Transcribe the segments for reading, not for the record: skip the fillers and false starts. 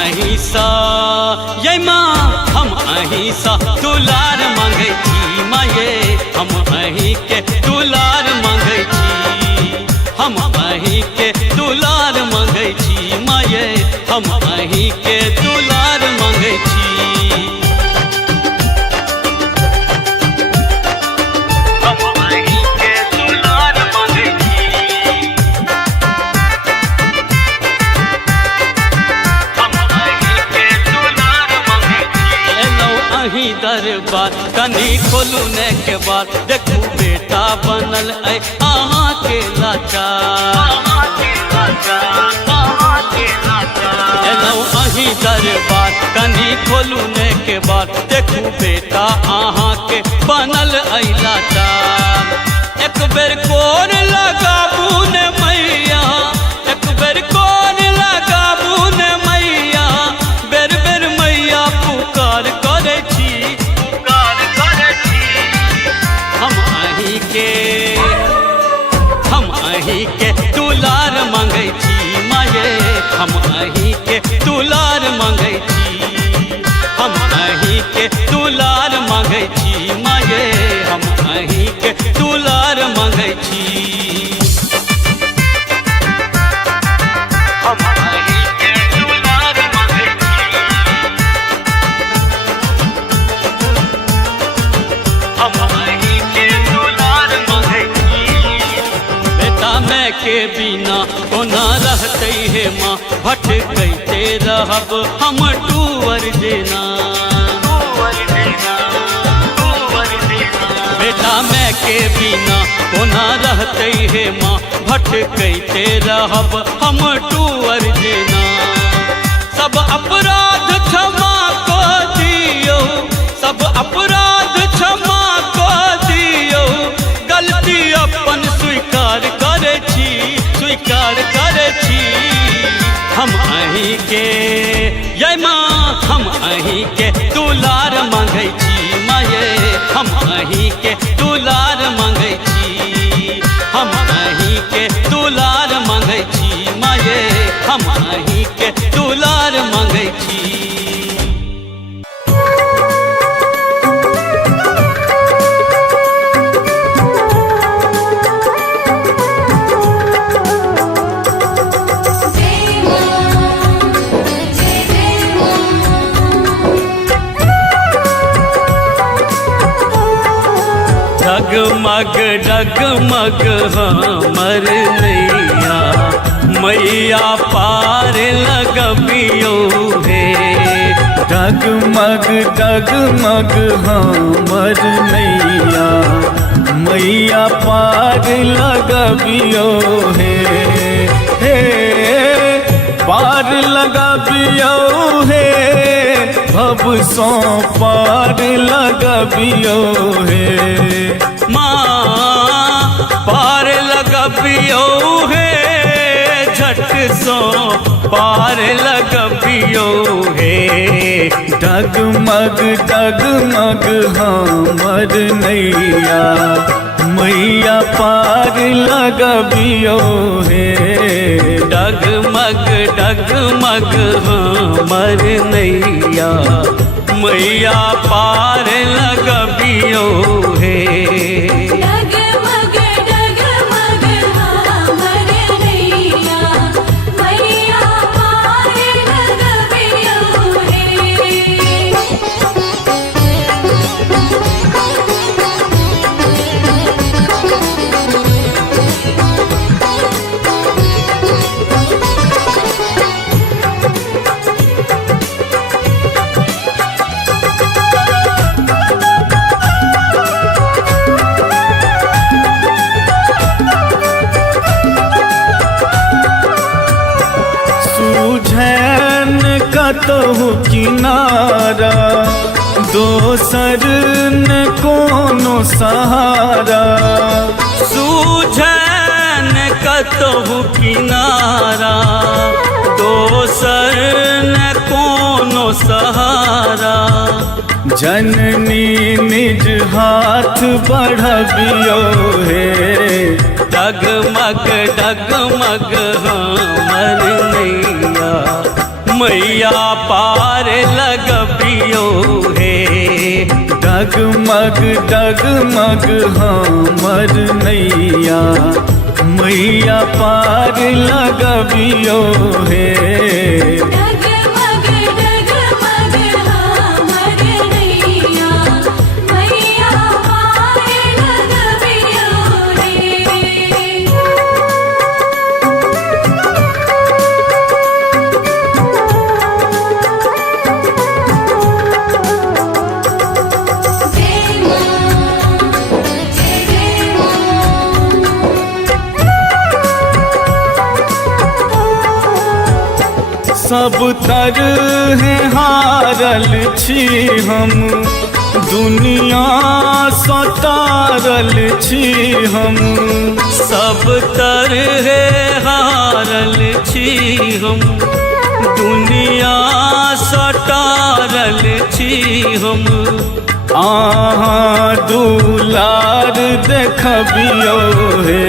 अहीं सा ये माँ हम अहीं सा दुलार मांगे छी माँ ये हम अहीं के दुलार मांगे छी हम अहीं के दुलार मांगे छी माँ ये हम अहीं के दुलार मांगे छी दरबार कनी खोलू ने के बाद देखू बेटा बनल है अहाँ के लाचार अहीं दरबार कनी खोलू ने के बाद देखू बेटा अहाँ के बनल है लाचार एक बेर कोर लगाबू ने मैया एक बेर कोर लगाबू ने मैया बेर बेर मैया पुकार करे छी हम अहीं के दुलार मांगे छी माये हम अहीं के दुलार मांगे छी हम अहीं के दुलार मांगे छी माये हम अहीं के दुलार मांगे छी हम अहीं के दुलार मांगे छी हम अहीं के दुलार मांगे मैं के बिना कोना रहते है माँ भटकते रहब हम टूवर देना बेटा मैं के बिना कोना रहते है माँ भटकते रहब हम टूवर देना सब अपराध क्षमा को दियो सब अपराध क्षमा को दियो गलती अपन स्वीकार स्वीकार करे छी हम अहीं के ये माँ हम अहीं के दुलार मांगे छी माँ ये हम अहीं के दुलार मांगे छी हम अहीं के दुलार मांगे छी माँ ये हम अहीं के दुलार मांगे छी डगमग डगमग हमर नैया मैया पार लगबियो हे डगमग डगमग हमर नैया मैया पार लगबियो हे पार लगबियो हे भव सो पार लगबियो हे माँ पार लगबियो हे झट सो पार लगबियो हे डगमग डगमग हमर नैया मैया पार लगबियो हे डगमग डगमग हमर नैया मैया पार लगबियो हे डगमग डगमग हमर नैया मैया पार लगबियो कतहु किनारा दोसर न कोनो सहारा सूझन कतहु किनारा दोसर न कोनो सहारा जननी निज हाथ बढ़बियो हे डगमग डगमग हमर नैया मैया पार लगबियो हे। डगमग डगमग हमर नैया मैया पार लगबियो हे। डगमग डगमग हमर नैया मैया पार लगबियो रे। जय मां जय जय सब तरह हारल छी हम दुनिया सतारल छी हम। सब तरह हारल छी हम दुनिया सटारल छी हम। आहाँ दुलार देखबियो हे।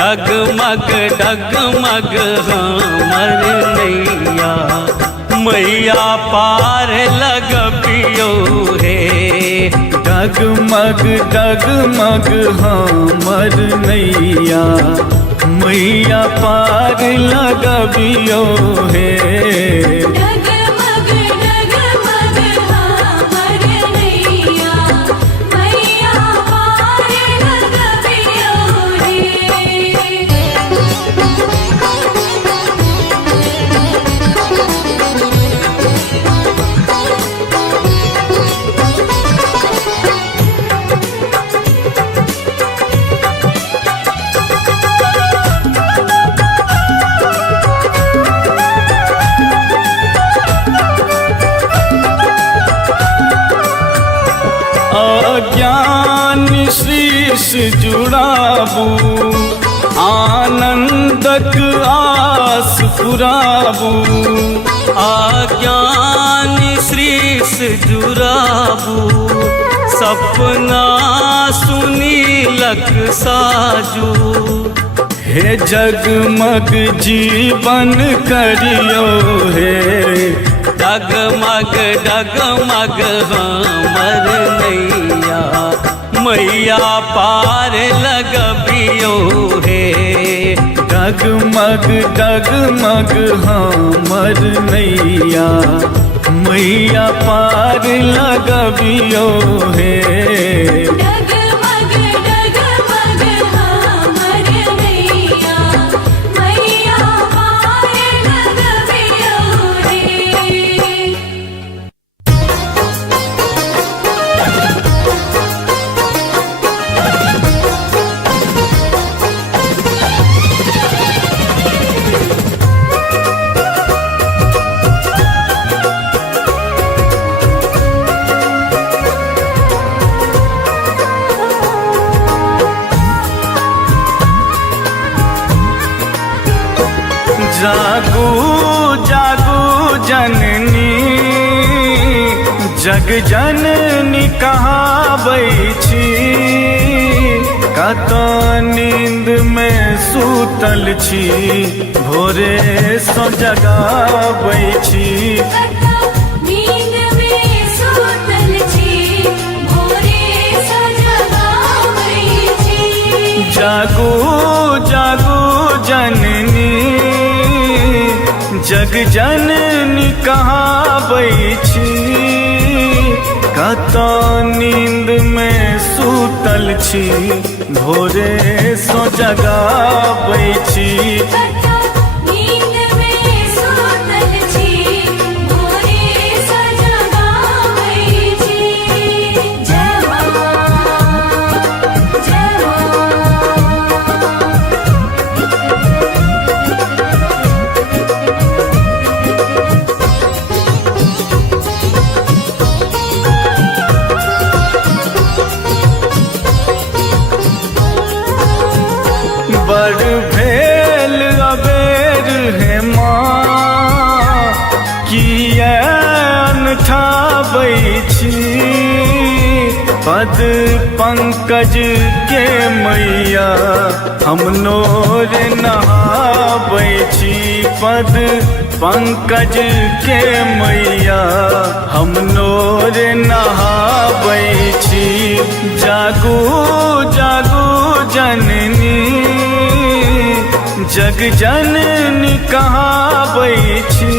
डगमग डगमग हमर नैया मैया पार लगबियो हे। डगमग डगमग हमर नैया मैया पार लगबियो हे। डगमग डगमग हमर नैया मैया पार लगबियो रे। अज्ञान शीश जुड़ाबू आनंदक आस पुराबू। आज्ञान श्रीस जुराबू सपना सुनीलक साजू। हे जगमग जीवन करियो हे। डगमग डगमग हमर नैया मैया पार लगबियो हे। डगमग डगमग हमर नैया मैया पार लगबियो हे। डगमग डगमग हमर नैया मैया पार लगबियो रे। जागू जागू जननी जग जननी कहाबै छी। कत नींद में सूतल छी भोरे सो जगाबै छी। नींद में सूतल छी भोरे सो जगाबै छी। जागू जागू जननी जग जननी कहाबै छी। कत नींद में सूतल छी भोरे सो जगाबै छी। नींद में सूतल छी भोरे सो जगाबै छी। जय मां जय बड़ भेल अबेर है माँ किया अनठाबै छी। पद पंकज के मैया हम नोर नहाबै छी। पद पंकज के मैया हम नोर नहाबै छी। जागू जागू जननी जग जननी कहाबै छी।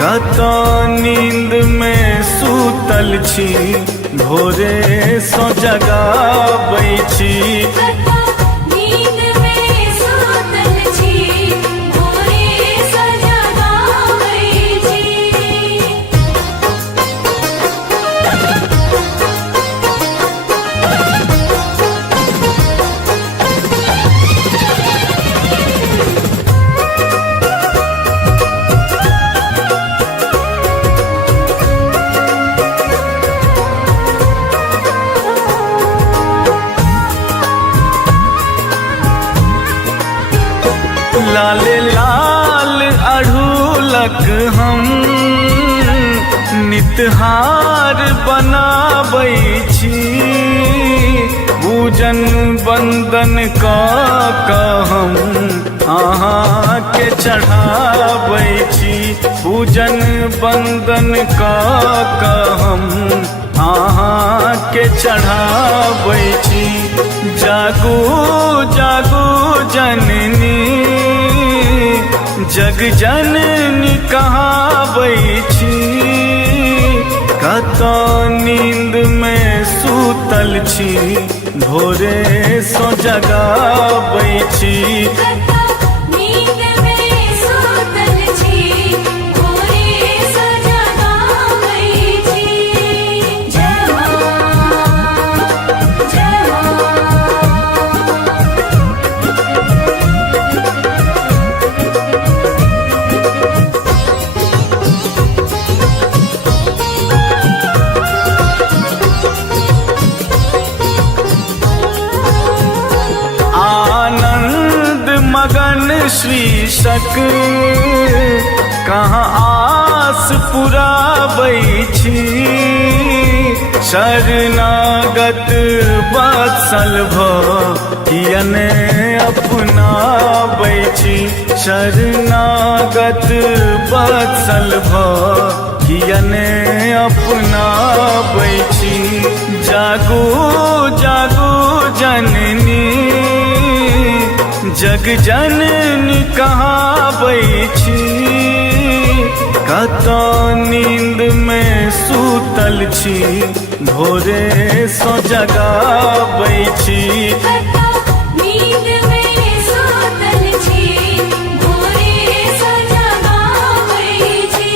कत नींद में सूतल छी भोरे सो जगाबै छी। नींद में सूतल छी भोरे सो जगाबै छी। लाल लाल अढ़ूलक हम नितहार बनाबै छी। पूजन बंदन कऽ हम अहाँ के चढ़ाबै छी। पूजन बंदन कऽ हम अहाँ के चढ़ाबै छी। जागू जागू जननी जग जननी कहाबै छी। कत नींद में सूतल छी भोरे सो जगाबै छी। नींद में सूतल छी भोरे सो जगाबै छी। जय मां जय मां। आनंद मगन शीर्षक कहाँ आस पुराबै छी। शरणागत वत्सल कियने अपनाबै छी। शरणागत वत्सल कियने अपनाबै छी। जागू जागू जननी जग जननी कहाबै छी। कत नींद में सूतल छी भोरे सो जगाबै छी। नींद में सूतल छी भोरे सो जगाबै छी।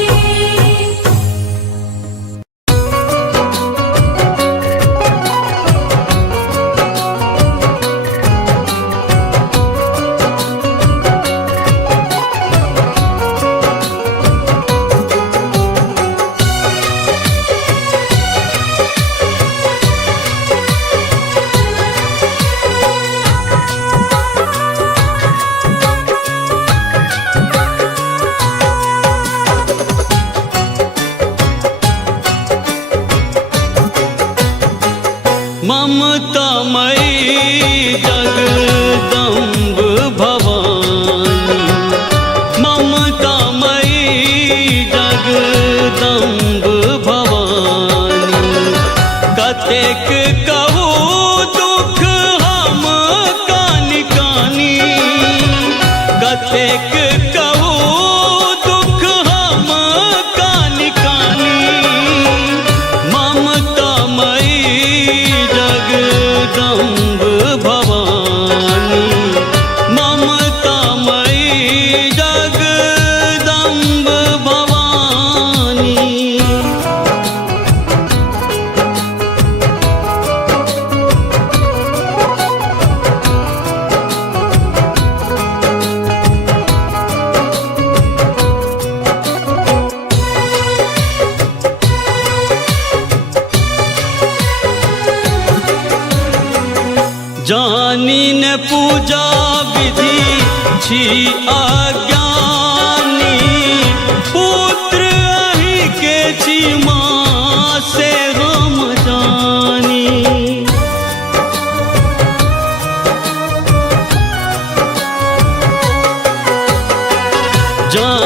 ममतामयी जगदम्ब भवानी। ममतामयी जगदम्ब भवानी। कतेक कहू दुख हम कानि कानी। कतेक कहू दुख हम कानि कानी। ममतामयी जगदम्ब भवानी। ममतामयी जगदम्ब भवानी। जानी न पूजा विधि छी अज्ञानी। पुत्र अहि के छी माँ से हम जानी। जानी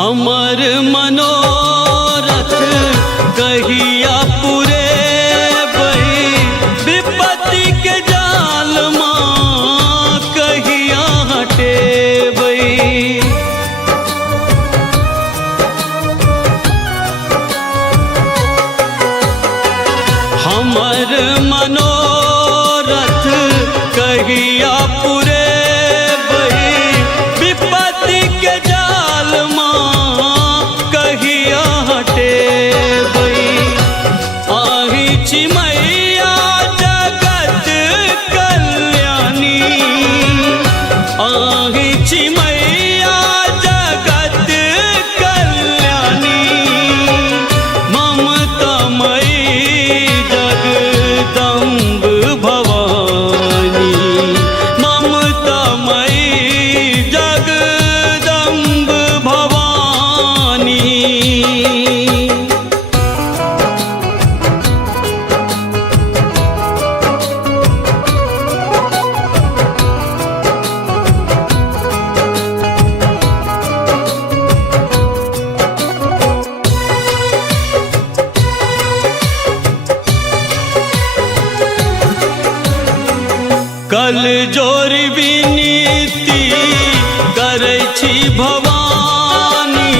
हमर मनोरथ कहिया पूरे बही विपत्ति के जाल माँ कहिया हटे बही हमर मनोरथ कहिया पूरे बही विपत्ति के जाल माँ कहिया हटे बही आही चिमैया जगत कल्याणी आही चिमैया जगत कल्याणी ममतामयी जगदम्ब भवानी ममतामयी जगदम्ब भवानी कल जोर विनीति करै छी भवानी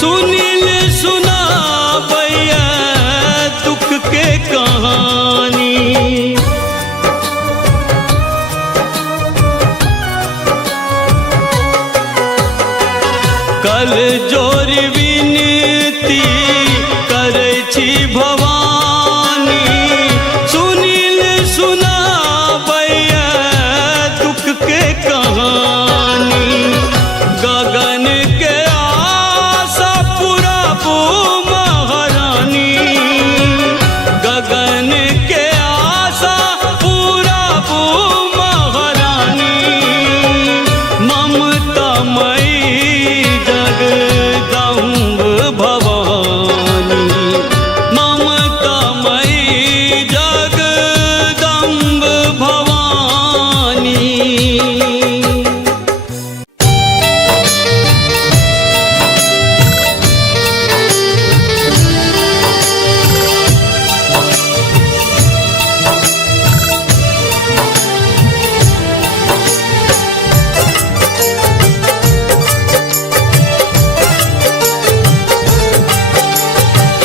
सुनील सुनाबैया दुख के कहानी कल जोर विनीति करै छी भवानी सुनील सुनाबैया दुख के कहानी गगन के आशा पुराबू महारानी गगन के आशा पुराबू महारानी ममतामयी जगदम्ब भवानी ममतामयी जगदम्ब भवानी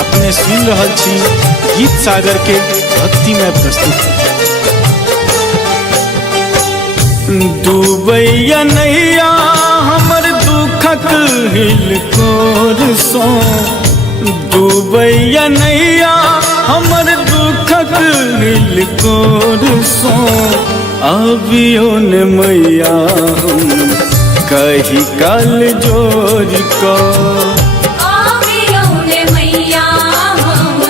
अपने सुन रहल छी गीत सागर के भक्तिमय प्रस्तुति। डूबैया नैया हमर दुखक हिलकोर सो डूबैया नैया हमर दुखक हिलकोर सो अबियो ने मैया हम कही काल जोर को आवियो ने मैया हम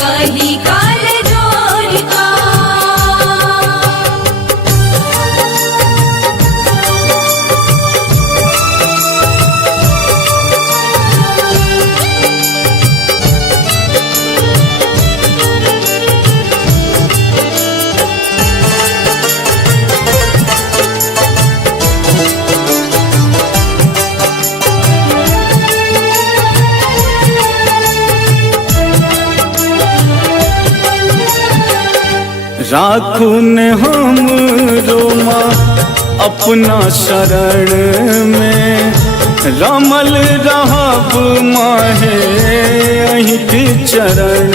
कही काल जोर का राखू ने हम रोमा अपना शरण में रमल रहब माहे अहीं के चरण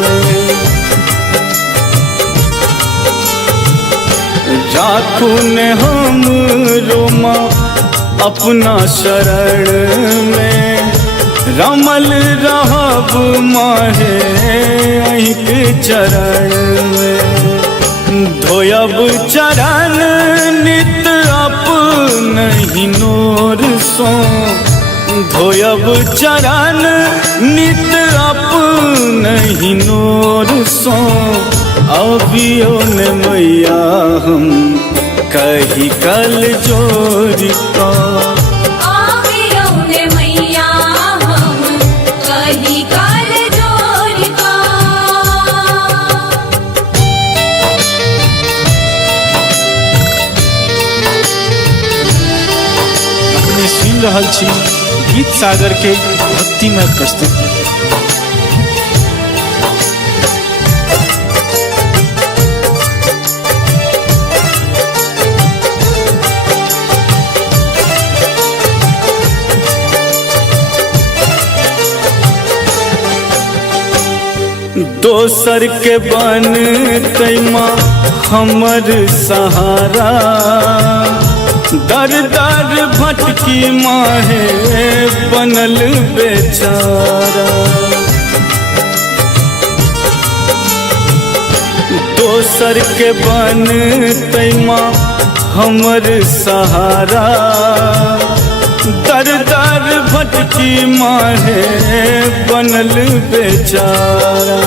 में राखू ने हम रोमा अपना शरण में रमल रहब माहे अहीं के चरण में धोयब चरण नित अपनहि नोर सो धोयब चरण नित अपनहि नोर सो अबियो ने मैया हम कही कल जोर का आवियो ने मैया हम कही काल जोर का अपने सुन रहल छी गीत सागर के भक्ति में प्रस्तुति। दोसर के बन तैमा हमर सहारा, दर दर भटकी माहे बनल बेचारा। दोसर के बन तैमा हमर सहारा, दर दर भटकी माहे बनल बेचारा।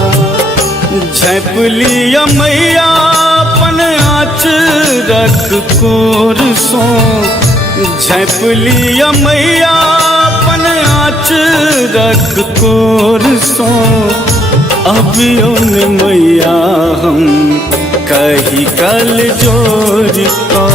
झैप लिया मैया अपन आँचरक कोरसों, झैप लिया मैया अपन आँचरक कोरसों। अबियो न मैया हम कही कल जोर का,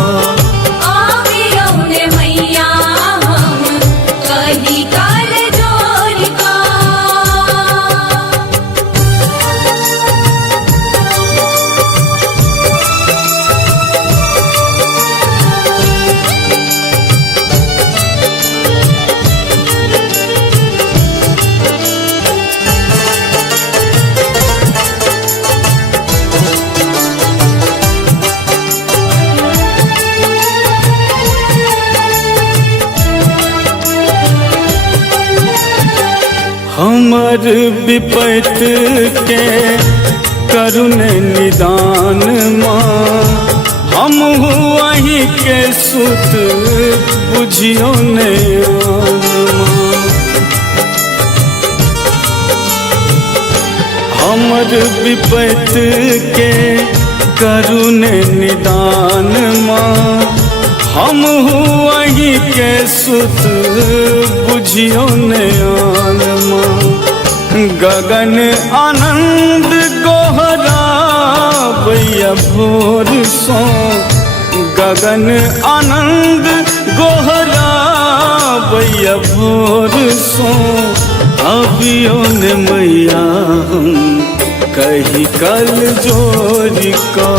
हमर विपत के करुण निदान माँ। हम वहीं के सुत बुझियो ने हमर विपत के करुण निदान माँ। हम वहीं के सुत बुझियो नयन माँ। गगन आनंद गोहरा बैया भोर सो, गगन आनंद गोहरा बैया भोर सो। अबियो ने मैया हम कही कल जोरी का,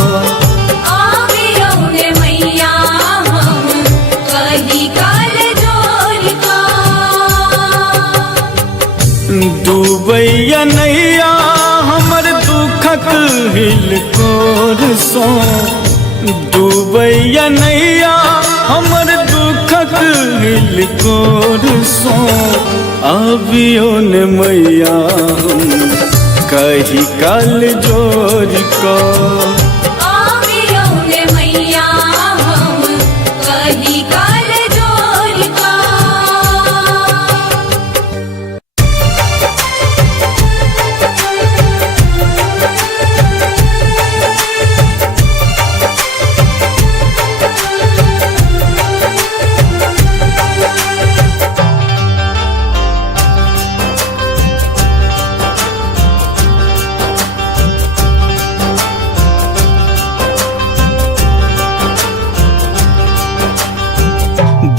डूबैया नैया हमर दुखक हिल कोर सो। डूबैया नैया हमर दुखक हिल कोर सो। अबियो ने मैया हम कही कल जोर का,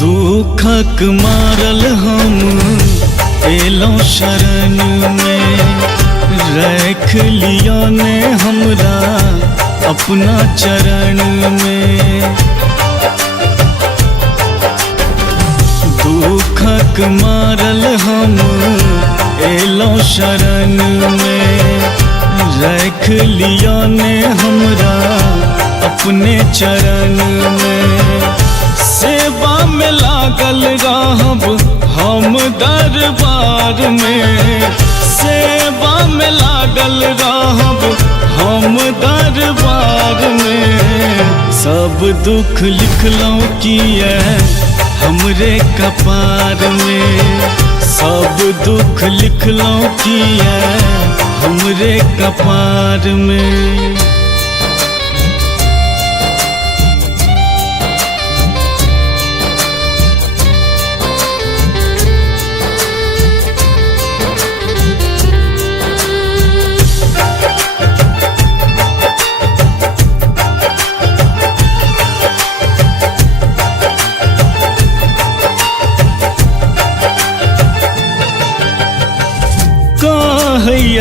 दुखक मारल हम एलों शरण में। रख लिया ने हमरा अपना चरण में। दुखक मारल हम एलों शरण में। रख लिया ने हमरा अपने चरण में। सेवा में लागल रहब हम दरबार में। सेवा में लागल रहब हम दरबार में। सब दुख लिखलौं किए हमरे कपार में। सब दुख लिखलौं किए हमरे कपार में।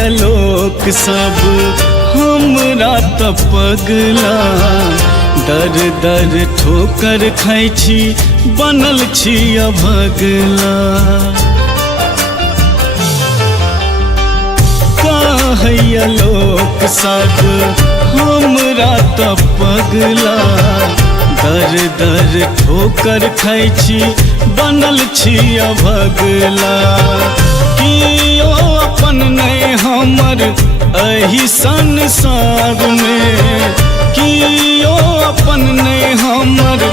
लोक सब हमरा त पगला दर दर ठोकर खाइ छी बनल छी अभगला कहैया लोक सब हमरा त पगला दर दर ठोकर खाइ छी बनल छी अभगला कियो अपन नहीं हमर एही संसार में कियो अपन नहीं हमर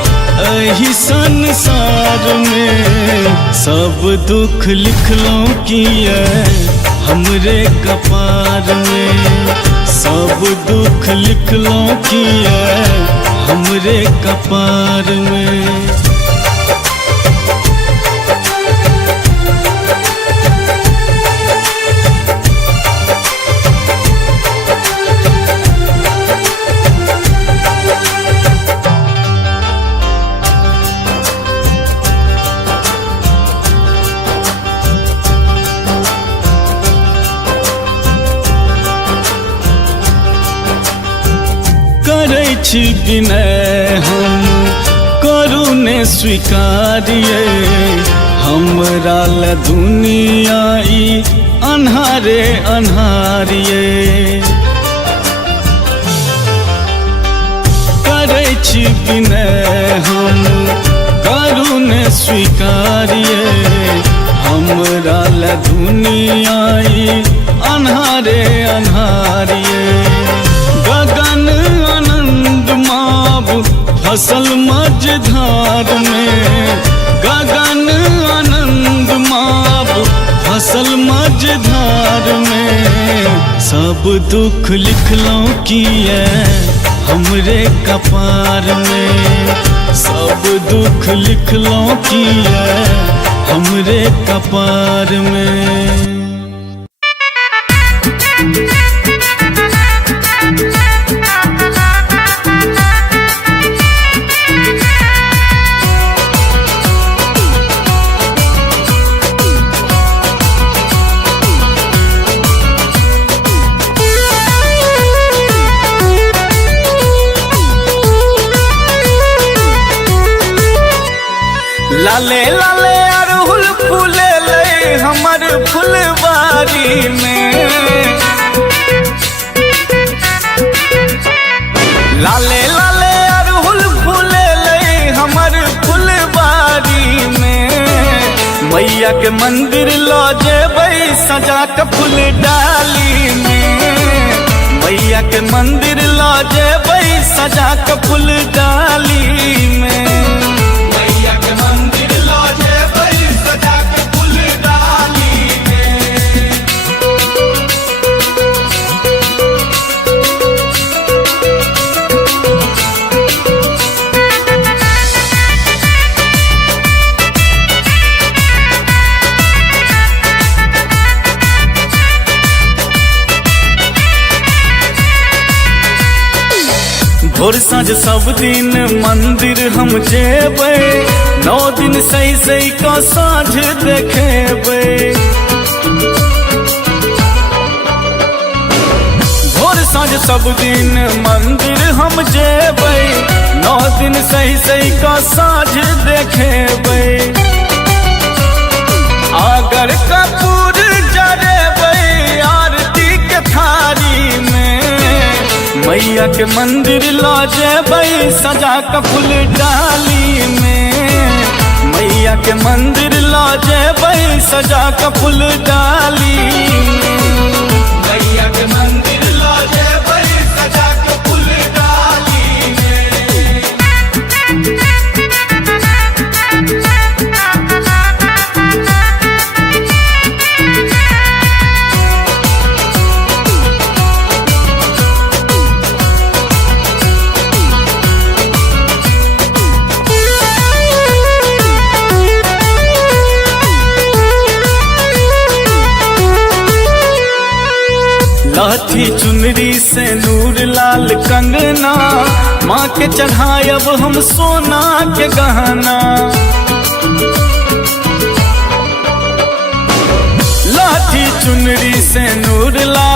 एही संसार में सब दुख लिखलों किए हमरे कपार में सब दुख लिखलों किए हमरे कपार में करै छी विनय हम करू ने स्वीकारिए हमरा ल दुनिया ई अन्हारे अन्हारिए करै छी विनय हम करू ने स्वीकारिए हमरा ल दुनिया ई अन्हारे अन्हारिए गगन आनंद माब फसल मझधार में गगन आनंद माब फसल मझधार में सब दुख लिखलों किए हमरे कपार में सब दुख लिखलों किए हमरे कपार में लाले लाले अरहुल फूले ले हमर फुलवारी में लाले लाले अरहुल फूले ले हमर फुलवारी में मैया के मंदिर लो जेबै सजा के फूल डाली में मैया के मंदिर लो जेबै सजा के फूल डाली में भोर साँझ सब दिन मंदिर हम जेबै 9 दिन सही सही का साँझ देखेबै भोर साँझ सब दिन मंदिर हम जेबै 9 दिन सही सही का साँझ देखेबै अगर कपूर जरेबै आरती के थारी में मैया के मंदिर ला जेबै सजा के फूल डाली में मैया के मंदिर ला जेबै सजा के फूल डाली मैया के मंदिर ला जेबै सजा के फूल डाली लाठी चुनरी से नूर लाल कंगना माँ के चढ़ायब हम सोना के गहना लाठी चुनरी से नूर लाल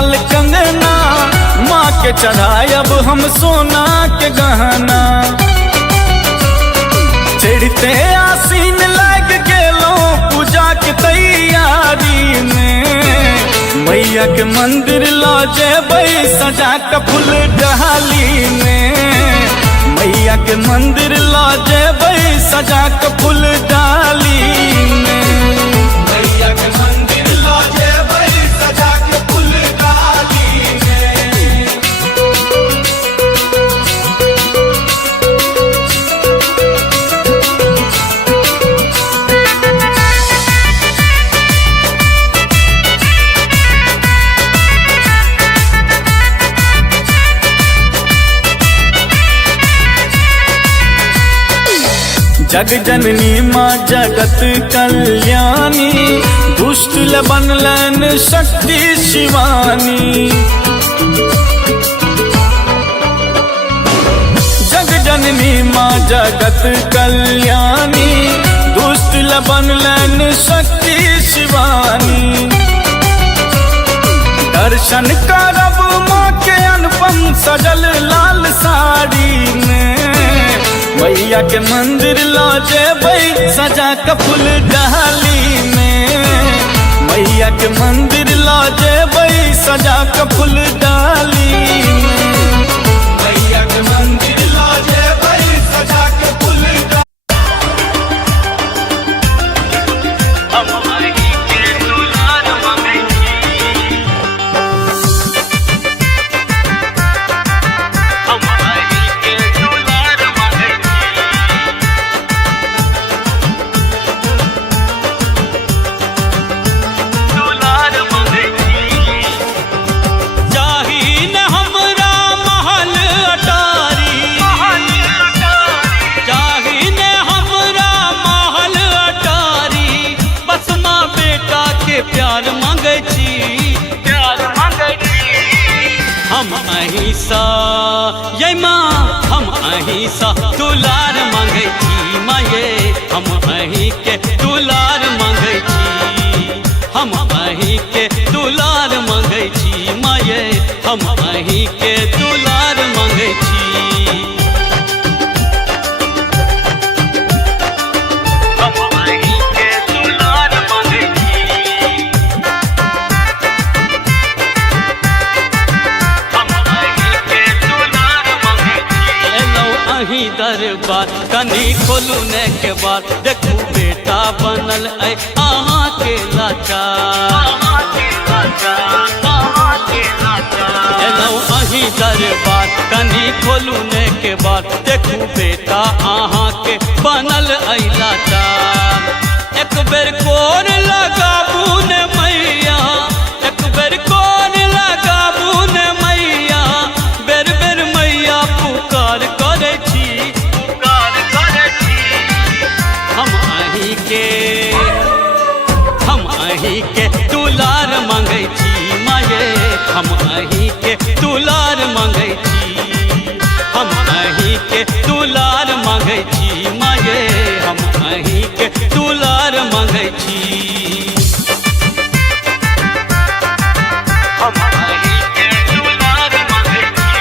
के चढ़ायब हम सोना के गहना। चढ़ते आसीन लग गेलो पूजा के तैयारी में। मैया के मंदिर ला जेबै सजा के फूल डाली में। मैया के मंदिर ला जेबै सजा के फूल डाली में। मैया के मंदिर ला जेबै सजा के फूल डाली में। जग जननी माँ जगत कल्याणी। दुष्ट बनलन शक्ति शिवानी। जग जननी माँ जगत कल्याणी। दुष्ट बनलन शक्ति शिवानी। दर्शन करब माँ के अनुपम सजल लाल साड़ी में। मैया के मंदिर ला जेबै सजा के फूल डाली में। मैया के मंदिर ला जेबै सजा के फूल डाली में। मैया के मंदिर ला जेबै सजा के फूल डाली। प्यार मांगे छी, प्यार मांगे छी। हम अहिंसा ये माँ, हम अहिंसा दुलार मांगे छी माये। हम अहि के दुलार मांगे छी। हम अहि के दुलार मांगे छी माये। हम अहि के दुलार मांगे छी। दरबार कनी खोलू ने के बाद देखू बेटा बनल है अहाँ के लाचार। एलौ अही दरबार कनी खोलू ने के बाद देखू बेटा अहाँ के बनल है लाचार। एक बेर कोर लगाबू ने मैया, एक बेर कोर लगाबू ने मैया। बेर बेर मैया पुकार करे छी। हम अहि के दुलार मांगे छी माये। हम अहि के दुलार मांगे छी। हम अहि के दुलार मांगे छी माये। हम अहि के दुलार मांगे छी। हम अहि के दुलार मांगे छी।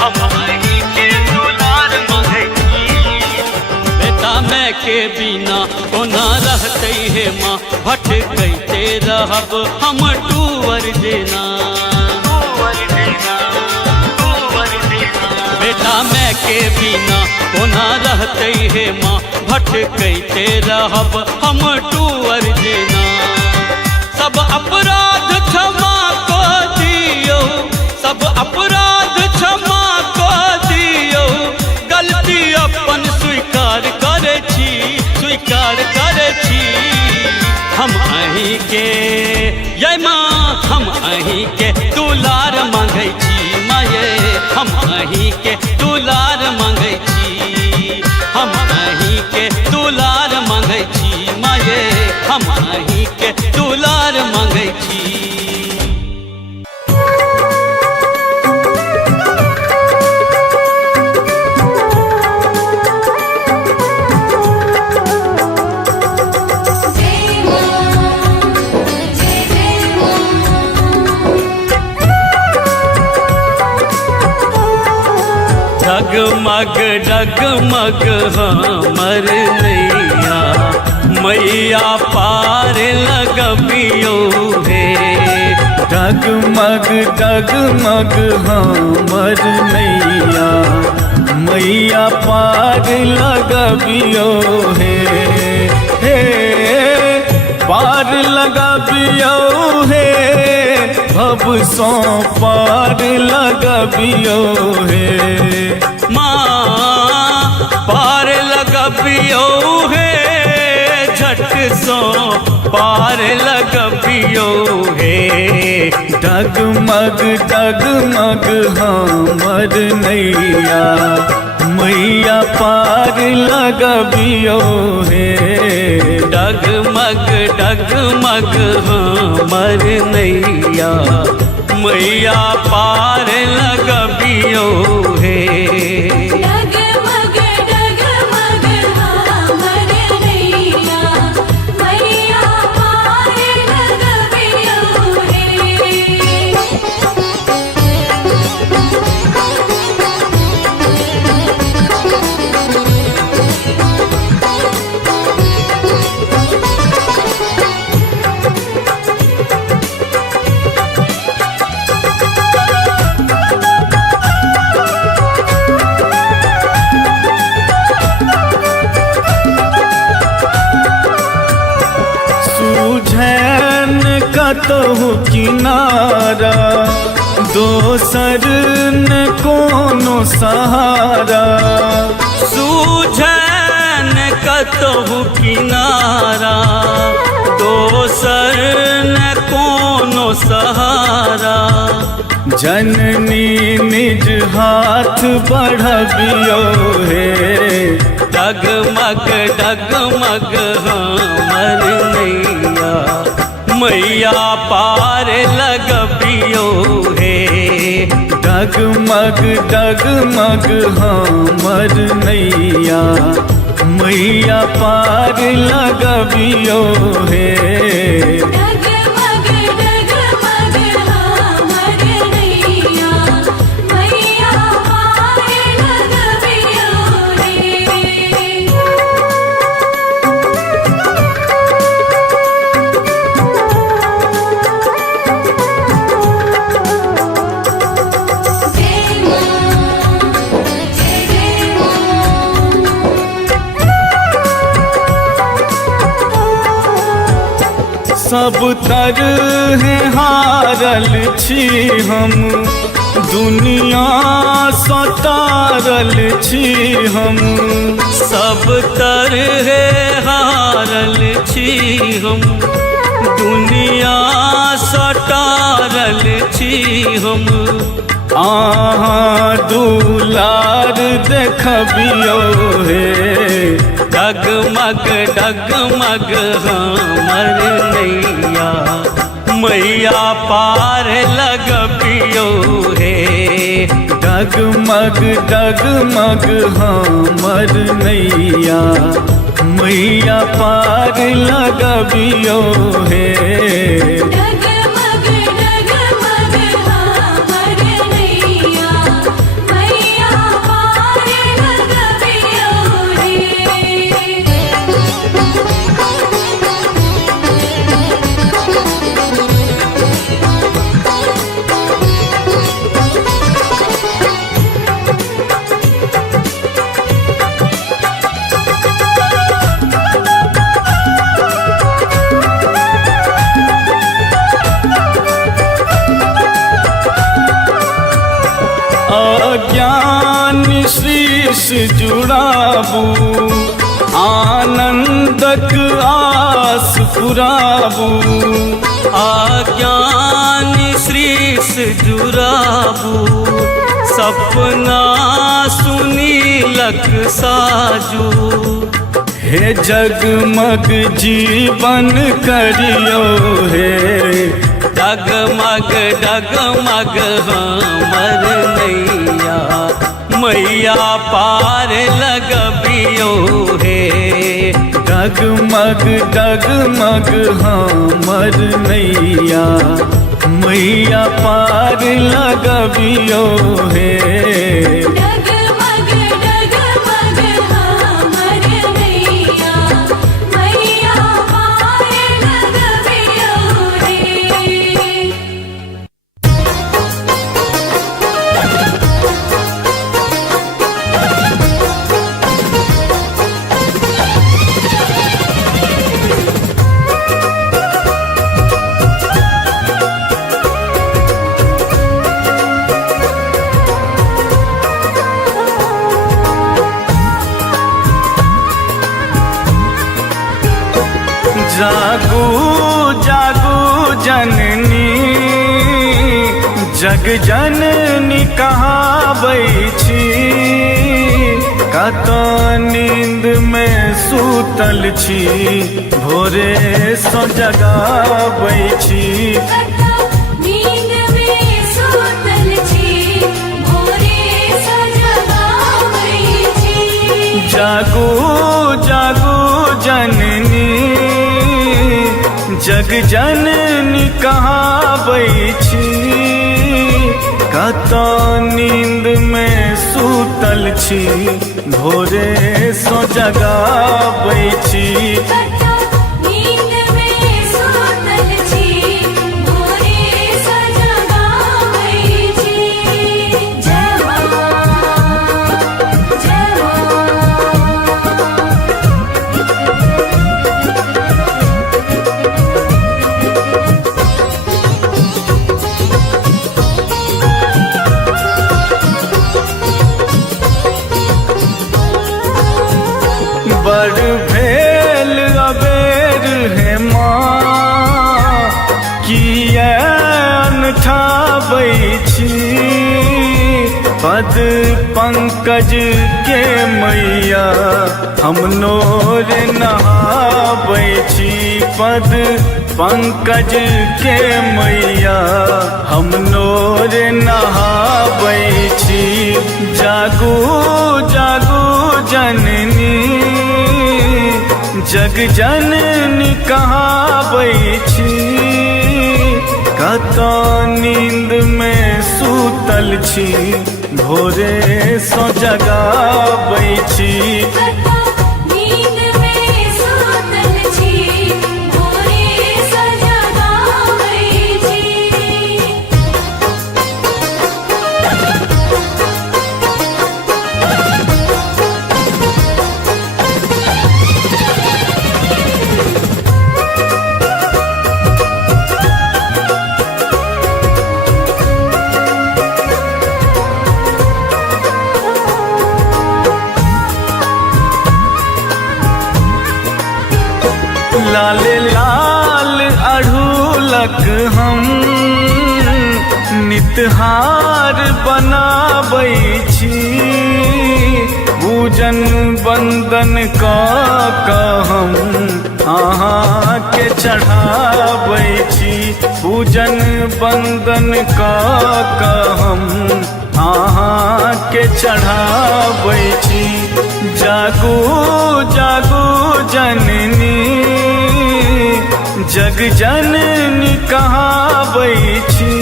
हम अहि के दुलार मांगे छी। बेटा मैं के बिना कोना रहते हे माँ। भटकते रहब हम टूवर जेना। बेटा मैं के बिना कोना रहते हे माँ। भटकते रहब हम टूवर जेना। सब अपराध क्षमा को दियो, सब अपराध क्षमा को दियो। गलती अपन स्वीकार करे छी, स्वीकार करे छी। हम अहि के ये माँ, हम अहि के दुलार मांगे छी माये। हम अहि के दुलार मांगे छी। हम अहि के दुलार मांगे छी माये। हम अहि के दुलार मांगे छी। जय मां, जय जय डगमग डगमग हमर नैया मैया पार लगबियो हे डगमग डगमग हमर नैया मैया पार लगबियो हे पार लगबियो हे भव सो पार लगबियो हे माँ पार लगबियो हे झट सो पार लगबियो हे डगमग डगमग हमर नैया मैया पार लगबियो हे डगमग डगमग हमर नैया मैया पार लगबियो हे डगमग डगमग हमर नैया मैया पार लगबियो हे सूझैन कतहु किनारा दोसर न कोनो सहारा सूझन कतहु किनारा दोसर न कोनो सहारा जननी निज हाथ बढ़बियो हे डगमग डगमग हमर नैया मैया पार लगबियो हे डगमग डगमग हमर नैया मैया पार लगबियो हे डगमग डगमग हमर नैया मैया पार लगबियो हे जय मां जय सब तरह हारल छी हम दुनिया सतारल छी हम सब तरह हारल छी हम दुनिया सटारल छी हम आहाँ दुलार देखबियो हे डगमग डगमग हमर नैया मैया पार लगबियो हे डगमग डगमग हमर नैया मैया पार लगबियो हे डगमग डगमग हमर नैया मैया पार लगबियो हे अज्ञान शीश जुड़ाबू आनंदक आस पुराबू आज्ञान श्रीस जुराबू सपना सुनीलक साजू हे जगमग जीवन करियो हे डगमग डगमग हमर नैया मैया पार लगबियो हे डगमग डगमग हमर नैया मैया पार लगबियो हे डगमग जागू जागू जननी जग जननी कहाबै छी कत नींद में सूतल छी भोरे सो जगाबै छी कता नींद में सूतल छी भोरे सो जगाबै छी जागू जागू जननी जग जननी कहाबै छी कत नींद में सूतल छी भोरे सो जगाबै छी कता नींद में सूतल छी भोरे सो जगाबै छी जय मां जय मां बड़ भेल अबेर है माँ किया अनठाबै छी पद पंकज के मैया हम नोर नहाबै छी पद पंकज के मैया हम नोर नहाबै छी जागू जागू जननी जग जननी कहाबै छी कत नींद में सूतल छी भोरे सो जगाबै छी कता नींद में सूतल छी भोरे सो जगाबै छी लाल लाल अढ़ूलक हम नितहार बनाबै छी पूजन बंदन कऽ हम अहाँ के चढ़ाबै छी पूजन बंदन कऽ हम अहाँ के चढ़ाबै छी जागू जागू जननी जग जननी कहाबै छी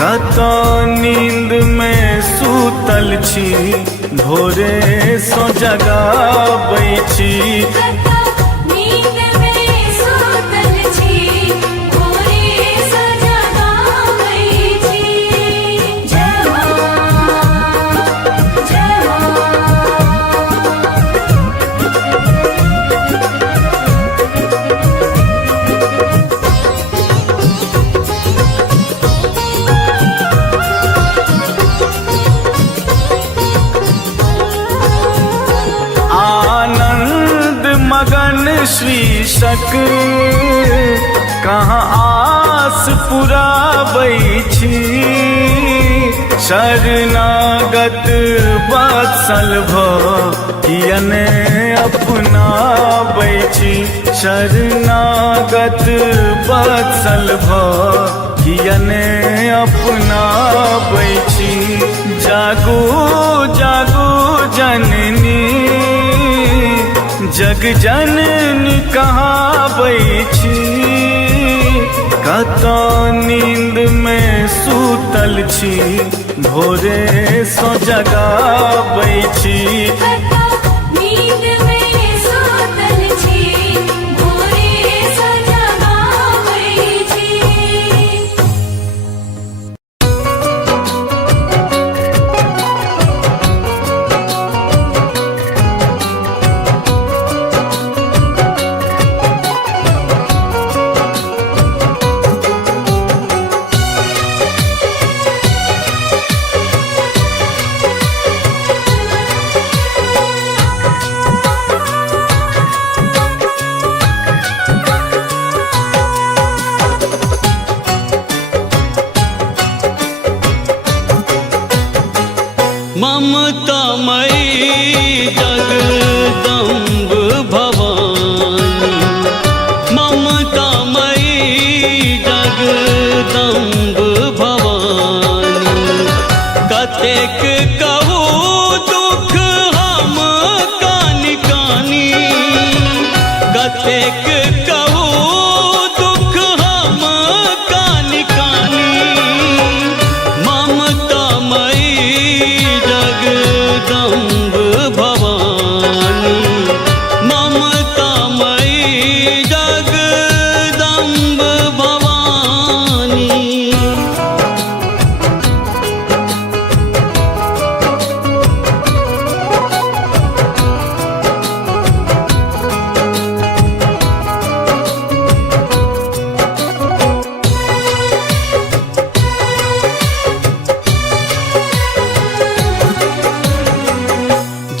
कत नींद में सूतल छी भोरे सो जगाबै छी कता नींद में सूतल छी भोरे सो जगाबै छी जय मां जय मां आनंद मगन शीर्षक कहाँ आस पुराबै छी शरणागत वत्सल कियने अपनाबै छी शरणागत वत्सल कियने अपनाबै छी जागू जागू जननी जग जननी कहाबै छी कत नींद में सूतल छी भोरे सो जगाबै छी कता नींद में सूतल छी भोरे सो जगाबै छी ममतामयी जगदम्ब भवानी, ममतामयी जगदम्ब भवानी। कतेक कहू दुख हम कानि कानि, कतेक कहू दुख हम कानि कानि। ममतामयी जगदम्ब भवानी, ममतामयी जगदम्ब भवानी।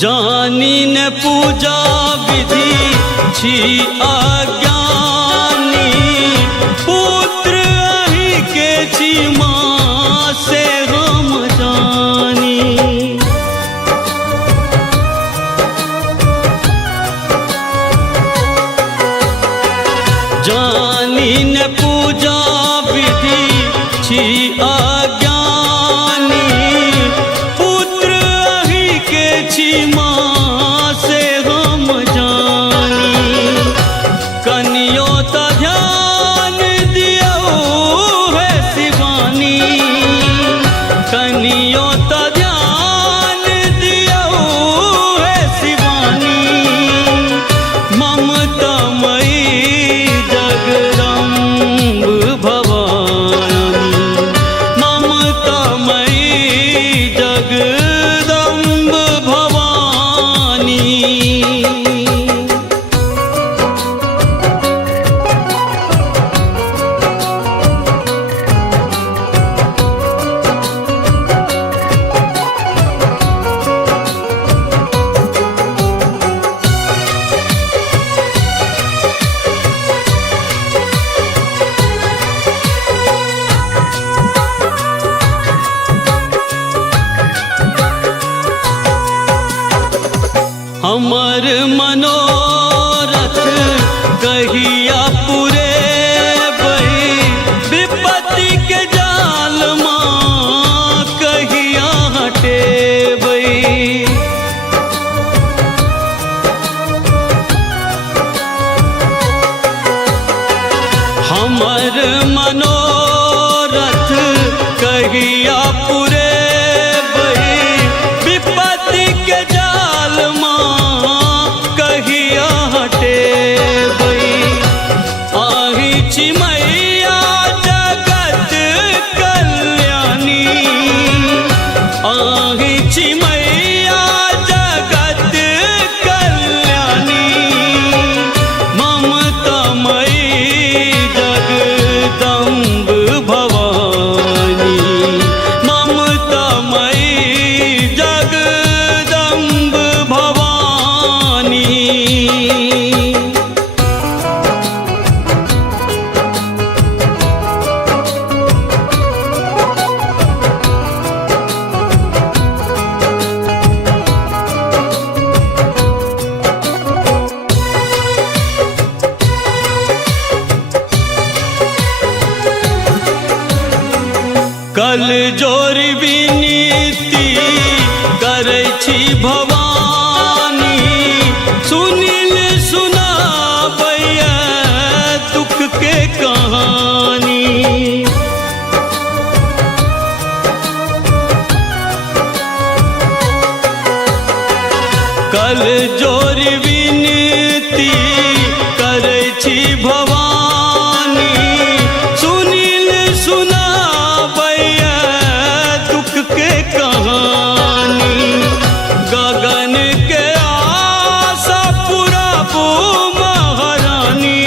जानी न पूजा विधि छी अज्ञानी, पुत्र अहि के छी माँ से हम जानी। जानी न पूजा विधि छी अज्ञानी, पुत्र अहि के छी माँ से हम जानी। कनियो त ध्यान दियो है शिवानी, कनियो त ध्यान दियो है शिवानी। ममतामयी जगदम्ब भवानी, ममतामयी जगदम्ब भवानी। हमर मनोरथ कहिया पुरेबै, विपत्ति के जाल माँ कहिया हटेबै। हमर मनोरथ कहिया पुरेबै, विपत्ति के जाल माँ कहिया हटेबै। आहि छी मैया जगत कल्याणी, आहि छी मैया जगत कल्याणी। ममतामयी जगदम्ब भवानी, ममतामयी जगदम्ब भवानी। कल जोर विनीति करै छी भवानी, सुनिल सुनाबैया दुख के कहानी। कल जोर विनीति करै छी भवानी, सुनिल सुनाबैया दुख के कहानी। गगन के आशा पुराबू महारानी,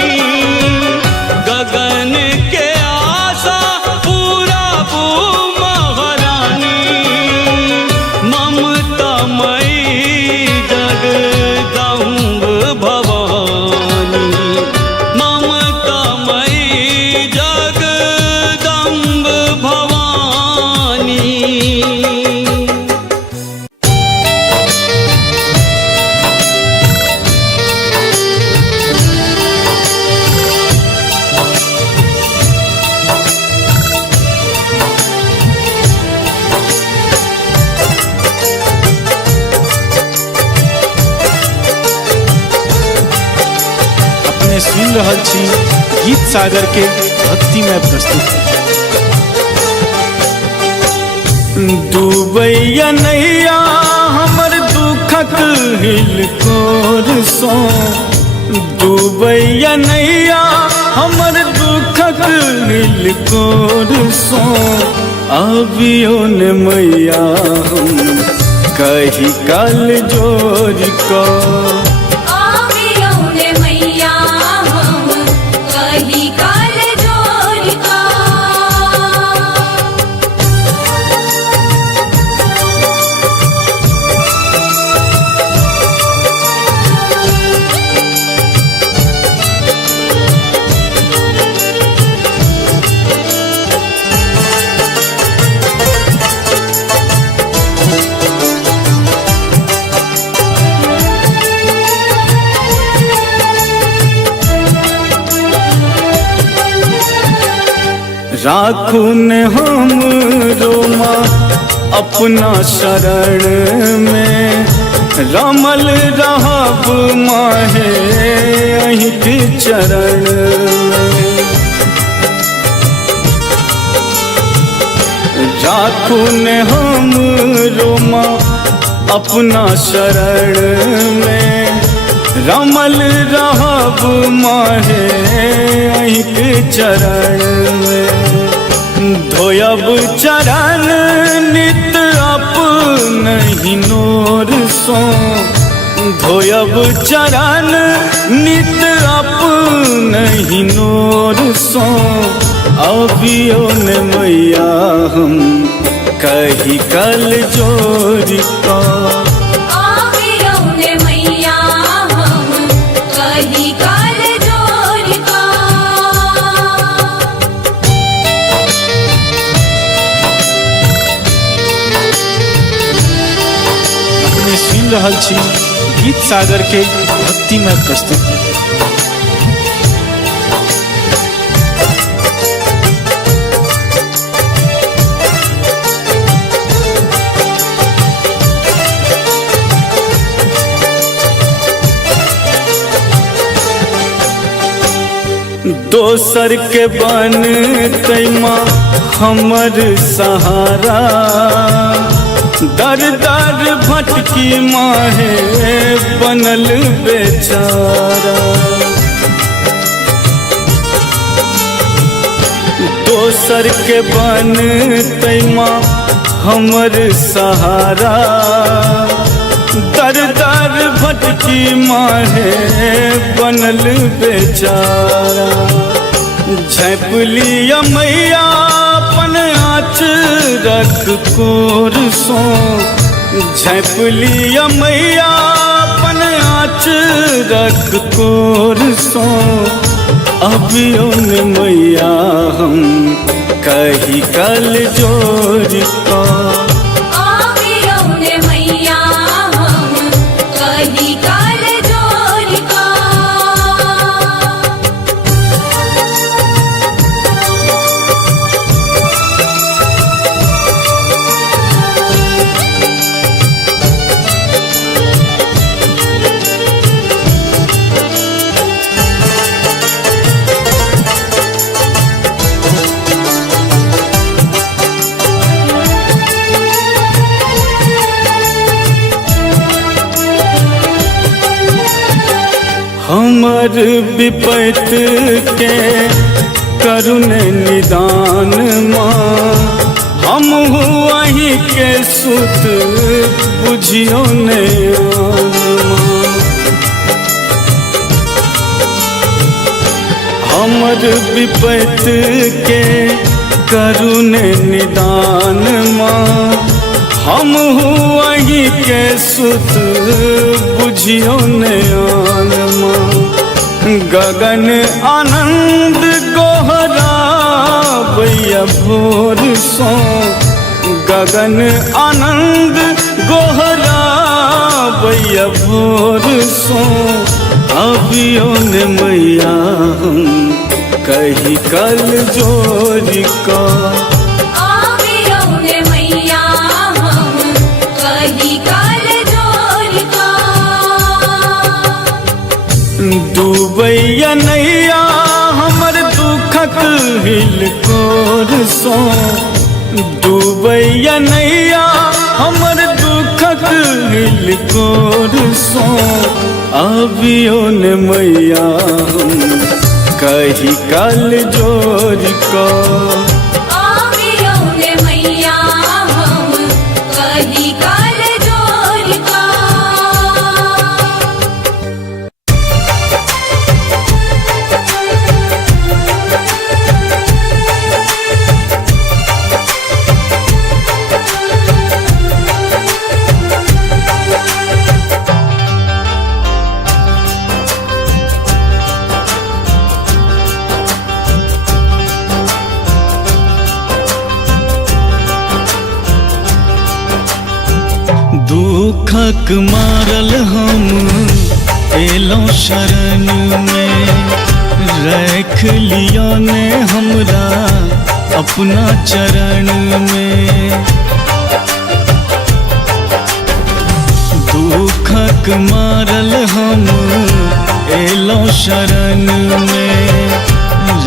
गगन के आशा पुराबू महारानी। ममतामयी जगदम्ब भवानी, सुन रहल छी गीत सागर के भक्तिमय प्रस्तुति। डूबैया नैया हमर दुखक हिलकोर सो, डूबैया नैया हमर दुखक हिलकोर सो, अबियो ने मैया हम कही कल जोर को। आवियो ने मैया हम कही काल जोर का। राखू ने हम रोमा अपना शरण में, रमल रहब माहे अहीं के चरण में। राखू ने हम रोमा अपना शरण में, रमल रहब माहे अहीं के चरण में। धोयब चरण नित अपनहि नोर सो, धोयब चरण नित अपनहि नोर सो, अबियो ने मैया हम कही कल जोर को। आवियो ने मैया हम कही काल जोर का। अपने सुन रहल छी गीत सागर के भक्तिमय प्रस्तुति। दोसर के बन तैमा हमर सहारा, दर दर भटकी माहे बनल बेचारा। दोसर के बन तैमा हमर सहारा, दर दर भटकी माहे बनल बेचारा। झैप लिया मैया अपन आँचरक कोर सो, झैप लिया मैया अपन आँचरक कोर सो, अबियो ने मैया हम कही कल जोर को। आवियो ने मैया हम कही काल जोर का। हमर विपत के करुण निदान माँ, हम वहीं के सुत बुझियो ने माँ। हमर विपत के करुण निदान माँ, हम वहीं के सुत बुझियो ने माँ। गगन आनंद गोहरा बैया भोर सो, गगन आनंद गोहरा बैया भोर सो, अबियो ने मैया हम कही कल जोर को। आवियो ने मैया हम कही काल जोर का। डूबैया नैया हमर दुखक हिलकोर सो डूबैया नैया हमर दुखक हिलकोर सो अबियो ने मैया हम कही कल जोर को आवियो ने मैया हम कही काल जोर का दुखक मारल हम एलों शरण में रख लिया ने हमरा अपना चरण में दुखक मारल हम एलों शरण में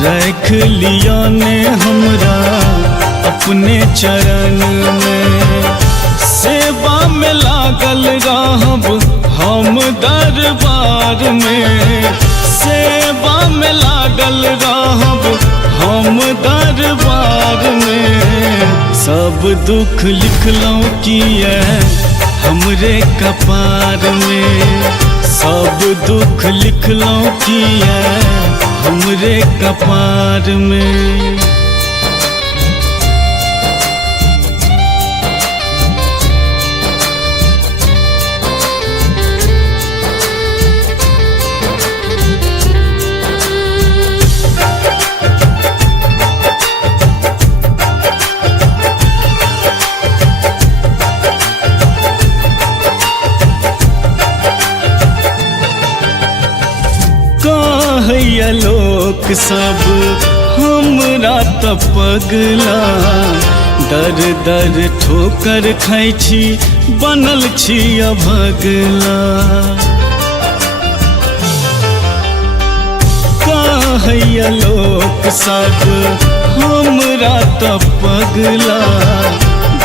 रख लिया ने हमरा अपने चरण में सेवा में लागल रहब हम दरबार में सेवा में लागल रहब हम दरबार में सब दुख लिखलौं किए हमरे कपार में सब दुख लिखलौं किए हमरे कपार में कहैया लोक सब हमरा त पगला दर दर ठोकर खाइ छी बनल छी अभगला कहैया लोक सब हमरा त पगला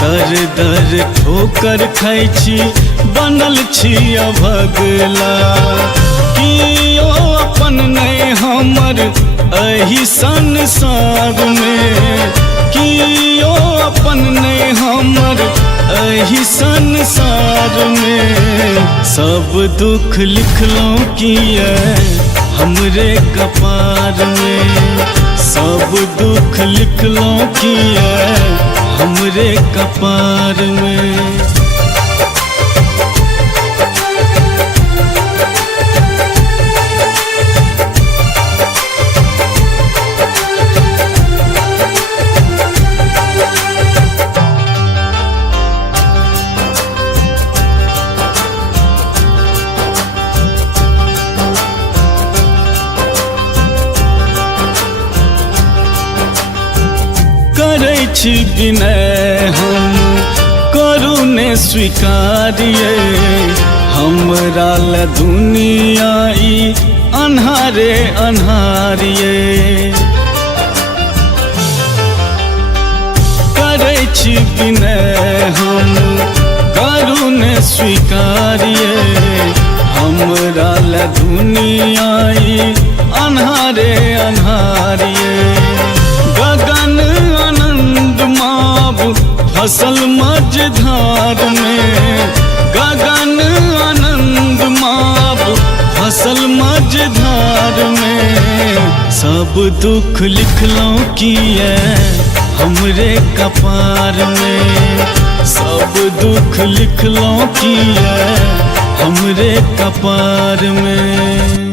दर दर ठोकर खाइ छी बनल छी अभगला कियो अपन नहीं हमर एही संसार में कियो अपन नहीं हमर एही संसार में सब दुख लिखलौं किए हमरे कपार में सब दुख लिखलौं किए हमरे कपार में करै छी विनय हम करू ने स्वीकारिए हमरा ल दुनिया ई अन्हारे अन्हारिए करै छी विनय हम करू ने स्वीकारिए हमरा ल दुनिया ई अन्हारे अन्हारिए गगन आनंद माब फसल मझधार में गगन आनंद माब फसल मझधार में सब दुख लिखलौं किए हमरे कपार में सब दुख लिखलौं किए हमरे कपार में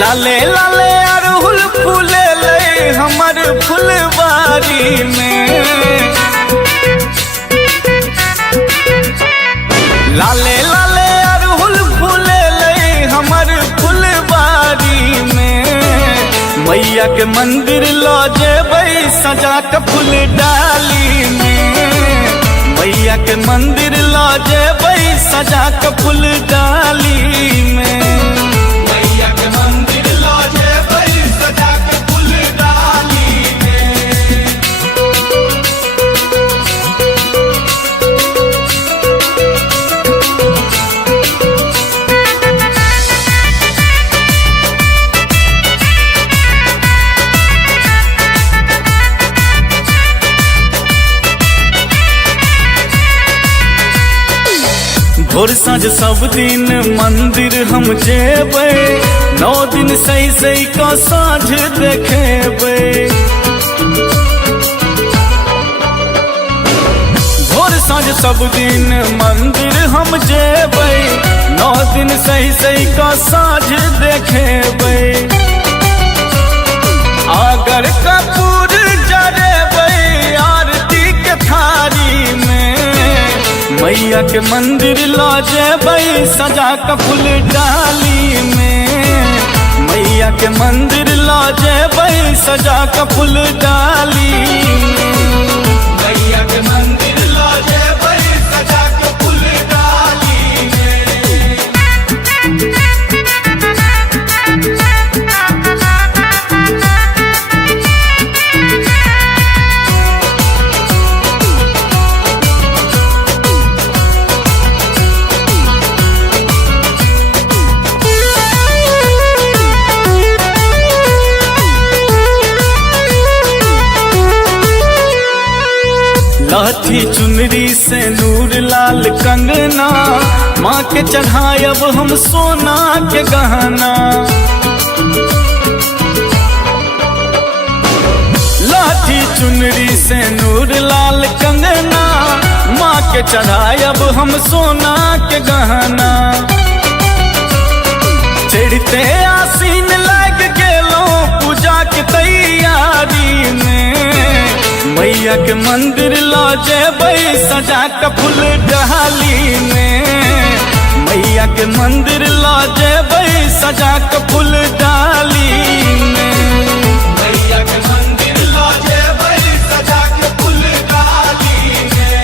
लाले लाले अरहुल फूले ले हमर फुलवारी बारी में। लाले लाले अरहुल फूले लई हमर फुलबारी में। मैया के मंदिर लो जेबै सजा के फूल डाली में। मैया के मंदिर लो जेबै सजा के फूल डाली में। मैया के मंदिर लो जेबै सजा के फूल डाली में। भोर साँझ सब दिन मंदिर हम जेबै। 9 दिन सही सही का साँझ देखेबै। भोर साँझ सब दिन मंदिर हम जेबै। 9 दिन सही सही का साँझ देखेबै। अगर कपूर जरेबै आरती के थारी में। मैया के मंदिर ला जेबै सजा के फूल डाली में। मैया के मंदिर ला जेबै सजा के फूल डाली में। मैया के मंदिर ला जेबै सजा के फूल डाली में। लाठी चुनरी से नूर लाल कंगना। माँ के चढ़ायब हम सोना के गहना। लाठी चुनरी से नूर लाल कंगना। माँ के चढ़ायब हम सोना के गहना। चढ़ते आसीन लग गेलो पूजा के तैयारी में। मैया के मंदिर ला जेबै सजा के फूल डाली में। मैया के मंदिर ला जेबै सजा के फूल डाली में। मैया के मंदिर ला जेबै सजा के फूल डाली में।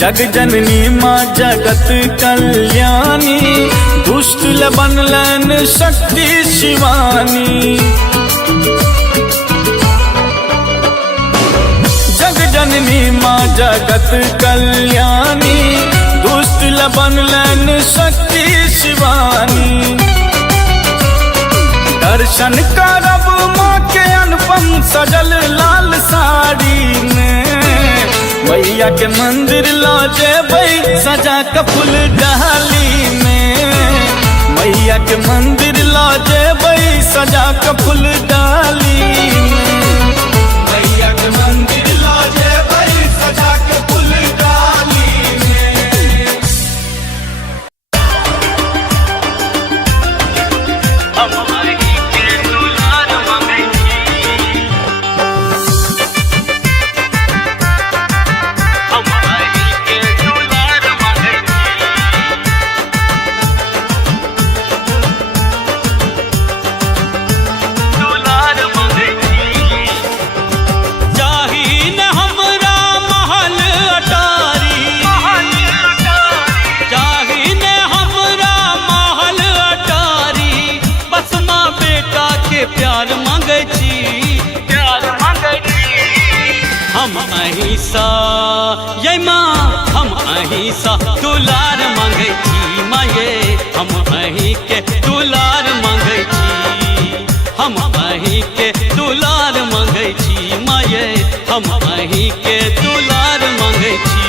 जग जननी माँ जगत कल्याणी। दुष्ट ल बनलन शक्ति शिवानी। जग जननी माँ जगत कल्याणी। दुष्ट ल बनलन शक्ति शिवानी। दर्शन करब माँ के अनुपम सजल लाल साड़ी में। मैया के मंदिर ला जेबै सजा के फूल डाली में। मैया के मंदिर ला जेबै सजा के फूल डाली में। मैया के मंदिर ला जेबै सजा के फूल डाली में। अहिंसा ये माँ हम अहिंसा दुलार मांगे छी माये हम अहीं के दुलार मांगे छी हम अहीं के दुलार मांगे छी माये हम अहीं के दुलार मांगे छी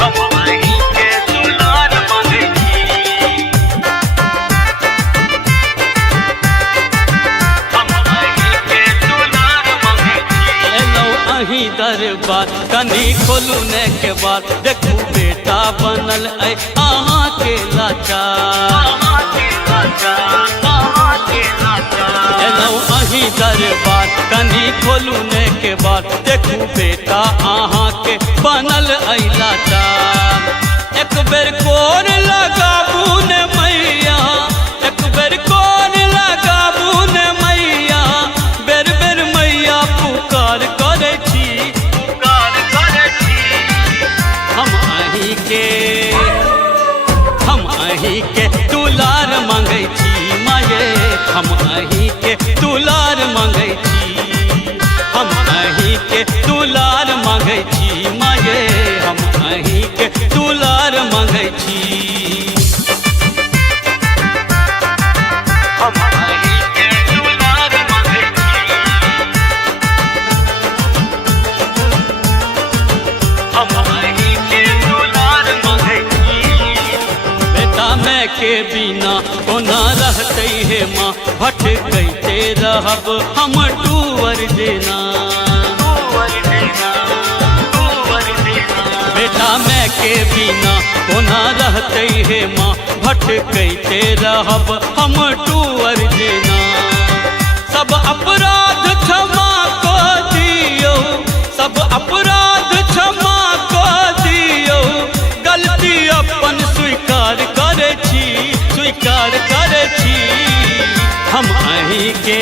हम अहीं के दुलार दरबार कनी खोलू ने के बाद देखू बेटा बनल ऐ अहाँ के लाचार एलौ अहीं दरबार कनी खोलू ने के बाद देखू बेटा अहाँ के बनल ऐ लाचार एक बेर कोर लगाबू ने मैया एक बेर कोर लगाबू ने मैया बेर बेर मैया पुकार करे छी हम अहीं के दुलार मांगै छी माये हम अहीं के दुलार मांगै छी हम अहीं के दुलार मांगै छी माये हम अहीं के दुलार मांगै छी हम अहीं के दुलार मांगै छी हम अहीं के दुलार मांगै छी बेटा मैं के बिना कोना रहते हे माँ भटकते रहब हम टूवर देना बेटा मैं के बिना कोना रहते हे माँ भटकते रहब हम टूवर देना सब अपराध क्षमा को दियो सब अपराध क्षमा को दियो गलती अपन स्वीकार करे छी हम अहीं के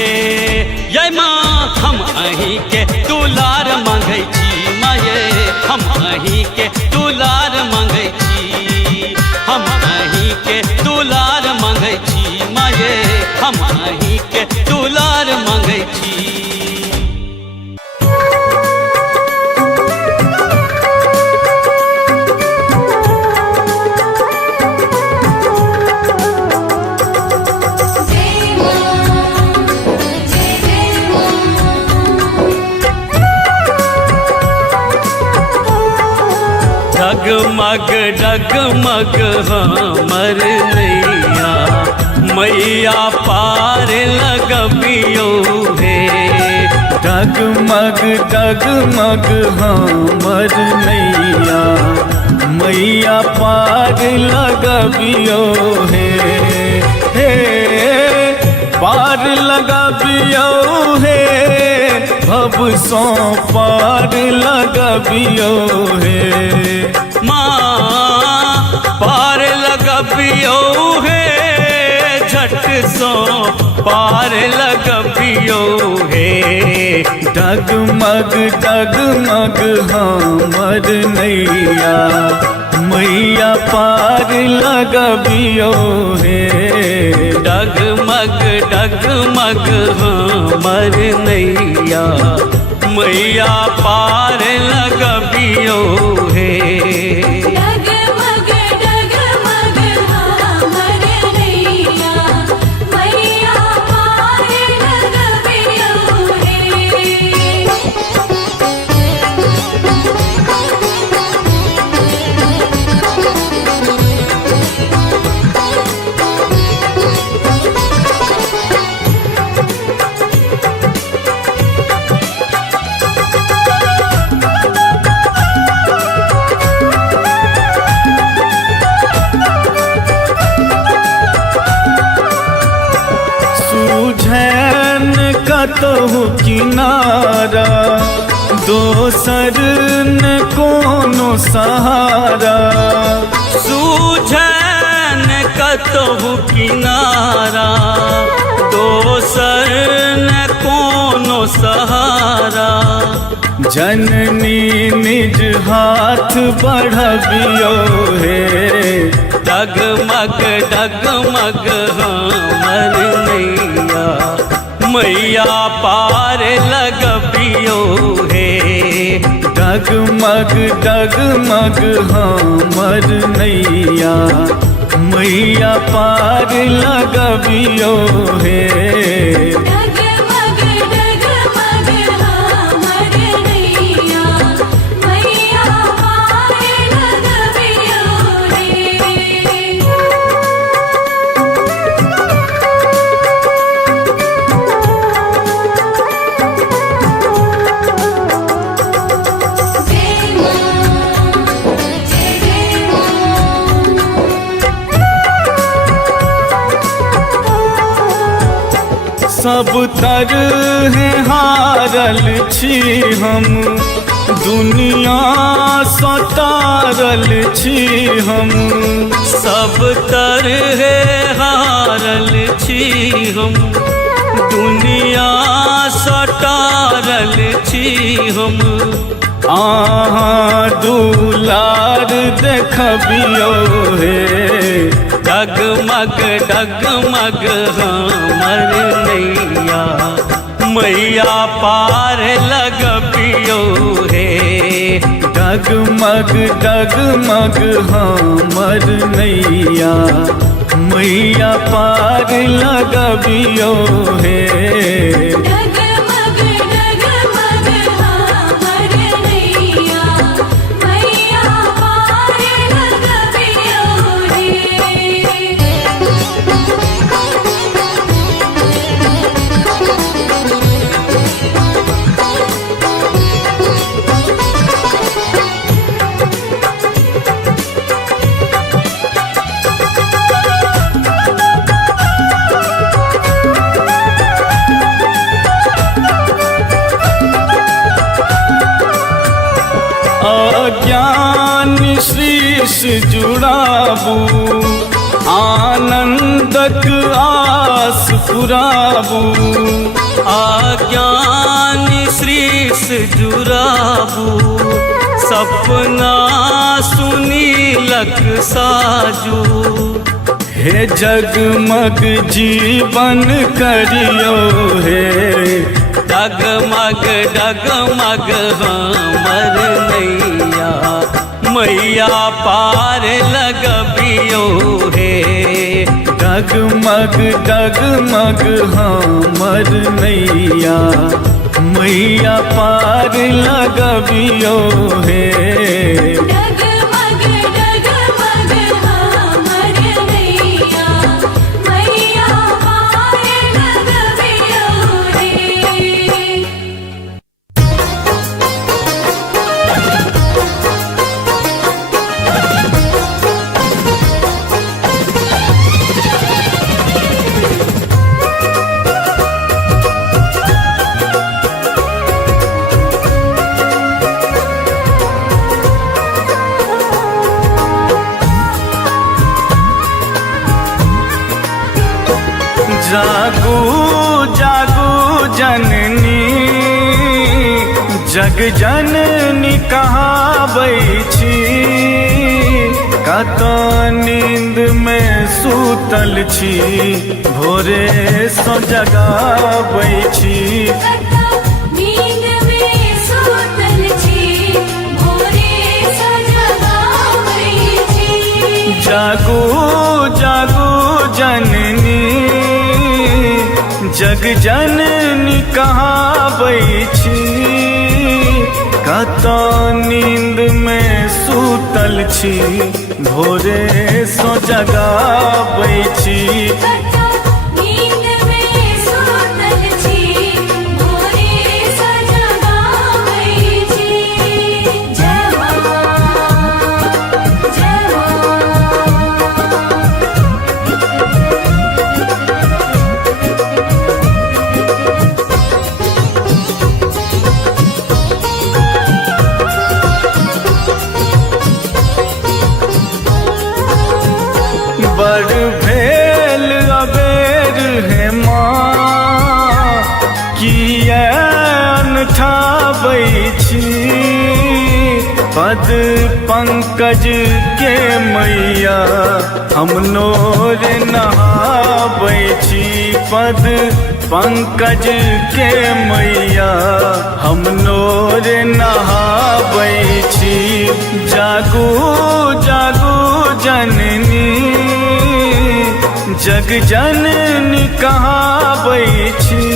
ये माँ हम अहीं के दुलार मांगै छी माये हम अहीं के दुलार मांगै छी हम अहीं के दुलार मांगै छी माये हम अहीं के दुलार मांगै छी डगमग डगमग हमर नैया मैया पार लगबियो हे डगमग डगमग हमर नैया मैया पार लगबियो हे पार लगबियो हे भव सो पार लगबियो हे माँ पार लगबियो हे झट सो पार लगबियो हे डगमग डगमग हमर नैया मैया पार लगबियो हे डगमग डगमग हमर नैया मैया पार लगबियो हे डगमग डगमग हमर नैया मैया पार लगबियो हे कतहु किनारा दोसर न कोनो सहारा सूझन कतहु किनारा दोसर न कोनो सहारा जननी निज हाथ बढ़बियो हे डगमग डगमग हमर नैया मैया पार लगबियो हे डगमग डगमग हमर नैया मैया पार लगबियो हे डगमग डगमग हमर नैया मैया पार लगबियो हे सब तरहे हारल छी हम, दुनिया सतारल छी हम। सब तरहे हारल छी हम, दुनिया सटारल छी हम। आहाँ दुलार देखबियो हे, डगमग डगमग हमर नैया, मैया पार लगबियो हे। डगमग डगमग हमर नैया, मैया पार लगबियो हे। डगमग डगमग हमर नैया, मैया पार लगबियो रे। अज्ञान शीश जुड़ाबू, आनंदक आस पुराबू। आज्ञान श्रीस जुराबू, सपना सुनीलक साजू। हे जगमग जीवन करियो हे, डगमग डगमग हमर नैया, मैया पार लगबियो हे। डगमग डगमग हमर नैया, मैया पार लगबियो हे। डगमग डगमग हमर नैया, मैया पार लगबियो रे। जागू जागू जननी, जग जननी कहाबै छी। कतो नींद में सूतल छी, भोरे सो जगाबै छी। कतो नींद में सूतल छी, भोरे सो जगाबै छी। जागू जागू जननी, जग जननी कहाबै छी। कतो नींद में सूतल छी, भोरे सो जगाबै छी। कतो नींद में सूतल छी, भोरे सो जगाबै छी। जय मां जय मां। बड़ भेल अबेर है माँ, किया अनठाबै छी। पद पंकज के मैया हम नोर नहाबै छी। पद पंकज के मैया हम नोर नहाबै छी। जागू जागू जननी, जग जननी कहाबै छी।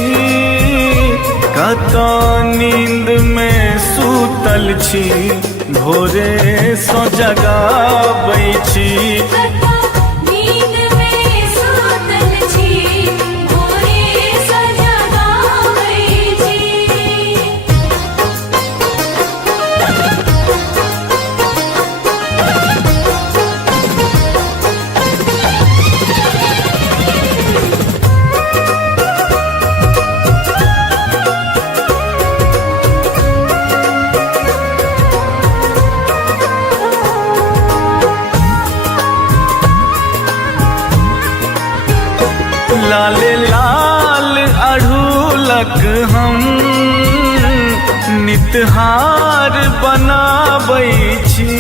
कतो नींद में सूतल छी, भोरे सो जगाबै छी। कतो नींद में सूतल छी, भोरे सो जगाबै छी। लाल लाल अढ़ूलक हम नितहार बनाबै छी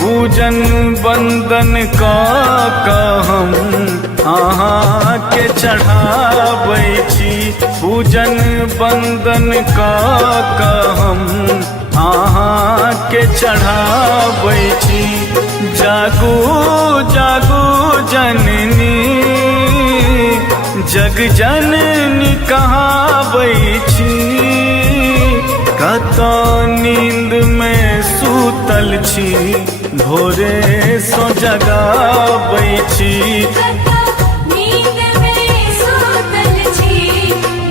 पूजन बंदन कऽ हम अहाँके चढ़ाबै छी पूजन बंदन कऽ हम अहाँके चढ़ाबै छी जागू जागू जननी जग जननी कहाबै छी कतऽ नींद में सूतल छी भोरे सो जगाबै छी नींद में सूतल छी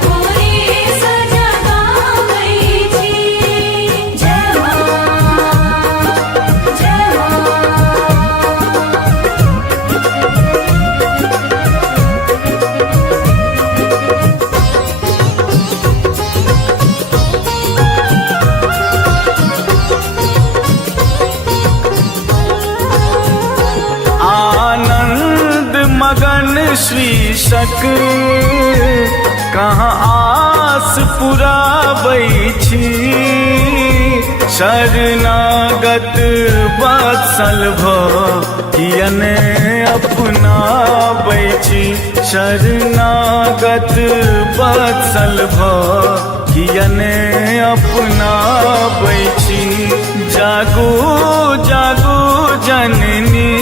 भोरे सो जगाबै छी जय मां जय आनंद मगन शीर्षक कहाँ आस पुराबै छी शरणागत वत्सल कियने अपनाबै छी शरणागत वत्सल कियने अपनाबै छी जागू जागू जननी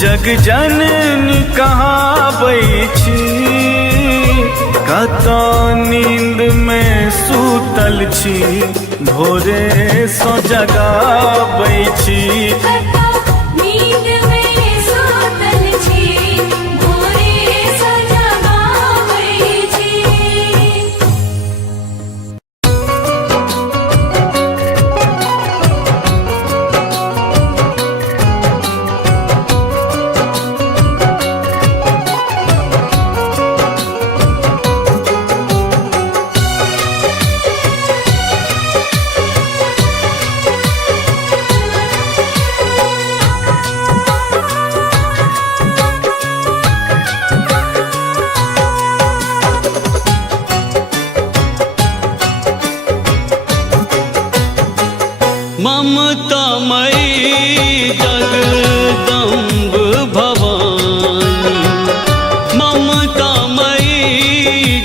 जग जननी कहाबै छी कतऽ नींद में सूतल छी भोरे सो जगाबै छी नींद में सूतल छी भोरे सो जगाबै छी ममतामयी जगदम्ब भवानी ममतामयी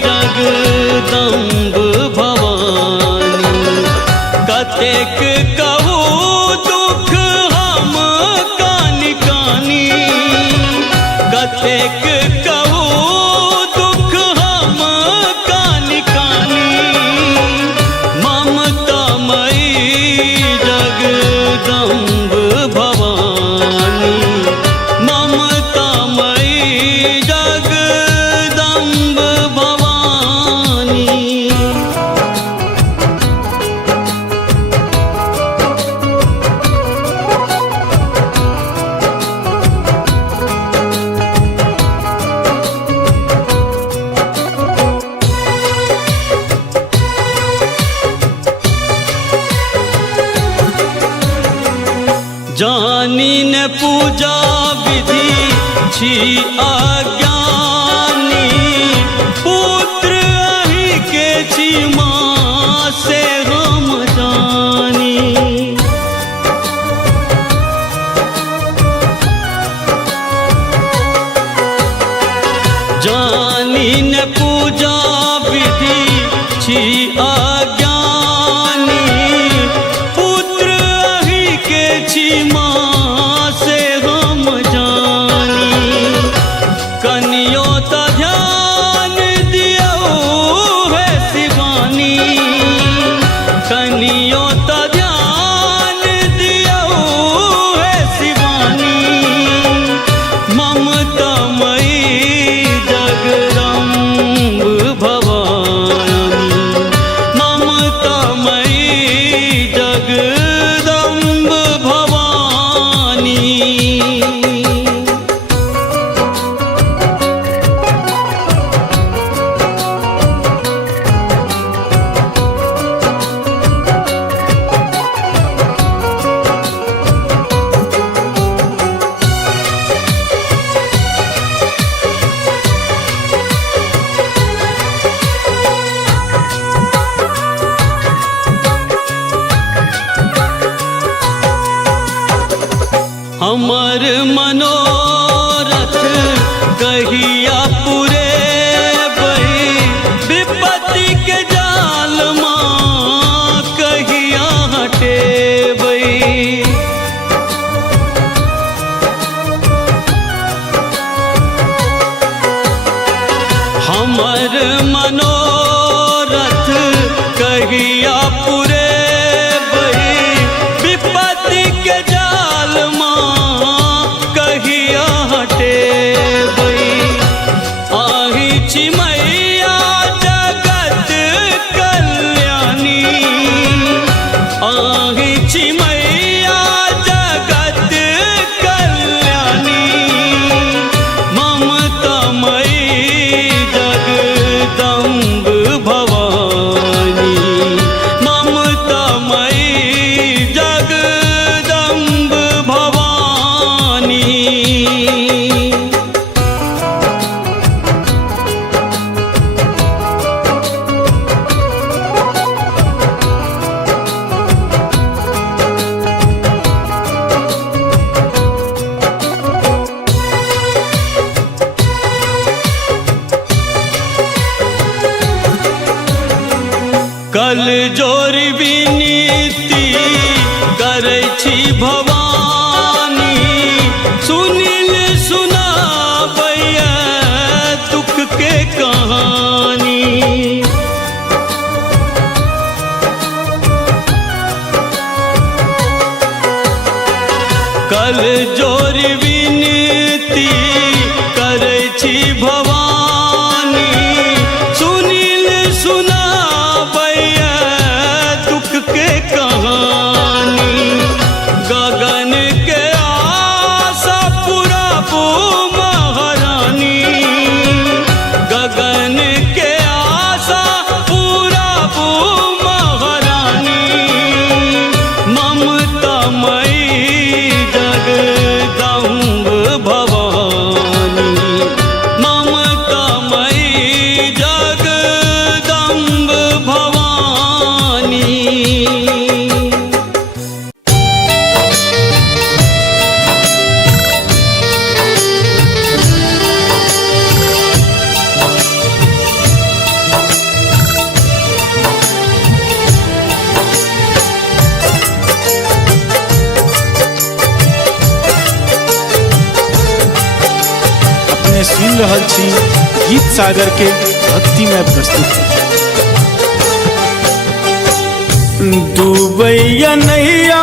जगदम्ब भवानी कतेक कहू दुख हम कानी कानी कतेक कहू दुख हम कानी कानी ममतामयी जगदम्ब भवानी ममतामयी जगदम्ब भवानी जानी न पूजा विधि छी अज्ञानी पुत्र अहि के छी माँ से हम जानी जानी न पूजा विधि छी अज्ञानी पुत्र अहि के छी माँ से हम जानी कनियो त ध्यान दियो है शिवानी मनोरथ कहिया पूरे बही विपत्ति के जाल माँ कहिया हटे बही। हमर मनोरथ कहिया पूरे बही विपत्ति के जाल माँ कहिया हटे बही। आही चिमैया जगत कल्याणी, आही चिमैया जगत कल्याणी, ममता मई जगदम्ब भवानी, ममता मई जगदम्ब भवानी। कल जोर विनीति करै छी भवानी, सुनिल सुनाबैया दुख के कहानी। कल जोर विनीति करै छी भवानी, सुनिल सुनाबैया दुख के कहानी। गगन के आशा पुराबू महारानी, गगन के आशा पुराबू महारानी, ममता मई जगदम्ब भवानी, ममता मई जगदम्ब भवानी। अपने सुन रहल छी गीत सागर के भक्तिमय प्रस्तुति। डूबैया नैया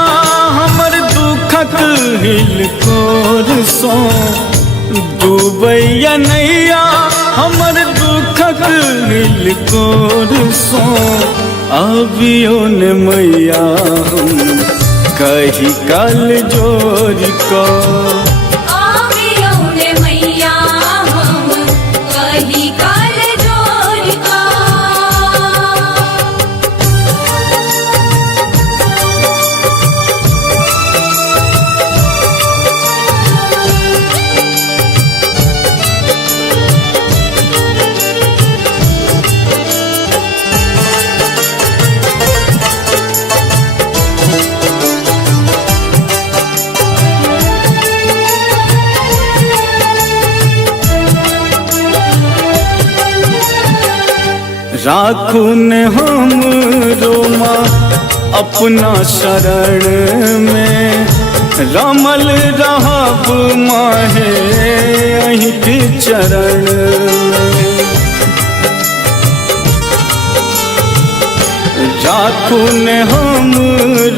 हमर दुखक हिलकोर सो, डूबैया नैया हमर दुखक हिलकोर सो। अबियो ने मैया हम कही काल जोर को, आवियो ने मैया हम कही काल जोर का। राखू ने हम रोमा अपना शरण में, रमल रहब माहे अहिं के चरण में। राखू ने हम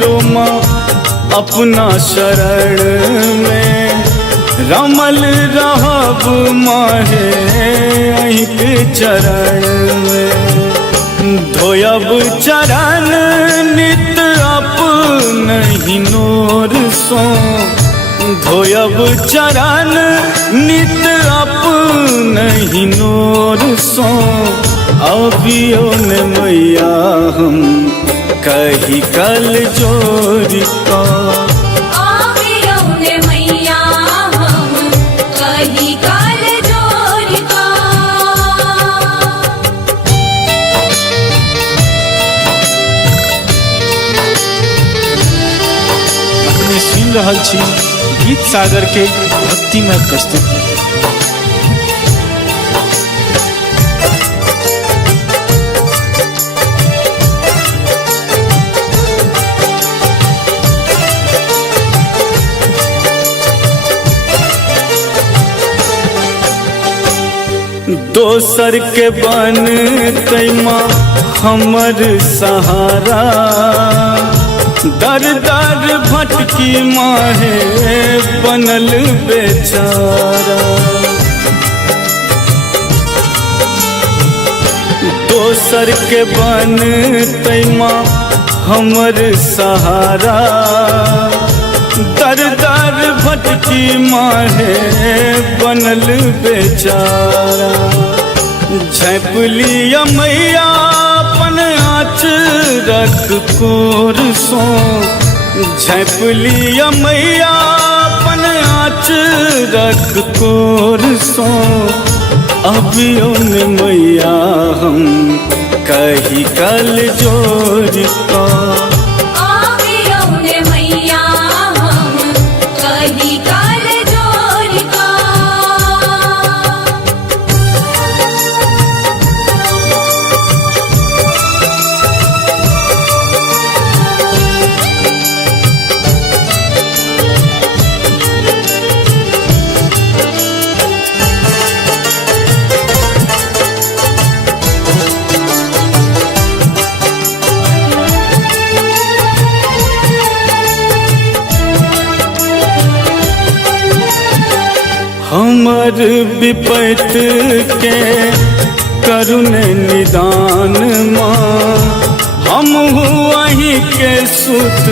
रोमा अपना शरण में, रमल रहब माहे अहिं के चरण में। धोयब चरण नित अपनहि नोर सो, धोयब चरण नित अपनहि नोर सो। अबियो ने मैया हम कही कल जोर का, आवियो ने मैया हम कही काल जोर का। अपने सुन रहल छी गीत सागर के भक्ति में प्रस्तुति। दोसर के बन तैमा हमर सहारा, दर दर भटकी माहे बनल बेचारा। दोसर के बन तैमा हमर सहारा, दर दर भटकी माहे बनल बेचारा। झैपलिया मैया अपन आँचरक कोर सो, झैपलिया मैया अपन आँचरक कोर सो। अभियो ने मैया हम कही कल जोर का, हमर विपत के करुण निदान माँ। हम वही के सुत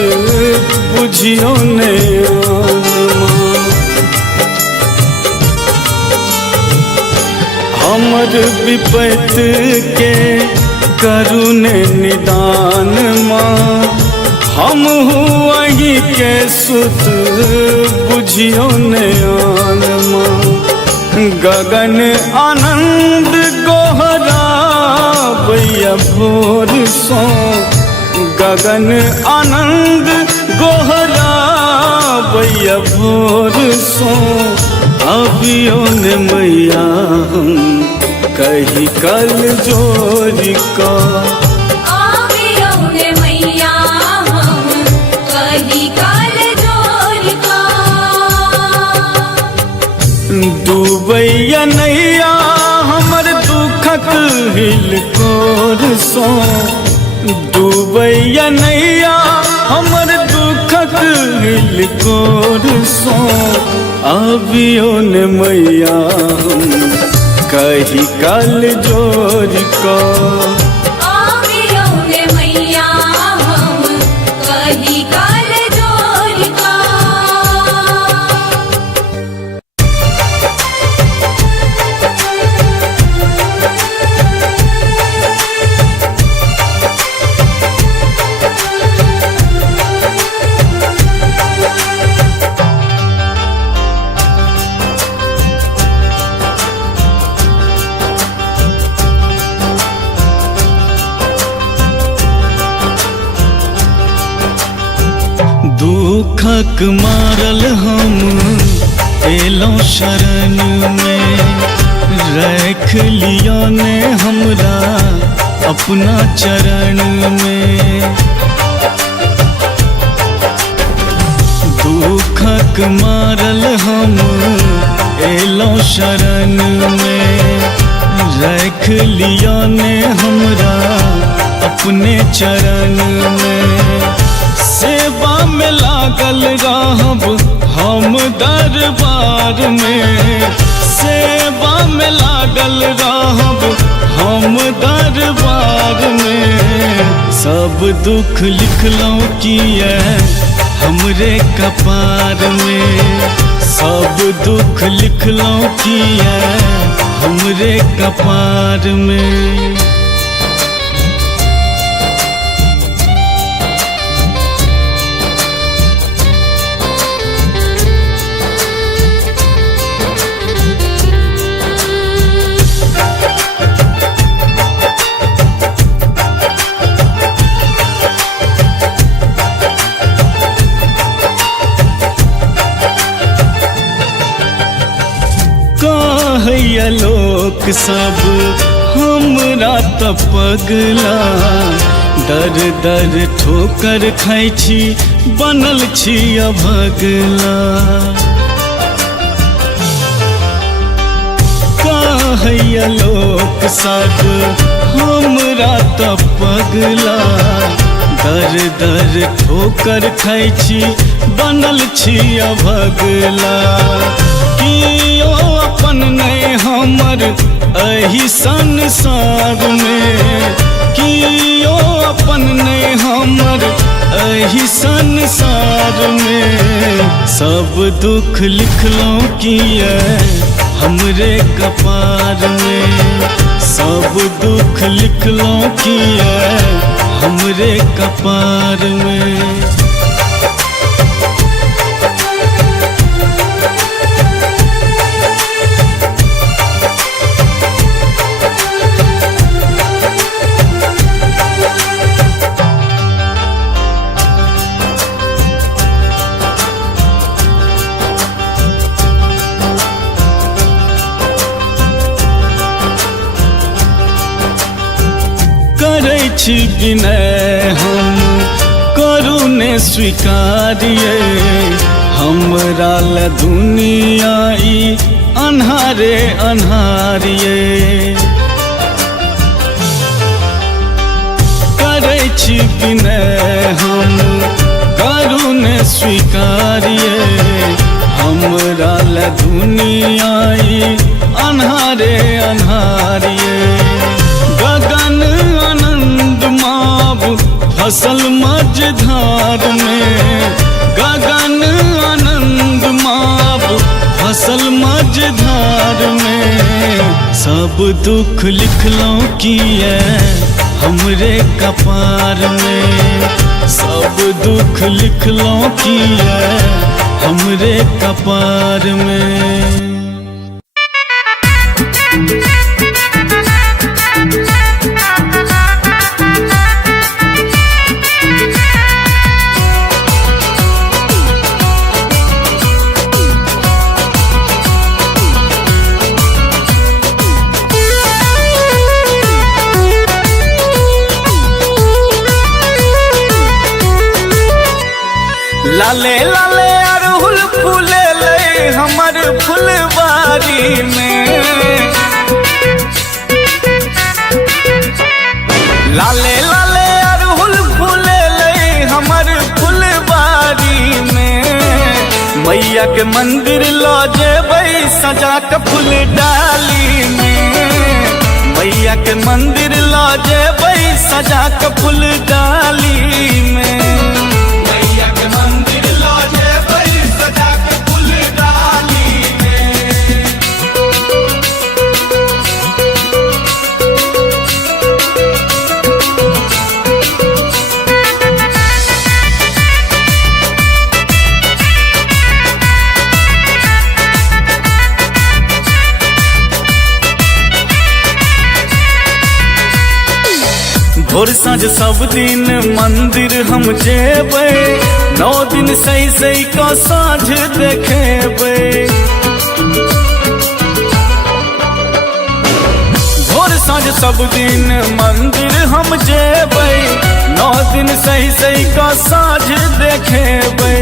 बुझियो ने माँ। हमर विपत के करुण निदान माँ। हम वही के सुत बुझियो ने माँ। गगन आनंद गोहरा भैया भोर सो, गगन आनंद गोहरा भैया भोर सो। अभियो ने मैया हम कही कल जोरी का, डूबैया नैया हमर दुखक हिल कोर सो। डूबैया नैया हमर दुखक हिल कोर सो। अभियो ने मैया हम कही कल जोर का, दुखक मारल हम एलों शरण में। रख लिया ने हमरा अपना चरण में। दुखक मारल हम एलों शरण में। रख लिया ने हमरा अपने चरण में। सेवा में लागल रहब हम दरबार में। सेवा में लागल रहब हम दरबार में। सब दुख लिखलौं किए हमरे कपार में। सब दुख लिखलौं किए हमरे कपार में। लोक सब हमरा त पगला दर दर ठोकर खाइ छी बनल छी अभगला कहैया लोक सब हमरा त पगला दर दर ठोकर खाइ छी बनल छी अभगला कियो अपन नहीं हमर एही संसार में कियो अपन नहीं हमर एही संसार में सब दुख लिखलों किए हमरे कपार में सब दुख लिखलों किए हमरे कपार में करै छी विनय हम करू ने स्वीकारिए हमरा ल दुनिया ई अन्हारे अन्हारिए करै छी विनय हम करू ने स्वीकारिए हमरा ल दुनिया ई अन्हारे अन्हारिए गगन आनंद माव फसल मझधार में गगन आनंद माव फसल मझधार में सब दुख लिखलों किए हमरे कपार में सब दुख लिखलों किए हमरे कपार में लाले लाले अड़हुल फूले ले हमर फुलवारी में लाले लाले अड़हुल फूले ले हमर फुलवारी में मैया के मंदिर लो जेबै सजा के फूल डाली में मैया के मंदिर लो जेबै सजा के फूल डाली में भोर साँझ सब दिन मंदिर हम जेबै 9 दिन सही सही का साँझ देखेबै भोर साँझ सब दिन मंदिर हम जेबै 9 दिन सही सही का साँझ देखेबै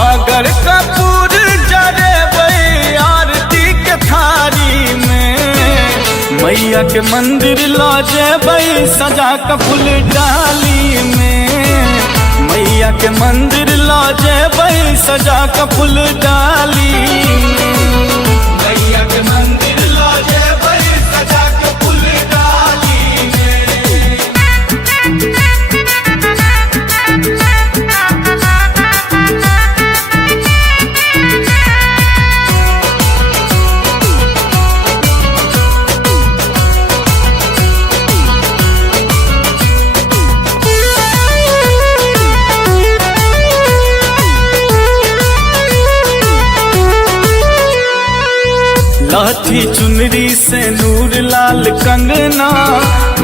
अगर कपूर जरेबै आरती के थारी में मैया के मंदिर ला जेबै सजा के फूल डाली में मैया के मंदिर ला जेबै सजा के फूल डाली में मैया के मंदिर ला जेबै सजा के फूल डाली में लाठी चुनरी से नूर लाल कंगना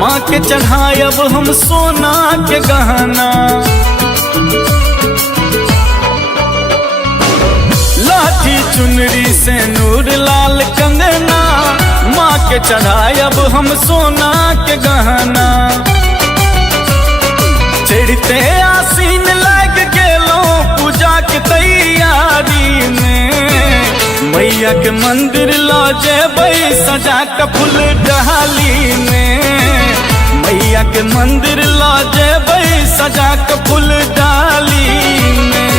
माँ के चढ़ायब हम सोना के गहना लाठी चुनरी से नूर लाल के चढ़ायब हम सोना के गहना। चढ़ते आसीन लग गेलो पूजा के तैयारी में। मैया के मंदिर लो जेबै सजा के फूल डाली में। मैया के मंदिर लो जेबै सजा के फूल डाली में।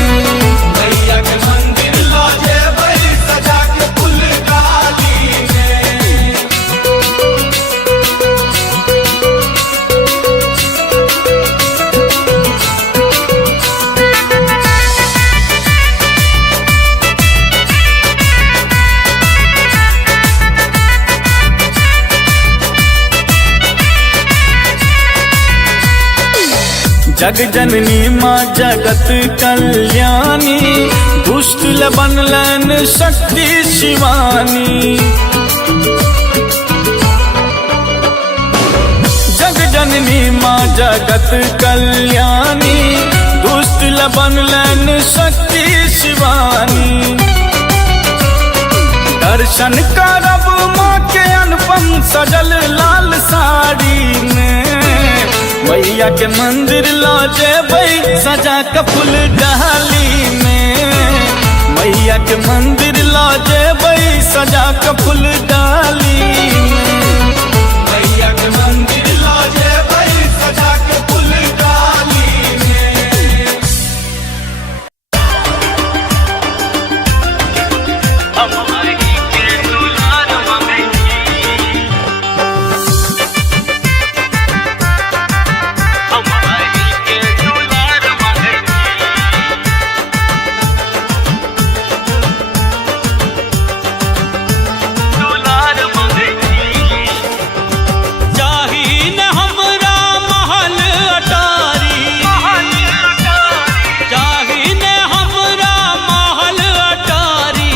मैया के मंदिर लो जेबै सजा के फूल डाली में। जग जननी माँ जगत कल्याणी, दुष्ट ल बनलन शक्ति शिवानी। जग जननी माँ जगत कल्याणी, दुष्ट ल बनलन शक्ति शिवानी। दर्शन करब माँ के अनुपम सजल लाल साड़ी में। मैया के मंदिर लो जेबै सजा के फूल डाली में। मैया के मंदिर लो जेबै सजा के फूल डाली में। मैया के मंदिर लो जेबै सजा के फूल डाली में। हम आई के दुलार मंगई, हम आई के दुलार मंगई। दुलार मंगई। चाही न हमरा महल अटारी, चाही न हमरा महल अटारी,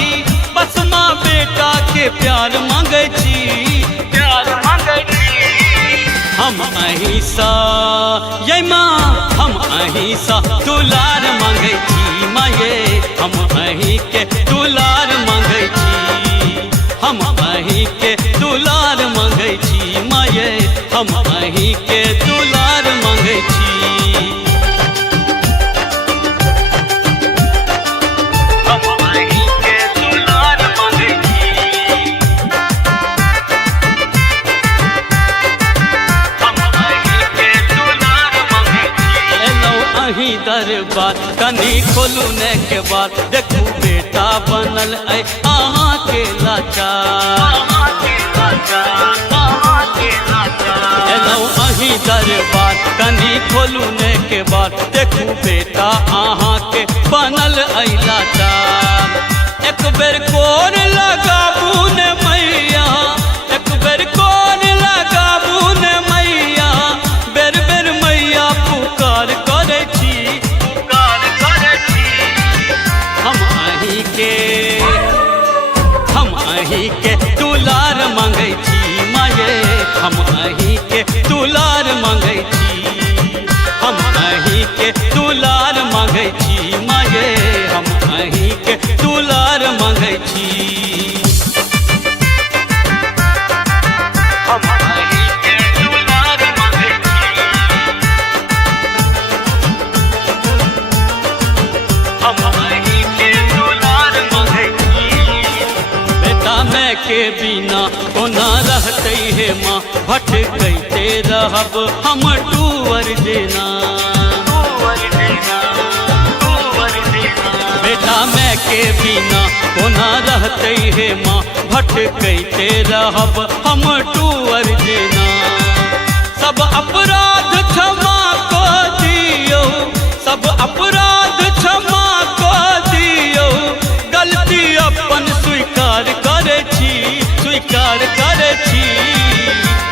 बस माँ बेटा के प्यार मांगै छी, प्यार मांगै छी। हम अहिंसा ये माँ, हम अहिंसा दुलार मांगै छी माँ ये। हम अहीं के दुलार मांगै छी, हम अहीं के दुलार मांगै छी माँ ये। हम अहीं के दुलार मांगै छी। हम आई के दुलार मंगई, हम आई के दुलार मंगई। एलौ अहीं दरबार कनी खोलू ने के बाद, देखू बेटा बनल ऐ अहाँ के लाचार। एलौ अहीं दरबार कनी खोलू ने के बाद, देखू बेटा अहाँ के बनल ऐ लाचार। एक बेर कोर लगाबू ने मैया, एक बेर कोर लगाबू ने मैया। बेर बेर मैया पुकार करै छी, पुकार करै छी। हम अहीं के, हम अहीं के दुलार मांगै छी माँ ये। हम अहीं के दुलार मांगै छी, हम अहीं के दुलार मांगै छी माँ ये। हम अहीं के दुलार मांगै छी। हम आई के दुलार मंगई, हम आई के दुलार मंगई। बेटा मैं के बिना कोना रहते हे माँ, भटकते रहब हम टूअर जेना। बेटा मैं के बिना कोना रहते हे माँ, भटकते रहब हम टूअर जेना। सब अपराध क्षमा को दियो, सब अपराध क्षमा को दियो। गलती अपन स्वीकार करे छी, स्वीकार करे छी।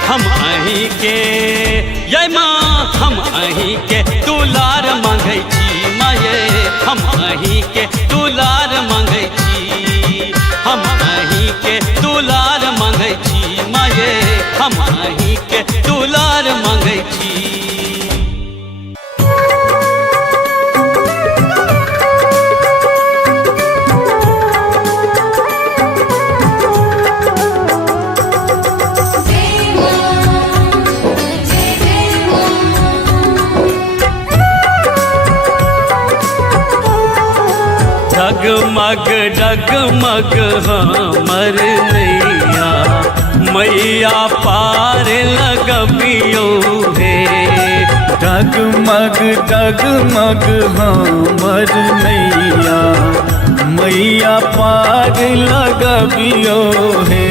हम अहीं के ये माँ, हम अहीं के दुलार मांगै छी माँ ये। हम अहीं के दुलार मांगै छी, हम अहीं के दुलार मांगै छी माँ ये। हम अहीं के दुलार मांगै छी। डगमग डगमग हमर नैया मैया पार लगबियो हे डगमग डगमग हमर नैया मैया पार लगबियो हे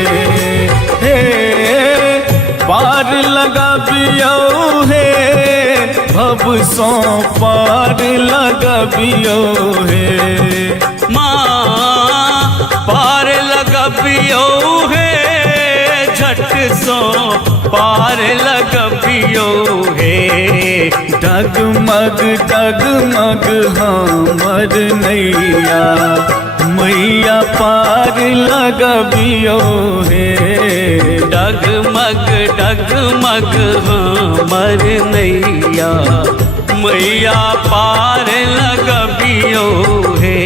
पार लगबियो हे भव सो पार लगबियो हे माँ पार लगबियो हे झट सो पार लगबियो हे डगमग डगमग हमर नैया मैया पार लगबियो हे डगमग डगमग हमर नैया मैया पार लगबियो हे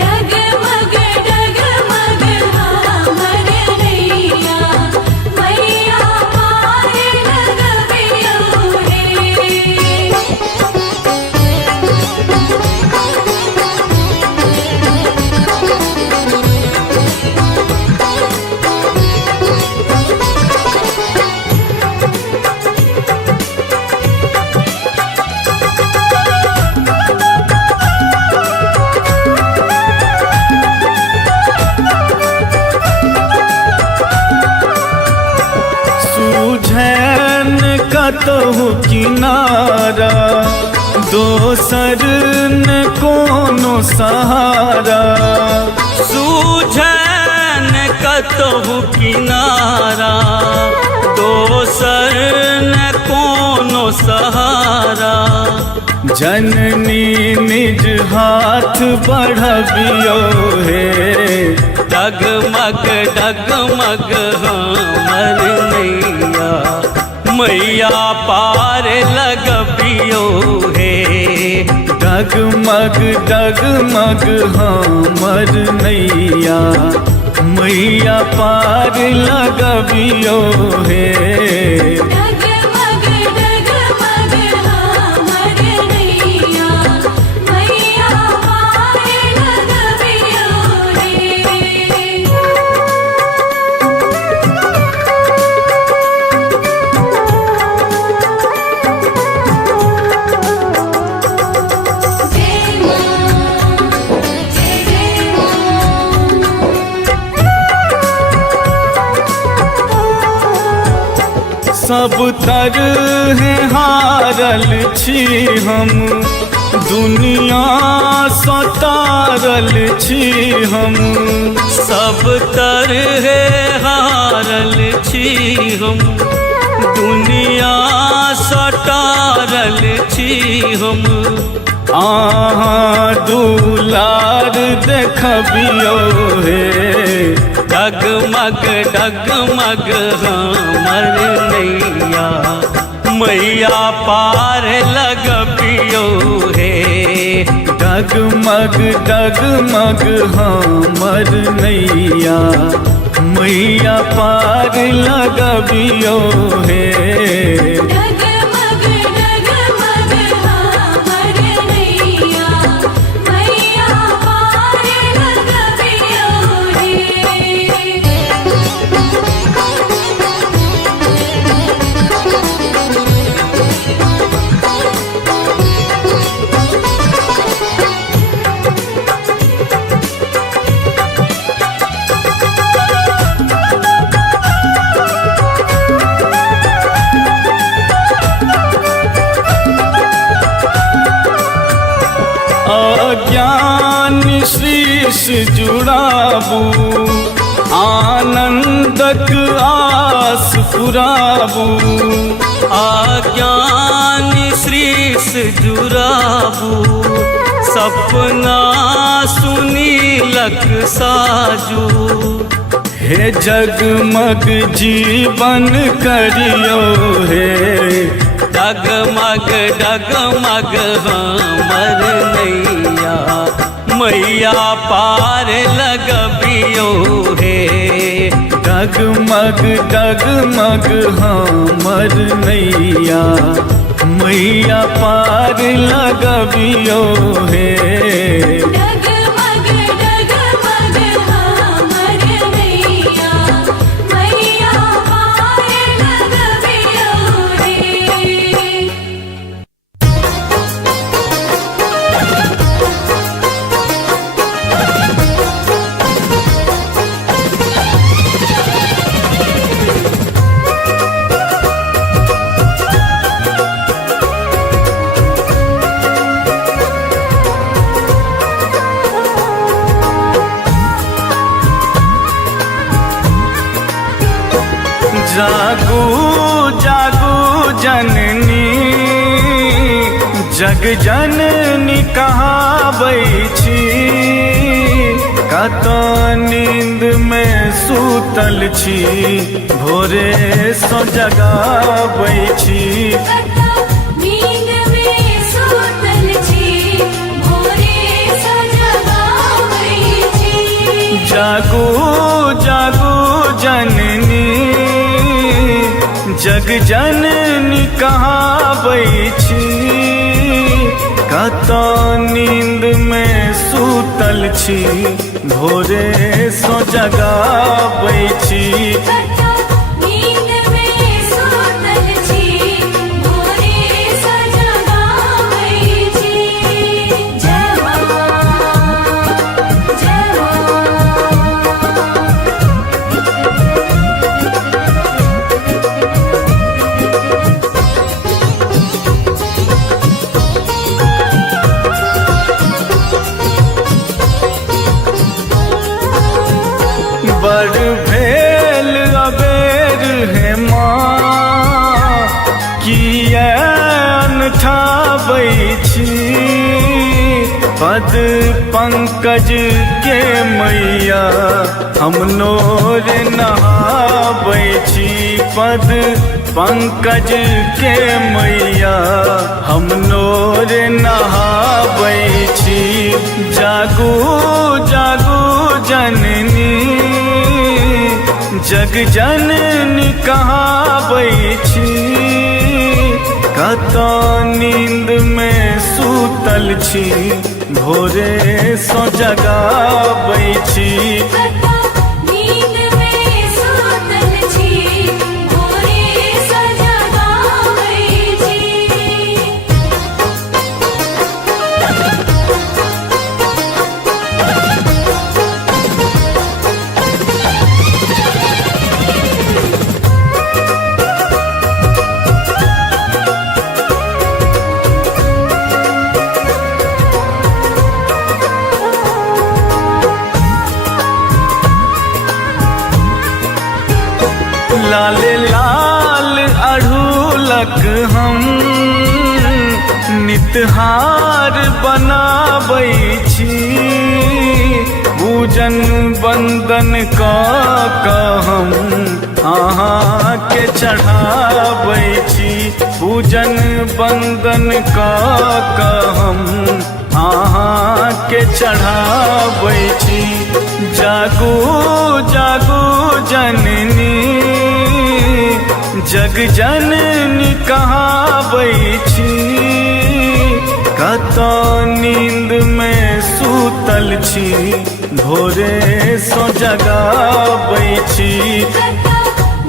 डगमग डगमग हमर नैया मैया पार लगबियो हे सूझैन कतहु किनारा दोसर न कोनो सहारा सूझन कतहु किनारा दोसर न कोनो सहारा जननी निज हाथ बढ़बियो हे डगमग डगमग हमर नैया मैया पार लगबियो हे डगमग डगमग हमर नैया मैया पार लगबियो हे डगमग डगमग हमर नैया मैया पार लगबियो हे जय मां जय मां सब तरह हारल छी हम दुनिया सतारल छी हम सब तरह हारल छी हम दुनिया सटारल छी हम आहाँ दुलार देखबियो हे डगमग डगमग हमर नैया मैया पार लगबियो हे डगमग डगमग हमर नैया मैया पार लगबियो हे डगमग डगमग हमर नैया मैया पार लगबियो हे अज्ञान शीश जुड़ाबू आनंदक आस पुराबू आज्ञान श्रीस जुराबू सपना सुनीलक साजू हे जगमग जीवन करियो हे डगमग डगमग हमर नैया मैया पार लगबियो हे डगमग डगमग हमर नैया मैया पार लगबियो हे डगमग जागू जागू जननी जग जननी कहाबै छी कतो नींद में सूतल छी भोरे सो जगाबै छी नींद में सूतल छी भोरे सो जगाबै छी जागू जागू जननी जग जननी कहाबै छी कतो नींद में सूतल छी भोरे सो जगाबै छी नींद में सूतल छी भोरे सो जगाबै छी जय मां जय बड़ भेल अबेर है माँ किया अनठाबै छी पद पंकज के मैया हम नोर नहाबै छी पद पंकज के मैया हम नोर नहाबै छी जागू जागू जननी जग जननी कहाबै छी कतो नींद में सूतल छी भोरे सो जगाबै छी नींद में सूतल छी भोरे सो जगाबै छी लाल लाल अढ़ूलक हम नितहार बनाबै छी पूजन बंदन कऽ हम अहाँ के चढ़ाबै छी पूजन बंदन कऽ हम अहाँ के चढ़ाबै छी जागू जागू जननी जग जननी कहाबै छी कतो नींद में सूतल छी भोरे सो जगाबै छी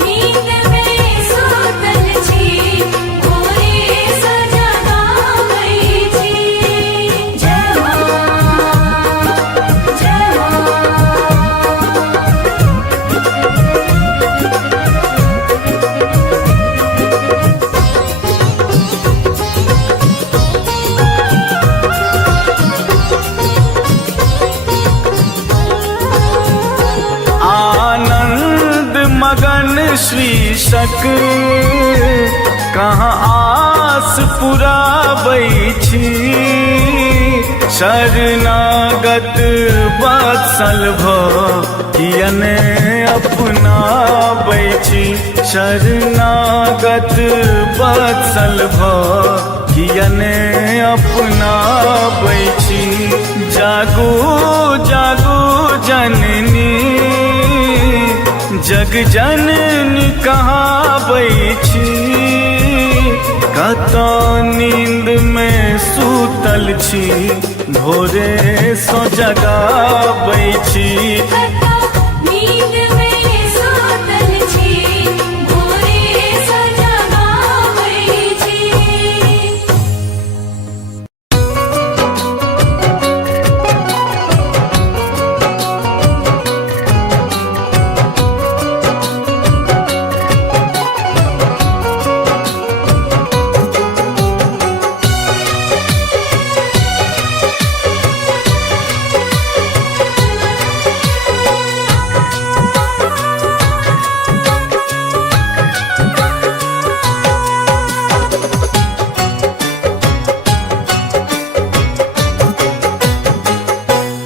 नींद में सूतल छी भोरे सो जगाबै छी जय मां जय आनंद मगन श्री शक कहाँ आस पुराबै छी शरणागत वत्सल कियने अपनाबै छी शरणागत वत्सल कियने अपनाबै छी जागू जागू जननी जग जननी कहाबै छी कतो नींद में सूतल छी भोरे सो जगाबै छी नींद में सूतल छी भोरे सो जगाबै छी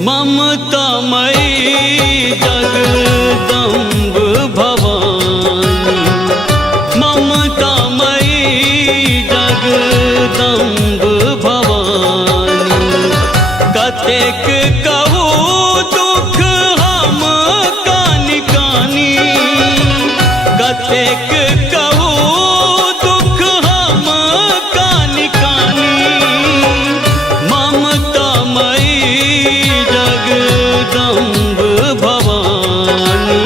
ममतामयी जगदम्ब भवानी, ममतामयी जगदम्ब भवानी। कतेक कहू दुख हम कानि कानि, कतेक कहू दुख हम कानि कानि। ममतामयी जगदम्ब भवानी,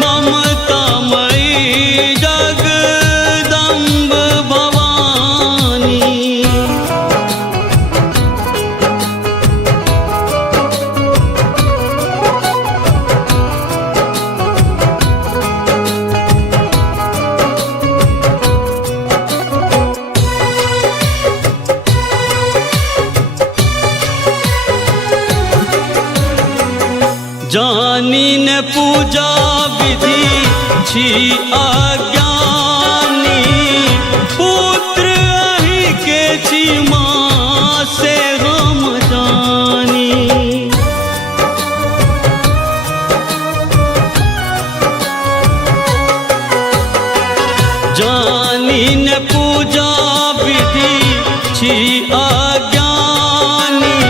ममतामयी जगदम्ब भवानी। जानी न पूजा विधि छी अज्ञानी, पुत्र अहि के छी माँ से हम जानी। जानी न पूजा विधि छी अज्ञानी,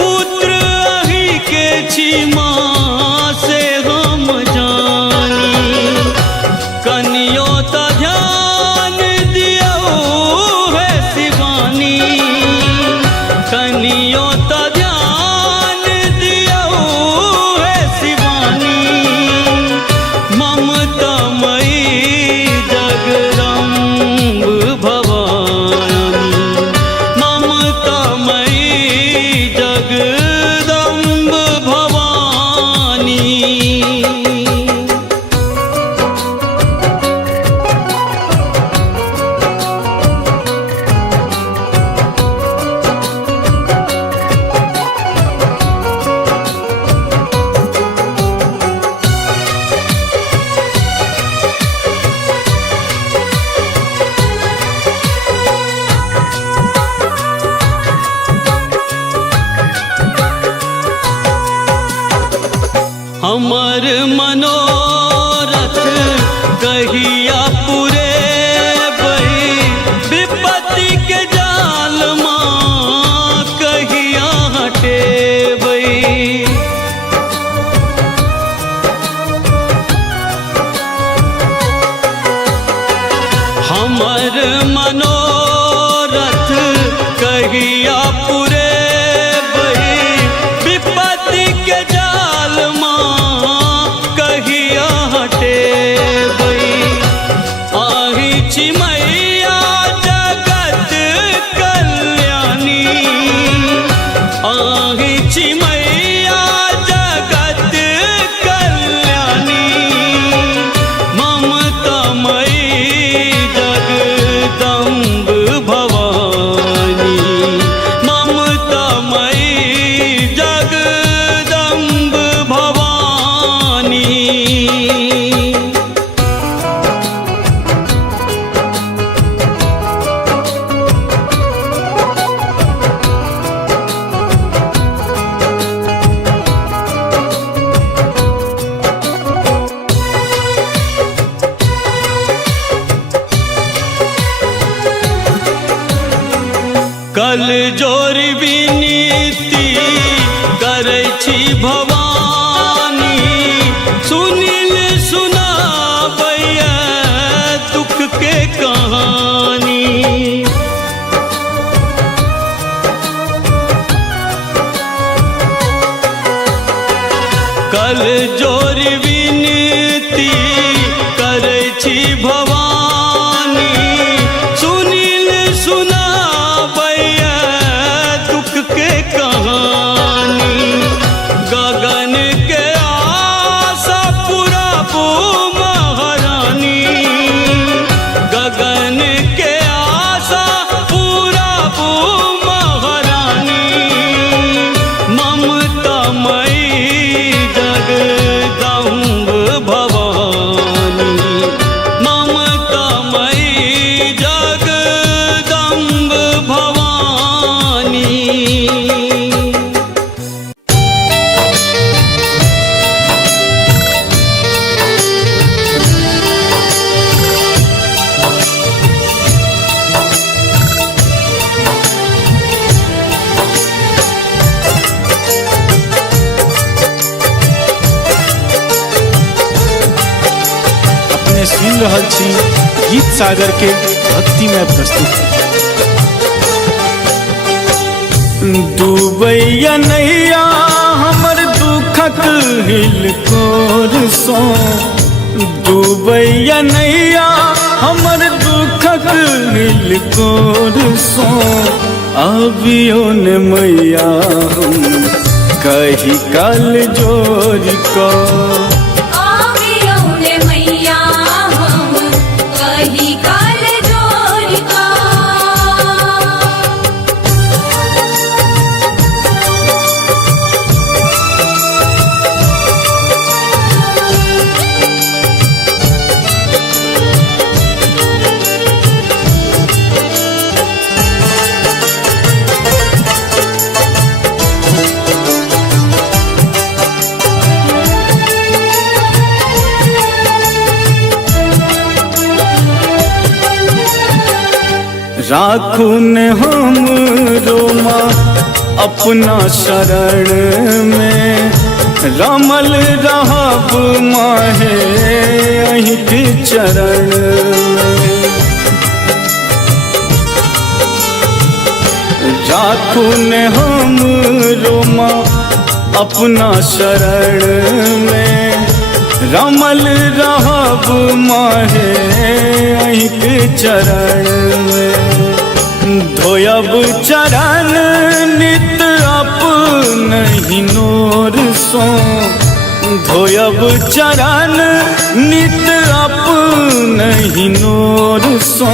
पुत्र अहि के छी माँ से हम जानी। कनियो त ध्यान दियो है शिवानी, कनियो त ध्यान दियो है शिवानी। ममतामयी जगदम्ब भवानी, ममतामयी जगदम्ब भवानी। हमर मनोरथ कहिया पूरे बही, विपत्ति के जाल माँ कहिया हटेबई। हमर मनोरथ कहिया पूरे बही, विपत्ति के जाल माँ कहिया हटेबई। आहि छी मैया जगत कल्याणी, आहि छी मैया जगत कल्याणी। ममतामयी जगदम्ब भवानी, ममतामयी जगदम्ब भवानी। कल जोरी विनीति करै छी भवानी, सुनिल सुनाबैया दुख के कहानी। कल जोरी विनीति करै छी भवानी, सुनिल सुनाबैया दुख के कहानी। गगन के आशा पुराबू महारानी, गगन के आशा पुराबू महारानी। ममतामयी जगदम्ब भवानी, रहल छी गीत सागर के भक्तिमय प्रस्तुति। डूबैया नैया हमर दुखक हिलकोर सो, डूबैया नैया हमर दुखक हिलकोर सो, अबियो ने मैया हम कही कल जोर को। आवियो ने मैया हम कही काल जोर का। राखू ने हम रोमा अपना शरण में, रमल रहब माहे अहीं के चरण में। राखू ने हम रोमा अपना शरण में, रमल रहब माहे अहीं के चरण में। धोयब चरण नित अपनहि नोर सो, धोयब चरण नित अपनहि नोर सो,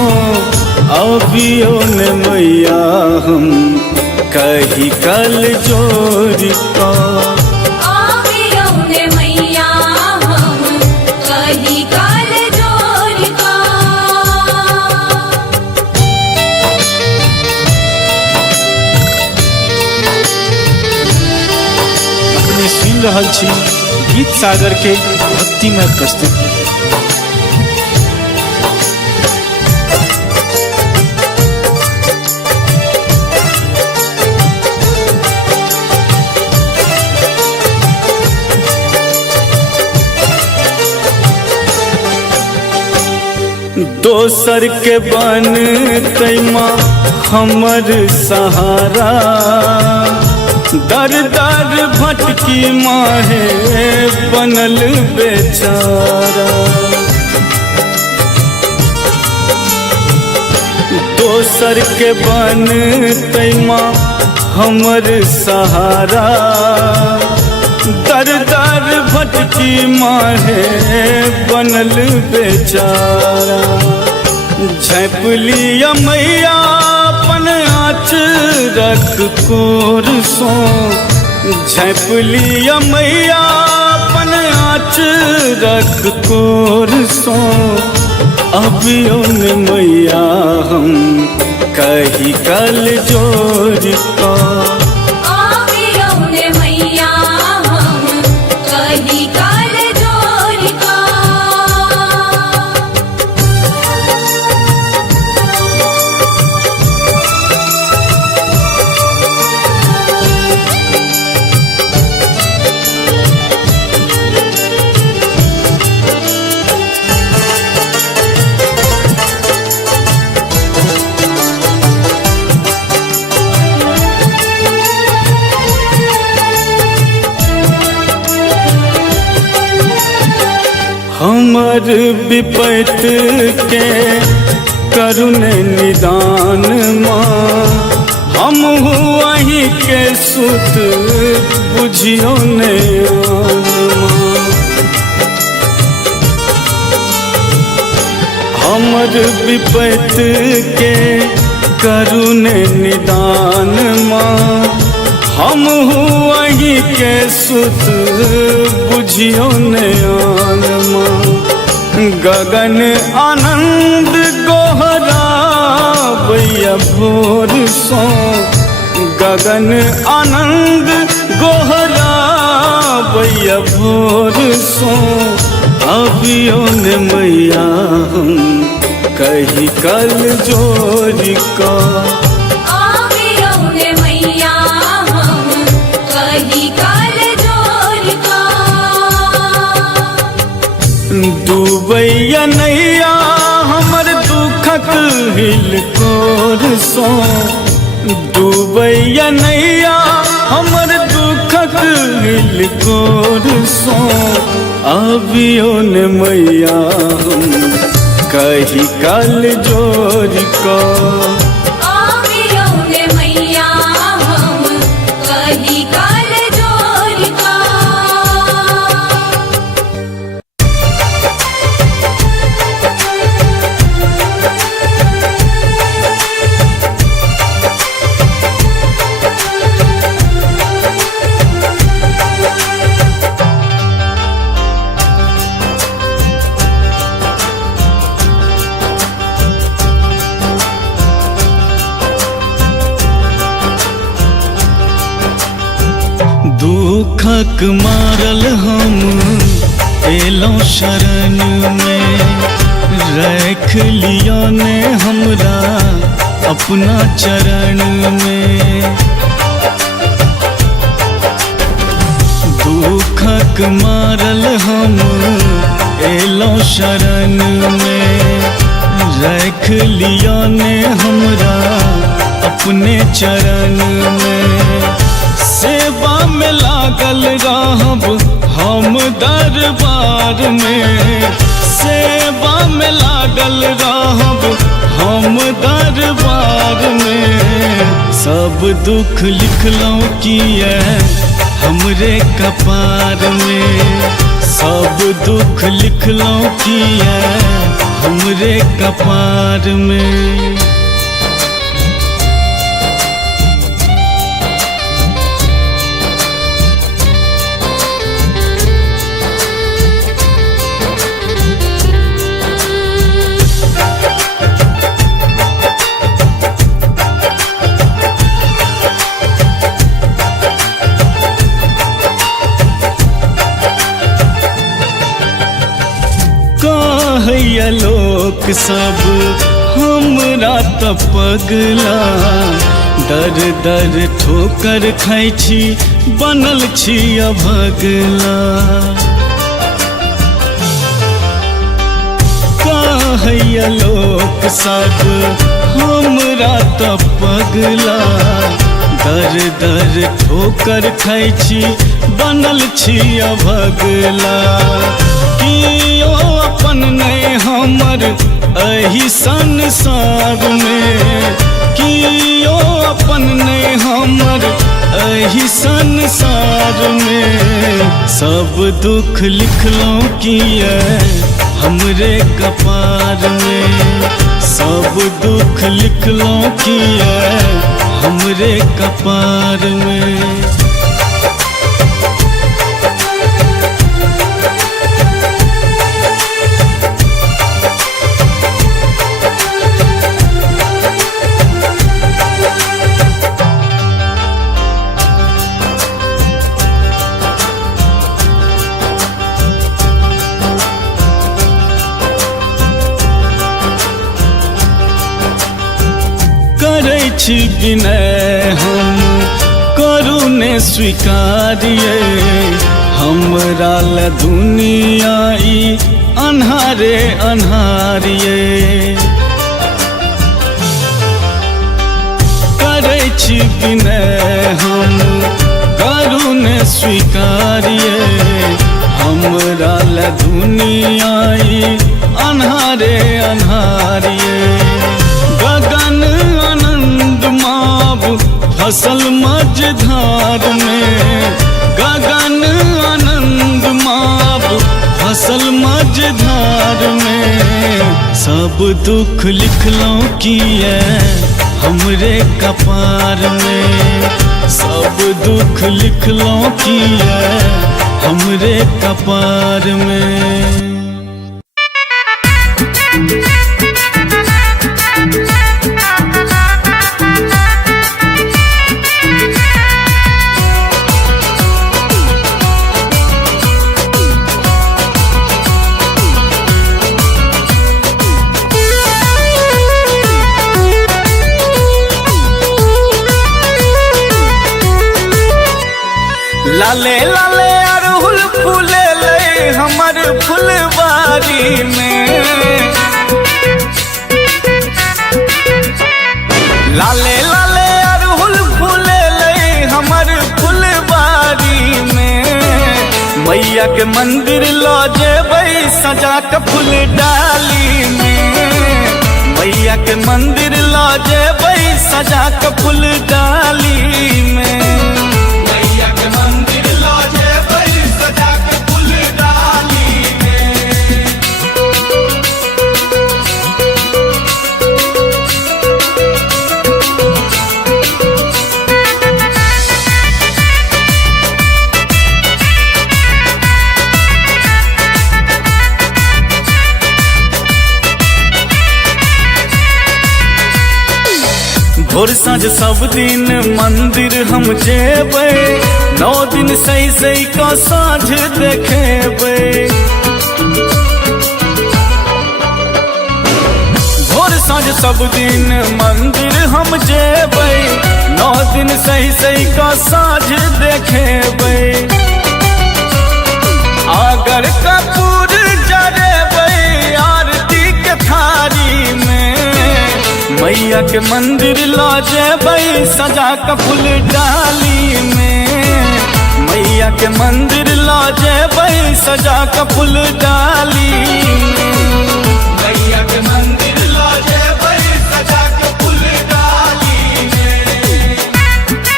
अबियो ने मैया हम कही कल जोर का। आवियो ने मैया हम कही काल जोर का। अपने सुन रहल छी गीत सागर के भक्तिमय प्रस्तुति। दोसर के बन तैमा हमर सहारा, दर दर भटकी माहे बनल बेचारा। दोसर के बन तैमा हमर सहारा, दर दर भटकी माहे बनल बेचारा। झैप लिया मैया अपन आँचरक कोर सो, झैप लिया मैया अपन आँचरक कोर सो, अबियो ने मैया हम कही कल जोर का। आवियो ने मैया हम कही काल जोर का। हमर विपत के करुण निदान माँ, हम वहीं के सुत बुझियो ने आन माँ। हमर विपत के करुण निदान माँ, हम वहीं के सुत बुझियो ने आन माँ। गगन आनंद गोहरा बैया भोर सो, गगन आनंद गोहरा बैया भोर सो, अबियो ने मैया हम कही कल जोर का। आवियो ने मैया हम कही काल जोर का। डूबैया नैया जोर सो डूबैया नैया हमर दुखक हिलकोर सो आबियो ने मैया हम कही काल जोर को आवियो ने मैया हम कही काल जोर का दुखक मारल हम एलों शरण में रख लिया ने हमरा अपना चरण में दुखक मारल हम एलों शरण में रख लिया ने हमरा अपने चरण में सेवा में लागल रहब हम दरबार में सेवा में लागल रहब हम दरबार में सब दुख लिखलौं किए हमरे कपार में सब दुख लिखलौं किए हमरे कपार में कहैया लोक सब हमरा त पगला दर दर ठोकर खाइ छी बनल छी अभगला कहैया लोक सब हमरा त पगला दर दर ठोकर खाइ छी बनल छी अभगला कियो अपन नहीं हमर एही संसार में कियो अपन नहीं हमर एही संसार में सब दुख लिखलौं किए हमरे कपार में सब दुख लिखलौं किए हमरे कपार में करै छी विनय हम करू ने स्वीकारिए हमरा ल दुनिया ई अन्हारे अन्हारिए करै छी विनय हम करू ने स्वीकारिए हमरा ल दुनिया ई अन्हारे अन्हारिए गगन आनंद माव फसल मझधार में गगन आनंद माव फसल मझधार में सब दुख लिखलौं किए हमरे कपार में सब दुख लिखलौं किए हमरे कपार में लाले लाले अरहुल फूले ले हमर फुलवारी में लाले लाले अरहुल फूले लई हमर फुलबारी में मैया के मंदिर लो जेबै सजा के फूल डाली में मैया के मंदिर लो जेबै सजा के फूल डाली में मैया के मंदिर लो जेबै सजा के फूल डाली में भोर साँझ सब दिन मंदिर हम जेबै 9 दिन सही सही का साँझ देखेबै भोर साँझ सब दिन मंदिर हम जेबै 9 दिन सही सही का साँझ देखेबै अगर कपूर जरेबै आरती के थारी में मैया के मंदिर लो जेबै सजा के फूल डाली में मैया के मंदिर लो जेबै सजा के फूल डाली में मैया के मंदिर लो जेबै सजा के फूल डाली में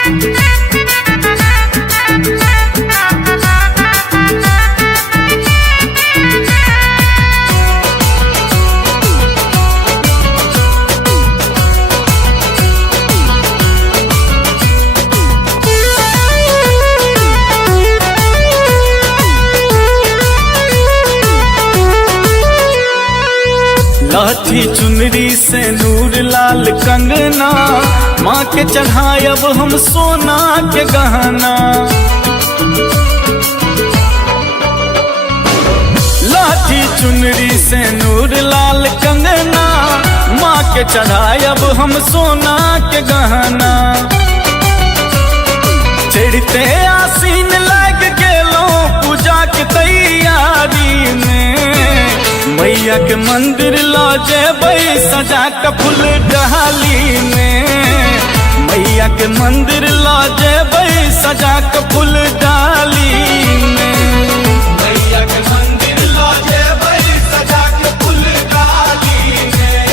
लाठी चुनरी से नूर लाल कंगना माँ के चढ़ायब हम सोना के गहना लाठी चुनरी से नूर लाल कंगना माँ के चढ़ायब हम सोना के गहना चढ़ते आसीन लग गेलो पूजा के तैयारी में मैया के मंदिर लो जेबै सजा के फूल डाली में मैया के मंदिर लो जेबै सजा के फूल डाली में मैया के मंदिर लो जेबै सजा के फूल डाली में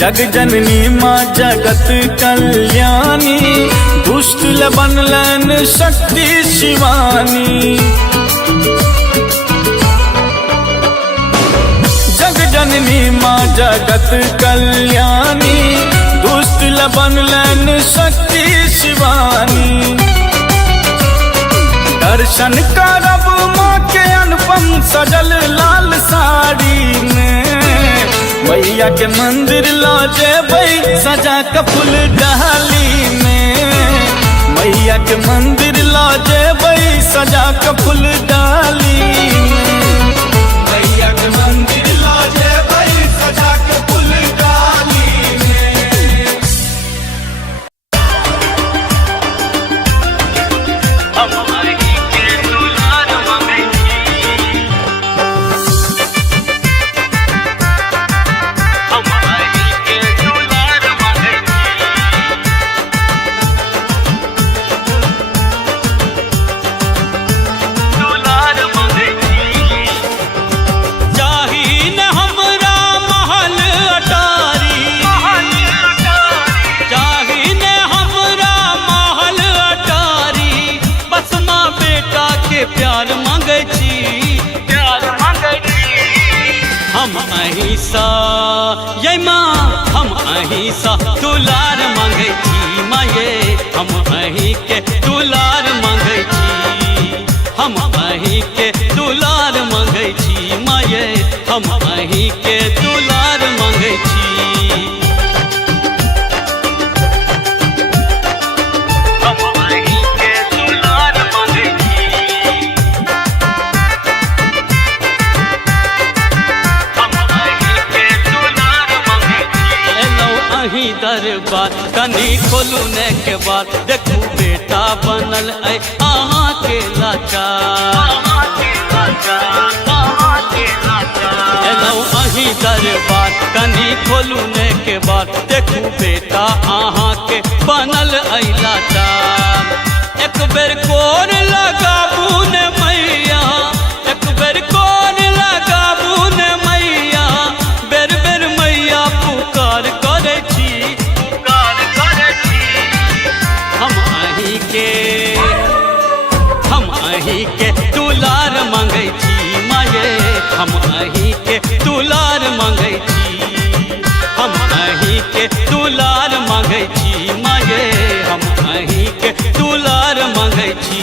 जग जननी माँ जगत कल्याणी दुष्ट बनलन शक्ति शिवानी जग जननी माँ जगत कल्याणी दुष्ट बनलन शक्ति शिवानी दर्शन करब माँ के अनुपम सजल लाल साड़ी में मैया के मंदिर लो जेबै सजा के फूल डाली में मैया के मंदिर लो जेबै सजा के फूल डाली में मैया के मंदिर लो जेबै सजा के फूल डाली में अहिंसा ये माँ हम अहिंसा दुलार मांगे छी माये हम अहीं के दुलार मांगे छी हम अहीं के दुलार मांगे छी माये हम अहीं के दुलार मांगे छी अही दरबार कनी खोलू ने के बाद देखू बेटा बनल ऐ अहाँ के लाचार एलौ अही दरबार कनी खोलू ने के बाद देखू बेटा अहाँ के बनल ऐ लाचार एक बेर कोर लगाबू ने मैया एक बेर कोर लगाबू ने मैया बेर बेर मैया पुकार करे छी हम अही के दुलार मांगै छी माये हम अही के दुलार मांगै छी हम अही के दुलार मांगै छी माये हम अही के दुलार मांगै छी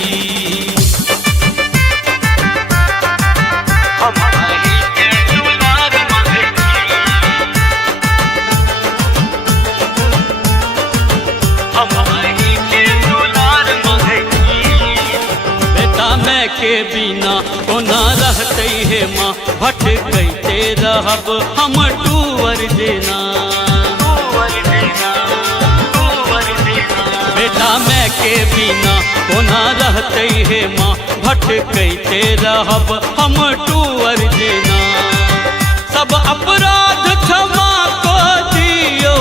हम अही के दुलार मांगै छी हम अही के दुलार मांगै छी बेटा मैं के बिना कोना रहते हे माँ भटकते रहब हम टूअर देना बेटा मैं के बिना कोना रहते हे माँ भटकते रहब हम टूअर देना सब अपराध क्षमा को दियो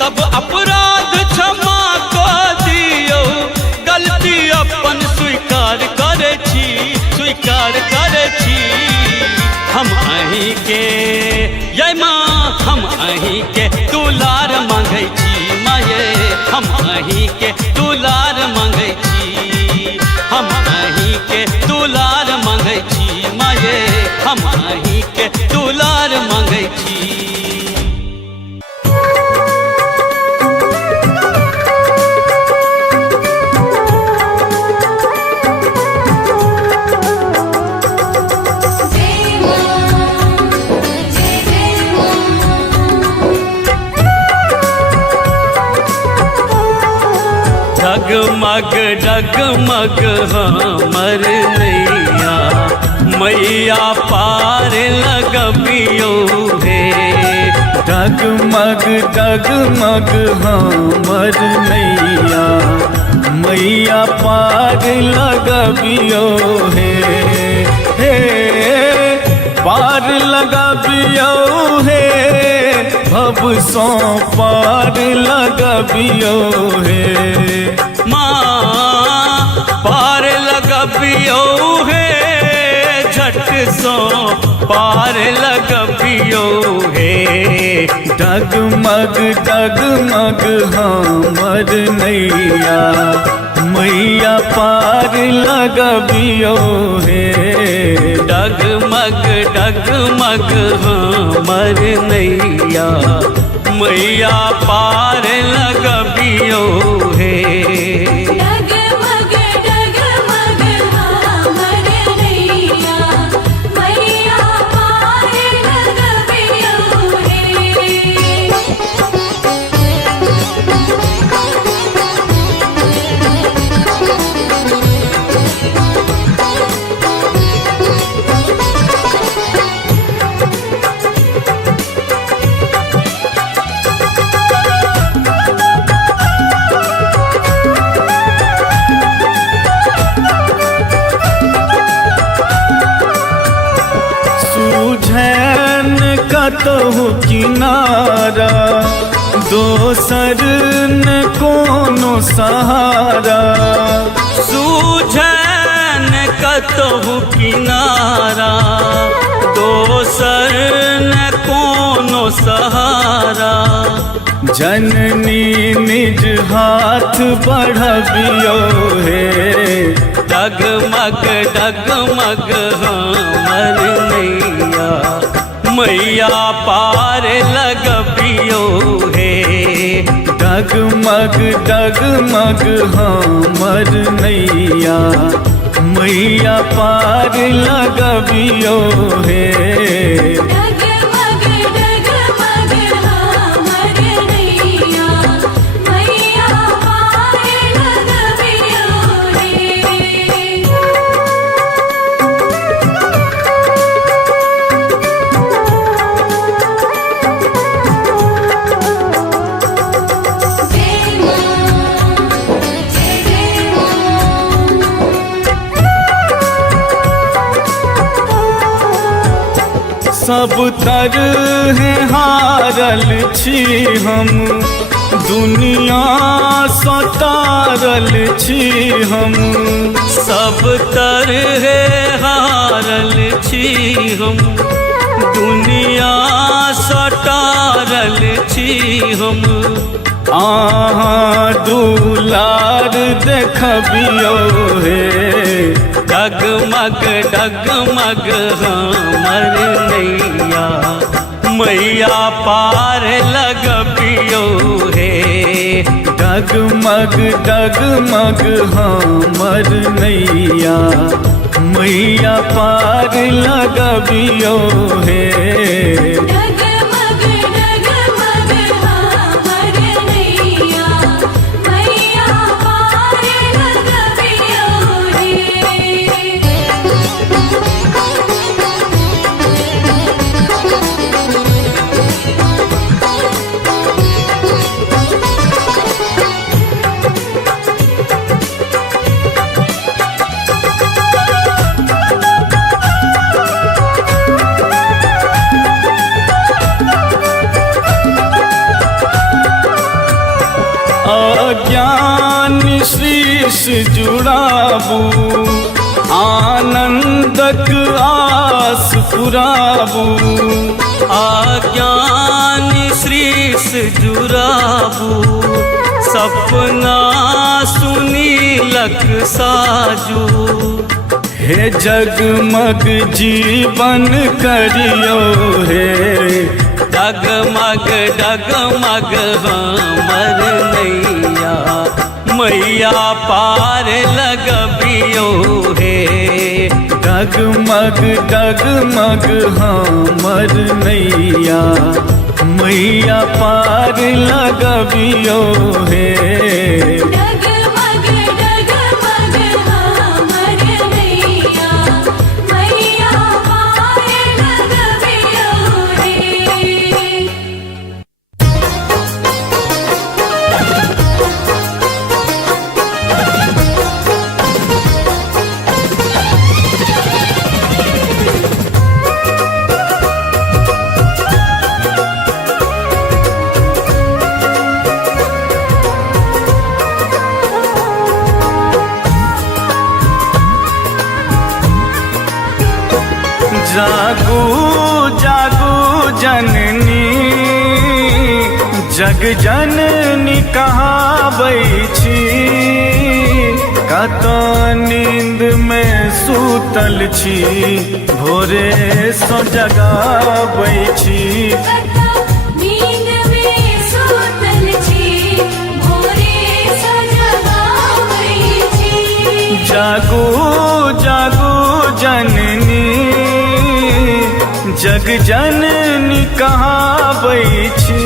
सब अपराध क्षमा को दियो गलती अपन स्वीकार करे छी हम अही के ये माँ हम अही के दुलार मांगै छी माये हम अही के दुलार मांगै छी हम अही के दुलार मांगै छी माये हम अही के दुलार मांगै छी डगमग डगमग हमर नैया मैया पार लगबियो हे डगमग डगमग हमर नैया मैया पार लगबियो हे पार लगबियो हे भव सो पार लगबियो हे माँ पार लगबियो हे झट सो पार लगबियो हे डगमग डगमग हमर नैया मैया पार लगबियो हे डगमग डगमग हमर नैया मैया पार लगबियो हे डगमग डगमग हमर नैया मैया पार लगबियो हे कतहु किनारा दोसर न कोनो सहारा सूझन कतहु किनारा दोसर न कोनो सहारा जननी निज हाथ बढ़बियो हे डगमग डगमग हमर नैया मैया पार लगबियो हे डगमग डगमग हमर नैया मैया पार लगबियो हे डगमग डगमग हमर नैया मैया पार लगबियो हे सब तर है हारल छी हम, दुनिया सतारल छी हम। सब तरहे हारल छी हम, दुनिया सटारल छी हम। आहाँ दुलार देखबियो हे, डगमग डगमग हमर नैया, मैया पार लगबियो हे। डगमग डगमग हमर नैया, मैया पार लगबियो हे। डगमग डगमग हमर नैया, मैया पार लगबियो रे। अज्ञान शीश जुड़ाबू, आनंदक आस पुराबू। आज्ञान श्रीस जुराबू, सपना सुनीलक साजू। हे जगमग जीवन करियो हे, डगमग डगमग हमर नैया, मैया पार लगबियो हे। डगमग डगमग हमर नैया, मैया पार लगबियो हे। डगमग डगमग हमर नैया, मैया पार लगबियो रे। जागू जागू जननी, जग जननी कहाबै छी। कत नींद में सूतल छी, भोरे सो जगाबै छी। कत नींद में सूतल छी, भोरे स जगाबै छी। जागू जागू जननी, जग जननी कहाबै छी।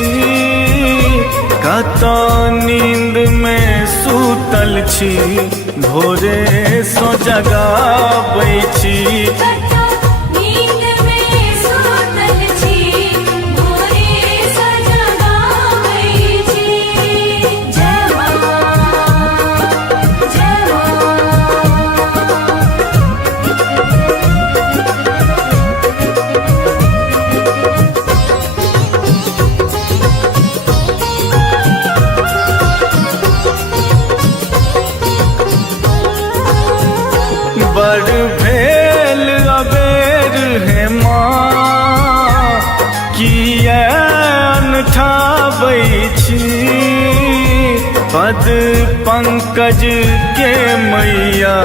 कत नींद में सूतल छी, भोरे सो जगाबै छी। कत नींद में सूतल छी, भोरे स जगाबै छी। जय मां जय मां। बड़ भेल अबेर है माँ, किया अनठाबै छी। पद पंकज के मैया,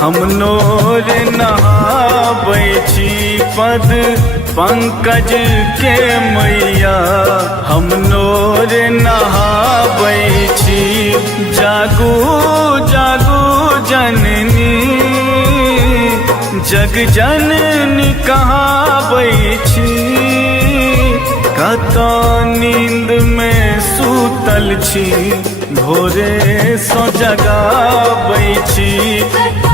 हम नोर नहाबै छी। पद पंकज के मैया, हम नोर नहाबै छी। जागू जागू जननी, जग जननी कहाबै छी। कत नींद में सूतल छी, भोरे सो जगाबै छी। कत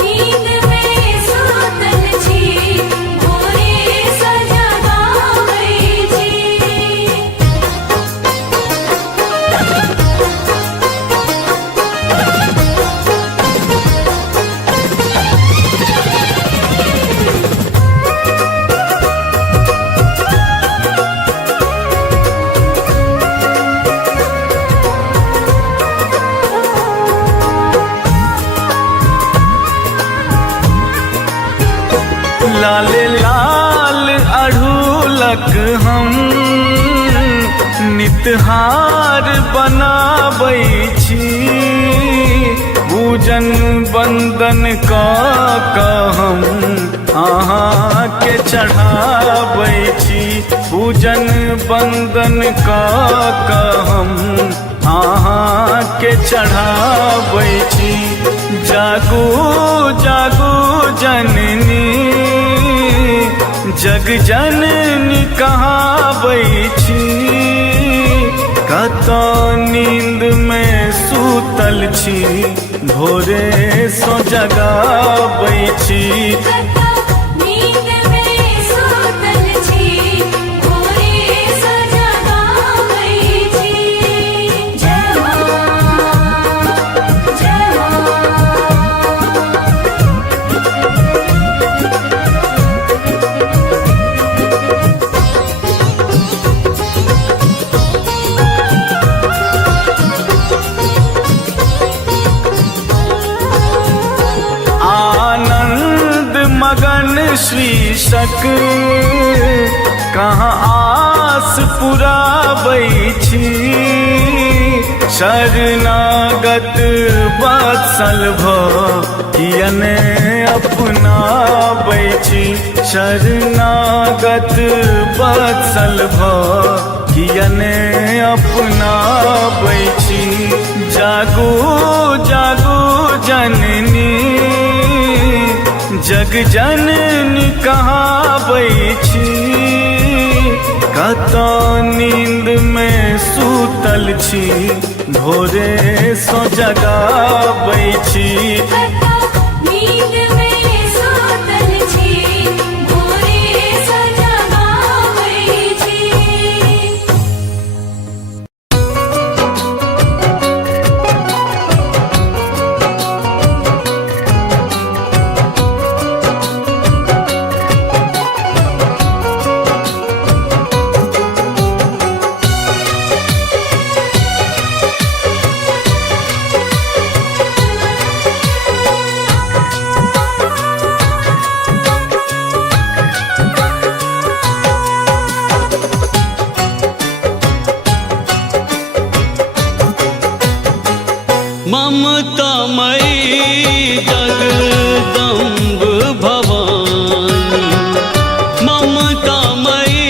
नींद में सूतल छी, भोरे स जगाबै छी। गीतहार बनाबै छी पूजन बंदन का हम अहाँ के चढ़ाबै छी पूजन बंदन का हम अहाँ के चढ़ाबै छी जागू जागू जननी जग जननी कहाबै छी कतौ नींद में सूतल छी भोरे सो जगाबै छी कतौ नींद में सूतल छी भोरे सो जगाबै छी जय मां जय आनंद मगन शीर्षक कहाँ आस पुराबै छी शरणागत वत्सल कियने अपनाबै छी शरणागत वत्सल कियने अपनाबै छी जागू जागू जननी जग जननी कहाबै छी कतौ नींद में सूतल छी भोरे सो जगाबै छी कतौ नींद में सूतल छी भोरे सो जगाबै छी ममतामयी जगदम्ब भवानी ममतामयी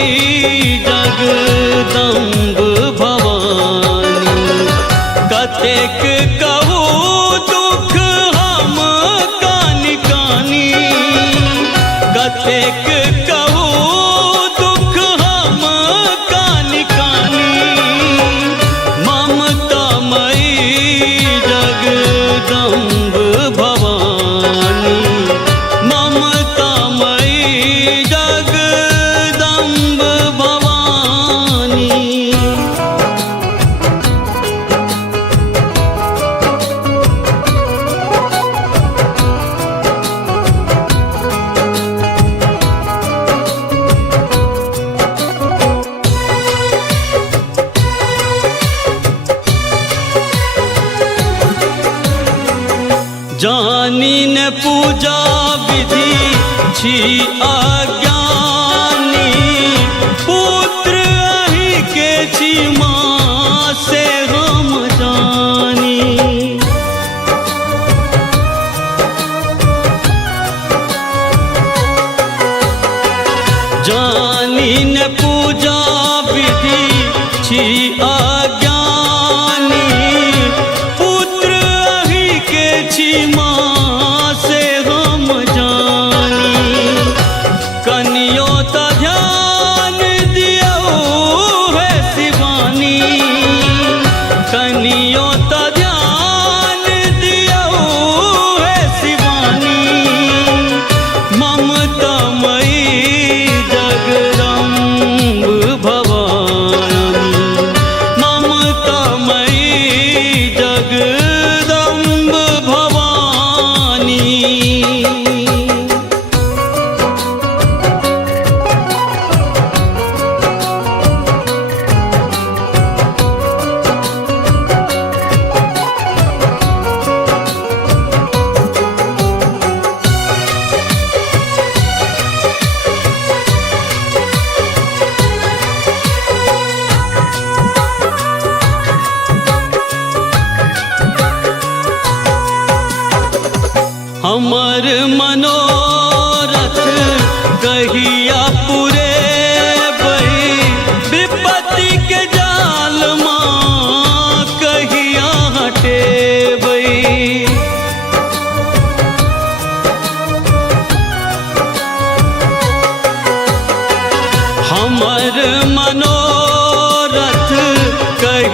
जगदम्ब भवानी कतेक कहू दुख हम कानि कानी कतेक कहू दुख हम कानि कानी ममतामयी जगदम्ब भवानी ममतामयी जगदम्ब भवानी जानी न पूजा विधि छी अज्ञानी पुत्र अहि के छी माँ से हम जानी जानी न पूजा विधि छी अज्ञानी पुत्र अहि के छी माँ से हम जानी कनियो त ध्यान दियो है शिवानी कनियो त ध्यान दियो है शिवानी ममतामयी जगदम्ब भवानी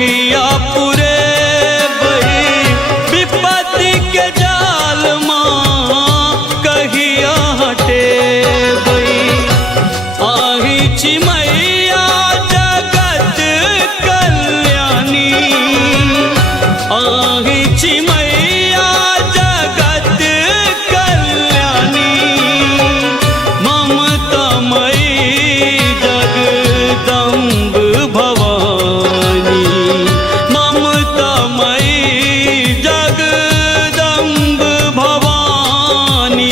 कहिया पूरे बही विपत्ति के जाल माँ कहिया हटे बही आही चिमैया जगत कल्याणी आही चिमैया जगत कल्याणी ममता मई जगदम्ब भवानी ममता मई जगदम्ब भवानी।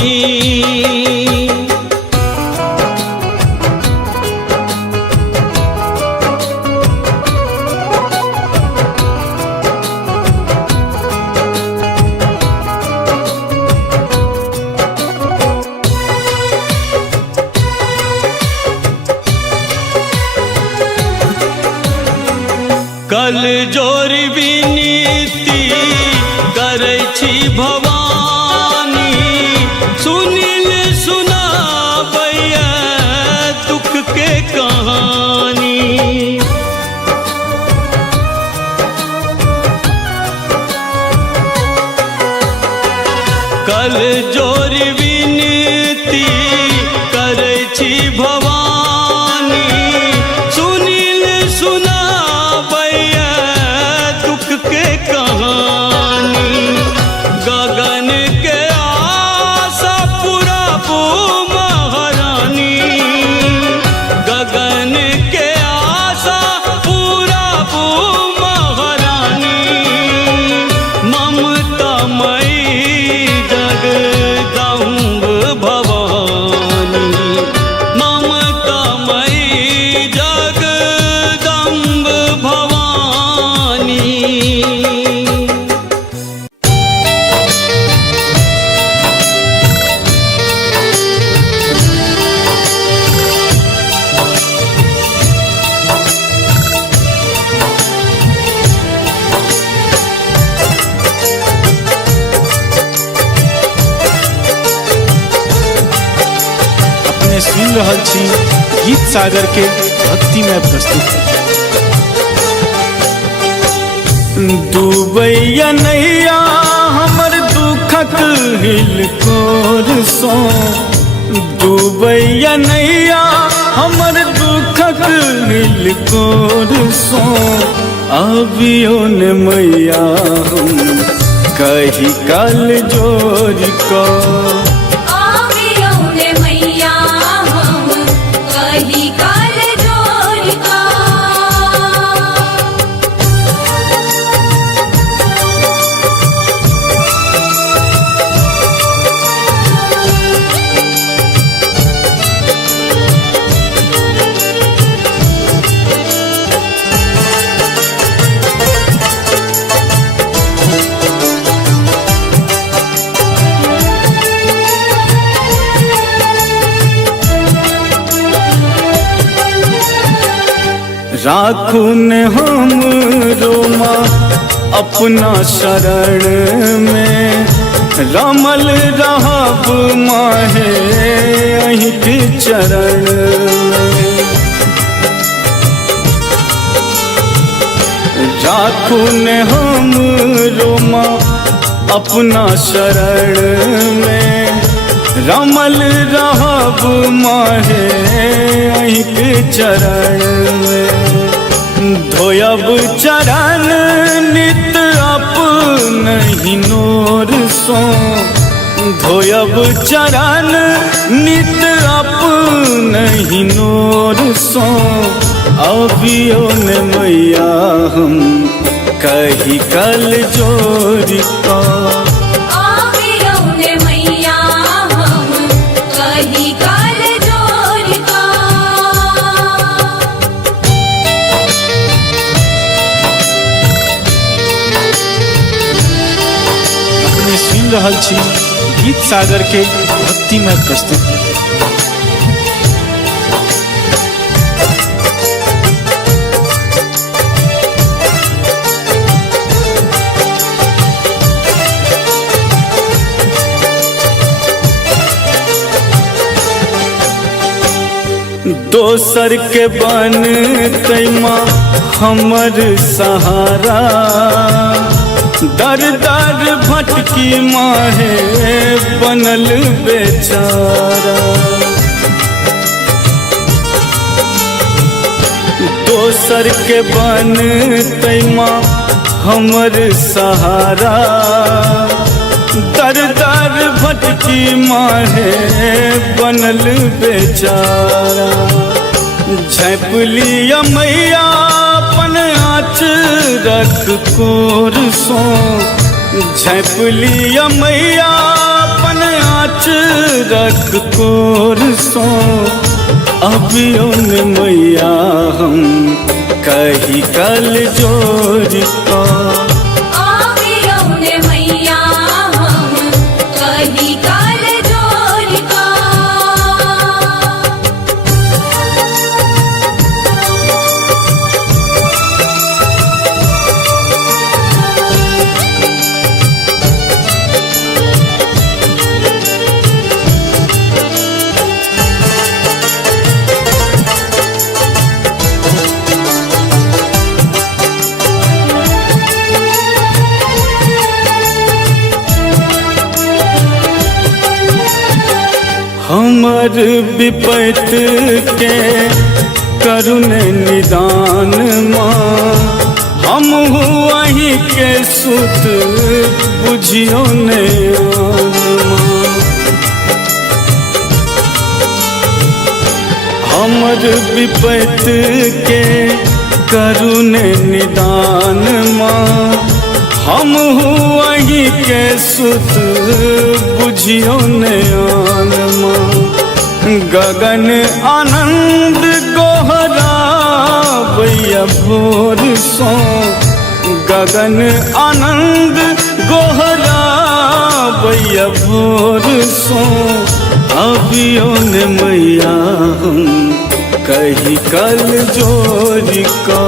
कल जोर विनीति करै छी भवानी सुनील सुनाबैया दुख के कहानी कल जोर विनीति करै छी भवानी सुनील सुनाबैया दुख के कहानी गगन के आशा पुराबू महारानी गगन के आशा पुराबू महारानी ममता मई जगदम्ब भवानी ममता मई जगदम्ब भवानी। अपने सुन रहल छी गीत सागर के भक्तिमय प्रस्तुति। डूबैया नैया हमर दुखक हिलकोर सो डूबैया नैया हमर दुखक हिलकोर सो अबियो ने मैया हम कही कल जोर को आवियो ने मैया हम कही काल जोड़ का राखू ने हम रोमा अपना शरण में रमल रहब माहे अहीं के चरण में राखू ने हम रोमा अपना शरण में रमल रहब माहे अहीं के चरण में धोयब चरण नित अपनहि नोर सो धोयब चरण नित अपनहि नोर सो अबियो ने मैया हम कही कल जोर को आवियो ने मैया हम कही काल जोड़ का अपने सुन रहल छी गीत सागर के भक्तिमय प्रस्तुति। दोसर के बन तैमा हमर सहारा, दर दर भटकी माहे बनल बेचारा। दोसर के बन तैमा हमर सहारा, दर दर भटकी माहे बनल बेचारा। झैप लिया मैया अपन आँचरक कोर सो, झैप लिया मैया अपन आँचरक कोर सो। अभियो ने मैया हम कही कल जोर का, आविरौने मैया हम कही काल जोर का। हमर विपत के करुण निदान माँ, हम वहीं के सुत बुझियो ने माँ। हमर विपत के करुण निदान माँ, हम वहीं के सुत बुझियो ने आनमा। गगन आनंद गोहरा भैया भोर सो, गगन आनंद गोहरा भैया भोर सो। अभियो ने मैया हम कही कल जोरी का,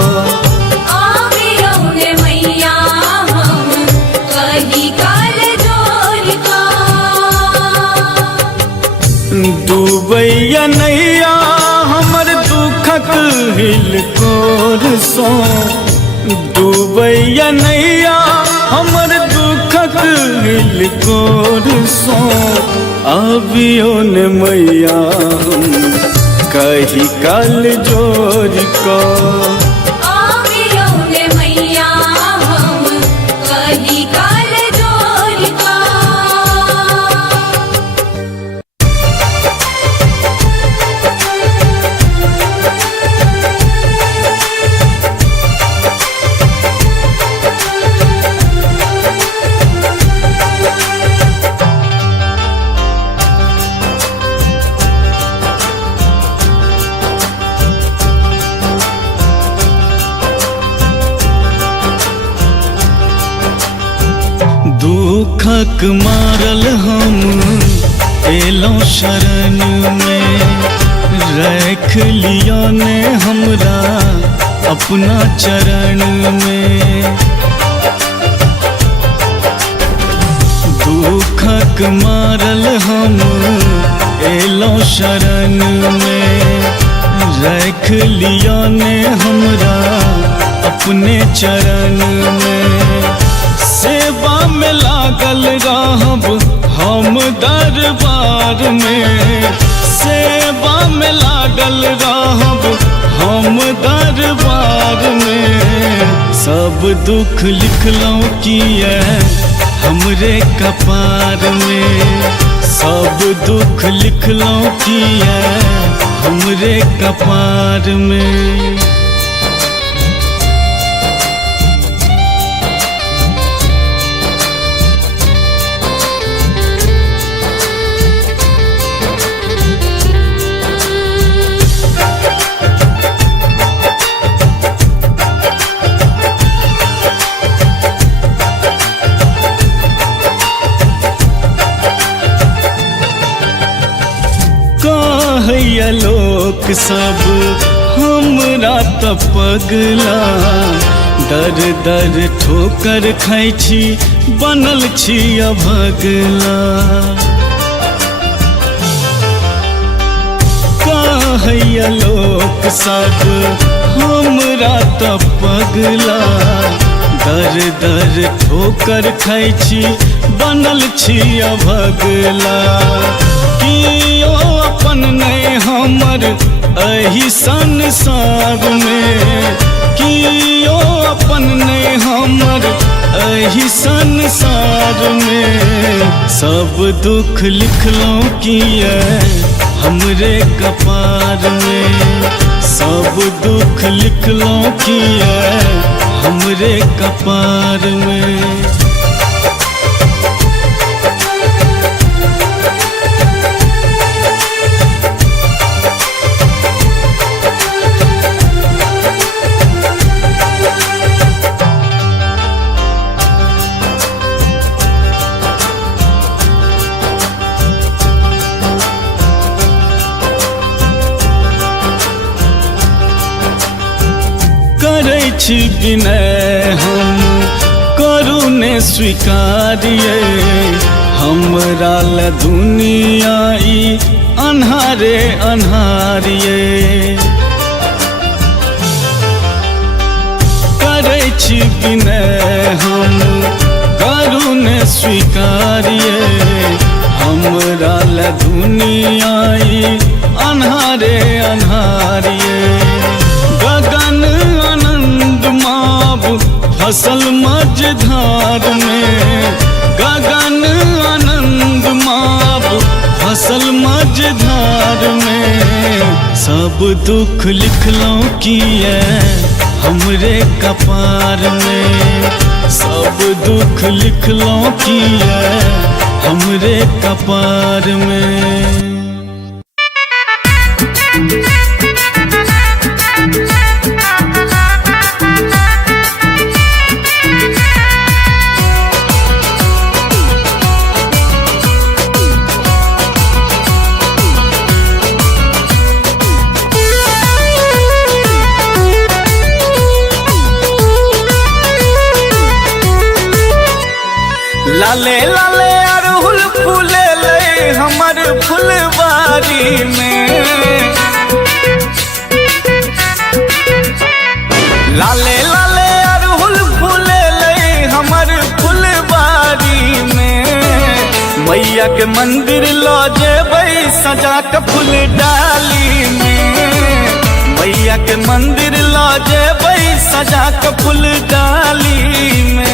आविरौने मैया हम कही काल जोर का। डूबैया नैया हमर दुखक हिलकोर सो, डूबैया नैया हमर दुखक हिलकोर सो। अभियो ने मैया हम कही कल जोर का, आविरौने मैया हम कही काल जोर का। दुखक मारल हम एलों शरण में, रख लिया ने हमरा अपना चरण में। दुखक मारल हम एलों शरण में, रख लिया ने हमरा अपने चरण में। सेवा में लागल रहब हम दरबार में, सेवा में लागल रहब हम दरबार में। सब दुख लिखलौं किए हमरे कपार में, सब दुख लिखलौं किए हमरे कपार में। कहैया लोक सब हमरा त पगला, दर दर ठोकर खाइ छी बनल छी अभगला। कहैया लोक सब हमरा त पगला दर दर ठोकर खाइ छी बनल छी अभगला कियो अपन नहीं हमर एही संसार में कियो अपन नहीं हमर एही संसार में सब दुख लिखलों किए हमरे कपार में सब दुख लिखलों किए हमरे कपार में करै छी विनय हम करू ने स्वीकारिए हमरा ल दुनिया ई अन्हारे अन्हारिए करै छी विनय हम करू ने स्वीकारिए हमरा ल दुनिया ई अन्हारे अन्हारिए गगन आनंद माब फसल मझधार में गगन आनंद माब फसल मझधार में सब दुख लिखलों किए हमरे कपार में सब दुख लिखलों किए हमरे कपार में लाले लाले अड़हुल फूले ले हमर फुलवारी में लाले लाले अड़हुल फूले ले हमर फुलवारी में मैया के मंदिर लो जेबै सजा के फूल डाली में मैया के मंदिर लो जेबै सजा के फूल डाली में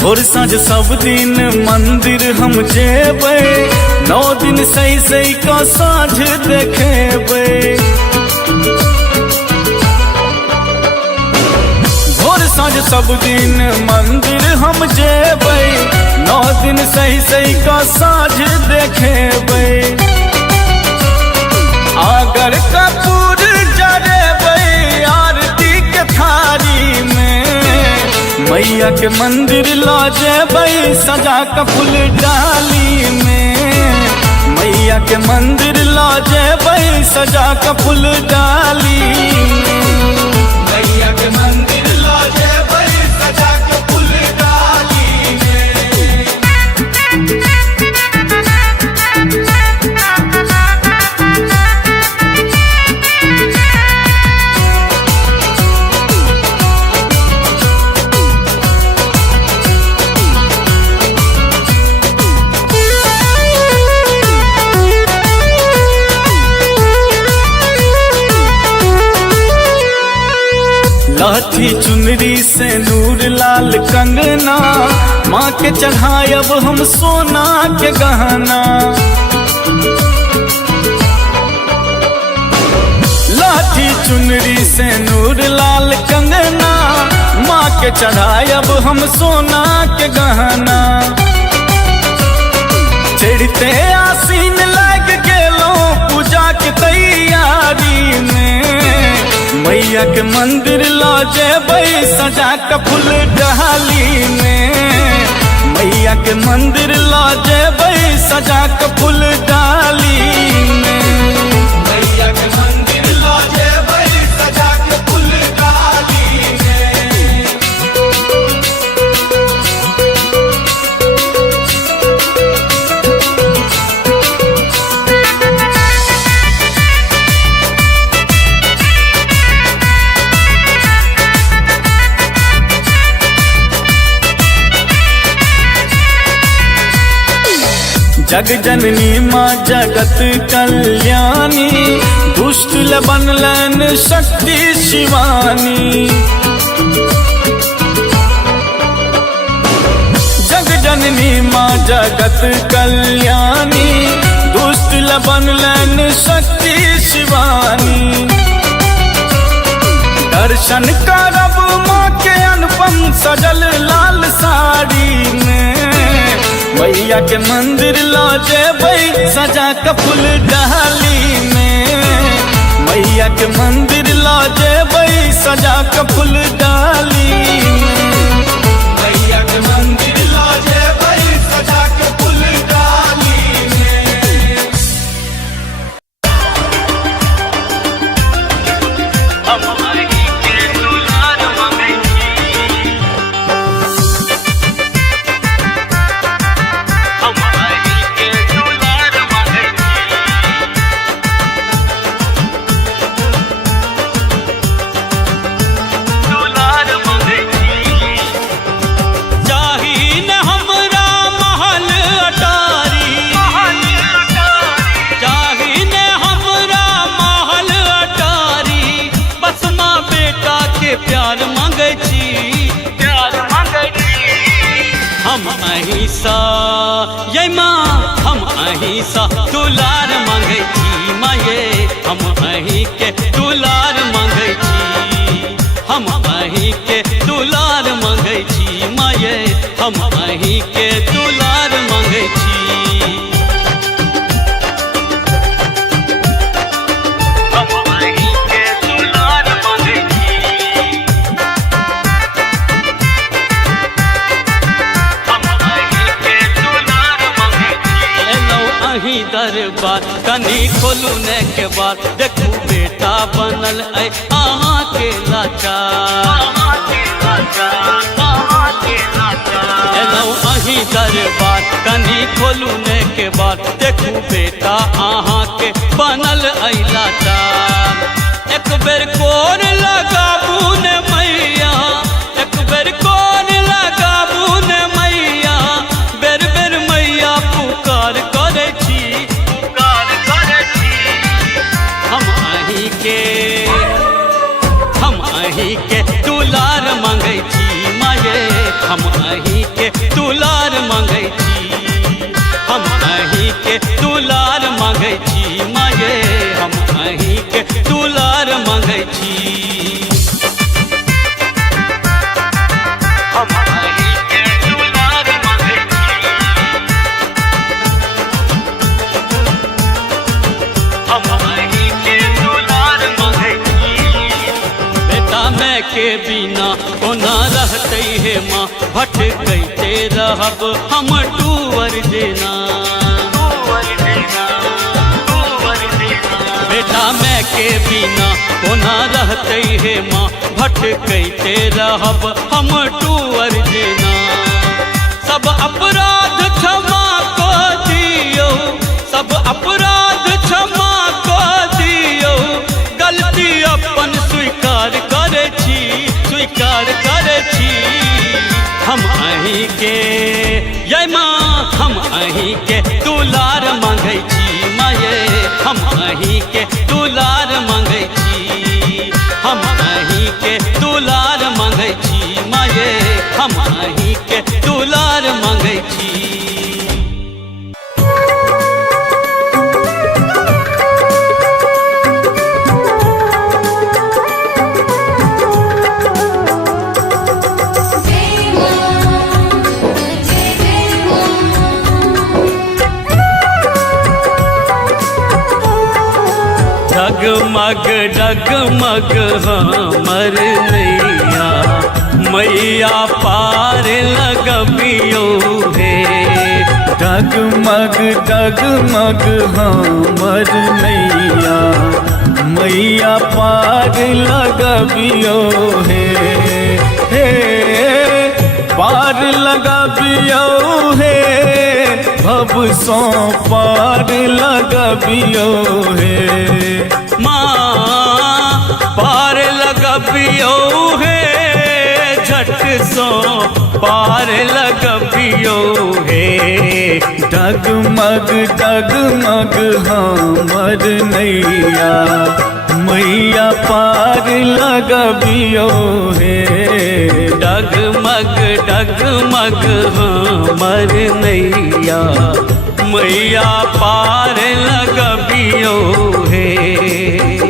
भोर साँझ सब दिन मंदिर हम जेबै 9 दिन सही सही का साँझ देखेबै भोर साँझ सब दिन मंदिर हम जेबै 9 दिन सही सही का साँझ देखेबै अगर कपूर जरेबै आरती के थारी में मैया के मंदिर ला जेबै सजा के फूल डाली में मैया के मंदिर ला जेबै सजा के फूल डाली मैया के मंदिर ला जेबै सजा के फूल डाली लाठी चुनरी से नूर लाल कंगना माँ के चढ़ायब हम सोना के गहना लाठी चुनरी से नूर लाल कंगना माँ के चढ़ायब हम सोना के गहना चढ़ते आसीन लग गेलो पूजा के तैयारी में मैया मैया के मंदिर लो जेबै सजा के फूल डाली में, मैया के मंदिर लो जेबै सजा के फूल डाली में, मैया के मंदिर लो जेबै सजा के फूल डाली में। जग जननी माँ जगत कल्याणी, दुष्ट बनलन शक्ति शिवानी। जग जननी माँ जगत कल्याणी, दुष्ट बनलन शक्ति शिवानी। दर्शन करब माँ के अनुपम सजल लाल साड़ी में, मैया के मंदिर लो जेबै सजा के फूल डाली में, मैया के मंदिर लो जेबै सजा के फूल डाली में, मैया के मंदिर लो जेबै सजा के फूल डाली में। प्यार मांगे छी, प्यार मांगे छी। हम अहिंसा ये माँ, हम अहिंसा दुलार मांगे छी माये, हम अहि के दुलार मांगे छी, हम अहि के दुलार मांगे छी माये, हम अहि के दुलार मांगे छी। दरबार कनी खोलू ने के बाद, देखू बेटा बनल है अहाँ के लाचार, एलौ अही दरबार कनी खोलू ने के बाद, देखू बेटा अहाँ के बनल है लाचार। एक बेर कोर लगाबू ने मैया, एक बेर कोर लगाबू ने मैया, बेर बेर मैया पुकार करे छी, हम अहि के दुलार मांगे छी माये, हम अहि के दुलार मांगे छी, हम अहि के दुलार मांगे छी माये, हम अहि के दुलार मांगे छी। हम अहि के दुलार मांगे छी, हम अहि के दुलार मांगे छी। बेटा मैं के बिना कोना रहते है माँ, भटकते रहब हम टूवर देना, बेटा मैं के बिना कोना रहते है माँ, भटकते रहब हम टूवर देना। सब अपराध क्षमा को दियो, सब अपराध क्षमा को दियो, गलती अपन स्वीकार करे छी, स्वीकार करे छी। हम अहि के ये माँ, हम अहि के दुलार मांगे छी माये, हम अहि के दुलार मांगे छी, हम अहि के दुलार मांगे छी माये, हम अहि के दुलार मांगे छी। डगमग डगमग हमर नैया मैया पार लगबियो हे डगमग डगमग हमर नैया मैया पार लगबियो हे पार लगबियो हे भव सो पार लगबियो हे माँ पार लगबियो हे झट सो पार लगबियो हे डगमग डगमग हमर नैया मैया पार लगबियो हे डगमग डगमग हमर नैया मैया पार लगबियो हे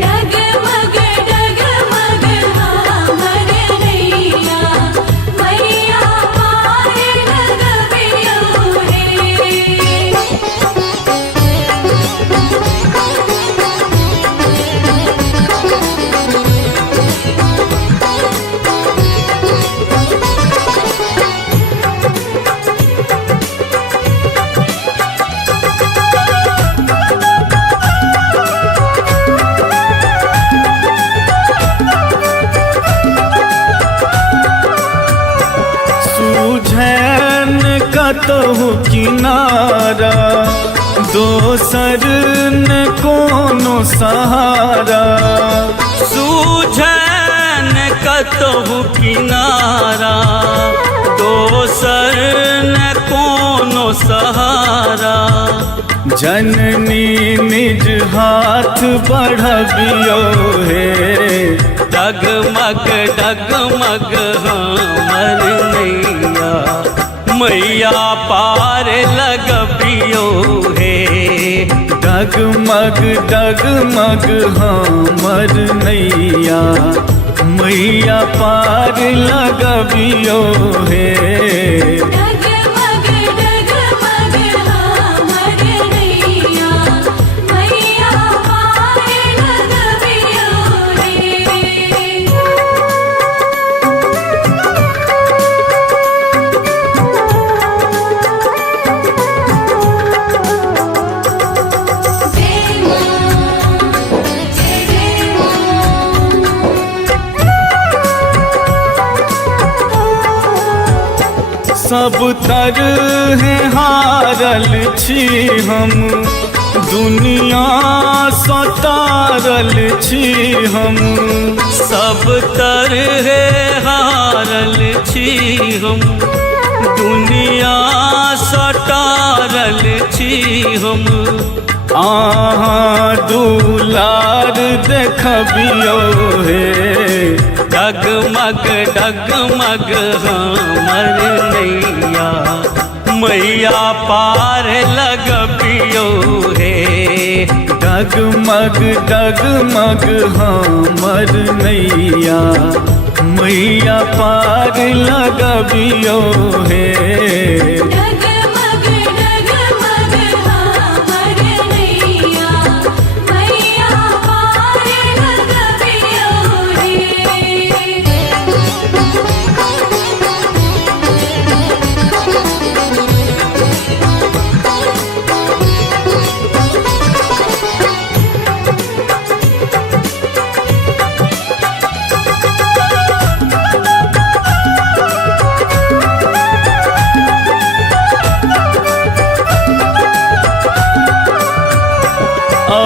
डगमग डगमग हमर नैया मैया पार लगबियो हे सूझैन कतहु किनारा दोसर न कोनो सहारा सूझन कतहु किनारा दोसर न कोनो सहारा जननी निज हाथ बढ़बियो हे डगमग डगमग हमर नैया मैया पार लगबियो हे डगमग डगमग हमर नैया मैया पार लगबियो हे डगमग डगमग हमर नैया मैया पार लगबियो हे जय मां जय जय मां सब तरह हारल छी हम दुनिया सतारल छी हम सब तरह हारल छी हम दुनिया सटारल छी हम आहाँ दुलार देखबियो हे डगमग डगमग हमर नैया मैया पार लगबियो हे डगमग डगमग हमर नैया मैया पार लगबियो हे डगमग डगमग हमर नैया मैया पार लगबियो हे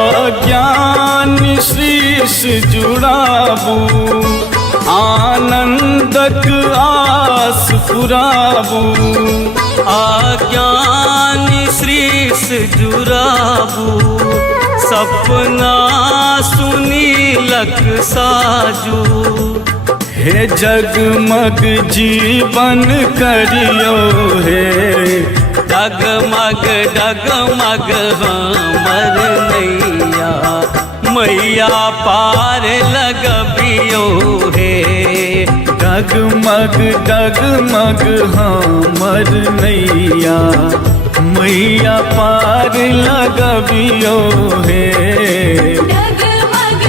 अज्ञान शीश जुड़ाबू आनंदक आस पुराबू आज्ञान श्रीस जुराबू सपना सुनीलक साजू हे जगमग जीवन करियो हे डगमग डगमग हमर नैया मैया पार लगबियो हे डगमग डगमग हमर नैया मैया पार लगबियो हे डगमग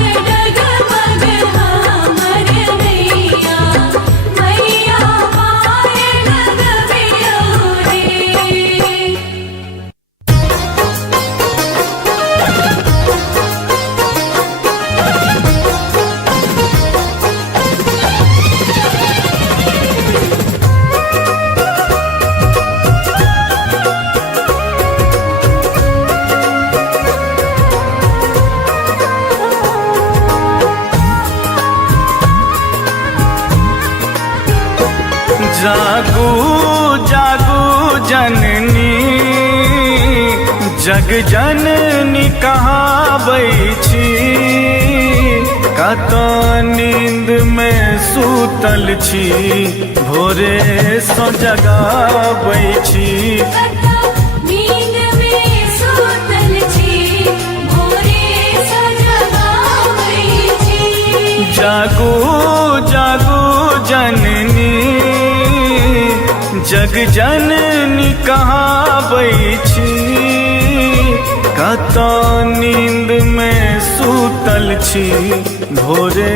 जग जननी कहाबै छी कतो नींद में सूतल छी भोरे सो जगाबै छी नींद में सूतल छी भोरे सो जगाबै छी जागू जागू जननी जग जननी कहाबै छी कतो नींद में सूतल छी भोरे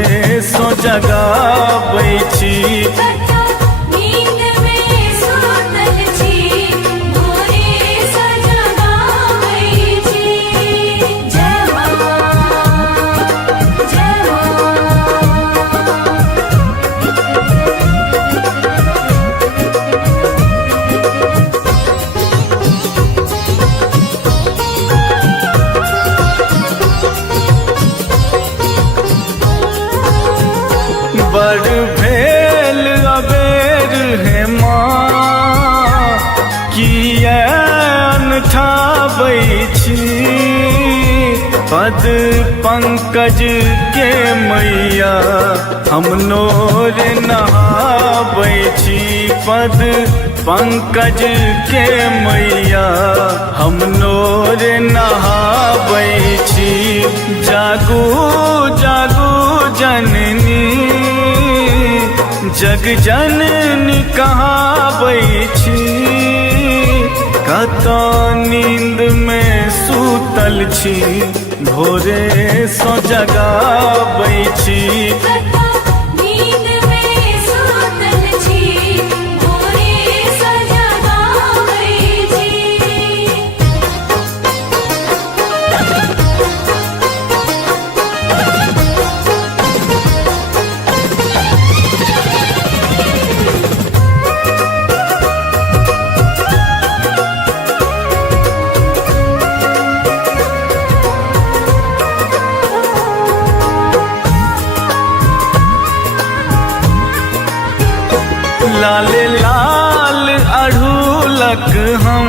सो जगाबै छी नींद में सूतल छी भोरे सो जगाबै छी जय मां जय बड़ भेल अबेर है माँ किया अनठाबै छी पद पंकज के मैया हम नोर नहाबै छी पद पंकज के मैया हम नोर नहाबै छी जागू जागू जननी जग जननी कहाबै छी कतो नींद में सूतल छी भोरे सो जगाबै छी नींद में सूतल छी भोरे सो जगाबै छी लाल लाल अढ़ूलक हम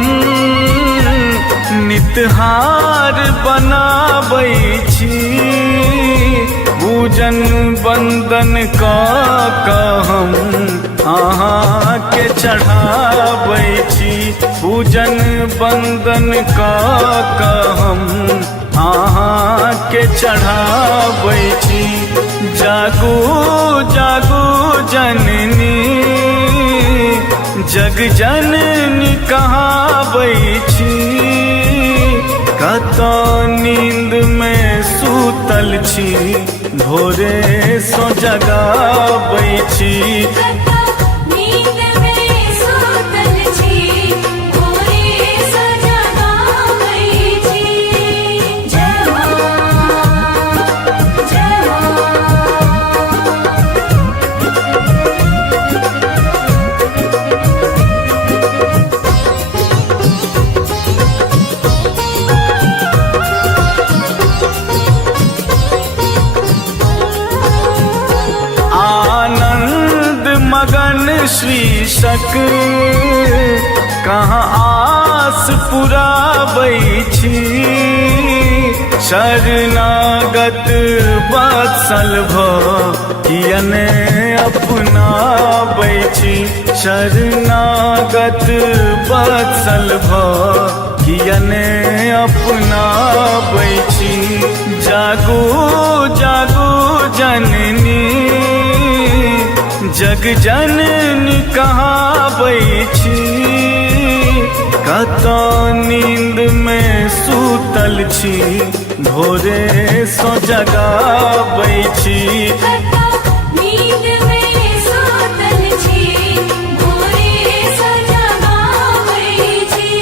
नितहार बनाबै छी पूजन बंदन कऽ हम अहाँ के चढ़ाबै छी पूजन बंदन कऽ हम अहाँ के चढ़ाबै छी जागू जागू जननी जग जननी कहाबै छी कतो नींद में सूतल छी भोरे सो जगाबै छी नींद में सूतल छी भोरे सो जगाबै छी जय मां जय आनंद मगन शीर्षक कहाँ आस पुराबै छी शरणागत वत्सल कियने अपनाबै छी शरणागत वत्सल कियने अपनाबै छी जागू जागू जननी जग जननी कहाबै छी कतो नींद में सूतल छी भोरे सो जगाबै छी नींद में सूतल छी भोरे सो जगाबै छी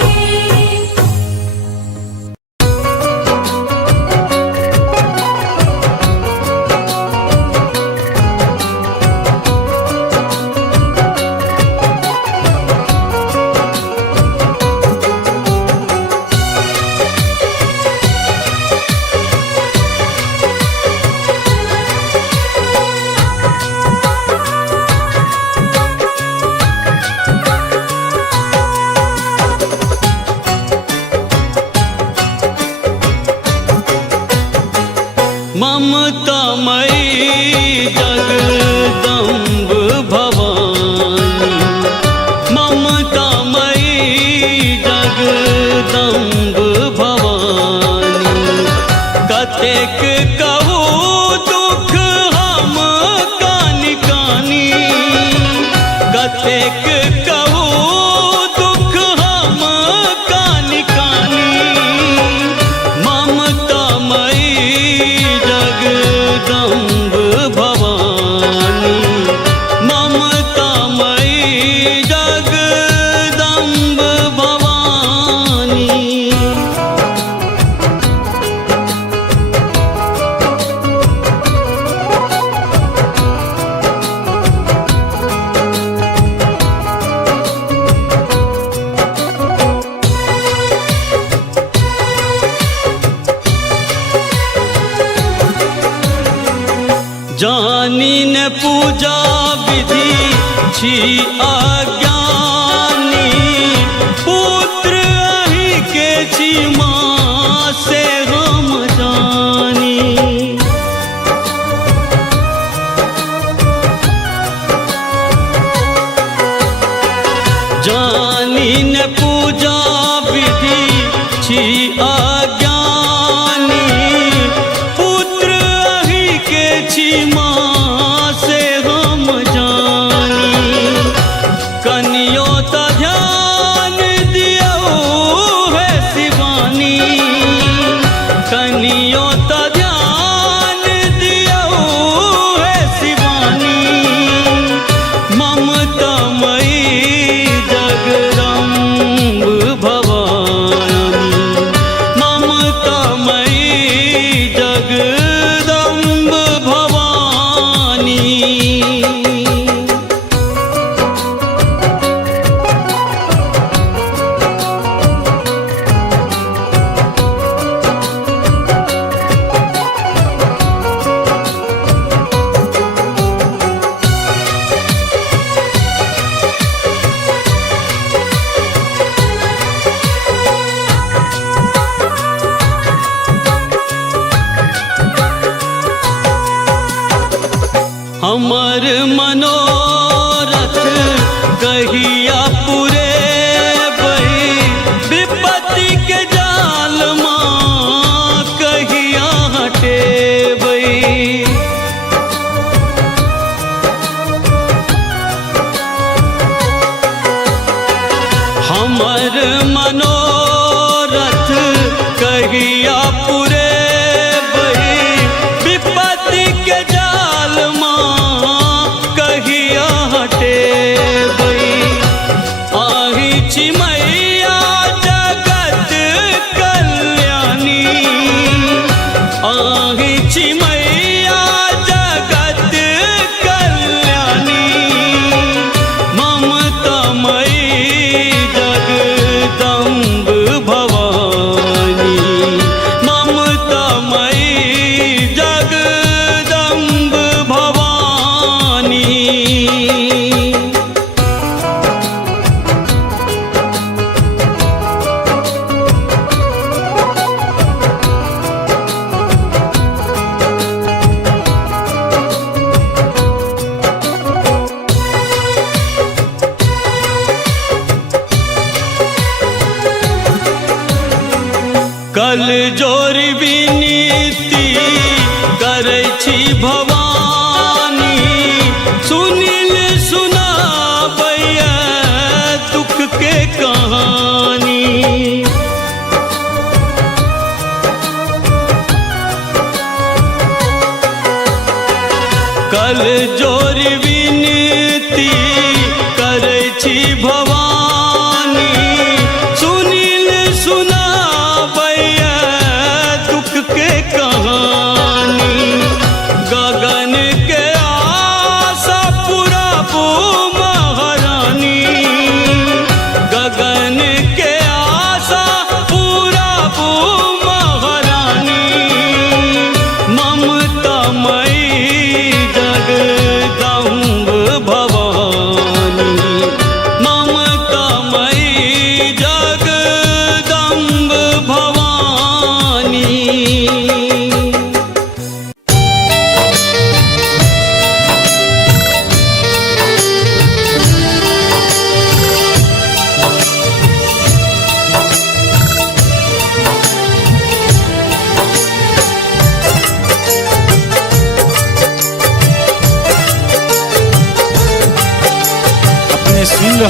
जगदम्ब भवानी। कतेक कहू दुख हम कानि कानि, कतेक कहू दुख हम कानि कानि। ममतामयी जगदम्ब भवानी, ममतामयी जगदम्ब भवानी। जानी न पूजा विधि छी अज्ञानी, पुत्र अहि के छी माँ से हम जानी। जानी न पूजा विधि छी अज्ञानी, पुत्र अहि के छी माँ से हम जानी। कनियो त ध्यान दियो है शिवानी, कनियो त ध्यान दियो है शिवानी। ममतामयी जगदम्ब भवानी, ममतामयी जगदम्ब भवानी। हमर मनोरथ कहिया पूरे बही, विपत्ति के जाल माँ कहिया हटे बही। हमर मनोरथ कहिया पूरे बही, विपत्ति के जाल माँ कहिया हटे बही। आही छी मैया जगत कल्याणी, आही छी मैया जगत कल्याणी। ममतामयी जगदम्ब भवानी, ममतामयी जगदम्ब भवानी। कल जोर विनीति करै छी भवानी, सुनिल सुनाबैया दुख के कहानी। कल जोर विनीति करै छी भवानी, सुनिल सुनाबैया दुख के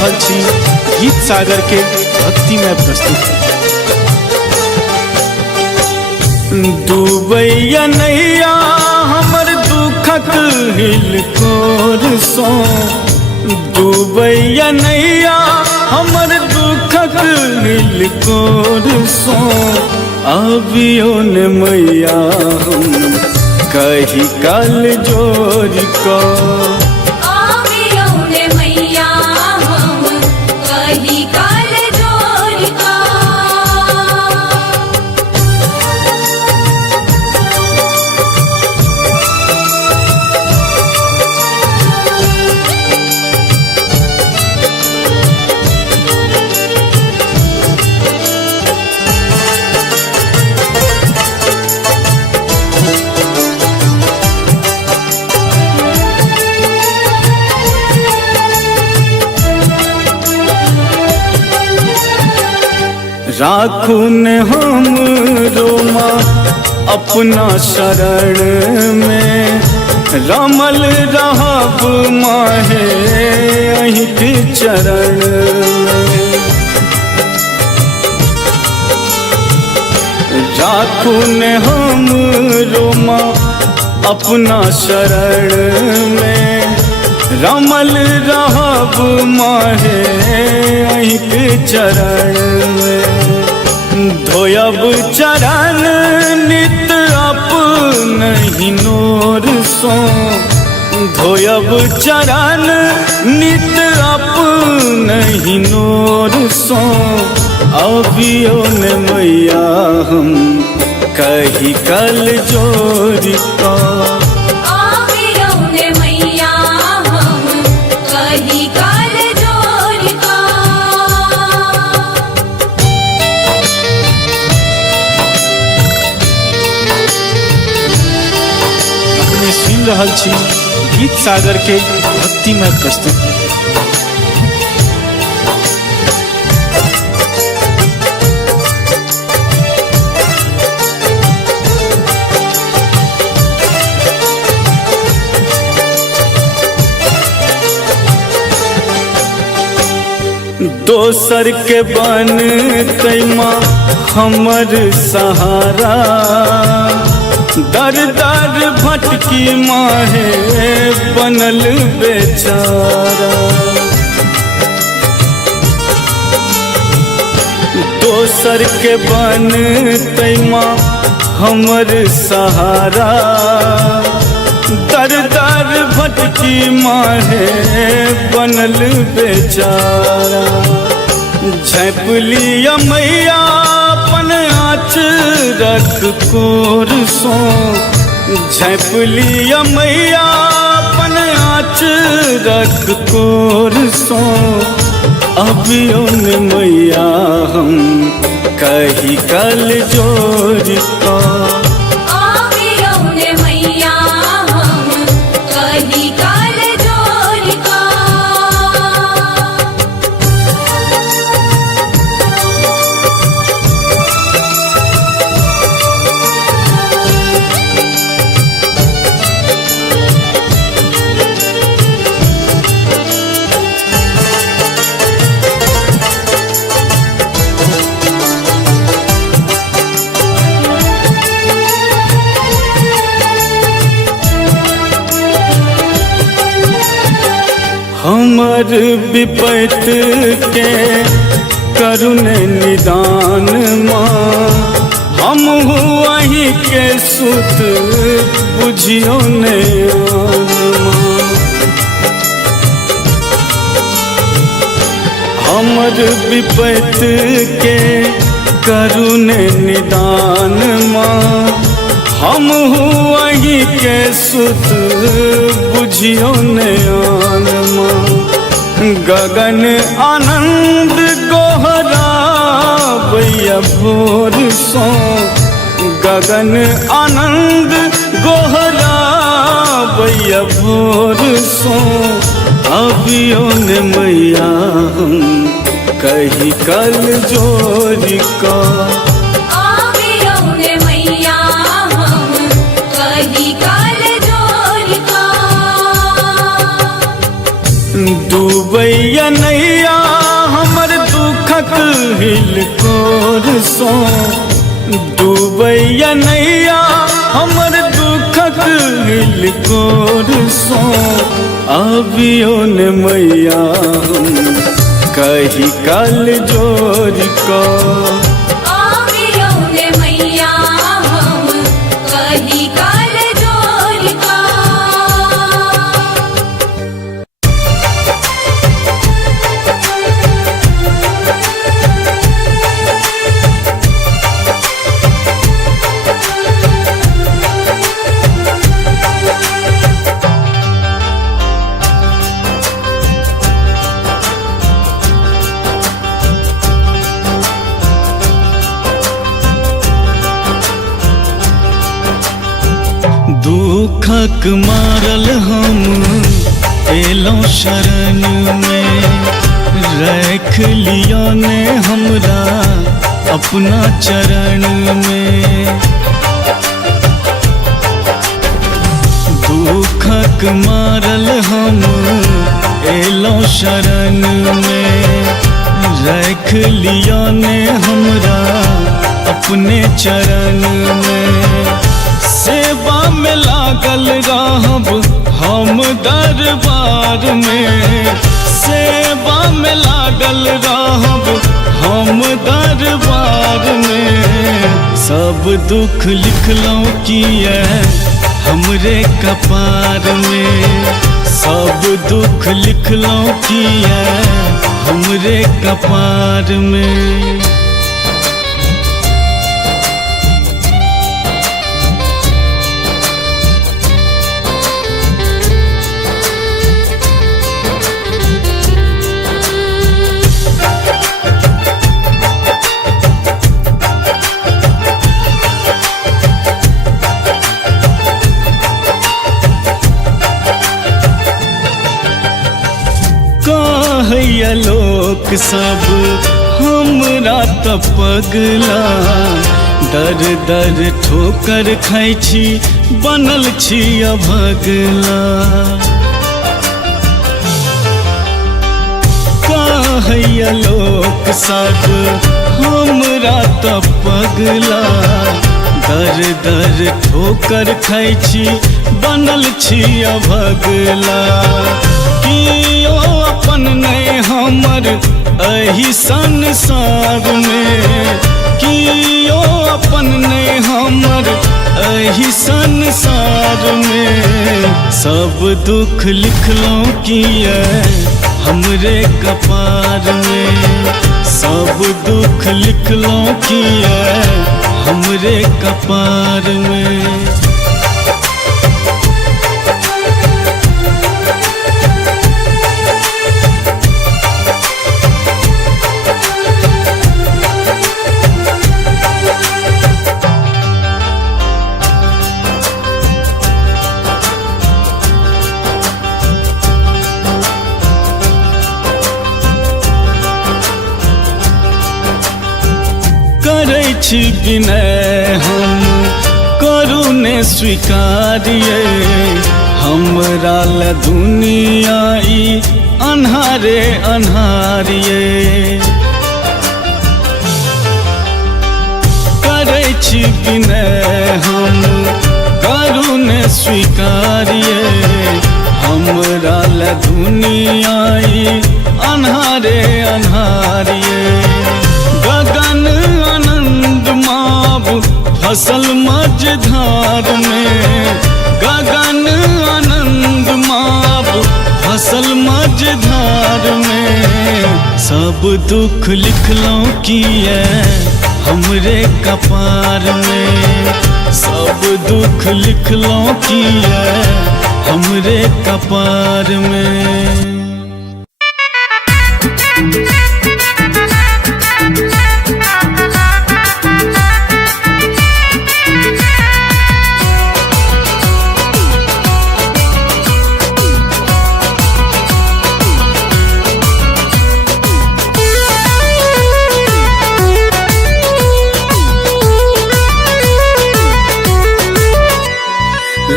रहल छी गीत सागर के भक्तिमय प्रस्तुति। डूबैया नैया हमर दुखक हिलकोर सो, डूबैया नैया हमर दुखक हिलकोर सो, अबियो ने मैया हम कही कल जोर को। आवियो ने मैया हम कही काल जोर का। राखू ने हम रोमा अपना शरण में, रमल रहब माहे अहीं के चरण में। राखू ने हम रोमा अपना शरण में, रमल रहब माहे अहीं के चरण में। धोयब चरण नित अपनहि नोर सो, धोयब चरण नित अपनहि नोर सो, अबियो ने मैया हम कही कल जोर को। आवियो ने मैया हम कही काल जोर का। अपने सुन रहल छी गीत सागर के भक्तिमय प्रस्तुति। दोसर के बन तैमा हमर सहारा, दर दर भटकी माहे बनल बेचारा। दोसर के बन तैमा हमर सहारा, दर दर भटकी माहे बनल बेचारा। झैप लिया मैया अपन आँचरक कोर सो, झैप लिया मैया अपन आँचरक कोर सो, अबियो ने मैया हम कही कल जोर को। आवियो ने मैया हम कही काल जोर का। हमर विपत के करुण निदान माँ, हम अहीं के सुत बुझियो ने माँ। हमर विपत के करुण निदान माँ, हम अहीं के सुत बुझियो ने माँ। गगन आनंद गोहरा भैया भोर सो, गगन आनंद गोहरा भैया भोर सो, अबियो ने मैया हम कही कल जोर को। आवियो ने मैया हम कही काल जोर का। डूबैया नैया सो डूबैया नैया हमर दुखक हिलकोर सो अबियो ने मैया कही काल जोर को आवियो ने मैया हम कही काल जोर का। दुखक मारल हम एलों शरण में रख लिया ने हमरा अपना चरण में। दुखक मारल हम एलों शरण में रख लिया ने हमरा अपने चरण में। सेवा में लागल रहब हम दरबार में, सेवा में लागल रहब हम दरबार में। सब दुख लिखलौं किए हमरे कपार में, सब दुख लिखलौं किए हमरे कपार में। कहैया लोक सब हमरा त पगला, दर दर ठोकर खाइ छी बनल छी अभगला। कहैया लोक सब हमरा त पगला, दर दर ठोकर खाइ छी बनल छी अभगला। कियो अपन नहीं हमर एही संसार में, कियो अपन नहीं हमर एही संसार में। सब दुख लिखलौं किए हमरे कपार में, सब दुख लिखलौं किए हमरे कपार में। करै छी विनय हम करू ने स्वीकारिए, हमरा ल दुनिया ई अन्हारे अन्हारिए। करै छी विनय हम करू ने स्वीकारिए, हमरा ल दुनिया ई अन्हारे अन्हारिए। गगन आनंद माब फसल मझधार में, गगन आनंद माब फसल मझधार में। सब दुख लिखलौं किए हमरे कपार में, सब दुख लिखलौं किए हमरे कपार में।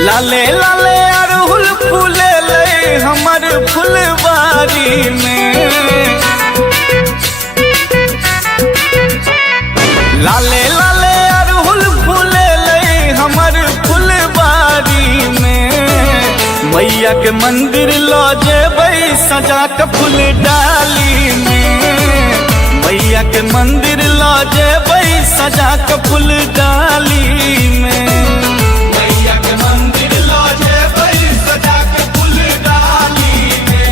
लाले लाले अड़हुल फूले ले हमर फुलवारी में, लाले लाले अरहुल फूले लई हमर फुलबारी में मैया के मंदिर लो जेबै सजा के फूल डाली में मैया के मंदिर लो जेबै सजा के फूल डाली में मैया के मंदिर लो जेबै सजा के फूल डाली में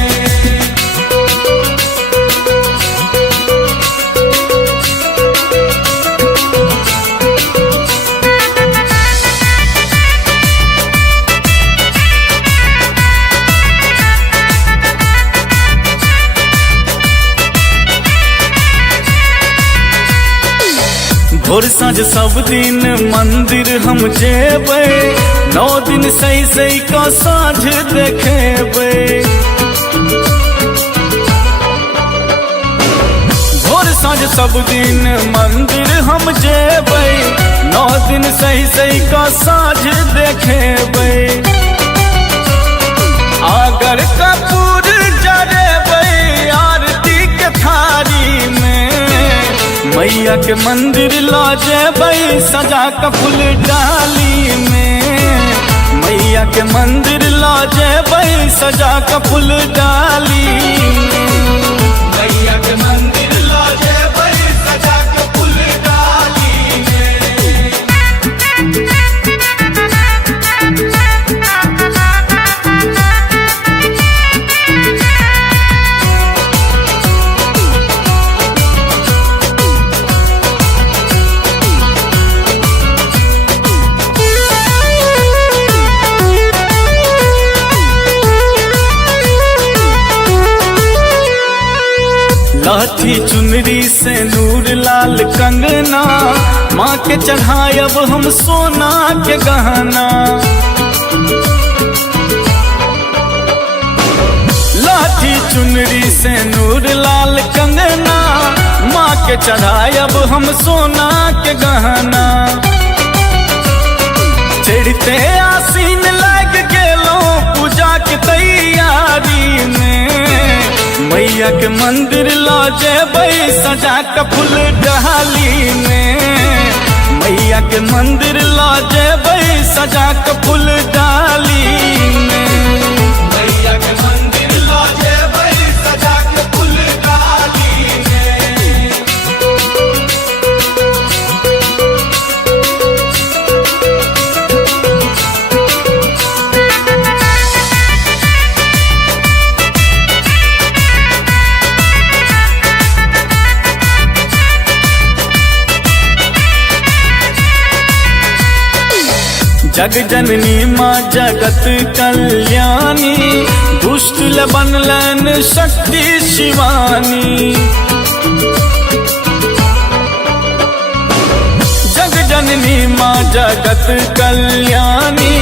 भोर साँझ सब दिन मंदिर हम जेबै 9 दिन सही सही का साँझ देखेबै भोर साँझ सब दिन मंदिर हम जेबै 9 दिन सही सही का साँझ देखेबै अगर कपूर जरेबै आरती के थारी में मैया के मंदिर ला जेबै सजा के फूल डाली में मैया के मंदिर ला जेबै सजा के फूल डाली में मैया के मंदिर ला जेबै सजा के फूल डाली में लाठी चुनरी से नूर लाल कंगना माँ के चढ़ायब हम सोना के गहना लाठी चुनरी से नूर लाल कंगना माँ के चढ़ायब हम सोना के गहना चढ़ते आसीन लग गेलो पूजा के तैयारी में मैया के मंदिर ला जेबै सजा के फूल डाली में मैया के मंदिर ला जेबै सजा के फूल डाली में मैया के मंदिर ला जेबै सजा के फूल डाली में जग जननी माँ जगत कल्याणी दुष्ट ल बनलन शक्ति शिवानी जग जननी माँ जगत कल्याणी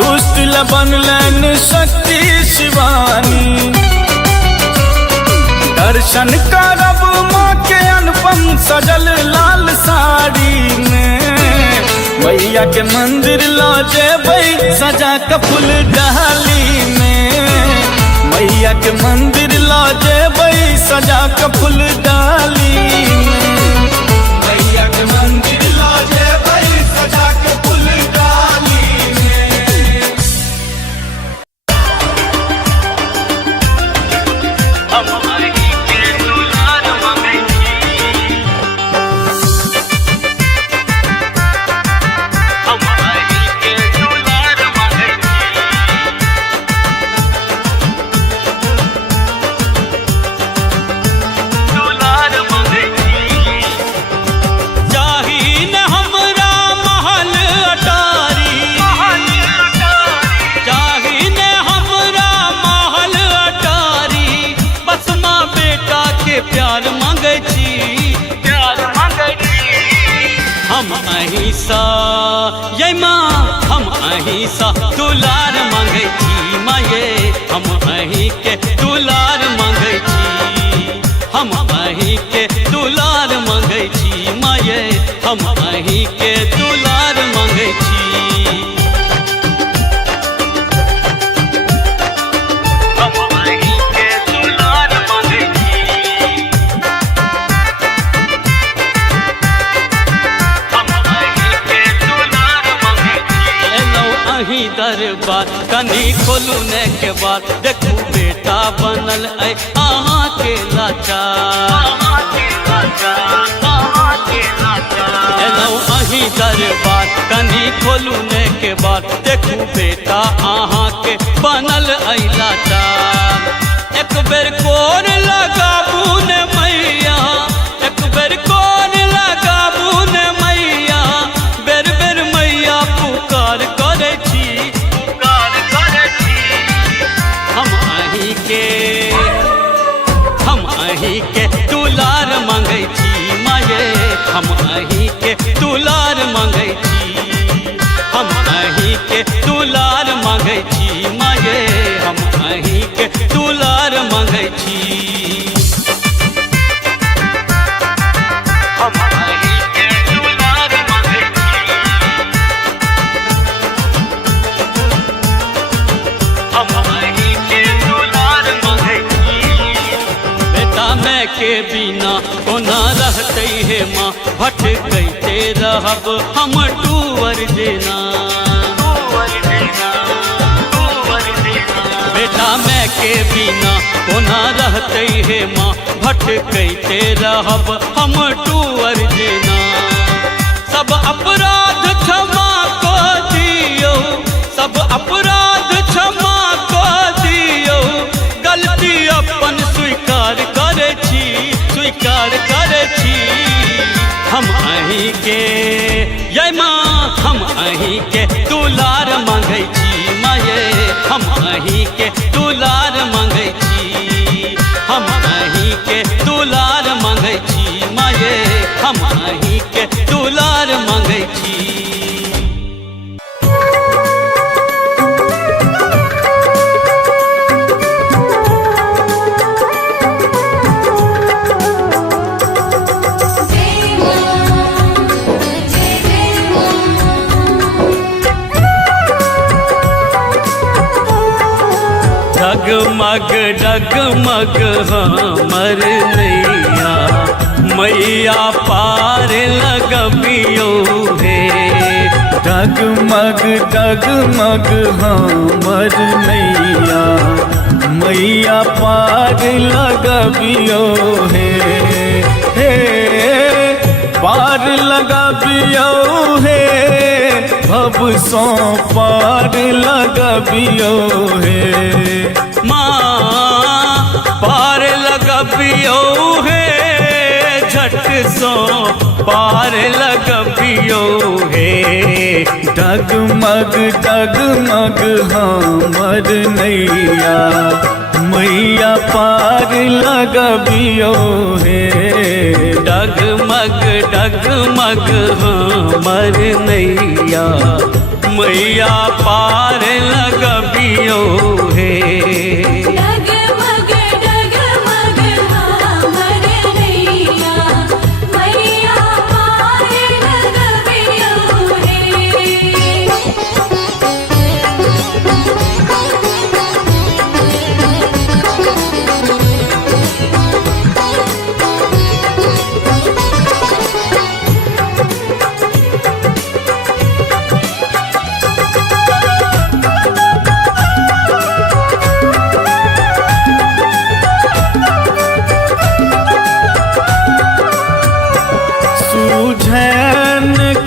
दुष्ट ल बनलन शक्ति शिवानी दर्शन करब माँ के अनुपम सजल लाल साड़ी में मैया के मंदिर ला जेबै सजा के फूल डाली में मैया के मंदिर ला जेबै सजा के फूल डाली में मैया के मंदिर ला जेबै सजा के फूल डाली में प्यार मांगे छी हम अहिंसा ये माँ हम अहिंसा दुलार मांगे छी माँ ये हम अहि के दुलार मांगे छी हम अहि के दुलार मांगे छी माँ ये हम अहि के दुलार मांगे छी दरबार कनी खोलू ने के बाद देखू बेटा बनल ऐ अहाँ के लाचार एलौं अही दरबार कनी खोलू ने के बाद देखू बेटा अहाँ के बनल ऐ लाचार एक बेर कोर लगाबू ने मैया एक बेर कोर लगाबू ने मैया बेर बेर मैया पुकार करे छी हम अही के दुलार मांगै छी माये हम अही के दुलार मांगै छी हम अही के दुलार मांगै छी माये हम अही के दुलार मांगै छी हम अही के दुलार मांगै हम अही के दुलार मांगै बेटा मैं के बिना कोना रहते हे माँ भटकते रहब हम टूअर जेना बेटा मैं के बिना कोना रहते हे माँ भटकते रहब हम टूअर जेना सब अपराध क्षमा को दियो सब अपराध क्षमा को दियो गलती अपन स्वीकार करे छी हम अही के ये माँ हम अही के दुलार मांगै छी माये हम अही के दुलार मांगै छी हम अही के दुलार मांगै छी माये हम अही के दुलार मांगै छी डगमग डगमग हमर नैया मैया पार लगबियो हे डगमग डगमग हमर नैया मैया पार लगबियो हे पार लगबियो हे भव सो पार लगबियो हे माँ पार लगबियो हे झट सो पार लगबियो हे डगमग डगमग हमर नैया मैया पार लगबियो हे डगमग डगमग हमर नैया मैया पार लगबियो हे डगमग डगमग हमर नैया मैया पार लगबियो हे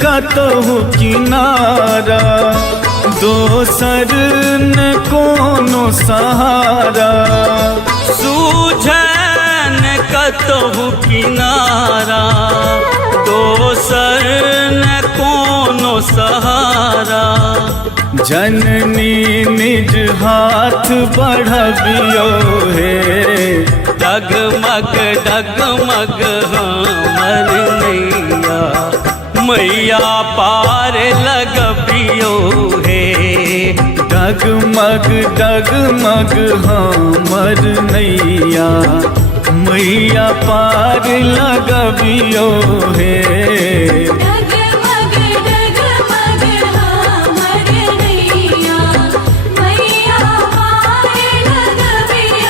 कतहु किनारा दोसर न कोनो सहारा सूझन कतहु किनारा दोसर न कोनो सहारा जननी निज हाथ बढ़बियो हे डगमग डगमग हमर नैया मैया पार लगबियो हे डगमग डगमग हमर नैया मैया पार लगबियो हे डगमग डगमग हमर नैया मैया पार लगबियो हे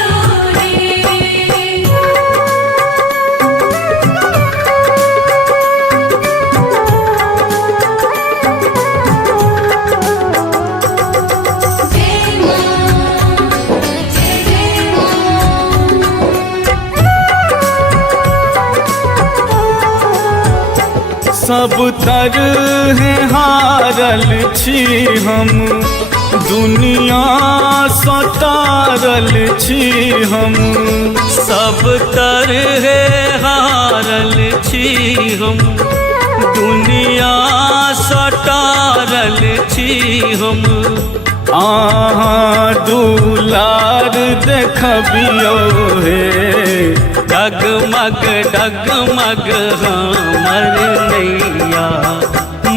सब तरह हारल छी हम, दुनिया सतारल छी हम। सब तरह हारल छी हम, दुनिया सटारल छी हम। आहाँ दुलार देखबियो हे, डगमग डगमग हमर नैया,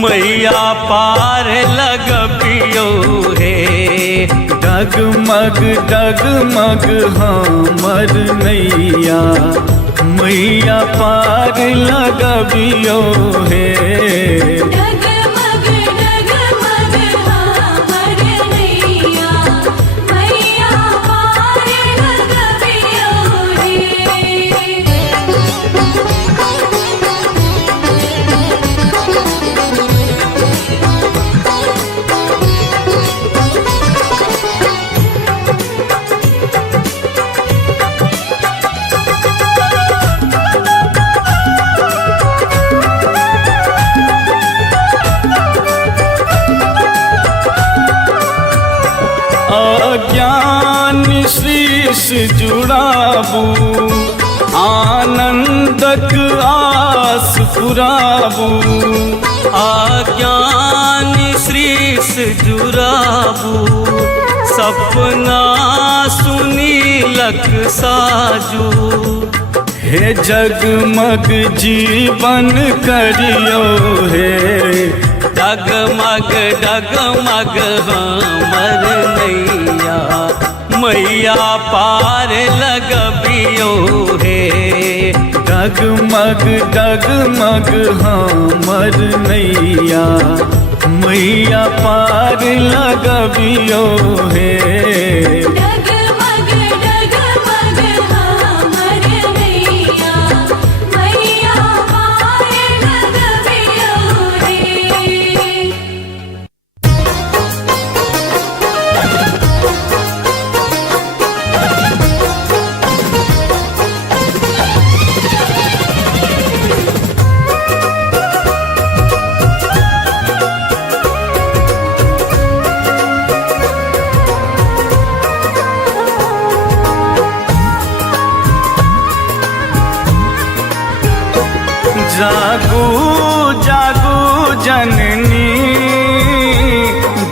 मैया पार लगबियो हे। डगमग डगमग हमर नैया, मैया पार लगबियो हे। डगमग डगमग हमर नैया, मैया पार लगबियो रे। अज्ञान शीश जुड़ाबू, आनंदक आस पुराबू। आज्ञान श्रीस जुराबू, सपना सुनीलक साजू। हे जगमग जीवन करियो हे, डगमग डगमग हमर नैया, मैया पार लगबियो हे। डगमग डगमग हमर नैया, मैया पार लगबियो हे। डगमग डगमग हमर नैया, मैया पार लगबियो रे। जागू जागू जननी,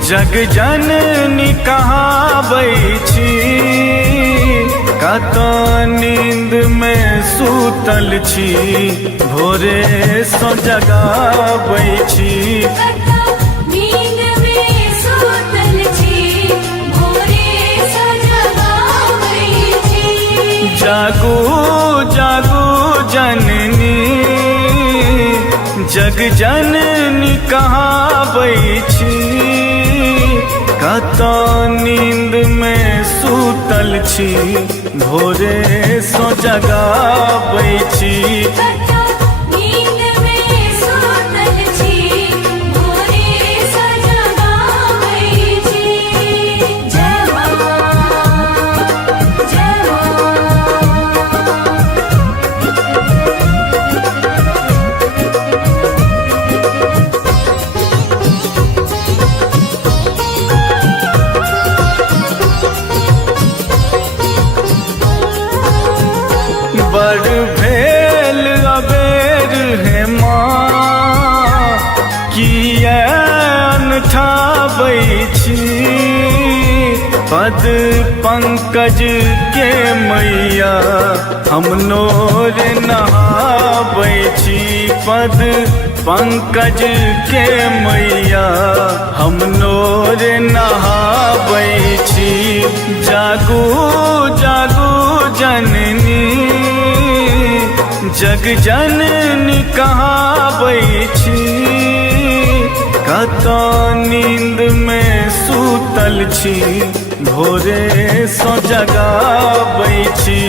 जग जननी कहाबै छी। कत नींद में सूतल छी, भोरे सो जगाबै छी। नींद में सूतल छी, भोरे सो जगाबै छी। जागू जागू जननी, जग जननी कहाबै छी। कत नींद में सूतल छी, भोरे सो जगाबै छी। नींद में सूतल छी, भोरे सो जगाबै छी। जय मां जय मां। बड़ भेल अबेर है माँ, किया अनठाबै छी। पद पंकज के मैया, हम नोर नहाबै छी। पद पंकज के मैया, हम नोर नहाबै छी। जागू जागू जननी, जग जननी कहाबै छी। कत नींद में सूतल छी, भोरे सो जगाबै छी।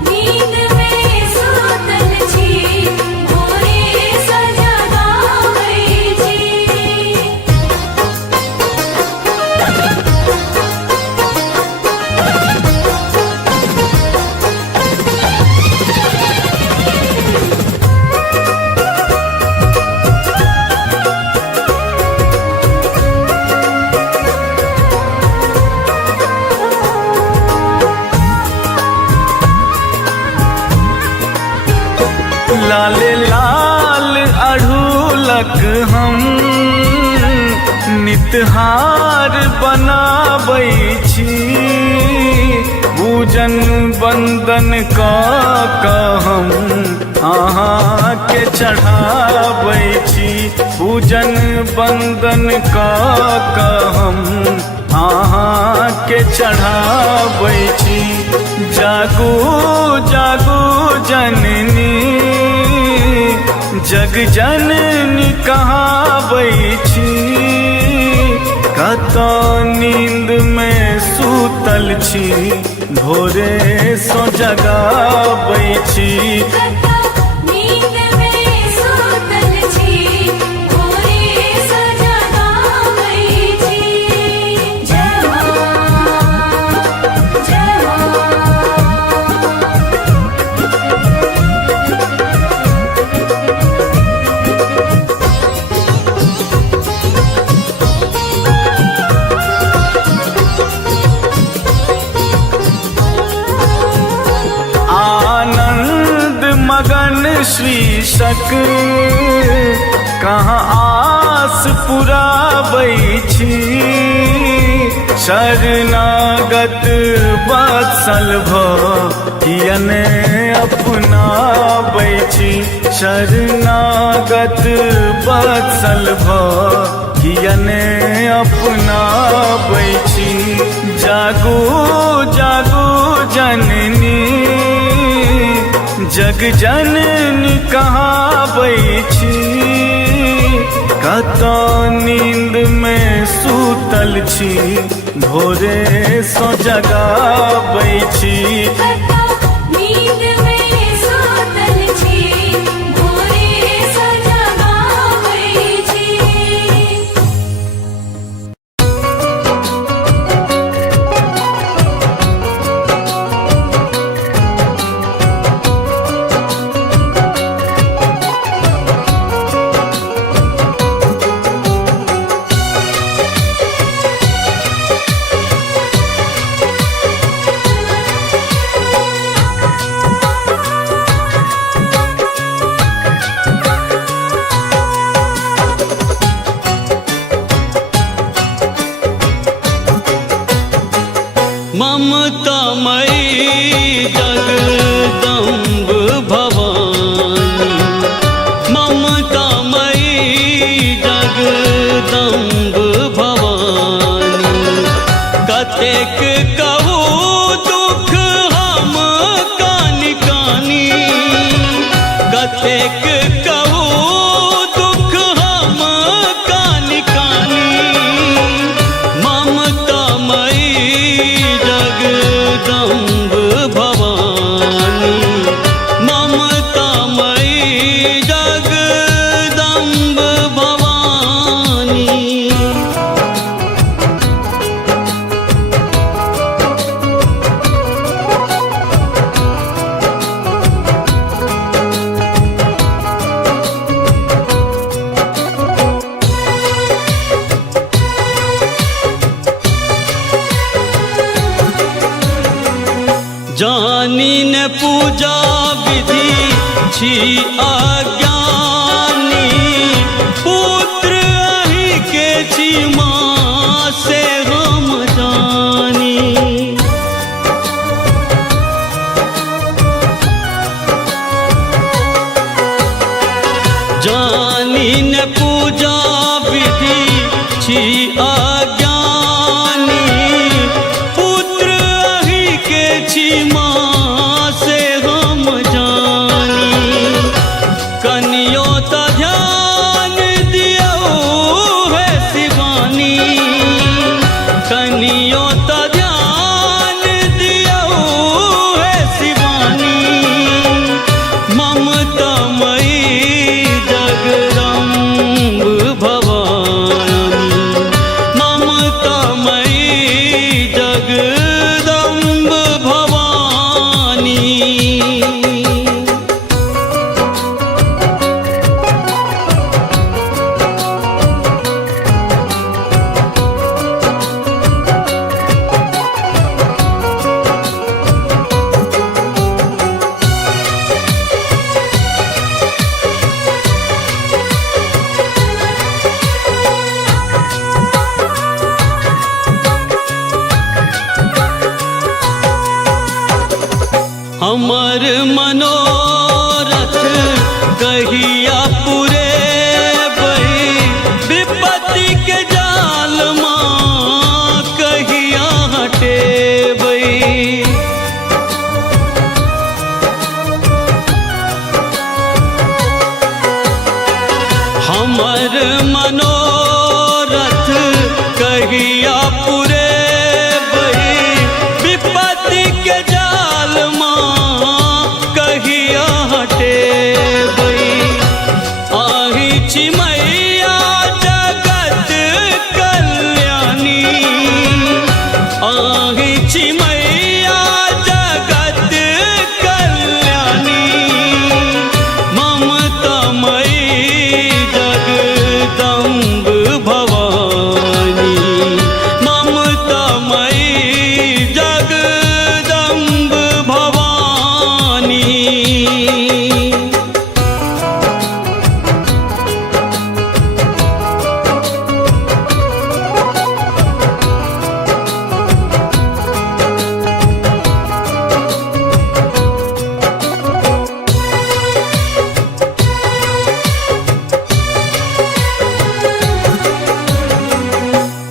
नींद में सूतल छी, भोरे सो जगाबै छी। फूलक हम नितहार बनाबै छी, पूजन बंदन कऽ हम अहाँके चढ़ाबै छी, पूजन बंदन कऽ हम अहाँके चढ़ाबै छी। जागू जागू जननी जग जननी कहाबै छी, कतौ नींद में सूतल छी, भोरे सो जगाबै छी। नींद में सूतल छी, भोरे सो जगाबै छी। जय मां, जय मां। आनंद मगन शीर्षक कहाँ आस पुराबै छी, शरणागत वत्सल कियने अपनाबै छी, शरणागत वत्सल कियने अपनाबै छी। जागू जागू जननी जग जननी कहाबै छी, कतौ नींद में सूतल छी, भोरे सो जगाबै छी। नींद में सूतल छी, भोरे सो जगाबै छी। ममतामयी जगदम्ब भवानी, ममतामयी जगदम्ब भवानी, कतेक कहू दुख हम कानि कानि, कतेक कहू दुख हम कानि कानि। ममतामयी जगदम्ब भवानी, ममतामयी जगदम्ब भवानी। जानी न पूजा विधि छी अज्ञानी, पुत्र अहि के छी माँ से हम जानी। जानी न पूजा विधि छी अज्ञानी, पुत्र अहि के छी माँ से हम जानी। कनियो त ध्यान दियो है शिवानी, कनियो त ध्यान दियो है शिवानी। ममतामयी जगदम्ब भवानी, ममता हमर मनोरथ कहिया पूरे बही विपत्ति के जाल माँ कहिया हटे बही आही चिमैया जगत कल्याणी आही चिमैया जगत कल्याणी ममता मई जगदम्ब भवानी ममता मई जगदम्ब भवानी।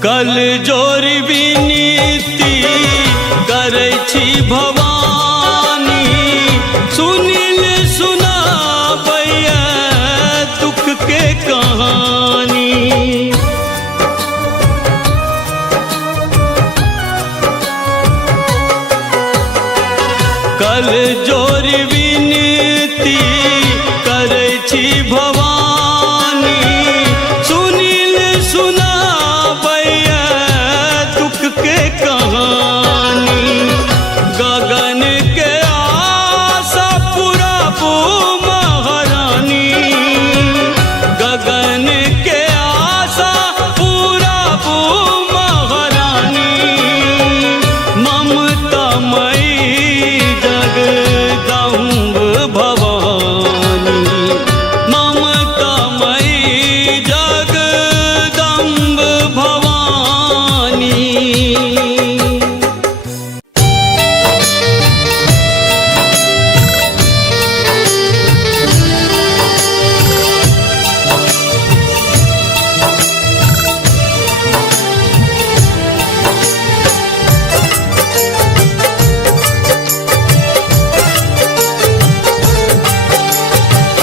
कल जोरी विनीति करै छी भवानी सुनील सुनाबैया दुख के कहानी कल जोरी विनीति करै छी भवानी सुनील सुनाबैया दुख के कहानी गगन के आशा पुराबू महारानी गगन के आशा पुराबू महारानी ममता मई जगदम्ब भवानी ममता मई जगदम्ब भवानी।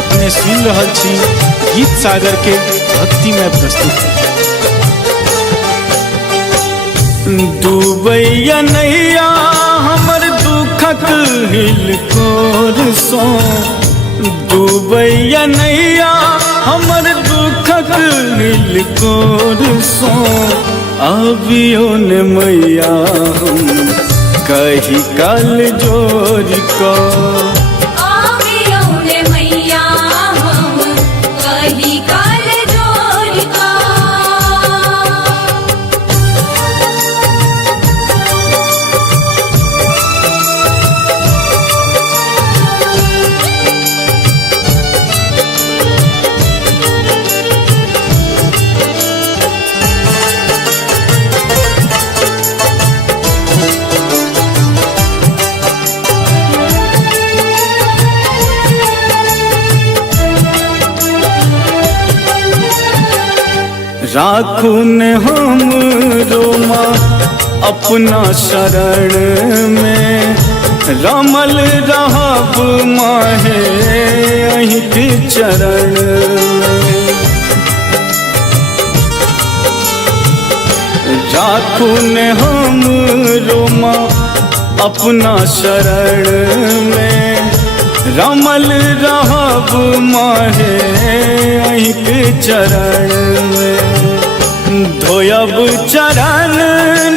अपने सुन रहल छी गीत सागर के भक्तिमय प्रस्तुति। डूबैया नैया हमर दुखक हिलकोर सो डूबैया नैया हमर दुखक हिलकोर सो अबियो ने मैया हम कही कल जोर को आवियो ने मैया हम कही काल जोड़ का राखू ने हम रोमा अपना शरण में रमल रहब माहे अहीं के चरण में राखू ने हम रोमा अपना शरण में रमल रहब माहे अहीं के चरण में धोयब चरण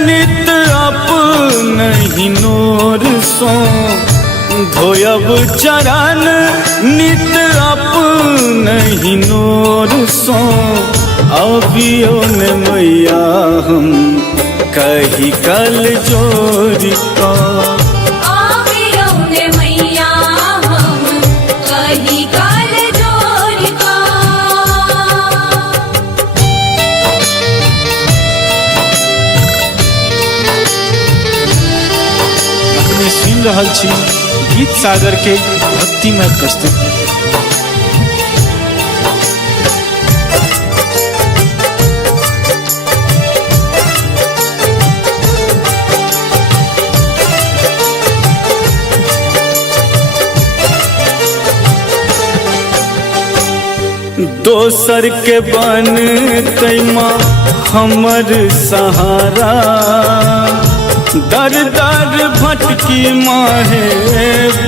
नित अपनहि नोर सो धोयब चरण नित अपनहि नोर सो अबियो ने मैया हम कही कल जोर का आवियो ने मैया हम कही काल जोड़ का अपने सुन रहल छी गीत सागर के भक्तिमय प्रस्तुति। दोसर के बन तैमा हमर सहारा दर दर भटकी माहे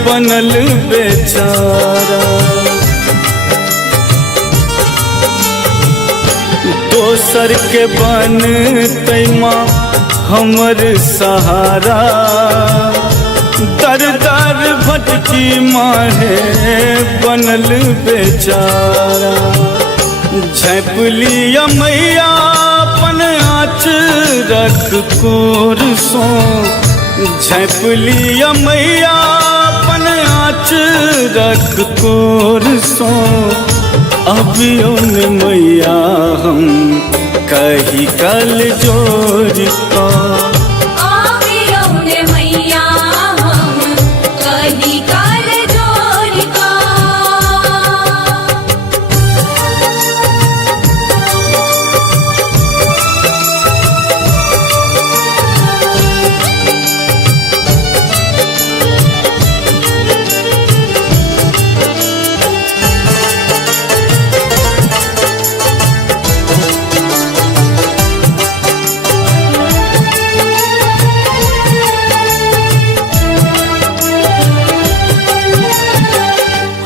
बनल बेचारा दोसर के बन तैमा हमर सहारा दर दर भटकी माहे बनल बेचारा झैपलिया मैया अपन आँचरक कोर सो झैपलिया मैया अपन आँचरक कोर सो अभियो ने मैया हम कही कल जोड़ का आवियो ने मैया हम कही काल जोड़ का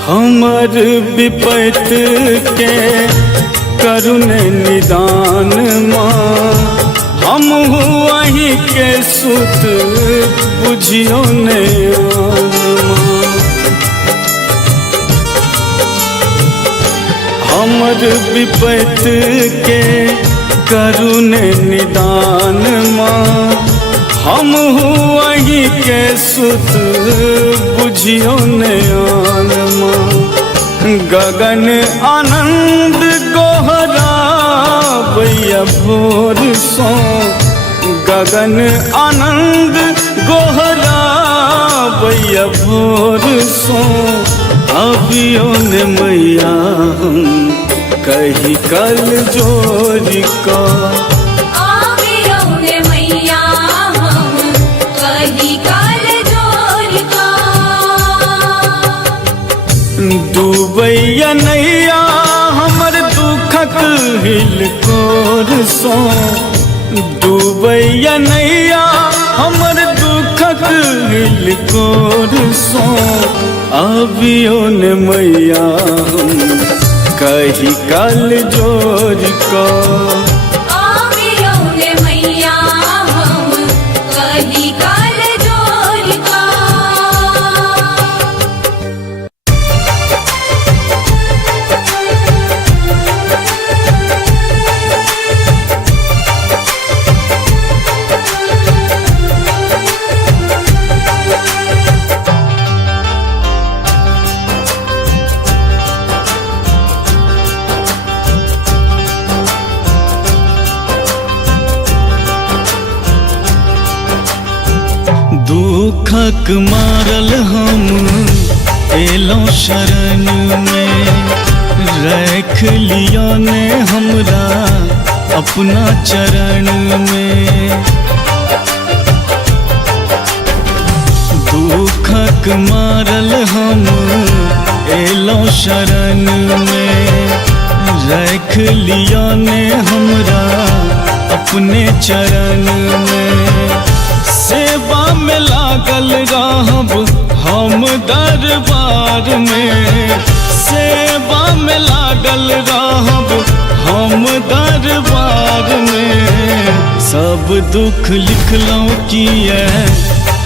हमर विपत के करुण निदान माँ हम वही के सुत बुझियो ने हमर विपत के करुण निदान माँ हम वही के सुत बुझियो ने गगन आनंद गोहरा भैया भोर सो गगन आनंद गोहरा भैया भोर सो अभियो ने मैया हम कही कल जोड़ का आवियो ने मैया हम कही काल जोड़ का डूबैया नैया हमर दुखक हिल कोर सो डूबैया नैया हमर दुखक हिल कोर सो अभियो ने मैया हम कही कल जोड़ का आवियो ने मैया हम कही काल जोड़ का दुखक मारल हम एलों शरण में रख लिया ने हमरा अपना चरण में दुखक मारल हम एलों शरण में रख लिया ने हमरा अपने चरण में सेवा में लागल रहब हम दरबार में सेवा में लागल रहब हम दरबार में सब दुख लिखलौं किए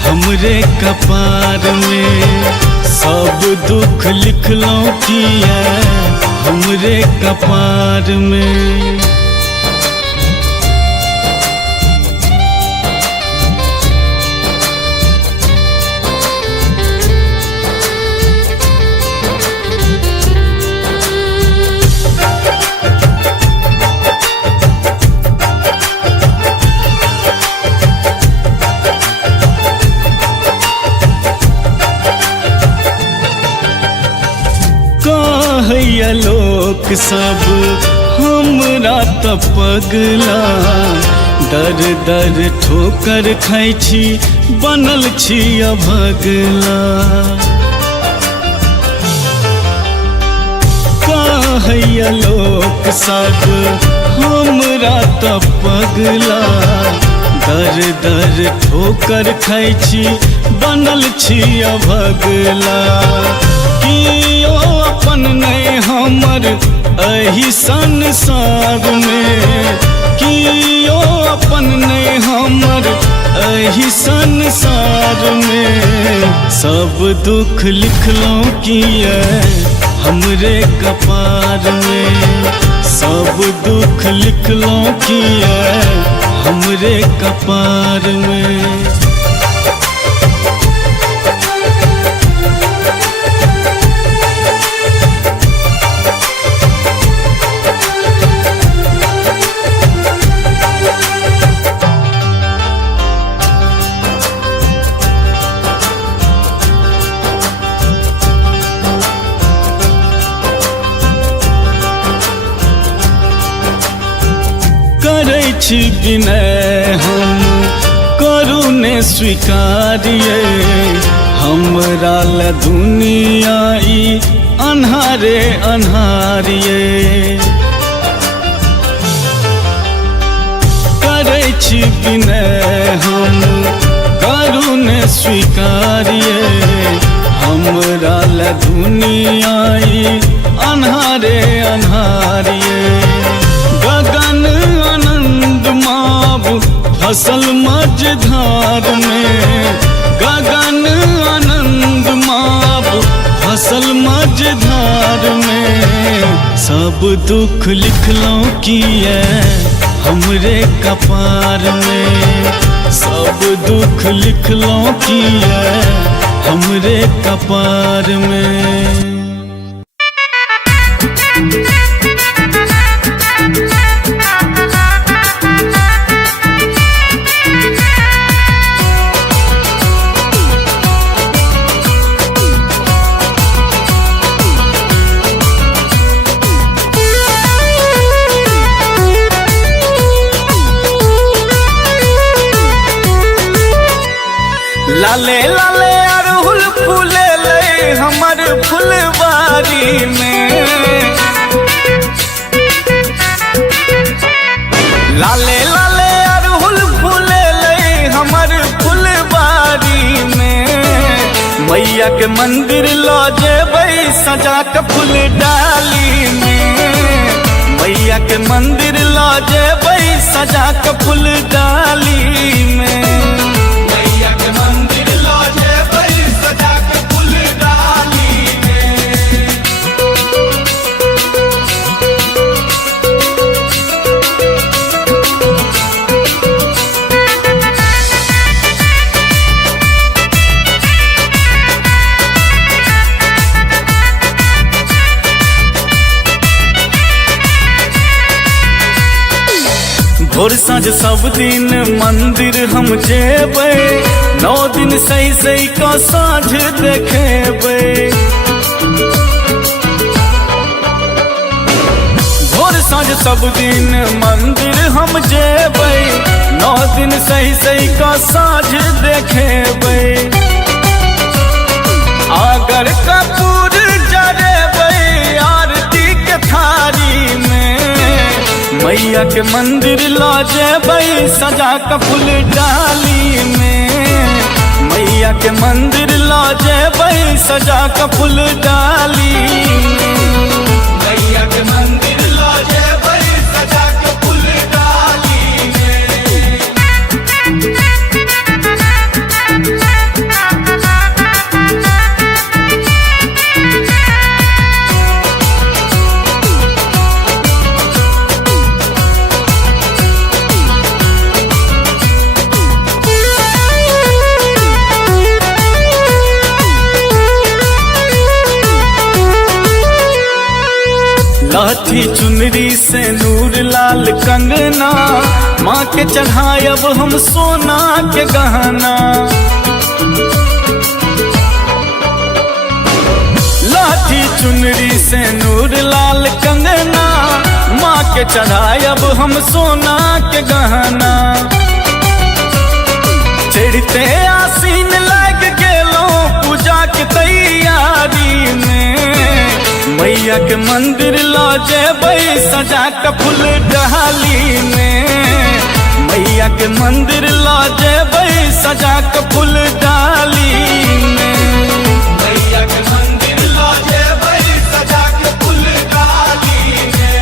हमरे कपार में सब दुख लिखलौं किए हमरे कपार में कहैया लोक सब हमरा त पगला दर दर ठोकर खाइ छी बनल छी अभगला कहैया लोक सब हमरा त पगला दर दर ठोकर खाइ छी बनल छी अभगला कियो अपन नहीं हमर एही संसार में कियो अपन नहीं हमर एही संसार में सब दुख लिखलों किए हमरे कपार में सब दुख लिखलों किए हमरे कपार में करै छी विनय हम करू ने स्वीकारिए हमरा ल दुनिया ई अन्हारे अन्हारिए करै छी विनय हम करू ने स्वीकारिए हमरा ल दुनिया ई अन्हारे अन्हारिए गगन आनंद माब फसल मझधार में गगन आनंद माब फसल मझधार में सब दुख लिखलों किए हमरे कपार में सब दुख लिखलों किए हमरे कपार में लाले लाले अरहुल फूले ले हमर फुलवारी में लाले लाले अरहुल फूले ले हमर फुलवारी में मैया के मंदिर लो जेबै सजा के फूल डाली में मैया के मंदिर लो जेबै सजा के फूल डाली में भोर साँझ सब दिन मंदिर हम जेबै 9 दिन सही सही का साँझ देखेबै भोर साँझ सब दिन मंदिर हम जेबै 9 दिन सही सही का साँझ देखेबै अगर कपूर जरेबै आरती के थारी में मैया के मंदिर ला जेबै सजा के फूल डाली में मैया के मंदिर ला जेबै सजा के फूल डाली में मैया के मंदिर ला जेबै सजा के फूल डाली में लाठी चुनरी से नूर लाल कंगना माँ के चढ़ायब हम सोना के गहना लाठी चुनरी से नूर लाल कंगना माँ के चढ़ायब हम सोना के गहना चढ़ते आसीन लग गेलो पूजा के तैयारी में मैया के मंदिर लो जेबै सजा के फूल डाली में, मैया के मंदिर लो जेबै सजा के फूल डाली में, मैया के मंदिर लो जेबै सजा के फूल डाली में।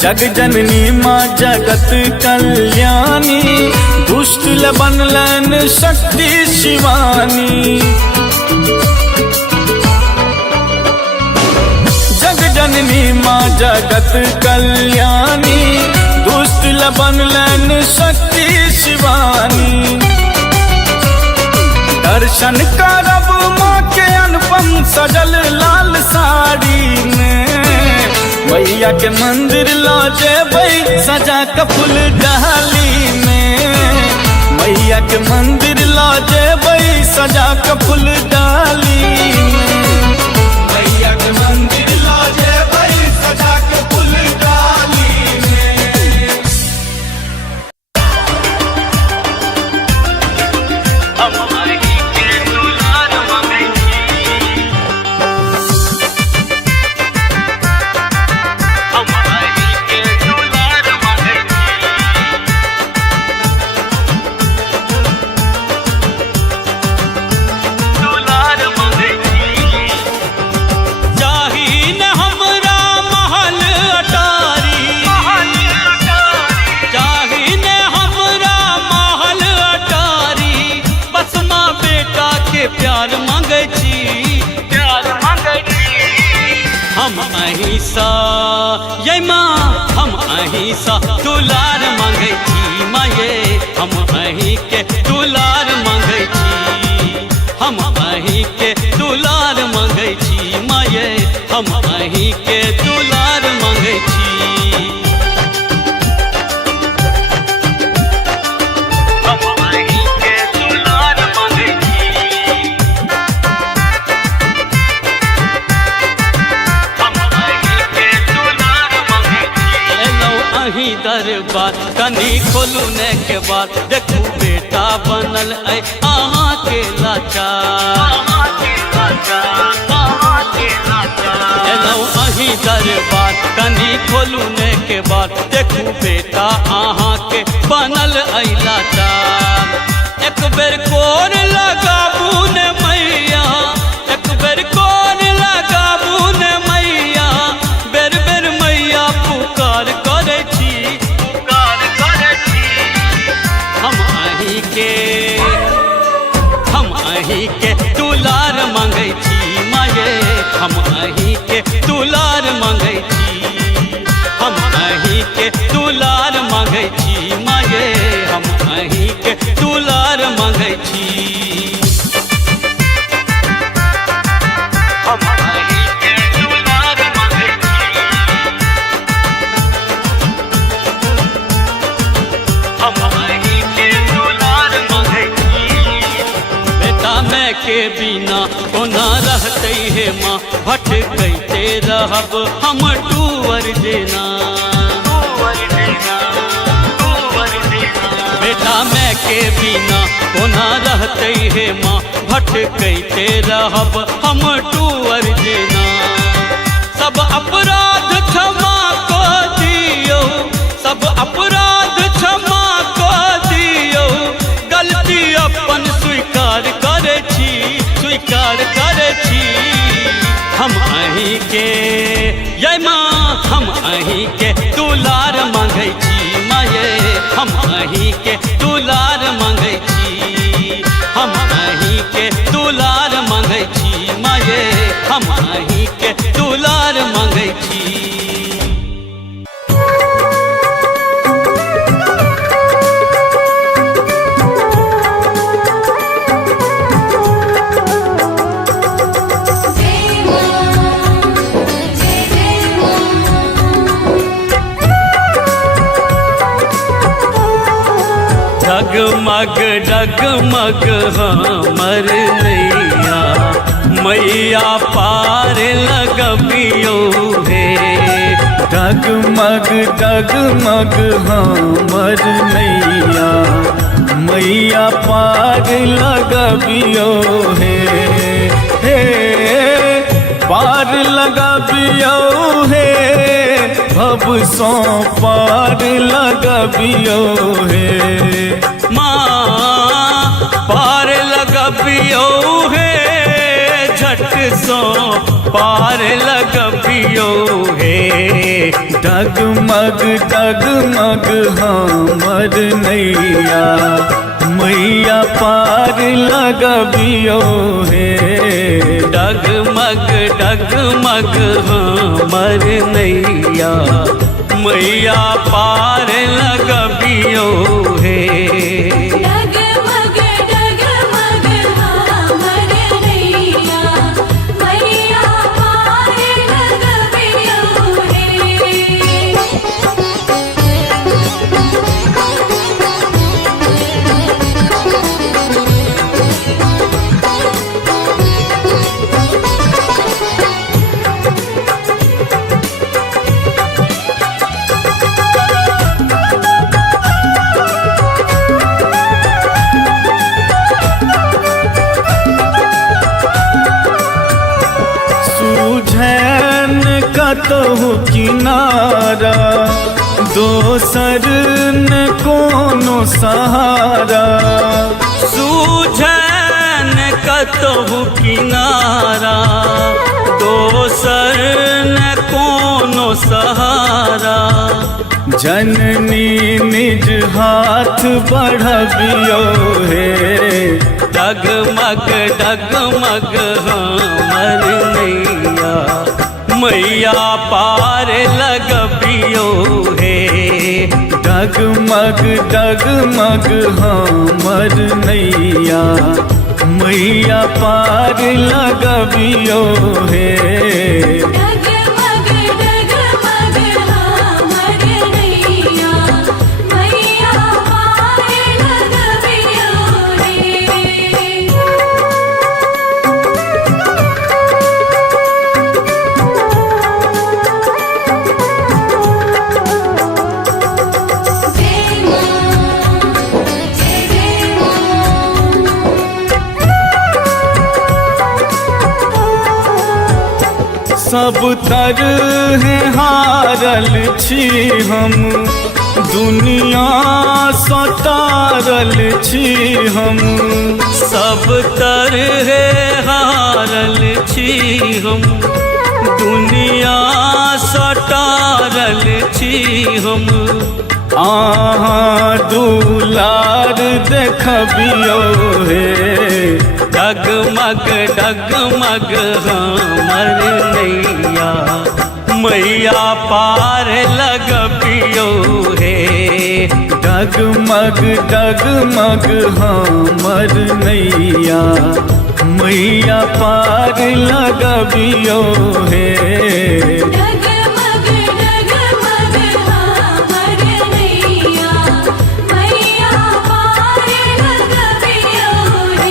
जग जननी माँ जगत कल्याणी, दुष्ट बनलन शक्ति शिवानी। जग जननी माँ जगत कल्याणी, दुष्ट बनलन शक्ति शिवानी। दर्शन करब माँ के अनुपम सजल लाल साड़ी में, मैया के मंदिर लो जेबै सजा के फूल डाली में, मैया के मंदिर लो जेबै सजा के फूल डाली में, मैया के मंदिर लो जेबै सजा के फूल डाली में। प्यार मांगे छी, प्यार मांगे छी। हम अहिंसा ये माँ, हम अहिंसा दुलार मांगे छी माये, हम अहीं के दुलार मांगे छी, हम अहीं के दुलार मांगे छी माये, हम अहीं के दुलार मांगे छी। दरबार कनी खोलने के बाद देखू बेटा बनल है अहाँ के लाचार, अहीं दरबार कनी खोलने के बाद देखू बेटा अहाँ के बनल है लाचार। एक बेर कोर लगाबू ने मैया, एक बेर कोर लगाबू ने मैया, बेर बेर मैया पुकार करे छी, हम अहीं के दुलार मांगे छी माये, हम अहीं के दुलार मांगे छी, हम अहीं के दुलार मांगे छी माये, हम अहीं के दुलार मांगे छी, हम अहीं के दुलार मांगे छी, हम अहीं के दुलार मांगे छी। बेटा मैं के बिना कोना रहते है माँ, भटकते रहब हम टूअर देना, बेटा मैं के बिना कोना रहते है माँ, भटकते रहब हम टूअर देना। सब अपराध क्षमा को दियो, सब अपराध क्षमा को दियो, गलती अपन स्वीकार करे छी, स्वीकार करे छी। हम अहीं के ये माँ, हम अहीं के दुलार मांगे छी माये, हम अहीं के दुलार मांगे छी, हम अहीं के दुलार मांगे छी माये, हम अहीं के दुलार मांगे छी। डगमग डगमग हमर नैया मैया पार लगबियो हे डगमग डगमग हमर नैया मैया पार लगबियो हे पार लगबियो हे भव सो पार लगबियो हे माँ पार लगबियो हे झट सो पार लगबियो हे डगमग डगमग हमर नैया मैया पार लगबियो हे डगमग डगमग हमर नैया मैया पार लगबियो हे डगमग डगमग हमर नैया मैया पार लगबियो हे सूझैन कतहु किनारा दोसर न कोनो सहारा सूझन कतहु किनारा दोसर न कोनो सहारा जननी निज हाथ बढ़बियो हे डगमग डगमग हमर नैया मैया पार लगबियो हे डगमग डगमग हमर नैया मैया पार लगबियो हे डगमग डगमग हमर नैया मैया पार लगबियो हे जय मां जय सब तरह हारल छी हम दुनिया सतारल छी हम सब तरह हारल छी हम दुनिया सटारल छी हम आहाँ दुलार देखबियो हे डगमग डगमग हमर नैया मैया पार लगबियो हे डगमग डगमग हमर नैया मैया पार लगबियो हे डगमग डगमग हमर नैया मैया पार लगबियो हे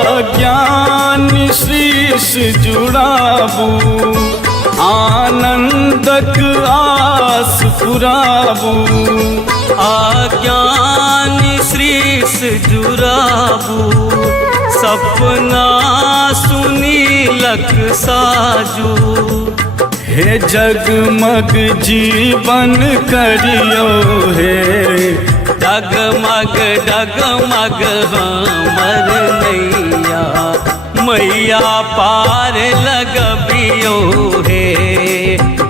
अज्ञान शीश जुड़ाबू आनंदक आस पुराबू आज्ञान श्रीस जुराबू सपना सुनीलक साजू हे जगमग जीवन करियो हे डगमग डगमग हमर नैया मैया पार लगबियो हे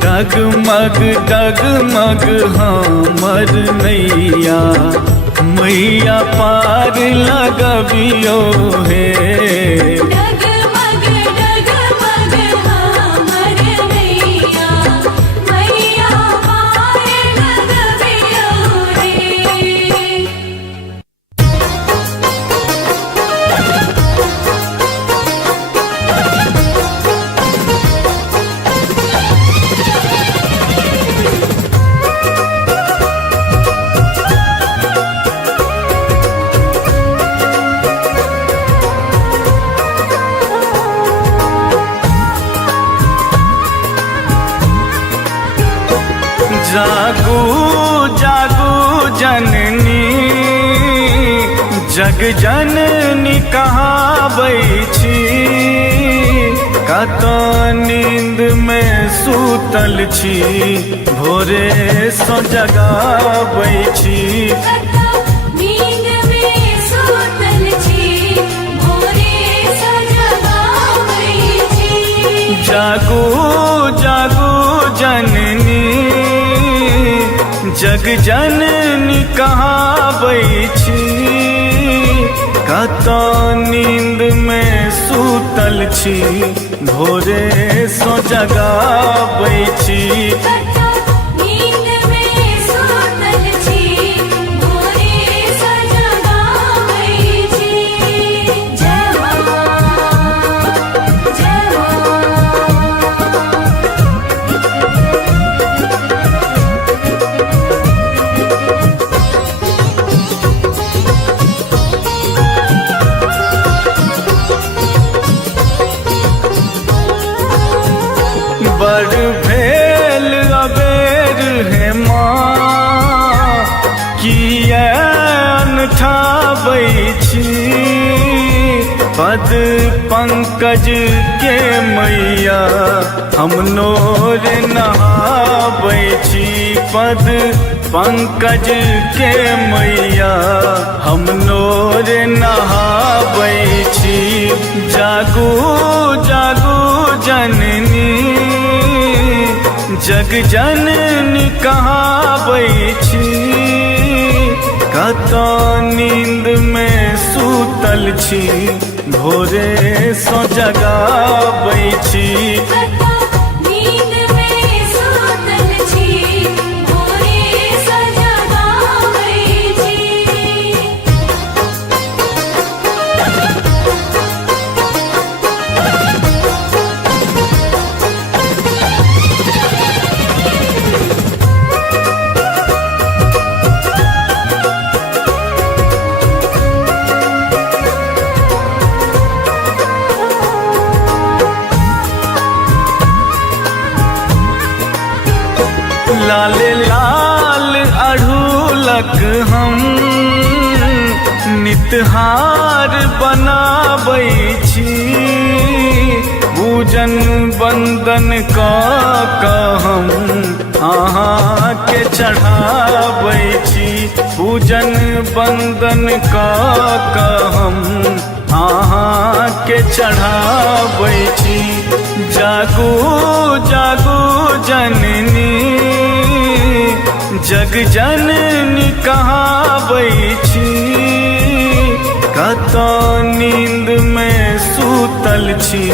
डगमग डगमग हमर नैया मैया पार लगबियो हे डगमग जागू जागू जननी जग जननी कहाबै छी कत नींद में सूतल छी भोरे सो जगाबै छी नींद में सूतल छी भोरे सो जगाबै छी जागू जागू जननी जग जननी कहाबै छी कत नींद में सूतल छी भोरे सो जगाबै छी नींद में सूतल छी भोरे सो जगाबै छी जय मां जय मां बड़ भेल अबेर है माँ किया अनठाबै छी पद पंकज के मैया हम नोर नहाबै छी पद पंकज के मैया हम नोर नहाबै छी जागू जागू जननी जग जननी कहाबै छी कत नींद में सूतल छी भोरे सो जगाबै छी नींद में सूतल छी भोरे सो जगाबै छी लाल लाल अढ़ूलक हम नितहार बनाबै छी पूजन बंदन कऽ हम अहाँ के चढ़ाबै छी पूजन बंदन कऽ हम अहाँ के चढ़ाबै छी जागू जागू जननी जग जननी कहाबै छी कत नींद में सूतल छी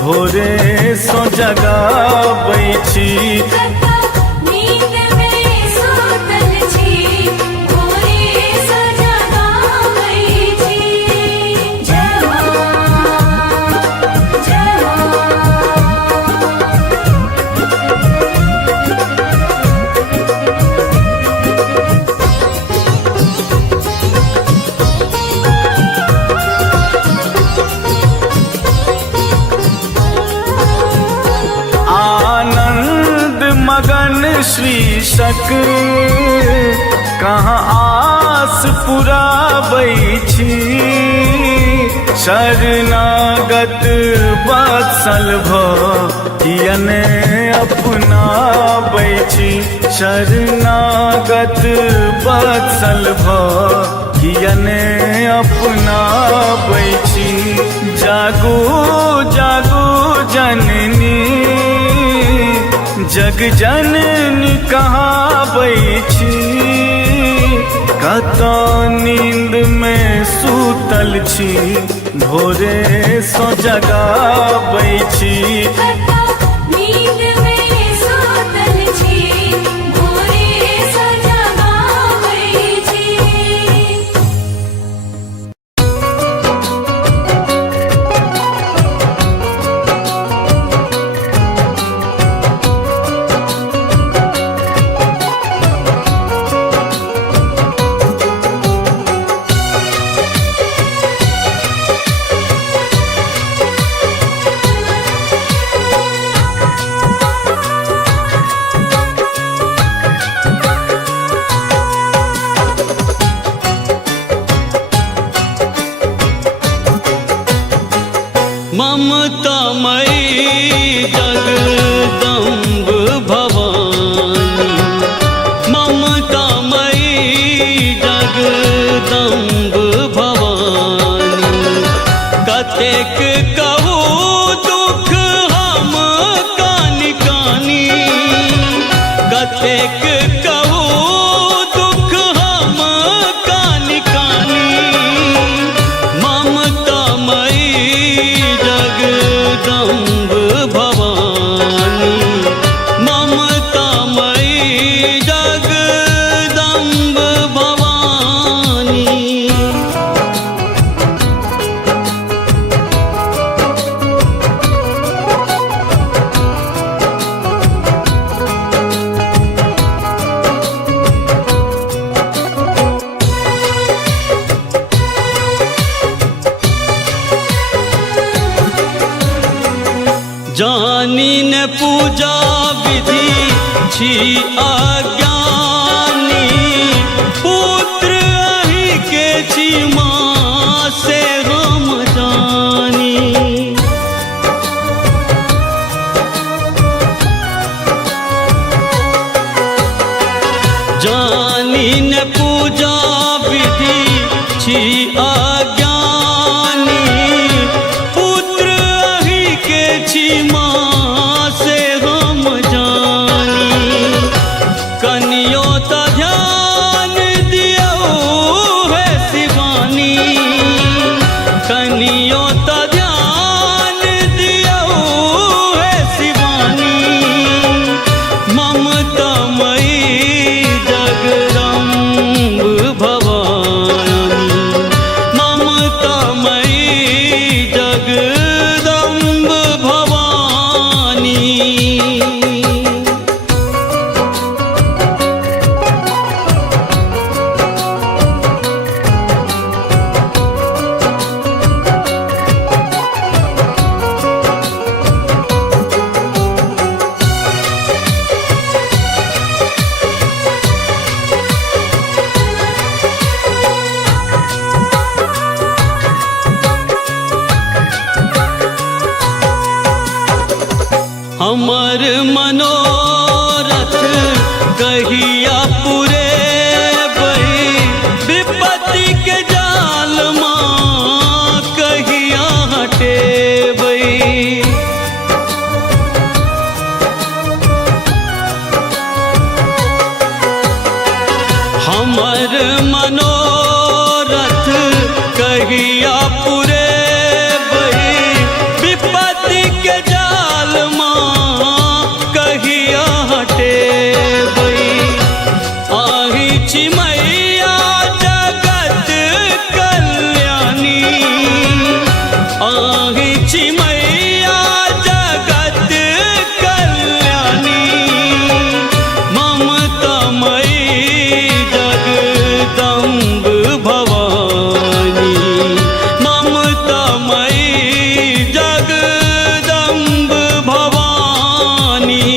भोरे सो जगाबै छी नींद में सूतल छी भोरे सो जगाबै छी जय मां जय मां आनंद मगन शीर्षक कहाँ आस पुराबै छी शरणागत वत्सल कियने अपनाबै छी शरणागत वत्सल कियने अपनाबै छी जागू जागू जननी जग जननी कहाबै छी कत नींद में सूतल छी भोरे सो जगाबै छी नींद में सूतल छी भोरे सो जगाबै छी एक कहू दुख हम कानी कानी ममता मई जगदम्ब भवानी ममता मई जगदम्ब भवानी। जानी न पूजा विधि छी अज्ञानी पुत्र अहि के छी माँ से हम जानी। जानी न पूजा विधि छी अज्ञानी पुत्र अहि के छी माँ से हम जानी। कनियो त ध्यान दियो है शिवानी कनियो त ध्यान दियो है शिवानी ममता मई जगदम्ब भवानी ममता मई जगदम्ब भवानी। हमर मनोरथ कहिया पूरे बही विपत्ति के जाल माँ कहिया हटे बही। हमर मनोरथ कहिया पूरे बही विपत्ति के जाल माँ कहिया हटे बही। आही छी मैया जगत कल्याणी आही छी मैया जगत कल्याणी ममता मई जगदम्ब भवानी ममता मई जगदम्ब भवानी।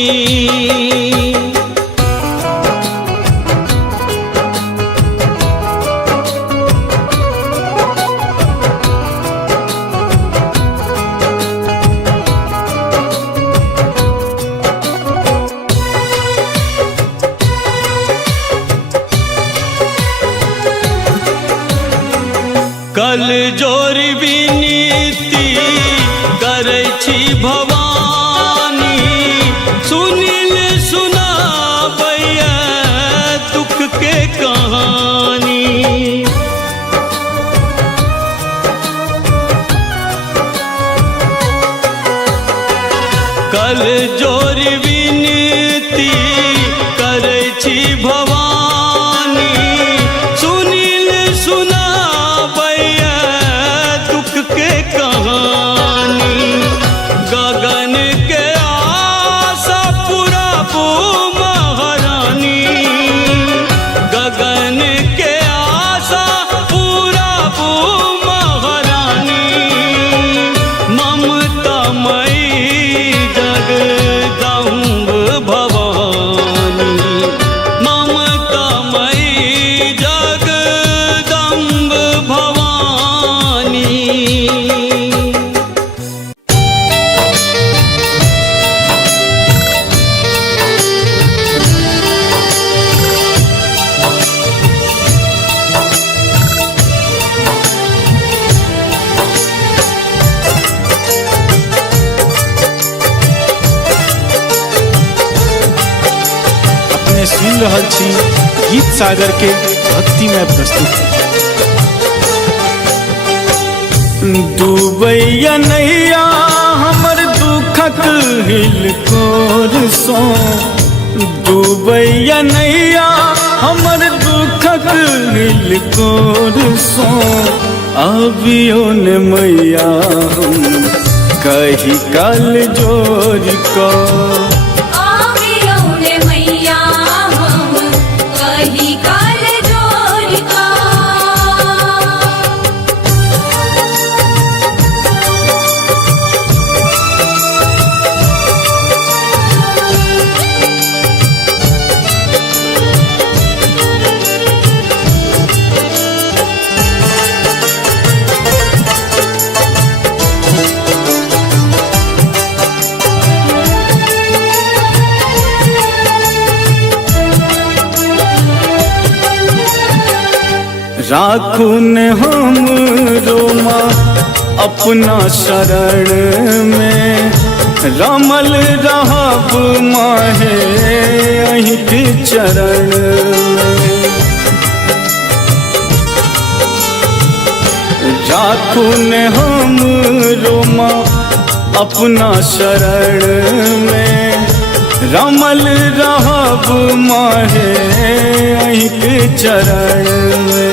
कल जोर विनीति करै छी भवानी सुनील सुनाबैया दुख के कहानी। कल जोर विनीति करै छी भवानी सुनील सुनाबैया अपने सुन रहल छी गीत सागर के भक्तिमय प्रस्तुति। डूबैया नैया हमर दुखक हिलकोर सो, डूबैया नैया हमर दुखक हिलकोर सो, अबियो ने मैया हम कही कल जोर को। आवियो ने मैया हम कही काल जोर का। राखू ने हम रोमा अपना शरण में, रमल रहब माहे अहीं के चरण में। राखू ने हम रोमा अपना शरण में, रमल रहब माहे अहीं के चरण में।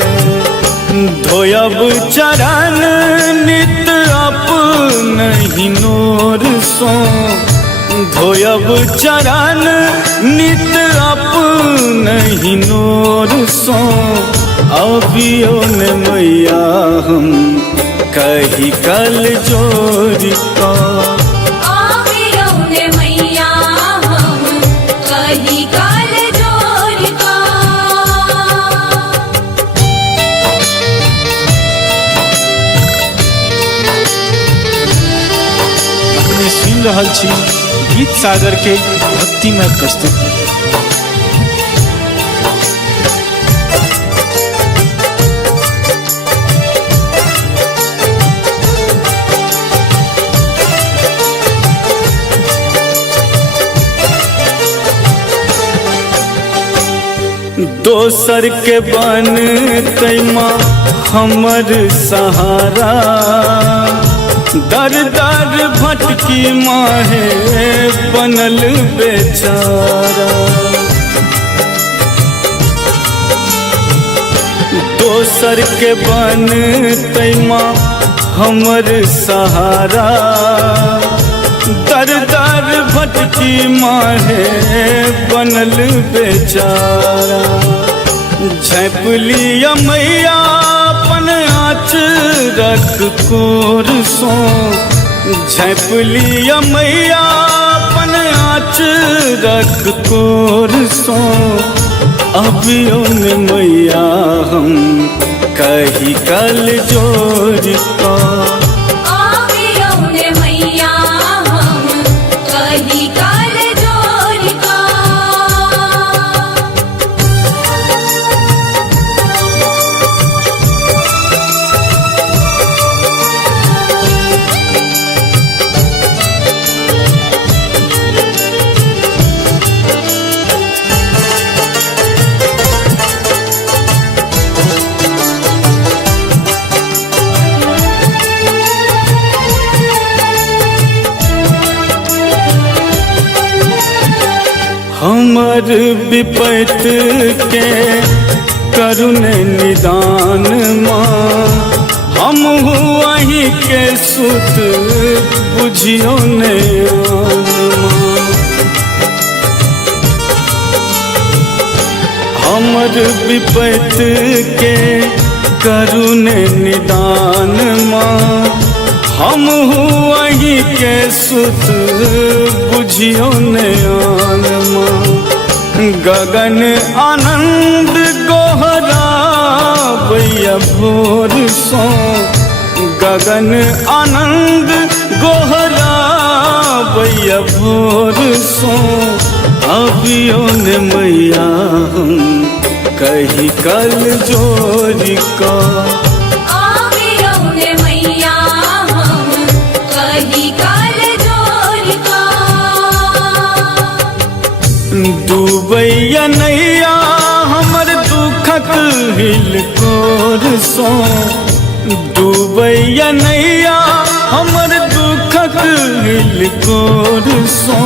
धोयब चरण नित अपनहि नोर सो, धोयब चरण नित अपनहि नोर सो, अबियो ने मैया हम कही कल जोर को। आवियो ने मैया हम कही काल जोर का। अपने सुन रहल छी गीत सागर के भक्तिमय प्रस्तुति। दोसर के बन तैमा हमर सहारा, दर दर भटकी माहे बनल बेचारा। दोसर के बन तैमा हमर सहारा, दर दर भटकी माहे बनल बेचारा। झैप लिया मैया अपन आँचरक कोर सो, झैप लिया मैया अपन आँचरक कोर सो, अबियो ने मैया हम कही कल जोर को। आवियो ने मैया हम कही काल जोर का। हमर विपत के करुण निदान माँ, हम वहीं के सुत बुझियो ने माँ। हमर विपत के करुण निदान माँ, हम वहीं के सुत बुझियो ने माँ। गगन आनंद गोहरा बैया भोर सो, गगन आनंद गोहरा बैया भोर सो, अबियो ने मैया हम कही कल जोर को। आवियो ने मैया हम कही काल जोर का। डूबैया हिल कोर सो डूबैया नैया हमर दुखक हिल कोर सो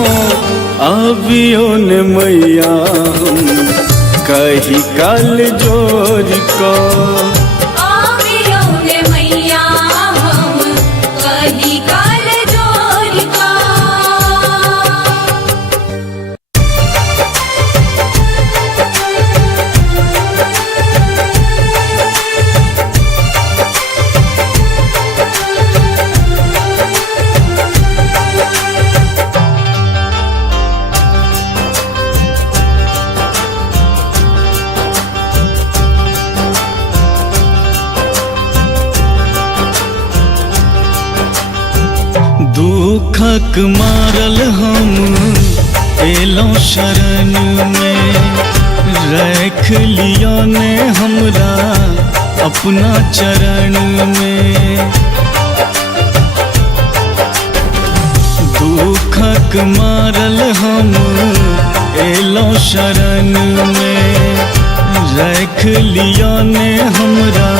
अबियो ने मैया हम कही काल जोर को आवियो ने मैया हम कही काल जोर का दुखक मारल हम एलों शरण में रख लिया ने हमरा अपना चरण में दुखक मारल हम एलों शरण में रख लिया ने हमरा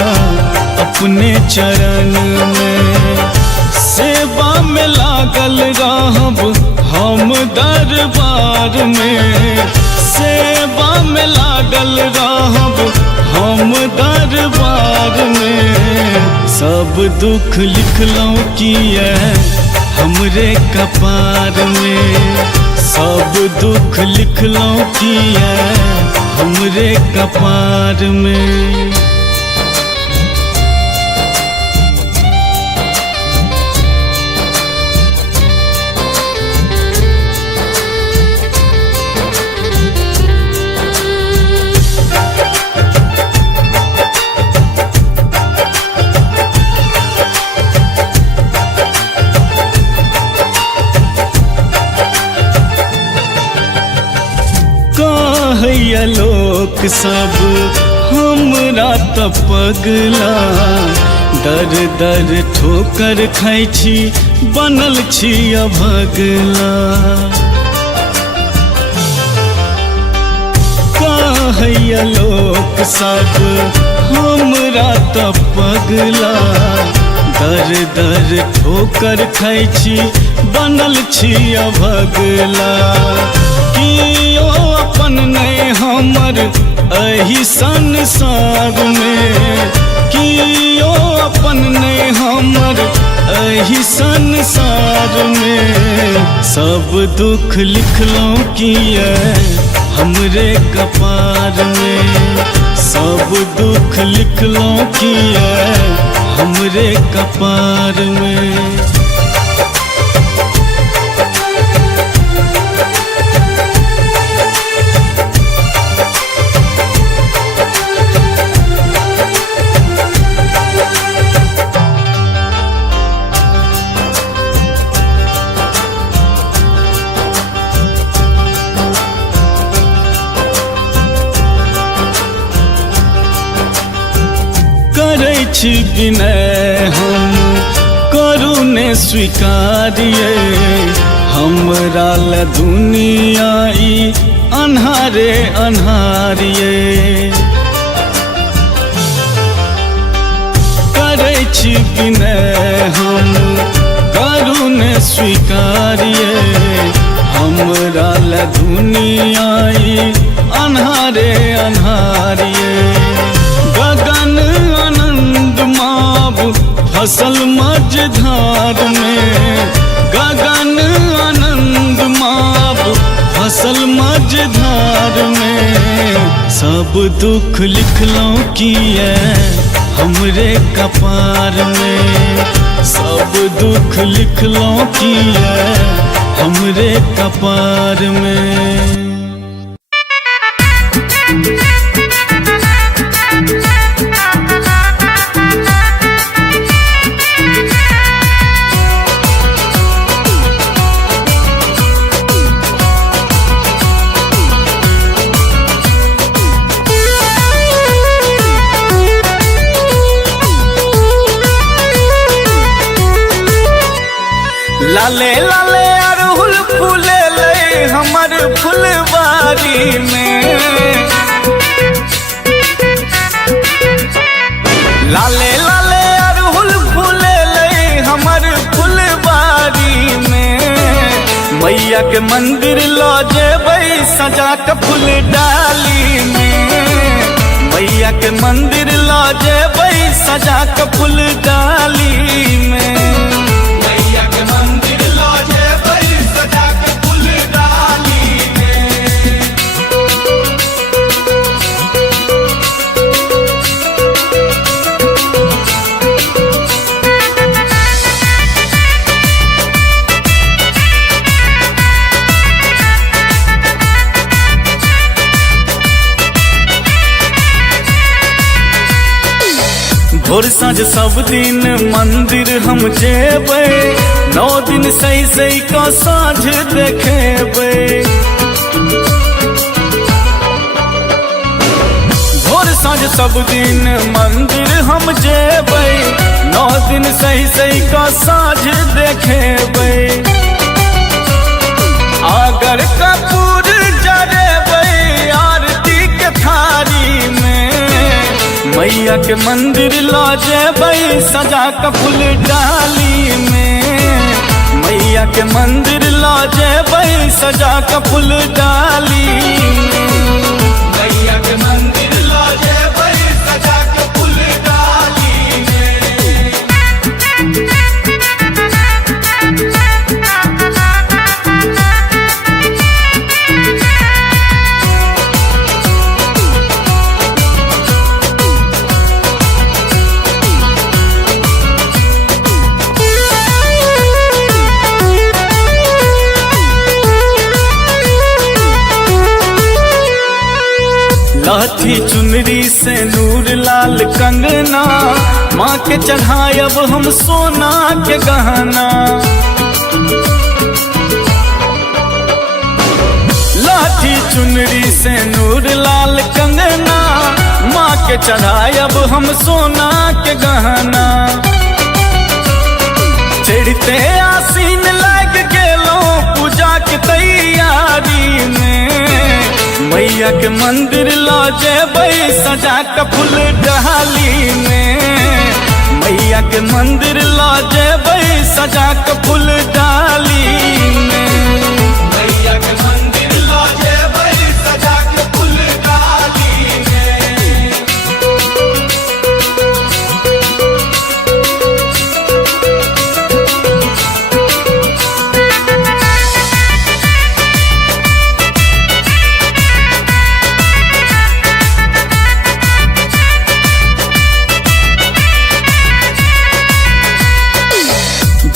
अपने चरण में सेवा में लागल रहब हम दरबार में सेवा में लागल रहब हम दरबार में सब दुख लिखलौं किए हमरे कपार में सब दुख लिखलौं किए हमरे कपार में कहैया लोक सब हमरा त पगला दर दर ठोकर खाइ छी बनल छी अभगला कहैया लोक सब हमरा त पगला दर दर ठोकर खाइ छी बनल छी अभगला कियो अपन नहीं हमर एही संसार में कियो अपन नहीं हमर एही संसार में सब दुख लिखलौं किए हमरे कपार में सब दुख लिखलौं किए हमरे कपार में करै छी विनय हम करू ने स्वीकारिए हमरा ल दुनिया ई अन्हारे अन्हारिए करै छी विनय हम करू ने स्वीकारिए हमरा ल दुनिया ई अन्हारे अन्हारिए गगन आनंद माब फसल मझधार में गगन आनंद माब फसल मझधार में सब दुख लिखलौं किए हमरे कपार में सब दुख लिखलौं किए हमरे कपार में लाले लाले अड़हुल फूले ले हमर फुलवारी में के मंदिर लाजे बई सजा के फूल डाली में। मैया के मंदिर लाजे बई सजा के फूल डाली में। भोर साँझ सब दिन मंदिर हम जेबै, 9 दिन सही सही का साँझ देखेबै। भोर साँझ सब दिन मंदिर हम जेबै, 9 दिन सही सही का साँझ देखेबै। अगर कपूर जरेबै आरती के थारी में, मैया के मंदिर लाजे बई सजा के फूल डाली में। मैया के मंदिर लाजे बई सजा के फूल डाली में। मैया के मंदिर लाजे बई सजा के फूल डाली में। लाठी चुनरी से नूर लाल कंगना, माँ के चढ़ायब हम सोना के गहना। लाठी चुनरी से नूर लाल कंगना, माँ के चढ़ायब हम सोना के गहना। चढ़ते आसीन लग गेलो पूजा के तैयारी में, मैया के मंदिर लाजे बई सजा के फूल डाली में। मैया के मंदिर लाजे बई सजा के फूल डाली में। मैया के मंदिर लाजे बई सजा के फूल डाली में।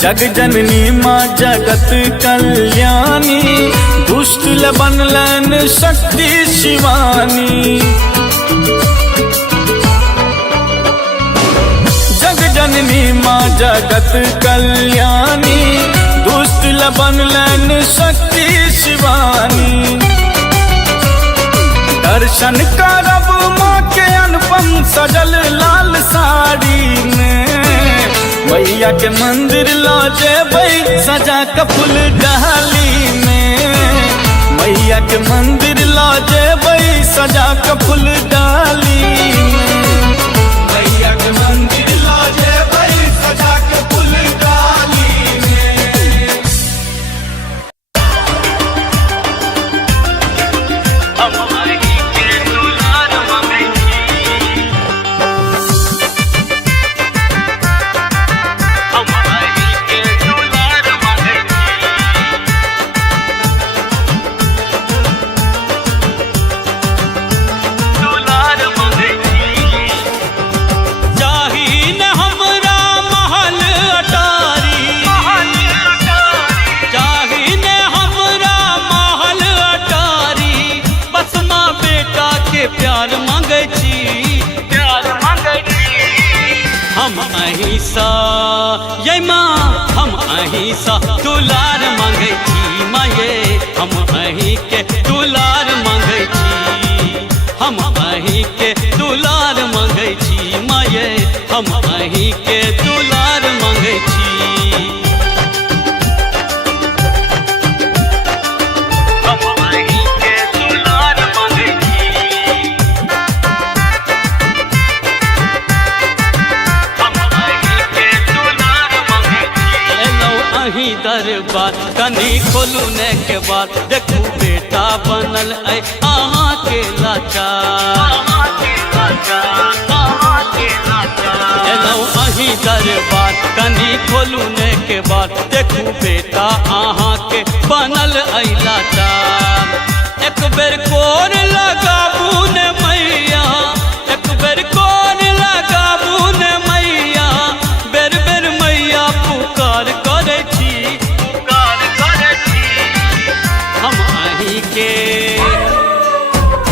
जग जननी माँ जगत कल्याणी, दुष्ट बनलन शक्ति शिवानी। जग जननी माँ जगत कल्याणी, दुष्ट बनलन शक्ति शिवानी। दर्शन करब माँ के अनुपम सजल लाल साड़ी में, मैया के मंदिर लाजे बई सजा के फूल डाली में। मैया के मंदिर लाजे बई सजा के फूल डाली में। मैया के मंदिर लाजे बई सजा के फूल डाली में। अहिंसा ये माँ हम अहिंसा दुलार मांगे छी माये, हम अहीं के दुलार मांगे छी। हम अहीं के दुलार मांगे छी माये, हम अहीं के दुलार मांगे छी। दरबार कनी खोलू ने के बाद देखू बेटा बनल अहाँ के लाचार। अही दरबार कनी खोलू ने के बाद देखू बेटा अहाँ के बनल अइला चार एक बेर कोर लगाबू ने मैया एक बेर कोर लगाबू ने मैया बेर बेर मैया पुकार करे छी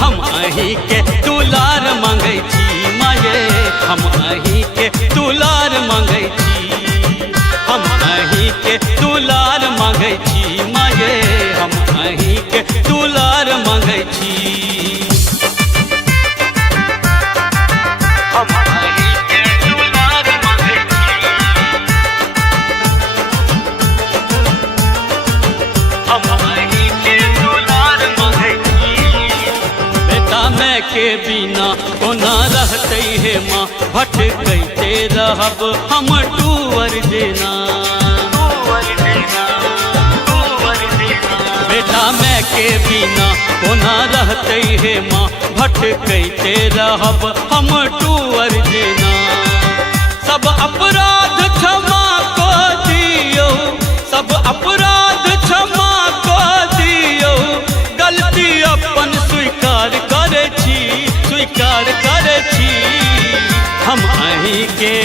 हम अही के दुलार मांगै छी माये हम अही के दुलार मांगै छी हम अही के दुलार मांगै छी माये हम अही के दुलार मांगै छी हम अही के दुलार मांगै छी हम अही के दुलार मांगै छी बेटा मैं के बिना कोना रहते हे माँ भटकते रहब हम टूअर देना बेटा मैं के बिना कोना रहते हे माँ भटकते रहब हम टूअर देना सब अपराध क्षमा को दियो सब अपराध क्षमा को दियो गलती अपन स्वीकार करे छी हम अही के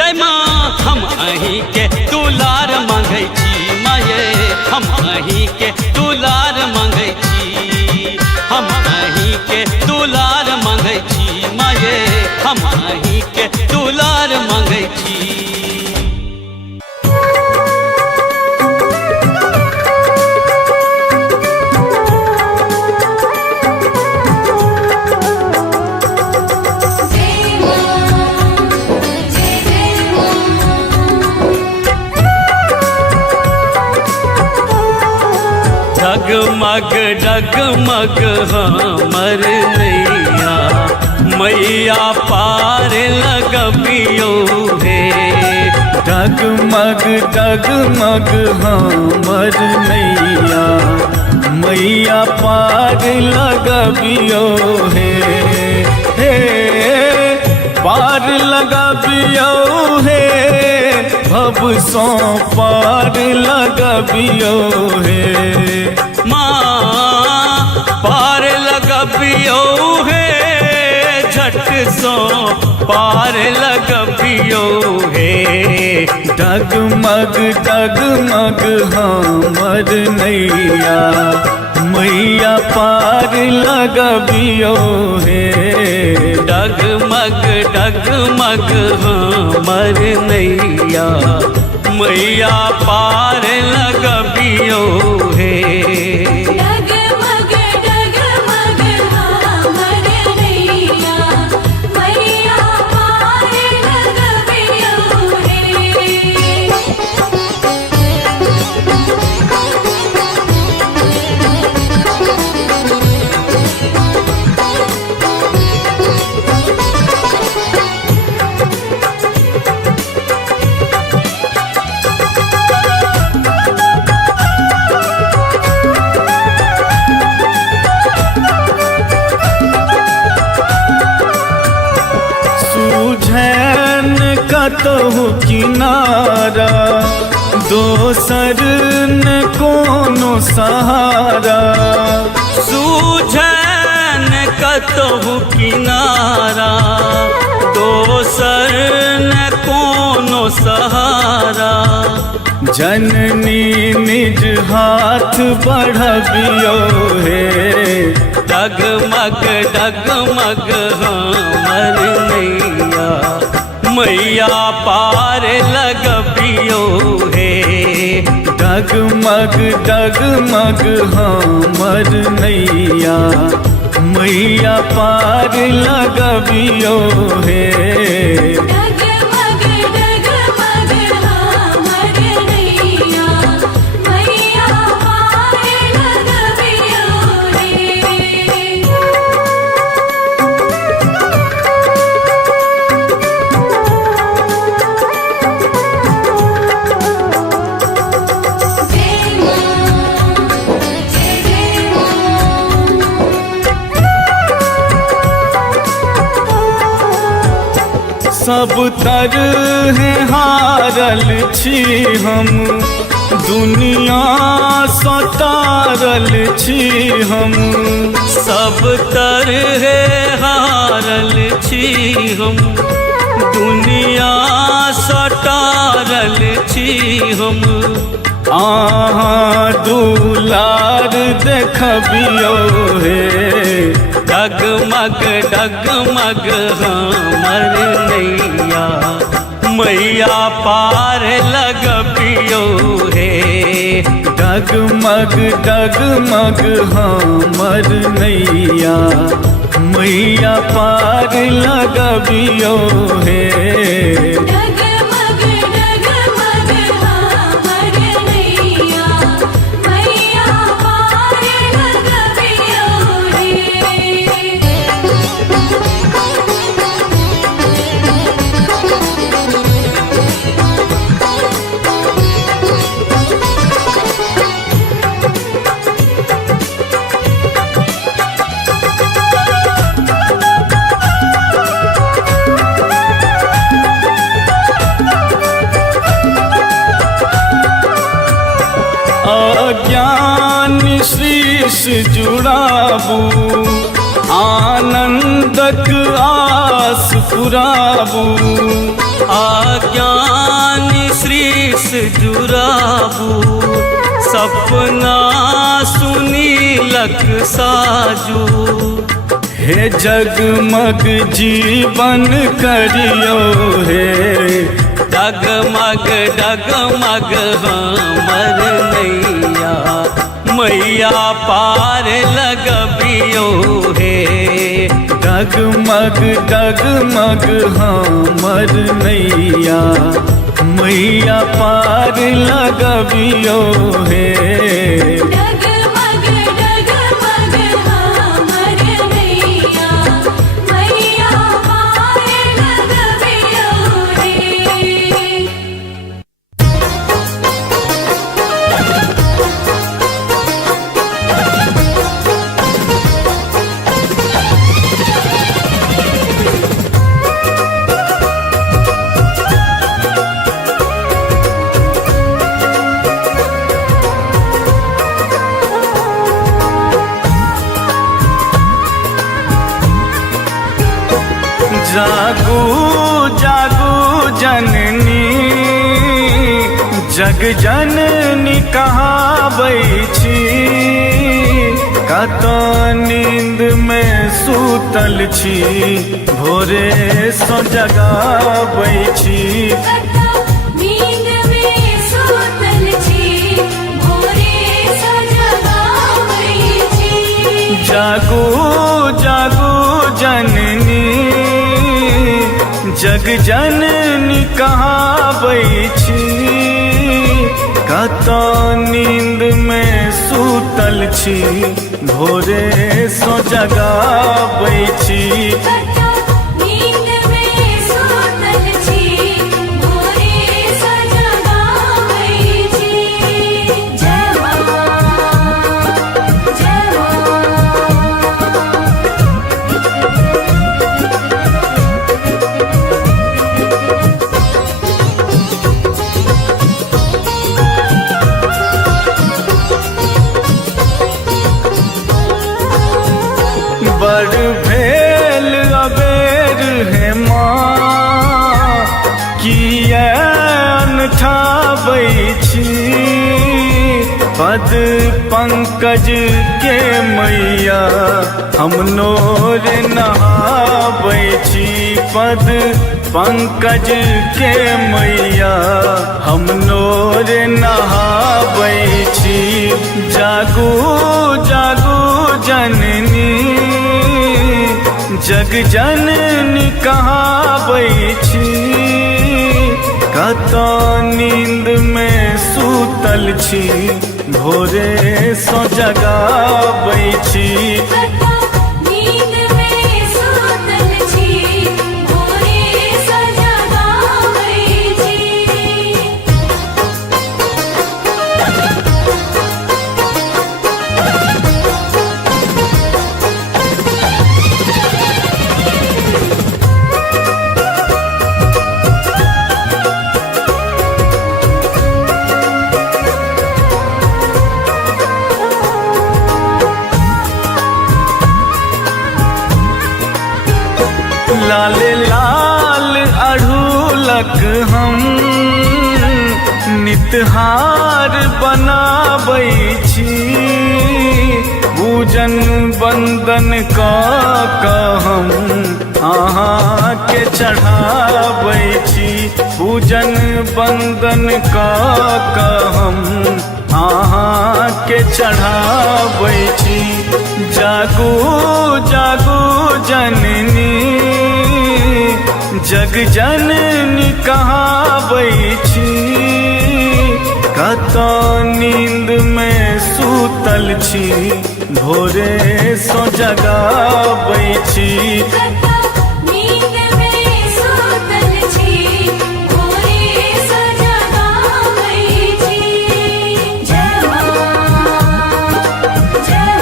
ये माँ हम अही के दुलार मांगै छी माये हम अही के दुलार मांगै छी हम अही के दुलार मांगै छी माये हम अही के दुलार मांगै छी डगमग डगमग हमर नैया मैया पार लगबियो हे डगमग डगमग हमर नैया मैया पार लगबियो हे पार लगबियो हे भव सो पार लगबियो हे माँ पार लगबियो हे झट सो पार लगबियो हे डगमग डगमग हमर नैया मैया पार लगबियो हे डगमग डगमग हमर नैया मैया पार लगबियो हे डगमग डगमग हमर नैया मैया पार लगबियो हे कतहु किनारा दोसर न कोनो सहारा सूझन कतहु किनारा दोसर न कोनो सहारा जननी निज हाथ बढ़बियो हे डगमग डगमग हमर नैया मैया पार लगबियो हे डगमग डगमग हमर नैया मैया पार लगबियो हे डगमग डगमग हमर नैया मैया पार लगबियो हे सब तरहे हारल छी हम, दुनिया सतारल छी हम। सब तरहे हारल छी हम, दुनिया सटारल छी हम। आहाँ दुलार देखबियो हे, डगमग डगमग हमर नैया, मैया पार लगबियो हे। डगमग डगमग हमर नैया, मैया पार लगबियो हे। डगमग डगमग हमर नैया, मैया पार लगबियो रे। अज्ञान शीश जुड़ाबू, आनंदक आस पुराबू। आज्ञान श्रीस जुराबू, सपना सुनीलक साजू। हे जगमग जीवन करियो हे, डगमग डगमग हमर नैया, मैया पार लगबियो हे। डगमग डगमग हमर नैया, मैया पार लगबियो हे। डगमग डगमग हमर नैया, मैया पार लगबियो रे। जागू जागू जननी, जग जननी कहाबै छी। कतो नींद में सूतल छी, भोरे सो जगाबै छी। कतो नींद में सूतल छी, भोरे सो जगाबै छी। जागू जागू जननी, जग जननी कहाबै छी। कतो नींद में सूतल छी, भोरे सो जगाबै छी। कतो नींद में सूतल छी, भोरे सो जगाबै छी। जय मां जय बड़ भेल अबेर है माँ, किया अनठाबै छी। पद पंकज के मैया हम नोर नहाबै छी। पद पंकज के मैया हम नोर नहाबै छी। जागू जागू जननी, जग जननी कहाबै छी। कतो नींद में सूतल छी, भोरे सो जगाबै छी। कतो नींद में सूतल छी, भोरे सो जगाबै छी। लाल लाल अढ़ूलक हम नितहार बनाबै छी पूजन बंदन कऽ हम अहाँके चढ़ाबै छी पूजन बंदन कऽ हम अहाँके चढ़ाबै छी जागू जागू जननी जग जननी कहाबै छी कत नींद में सूतल छी भोरे सो जगाबै छी नींद में सूतल छी भोरे सो जगाबै छी जय मां जय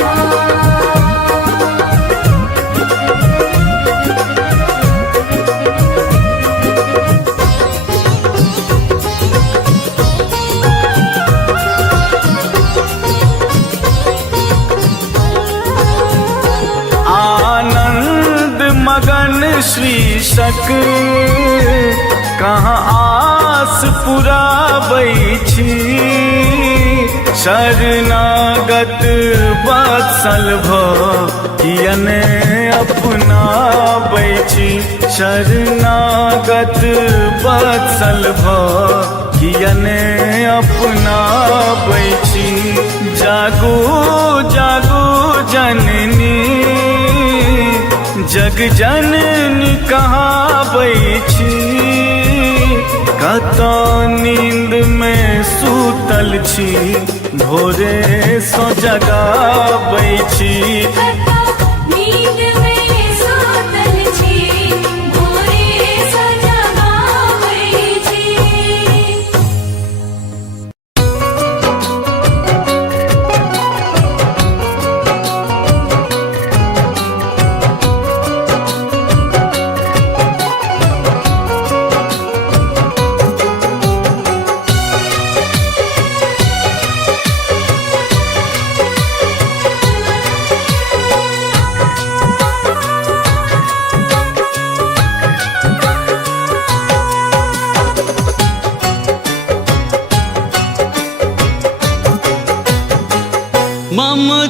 मगन शीर्षक कहाँ आस पुराबै छी शरणागत वत्सल कियने अपनाबै छी शरणागत वत्सल कियने अपनाबै छी जागू जागू जननी जग जननी कहाबै छी कत नींद में सूतल छी भोरे सो जगाबै छी नींद में सूतल छी भोरे सो जगाबै छी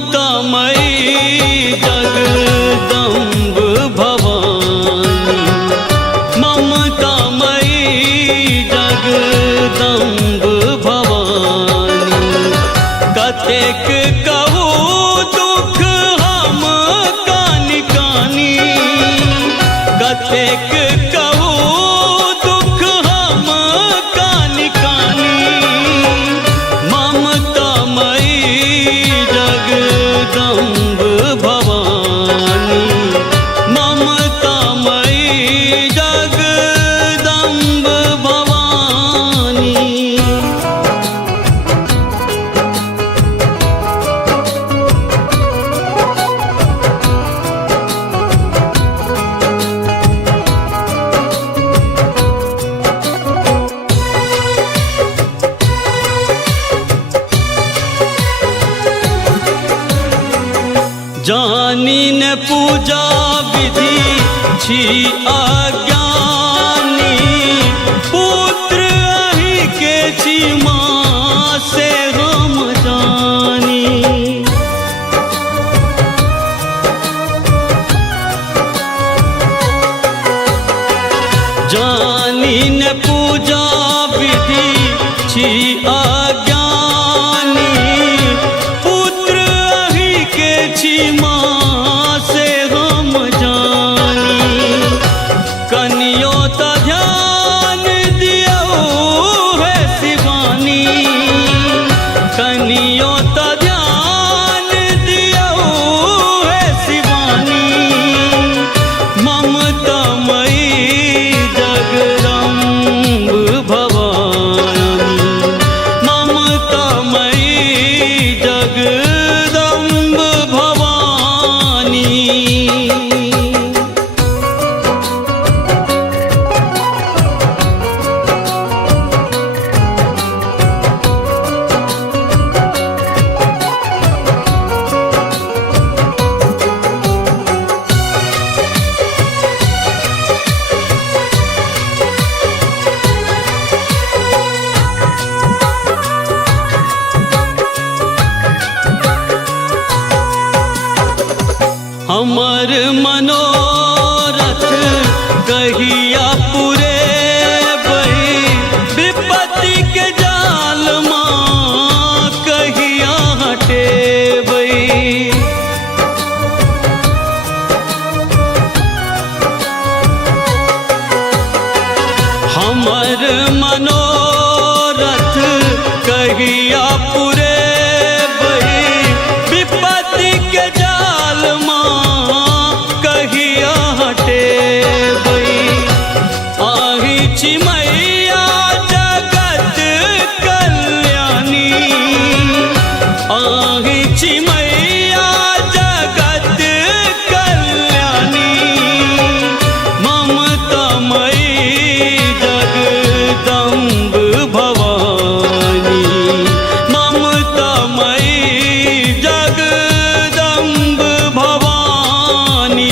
ममतामयी जगदम्ब भवानी ममतामयी जगदम्ब भवानी कतेक कहू दुख हम कानी कानी कतेक कहू दुख हम कानी कानी ममतामयी जगदम्ब भवानी ममतामयी जगदम्ब भवानी जानी न पूजा विधि छी अज्ञानी पुत्र अहि के छी माँ से हम जानी जानी न पूजा विधि छी अज्ञानी पुत्र अहि के छी माँ से हम जानी कनियो त ध्यान दियो है शिवानी कनियो त ध्यान दियो है शिवानी ममतामयी जगदम्ब भवानी कहिया पूरे बही विपत्ति के जाल माँ कहिया हटे बही। हमर मनोरथ कहिया पूरे बही विपत्ति के जाल माँ कहिया हटे बही। आही चिमैया जगत कल्याणी, आही चिमैया जगत कल्याणी, ममता मई जगदम्ब भवानी, ममता मई जगदम्ब भवानी।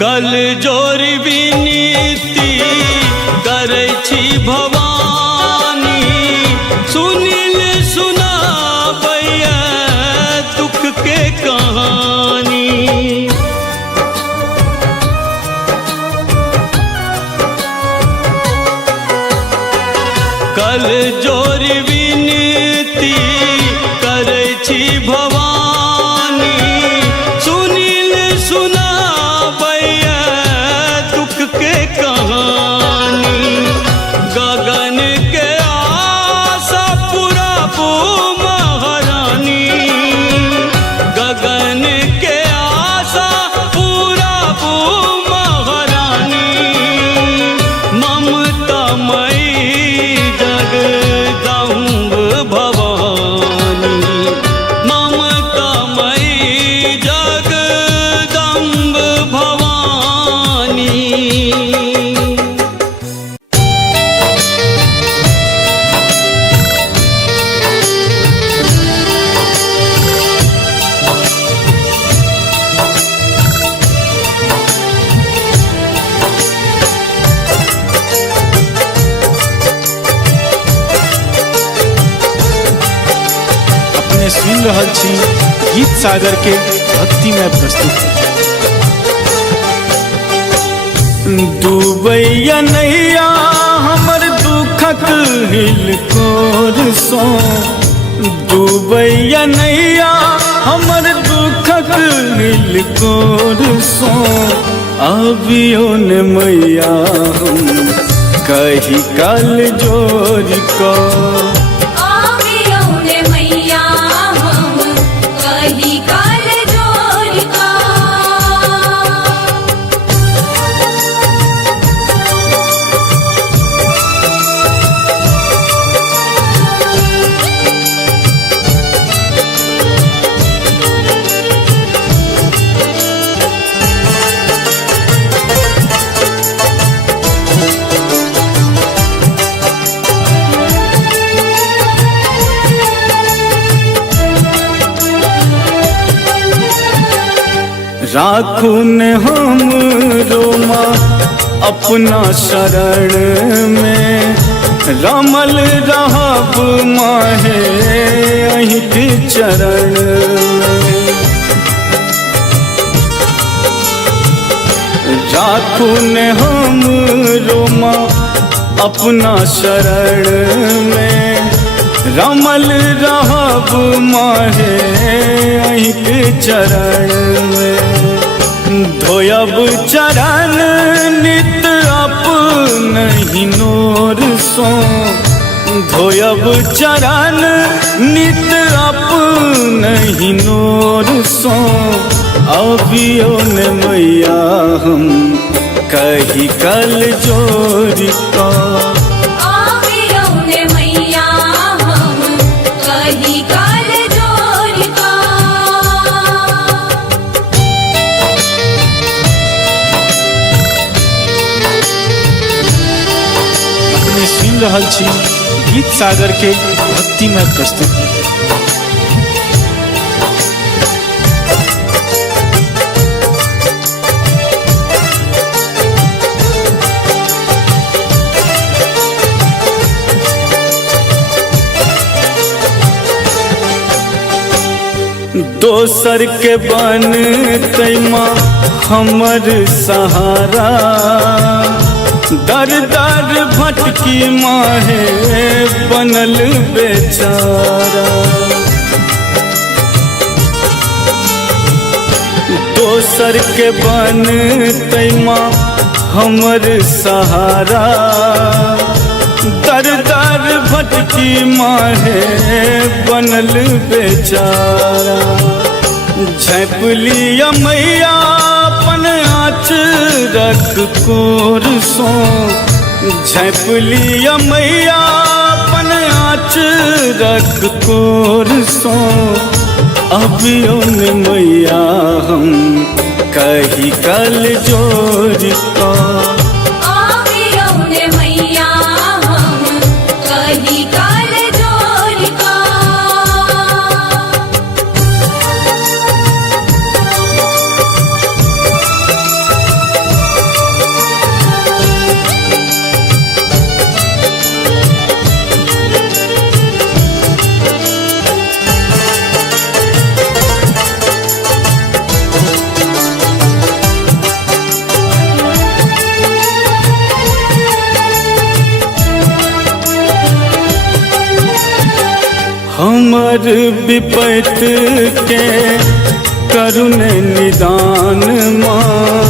कल जोर विनीति करै छी भवानी, सुनिल सुनाबैया दुख के कहानी। कल जोर विनीति करै छी भवानी, सुनिल सुनाबैया दुख के कहानी। गगन के आशा पुराबू महारानी, गगन के आशा पुराबू महारानी, ममता मई जगदम्ब भवानी, ममता मई जगदम्ब भवानी। अपने सुन रहल छी गीत सागर के भक्तिमय प्रस्तुति। डूबैया नैया हमर दुखक हिलकोर सो, डूबैया नैया हमर दुखक हिलकोर सो। अबियो न मैया हम कही कल जोर को, आवियो ने मैया हम कही काल जोर का। राखू ने हम रोमा अपना शरण में, रमल रहब माहे अहीं के चरण में। राखू ने हम रोमा अपना शरण में, रमल रहब माहे अहीं के चरण में। धोयब चरण नित अपनहि नोर सो, धोयब चरण नित अपनहि नोर सो। अबियो न मैया हम कही कल जोर का, आवियो ने मैया हम कही काल जोर का। अपने सुन रहल छी गीत सागर के भक्तिमय प्रस्तुति। दोसर के बन तैमा हमर सहारा, दर दर भटकी माहे बनल बेचारा। दोसर के बन तैमा हमर सहारा, दर दर भटकी माहे बनल बेचारा। झपलिया मैया अपन आँचरक कोर सो, झपलिया मैया अपन आँचरक कोर सो। अभियो ने मैया हम कही कल जोर का, आवियों ने मैया हम कही काल जोर का। हमर विपत के करुण निदान माँ,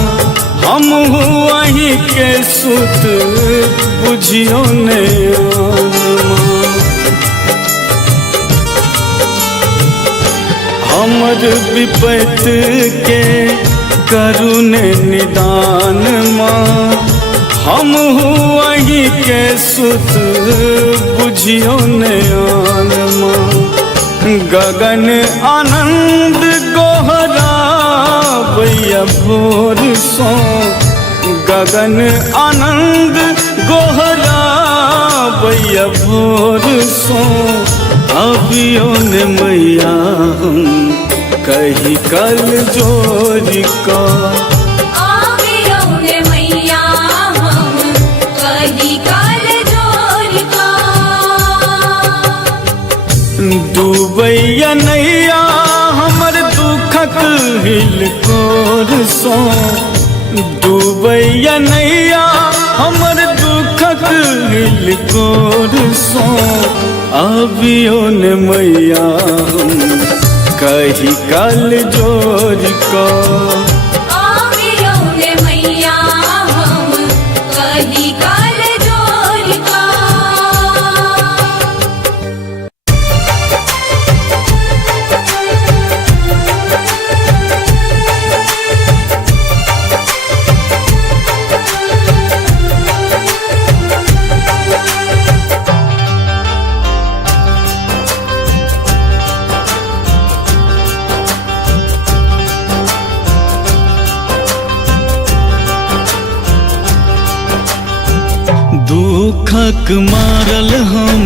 हम वहीं के सुत बुझियो ने माँ। हमर विपत के करुण निदान माँ, हम वहीं के सुत बुझियो ने माँ। गगन आनंद गोहरा भैया भोर सो, गगन आनंद गोहरा भैया भोर सो। अभियो ने मैया हम कही कल जोर का, आवियों ने मैया हम कही काल जोर का। डूबैया नैया हमर दुखक हिलकोर सो, डूबैया नैया हमर दुखक हिलकोर सो। अभियो ने मैया हम कही कल जोर का, आवियों ने मैया हम कही काल जोर का। दुखक मारल हम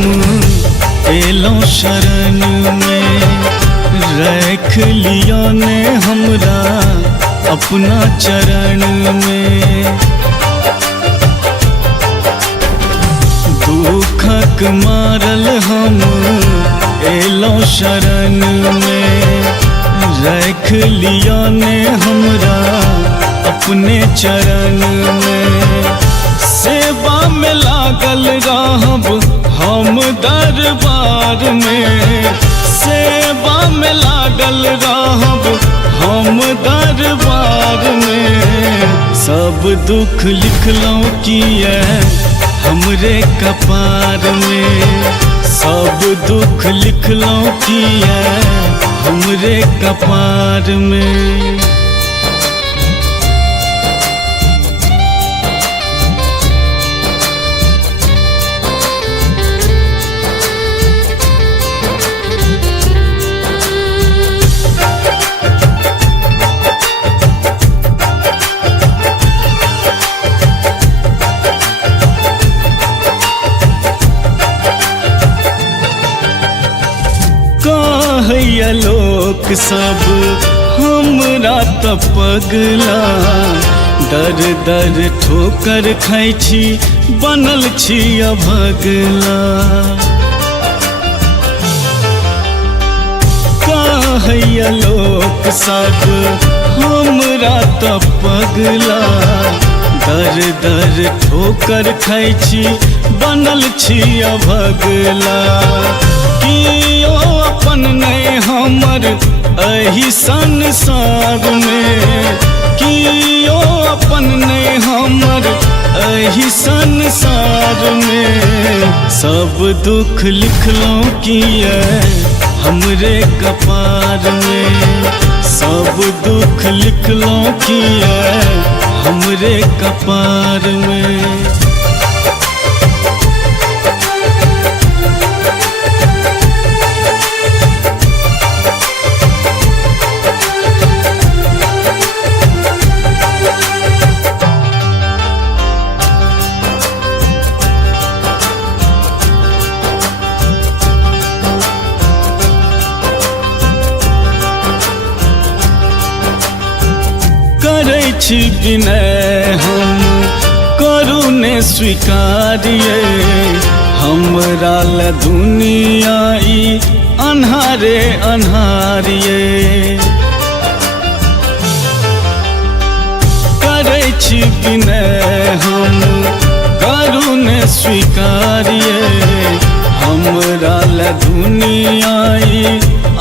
एलों शरण में, रख लिया ने हमरा अपना चरण में। दुखक मारल हम एलों शरण में, रख लिया ने हमरा अपने चरण में। सेवा में लागल रहब हम दरबार में, सेवा में लागल रहब हम दरबार में। सब दुख लिखलौं किए हमरे कपार में, सब दुख लिखलौं किए हमरे कपार में। कहैया लोक सब हमरा त पगला, दर दर ठोकर खाइ छी बनल छी अभगला। हैया लोक सब हमरा त पगला दर दर ठोकर खाइ छी बनल छी अभगला कियो अपन नहीं हमर एही संसार में कियो अपन नहीं हमर एही संसार में सब दुख लिखलों किए हमरे कपार में सब दुख लिखलों किए हमरे कपार में करै छी विनय हम करू ने स्वीकारिए हमरा ल दुनिया ई अन्हारे अन्हारिए करै छी विनय हम करू ने स्वीकारिए हमरा ल दुनिया ई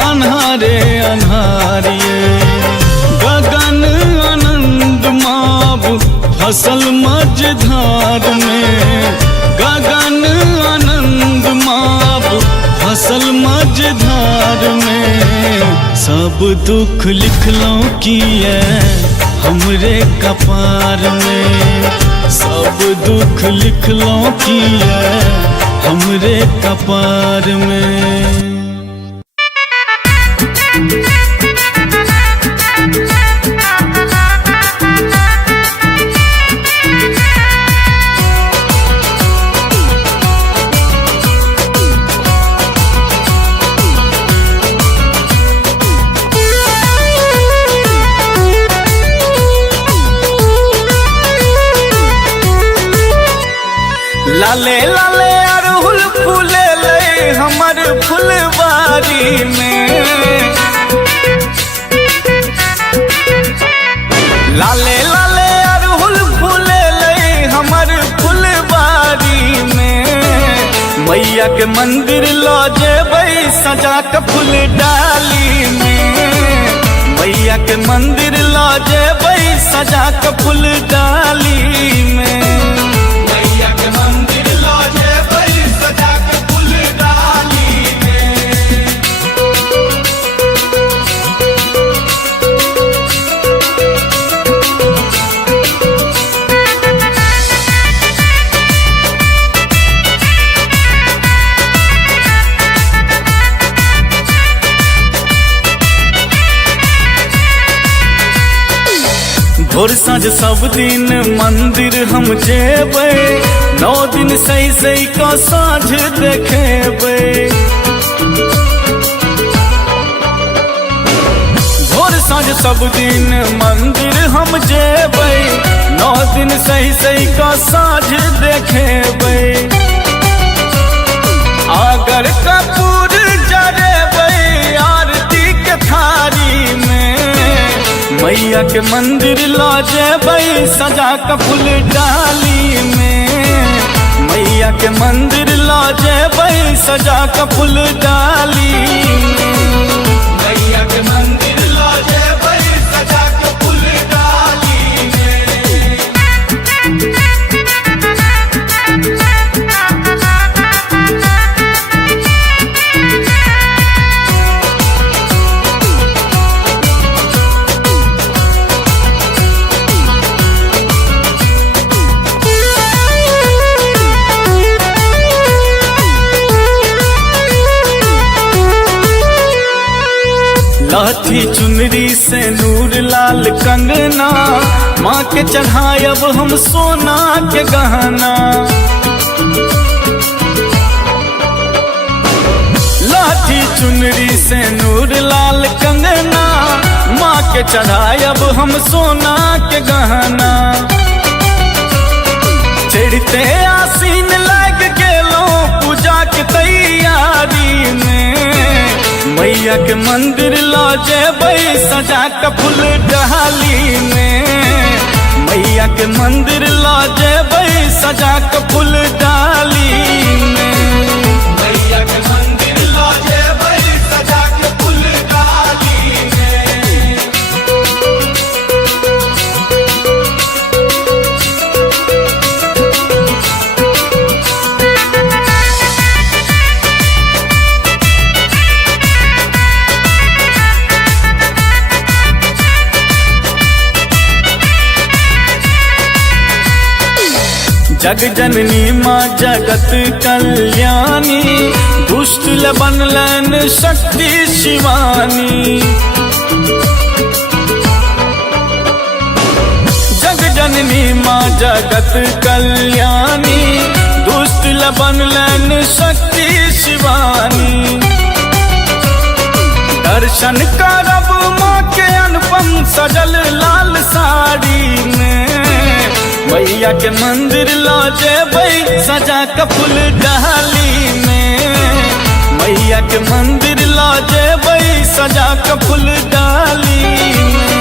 अन्हारे अन्हारिए गगन आनंद माब फसल मझधार में गगन आनंद माब फसल मझधार में सब दुख लिखलों किए हमरे कपार में सब दुख लिखलों किए हमरे कपार में लाले लाले अरहुल फूले ले हमर फुलवारी में लाले लाले अरहुल फूले ले हमर फुलवारी में मैया के मंदिर लो जेबै सजा के फूल डाली में मैया के मंदिर लो जेबै सजा के फूल डाली में भोर साँझ सब दिन मंदिर हम जेबै 9 दिन सही सही का साँझ देखेबै भोर साँझ सब दिन मंदिर हम जेबै 9 दिन सही सही का साँझ देखेबै अगर कपूर जरेबै आरती के थारी में मैया के मंदिर ला जेबै सजा के फूल डाली में मैया के मंदिर ला जेबै सजा के फूल डाली में मैया के मंदिर ला जेबै सजा के फूल डाली में लाठी चुनरी से नूर लाल कंगना माँ के चढ़ायब हम सोना के गहना लाठी चुनरी से नूर लाल कंगना माँ के चढ़ायब हम सोना के गहना चढ़ते आसीन लग गेलो पूजा के तैयारी में मैया मैया के मंदिर लो जेबै सजा के फूल डाली में, मैया के मंदिर लो जेबै सजा के फूल डाली में, मैया के मंदिर लो जेबै सजा के फूल डाली में। जग जननी माँ जगत कल्याणी, दुष्ट ल बनलन शक्ति शिवानी। जग जननी माँ जगत कल्याणी, दुष्ट ल बनलन शक्ति शिवानी। दर्शन करब माँ के अनुपम सजल लाल साड़ी में, मैया के मंदिर लो जेबै सजा के फूल डाली में, मैया के मंदिर लो जेबै सजा के फूल डाली में,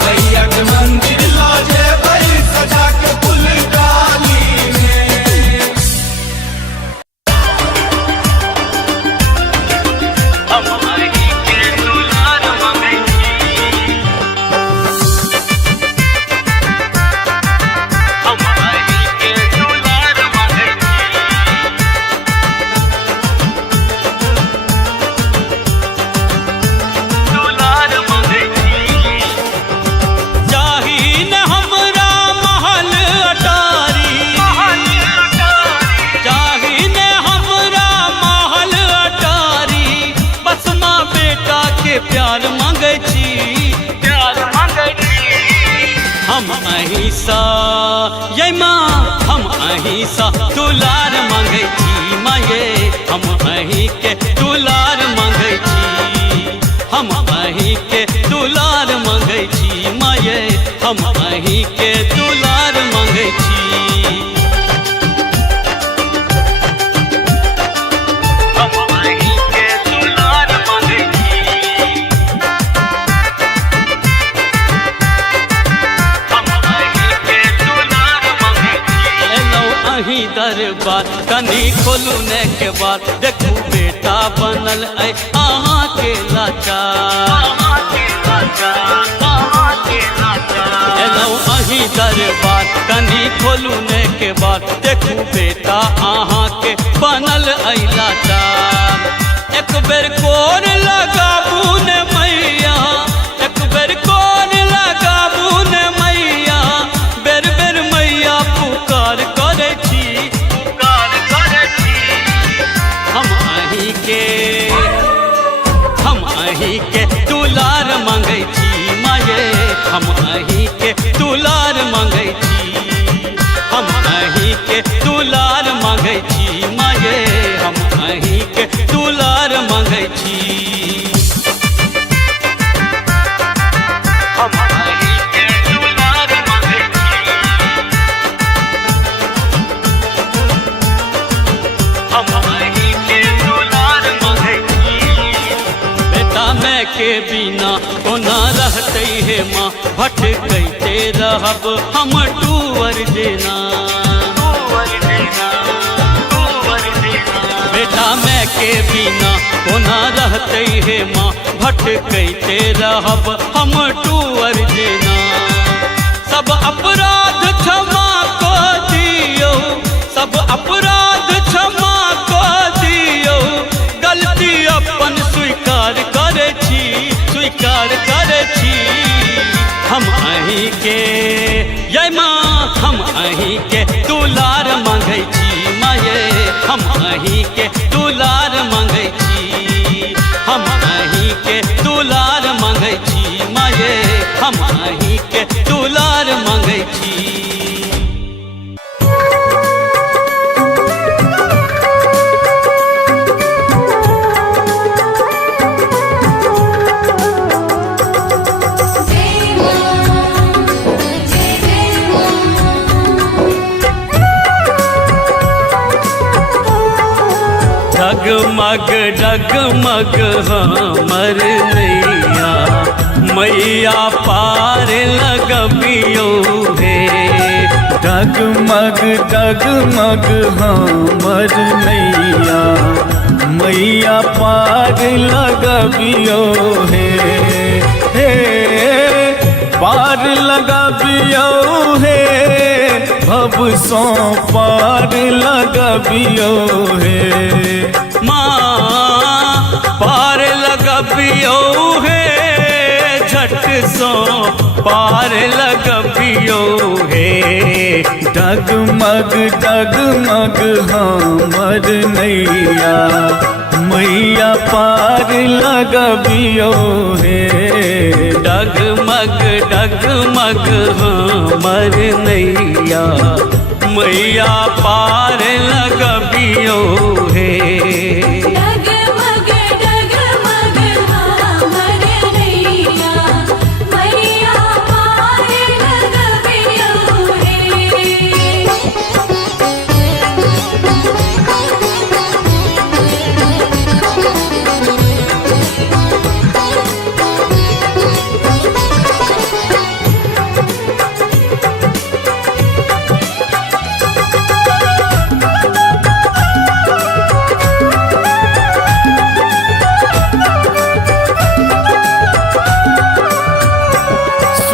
मैया के मंदिर लो जेबै सजा के फूल डाली में। प्यार मांगे छी, प्यार मांगे छी। हम अहिंसा ये माँ, हम अहिंसा दुलार मांगे छी माये, हम अहि के दुलार मांगे छी, हम अहि के दुलार मांगे छी माये, हम अहि के दुलार मांगे छी। दरबार कनी खोलू ने के बाद देखू बेटा बनल है अहाँ के लाचार, एलौ अही दरबार कनी खोलू ने के बाद देखू बेटा अहाँ के बनल है लाचार। एक बेर कोर लगाबू ने मैया, एक बेर कोर लगाबू ने मैया, बेर बेर मैया पुकार करे छी, हम अहि के दुलार मांगे छी माये, हम अहि के दुलार मांगे छी, हम अहि के दुलार मांगे छी माये, हम अहि के दुलार मांगे छी। हम अहि के दुलार मांगे छी, हम अहि के दुलार मांगे छी। बेटा मैं के बिना कोना रहते है माँ, भटकते रहब हम टूवर देना, बेटा मैं के बिना कोना रहते है माँ, भटकते रहब हम टूवर देना। सब अपराध क्षमा को दियो, सब अपराध क्षमा को दियो, गलती अपन स्वीकार करे छी, स्वीकार करे छी। हम अहि के ये माँ, हम अहि के दुलार मांगे छी माये, हम अहि के दुलार मांगे छी, हम अहि के दुलार मांगे छी माये, हम अहि के दुलार मांगे छी। डगमग डगमग हमर नैया मैया पार लगबियो हे डगमग डगमग हमर नैया मैया पार लगबियो हे पार लगबियो हे भव सो पार लगबियो हे माँ पार लगबियो हे झट सो पार लगबियो हे डगमग डगमग हमर नैया मैया पार लगबियो हे डगमग डगमग हमर नैया मैया पार लगबियो हे डगमग डगमग हमर नैया मैया पार लगबियो हे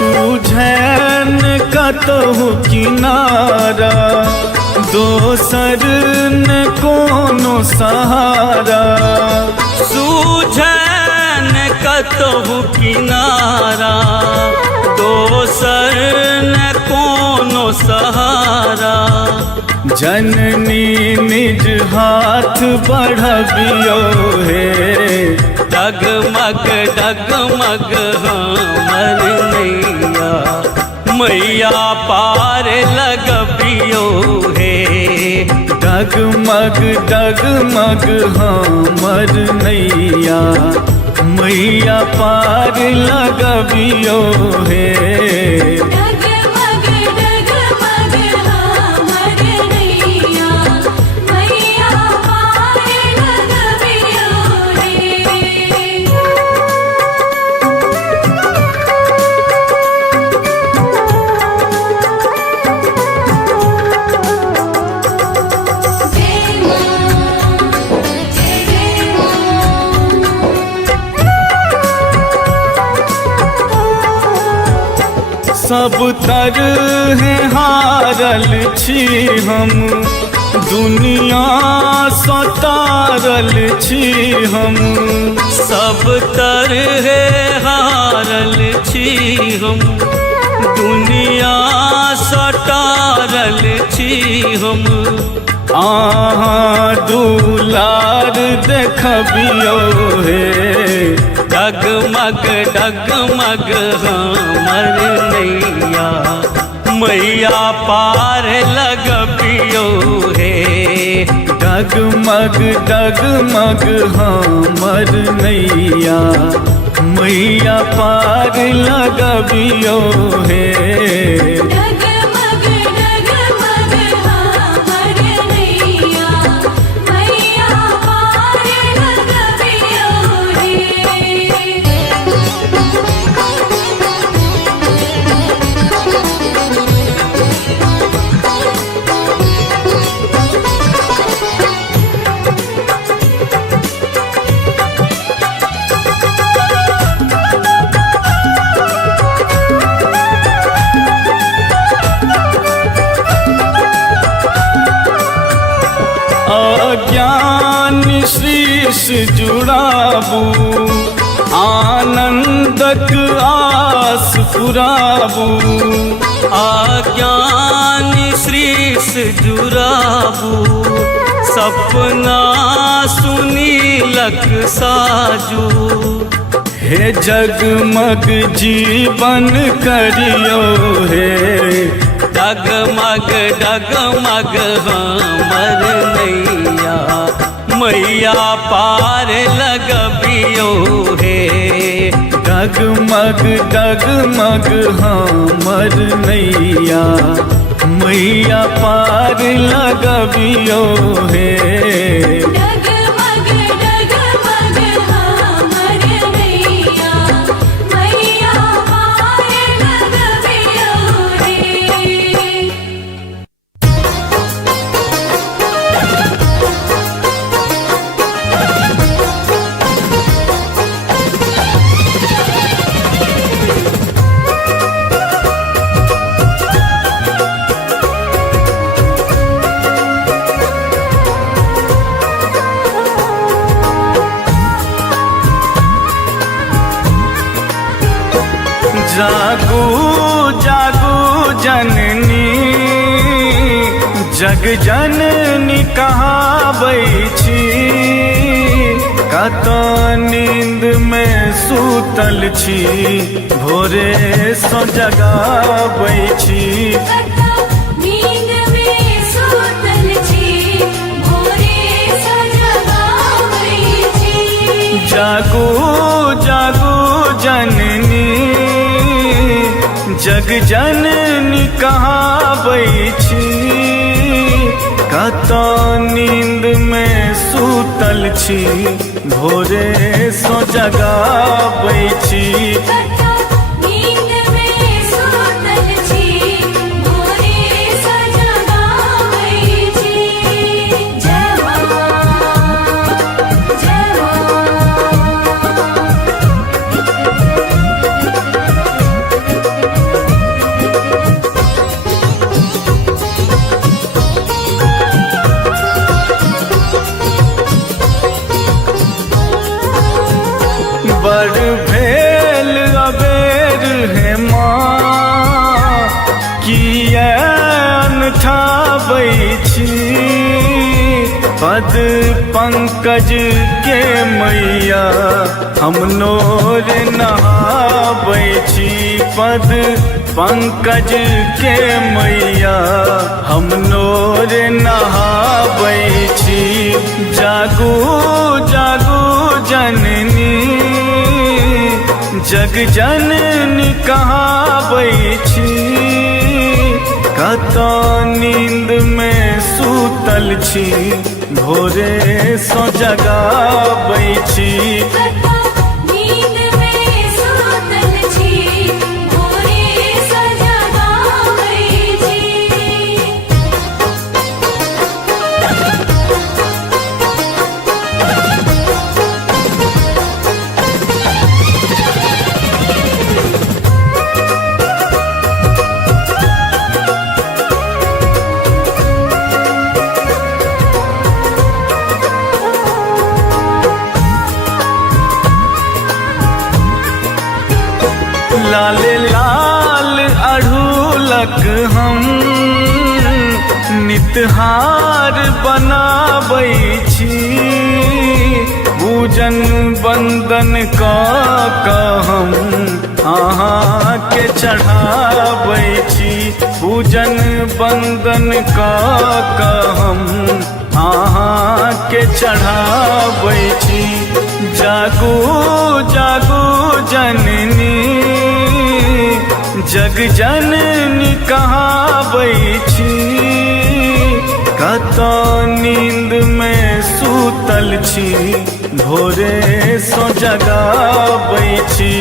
सूझैन कतहु किनारा दोसर न कोनो सहारा सूझन कतहु किनारा दोसर न कोनो सहारा जननी निज हाथ बढ़बियो हे डगमग डगमग हमर नैया मैया पार लगबियो हे डगमग डगमग हमर नैया मैया पार लगबियो हे डगमग डगमग हमर नैया मैया पार लगबियो हे जय मां जय मां सब तरह हारल छी हम दुनिया सतारल छी हम सब तरह हारल छी हम दुनिया सटारल छी हम आहाँ दुलार देखबियो हे डगमग डगमग हमर नैया मैया पार लगबियो हे डगमग डगमग हमर नैया मैया पार लगबियो हे डगमग डगमग हमर नैया मैया पार लगबियो हे अज्ञान शीश जुड़ाबू आनंदक आस पुराबू आज्ञान श्रीस जुराबू सपना सुनीलक साजू हे जगमग जीवन करियो हे डगमग डगमग हमर नैया मैया पार लगबियो हे डगमग डगमग हमर नैया मैया पार लगबियो हे डगमग जागू जागू जननी जग जननी कहाबै छी कत नींद में सूतल छी भोरे सो जगाबै छी नींद में सूतल छी भोरे सो जगाबै छी जागू जागू जननी जग जननी कहाबै छी कत नींद में सूतल छी भोरे सो जगाबै छी नींद में सूतल छी भोरे सो जगाबै छी जय मां जय बड़ भेल अबेर है माँ किया अनठाबै छी पद पंकज के मैया हम नोर नहाबै छी पद पंकज के मैया हम नोर नहाबै छी जागू जागू जननी जग जननी कहाबै छी कत नींद में सूतल छी भोरे सो जगाबै छी नींद में सूतल छी भोरे सो जगाबै छी लाल लाल अढ़ूलक हम नितहार बनाबै छी पूजन बंदन कऽ हम अहाँ के चढ़ाबै छी पूजन बंदन कऽ हम अहाँ के चढ़ाबै छी जागू जागू जननी जग जननी कहाबै छी कत नींद में सूतल छी भोरे सो जगाबै छी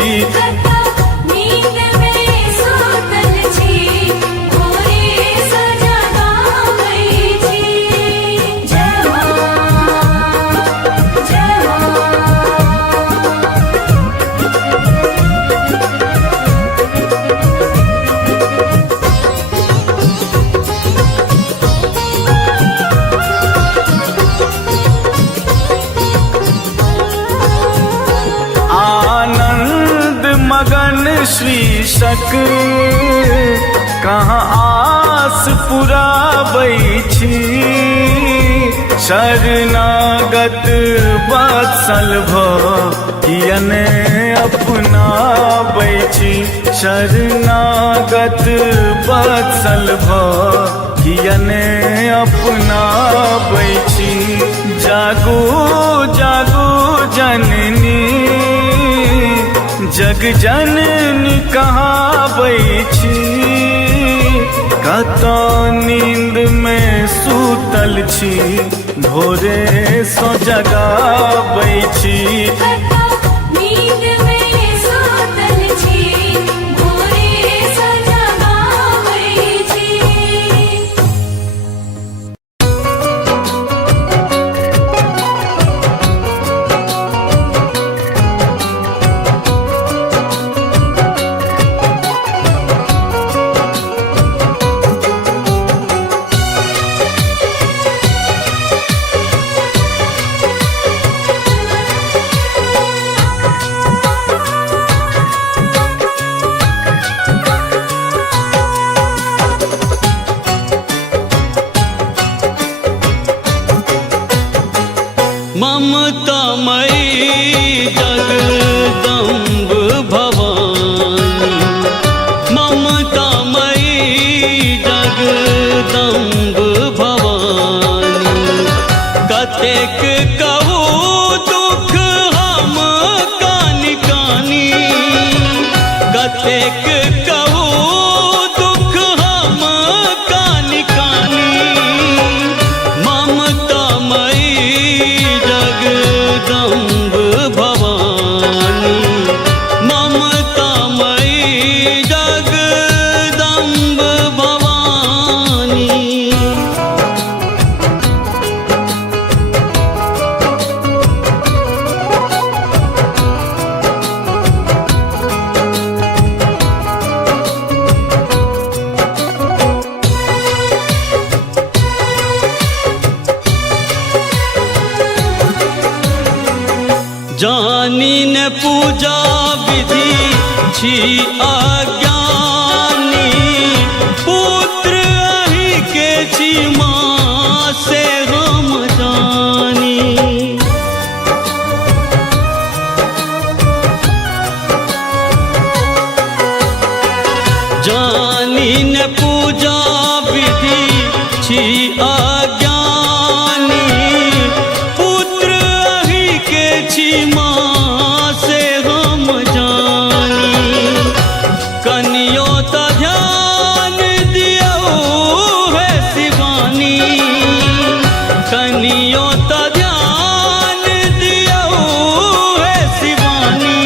नींद में सूतल छी भोरे सो जगाबै छी जय मां जय आनंद मगन श्री शक कहाँ आस पुराबै छी शरणागत वत्सल कियने अपनाबै छी शरणागत वत्सल कियने अपनाबै छी जागू जागू जननी जग जननी कहाबै छी कत नींद में सूतल छी भोरे सो जगाबै छी नींद में सूतल छी भोरे सो जगाबै छी एक कहूँ दुख हम कानी कानी, ममता मई जगदम्ब भवानी, ममता मई जगदम्ब भवानी। जानी न पूजा विधि छी अज्ञानी, पुत्र अहि के छी माँ से हम जानी। जानी न पूजा विधि छी अज्ञानी, पुत्र अहि के छी माँ से हम जानी। कनियो त ध्यान दियो है शिवानी, कनियो त ध्यान दियो है शिवानी,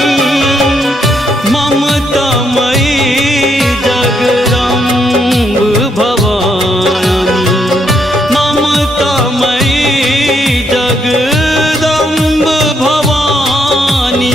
ममता मई जगदम्ब भवानी, ममता मई जगदम्ब भवानी।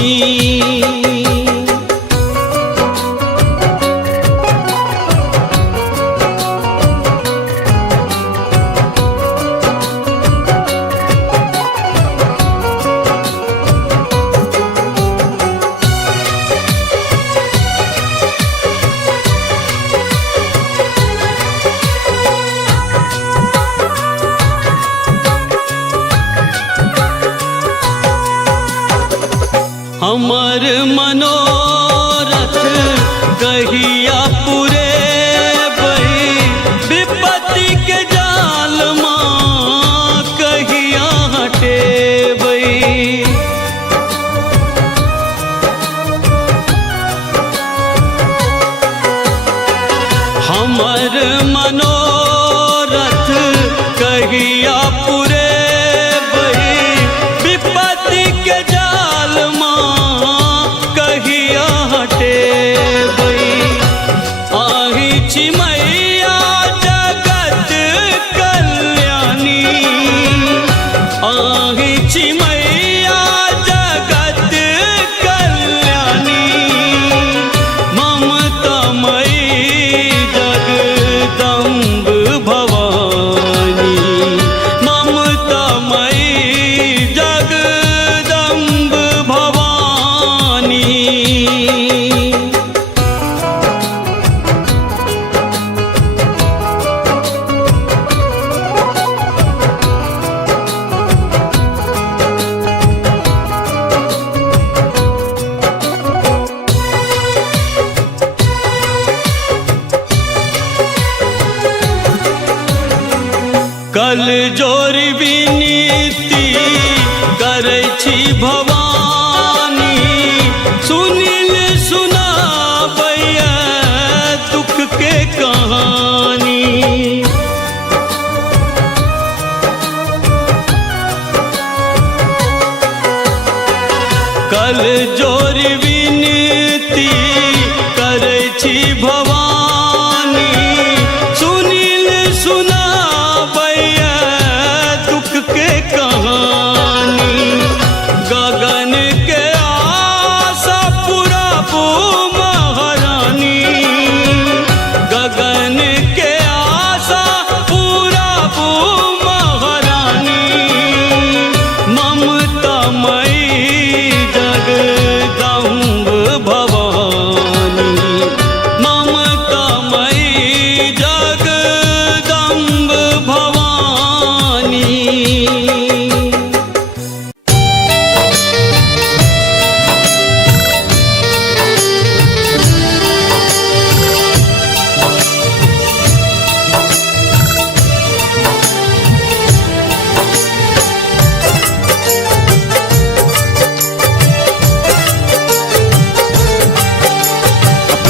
हमर मनोरथ कहिया पूरे बही, विपत्ति के जाल माँ कहिया हटेबई। हमर मनोरथ कहिया पूरे बही, विपत्ति के जाल माँ कहिया हटेबई। आही छी मैया जगत कल्याणी, आही छी मैया जगत कल्याणी, ममता मई जगदम्ब भवानी, ममता मई जगदम्ब भवानी। कल जोरी विनीति करै छी भवानी, सुनिल सुनाबैया दुख के कहानी। कल जोरी विनीति करै छी भवानी, सुनिल सुनाबैया दुख के कहानी। गगन के आशा पुराबू महारानी, गगन के आशा पुराबू महारानी, ममता मई जगदम्ब भवानी, ममता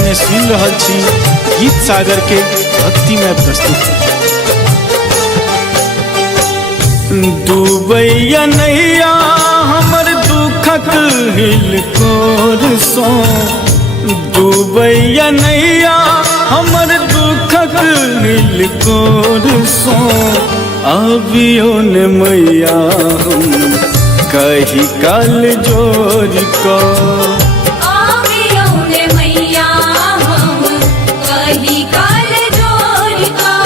अपने सुन रहल छी गीत सागर के भक्तिमय प्रस्तुति। डूबैया नैया हमर दुखक हिलकोर सो, डूबैया नैया हमर दुखक हिलकोर सो, अबियो ने मैया हम कही कल जोर को। आवियो ने मैया हम कही काल जोर का।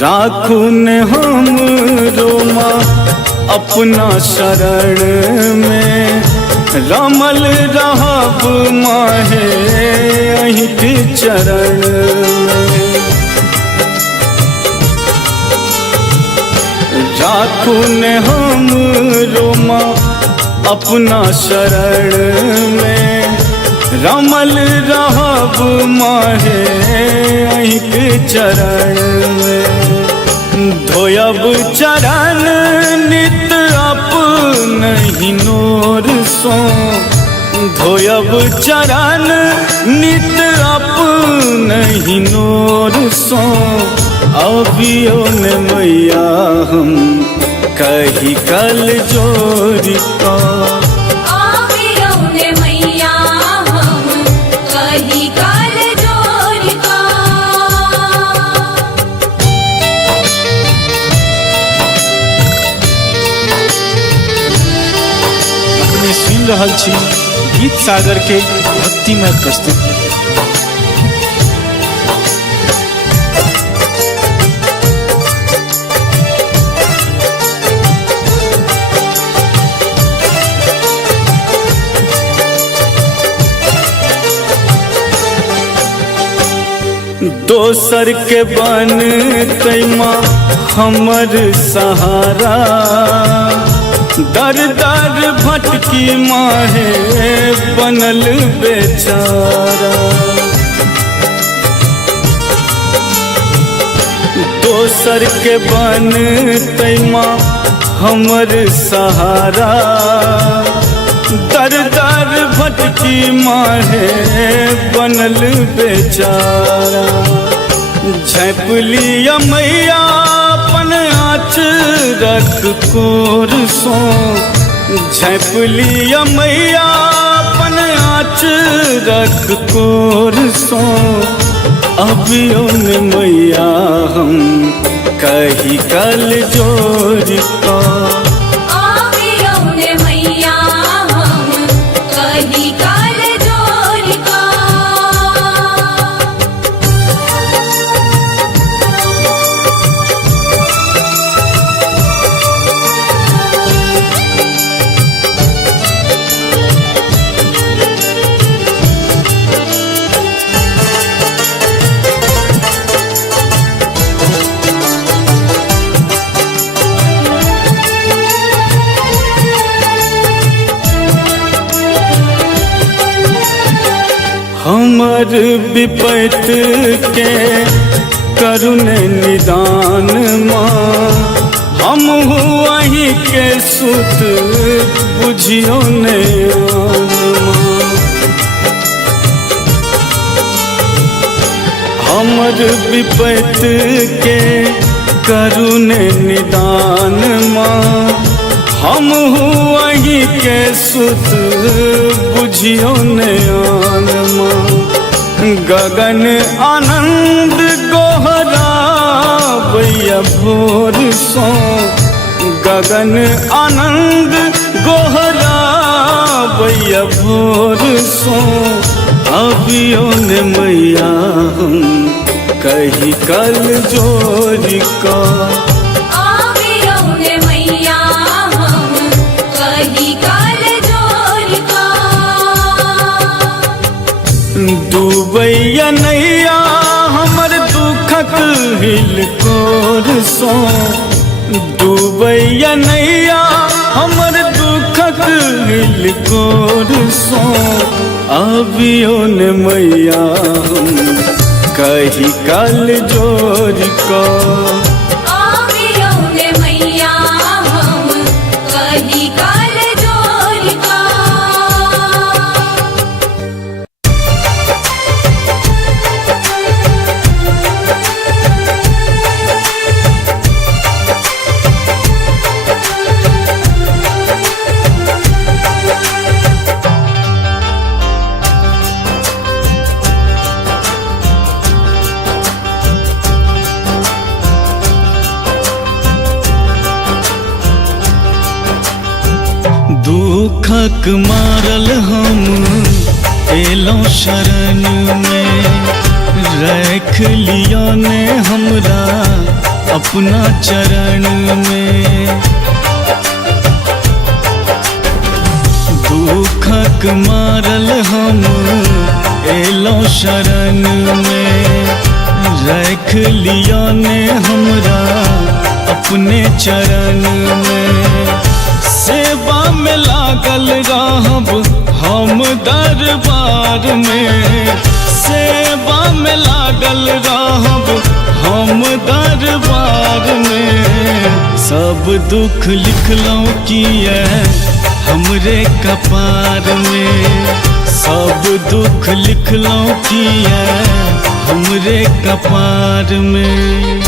राखू ने हम रोमा अपना शरण में, रमल रहब माहे अहिं चरण में। राखू ने हम रोमा अपना शरण में, रमल रहब माहे अहिं चरण में। धोयब चरण नित अपनहि नोर सो, धोयब चरण नित अपनहि नोर सो, अबियो ने मैया हम कही कल जोर को। आवियो ने मैया हम कही काल जोर का। अपने सुन रहल छी गीत सागर के भक्तिमय प्रस्तुति। दोसर के बन तैमा हमर सहारा, दर दर भटकी माहे बनल बेचारा। दोसर के बन तैमा हमर सहारा, दर दर भटकी माहे बनल बेचारा। झैप लिया मैया अपन आँचरक कोर सो, झैप लिया मैया अपन आँचरक कोर सो, अबियो ने मैया हम कही कल जोर को। आवियो ने मैया हम कही काल जोर का। हमर विपत के करुण निदान माँ, हम वहीं के सुत बुझियो ने माँ। हमर विपत के करुण निदान माँ, हम वहीं के सुत बुझियो ने माँ। गगन आनंद गोहरा भैया भोर सो, गगन आनंद गोहरा भैया भोर सो, अबियो ने मैया हम कही कल जोर को। आवियो ने मैया हम कही काल जोर का। डूबैया नैया हमर दुखक हिलकोर सो डूबैया नैया हमर दुखक हिलकोर सो अबियो ने मैया हम कही काल जोर को आवियो ने मैया हम कही काल जोर का दुखक मारल हम एलों शरण में रख लिया ने हमरा अपना चरण में दुखक मारल हम एलों शरण में रख लिया ने हमरा अपने चरण में सेवा में लागल रहब हम दरबार में सेवा में लागल रहब हम दरबार में सब दुख लिखलौं किए हमरे कपार में सब दुख लिखलौं किए हमरे कपार में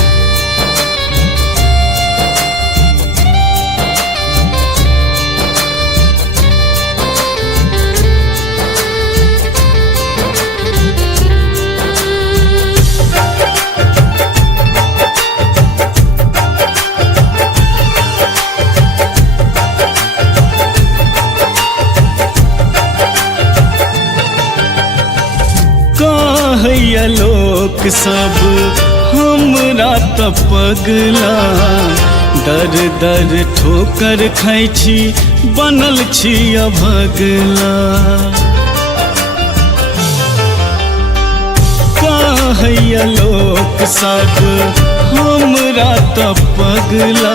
कहैया लोक सब हमरा त पगला दर दर ठोकर खाइ छी बनल छी अभगला कहैया लोक सब हमरा त पगला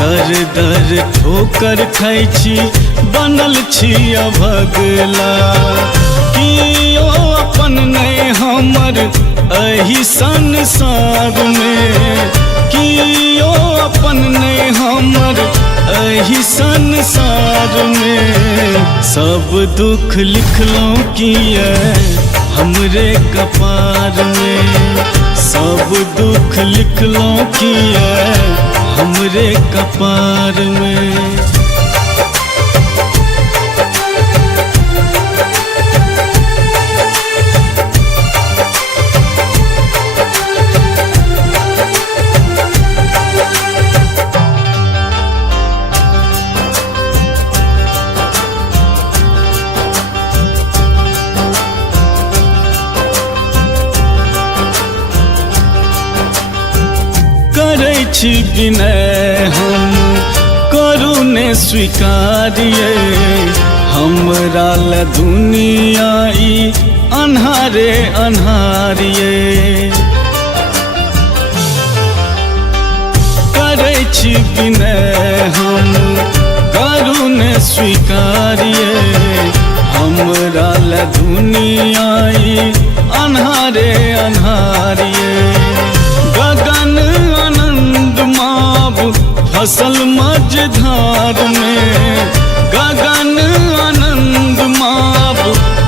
दर दर ठोकर खाइ छी बनल छी अभगला कियो अपन नहीं हमर एही संसार में कियो अपन नहीं हमर एही संसार में सब दुख लिखलौं किए हमरे कपार में सब दुख लिखलौं किए हमरे कपार में करै छी विनय हम करू ने स्वीकारिए हमरा ल दुनिया ई अन्हारे अन्हारिए करै छी विनय हम करू ने स्वीकारिए हमरा ल दुनिया ई अन्हारे अन्हारिए गगन आनंद माब फसल मझधार में गगन आनंद माब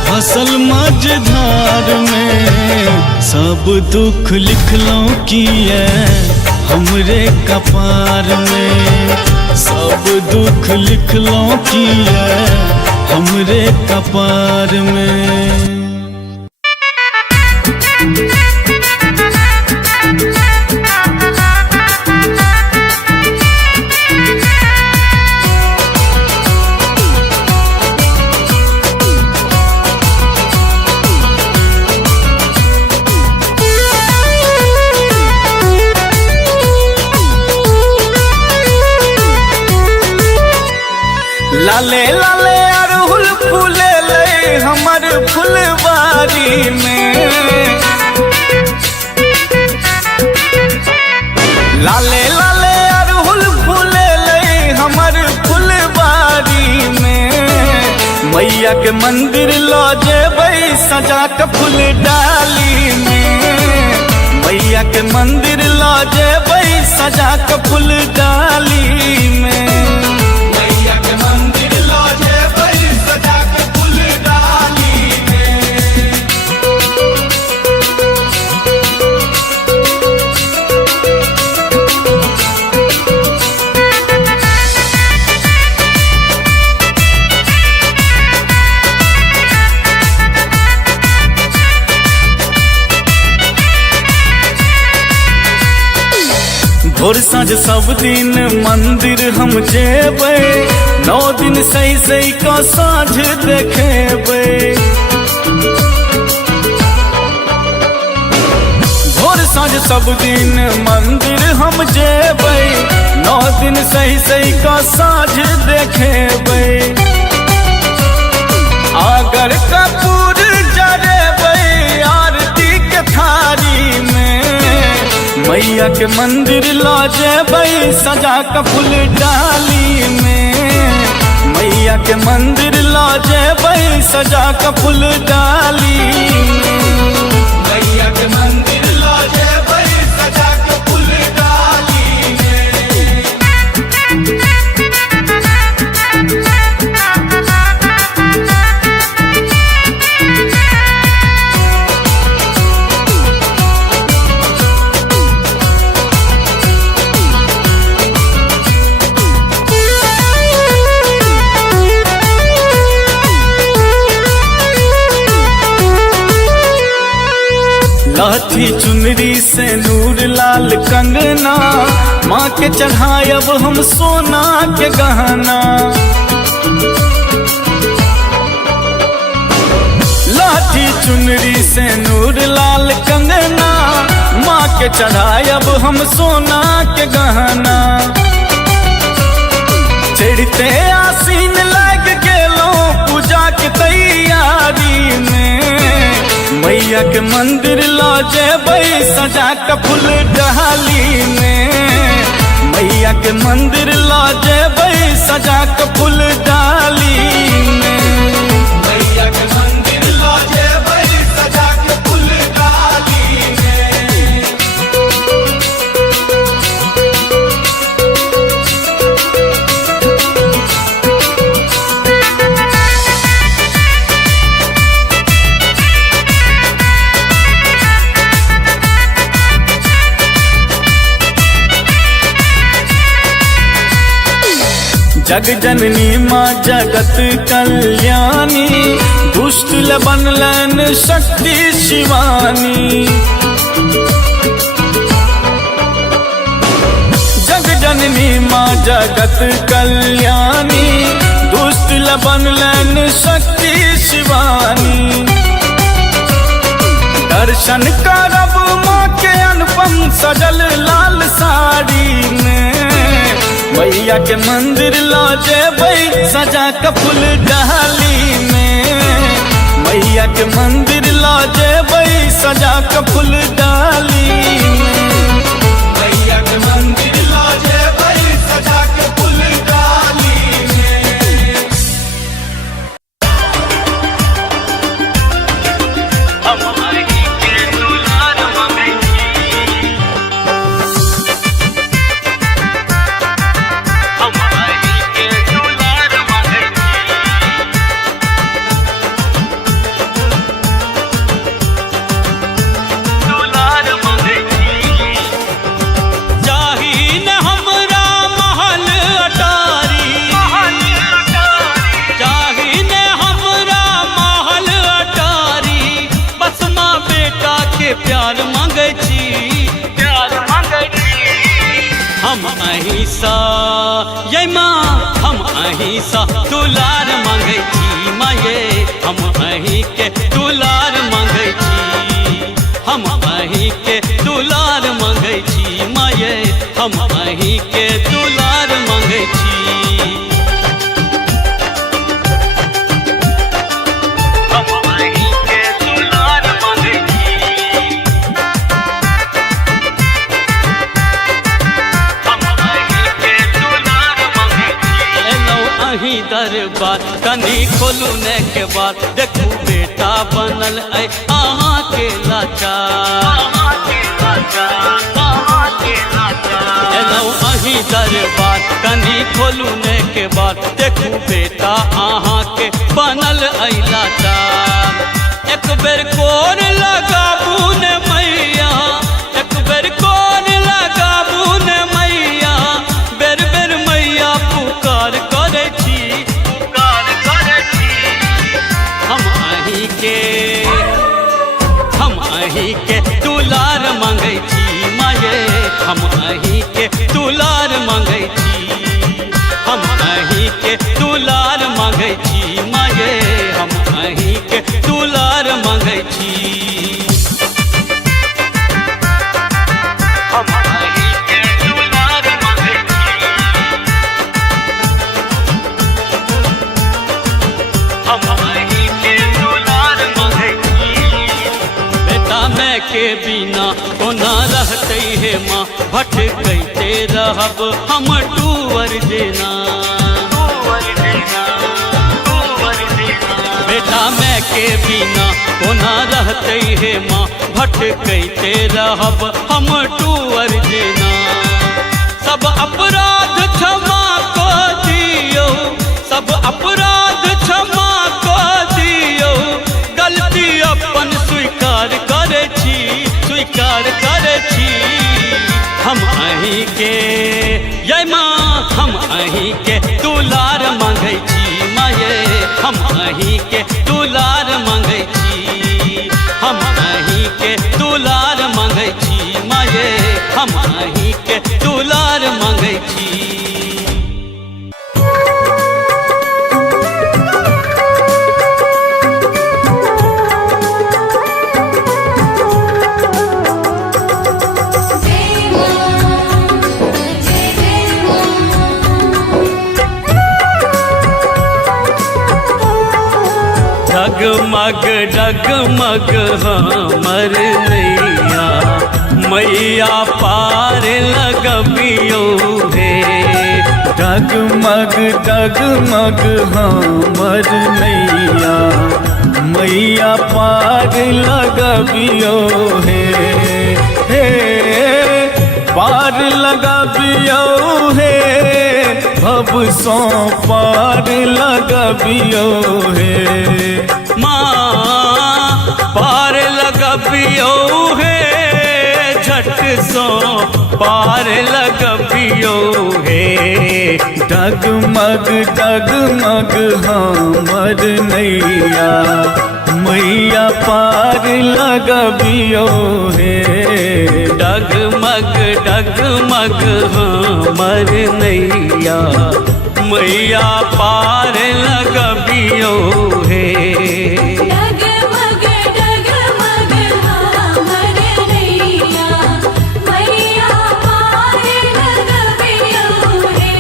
फसल मझधार में सब दुख लिखलौं किए हमरे कपार में सब दुख लिखलौं किए हमरे कपार में लाले लाले अरहुल फूले ले हमर फुलवारी में। लाले लाले अरहुल फूले हमर फुलवारी में। मैया के मंदिर लो जेबै सजा के फूल डाली में। मैया के मंदिर लो जेबै सजा के फूल डाली में। मैया के मंदिर लो जेबै सजा के फूल डाली में। भोर साँझ सब दिन मंदिर हम जेबै। 9 दिन सही सही का साँझ देखेबै। भोर साँझ सब दिन मंदिर हम जेबै। 9 दिन सही सही का साँझ देखेबै। अगर कपूर जरेबै आरती के थारी में। मैया के मंदिर लो जेबै सजा के फूल डाली में। मैया के मंदिर लो जेबै सजा के फूल डाली में। मैया के मंदिर लो जेबै सजा के फूल डाली में। लाठी चुनरी से नूर लाल कंगना। माँ के चढ़ायब हम सोना के गहना। लाठी चुनरी से नूर लाल कंगना। माँ के चढ़ायब हम सोना के गहना। चढ़ते आसीन लग गेलो पूजा के तैयारी में। मैया के मंदिर लो जेबै सजा के फूल डाली में। मैया के मंदिर लो जेबै सजा के फूल डाली में। मैया के मंदिर लो जेबै सजा के फूल डाली में। जग जननी माँ जगत कल्याणी। दुष्ट ल बनलन शक्ति शिवानी। जग जननी माँ जगत कल्याणी। दुष्ट ल बनलन शक्ति शिवानी। दर्शन करब माँ के अनुपम सजल लाल साड़ी में। मैया के मंदिर लो जेबै सजा के फूल डाली में। मैया के मंदिर लो जेबै सजा के फूल डाली में। मैया के मंदिर लो जेबै सजा के फूल डाली में। अहिंसा ये माँ हम अहिंसा दुलार मांगे छी माये हम अहीं के दुलार मांगे छी हम अहीं के दुलार मांगे छी माये हम अहीं के दुलार मांगे छी दरबार कनी खोलू ने के बाद देखू बेटा बनल ऐ अहाँ के लाचार एलौ अही दरबार कनी खोलू ने के बाद देखू बेटा अहाँ के बनल ऐ लाचार एक बेर कोन लगाबू ने मैया एक बेर कोन लगाबू ने मैया बेर बेर मैया पुकार करे छी हम अही के दुलार मांगै छी माये हम अही के दुलार मांगै छी हम अही के दुलार मांगै छी माये हम अही के दुलार मांगै छी हम अही के दुलार मांगै छी हम अही के दुलार मांगै छी बेटा मैं के बिना कोना रहते हे माँ भटकते रहब हम टूअर जेना बेटा मैं के बिना कोना रहते हे माँ भटकते रहब हम टूअर जेना सब अपराध क्षमा को दियो सब अपराध क्षमा को दियो गलती अपन स्वीकार करे छी हम अही के ये माँ हम अही के दुलार मांगै छी माये हम अही के दुलार मांगै छी हम अही के दुलार मांगै छी माये हम अही के दुलार मांगै छी डगमग डगमग हमर नैया मैया पार लगबियो हे डगमग डगमग हमर नैया मैया पार लगबियो हे पार लगबियो हे भव सो पार लगबियो हे माँ पार लगबियो हे झट सो पार लगबियो हे डगमग डगमग हमर नैया मैया पार लगबियो हे डगमग डगमग हमर नैया मैया पार लगबियो हे डगमग डगमग हमर नैया मैया पार लगबियो हे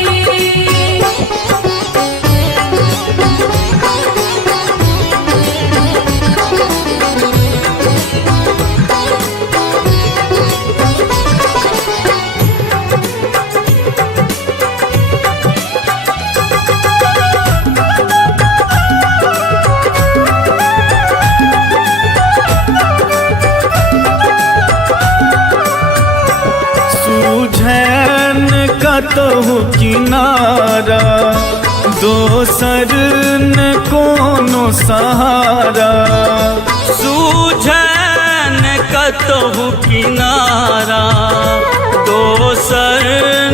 कतहु किनारा दोसर न कोनो सहारा सूझन कतहु किनारा दोसर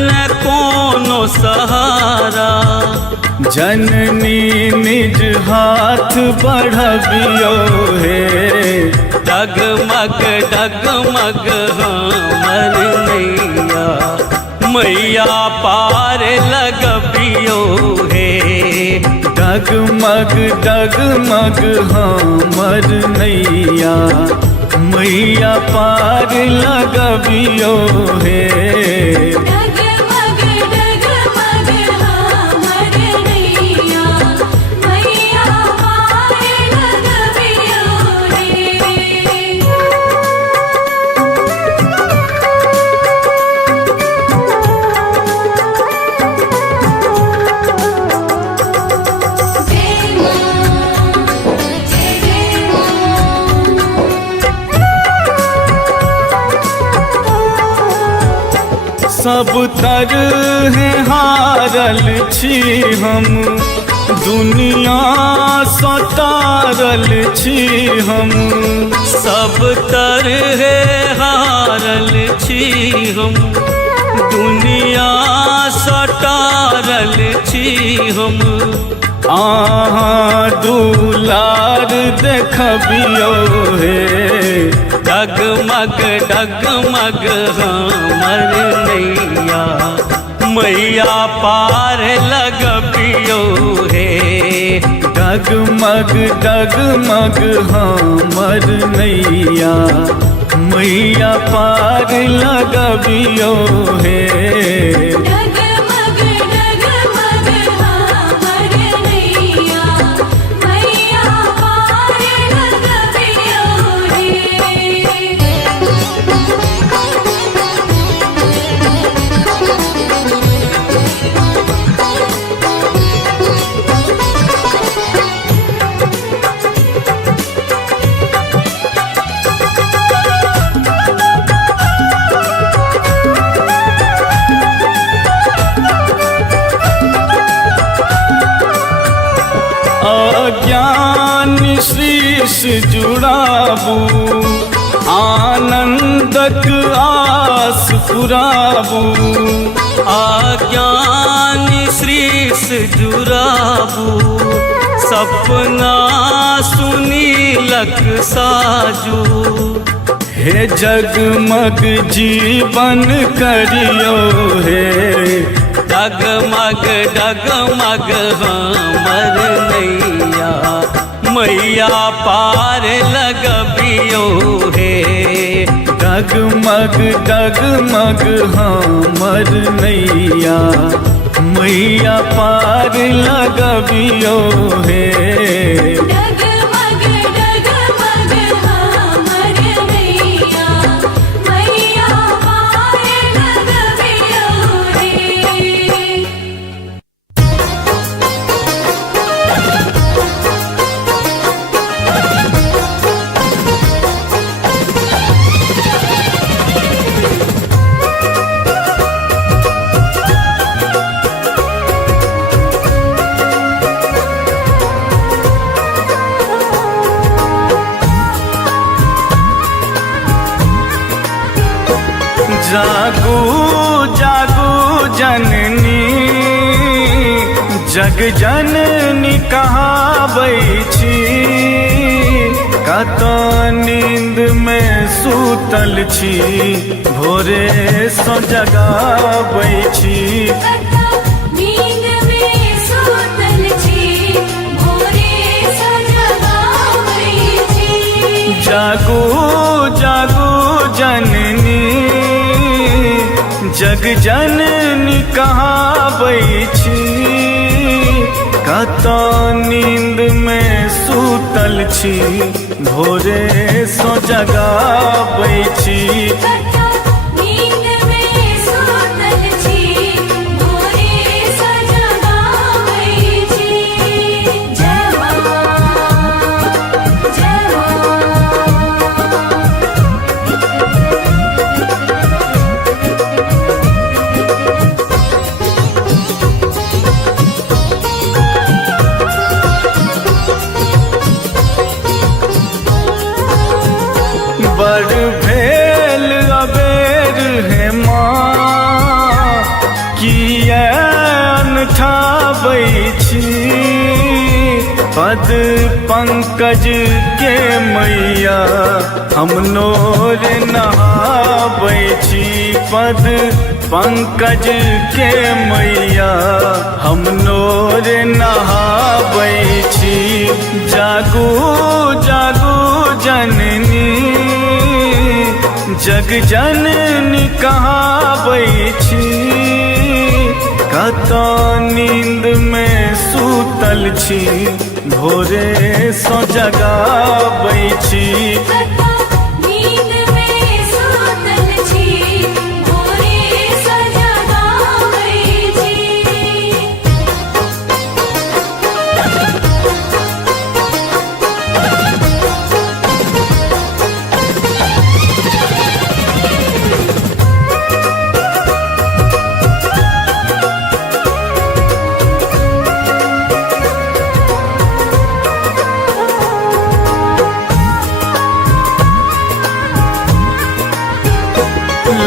न कोनो सहारा जननी निज हाथ बढ़बियो हे डगमग डगमग हमर नैया मैया पार लगबियो हे डगमग डगमग हमर नैया मैया पार लगबियो हे डगमग डगमग हमर नैया मैया पार लगबियो हे सब तरह हारल छी हम, दुनिया सतारल छी हम। सब तरह हारल छी हम, दुनिया सटारल छी हम। आहाँ दुलार देखबियो हे, डगमग डगमग हमर नैया, मैया पार लगबियो हे। डगमग डगमग हमर नैया, मैया पार लगबियो हे। डगमग डगमग हमर नैया, मैया पार लगबियो हे। अज्ञान शीश जुड़ाबू, आनंदक आस पुराबू। आज्ञान श्रीस जुराबू, सपना सुनीलक साजू। हे जगमग जीवन करियो हे, डगमग डगमग हमर नैया, मैया पार लगबियो हे। डगमग डगमग हमर नैया, मैया पार लगबियो हे। डगमग डगमग हमर नैया, मैया पार लगबियो हे। जागू जागू जननी, जग जननी कहाबै छी। कत नींद में सूतल छी, भोरे सो जगाबै छी। नींद में सूतल छी, भोरे सो जगाबै छी। जागू जागू जननी, जग जननी कहाबै छी। कत नींद में सूतल छी, भोरे सो जगाबै छी। नींद में सूतल छी, भोरे सो जगाबै छी। जय मां, जय मां। बड़ भेल अबेर है माँ, किया अनठाबै छी। पद पंकज के मैया, हम नोर नहाबै छी। पद पंकज के मैया, हम नोर नहाबै छी। जागू जागू जननी, जग जननी कहाबै छी। कत नींद में सूतल छी, भोरे सो जगाबै छी। नींद में सूतल छी, भोरे सो जगाबै छी।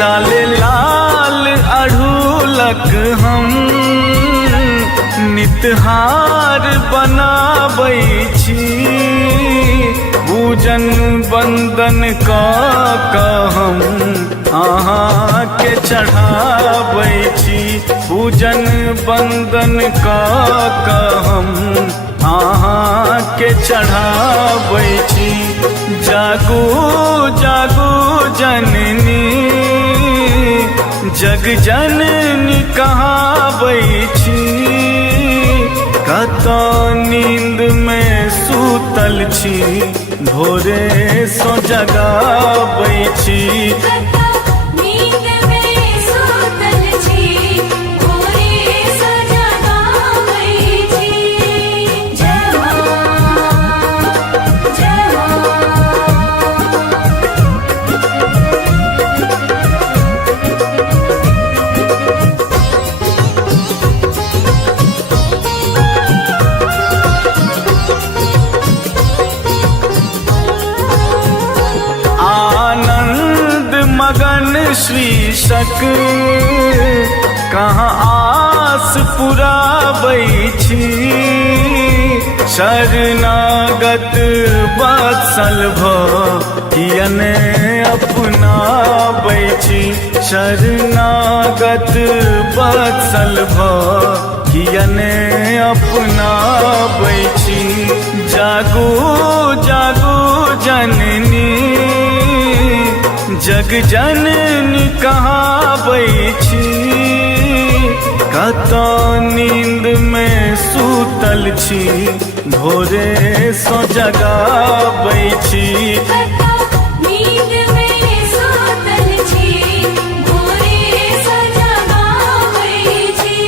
लाले लाल अढ़ूलक हम नितहार बनाबै छी पूजन बंदन कऽ हम अहाँ के चढ़ाबै छी पूजन बंदन कऽ हम अहाँ के चढ़ाबै छी जागू जागू जननी जग जननी कहाबै छी कतौ नींद में सूतल छी भोरे सो जगाबै छी नींद में सूतल छी भोरे सो जगाबै छी जय मां जय आनंद मगन शीर्षक कहाँ आस पुराबै छी शरणागत वत्सल कियने अपनाबै छी शरणागत वत्सल कियने अपनाबै छी जागू जागू जननी जग जननी कहाबै छी कतौ नींद में सूतल छी भोरे सो जगाबै छी नींद में सूतल छी भोरे सो जगाबै छी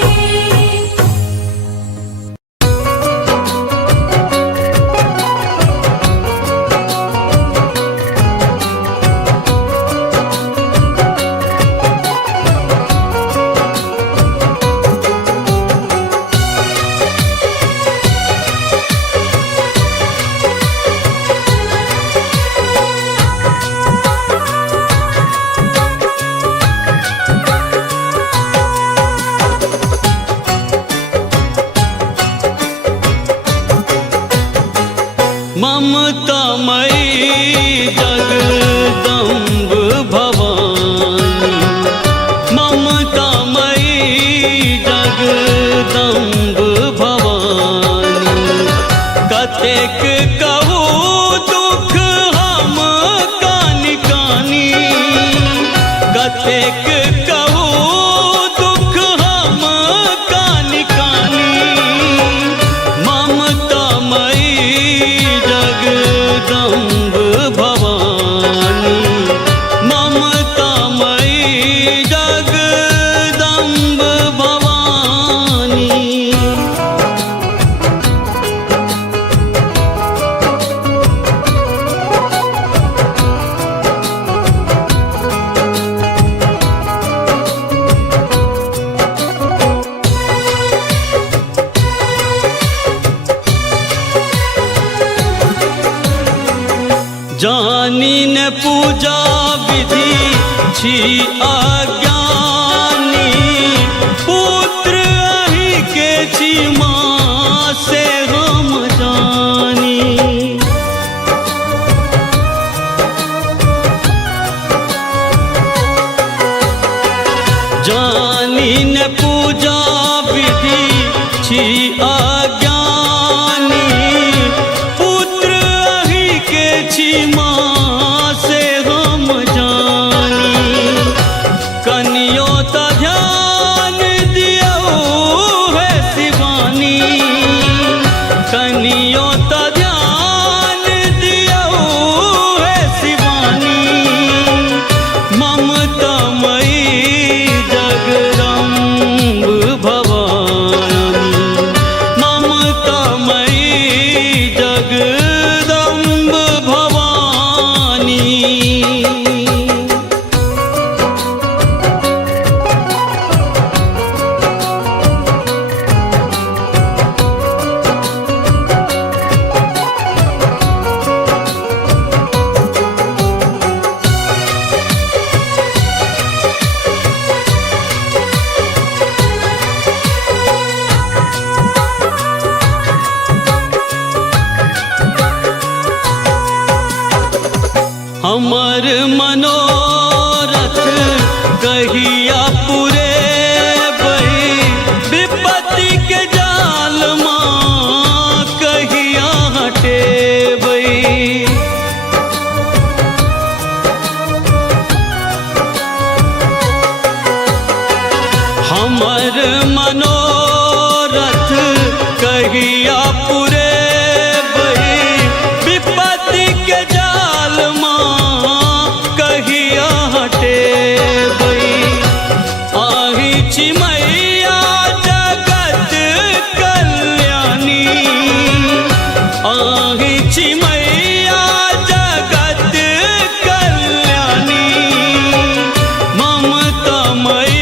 ममतामयी जगदम्ब भवानी ममतामयी जगदम्ब भवानी कतेक कहू दुख हम कानि कानी कतेक कहू दुख हम कानि कानी ममतामयी जगदम्ब भवानी ममतामयी जगदम्ब भवानी जानी न पूजा विधि छी अज्ञानी पुत्र अहि के छी माँ से हम जानी जानी न पूजा विधि छी अज्ञानी पुत्र अहि के छी माँ से हम जानी कनियो त ध्यान दियो है शिवानी हमर मनोरथ कहिया पूरे बही विपत्ति के जाल माँ कहिया हटे बही। हमर मनोरथ कहिया पूरे बही विपत्ति के जाल माँ कहिया हटे बही। आही चिमैया जगत कल्याणी, आही चिमैया जगत कल्याणी, ममता मई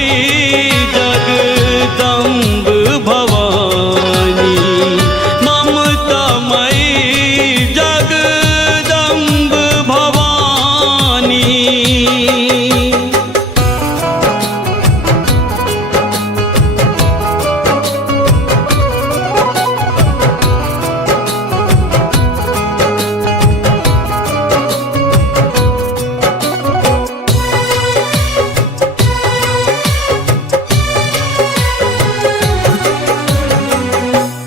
जगदम्ब भवानी, ममता मई जगदम्ब भवानी।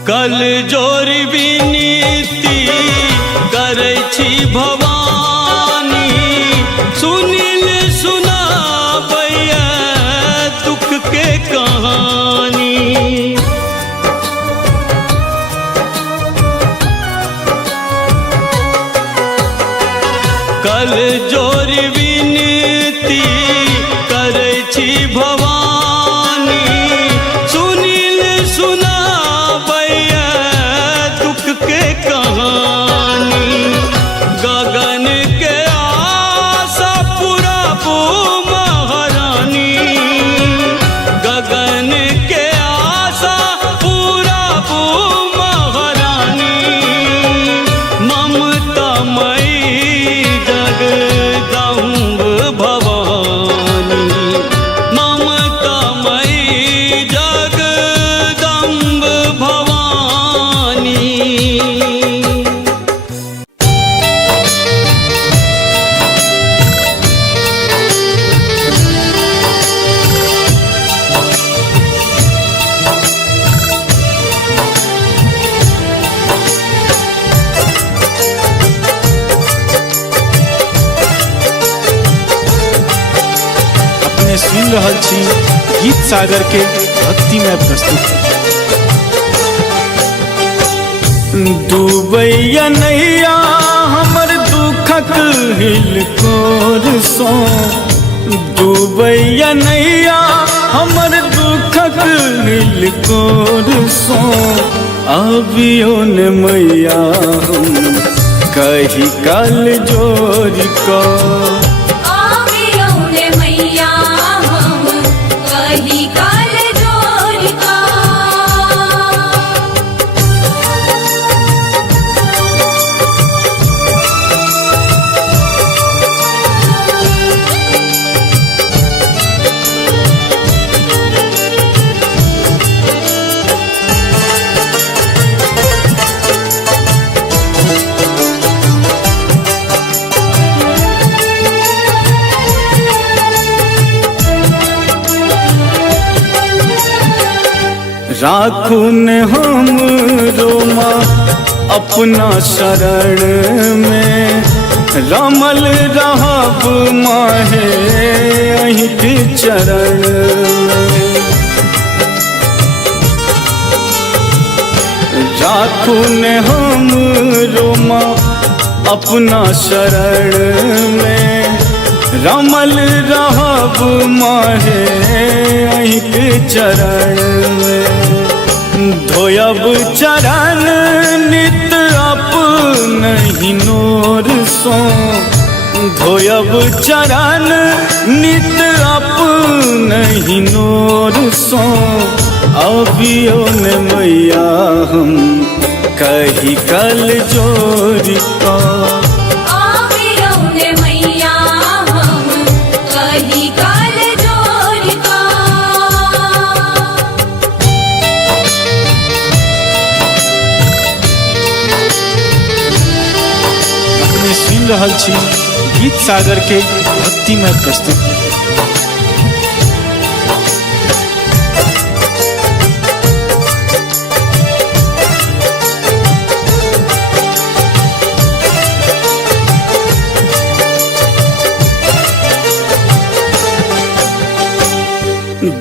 कल जोर विनीति करै छी भवानी, सुनील सुनाबैया दुख के कहानी। कल जोर विनीति करै छी भवानी, सुनील सुनाबैया दुख के कहानी। गगन के आशा पुराबू महारानी, गगन के आशा पुराबू महारानी, ममता मई जगदम्ब भवानी, ममता मई जगदम्ब भवानी। अपने सुन रहल छी गीत सागर के भक्तिमय प्रस्तुति। डूबैया नैया हमर दुखक हिलकोर सो, डूबैया नैया हमर दुखक हिलकोर सो। अबियो ने मैया हम कही काल जोड़ को, आवियो ने मैया हम कही काल जोड़ का। राखू ने हम रोमा अपना शरण में, रमल रहब माहे अहीं के चरण में। राखू ने हम रोमा अपना शरण में, रमल रहब माहे अहीं के चरण में। धोयब चरण नित अपनहि नोर सो, धोयब चरण नित अपनहि नोर सो। अबियो ने मैया हम कही कल जोड़ को, आवियो ने मैया हम कही काल जोड़ का। अपने सुन रहल छी गीत सागर के भक्ति में प्रस्तुति।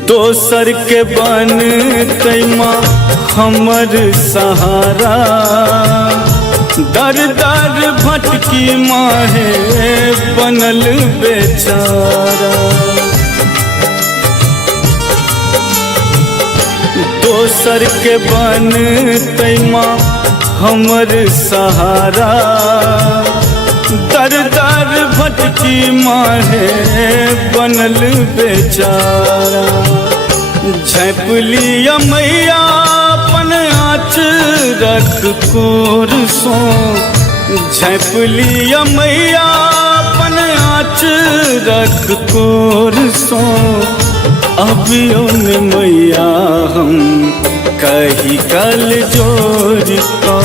दोसर के बन तैमा हमर सहारा, दर दर भटकी माहे बनल बेचारा। दोसर के बन तैमा हमर सहारा, दर दर भटकी माहे बनल बेचारा। झैप लिया मैया अपन आँचरक कोर सो, झैप लिया मैया अपन आँचरक कोर सो। अबियो ने मैया हम कही कल जोर का,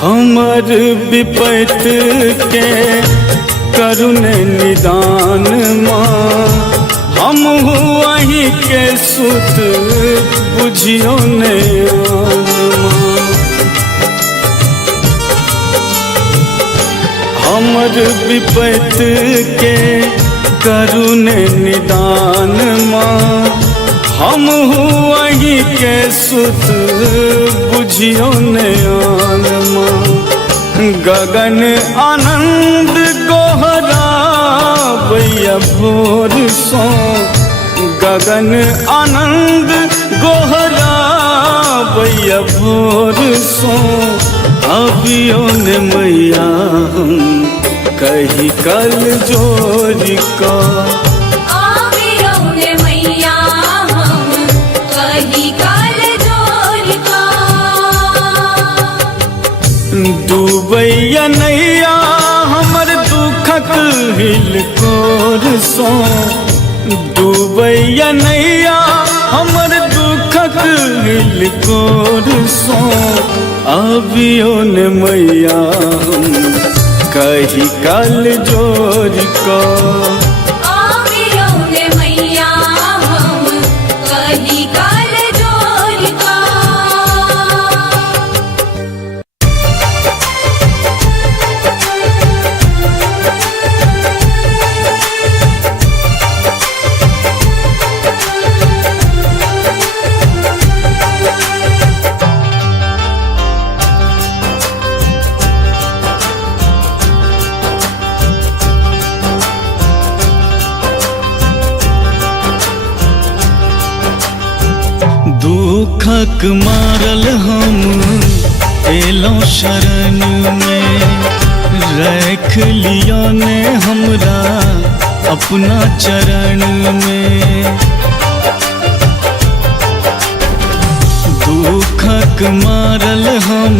हमर विपत के करुण निदान माँ। हम वही के सुत बुझियो ने माँ। हमर विपत के करुण निदान माँ। हम वही के सुत बुझियो ने माँ। गगन आनंद गोहरा बैया भोर सो, गगन आनंद गोहरा बैया भोर सो। अबियो ने मैया हम कही कल जोरी का, डूबैया नैया हमर दुखक हिल कोर सो। डूबैया नैया हमर दुखक हिल कोर सो। अबियो ने मैया हम कही कल जोर का, दुखक मारल हम एलो शरण में। रख लिया ने हमरा अपना चरण में। दुखक मारल हम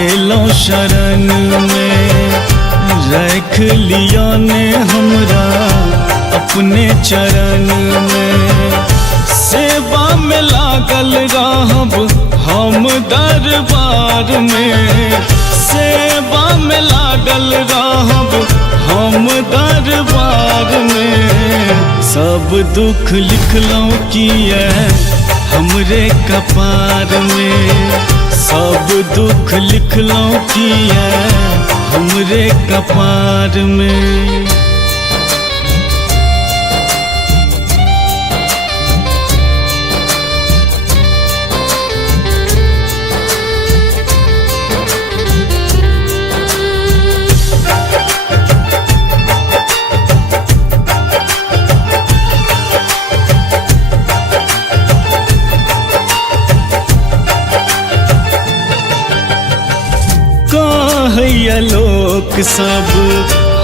एलो शरण में। रख लिया ने हमरा अपने चरण में। सेवा में लागल रहब हम दरबार में। सेवा में लागल रहब हम दरबार में। सब दुख लिखलौं किए हमरे कपार में। सब दुख लिखलौं किए हमरे कपार में। है लोक सब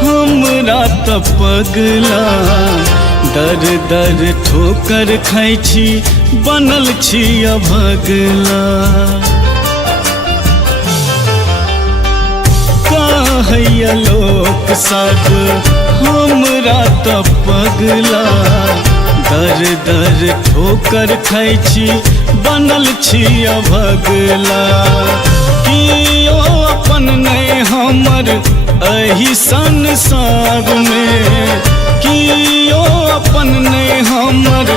हमरा त पगला, दर दर ठोकर खाइ छी बनल छी अभगला। कहैया लोक सब हमरा त पगला, दर दर ठोकर खाइ छी बनल छी अभगला। कियो अपन नहीं हमर एही संसार में, कियो अपन नहीं हमर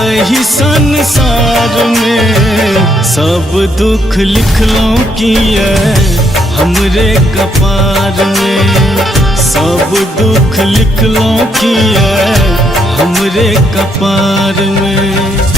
एही संसार में। सब दुख लिखलौं किए हमरे कपार में, सब दुख लिखलौं किए हमरे कपार में।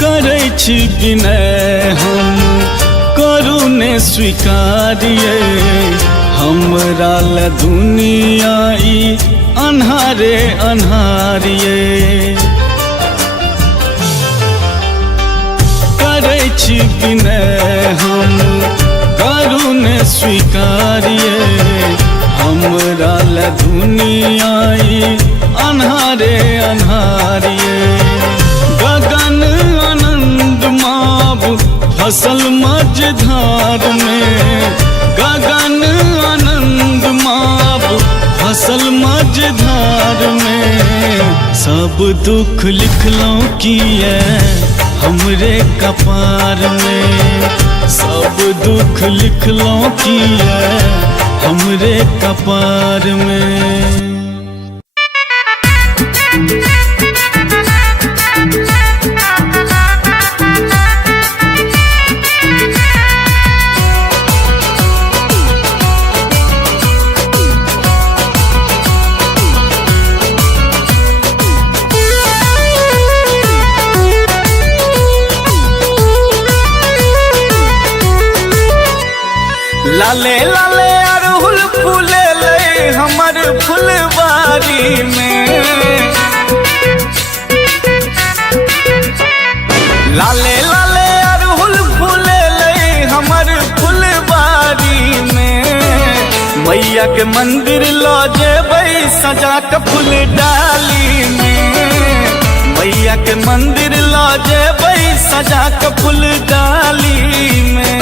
करै छी विनय हम करू ने स्वीकारिए, हमरा ल दुनिया ई अन्हारे अन्हारिए। करै छी विनय हम करू ने स्वीकारिए, हमरा ल दुनिया ई अन्हारे अन्हारिए। गगन आनंद माब फसल मझधार में, गगन आनंद माब फसल मझधार में। सब दुख लिखलौं किए हमरे कपार में, सब दुख लिखलौं किए हमरे कपार में। लाले लाले अड़हुल फूले ले हमर फुलवारी में, लाले लाले अड़हुल फूले ले हमर फुलवारी में। मैया के मंदिर लो जेबै सजा के फूल डाली में, मैया के मंदिर लो जेबै सजा के फूल डाली में।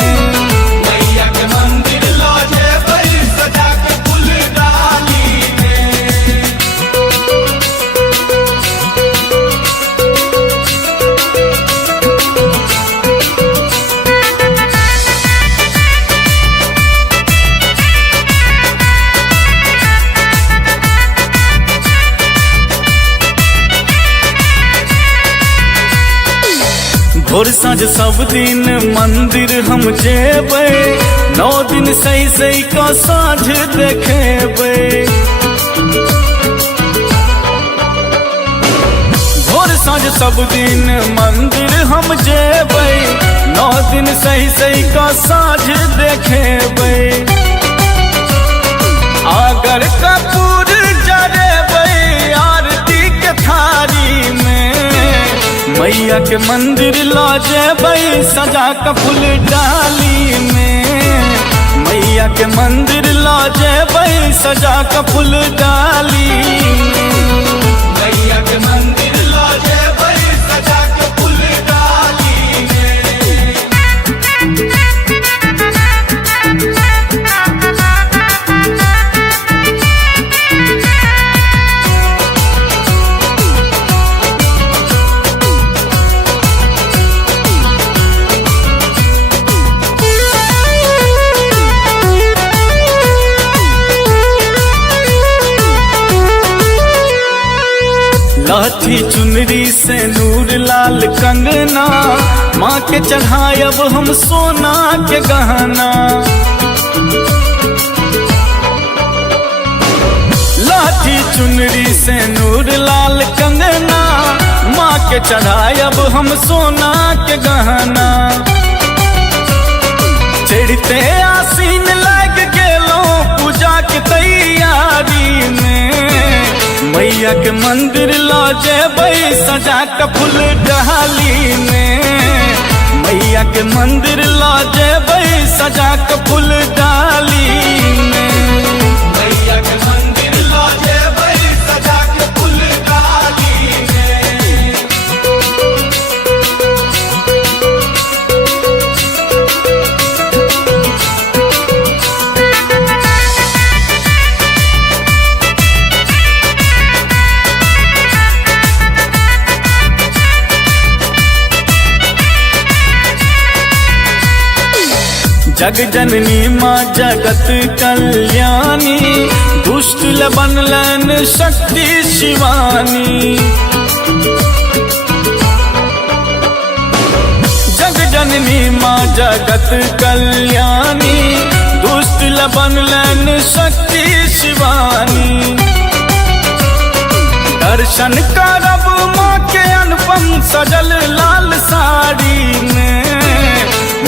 भोर साँझ सब दिन मंदिर हम जेबै, 9 दिन सही सही का साँझ देखेबै। भोर साँझ सब दिन मंदिर हम जेबै, 9 दिन सही सही का साँझ देखेबै। अगर कपूर जरेबै आरती के थारी में, मैया के मंदिर ला जेबै सजा के फूल डाली में, मैया के मंदिर ला जेबै सजा के फूल डाली में। मैया के मंदिर ला जेबै सजा के फूल डाली में। लाठी चुनरी से नूर लाल कंगना, माँ के चढ़ायब हम सोना के गहना। लाठी चुनरी से नूर लाल के चढ़ायब हम सोना के गहना। चढ़ते आसीन लग गेलो पूजा के तैयारी में। मैया के मंदिर ला जेबै सजा के फूल डाली में। मैया के मंदिर ला जेबै सजा के फूल डाली में। मैया के मंदिर ला जेबै सजा के फूल डाली में। जग जननी माँ जगत कल्याणी, दुष्ट ल बनलन शक्ति शिवानी। जग जननी माँ जगत कल्याणी, दुष्ट ल बनलन शक्ति शिवानी। दर्शन करब माँ के अनुपम सजल लाल साड़ी में।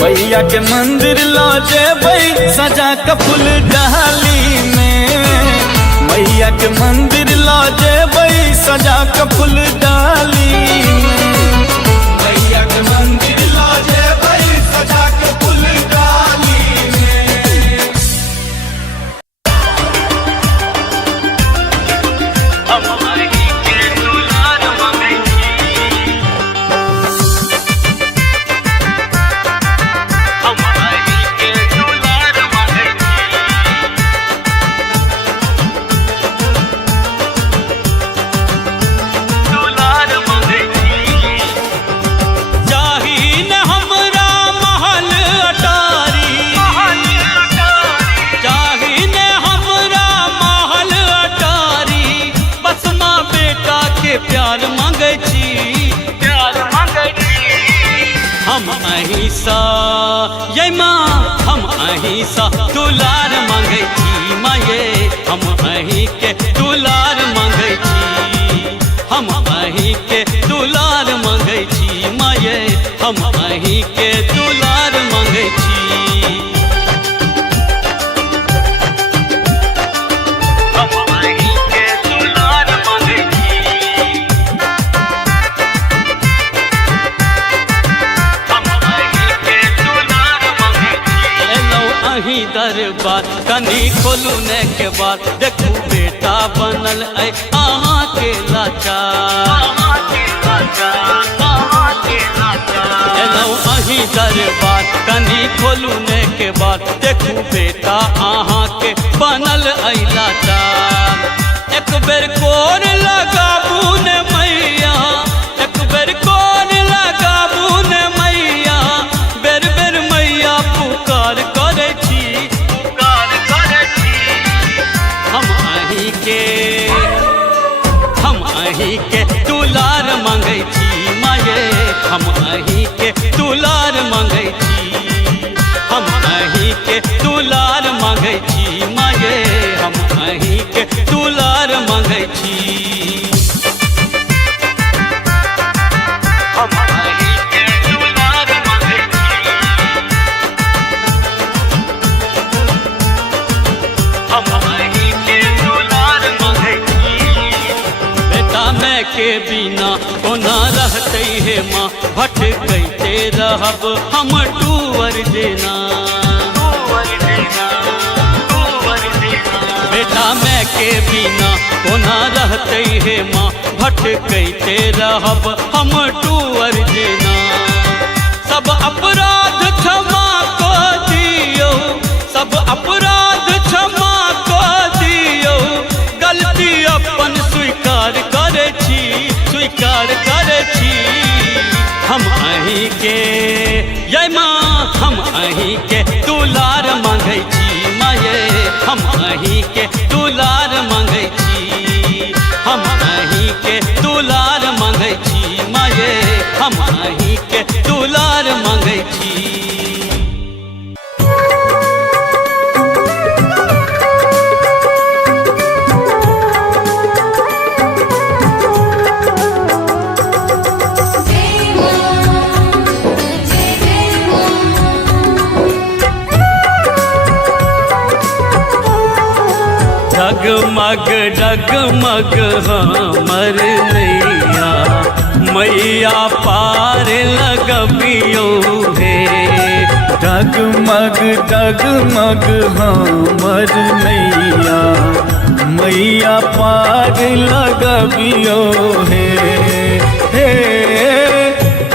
मैया के मंदिर ला जेबै सजा के फूल डाली में। मैया के मंदिर ला जेबै सजा के फूल डाली में। मैया के मंदिर ला जेबै सजा के फूल डाली में। प्यार मांगे छी, प्यार मांगे छी। हम अहिंसा ये माँ, हम अहिंसा दुलार मांगे छी माये। हम अहि के दुलार मांगे छी। हम अहि के दुलार मांगे छी माये। हम अहि के दुलार मांगे छी। दरबार कनी खोलू ने के बाद देखू बेटा बनल है अहाँ के लाचार। एलौ अही दरबार कनी खोलू ने के बाद देखू बेटा अहाँ के बनल है लाचार। एक बेर कोर लगाबू ने मैया, एक बेर कोर लगाबू ने मैया। बेर बेर मैया पुकार करे छी, हम अहि के दुलार मांगे छी माये। हम अहि के दुलार मांगे छी। हम अहि के दुलार मांगे छी माये। हम अहि के दुलार मांगे छी। हम अहि के दुलार मांगे छी। हम अहि के दुलार मांगे छी। बेटा मैं के बिना कोना रहते है माँ, भटकते रहब हम टूवर देना। बेटा मैं के बिना कोना रहते है माँ, भटकते रहब हम टूवर देना। सब अपराध क्षमा को दियो, सब अपराध क्षमा को दियो। गलती अपन स्वीकार करे छी, स्वीकार करे छी। हम अहि के ये माँ, हम अहि के दुलार मांगे छी माये। हम अहि के दुलार मांगे छी। हम अहि के दुलार मांगे छी माये। हम अहि के दुलार मांगे छी। डगमग डगमग हमर नैया मैया पार लगबियो हे डगमग डगमग हमर नैया मैया पार लगबियो हे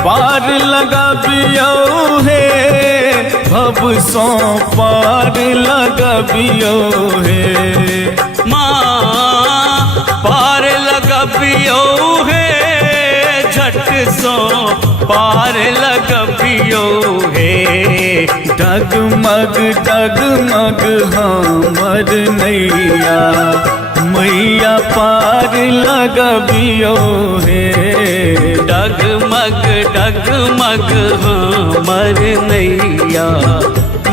पार लगबियो हे भव सो पार लगबियो हे माँ पार लगबियो हे झट सो पार लगबियो हे डगमग डगमग हमर नैया मैया पार लगबियो हे डगमग डगमग हमर नैया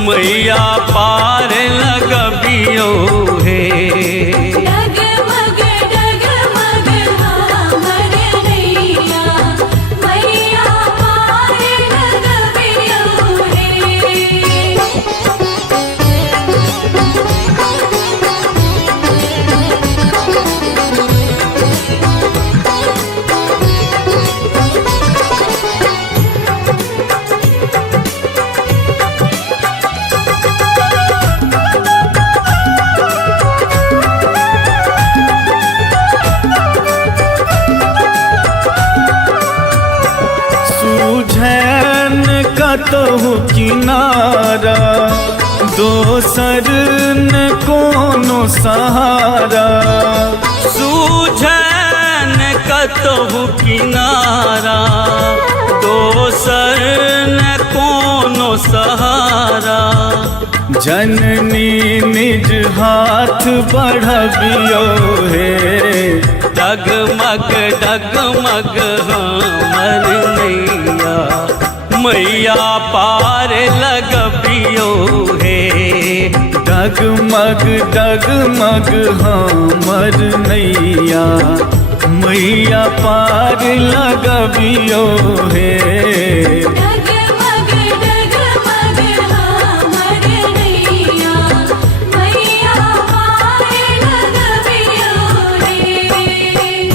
मैया पार लगबियो हे डगमग डगमग हमर नैया मैया पार लगबियो हे सूझैन कतहु किनारा दोसर न कोनो सहारा सूझन कतहु किनारा दोसर न कोनो सहारा जननी निज हाथ बढ़बियो हे डगमग डगमग हमर नैया मैया पार लगबियो हे डगमग डगमग हमर नैया मैया पार लगबियो हे डगमग डगमग हमर नैया मैया पार लगबियो हे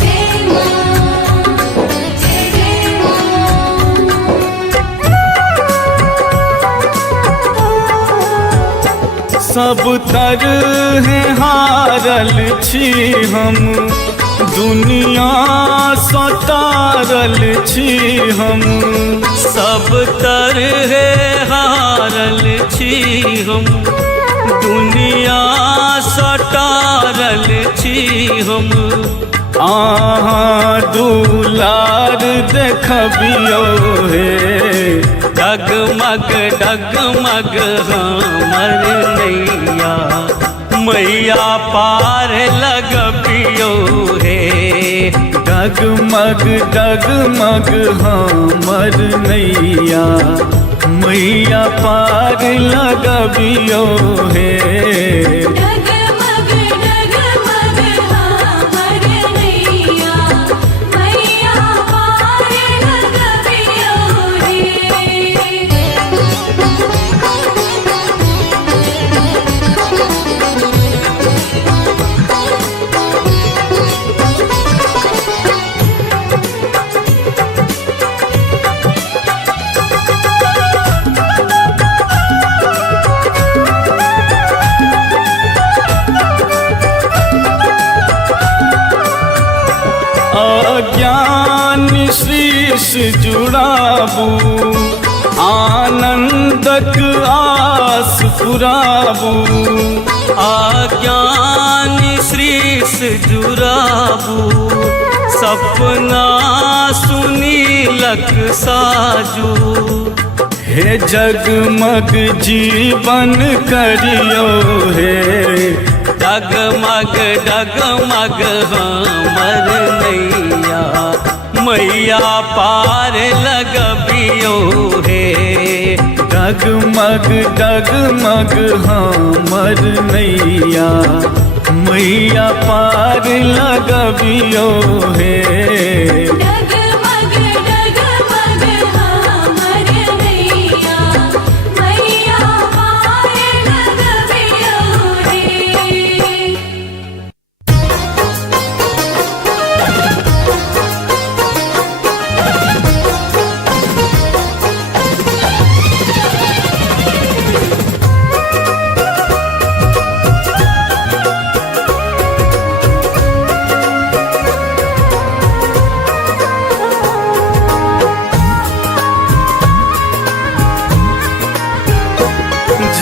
जय मां जय जय मां सब तरह हारल छी हम दुनिया सतारल छी हम सब तरह हारल छी हम दुनिया सटारल छी हम आहाँ दुलार देखबियो हे डगमग डगमग हमर नैया मैया पार लगबियो हे डगमग डगमग हमर नैया मैया पार लगबियो हे डगमग डगमग हमर नैया मैया पार लगबियो हे अज्ञान शीश जुड़ाबू आनंदक आस पुराबू आज्ञान श्रीस जुराबू सपना सुनीलक साजू हे जगमग जीवन करियो हे डगमग डगमग हमर नैया मैया पार लगबियो हे डगमग डगमग हमर नैया मैया पार लगबियो हे डगमग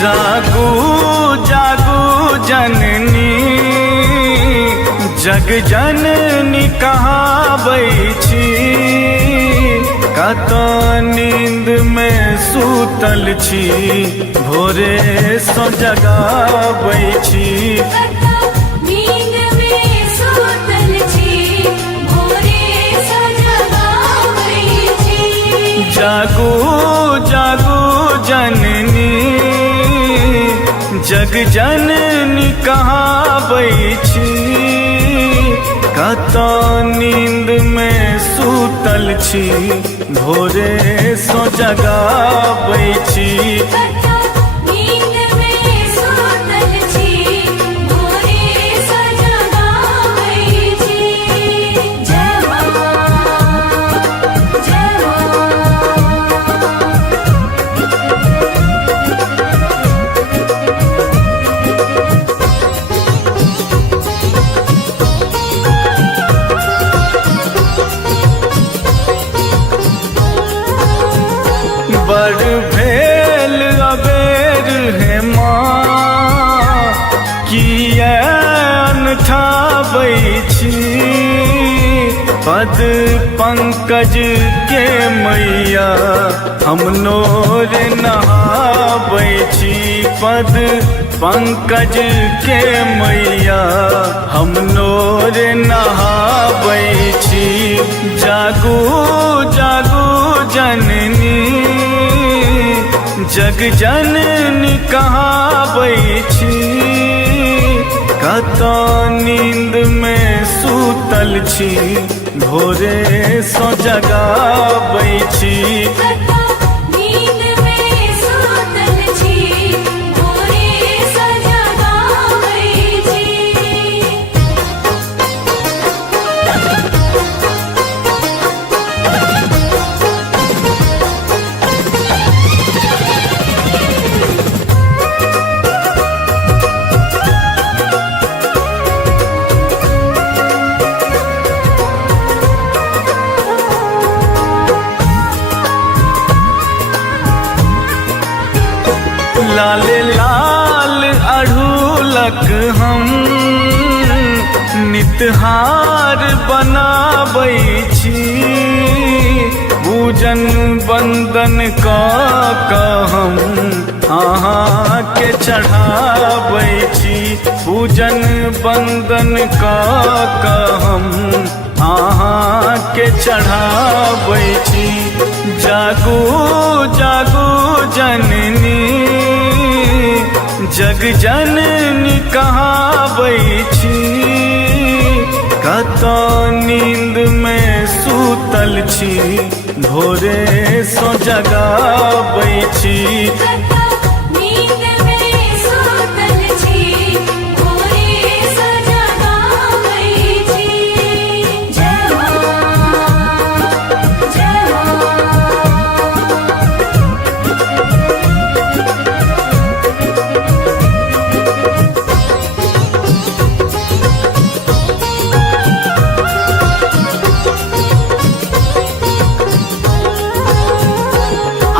जागू जागू जननी जग जननी कहाबै छी कत नींद में सूतल छी भोरे सो जगाबै छी नींद में सूतल छी भोरे सो जगाबै छी जागू जागू जननी जग जननी कहाबै छी कत नींद में सूतल छी भोरे सो जगाबै छी नींद में सूतल छी भोरे सो जगाबै छी जय मां जय बड़ भेल अबेर है माँ किया अनठाबै छी पद पंकज के मैया हम नोर नहाबै छी पद पंकज के मैया हम नोर नहाबै छी जागू जागू जननी जग जननी कहाबै छी कत नींद में सूतल छी भोरे सो जगाबै छी नींद में सूतल छी भोरे सो जगाबै छी लाल लाल अढ़ूलक हम नितहार बनाबै छी पूजन वंदन कऽ हम अहाँ के चढ़ाबै छी पूजन वंदन कऽ हम अहाँ के चढ़ाबै छी जागू जागू जननी जग जननी कहाबै छी कत नींद में सूतल छी भोरे सो जगाबै छी नींद में सूतल छी भोरे सो जगाबै छी जय मां जय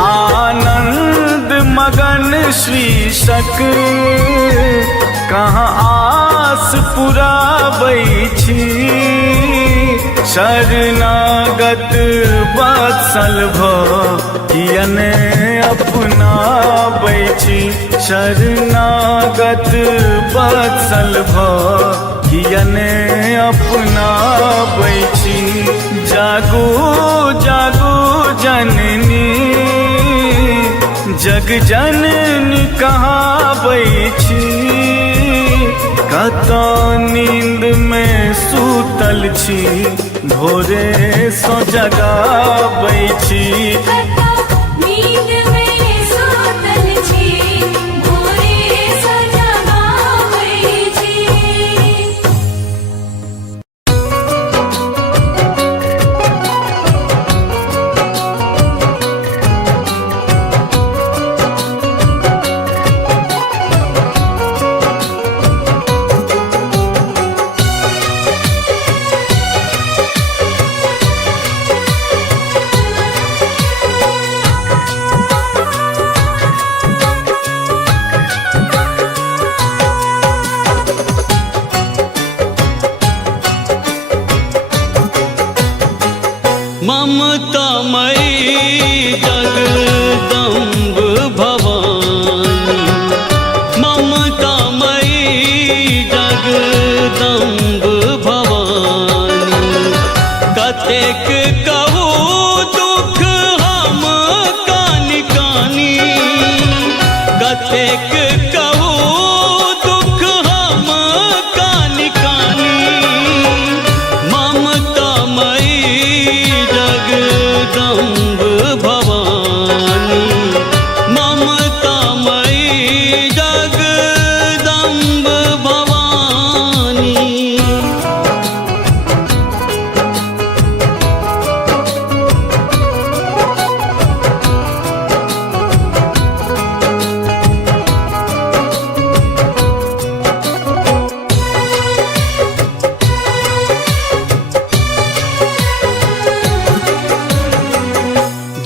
आनंद मगन शीर्षक कहाँ आस पुराबै छी शरणागत वत्सल कियने अपनाबै छी शरणागत वत्सल कियने अपनाबै छी जागू जागू जननी जग जननी कहाबै छी कत नींद में सूतल छी भोरे सो जगाबै छी नींद में सूतल छी भोरे सो जगाबै छी ममतामयी जगदम्ब भवानी, ममतामयी जगदम्ब भवानी। कतेक कहू दुख हम कानि कानि, कतेक कहू दुख हम कानि कानि। ममतामयी जगदम्ब भवानी, ममतामयी जगदम्ब भवानी।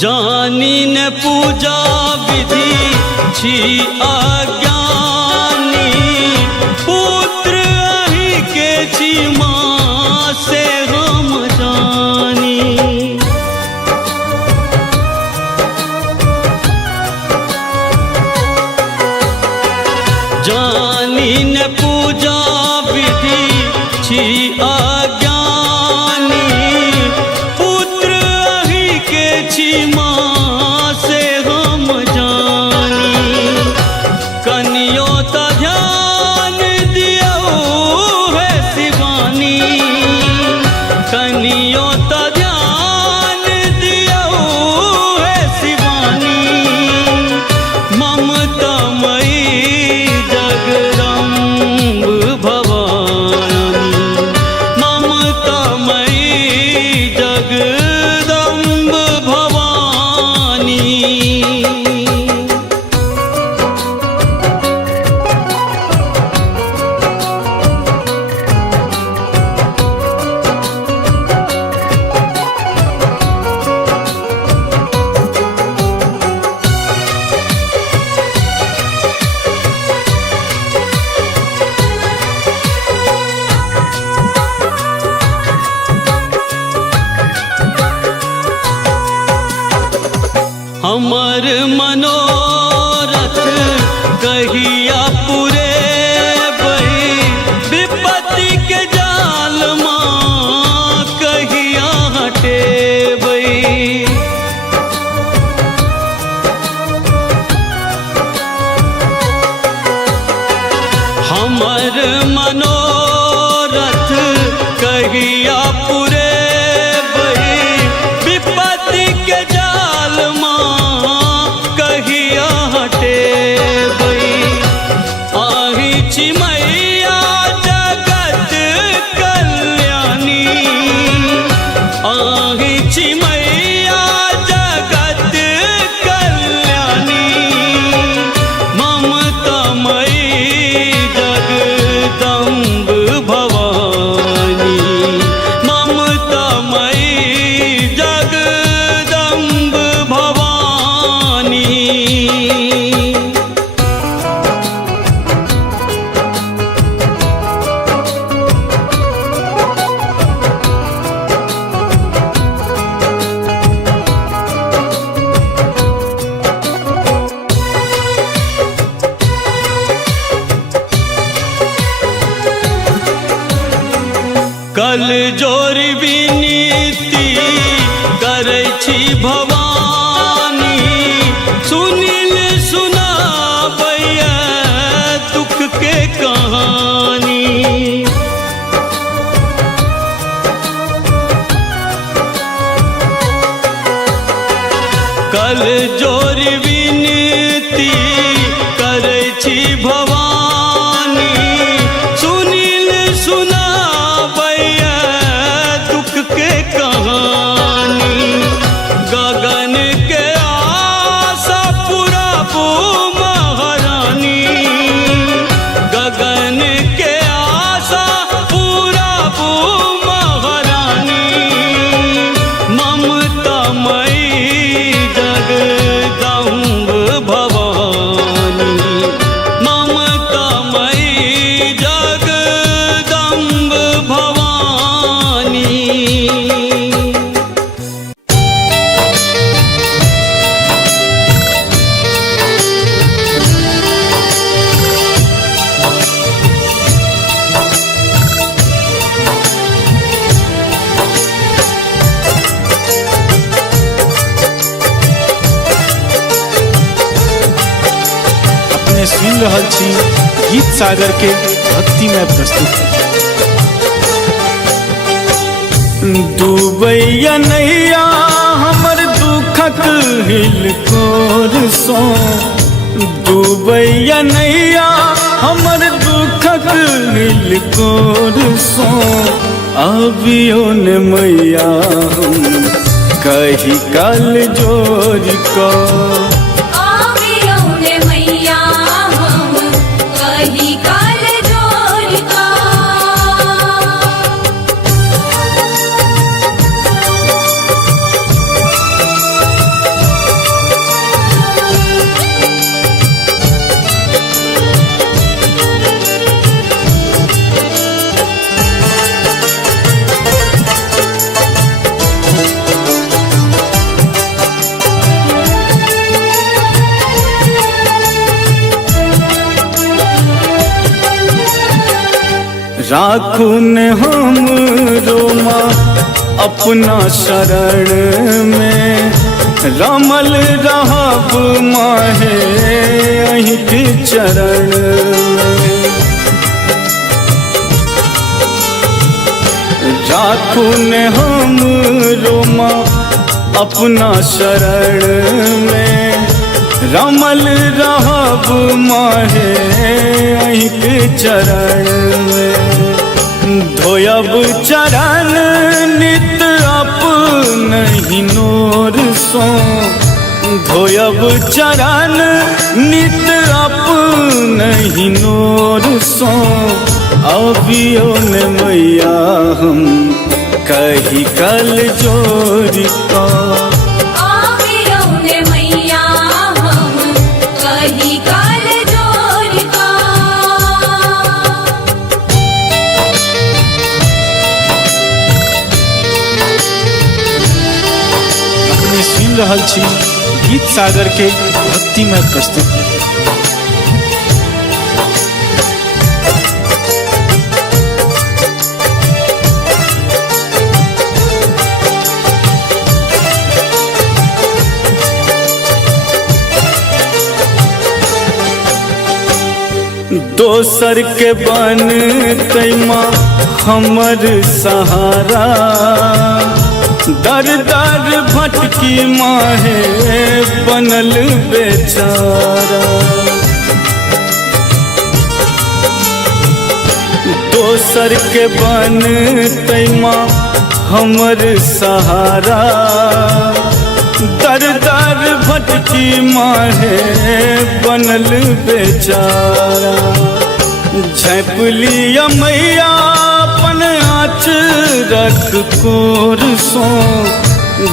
जानी न पूजा विधि छी अज्ञानी, पुत्र अहि के छी माँ से हम जानी। जानी न पूजा विधि छी अज्ञानी, पुत्र अहि के छी माँ से हम जानी। कनियो त ध्यान दियो है शिवानी, कनियो त ध्यान दियो है शिवानी। ममतामयी जगदम्ब भवानी, ममतामयी जगदम्ब भवानी। हमर मनोरथ कहिया पूरे बही, विपत्ति के जाल माँ कहिया हटे बही। हमर मनोरथ कहिया पूरे बही, विपत्ति के जाल कहिया हटे बई। आही छी मैया जगत कल्याणी, आही छी मैया जगत कल्याणी। ममतामयी जगदम्ब भवानी, ममतामयी जगदम्ब भवानी। कल जोरी विनीति करै छी भवानी, सुनिल सुनाबैया दुख के कहानी। कल जोरी विनीति करै छी भवानी, सुनिल सुनाबैया दुख के कहानी। गगन के आशा पुराबू महारानी, गगन के आशा पुराबू महारानी। ममतामयी जगदम्ब भवानी, ममतामयी जगदम्ब भवानी। सुन रहल छी गीत सागर के भक्तिमय प्रस्तुति। डूबैया नैया हमर दुखक हिलकोर सो, डूबैया नैया हमर दुखक हिलकोर सो, अबियो ने मैया हम कही कल जोर को। आवियो ने मैया हम कही काल जोर का। राखू ने हम रोमा अपना शरण में, रमल रहब माहे अहीं के चरण में। राखू ने हम रोमा अपना शरण में, रमल रहब माहे अहीं के चरण में। धोयब चरण नित अपनहि नोर सो, धोयब चरण नित अपनहि नोर सो, अबियो ने मैया हम कही कल जोर को। आवियो ने मैया हम कही काल जोर का। अपने सुन रहल छी गीत सागर के भक्तिमय प्रस्तुति। दोसर के बन तैमा हमर सहारा, दर दर भटकी माहे बनल बेचारा। दोसर के बन तैमा हमर सहारा, दर दर भटकी माहे बनल बेचारा। झैपलिया मैया अपन आँचरक कोर सो,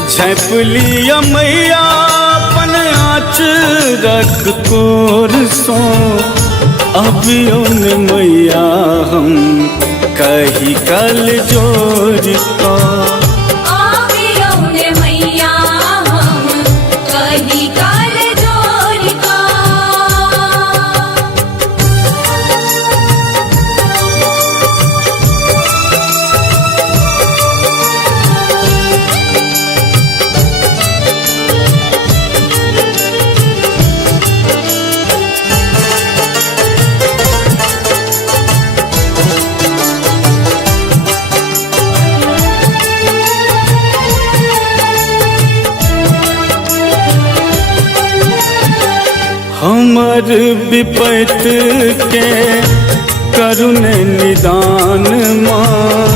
झैपलिया मैया अपन आँचरक कोर सो, अबियो ने मैया हम कही कल जोर को। आवियो ने मैया हम कही काल जोर का। हमर विपत के करुण निदान माँ,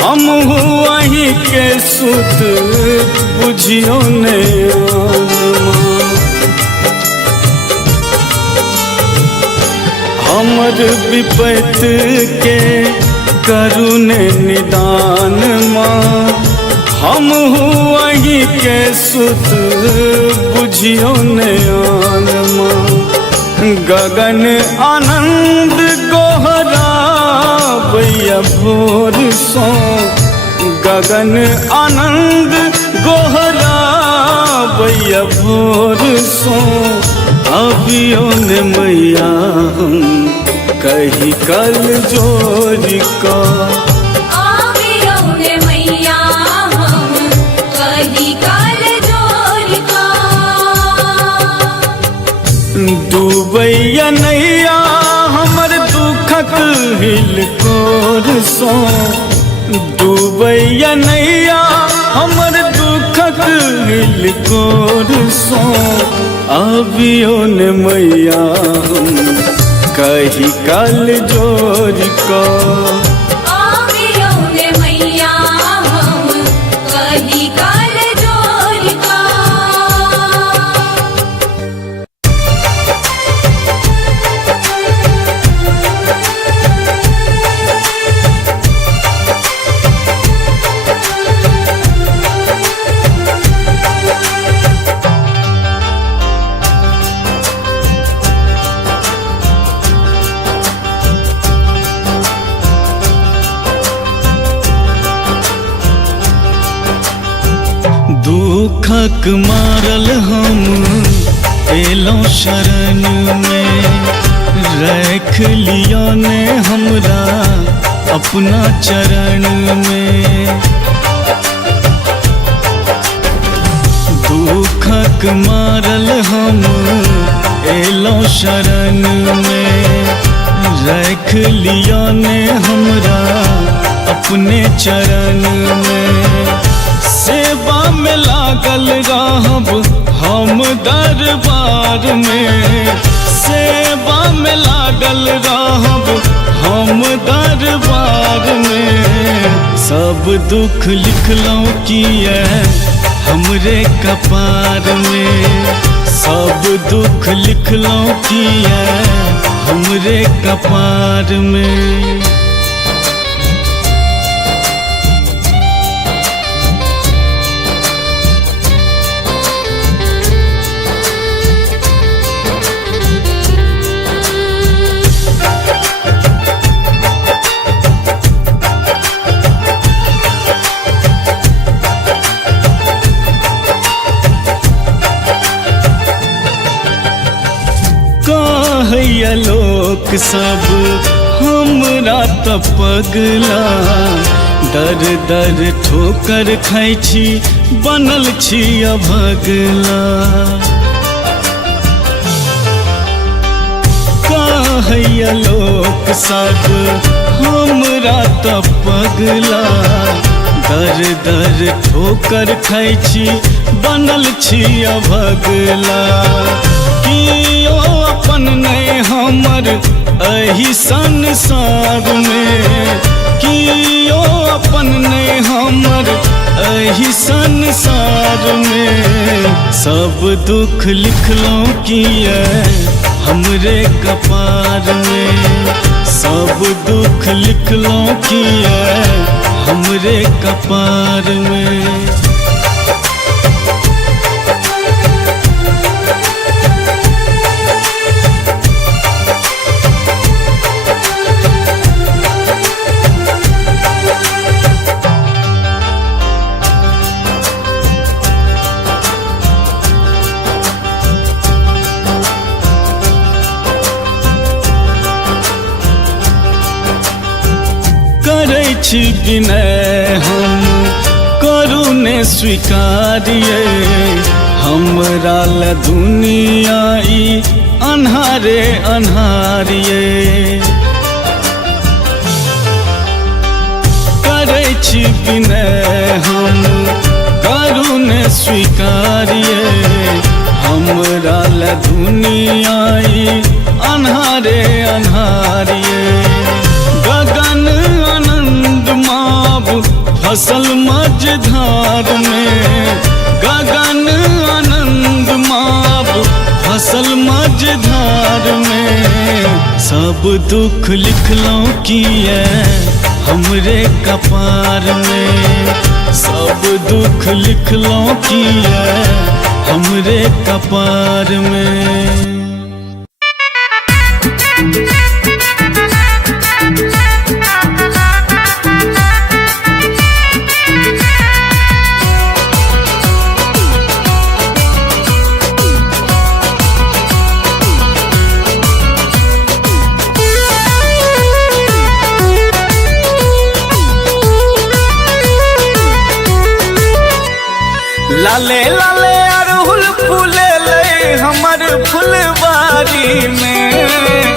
हम वहीं के सुत बुझियो ने माँ। हमर विपत के करुण निदान माँ, हम वहीं के सुत बुझियो ने माँ। गगन आनंद गोहरा भैया भोर सो, गगन आनंद गोहरा भैया भोर सो, अबियो ने मैया हम कही कल जोर को। आवियो ने मैया हम कही काल जोर का। डूबैया नहीं भोर सो डूबैया नैया हमर दुखक हिलकोर सो अबियो ने मैया हम कही काल जोर को आवियो ने मैया हम कही काल जोर का दुखक मारल हम एलों शरण में रख लिया ने हमरा अपना चरण में दुखक मारल हम एलों शरण में रख लिया ने हमरा अपने चरण में सेवा में लागल रहब हम दरबार में सेवा में लागल रहब हम दरबार में सब दुख लिखलौं किए हमरे कपार में सब दुख लिखलौं किए हमरे कपार में कहैया लोक सब हमरा त पगला दर दर ठोकर खाइ छी बनल छी अभगला कहैया लोक सब हमरा त पगला दर दर ठोकर खाइ छी बनल छी अभगला कियो अपन नहीं हमर एही संसार में कियो अपन नहीं हमर एही संसार में सब दुख लिखलौं किए हमरे कपार में सब दुख लिखलौं किए हमरे कपार में करै छी विनय हम करू ने स्वीकारिए हमरा ल दुनिया ई अन्हारे अन्हारिए करै छी विनय हम करू ने स्वीकारिए हमरा ल दुनिया ई अन्हारे अन्हारिए गगन आनंद माब फसल मझधार में गगन आनंद माब फसल मझधार में सब दुख लिखलौं किए हमरे कपार में सब दुख लिखलौं किए हमरे कपार में लाले लाले अड़हुल फूले ले हमर फुलवारी में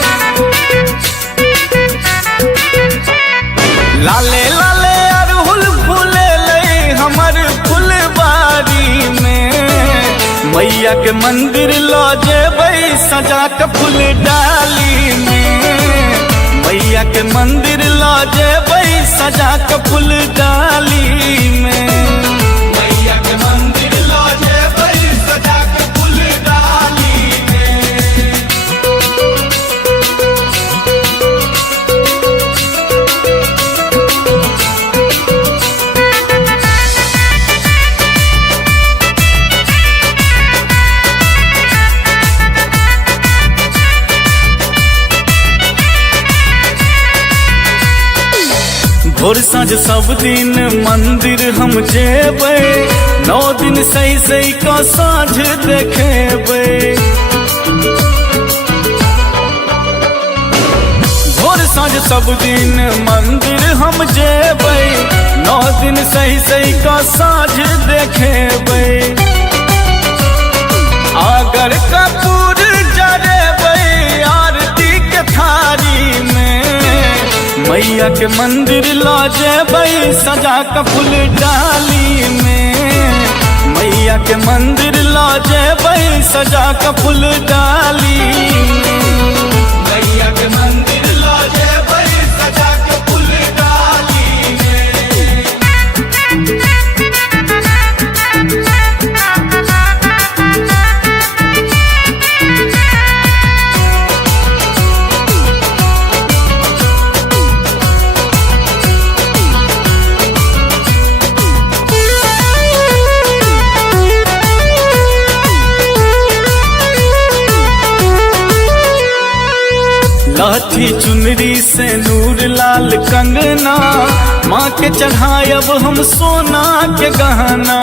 लाले लाले अरहुल फूले लई हमर फुलबारी में मैया के मंदिर लो जेबै सजा के फूल डाली में मैया के मंदिर लो जेबै सजा के फूल डाली में मैया के मंदिर लो जेबै सजा के फूल डाली में भोर साँझ सब दिन मंदिर हम जेबै 9 दिन सही सही का साँझ देखेबै भोर साँझ सब दिन मंदिर हम जेबै 9 दिन सही सही का साँझ देखेबै अगर कपूर जरेबै आरती के थारी में मैया के मंदिर लो जेबै सजा के फूल डाली में मैया के मंदिर लो जेबै सजा के फूल डाली में मैया के मंदिर लो जेबै सजा के फूल डाली में लाठी चुनरी से नूर लाल कंगना माँ के चढ़ायब हम सोना के गहना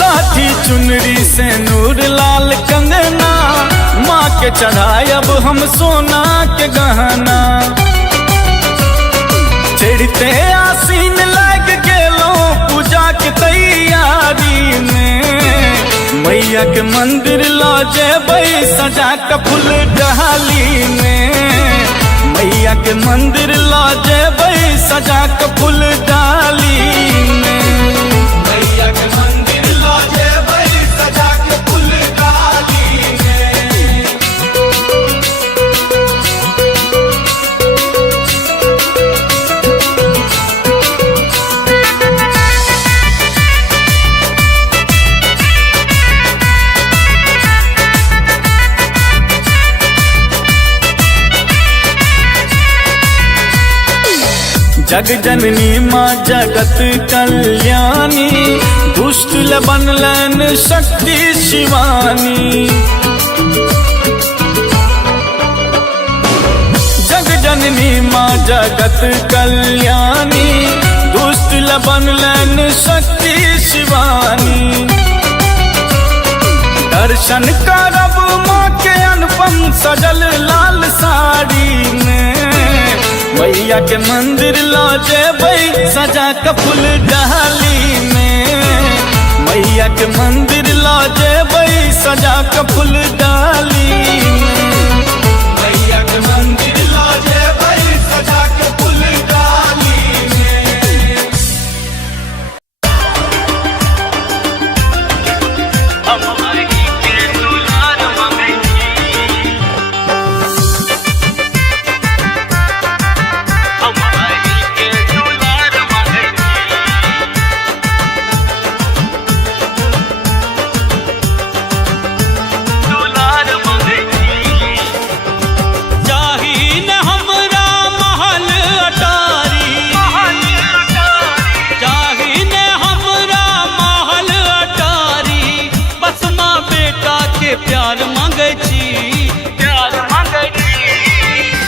लाठी चुनरी से नूर लाल कंगना माँ के चढ़ायब हम सोना के गहना चढ़ते आसीन लग गेलो पूजा के तैयारी में मैया के मंदिर लो जेबै सजा के फूल डाली में मैया के मंदिर लो जेबै सजा के फूल डाली में मैया के मंदिर लो जेबै सजा के फूल डाली में जग जननी माँ जगत कल्याणी दुष्ट ल बनलन शक्ति शिवानी जग जननी माँ जगत कल्याणी दुष्ट ल बनलन शक्ति शिवानी दर्शन करब माँ के अनुपम सजल लाल साड़ी में मैया के मंदिर लो जेबै सजा के फूल डाली में मैया के मंदिर लो जेबै सजा के फूल डाली में मैया के मंदिर लो जेबै सजा के फूल डाली में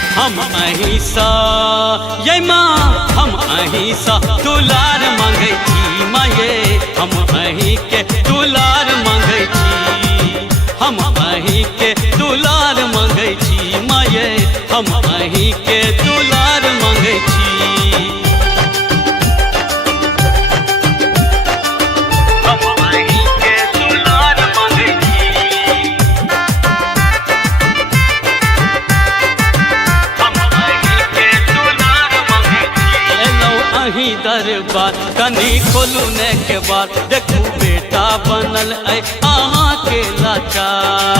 अहिसा ये माँ हम अहिसा दुलार मांगे छी माँ ये हम अही के दुलार मांगे छी हम अही के दुलार मांगे छी माँ ये हम अही के दुलार मांगे छी दरबार कनी खोलू ने के बाद देखू बेटा बनल ऐ अहाँ के लाचार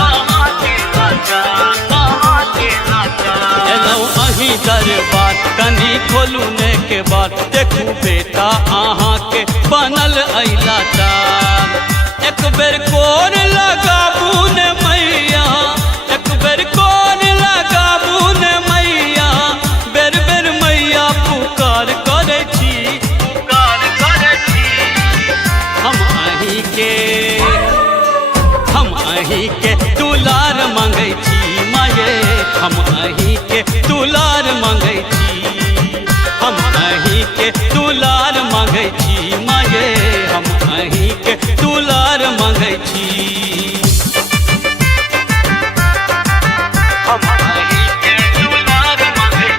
एलौ अही दरबार कनी खोलू ने के बाद देखू बेटा अहाँ के बनल ऐ लाचार एक बेर कोर लगाबू ने मैया एक बेर कोर लगाबू ने मैया बेर बेर मैया पुकार करे छी हम अही के दुलार मांगै छी माये हम अही के दुलार मांगै छी हम अही के दुलार मांगै छी माये हम अही के दुलार मांगै छी हम अही के दुलार मांगै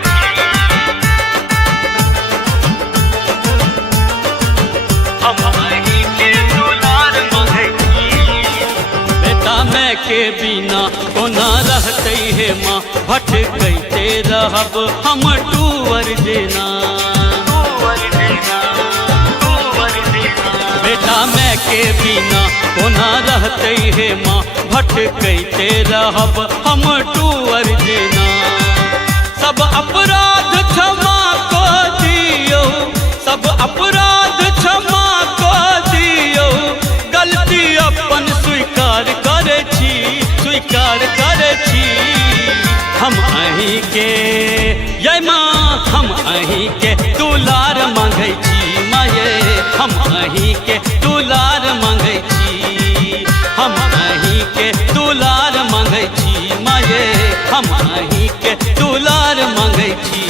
हम अही के दुलार मांगै बेटा मैं के बिना कोना रहते हे माँ भटकते रहब हम टूवर देना बेटा मैं के बिना कोना रहते हे माँ भटकते रहब हम टूवर देना सब अपराध क्षमा को दियो सब अपराध क्षमा को दियो गलती अपन स्वीकार करे छी हम अही के ये माँ हम अही के दुलार मांगै छी माये हम अही के दुलार मांगै छी हम अही के दुलार मांगै छी माये हम अही के दुलार मांगै छी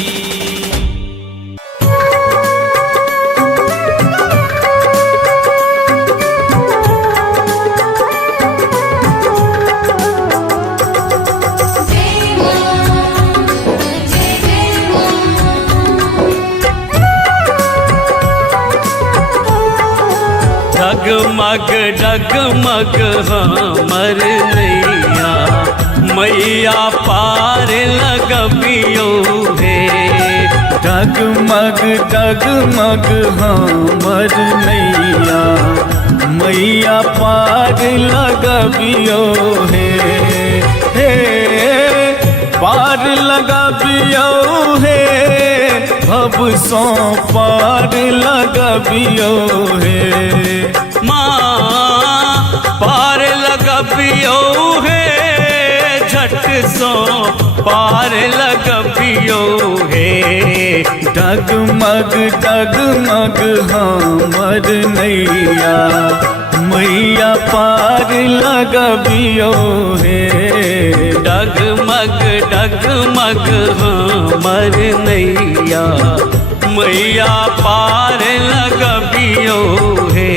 डगमग डगमग हमर नैया मैया पार लगबियो हे डगमग डगमग हमर नैया मैया पार लगबियो हे पार लगबियो हे भव सो पार लगबियो हे माँ पार लगबियो हे झट सो पार लगबियो हे डगमग डगमग हमर नैया मैया पार लगबियो हे डगमग डगमग हमर नैया मैया पार लगबियो हे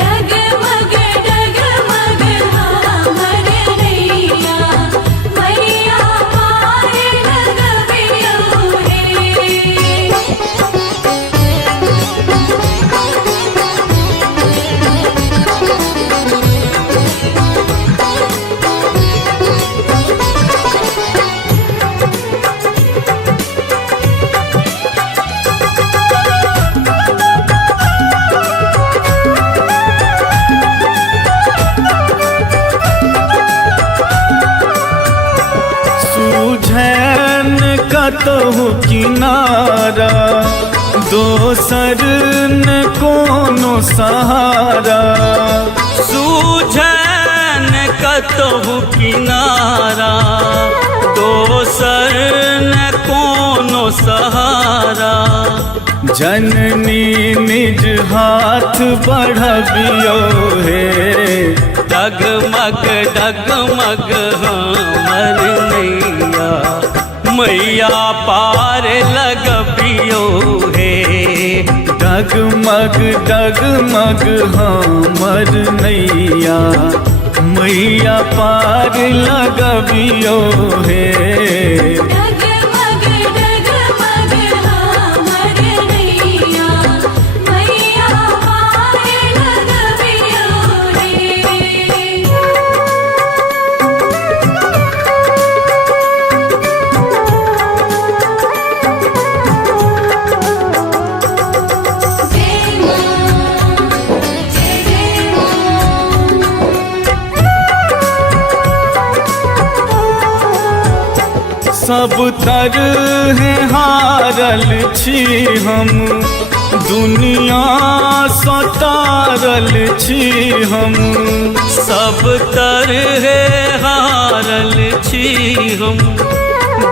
डगमग डगमग हमर नैया मैया पार लगबियो हे कतहु किनारा दोसर न कोनो सहारा सूझन कतहु किनारा दोसर न कोनो सहारा जननी निज हाथ बढ़बियो हे डगमग डगमग हमर नैया मैया पार लगबियो हे डगमग डगमग हमर नैया मैया पार लगबियो हे डगमग डगमग हमर नैया मैया पार लगबियो हे सब तरह हारल छी हम, दुनिया सतारल छी हम। सब तरह हारल छी हम,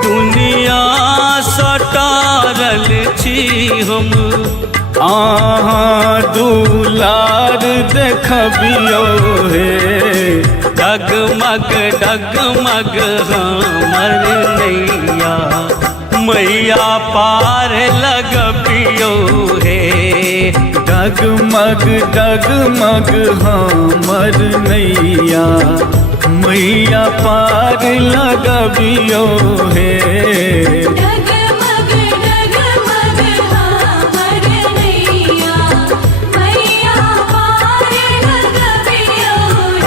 दुनिया सटारल छी हम। आहाँ दुलार देखबियो हे, डगमग डगमग हमर नैया, मैया पार लगबियो हे। डगमग डगमग हमर नैया, मैया पार लगबियो हे। डगमग डगमग हमर नैया, मैया पार लगबियो रे।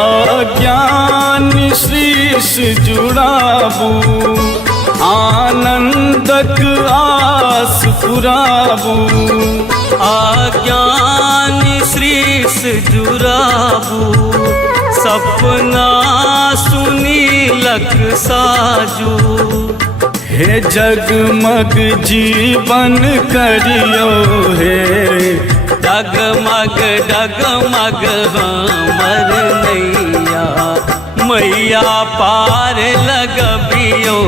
अज्ञान शीश जुड़ाबू, आनंदक आस पुराबू। आज्ञान श्रीस जुराबू, सपना सुनीलक साजू। हे जगमग जीवन करियो हे, डगमग डगमग हमर नैया, मैया पार लगबियो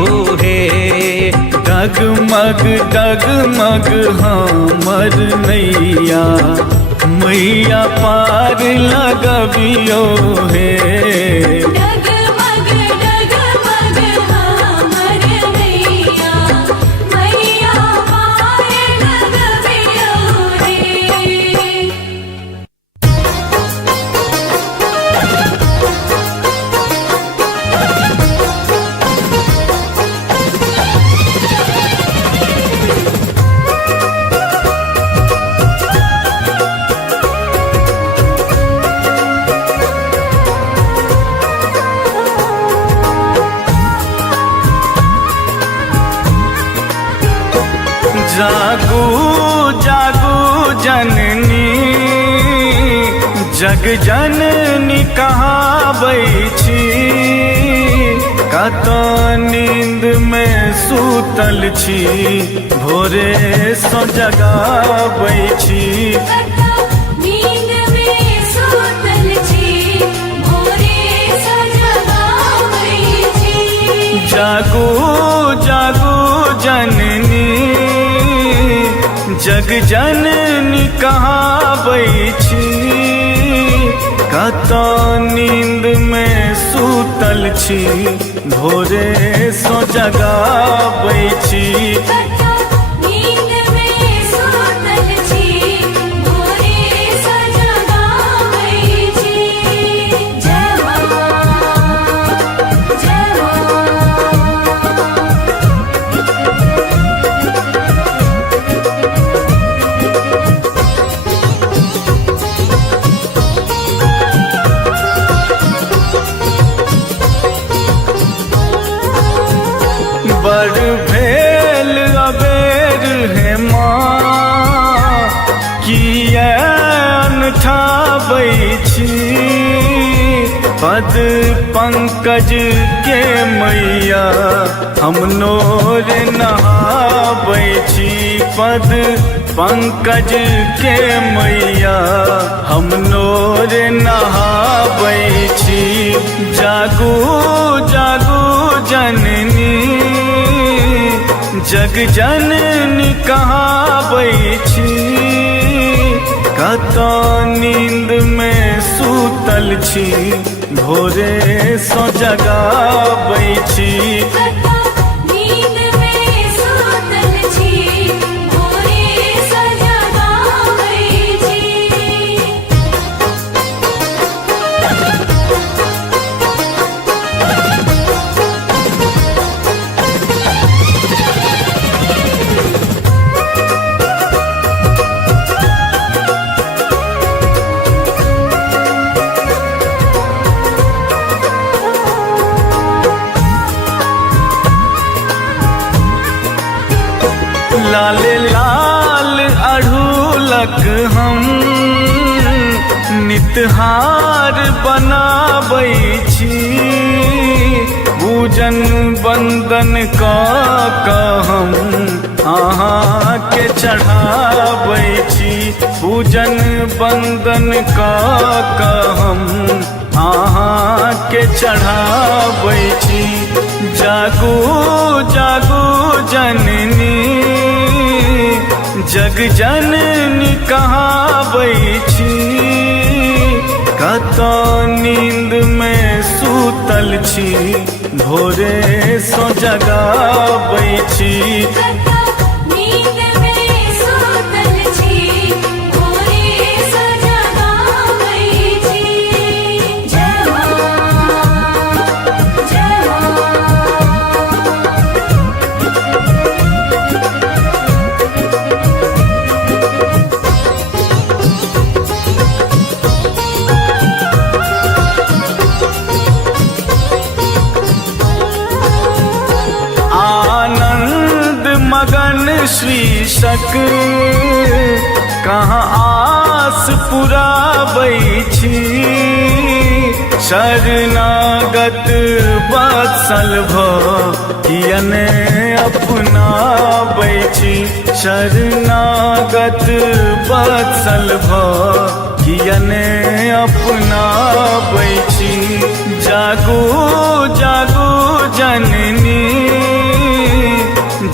हे। डगमग डगमग हमर नैया, मैया पार लगबियो हे। डगमग डगमग हमर नैया, मैया पार लगबियो रे। जागू जागू जननी, जग जननी कहाबै छी। कत नींद में सूतल छी, भोरे सो जगाबै छी। नींद में सूतल छी, भोरे सँ जगाबै छी। जागू जागू जननी, जग जननी कहाबै छी। कत नींद में सूतल छी, भोरे सो जगाबै छी। नींद में सूतल छी, भोरे सँ जगाबै छी। जय माँ, जय माँ। बड़ भेल अबेर है माँ, किया अनठाबै छी। पद पंकज के मैया, हम नोर नहाबै छी। पद पंकज के मैया, हम नोर नहाबै छी। जागू जागू जननी, जग जननी कहाबै छी। कत नींद में सूतल छी, भोरे सो जगाबै छी। नींद में सूतल छी, भोरे सँ जगाबै छी। लाल लाल अढ़ूलक हम नितहार बनाबै छी पूजन बंदन कऽ हम अहाँके चढ़ाबै छी पूजन बंदन कऽ हम अहाँके चढ़ाबै छी जागू जागू जननी जग जननी कहाबै छी कतौ नींद में सूतल छी भोरे सो जगाबै छी नींद में सूतल छी भोरे सो जगाबै छी जय मां जय मां आनंद मगन श्री शक कहाँ आस पुराबै छी शरणागत वत्सल कियने अपनाबै छी शरणागत वत्सल कियने अपनाबै छी जागू जागू जननी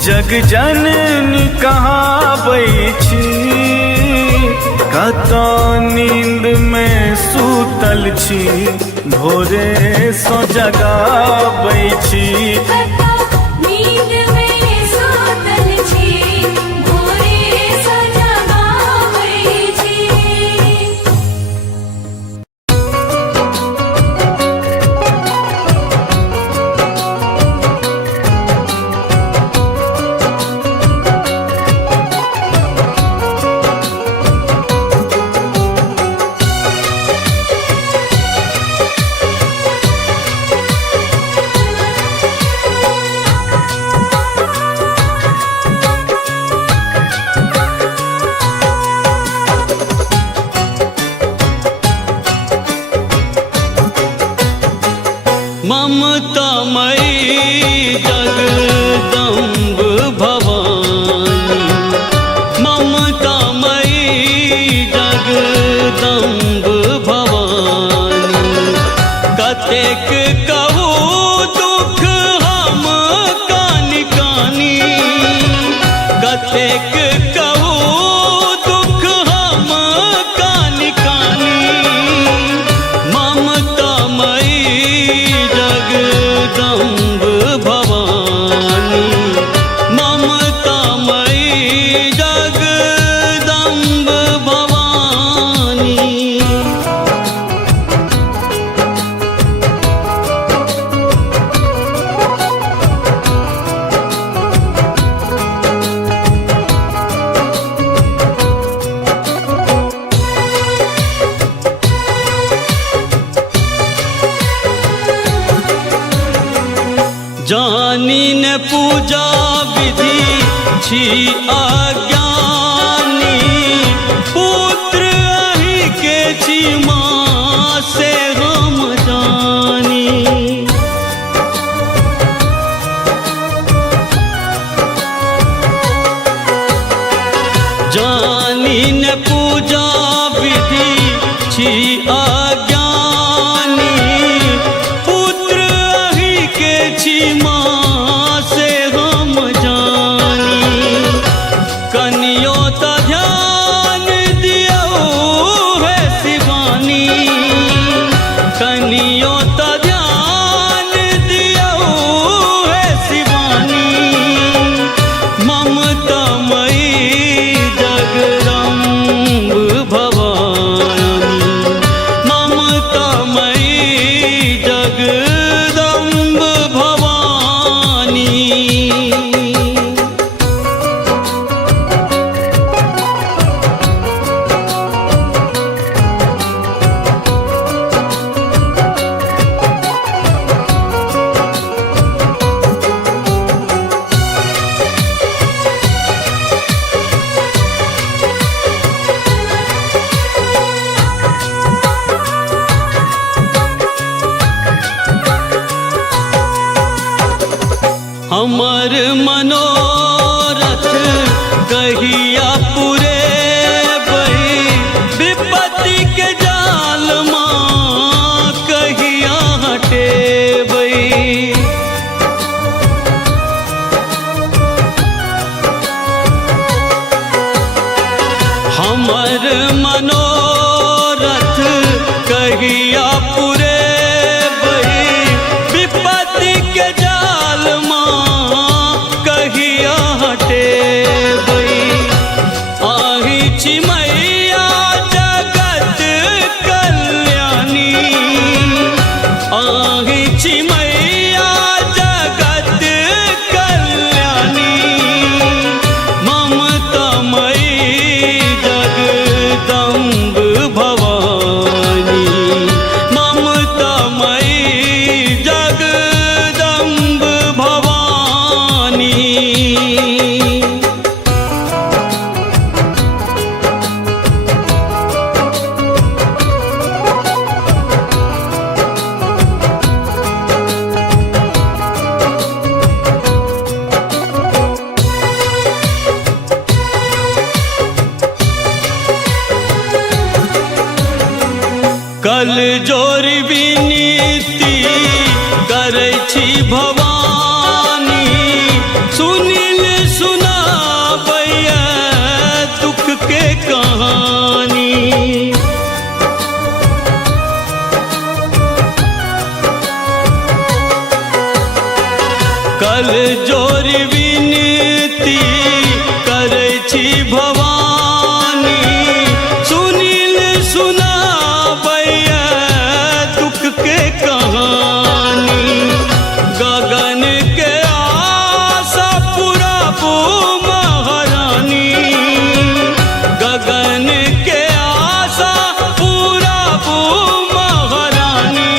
जग जननी कहाबै छी कतौ नींद में सूतल छी भोरे सो जगाबै छी नींद में सूतल छी भोरे सो जगाबै छी ममतामयी जगदम्ब भवानी ममतामयी जगदम्ब भवानी कतेक कहू दुख हम कानि कानि कतेक कहू दुख हम कानि कानि ममतामयी जगदम्ब भवानी ममतामयी जगदम्ब भवानी जानी ने पूजा विधि छी अज्ञानी पुत्र अहि के छी माँ से हम जानी जानी ने पूजा विधि छी अज्ञानी पुत्र अहि के छी माँ से हम जानी कनियो त ध्यान दियो है शिवानी कनियो त ध्यान दियो है शिवानी ममतामयी जगदम्ब भवानी ममतामयी जगदम्ब भवानी कल जोरी विनती करै छी भवानी, सुनील सुनाबैया दुख के कहानी। गगन के आशा पुराबू महारानी, गगन के आशा पुराबू महारानी।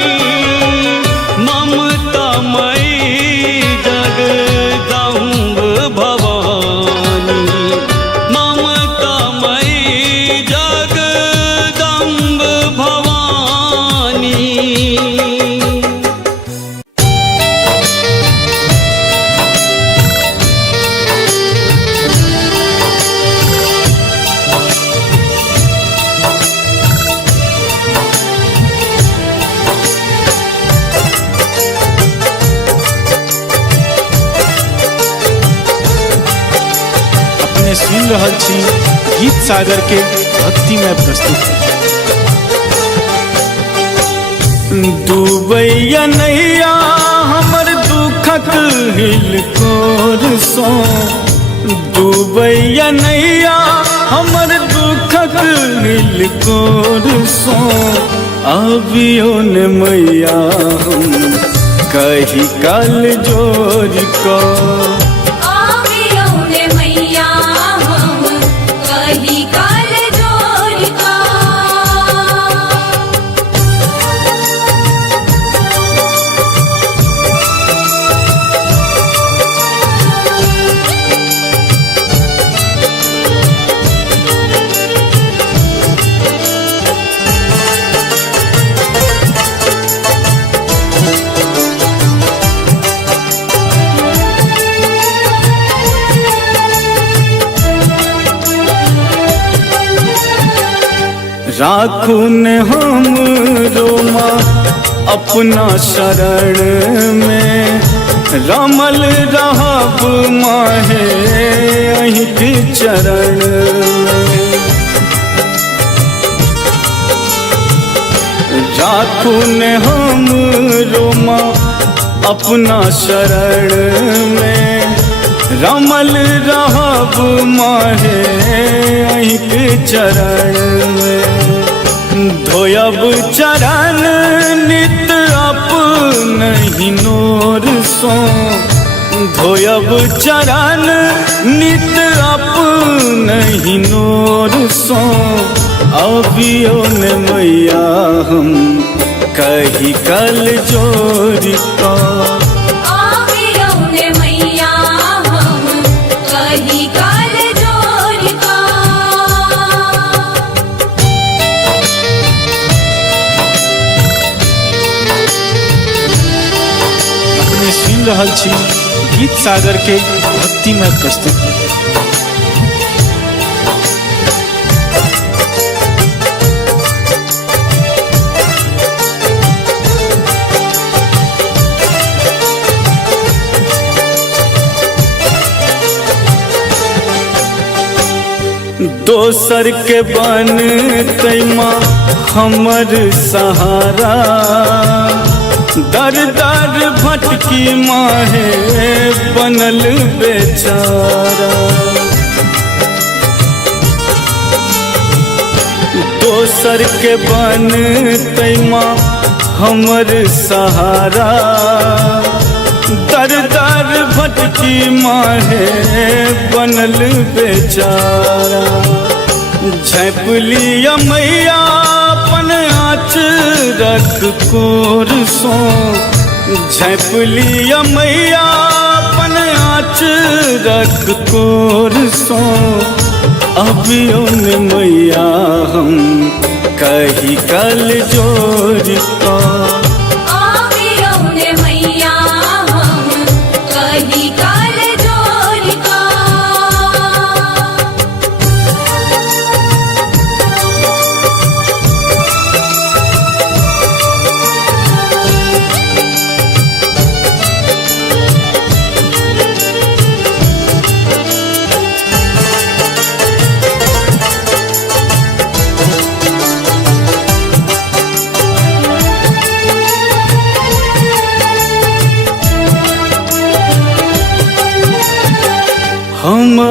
ममता मई जगदम्ब भवानी, ममता मई जगदम्ब भवानी। अपने सुन रहल छी गीत सागर के भक्तिमय प्रस्तुति। डूबैया नैया हमर दुखक हिलकोर सो, डूबैया नैया हमर दुखक हिलकोर सो। अबियो ने मैया हम कही कल जोर को, आवियो ने मैया हम कही काल जोर का। राखू ने हम रोमा अपना शरण में, रमल रहब माहे अहीं के चरण में। राखू ने हम रोमा अपना शरण में, रमल रहब माहे अहीं के चरण में। धोयब चरण नित अपनहि नोर सो, धोयब चरण नित अपनहि नोर सो। अबियो ने मैया हम कही कल जोर को, आवियो ने मैया हम कही काल जोर का। अपने सुन रहल छी गीत सागर के भक्तिमय प्रस्तुति। दोसर के बन तैमा हमर सहारा, दर दर भटकी माहे बनल बेचारा। दोसर के बन तैमा हमर सहारा, दर दर भटकी माहे बनल बेचारा। झैप लिया मैया अपन आँचरक कोर सो, झैप लिया मैया अपन आँचरक कोर सो। अबियो ने मैया हम कही कल जोर को, आवियो ने मैया हम कही काल जोर का।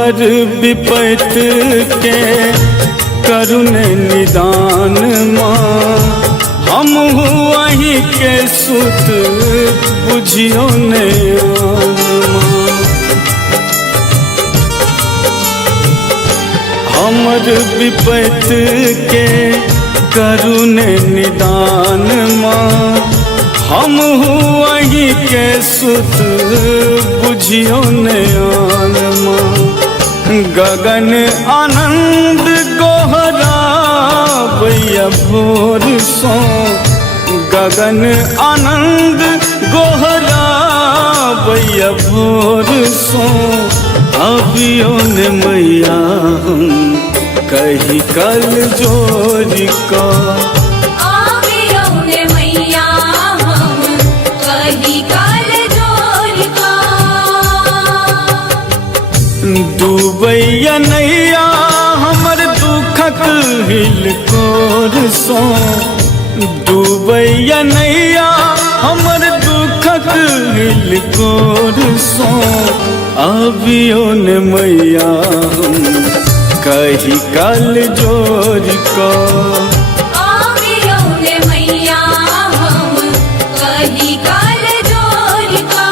हमर विपत के करुण निदान माँ हम वही के सुत बुझियो ने हमर विपत के करुण निदान माँ हम वही के सुत बुझियो ने माँ गगन आनंद गोहरा भैया भोर सो गगन आनंद गोहरा भैया भोर सो अभियो ने मैया हम कही कल जोड़ का आवियो ने मैया हम कही काल जोड़ का डूबैया नैया हमर दुखक हिल कोर सो डूबैया नैया हमर दुखक हिल कोर सो अभियो ने मैया हम कही कल जोड़ का आवियो ने मैया हम कही काल जोड़ का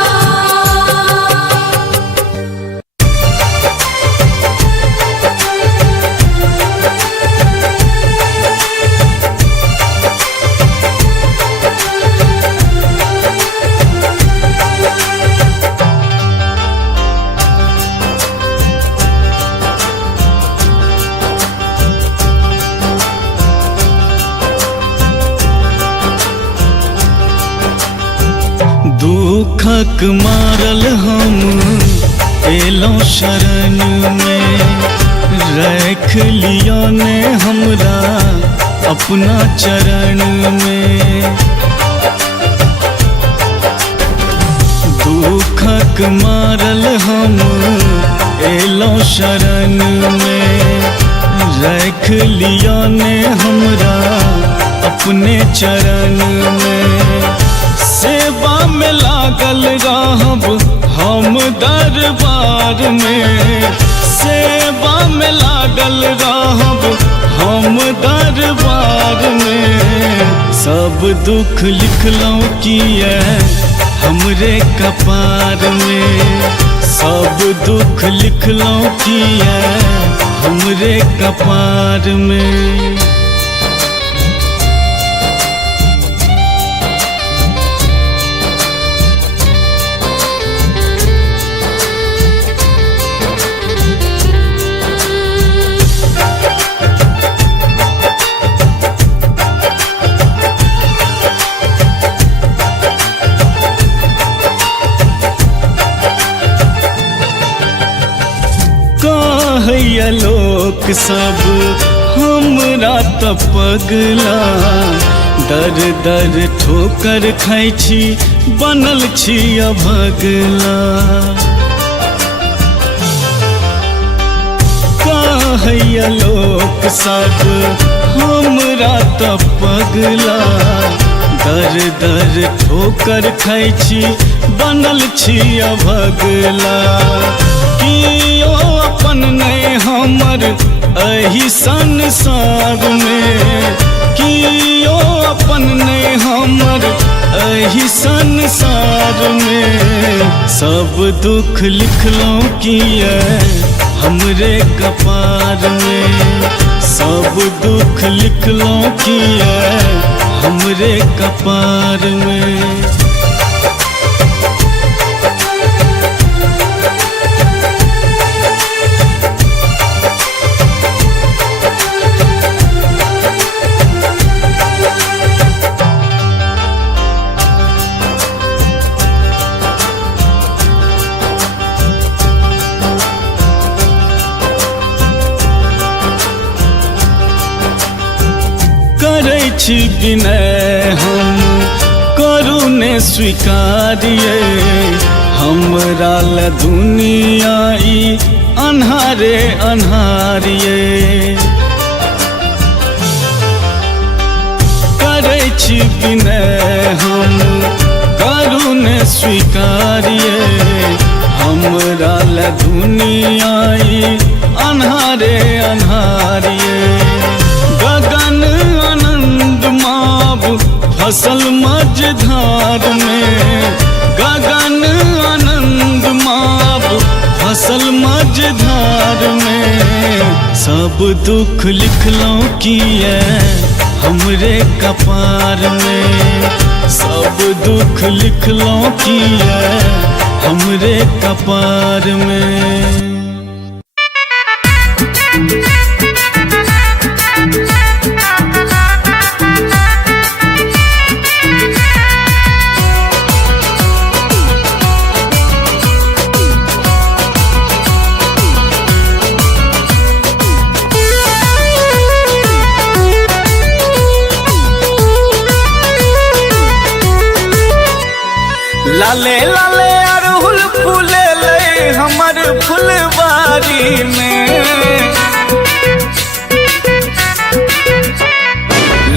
दुखक मारल हम एलों शरण में रख लिया ने हमरा अपना चरण में दुखक मारल हम एलों शरण में रख लिया ने हमरा अपने चरण में सेवा में लागल रहब हम दरबार में सेवा में लागल रहब हम दरबार में सब दुख लिखलौं किए हमरे कपार में सब दुख लिखलौं किए हमरे कपार में कहैया लोक सब हमरा त पगला दर दर ठोकर खाइ छी बनल छी अभगला कहैया लोक सब हमरा त पगला दर दर ठोकर खाइ छी बनल छी अभगला कियो अपन नहीं हमर एही संसार में कियो अपन नहीं हमर एही संसार में सब दुख लिखलौं किए हमरे कपार में सब दुख लिखलौं किए हमरे कपार में करै छी विनय हम करू ने स्वीकारिए हमरा ल दुनिया ई अन्हारे अन्हारिए करै छी विनय हम करू ने स्वीकारिए हमरा ल दुनियाई अन्हारे अन्हारिये गगन आनंद माब फसल मझधार में गगन आनंद माब फसल मझधार में सब दुख लिखलो किए हमरे कपार में सब दुख लिखलो किए हमरे कपार में। लाले लाले अरहुल फूले ले हमर फुलवारी में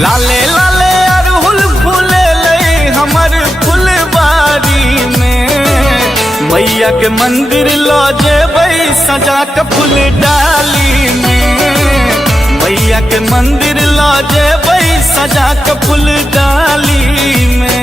लाले लाले अरहुल फूले ले हमर फुलवारी में मैया के मंदिर लो जेबै सजा के फूल डाली में मैया के मंदिर लो जेबै सजा के फूल डाली में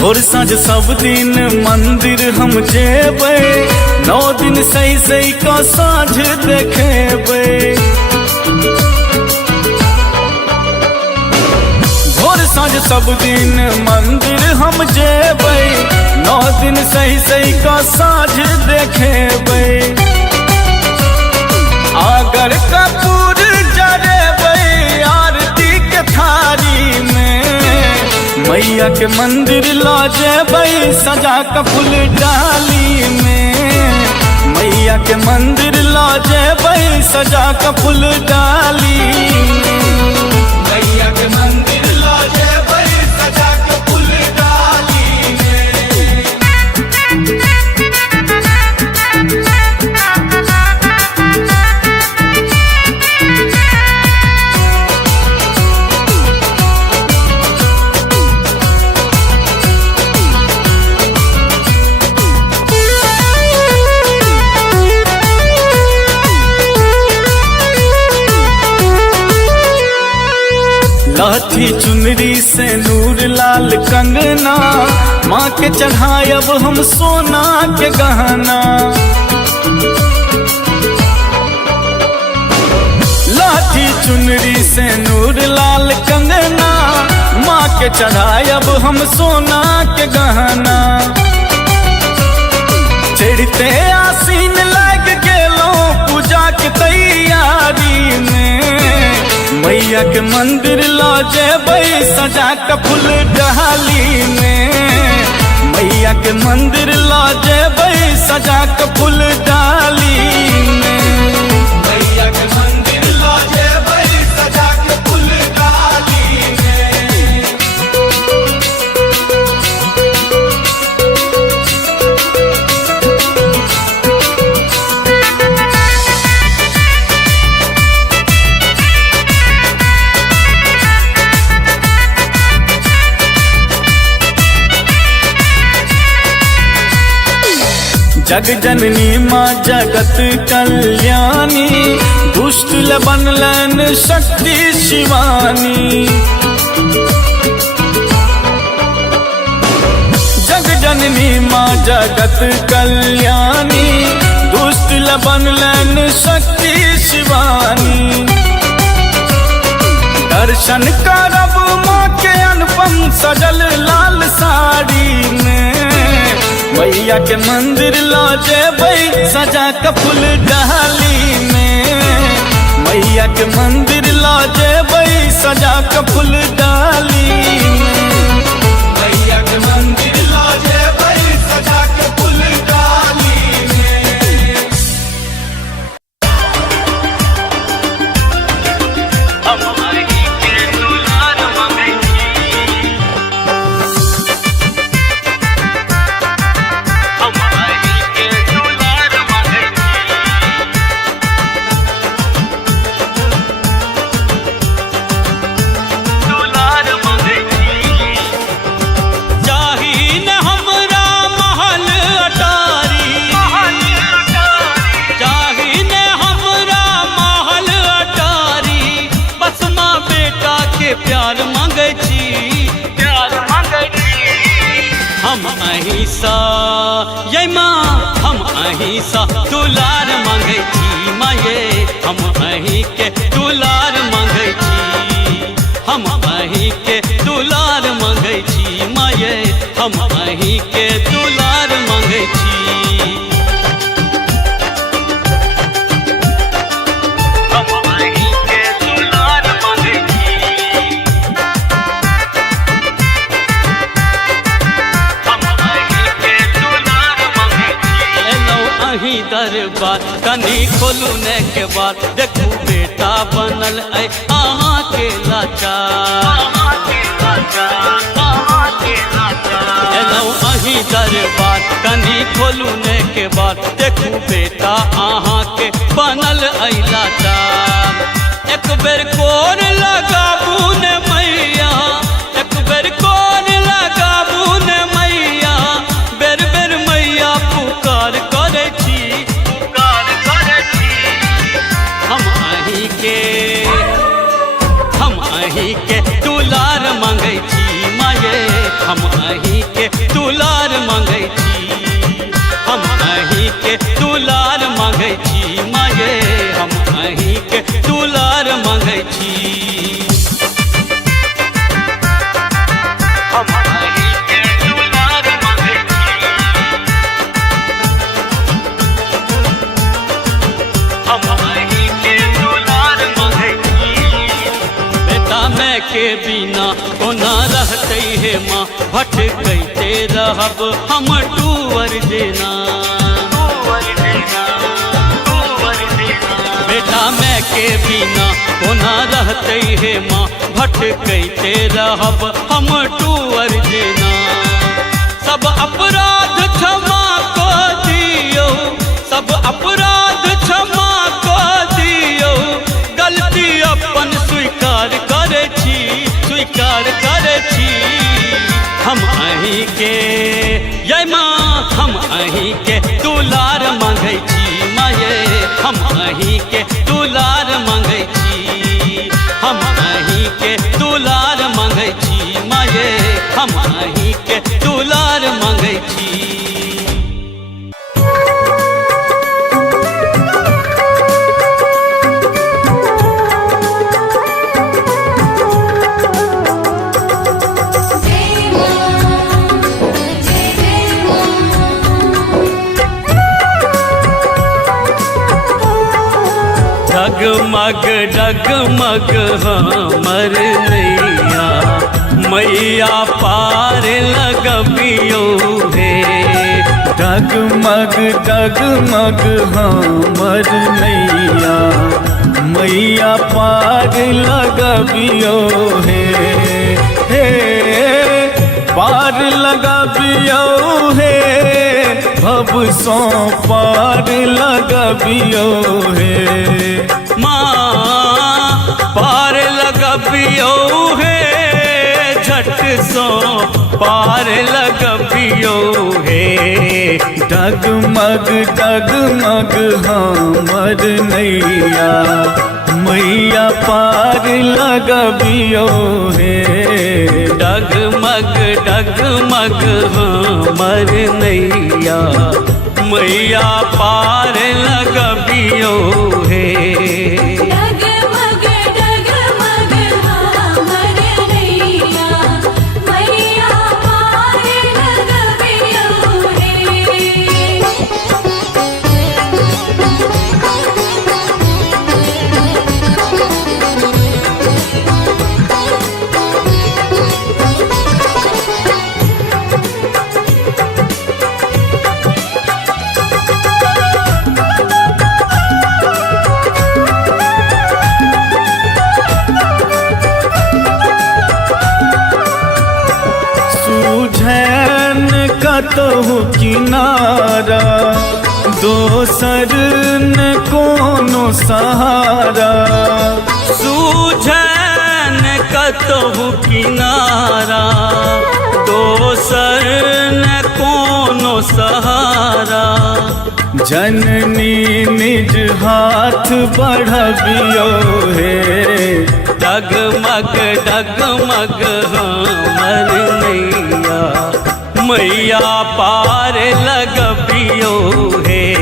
भोर साँझ सब दिन मंदिर हम जेबै 9 दिन सही सही का साँझ देखेबै भोर साँझ सब दिन मंदिर हम जेबै 9 दिन सही सही का साँझ देखेबै अगर कपूर जरेबै आरती के थारी में मैया के मंदिर ला जेबै सजा के फूल डाली में मैया के मंदिर ला जेबै सजा के फूल डाली मैया के मंदिर ला जेबै सजा के फूल डाली में। लाठी चुनरी से नूर लाल कंगना माँ के चढ़ायब हम सोना के गहना लाठी चुनरी से नूर लाल कंगना माँ के चढ़ायब हम सोना के गहना चढ़ते आसीन लग गेलो पूजा के तैयारी में मैया के मंदिर ला जेबै सजा के फूल डाली में मैया के मंदिर ला जेबै सजा के फूल डाली में मैया के मंदिर ला जेबै सजा के फूल डाली में। जग जननी माँ जगत कल्याणी दुष्ट बनलन शक्ति शिवानी जग जननी माँ जगत कल्याणी दुष्ट बनलन शक्ति शिवानी दर्शन करब माँ के अनुपम सजल लाल साड़ी में मैया के मंदिर ला जेबै सजा के फूल डाली में मैया के मंदिर ला जेबै सजा के फूल डाली में मैया के मंदिर ला जेबै सजा के फूल डाली में। अहीं सा दुलार मांगे छी माये हम अहीं के दुलार मांगे छी हम अहीं के दुलार मांगे छी माये हम अहीं के दुलार मांगे छी हम अहीं के दुलार मांगे छी हम अहीं के दुलार मांगे छी एलो अहीं दरबार कनी खोलू ने के बाद देखू बेटा बनल ऐ अहाँ के लाचार एलो अहीं दरबार कनी खोलू ने के बाद देखू बेटा अहाँ के बनल ऐ लाचार एक बेर कोर लगाबू ने मैया एक बेर कोर लगाबू ने मैया बेर बेर मैया पुकार करे छी हम अहीं के दुलार मांगे छी माये हम अहीं के दुलार मांगे छी हम अहीं के दुलार मांगे छी माये हम अहीं के दुलार मांगे छी हम अहीं के दुलार मांगे छी हम अहीं के दुलार मांगे छी बेटा मैं के बिना कोना रहते हे माँ भटकते रहब हम टूअर देना बेटा मैं के बिना कोना रहते हे माँ भटकते रहब हम टूअर देना सब अपराध क्षमा को दियो सब अपराध क्षमा को दियो गलती अपन स्वीकार करे छी हम अहीं के ये माँ हम अहीं के दुलार मांगे छी माये हम अहीं के दुलार मांगे छी हम अहीं के दुलार मांगे छी माये हम अहीं के दुलार मांगे छी डगमग डगमग हमर नैया मैया पार लगबियो हे डगमग डगमग हमर नैया मैया पार लगबियो हे पार लगबियो हे भव सो पार लगबियो हे माँ पार लगबियो हे झट सो पार लगबियो हे डगमग डगमग हमर नैया मैया पार लगबियो हे डगमग डगमग हमर नैया मैया पार लगबियो हे डगमग डगमग हमर नैया मैया पार लगबियो हे कतहु किनारा दोसर न कोनो सहारा सूझन कतहु किनारा दोसर न कोनो सहारा जननी निज हाथ बढ़बियो हे डगमग डगमग हमर नैया मैया पार लगबियो हे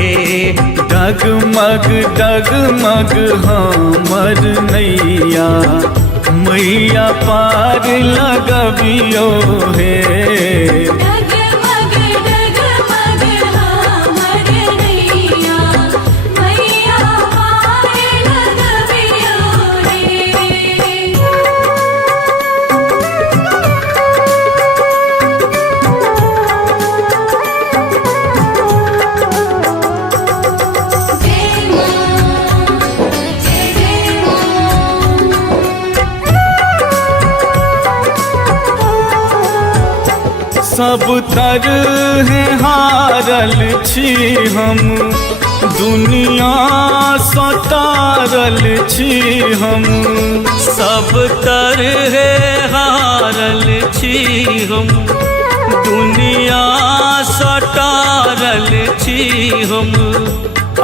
डगमग डगमग हमर नैया मैया पार लगबियो हे डगमग डगमग हमर नैया मैया पार लगबियो रे। जय मां जय जय सब तर है हारल छी हम दुनिया सतारल छी हम सब तरहे हारल छी हम दुनिया सटारल छी हम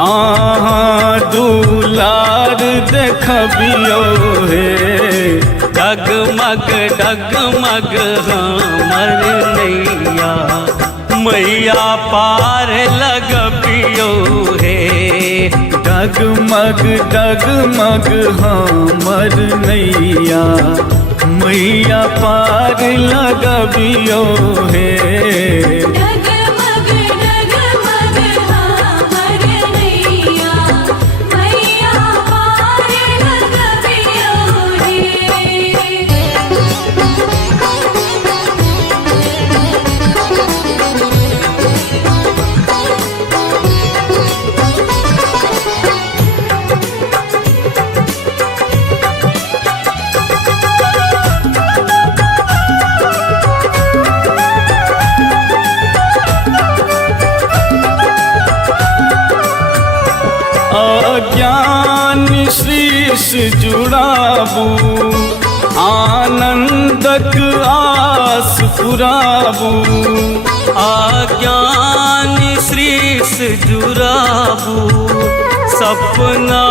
आहाँ दुलार देखबियो हे डगमग डगमग हमर नैया मैया पार लगबियो हे डगमग डगमग हमर नैया मैया पार लगबियो हे डगमग डगमग हमर नैया मैया पार लगबियो रे। अज्ञान शीश जुड़ाबू आनंदक आस पुराबू आज्ञान श्रीस जुराबू सपना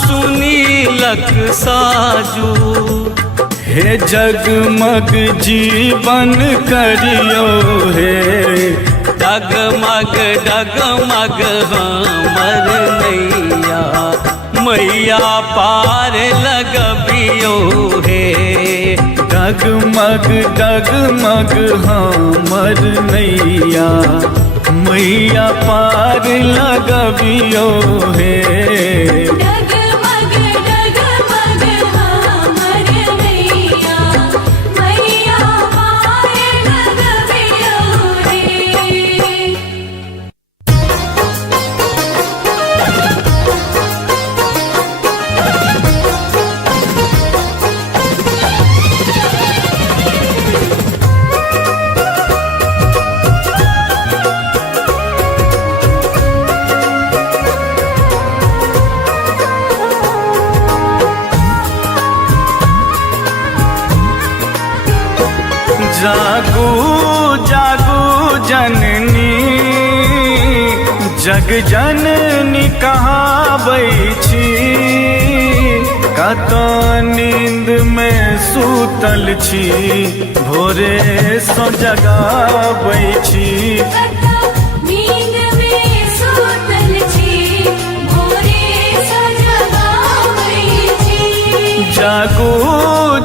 सुनीलक साजू हे जगमग जीवन करियो हे डगमग डगमग हमर नैया मैया पार लगबियो हे डगमग डगमग हमर नैया मैया पार लगबियो हे डगमग डगमग हमर नैया मैया पार लगबियो रे। जागू जागू जननी जग जननी कहाबै छी कत नींद में सूतल छी भोरे सो जगाबै छी नींद में सूतल छी भोरे सो जगाबै छी। जागू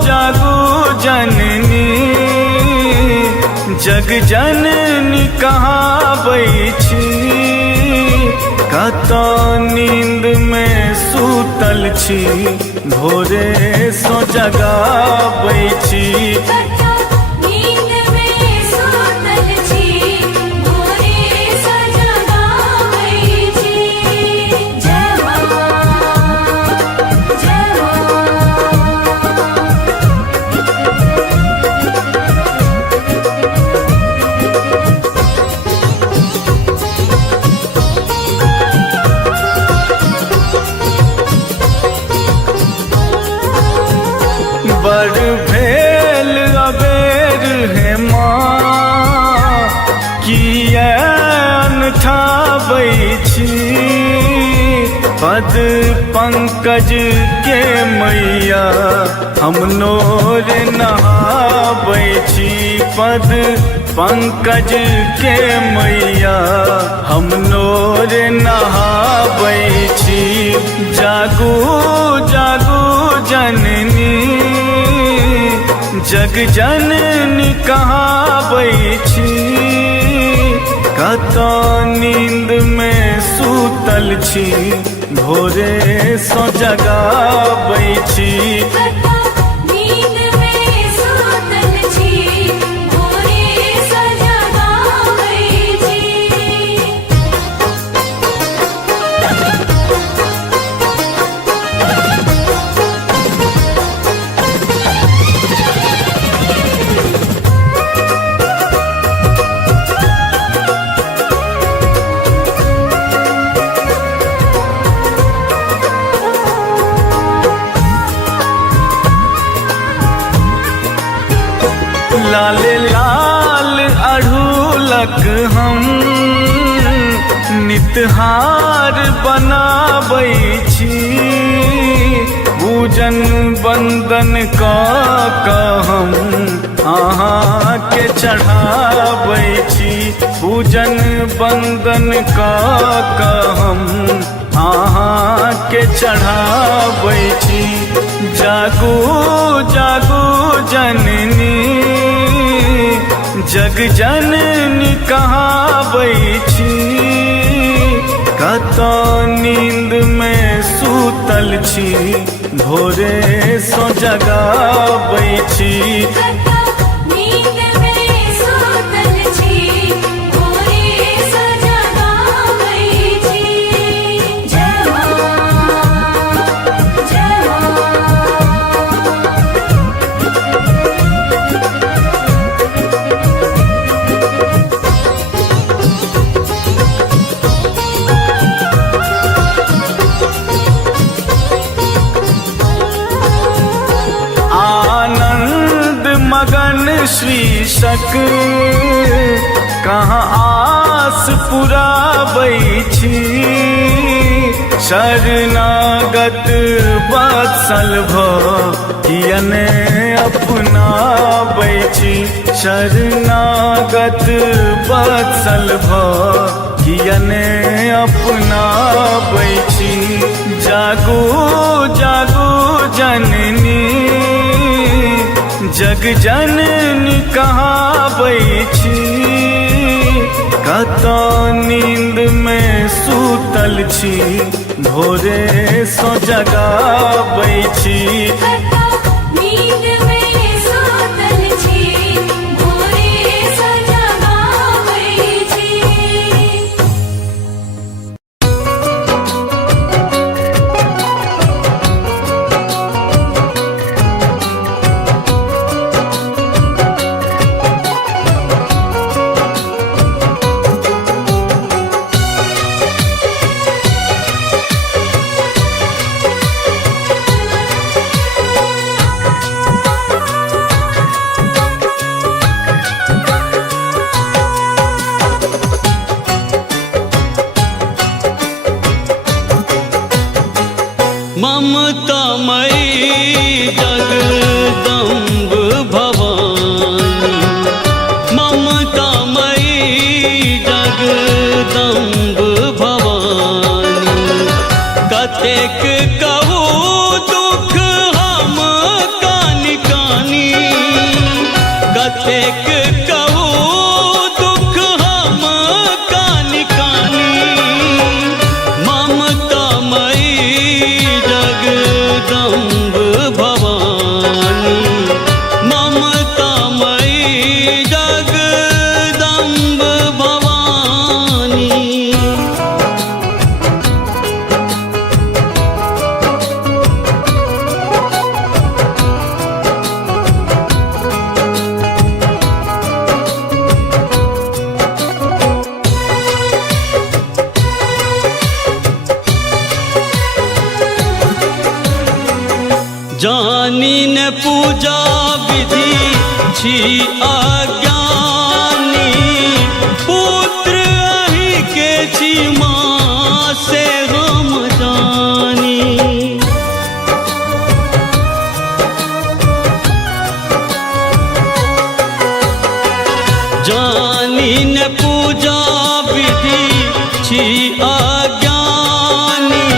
जागू जननी जग जननी कहाबै छी कत नींद में सूतल छी भोरे सो जगाबै छी नींद में सूतल छी भोरे सो जगाबै छी। जय मां जय बड़ भेल अबेर है माँ किया अनठाबै छी पद पंकज के मैया हम नोर नहाबै छी पद पंकज के मैया हम नोर नहाबै जागो जागो जननी जग जननी कहाबै छी कत नींद में सूतल छी भोरे सो जगाबै छी नींद में सूतल छी भोरे सो जगाबै छी। लाल लाल अढ़ूलक हम नितहार बनाबै छी पूजन बंदन कऽ हम अहाँ के चढ़ाबै छी पूजन बंदन कऽ हम अहाँ के चढ़ाबै छी जागो जागो जननी जग जननी कहाबै छी कत नींद में सूतल छी भोरे सो जगाबै छी नींद में सूतल छी भोरे सो जगाबै छी। जय मां जय आनंद मगन श्री शक कहाँ आस पुराबै छी शरणागत वत्सल कियने अपनाबै छी शरणागत वत्सल कियने अपनाबै छी जागो जागो जननी जग जननी कहाबै छी कत नींद में सूतल छी भोरे सो जगाबै छी नींद में सूतल छी भोरे सो जगाबै छी। ममतामयी जगदम्ब भवानी ममतामयी जगदम्ब भवानी कतेक कहू दुख हम कानि कानी कतेक कहू दुख हम कानि कानी ममतामयी जगदम्ब भवानी ममतामयी जगदम्ब भवानी। जानी न पूजा विधि छी अज्ञानी पुत्र अहि के छी माँ से हम जानी जानी न पूजा विधि छी अज्ञानी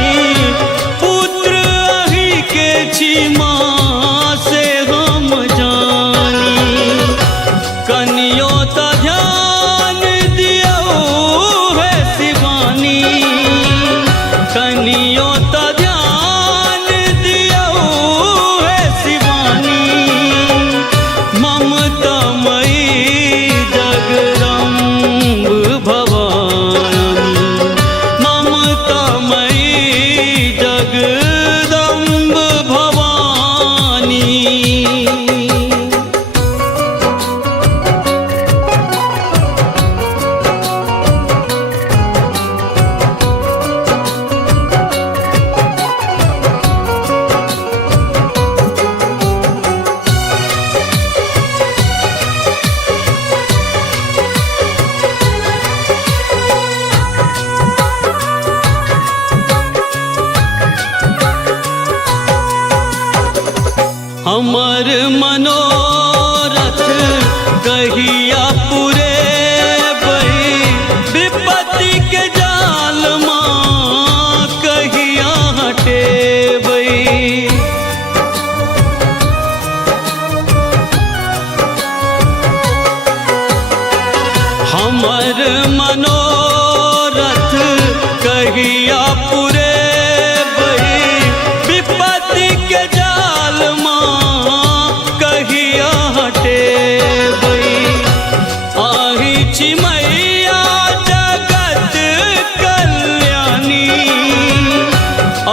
कहिया पूरे बही विपत्ति के जाल माँ कहिया हटे बही आही चिमैया जगत कल्याणी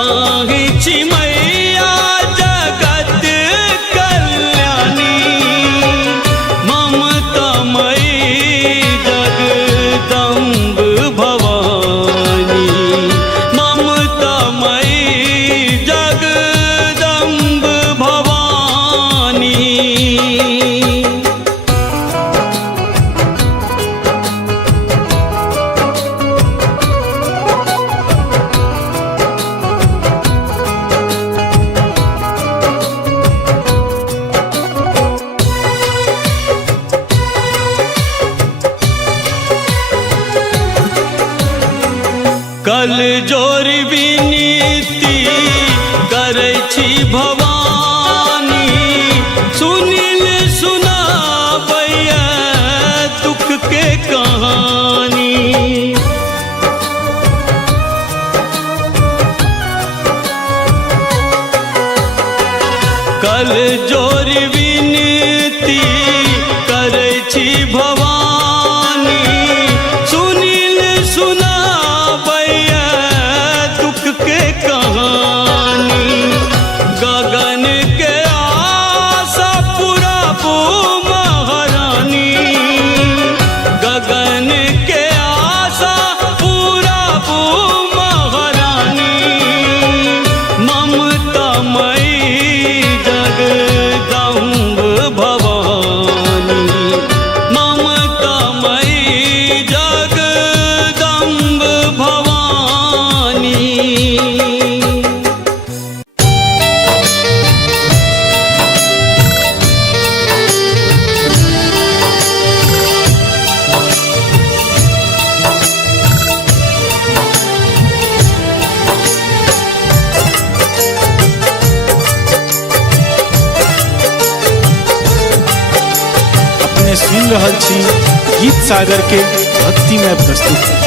आही चिमैया जगत कल्याणी ममता मई जगदम्ब भवानी ममता मई जगदम्ब भवानी। कल जोर विनीति करै छी भवानी सुनील सुनाबैया दुख के कहानी कल जोर विनीति करै छी भवानी सुनील सुनाबैया दुख के कहानी गगन के आशा पुराबू महारानी गगन के आशा पुराबू महारानी ममता मई जगदम्ब भवानी ममता मई जगदम्ब भवानी। अपने सुन रहल छी गीत सागर के भक्तिमय प्रस्तुति।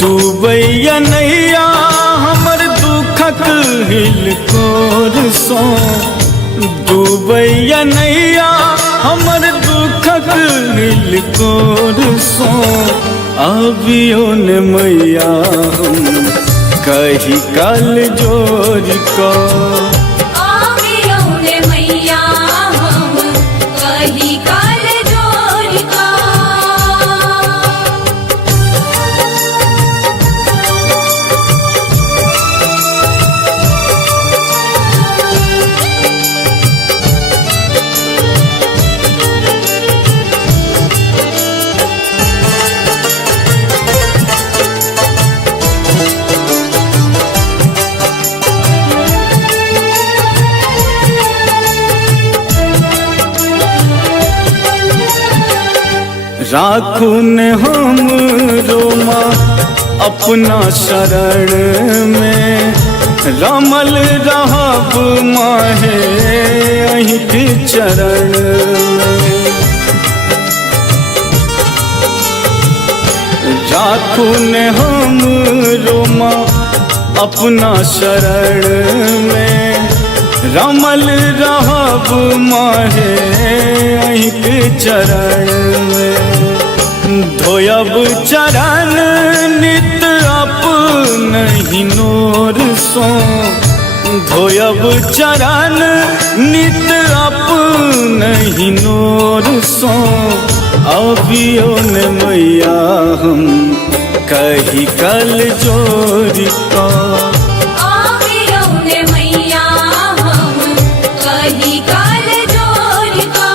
डूबैया नैया हमर दुखक हिलकोर सो डूबैया नैया हमर दुखक हिलकोर सो अबियो ने मैया हम कही काल जोर को आवियो ने मैया हम कही काल जोर का राखू ने हम रोमा अपना शरण में रमल रहब माहे अहीं के चरण में राखू ने हम रोमा अपना शरण में रमल रहब माहे अहीं के चरण में धोयब चरण नित अपनहि नोर सो धोयब चरण नित अपनहि नोर सो अबियो ने मैया हम कही कल जोर का आवियो ने मैया हम कही काल जोर का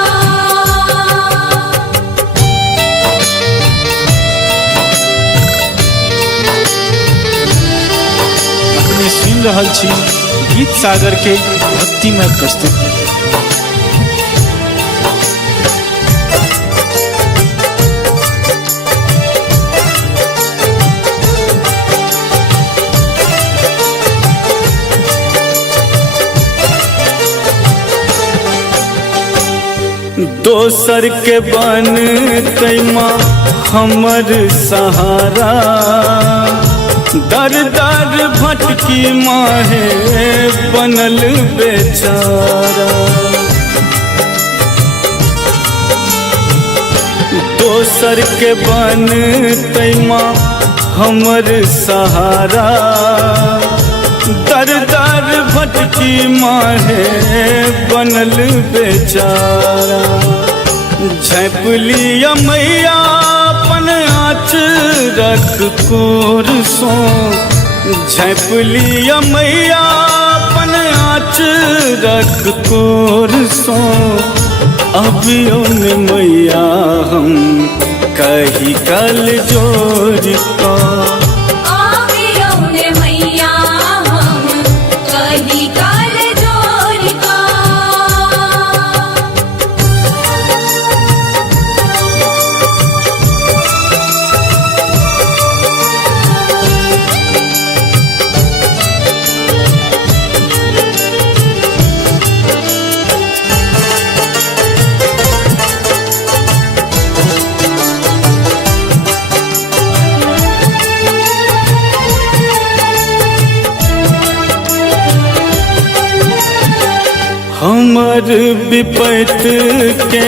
अपने सुन रहल छी गीत सागर के भक्तिमय प्रस्तुति। दोसर के बन तैमा हमर सहारा, दर दर भटकी माहे बनल बेचारा। दोसर के बन तैमा हमर सहारा, दर दर भटकी माहे बनल बेचारा। झैप लिया मैया अपन आँचरक कोर सो, झैप लिया मैया अपन आँचरक कोर सो। अभियो ने मैया हम कही कल जोर का, हमर विपत के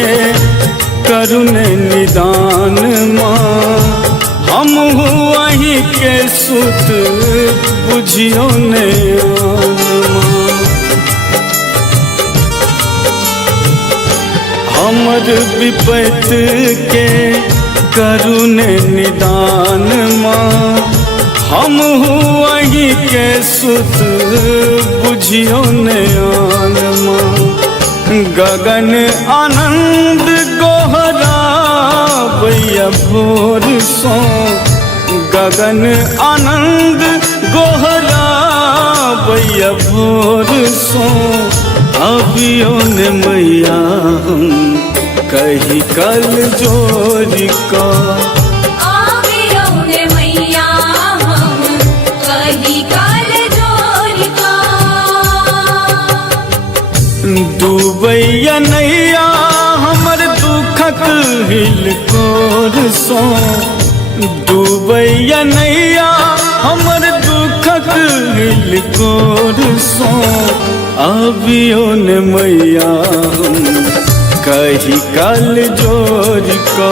करुण निदान माँ। हम वही के सुत बुझियो ने माँ। हमर विपत के करुण निदान माँ। हम वही के सुत बुझियो ने माँ। गगन आनंद गोहरा भैया भोर सो, गगन आनंद गोहरा भैया भोर सो। अभियो ने मैया हम कही कल जोर का, डूबैया नैया हमर दुखक हिल कोर सो। डूबैया नैया हमर दुखक हिल कोर सो। अभियो ने मैया हम कही कल जोर का,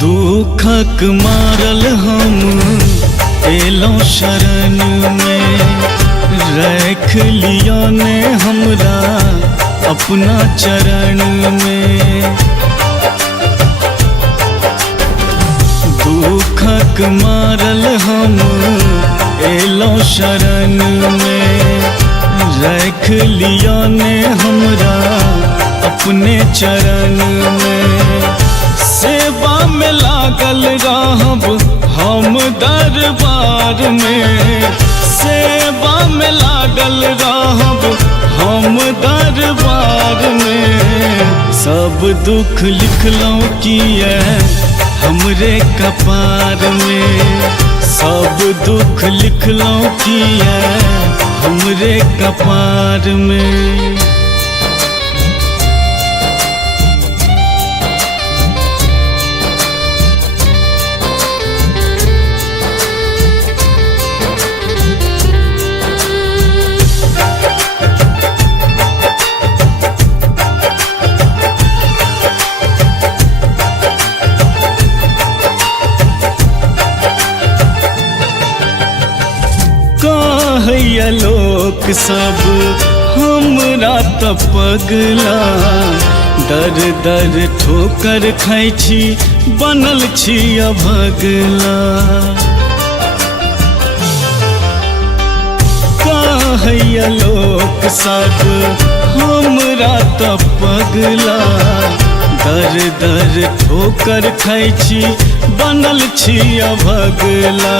दुखक मारल हम एलो शरण में। रख लिया ने हमरा अपना चरण में। दुखक मारल हम एलो शरण में। रख लिया ने हमरा अपने चरण में। सेवा में लागल रहब हम दरबार में। सेवा में लागल रहब हम दरबार में। सब दुख लिखलौं किए हमरे कपार में। सब दुख लिखलौं किए हमरे कपार में। कहैया लोक सब हमरा त पगला। दर दर ठोकर खाइ छी बनल छी अभगला। कहैया लोक सब हमरा त पगला दर दर ठोकर खाइ छी बनल छी अभगला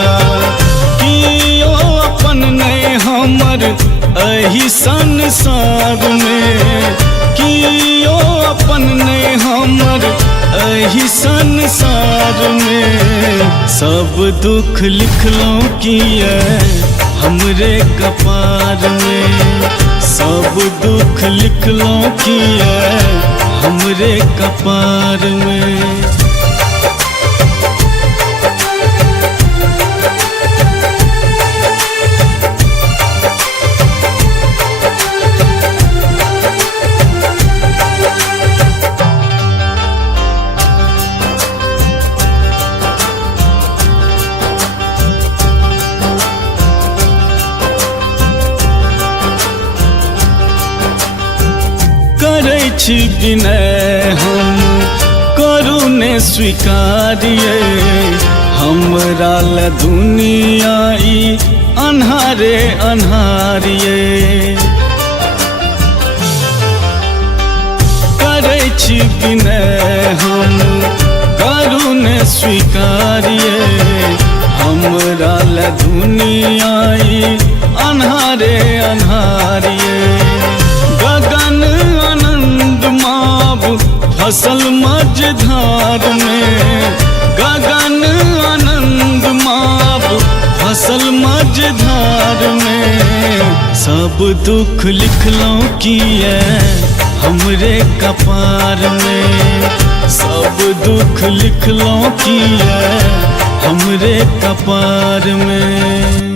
कियो अपन नहीं हमर एही संसार में कियो अपन नहीं हमर एही संसार में सब दुख लिखलौं किए हमरे कपार में सब दुख लिखलौं किए हमरे कपार में। करै छी विनय हम करू ने स्वीकारिए हमरा ल दुनिया ई अन्हारे अन्हारिए करै छी विनय हम करू ने स्वीकारिए हमरा ल दुनिया ई अन्हारे अन्हारिए गगन आनंद माब फसल मझधार में गगन आनंद माब फसल मझधार में सब दुख लिखलौं किए हमरे कपार में सब दुख लिखलौं किए हमरे कपार में।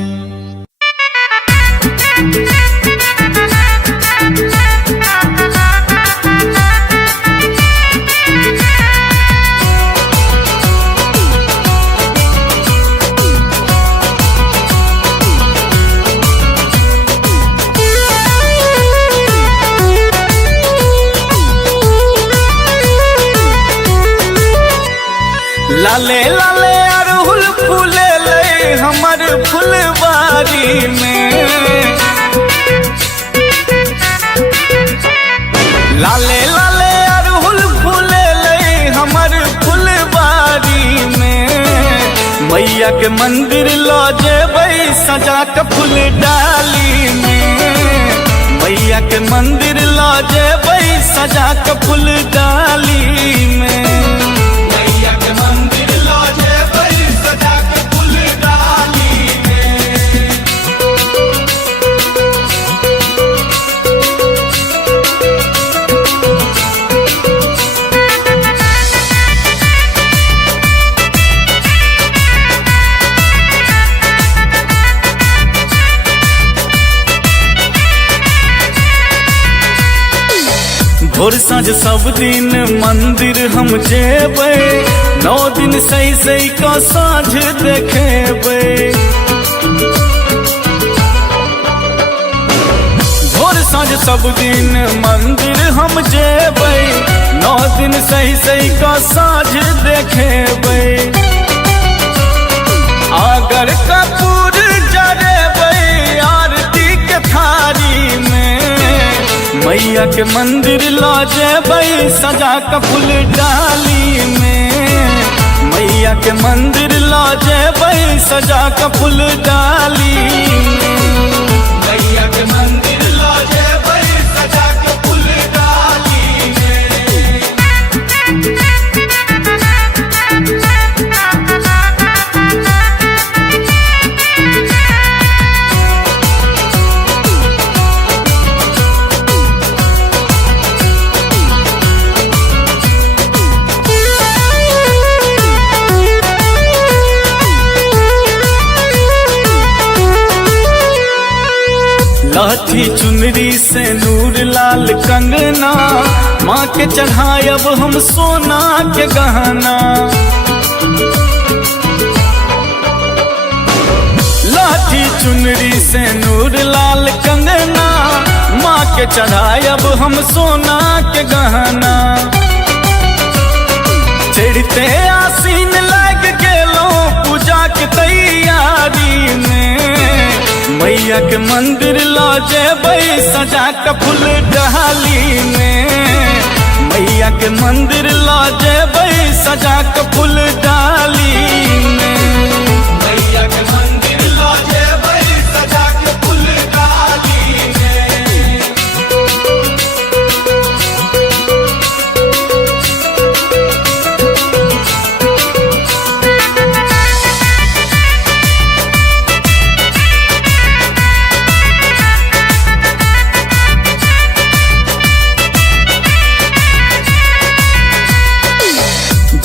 लाले लाले अड़हुल फूले ले हमर फुलवारी में लाले लाले अड़हुल फूले ले हमर फुलवारी में मैया के मंदिर लो जेबै सजा के फूल डाली में मैया के मंदिर लो जेबै सजा के फूल डाली में भोर साँझ सब दिन मंदिर हम जेबै 9 दिन सही सही का साँझ देखेबै भोर साँझ सब दिन मंदिर हम जेबै 9 दिन सही सही का साँझ देखेबै अगर कपूर जरेबै आरती के थारी में मैया के मंदिर ला जेबै सजा के फूल डाली में मैया के मंदिर ला जेबै सजा के फूल डाली में मैया के मंदिर ला जेबै सजा के फूल डाली में। लाठी चुनरी से नूर लाल कंगना माँ के चढ़ायब हम सोना के गहना लाठी चुनरी से नूर लाल कंगना माँ के चढ़ायब हम सोना के गहना चढ़ते आसीन लग गेलो पूजा के तैयारी में मैया के मंदिर लो जेबै सजा के फूल डाली में, मैया के मंदिर लो जेबै सजा के फूल डाली में, मैया के मंदिर लो जेबै सजा के फूल डाली में।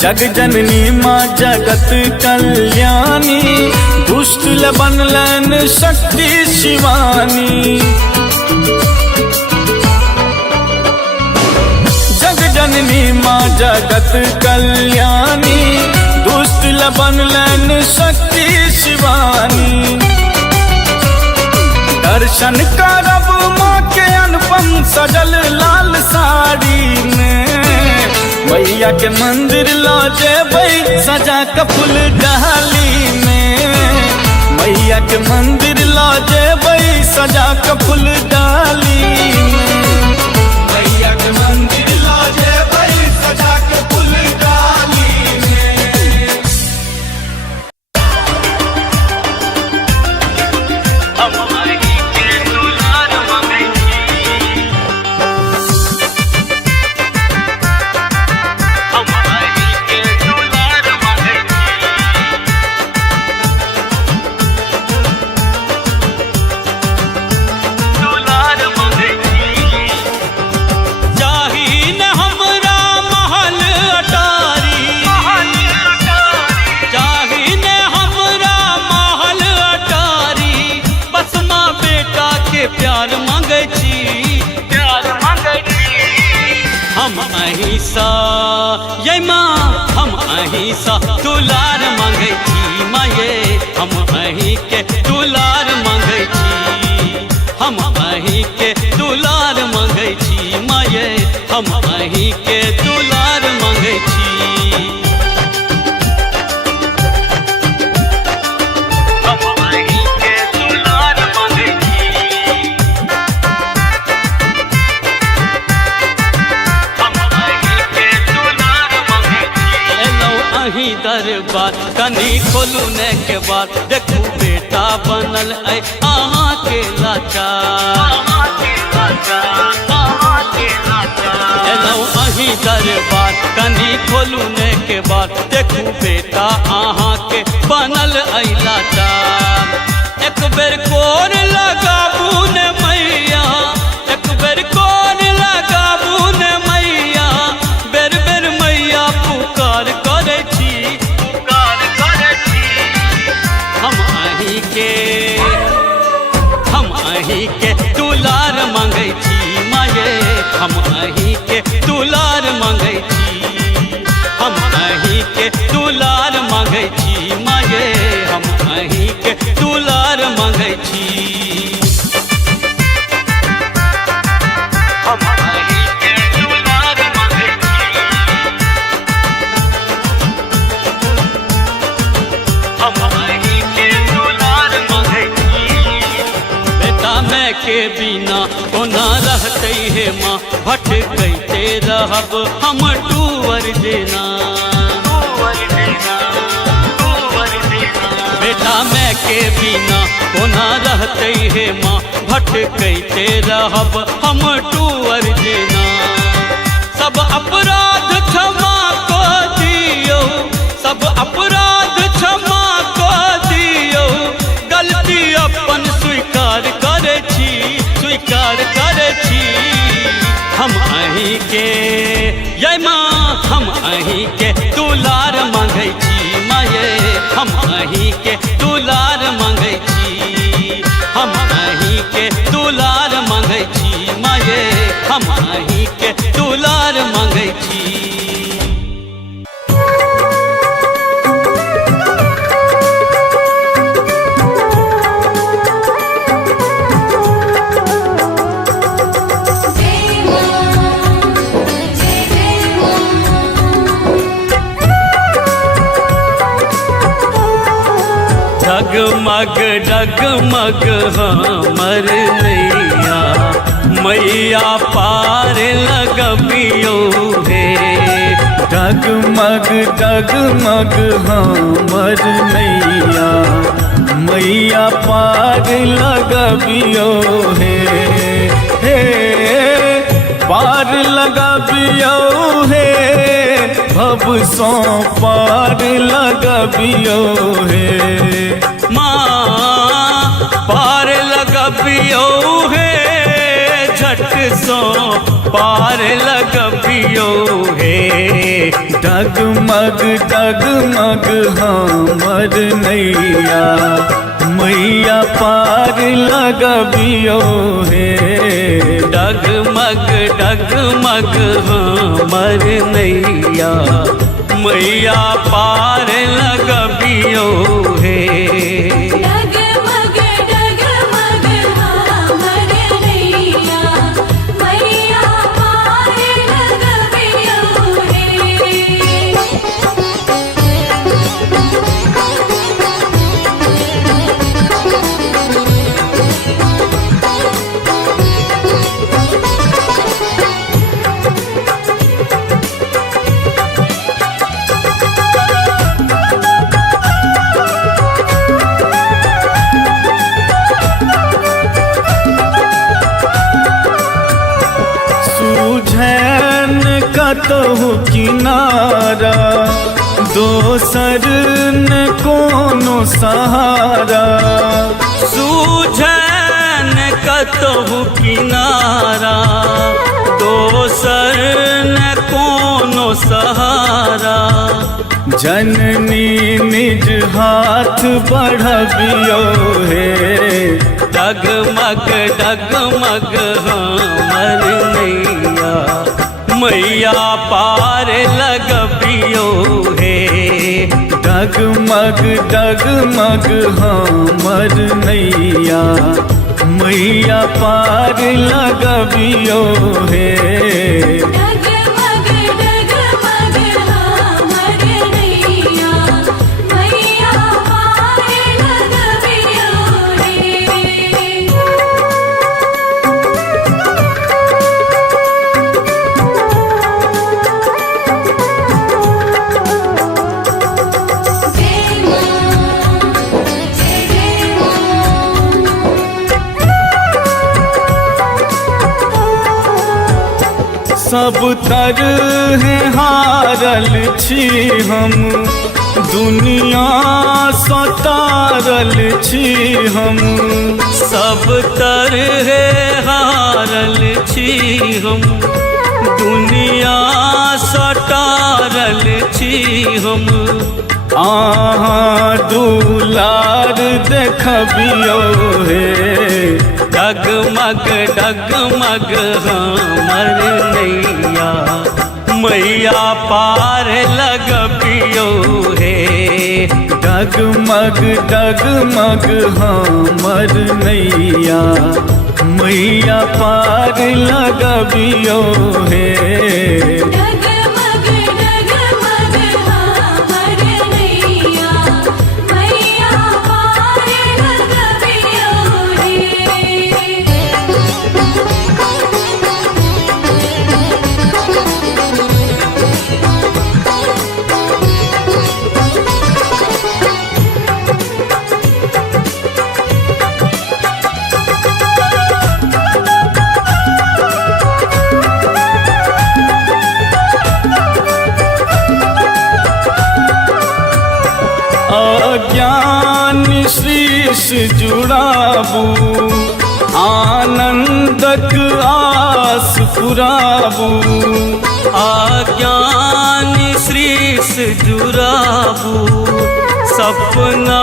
जग जननी माँ जगत कल्याणी, दुष्ट ल बनलन शक्ति शिवानी। जग जननी माँ जगत कल्याणी, दुष्ट ल बनलन शक्ति शिवानी। दर्शन करब माँ के अनुपम सजल लाल साड़ी में, मैया के मंदिर लो जेबै सजा के फूल डाली में, मैया के मंदिर लो जेबै सजा के फूल डाली में, मैया के मंदिर लो जेबै सजा के फूल डाली में। प्यार मांगे छी, प्यार मांगे छी। हम अहिंसा ये माँ, हम अहिंसा दुलार मांगे छी माये, हम अहि के दुलार मांगे छी, हम अहि के दुलार मांगे छी माये, हम अहि के दुलार मांगे छी। दरबार कनी खोलू ने के बाद देखू बेटा बनल है अहाँ के लाचार, एलौ अही दरबार कनी खोलू ने के बाद देखू बेटा अहाँ के बनल है लाचार। एक बेर कोर लगाबू ने मैया, एक बेर कोर लगाबू ने मैया, बेर बेर मैया पुकार करे छी, हम अहि के दुलार मांगे छी माये, हम अहि के दुलार मांगे छी, हम अहि के दुलार मांगे छी माये, हम अहि के दुलार मांगे छी। हम अहि के दुलार मांगे छी, हम अहि के दुलार मांगे छी। बेटा मैं के बिना कोना रहते हे माँ, भटकते रहब हम टूवर देना, बेटा मैं के बिना कोना रहते हे माँ, भटकते रहब हम टूवर देना। सब अपराध क्षमा को दियो, सब अपराध क्षमा को दियो, गलती अपन स्वीकार करे छी, स्वीकार करे छी। हम अहि के ये माँ, हम अहि के दुलार मांगे छी माये, हम अहि के दुलार मांगे छी, हम अहि के दुलार मांगे छी माये, हम अहि के दुलार मांगे छी। डगमग डगमग हमर नैया मैया पार लगबियो हे डगमग डगमग हमर नैया मैया पार लगबियो हे पार लगबियो हे भव सो पार लगबियो हे माँ पार लगबियो हे झट सो पार लगबियो हे डगमग डगमग हमर नैया मैया पार लगबियो हे डगमग डगमग हमर नैया मैया पार लगबियो हे डगमग डगमग हमर नैया मैया पार लगबियो हे सूझैन कतहु किनारा दोसर न कोनो सहारा सूझन कतहु किनारा दोसर न कोनो सहारा जननी निज हाथ बढ़बियो हे डगमग डगमग हमर नैया मैया पार लगबियो हे डगमग डगमग हमर नैया मैया पार लगबियो हे डगमग डगमग हमर नैया मैया पार लगबियो हे जय मां जय जय सब तरह हारल छी हम दुनिया सतारल छी हम सब तरह हारल छी हम दुनिया सटारल छी हम आहाँ दुलार देखबियो हे डगमग डगमग हमर नैया मैया पार लगबियो हे डगमग डगमग हमर नैया मैया पार लगबियो हे डगमग डगमग हमर नैया मैया पार लगबियो हे अज्ञान शीश जुड़ाबू आनंदक आस पुराबू आज्ञान श्रीस जुराबू सपना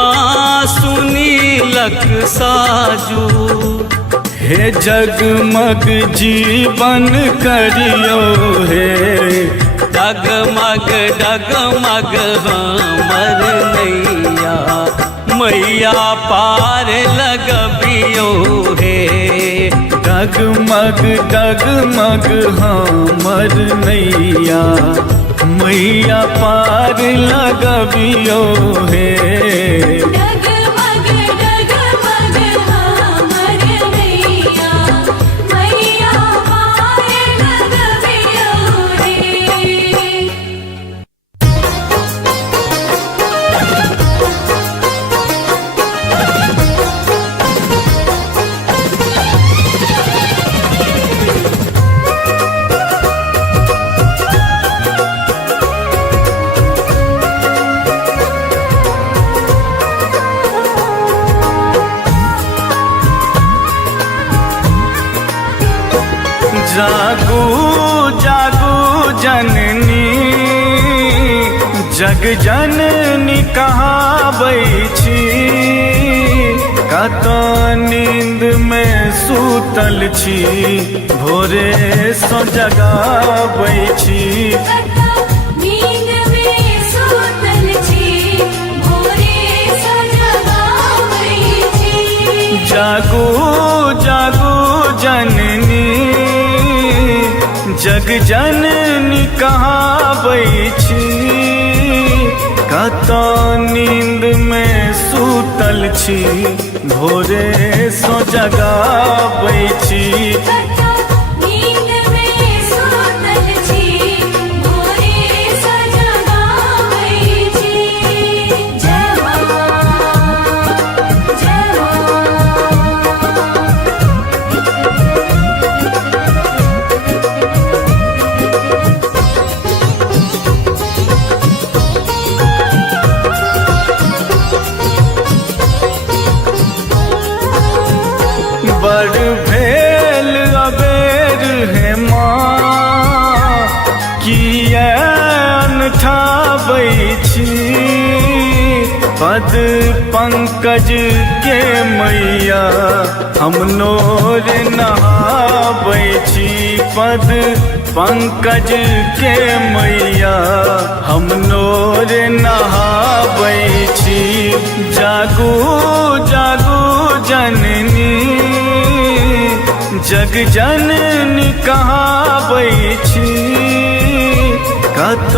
सुनीलक साजू हे जगमग जीवन करियो हे डगमग डगमग हमर नैया मैया पार लगबियो हे डगमग डगमग हमर नैया मैया पार लगबियो हे डगमग जग जननी कहाबै छी कत नींद में सूतल छी भोरे सो जगाबै छी नींद में सूतल छी भोरे सो जगाबै छी जागू जागू जननी जग जननी कहाबै छी कत नींद में सूतल छी भोरे सो जगाबै छी नींद में सूतल छी भोरे सो जगाबै छी जय मां जय बड़ भेल अबेर है माँ किया अनठाबै छी पद पंकज के मैया हम नोर नहाबै छी पद पंकज के मैया हम नोर नहाबै छी जागू जागू जननी जग जननी कहाबै छी कत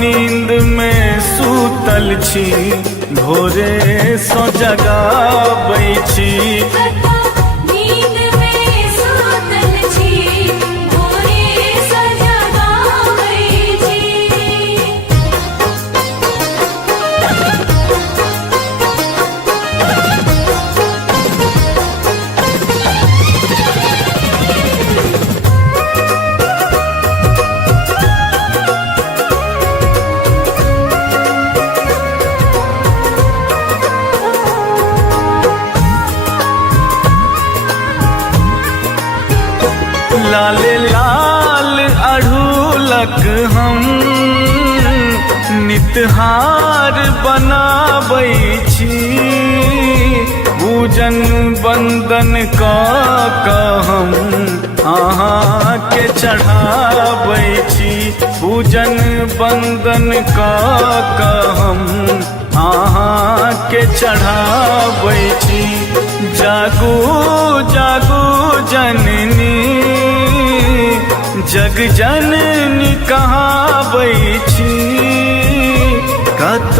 नींद में सूतल छी भोरे सो जगाबै छी नींद में सूतल छी भोरे सो जगाबै छी लाल लाल अढ़ूलक हम नितहार बनाबै छी पूजन वंदन कऽ हम अहाँ के चढ़ाबै छी पूजन वंदन कऽ हम अहाँ के चढ़ाबै छी जागू जागू जननी जग जननी कहाबै छी कत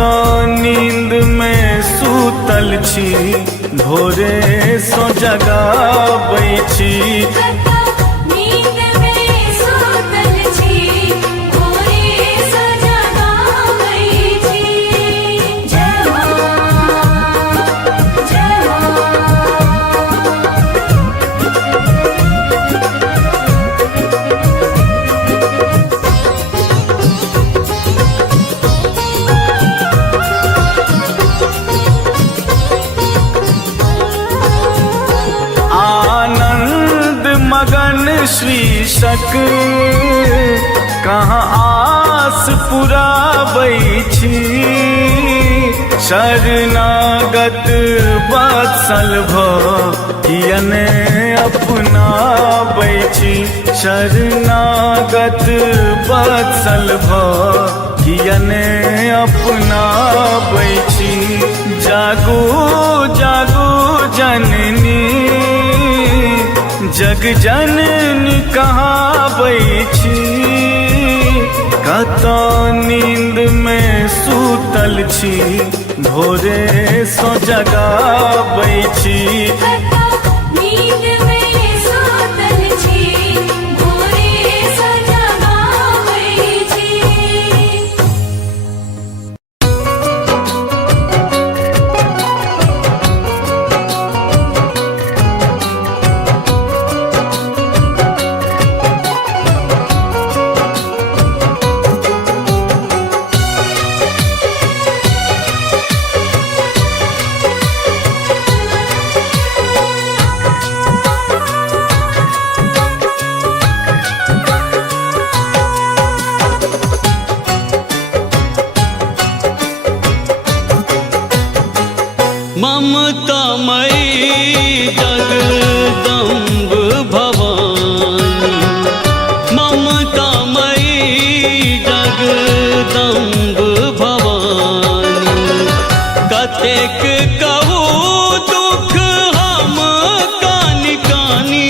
नींद में सूतल छी भोरे सो जगाबै छी नींद में सूतल छी भोरे सो जगाबै छी जय मां जय आनंद मगन शीर्षक कहाँ आस पुराबै छी शरणागत वत्सल कियने अपनाबै छी शरणागत वत्सल कियने अपनाबै छी जागू जागू जननी जग जननी कहाबै छी कत नींद में सूतल छी भोरे सो जगाबै छी नींद में सूतल छी भोरे सो जगाबै छी ममतामयी जगदम्ब भवानी, ममतामयी जगदम्ब भवानी। कतेक कहू दुख हम कानि कानि,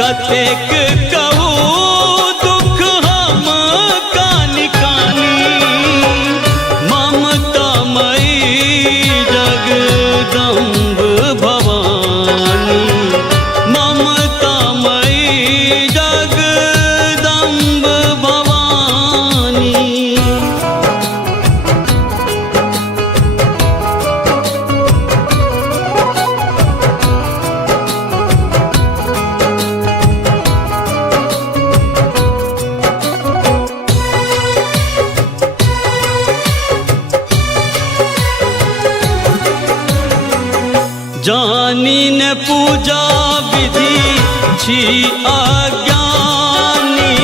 कतेक कहू दुख हम कानि कानि। ममतामयी जगदम्ब भवानी, ममतामयी जगदम्ब भवानी। जानी न पूजा विधि छी अज्ञानी,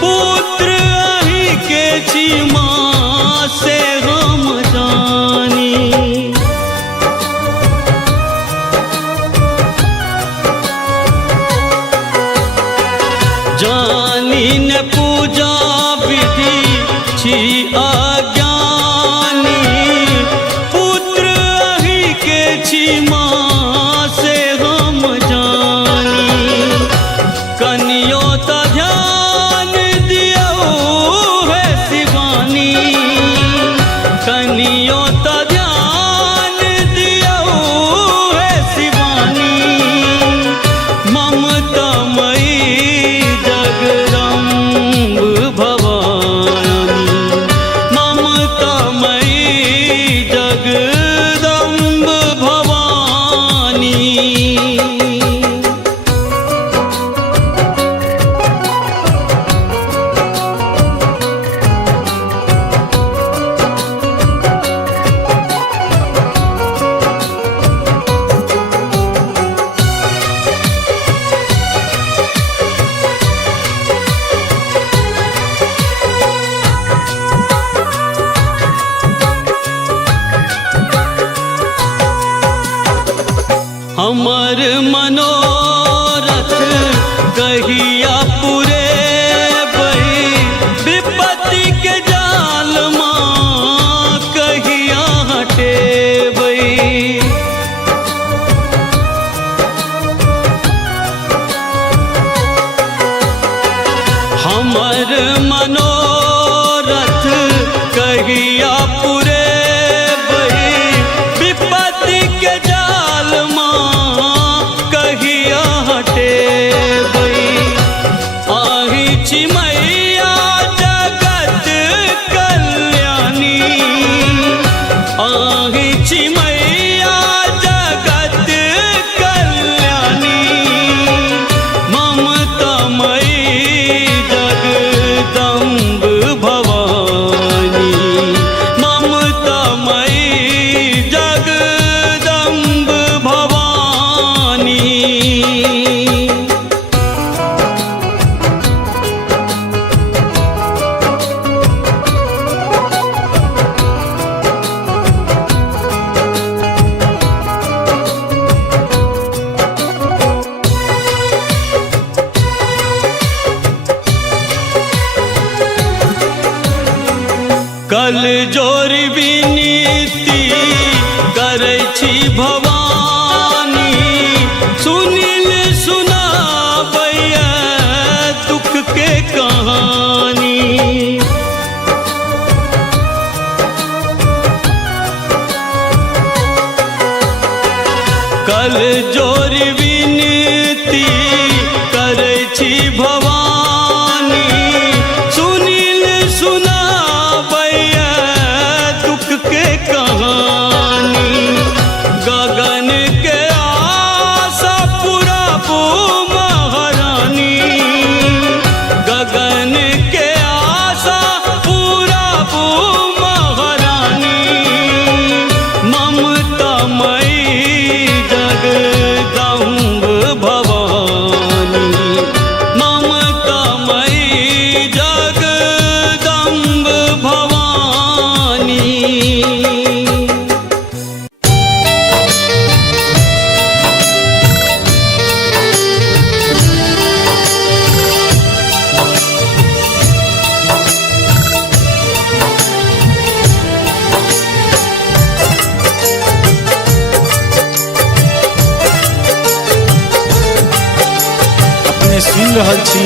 पुत्र अहि के छी माँ से हम जानी। जानी न पूजा विधि छी अज्ञानी, पुत्र अहि के छी माँ से हम जानी। कनियो त ध्यान दियो है शिवानी, कनियो त ध्यान दियो है शिवानी। ममतामयी जगदम्ब भवानी, ममतामयी जगदम्ब भवानी। हमर मनोरथ कहिया पूरे बही, विपत्ति के जाल माँ कहिया हटे बही। हमर मनोरथ कहिया पूरे बही, विपत्ति के जाल माँ कहिया हटे बही। आहि छी मैया जगत कल्याणी, आहि छी मैया जगत कल्याणी। ममतामयी जगदम्ब भवानी, ममतामयी जगदम्ब भवानी। कल जोर विनीति करै छी भवानी, सुनिल सुनाबैया दुख के कहानी। कल जोर विनीति करै छी भवानी, सुनिल सुनाबैया दुख के कहानी। गगन के आशा पुराबू महारानी, गगन के आशा पुराबू महारानी। ममतामयी जगदम्ब सुन रहल छी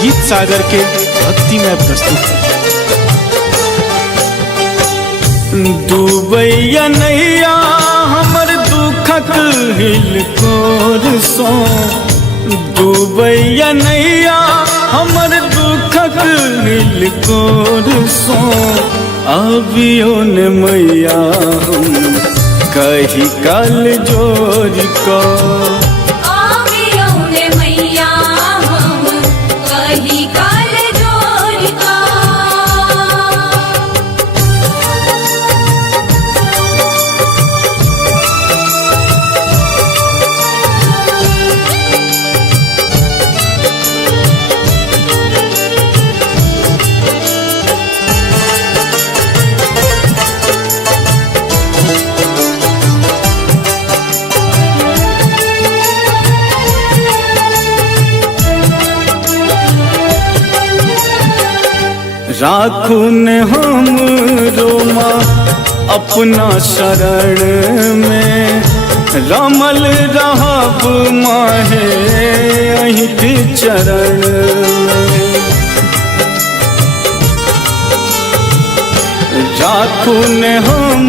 गीत सागर के भक्तिमय प्रस्तुति। डूबैया नैया हमर दुखक हिलकोर सो, डूबैया नैया हमर दुखक हिलकोर सो, अबियो ने मैया हम कही कल जोर को। आवियो ने मैया हम कही काल जोर का। राखू ने हम रोमा अपना शरण में, रमल रहब माहे अहिं के चरण में। राखू ने हम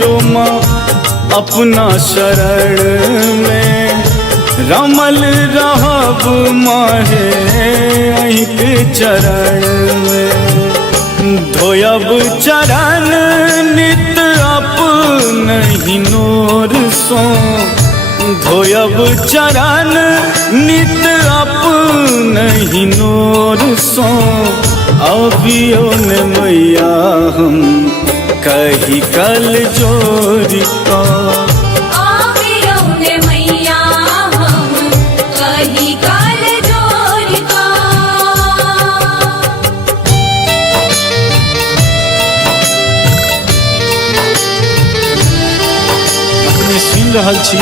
रोमा अपना शरण में, रमल रहब माहे अहिं के चरण में। धोयब चरण नित अपनहि नोर सो, धोयब चरण नित अपनहि नोर सो, अबियो ने मैया हम कही कल जोर को। आवियो ने मैया हम कही काल जोर का। अपने सुन रहल छी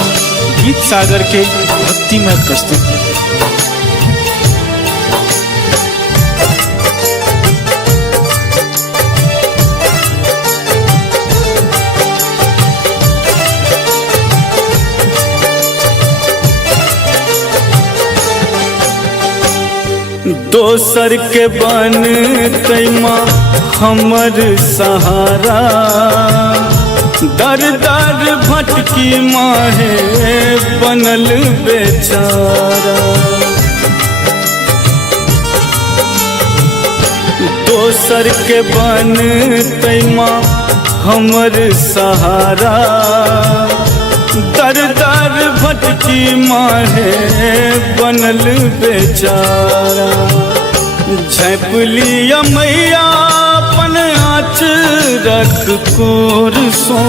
गीत सागर के भक्तिमय प्रस्तुति। दोसर के बन तैमा हमर सहारा, दर दर भटकी माहे बनल बेचारा। दोसर के बन तैमा हमर सहारा, दर दर भटकी माहे बनल बेचारा। झैपलिया मैया अपन आँचरक कोर सो,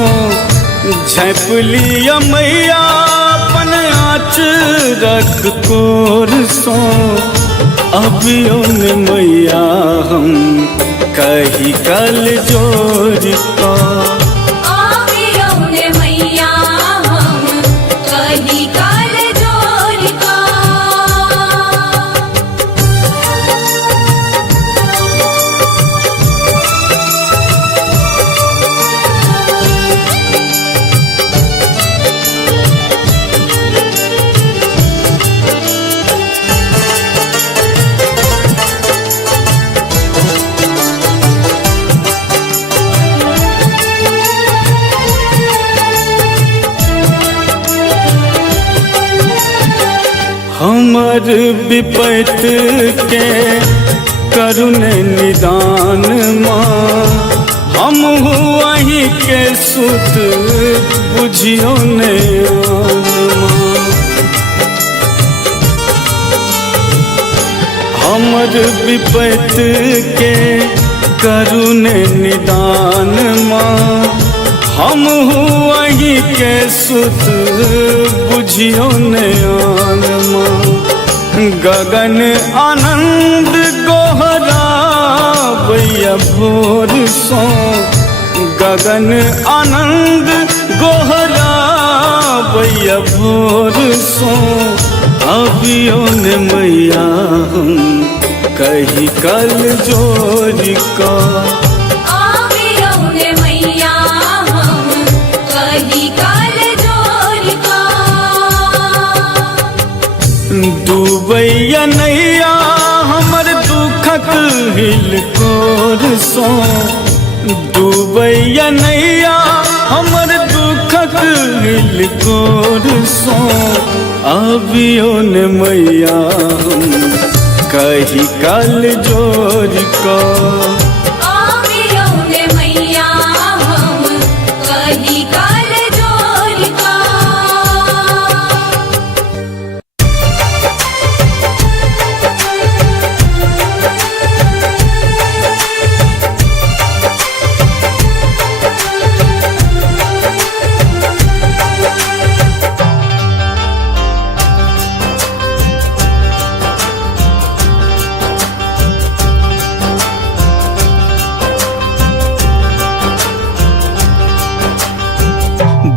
झैपलिया मैया अपन आँचरक कोर सो, अबियो ने मैया हम कही कल जोर को। आवियो ने मैया हम कही काल जोर का। हमर विपत के करुण निदान माँ, हम वहीं के सुत बुझियो ने माँ। हमर विपत के करुण निदान माँ, हम वहीं के सुत बुझियो ने माँ। गगन आनंद गोहरा भैया भोर सो, गगन आनंद गोहरा भैया भोर सो, अबियो ने मैया हम कही कल जोर को। आवियो ने मैया हम कही काल जोर का। डूब डूबैया नैया हमर दुखक हिलकोर सो डूबैया नैया हमर दुखक हिलकोर सो अबियो ने मैया कही काल जोर को आवियो ने मैया हम कही काल जोर का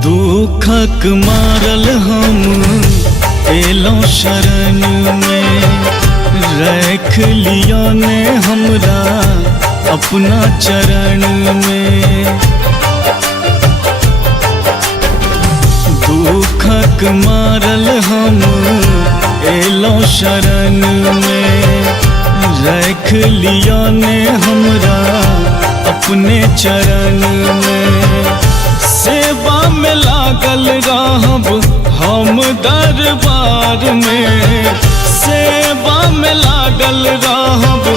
दुखक मारल हम एलों शरण में रख लिया ने हमरा अपना चरण में दुखक मारल हम एलों शरण में रख लिया ने हमरा अपने चरण में सेवा में लागल रहब हम दरबार में सेवा में लागल रहब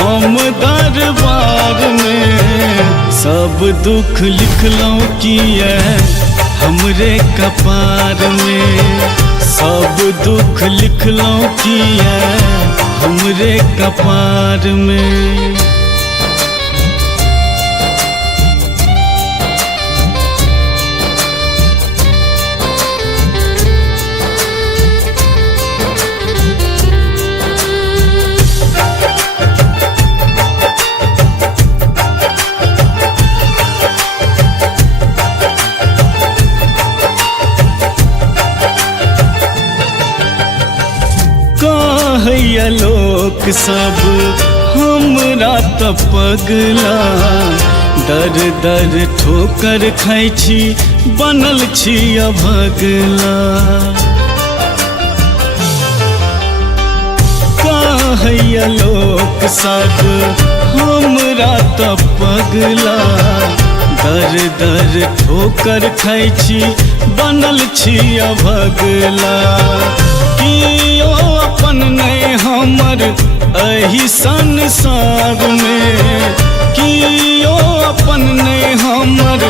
हम दरबार में सब दुख लिखलौं किए हमरे कपार में सब दुख लिखलौं किए हमरे कपार में कहैया लोक सब हमरा त पगला दर दर ठोकर खाइ छी बनल छी अभगला कहैया लोक सब हमरा त पगला दर दर ठोकर खाइ छी बनल छी अभगला कियो अपन नहीं हमर एही संसार में कियो अपन नहीं हमर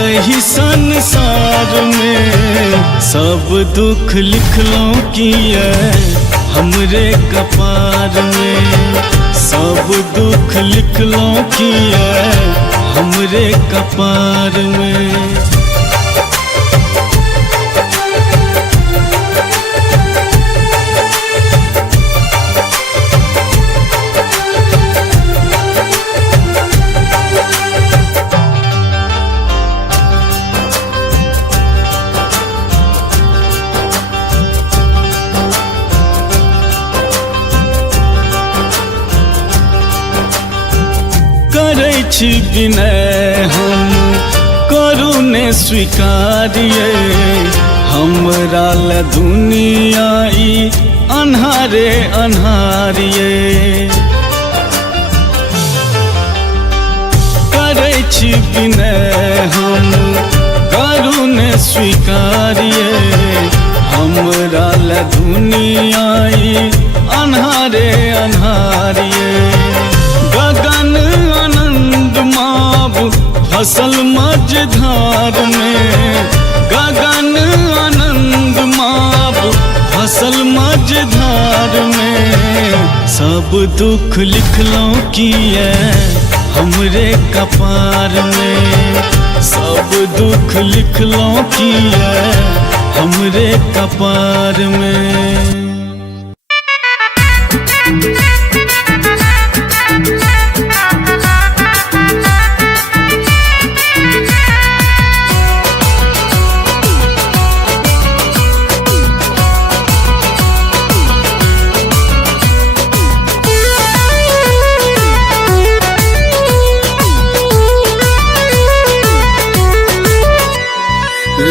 एही संसार में सब दुख लिखलौं किए हमरे कपार में सब दुख लिखलौं किए हमरे कपार में करै छी विनय हम करू ने स्वीकारिए हमरा ल दुनिया ई अन्हारे अन्हारिए करै छी विनय हम करू ने स्वीकारिए हमरा ल दुनिया ई अन्हारे अन्हारिए गगन आनंद माब फसल मझधार में गगन आनंद माब फसल मझधार में सब दुख लिखलौं किए हमरे कपार में सब दुख लिखलौं किए हमरे कपार में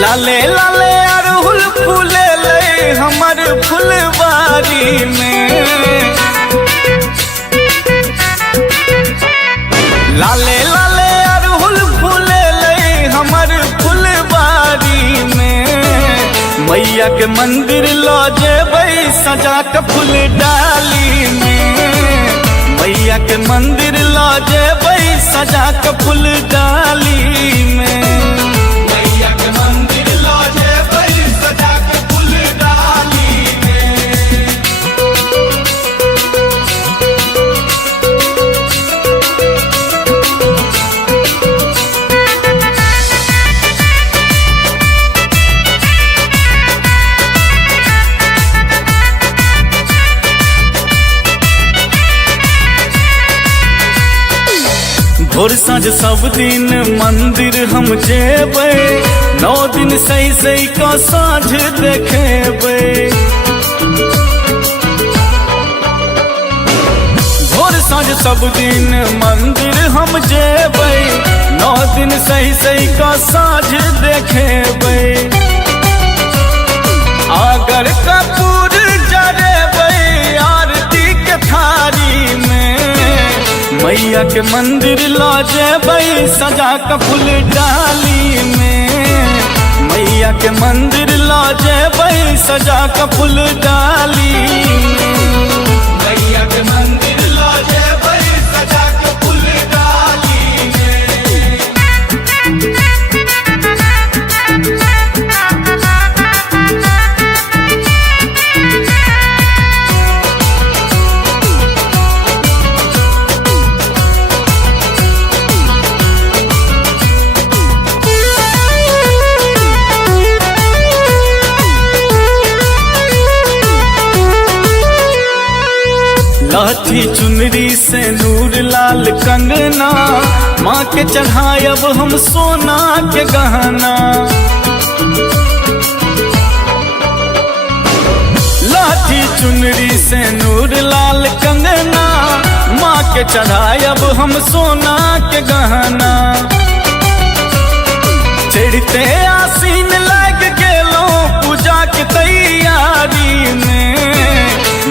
लाले लाले अरहुल फूले ले हमर फुलवा बारी में। लाले लाले अरहुल फूले लई हमर फुलबारी में। मैया के मंदिर लो जेबै सजा के फूल डाली में। मैया के मंदिर लो जेबै सजा के फूल डाली में। मैया के मंदिर लो जेबै सजा के फूल डाली में। भोर साँझ सब दिन मंदिर हम जेबै। 9 दिन सही सही का साँझ देखेबै। भोर साँझ सब दिन मंदिर हम जेबै। 9 दिन सही सही का साँझ देखेबै। अगर कपूर जरेबै आरती के थारी में। मैया के मंदिर लो जेबै सजा के फूल डाली में। मैया के मंदिर लो जेबै सजा के फूल डाली में। मैया के मंदिर लो जेबै सजा के फूल डाली में। लाठी चुनरी से नूर लाल कंगना। माँ के चढ़ायब हम सोना के गहना। लाठी चुनरी से नूर लाल कंगना। माँ के चढ़ायब हम सोना के गहना। चढ़ते आसीन लग गेलो पूजा के तैयारी में।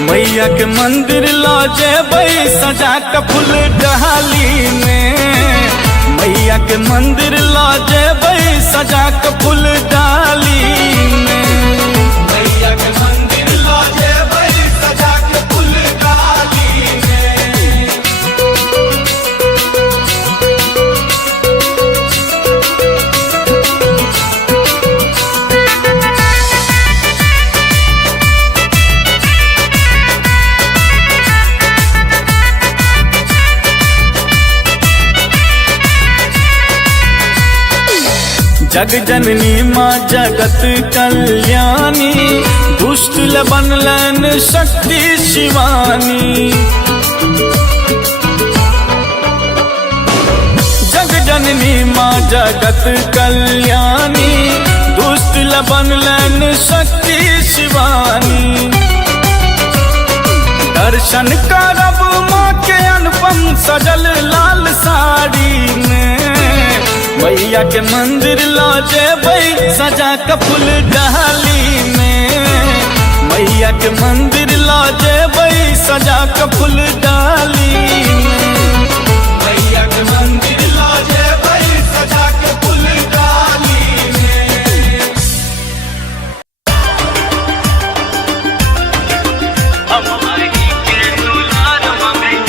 मैया के मंदिर लो जेबै सजा के फूल डाली में। मैया के मंदिर लो जेबै सजा के फूल डाली में। मैया के मंदिर लो जेबै सजा के फूल डाली में। जग जननी माँ जगत कल्याणी। दुष्ट ल बनलन शक्ति शिवानी। जग जननी माँ जगत कल्याणी। दुष्ट ल बनलन शक्ति शिवानी। दर्शन करब माँ के अनुपम सजल लाल साड़ी में। मैया के मंदिर लो जेबै सजा के फूल डाली में। मैया के मंदिर लो जेबै सजा के फूल डाली में। मैया के मंदिर लो जेबै सजा के फूल डाली में। हम आई के दुलार मंगई।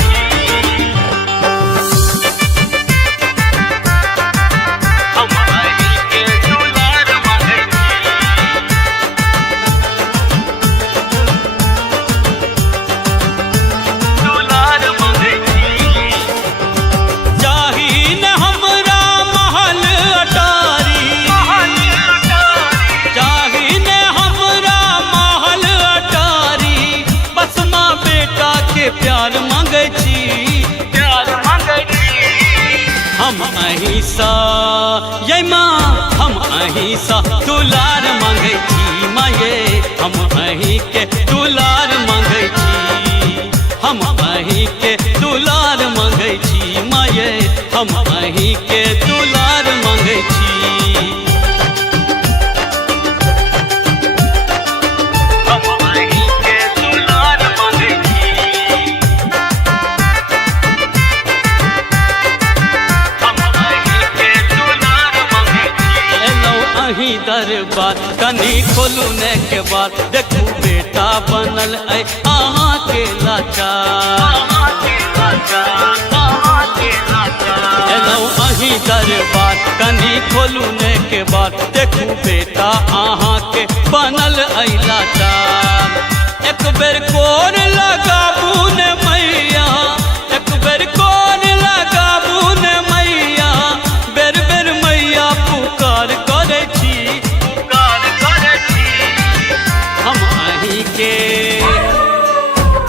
प्यार मांगे छी, प्यार मांगे छी। हम अहिंसा ये माँ, हम अहिंसा दुलार मांगे छी माये। हम अहि के दुलार मांगे छी। हम अहि के दुलार मांगे छी माये। हम अहि के दुलार मांगे छी। हम अहि के दुलार दरबार कनी खोलू ने के बाद देखू बेटा बनल ऐ अहाँ के लाचार एलौ अही दरबार कनी खोलू ने के बाद देखू बेटा अहाँ के बनल ऐ लाचार एक बेर कोर लगाबू ने मैया एक बेर कोर लगाबू ने मैया बेर बेर मैया पुकार करे छी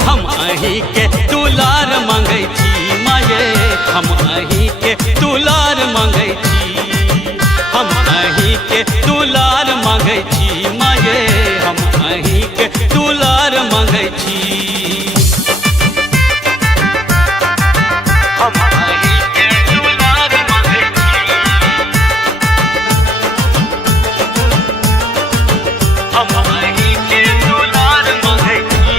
हम अहीं के दुलार मांगै छी माये हम अहीं के दुलार मांगै छी हम अहीं के दुलार मांगै छी माये हम अहीं के दुलार मांगै छी हम अहीं के दुलार मांगै छी हम अहीं के दुलार मांगै छी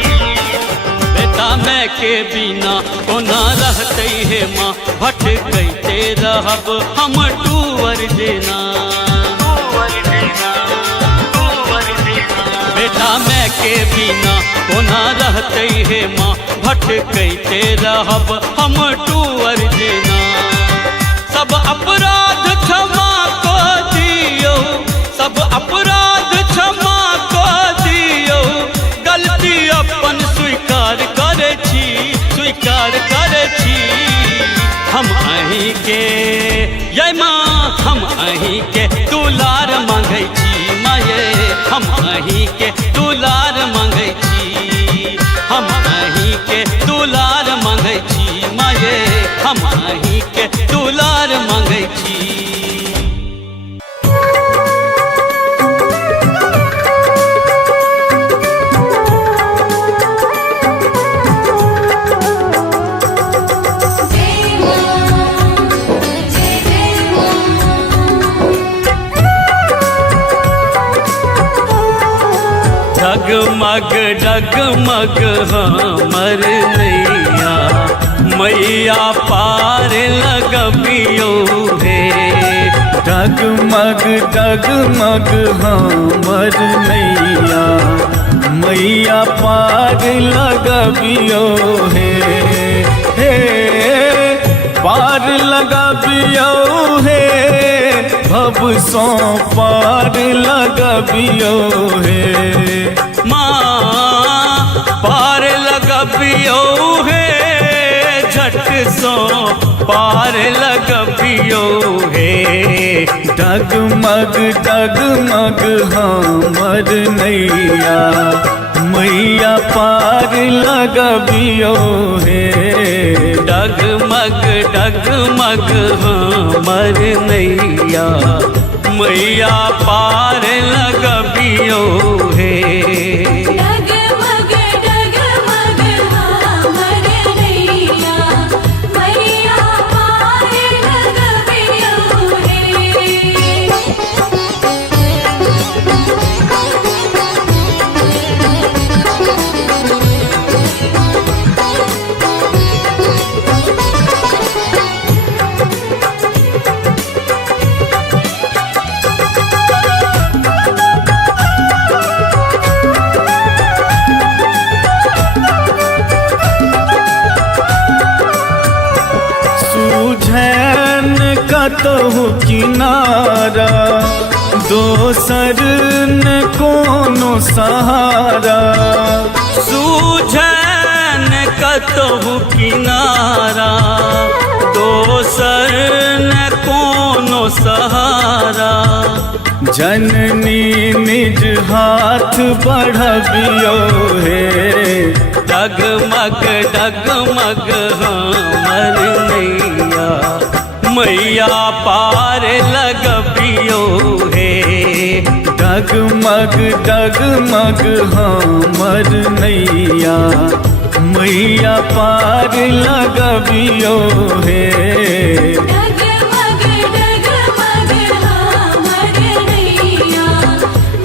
बेटा मैं के बिना कोना रहते हे माँ भटकते रहब हम टूवर जेना बेटा मैं के बिना कोना रहते हे माँ भटकते रहब हम टूवर जेना सब अपराध क्षमा को दियो सब अपराध क्षमा को दियो गलती अपन स्वीकार करे छी हम अहीं के ये माँ हम अहीं के दुलार मांगै छी माये हम अहीं के दुलार मांगै छी हम अहीं के दुलार मांगै छी माये हम अहीं के दुलार मांगै छी डगमग डगमग हमर नैया मैया पार लगबियो हे डगमग डगमग हमर नैया मैया पार लगबियो हे पार लगबियो हे भव सो पार लगबियो हे माँ पार लगबियो हे झट सो पार लगबियो हे डगमग डगमग हमर नैया मैया पार लगबियो हे डगमग डगमग हमर नैया मैया पार लगबियो हे डगमग डगमग हमर नैया मैया पार लगबियो हे कतहु किनारा दोसर न कोनो सहारा सूझन कतहु किनारा दोसर न कोनो सहारा जननी निज हाथ बढ़बियो हे डगमग डगमग हमर नैया मैया पार लगबियो हे डगमग डगमग हमर नैया मैया पार लगबियो हे डगमग डगमग हमर नैया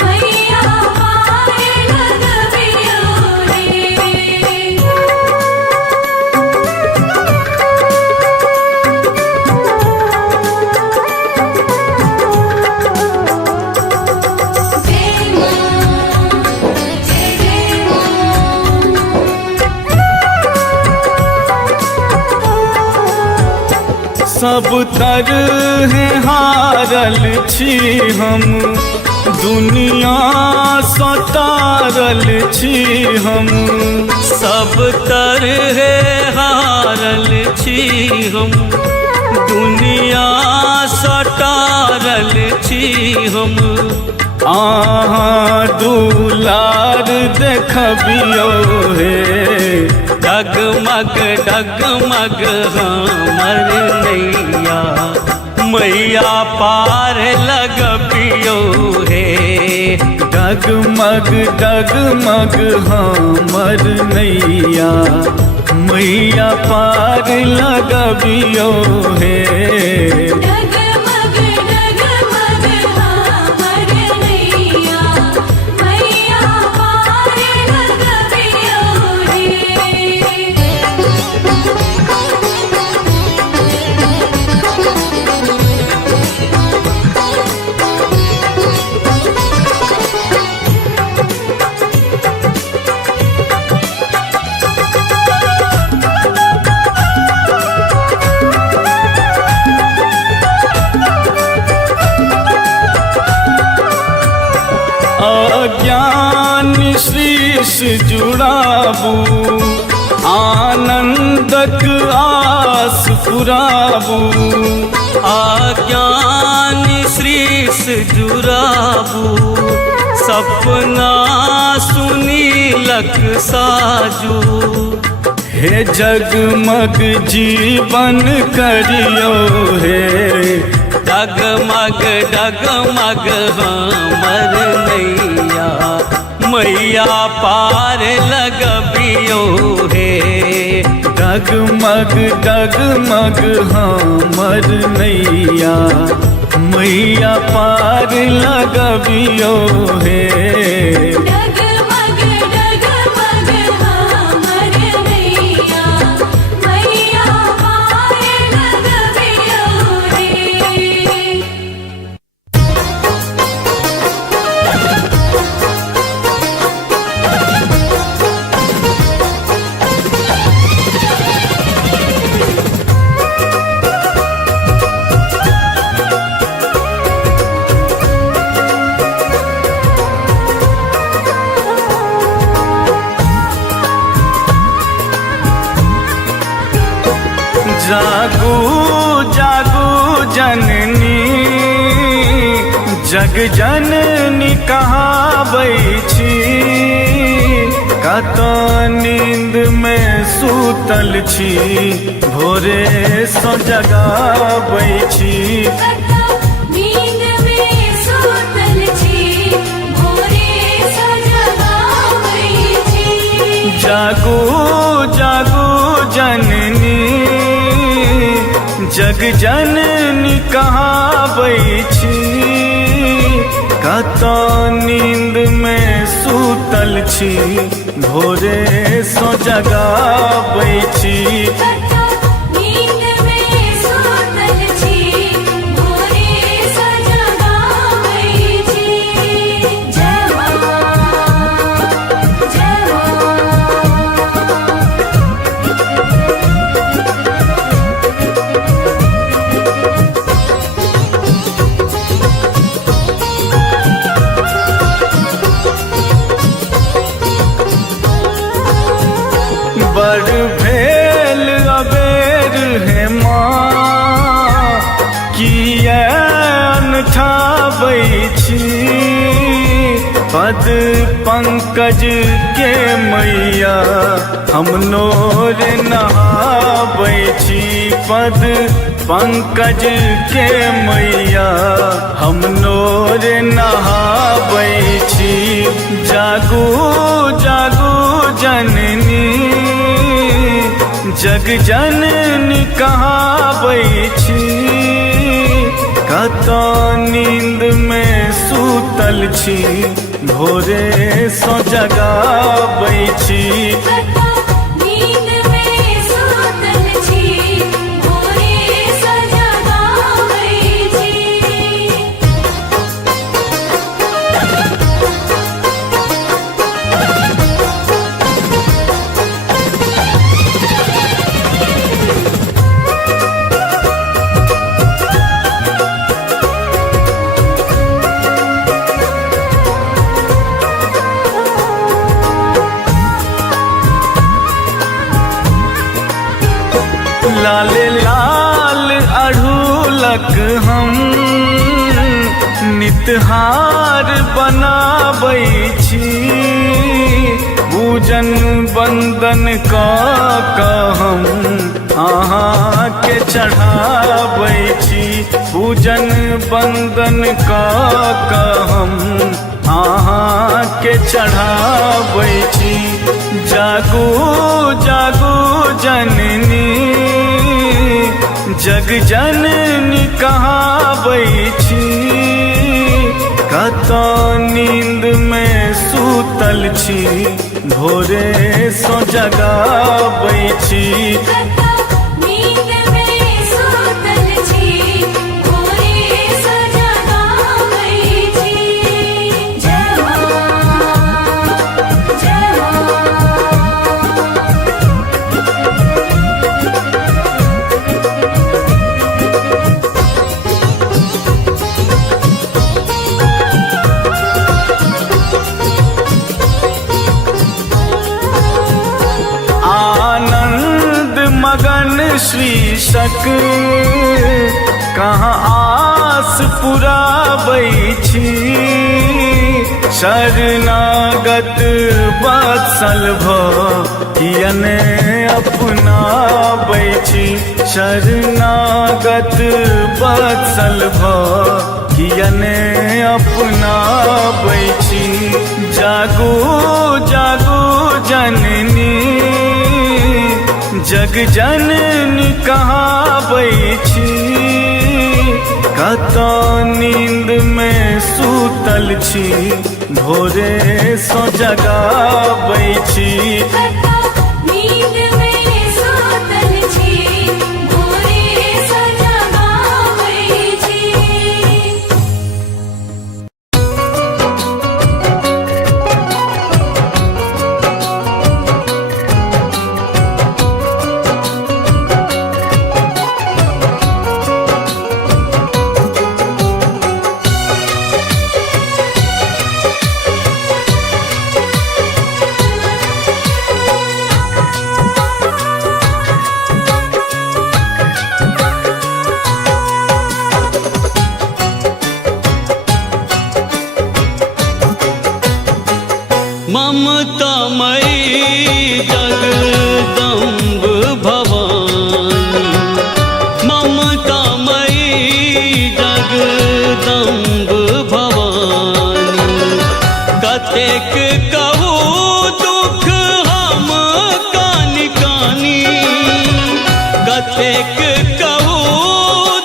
मैया पार लगबियो हे सब तरह हारल छी हम, दुनिया सतारल छी हम। सब तरह हारल छी हम, दुनिया सटारल छी हम। आहाँ दुलार देखबियो हे, डगमग डगमग हमर नैया, मैया पार लगबियो हे। डगमग डगमग हमर नैया, मैया पार लगबियो हे। डगमग डगमग हमर नैया, मैया पार लगबियो रे। अज्ञान शीश जुड़ाबू, आनंदक आस पुराबू। आज्ञान श्रीस जुराबू, सपना सुनीलक साजू। हे जगमग जीवन करियो हे, डगमग डगमग हमर नैया, मैया पार लगबियो हे। डगमग डगमग हमर नैया, मैया पार लगबियो हे। डगमग डगमग हमर नैया, मैया पार लगबियो रे। जागू जागू जननी, जग जननी कहाबै छी। कतो नींद में सूतल छी, भोरे सो जगाबै छी। नींद में सूतल छी, भोरे सो जगाबै छी। जागू जागू जननी, जग जननी कहाबै छी। कतो नींद में सूतल छी, भोरे सो जगाबै छी। नींद में सूतल छी, भोरे सो जगाबै छी। जय मां जय बड़ भेल अबेर है माँ, किया अनठाबै छी। पद पंकज के मैया, हम नोर नहाबै छी। पद पंकज के मैया, हम नोर नहाबै छी। जागू जागू जननी, जग जननी कहाबै छी। कतो नींद में सूतल छी, भोरे सो जगाबै छी। नींद में सूतल छी, भोरे सो जगाबै छी। लाल लाल अढ़ूलक हम नितहार बनाबै छी पूजन बंदन कऽ हम अहाँके चढ़ाबै छी पूजन बंदन कऽ हम अहाँके चढ़ाबै छी जागू जागू जननी जग जननी कहाबै छी कतऽ नींद में सूतल छी भोरे सो जगाबै छी नींद में सूतल छी भोरे सो जगाबै छी जय मां जय आनंद मगन शीर्षक कहाँ आस पुराबै छी शरणागत वत्सल कियने अपनाबै छी शरणागत वत्सल कियने अपनाबै छी जागू जागू जननी जग जननी कहाबै छी कतऽ नींद में सूतल छी भोरे सो जगाबै छी नींद में सूतल छी भोरे सो जगाबै छी ममतामयी जगदम्ब भवानी ममतामयी जगदम्ब भवानी कतेक कहू दुख हम कानी कानी कतेक कहू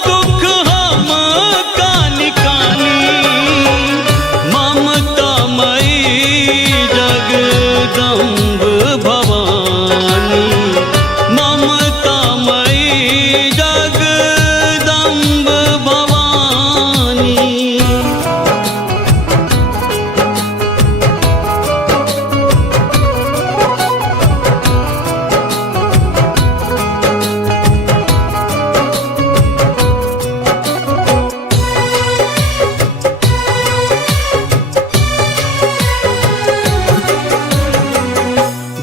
दुख हम कानी कानी ममतामयी जगदम्ब भवानी ममतामयी जगदम्ब भवानी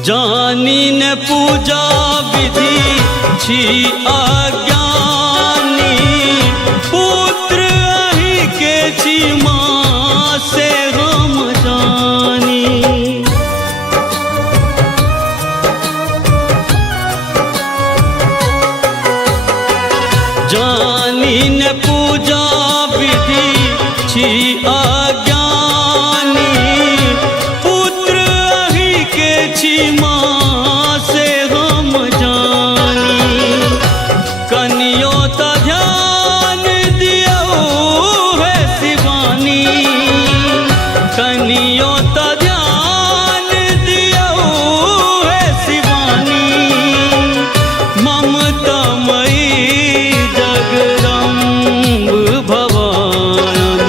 जानी न पूजा विधि छी अज्ञानी पुत्र अहि के छी माँ से हम जानी जानी न पूजा विधि छी अज्ञानी पुत्र अहि के छी माँ से हम जानी कनियो त ध्यान दियो है शिवानी कनियो त ध्यान दियो है शिवानी ममतामयी जगदम्ब भवानी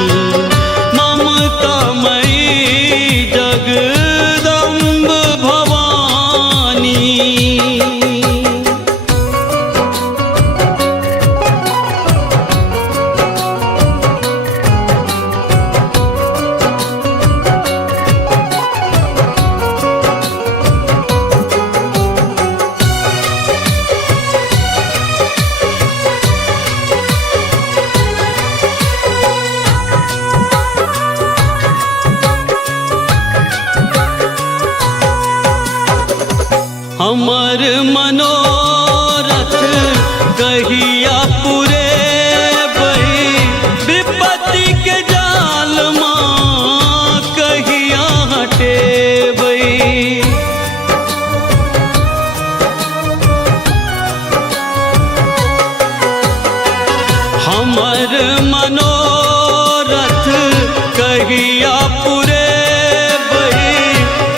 मनोरथ कहिया पूरे बही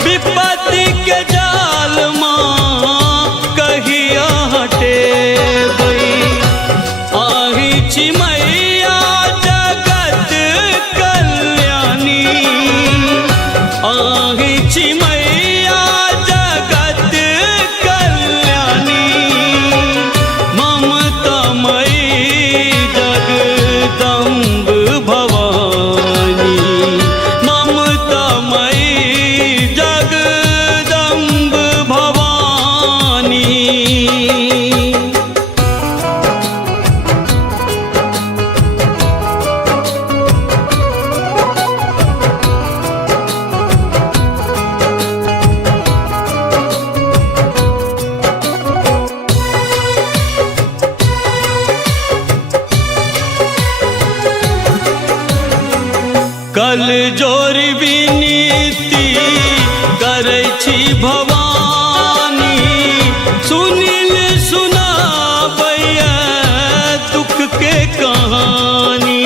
विपत्ति के जाल माँ कहिया हटे बही आही चिमैया जगत कल्याणी आही चिमैया जगत कल्याणी ममता मई जगदम्ब भवानी ममता मई जगदम्ब भवानी। कल जोरी विनीति करै छी भवानी सुनिल सुनाबैया दुख के कहानी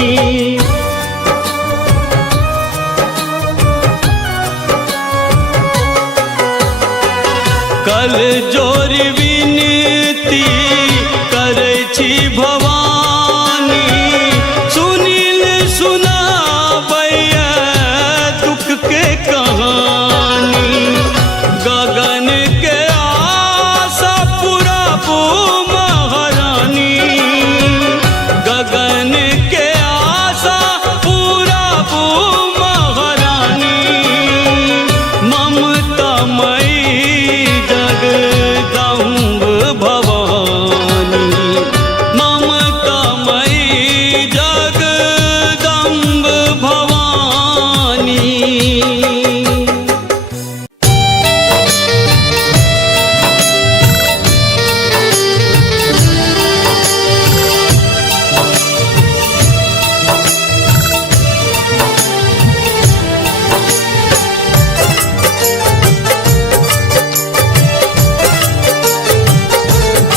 कल जोरी विनीति करै छी भवानी सुनिल सुनाबैया दुख के कहानी गगन के आशा पुराबू महारानी गगन के आशा पुराबू महारानी ममता मई जगदम्ब भवानी ममता मई जगदम्ब भवानी।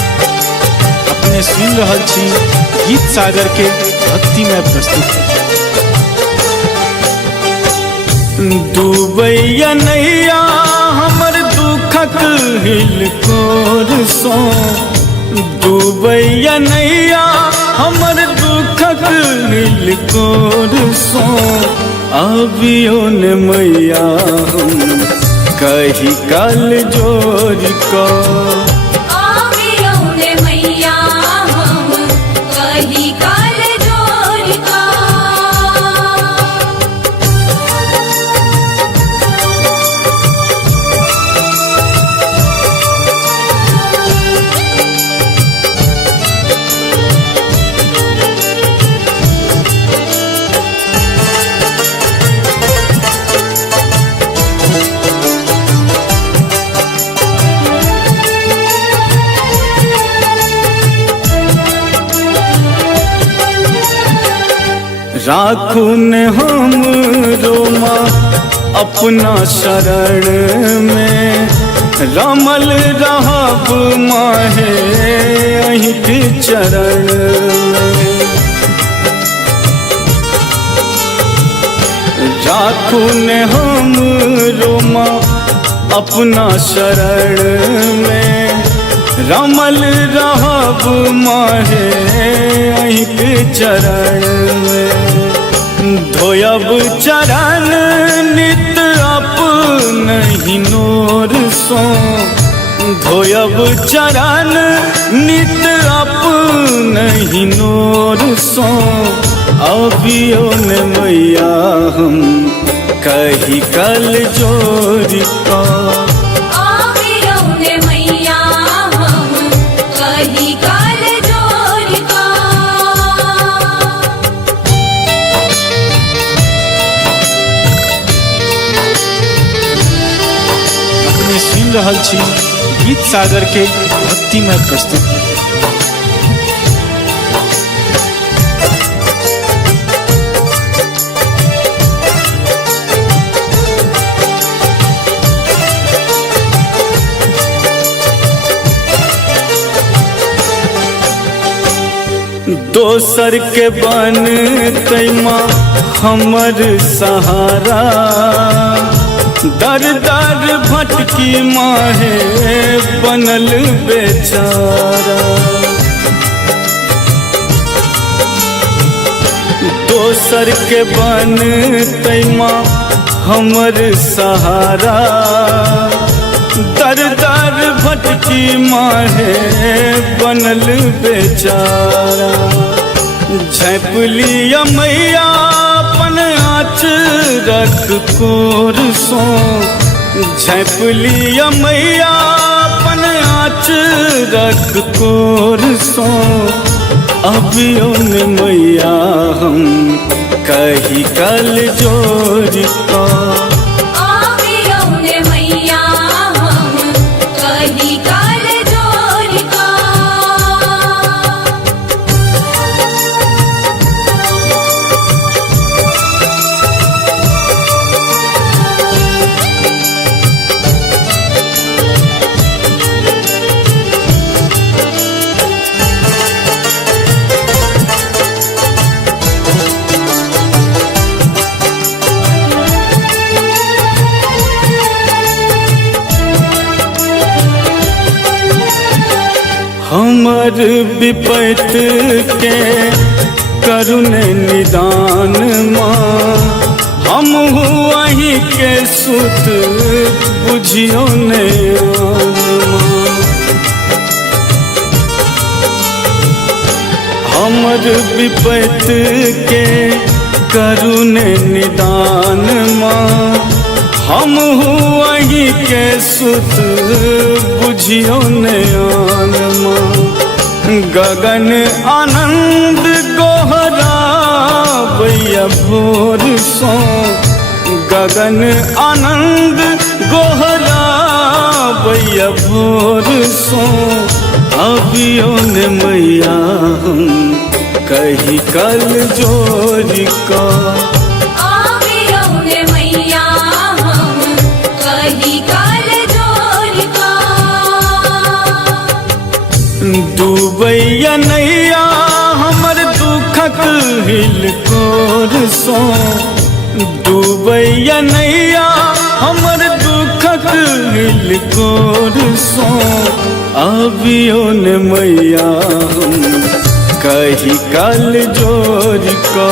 अपने सुन रहल छी गीत सागर के भक्तिमय प्रस्तुति। डूबैया नैया हमर दुखक हिलकोर सो डूबैया नैया हमर दुखक हिलकोर सो अबियो ने मैया हम कही कल जोर को आवियो ने मैया हम कही काल जोर का राखू ने हम रोमा अपना शरण में रमल रहब माहे अहिं के चरण में राखू ने हम रोमा अपना शरण में रमल रहब माहे अहिं के चरण में धोयब चरण नित अपनहि नोर सो धोयब चरण नित अपनहि नोर सो अबियो ने मैया हम कही कल जोर का आवियो ने मैया हम कही काल जोर का अपने सुन रहल छी गीत सागर के भक्तिमय प्रस्तुति। दोसर के बन तैमा हमर सहारा दर दर भटकी माहे बनल बेचारा दोसर के बन तैमा हमर सहारा दर दर भटकी माहे बनल बेचारा झैपलिया मैया अपन आँचरक कोर सो झैपलिया मैया अपन आँचरक कोर सो अभियो ने मैया हम कही कल जोर का हमर विपत के करुण निदान माँ हम वही के सुत बुझियो ने हमर विपत के करुण निदान माँ हम वही के सुत बुझियो ने आनमा गगन आनंद गोहरा भैया भोर सो गगन आनंद गोहरा भैया भोर सो अभियो ने मैया हम कही कल जोरी का डूबैया नैया हमर दुखक हिल कोर सो डूबैया नैया हमर दुखक हिल कोर सो अभियो ने मैया हम कही कल जोर का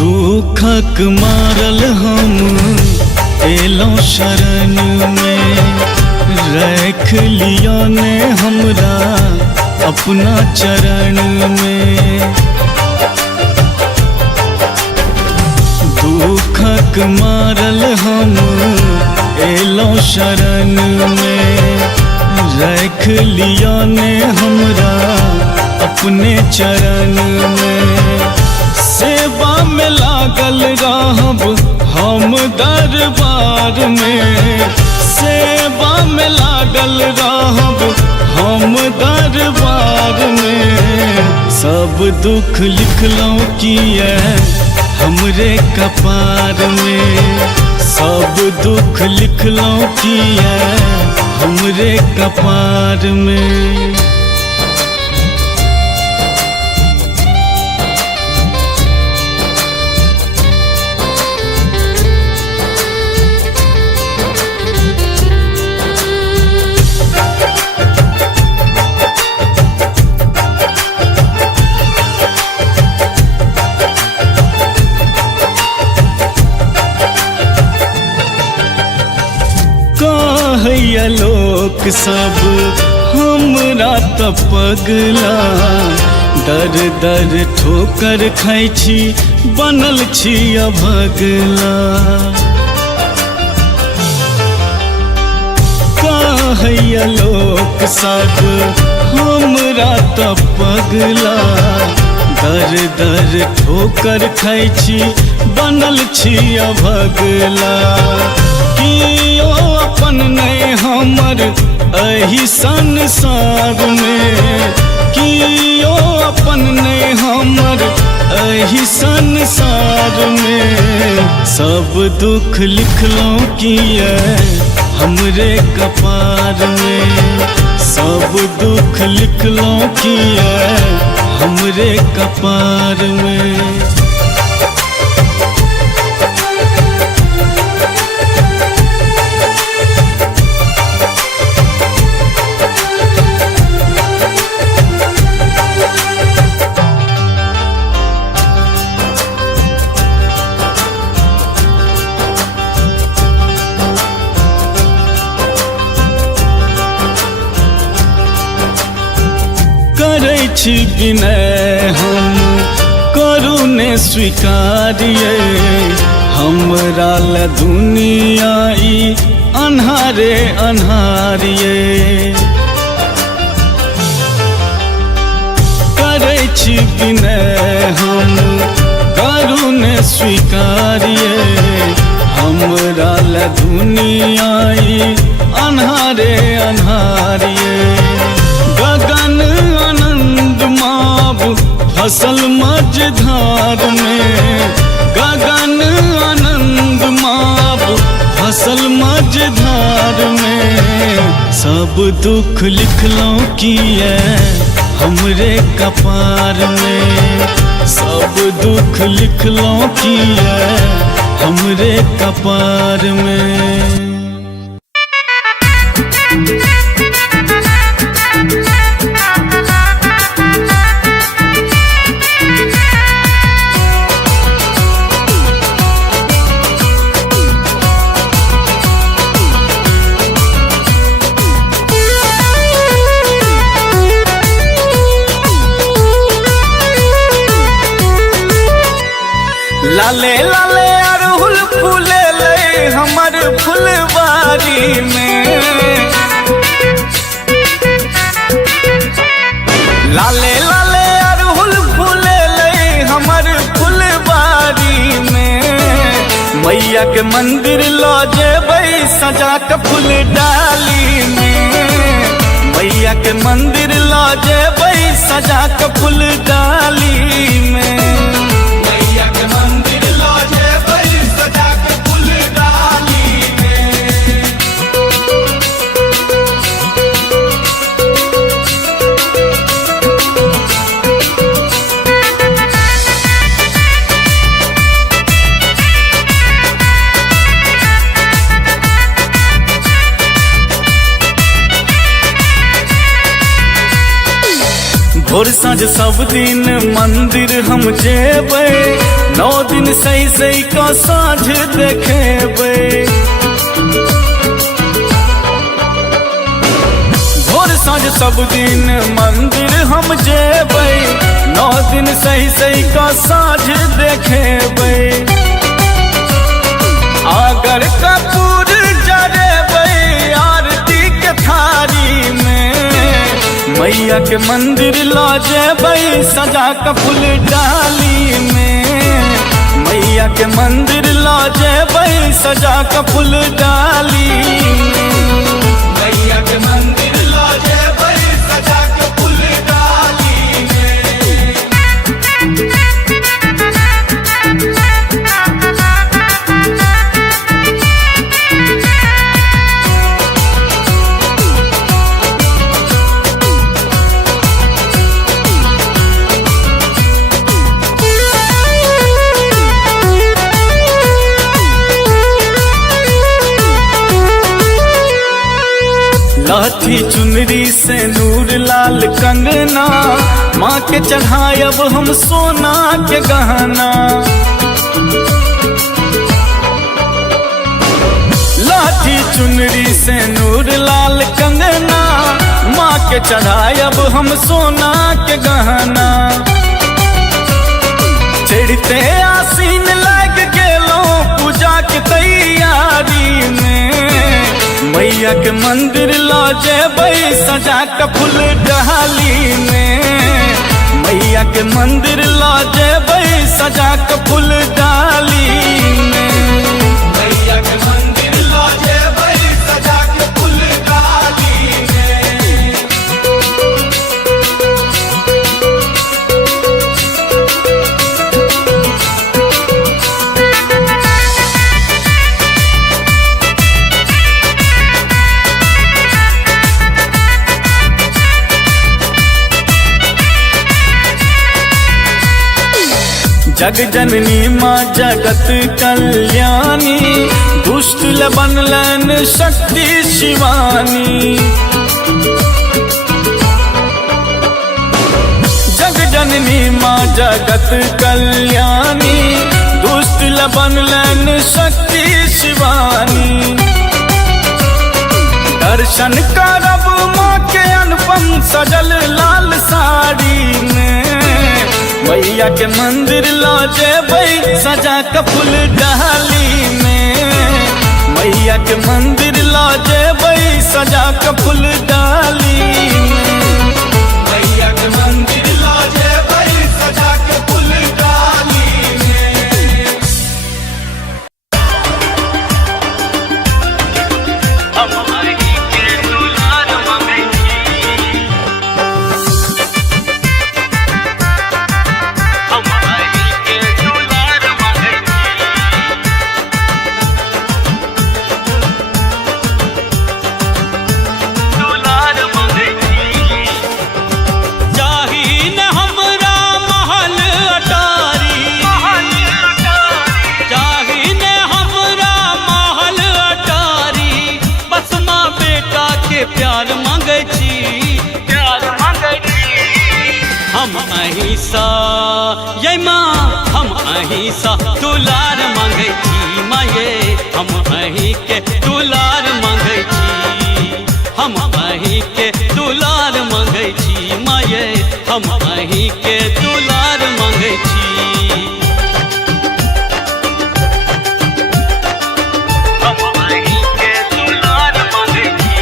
दुखक मारल हम एलों शरण में रख लिया ने हमरा अपना चरण में दुखक मारल हम एलों शरण में रख लिया ने हमरा अपने चरण में सेवा में लागल रहब हम दरबार में सेवा में लागल रहब हम दरबार में सब दुख लिखलौं किए हमरे कपार में सब दुख लिखलौं किए हमरे कपार में कहैया लोक सब हमरा त पगला दर दर ठोकर खाइ छी बनल छी अभगला कहैया लोक सब हमरा त पगला दर दर ठोकर खाइ छी बनल छी अभगला कियो अपन नहीं हमर एही संसार में कियो अपन नहीं हमर एही संसार में सब दुख लिखलों किए हमरे कपार में सब दुख लिखलों किए हमरे कपार में करै छी विनय हम करू ने स्वीकार्य हमरा ल दुनिया ई अन्हारे अन्हारिये करै छी विनय हम करू ने स्वीकार्य हमरा ल दुनिया ई अन्हारे अन्हारिये गगन आनंद माब फसल मझधार में गगन आनंद माब फसल मझधार में सब दुख लिखलों किए हमरे कपार में सब दुख लिखलों किए हमरे कपार में लाले लाले अड़हुल फूले ले हमर फुलवारी में लाले लाले अड़हुल फूले ले हमर फुलवारी में मैया के मंदिर लो जेबै सजा के फूल डाली में मैया के मंदिर लो जेबै सजा के फूल डाली में भोर साँझ सब दिन मंदिर हम जेबै 9 दिन सही सही का साँझ देखेबै भोर साँझ सब दिन मंदिर हम जेबै 9 दिन सही सही का साँझ देखेबै अगर कपूर जरेबै आरती के थारी में मैया के मंदिर ला जेबै सजा के फूल डाली में मैया के मंदिर ला जेबै सजा के फूल डाली मैया के मंदिर ला जेबै सजा के फूल डाली में लाठी चुनरी से नूर लाल कंगना माँ के चढ़ायब हम सोना के गहना लाठी चुनरी से नूर लाल कंगना माँ के चढ़ायब हम सोना के गहना चढ़ते आसीन लग गेलो पूजा के तैयारी में मैया के मंदिर लो जेबै सजा के फूल डाली में, मैया के मंदिर लो जेबै सजा के फूल डाली में, मैया के मंदिर लो जेबै सजा के फूल डाली में। जग जननी माँ जगत कल्याणी, दुष्ट ल बनलन शक्ति शिवानी। जग जननी माँ जगत कल्याणी, दुष्ट ल बनलन शक्ति शिवानी। दर्शन करब माँ के अनुपम सजल लाल साड़ी में, मैया के मंदिर लो जेबै सजा के फूल डाली में, मैया के मंदिर लो जेबै सजा के फूल डाली में, मैया के मंदिर लो जेबै सजा के फूल डाली में। हम आएगी के दुलार मंगेगी, हम आएगी के दुलार मंगेगी, दुलार मंगेगी। चाही न हमरा महल अटारी, चाही न हमरा महल अटारी, बस माँ बेटा के प्यार मांगे छी, प्यार मांगे छी। हम अहिंसा ये माँ, हम अहिंसा दुलार मांगे छी माये, हम अहीं के दुलार मांगे छी, हम अहीं के दुलार मांगे छी माये, हम अहीं के दुलार मांगे छी। हम आएगी के दुलार मंगेगी,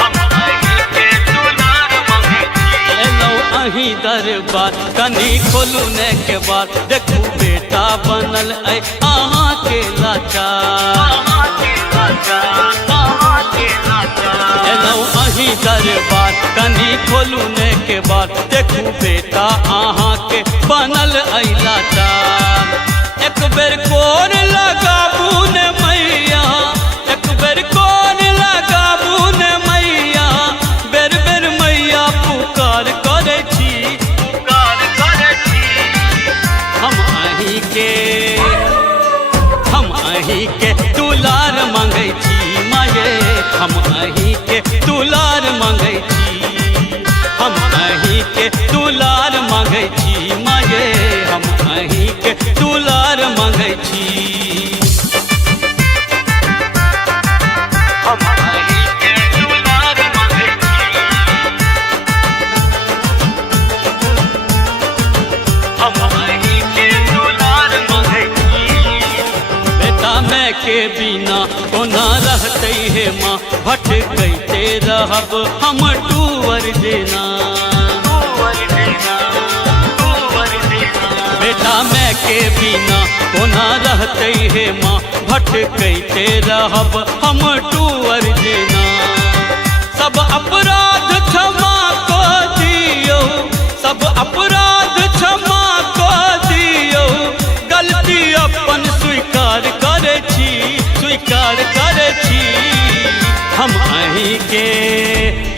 हम आएगी के दुलार मंगेगी। एलो अहीं दरबार कनी खोलू ने के बाद, देखू बेटा बनल ऐ अहाँ के लाचार। एलो अहीं दरबार कनी खोलू ने के बाद, देखू बेटा अहाँ के बनल ऐ लाचार। एक बेर कोर लगाबू ने मैया, एक बेर कोर लगाबू ने मैया, बेर बेर मैया पुकार करे छी, पुकार करे छी। हम अहीं के, हम अहीं के दुलार मांगे छी माये, हम अहीं के दुलार मांगे छी, हम अहीं के दुलार मांगे छी माये, हम अहीं के दुलार मांगे छी। हम आएगी के दुलार मंगेगी, हम आएगी के दुलार मंगेगी। बेटा मैं के बिना कोना रहते हे माँ, भटकते रहब हम टूअर जेना। बेटा मैं के बिना कोना रहते हे माँ, भटकते रहब हम टूअर जेना। सब अपराध क्षमा को दियो, सब अपराध क्षमा को दियो, गलती अपन स्वीकार करे छी, स्वीकार करे छी। हम अहीं के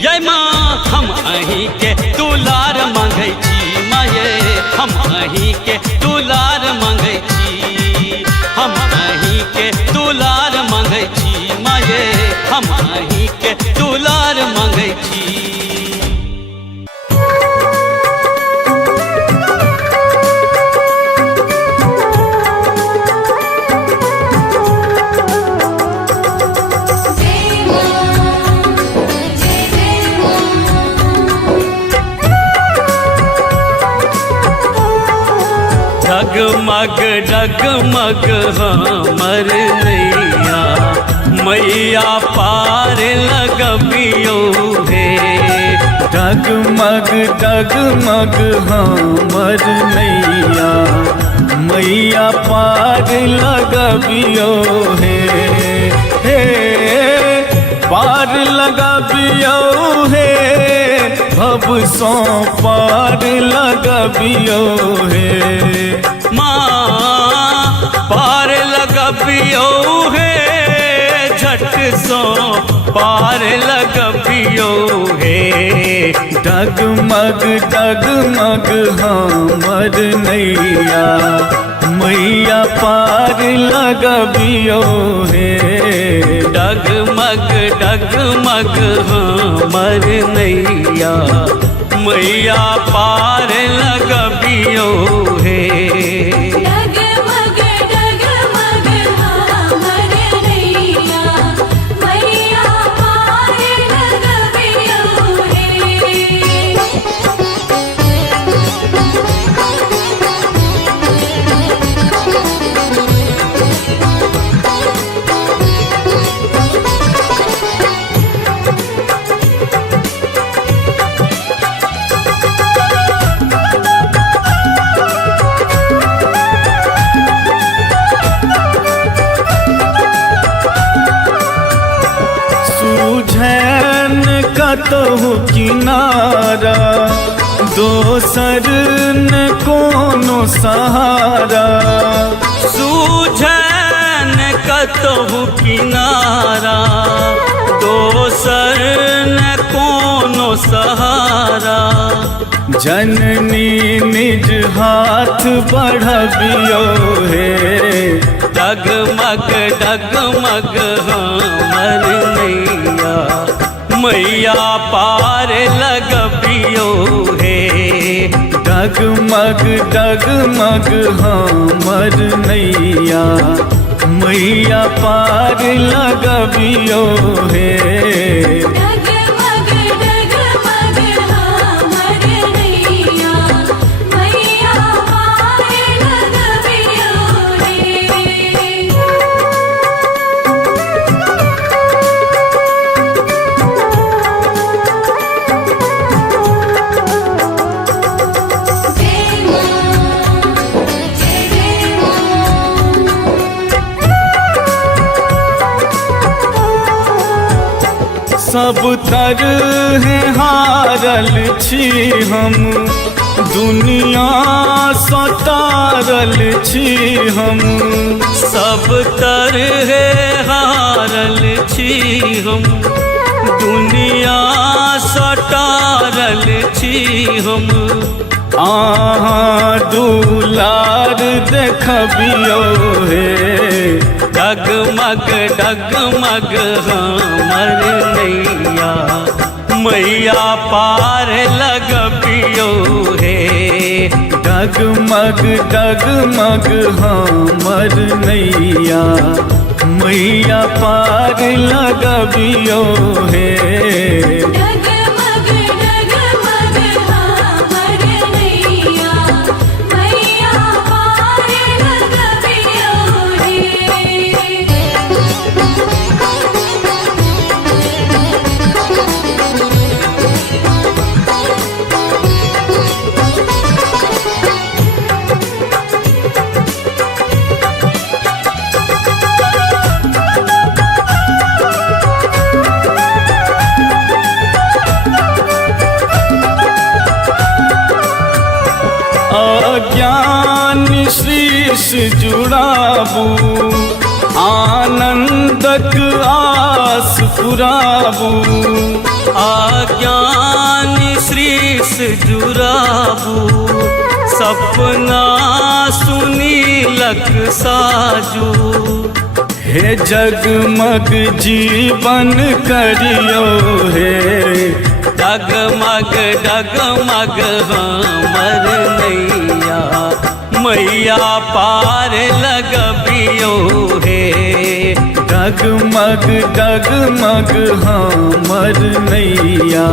ये माँ, हम अहीं के दुलार मांगे छी माये, हम अहीं के दुलार मांगे छी, हम अहीं के दुलार मांगे छी माये, हम अहीं के दुलार मांगे छी। डगमग डगमग हमर नैया मैया पार लगबियो हे डगमग डगमग हमर नैया मैया पार लगबियो हे पार लगबियो हे भव सो पार लगबियो हे माँ पार लगबियो हे झट सो पार लगबियो हे डगमग डगमग हमर नैया मैया पार लगबियो हे डगमग डगमग हमर नैया मैया पार लगबियो हे डगमग डगमग हमर नैया मैया पार लगबियो हे सूझैन कतहु किनारा दोसर न कोनो सहारा सूझन कतहु किनारा दोसर न कोनो सहारा जननी निज हाथ बढ़बियो हे डगमग डगमग हमर नैया मैया पार लगबियो हे डगमग डगमग हमर नैया मैया पार लगबियो हे डगमग डगमग हमर नैया मैया पार लगबियो हे जय मां जय सब तरह हारल छी हम दुनिया सतारल छी हम सब तरह हारल छी हम दुनिया सटारल छी हम आहाँ दुलार देखबियो हे डगमग डगमग हमर नैया मैया पार लगबियो हे डगमग डगमग हमर नैया मैया पार लगबियो हे डगमग डगमग हमर नैया मैया पार लगबियो हे अज्ञान शीश जुड़ाबू आनंदक आस पुराबू आज्ञान श्रीस जुराबू सपना सुनीलक साजू हे जगमग जीवन करियो हे डगमग डगमग हमर नैया मैया पार लगबियो हे डगमग डगमग हमर नैया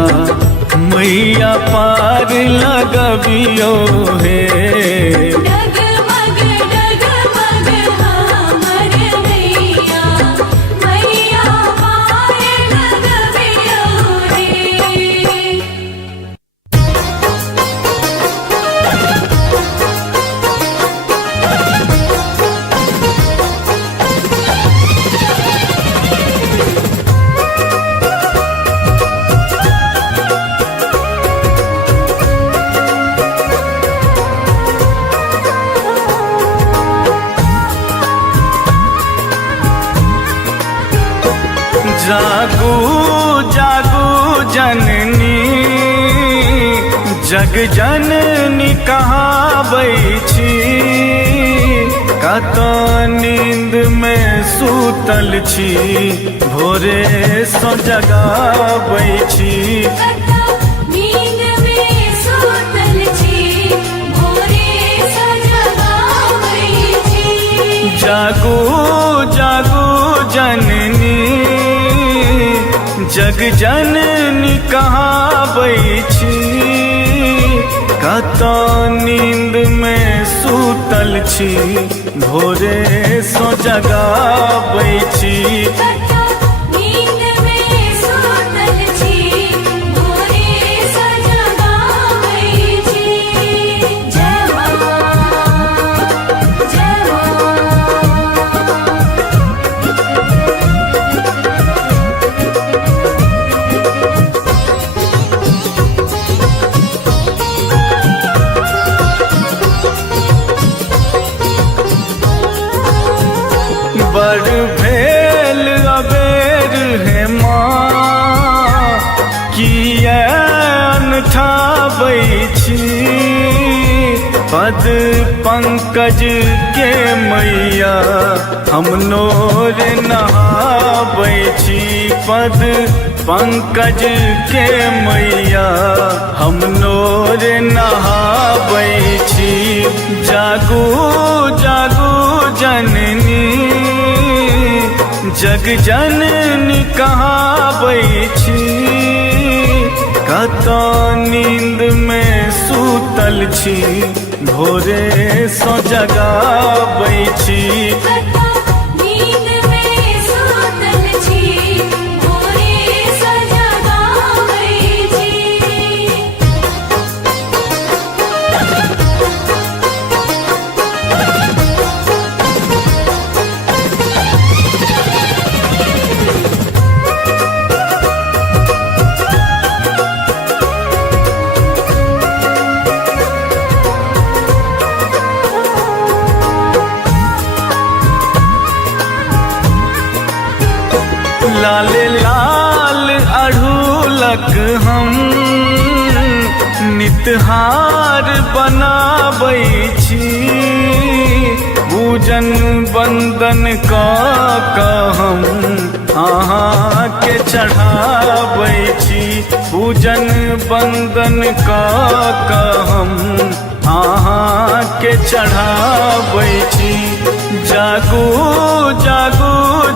मैया पार लगबियो हे डगमग जागू जननी जग जननी कहाबै छी कत नींद में सूतल छी भोरे सो जगाबै छी नींद में सूतल छी भोरे सो जगाबै छी जागू जागू जननी जग जननी कहाबै छी कत नींद में सूतल छी भोरे सो जगाबै छी नींद में सूतल छी भोरे सो जगाबै छी जय मां जय बड़ भेल अबेर है माँ किया अनठाबै छी पद पंकज के मैया हम नोर नहाबै छी पद पंकज के मैया हम नोर नहाबै छी जागू जागू जननी जग जननी कहाबै छी कत नींद में सूतल छी भोरे सो जगाबै छी नींद में सूतल छी भोरे सो जगाबै छी लाल लाल अढ़ूलक हम नितहार बनाबै छी पूजन बंदन कऽ हम अहाँ के चढ़ाबै छी पूजन बंदन कऽ हम अहाँ के चढ़ाबै छी जागू जागू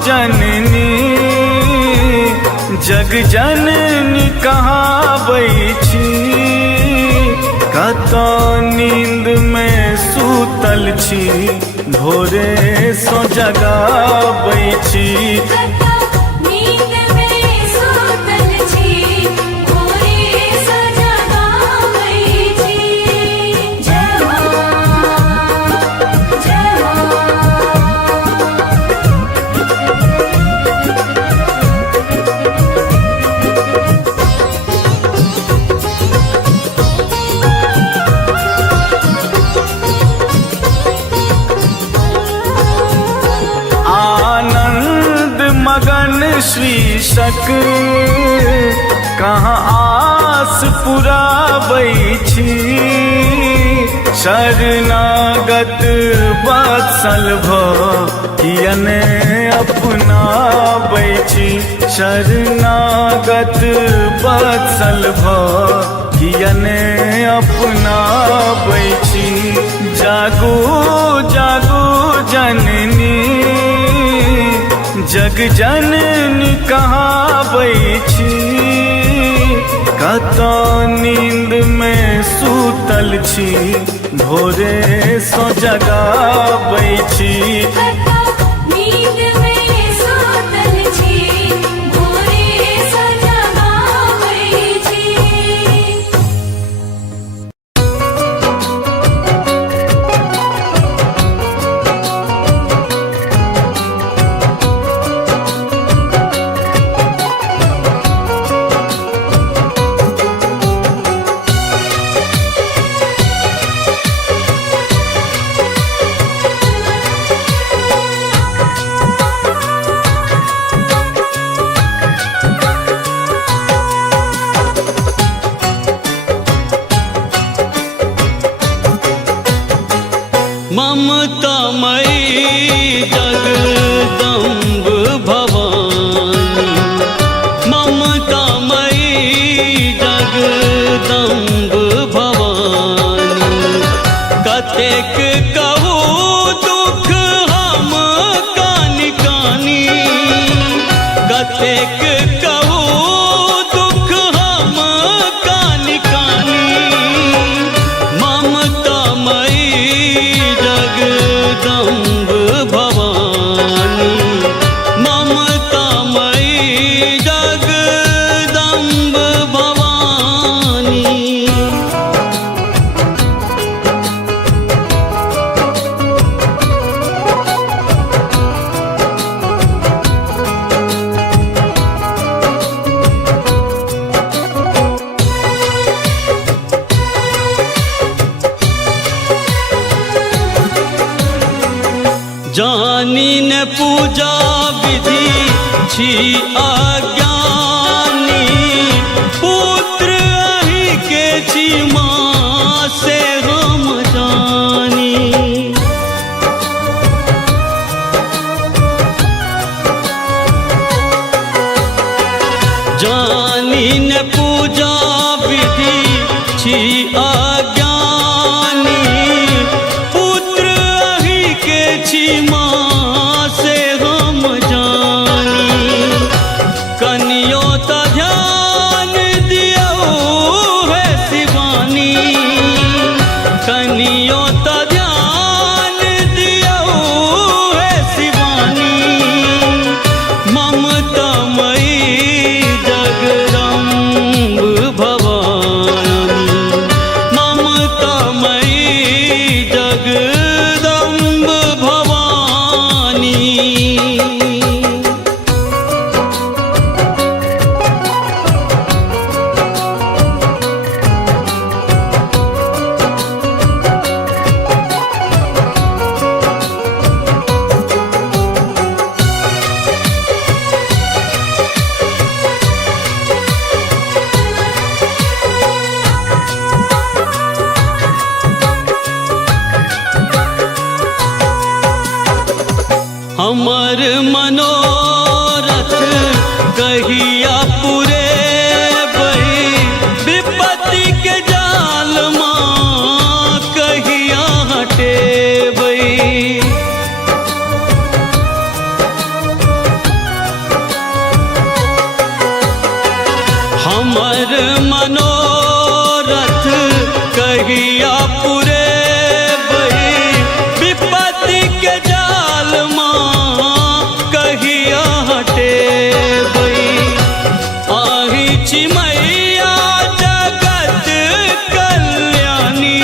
जननी जग जननी कहाबै छी कत नींद में सूतल छी भोरे सो जगाबै छी नींद में सूतल छी भोरे सो जगाबै छी जय मां जय आनंद मगन श्री शक कहाँ आस पुराबै छी शरणागत वत्सल कियने अपनाबै छी शरणागत वत्सल कियने अपनाबै छी जागू जागू जननी जग जननी कहाबै छी कत नींद में सूतल छी भोरे सो जगाबै छी नींद में सूतल छी भोरे सो जगाबै छी ममतामयी जगदम्ब भवानी। कतेक कहू दुख हम कानि कानि, कतेक कहू दुख हम कानि कानि। ममतामयी जगदम्ब भवानी, ममतामयी जगदम्ब भवानी। जानी न पूजा विधि छी अज्ञानी, पुत्र अहि के छी माँ से हम जानी। जानी न पूजा विधि छी अज्ञानी, पुत्र अहि के छी माँ से हम जानी। कनियो त ध्यान दियो है शिवानी, कनियो त ध्यान दियो है शिवानी। ममतामयी जगदम्ब भवानी, ममतामयी जगदम्ब भवानी। हमर मनोरथ कहिया पूरे बही, विपत्ति के जाल माँ कहिया हटे बही। हमर मनोरथ कहिया पूरे बही, विपत्ति के जाल माँ कहिया हटे बही। आही छी मैया जगत कल्याणी,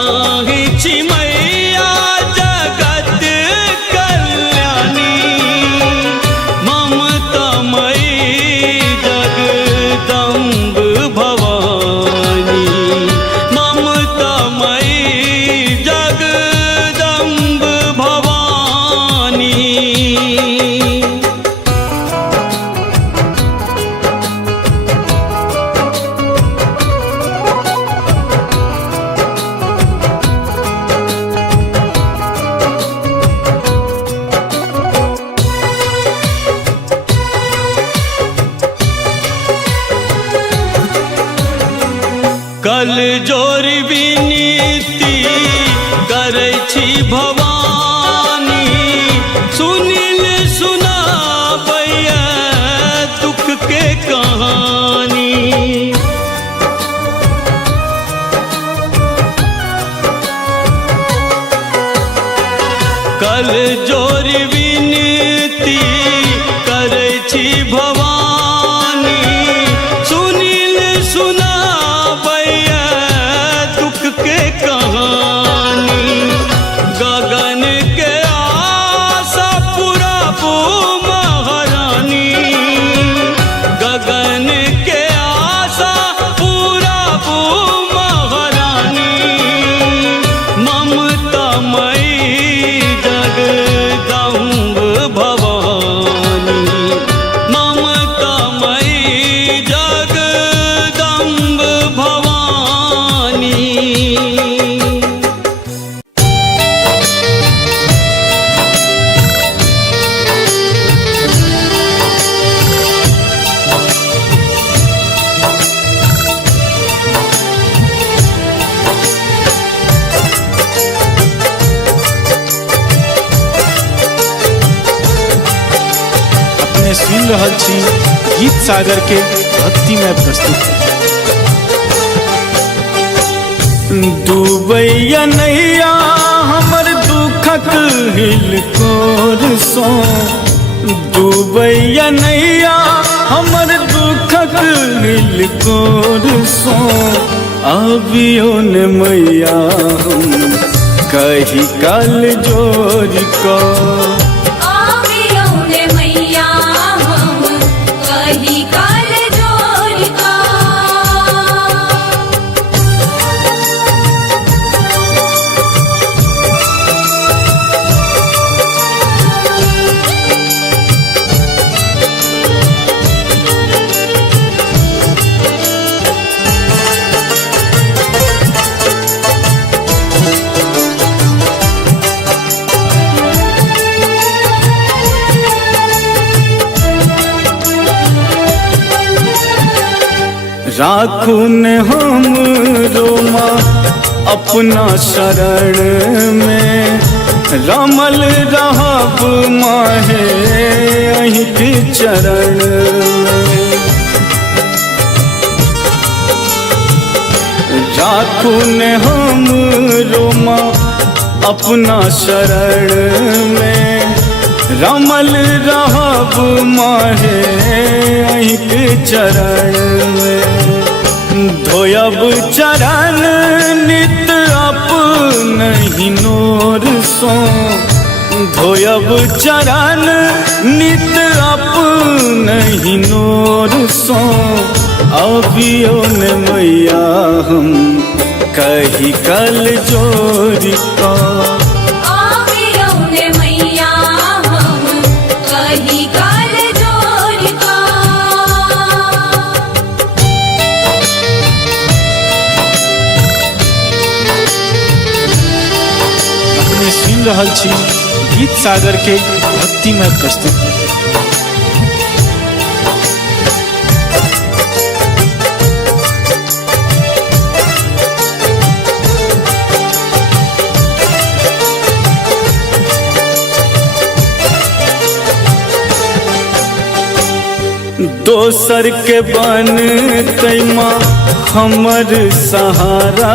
आही छी मैया जगत कल्याणी। ममतामयी जगदम्ब भवानी, ममतामयी जगदम्ब भवानी। कल जोर विनीति करै छी भवानी, सुनिल सुनाबैया दुख के कहानी। कल जोर विनीति करै छी भवानी, सुनिल सुनाबैया दुख के कहानी। गगन के आशा पुराबू महारानी, गगन के आशा पुराबू महारानी। ममतामयी जगदम्ब रहल छी गीत सागर के भक्तिमय प्रस्तुति। डूबैया नैया हमर दुखक हिलकोर सो, डूबैया नैया हमर दुखक हिलकोर सो, अबियो ने मैया हम कही कल जोड़ को। आवियो ने मैया हम कही काल जोड़ का। राखू ने हम रोमा अपना शरण में, रमल रहब माहे अहीं के चरण में। राखू ने हम रोमा अपना शरण में, रमल रहब माहे अहीं के चरण में। धोयब चरण नित अपनहि नोर सो, धोयब चरण नित अपनहि नोर सो, अबियो ने मैया हम कही कल जोड़ को। आवियो ने मैया हम कही काल जोड़ का। अपने सुन रहल छी गीत सागर के भक्तिमय प्रस्तुति। दोसर के बन तैमा हमर सहारा,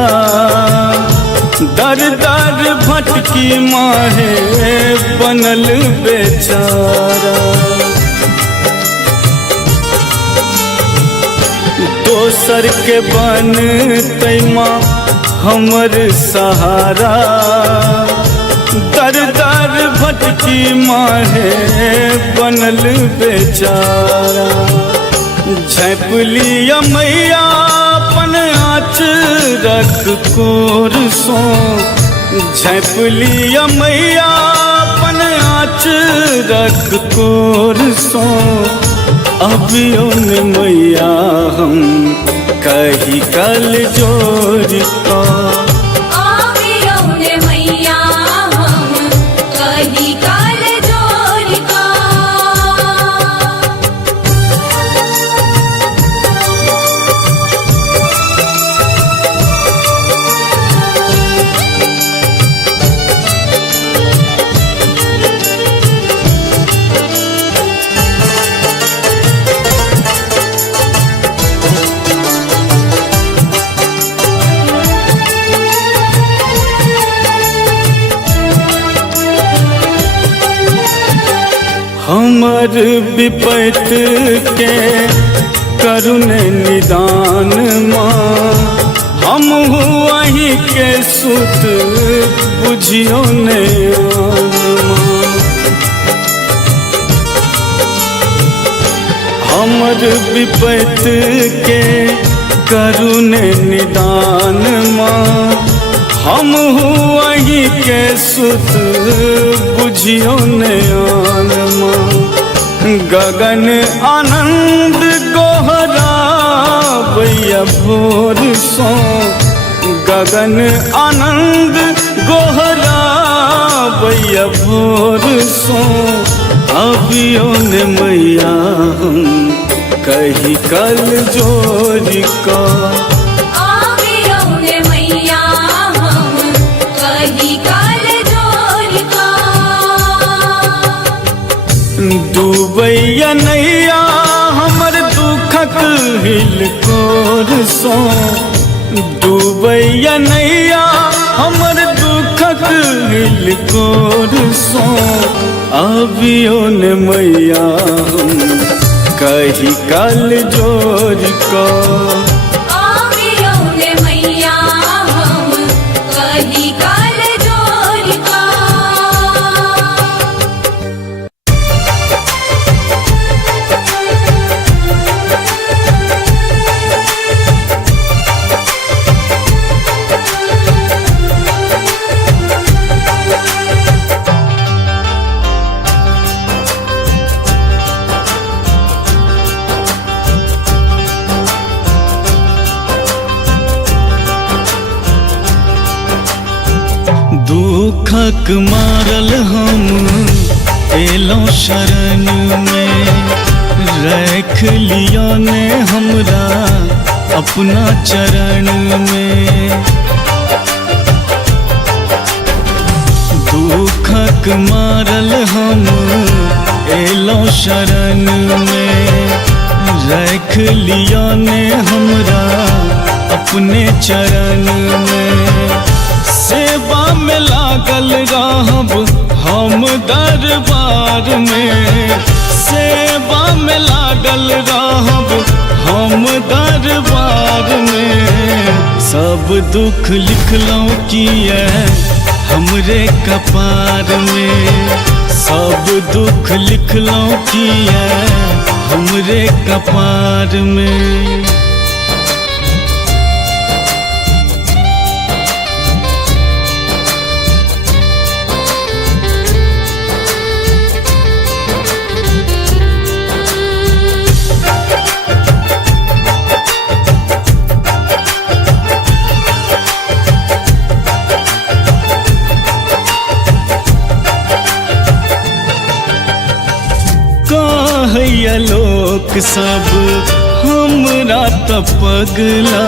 दर दर भटकी माहे बनल बेचारा। दोसर के बन तैमा हमर सहारा, दर दर भटकी माहे बनल बेचारा। झैप लिया मैया अपन आँचरक कोर सो, झैप लिया मैया अपन आँचरक कोर सो, अबियो ने मैया हम कही कल जोड़ को। आवियो ने मैया हम कही काल जोड़ का। हमर विपत के करुण निदान माँ, हम वहीं के सुत बुझियो ने माँ। हमर विपत के करुण निदान माँ, हम वहीं के सुत बुझियो ने माँ। गगन आनंद गोहरा बैया भोर सो, गगन आनंद गोहरा बैया भोर सो, अबियो ने मैया हम कही कल जोड़ को। आवियो ने मैया हम कही काल जोड़ का। डूब डूबैया नैया हमर दुखक हिलकोर सो डूबैया नैया हमर दुखक हिलकोर सो अबियो ने मैया हम कही कल जोर को आवियो ने मैया हम कही काल जोर का दुखक मारल हम एलों शरण में रख लिया ने हमरा अपना चरण में दुखक मारल हम एलों शरण में रख लिया ने हमरा अपने चरण में सेवा में लागल रहब हम दरबार में सेवा में लागल रहब हम दरबार में सब दुख लिखलौं किए हमरे कपार में सब दुख लिखलौं किए हमरे कपार में कहैया लोक सब हमरा त पगला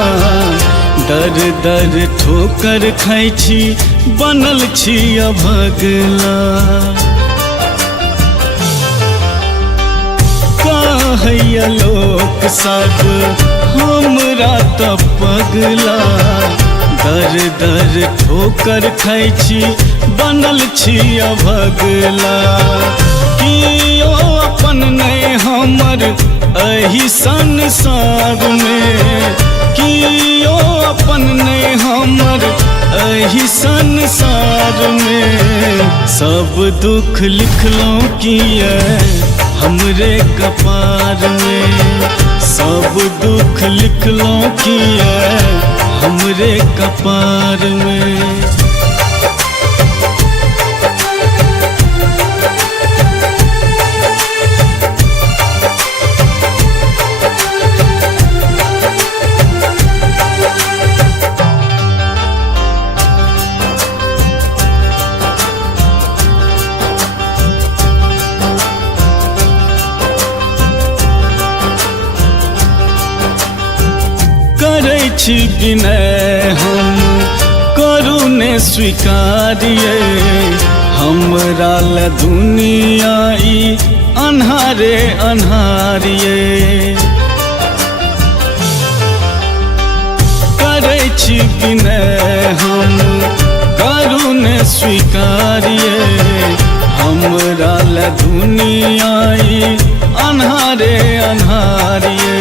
दर दर ठोकर खाइ छी बनल छी अभगला कहैया लोक सब हमरा त पगला दर दर ठोकर खाइ छी बनल छी अभगला कियो अपन नहीं हमर एही संसार में कियो अपन नहीं हमर एही संसार में सब दुख लिखलौं किए हमरे कपार में सब दुख लिखलौं किए हमरे कपार में करै छी विनय हम करू ने स्वीकारिए हमरा ल दुनिया ई अन्हारे अन्हारिए करै छी विनय हम करू ने स्वीकारिए हमरा ल दुनिया ई अन्हारे अन्हारिए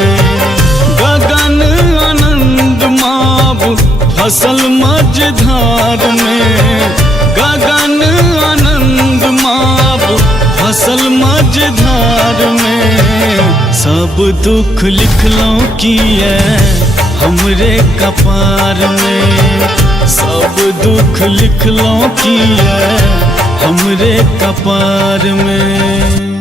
गगन आनंद माब फसल मझधार में गगन आनंद माब फसल मझधार में सब दुख लिखलौं किए हमरे कपार में सब दुख लिखलौं किए हमरे कपार में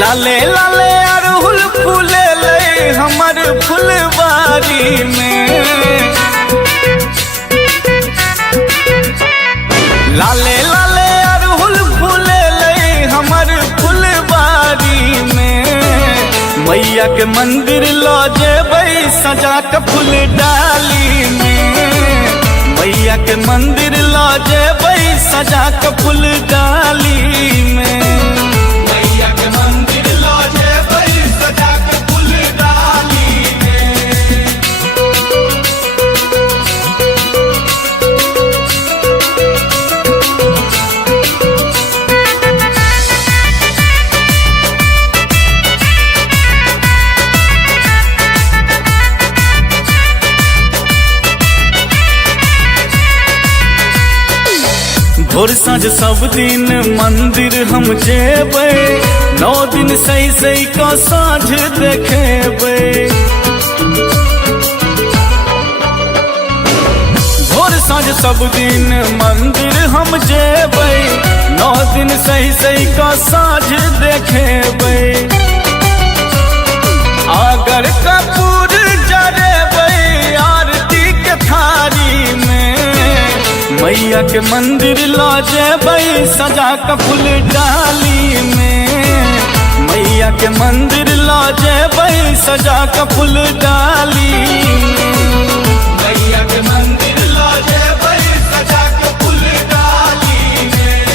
लाले लाले अड़हुल फूले ले हमर फुलवारी डाली में। लाले लाले अरहुल फूले लई हमर फुलबारी में। मैया के मंदिर लो जेबै सजा के फूल डाली में। मैया के मंदिर लो जेबै सजा के फूल डाली में। मैया के मंदिर लो जेबै सजा के फूल डाली में। भोर साँझ सब दिन मंदिर हम जेबै। 9 दिन सही सही का साँझ देखेबै। भोर साँझ सब दिन मंदिर हम जेबै। 9 दिन सही सही का साँझ देखेबै। अगर कपूर जरेबै आरती के थारी में। मैया के मंदिर लो जेबै सजा के फूल डाली में। मैया के मंदिर लो जेबै सजा के फूल डाली में। मैया के मंदिर लो जेबै सजा के फूल डाली में।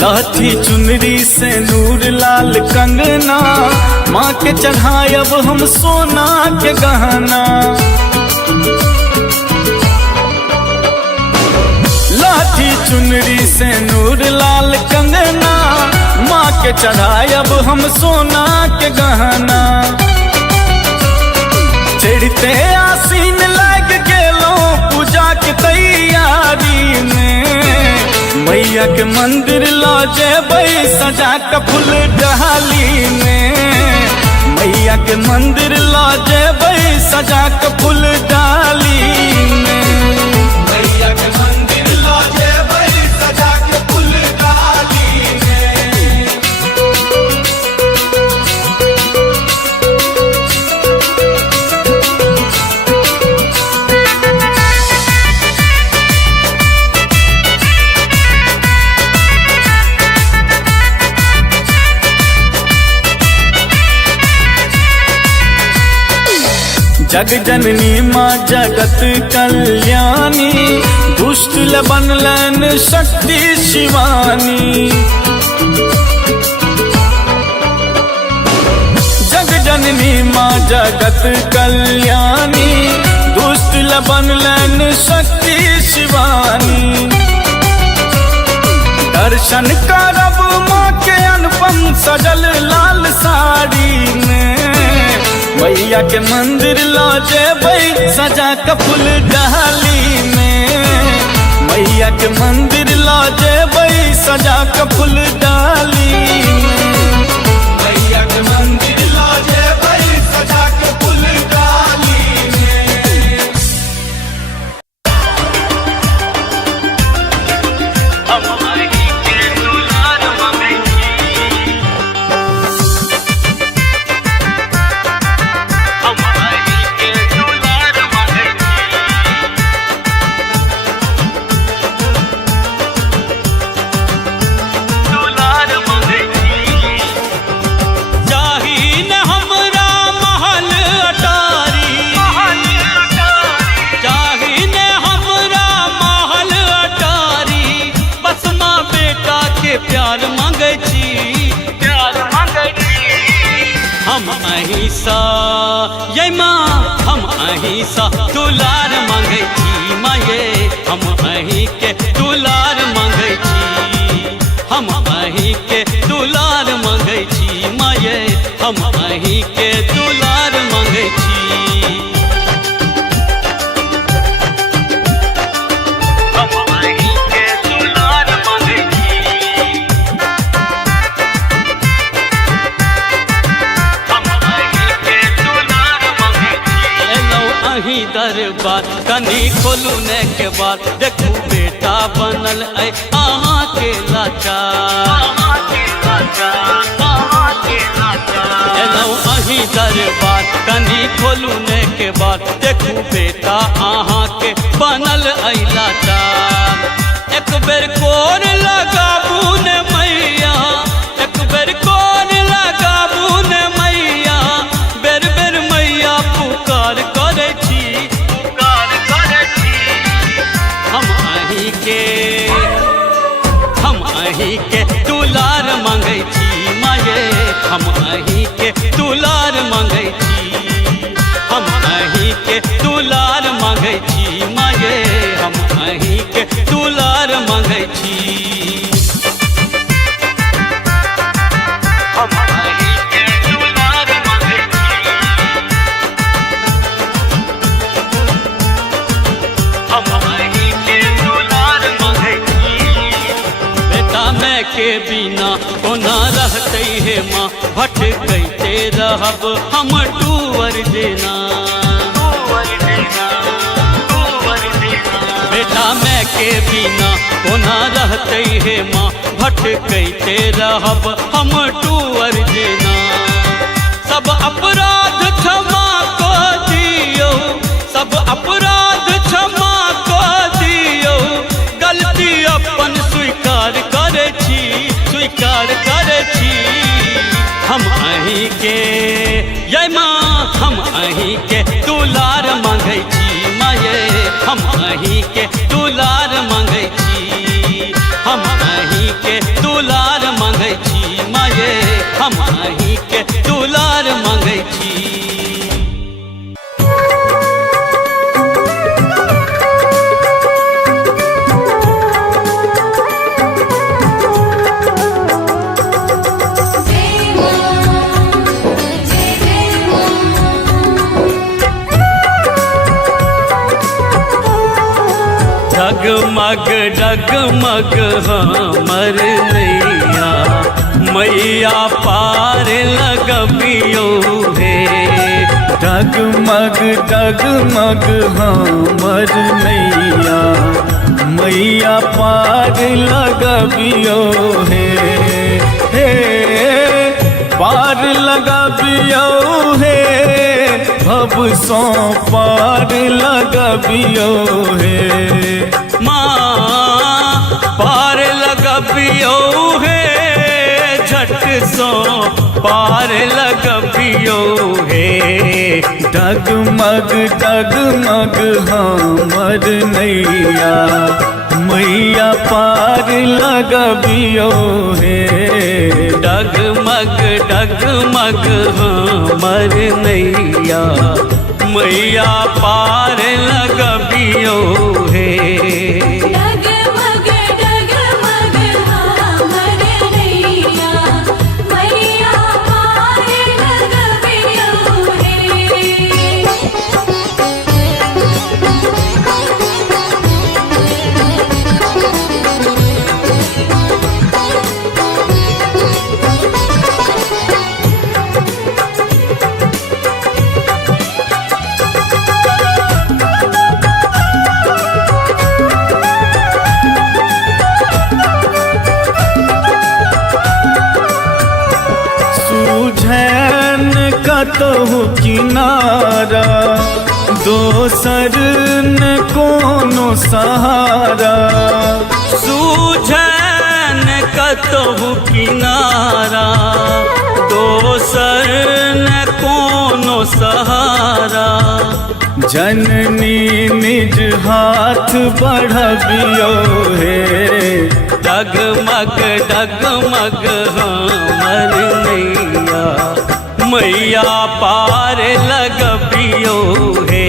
लाठी चुनरी से नूर लाल कंगना। माँ के चढ़ायब हम सोना के गहना। लाठी चुनरी से नूर लाल कंगना। माँ के चढ़ायब हम सोना के गहना। चढ़ते आसीन लग गेलो पूजा के तैयारी में। मैया के मंदिर लो जेबै सजा के फूल डाली में। मैया के मंदिर लो जेबै सजा के फूल डाली में। मैया के मंदिर लो जेबै सजा के फूल डाली में। जग जननी माँ जगत कल्याणी। दुष्ट ल बनलन शक्ति शिवानी। जग जननी माँ जगत कल्याणी। दुष्ट ल बनलन शक्ति शिवानी। दर्शन करब माँ के अनुपम सजल लाल साड़ी में। मैया के मंदिर लो जेबै सजा के फूल डाली में। मैया के मंदिर लो जेबै सजा के फूल डाली में। मैया के मंदिर लो जेबै सजा के फूल डाली में। प्यार मांगे छी, प्यार मांगे छी। हम अहिंसा ये माँ, हम अहिंसा दुलार मांगे छी माये। हम अहि के दुलार मांगे छी। हम अहि के दुलार मांगे छी माये। हम अहि के दुलार मांगे छी। हम अहि के दुलार दरबार कनी खोलू ने के बाद देखू बेटा बनल है अहाँ के लाचार एलौ अही दरबार कनी खोलू ने के बाद देखू बेटा अहाँ के बनल है लाचार एक बेर कोन लगाबू ने मैया एक बेर कोन लगाबू ने मैया बेर बेर मैया पुकार करे छी हम अही के दुलार मांगै छी माये हम अही के दुलार मांगै छी हम अही के दुलार मांगै छी माये हम अही के दुलार मांगै छी हम अही के दुलार मांगै छी हम अही के दुलार मांगै छी बेटा मैं के बिना कोना रहते हे माँ भटकते रहब हम टूअर देना बेटा मैं के बिना कोना रहते हे माँ भटकते रहब हम टूअर देना सब अपराध क्षमा को दियो सब अपराध क्षमा को दियो गलती अपन स्वीकार करे छी हम अही के ये माँ हम अही के दुलार मांगै छी माये हम अही के दुलार मांगै छी हम अही के दुलार मांगै छी माये हम अही के दुलार मांगै छी डगमग डगमग हमर नैया मैया पार लगबियो हे डगमग डगमग हमर नैया मैया पार लगबियो हे पार लगबियो हे भव सो पार लगबियो हे माँ पार लगबियो हे झट सो पार लगबियो हे डगमग डगमग हमर नैया मैया पार लगबियो हे डगमग डगमग हमर नैया मैया पार लगबियो हे डगमग डगमग हमर नैया मैया पार लगबियो हे कतहु किनारा दोसर न कोनो सहारा सूझन कतहु किनारा दोसर न कोनो सहारा जननी निज हाथ बढ़बियो हे डगमग डगमग हमर नैया मैया पार लगबियो हे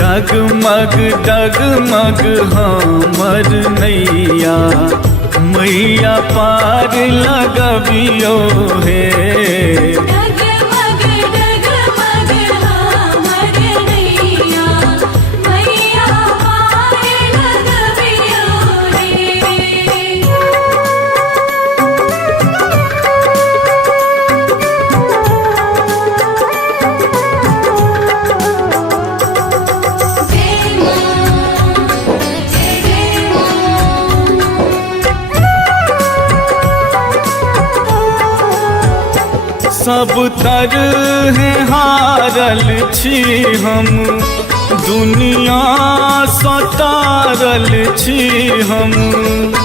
डगमग डगमग हमर नैया मैया पार लगबियो हे डगमग डगमग हमर नैया मैया पार लगबियो हे सब तरह हारल छी हम, दुनिया सतारल छी हम।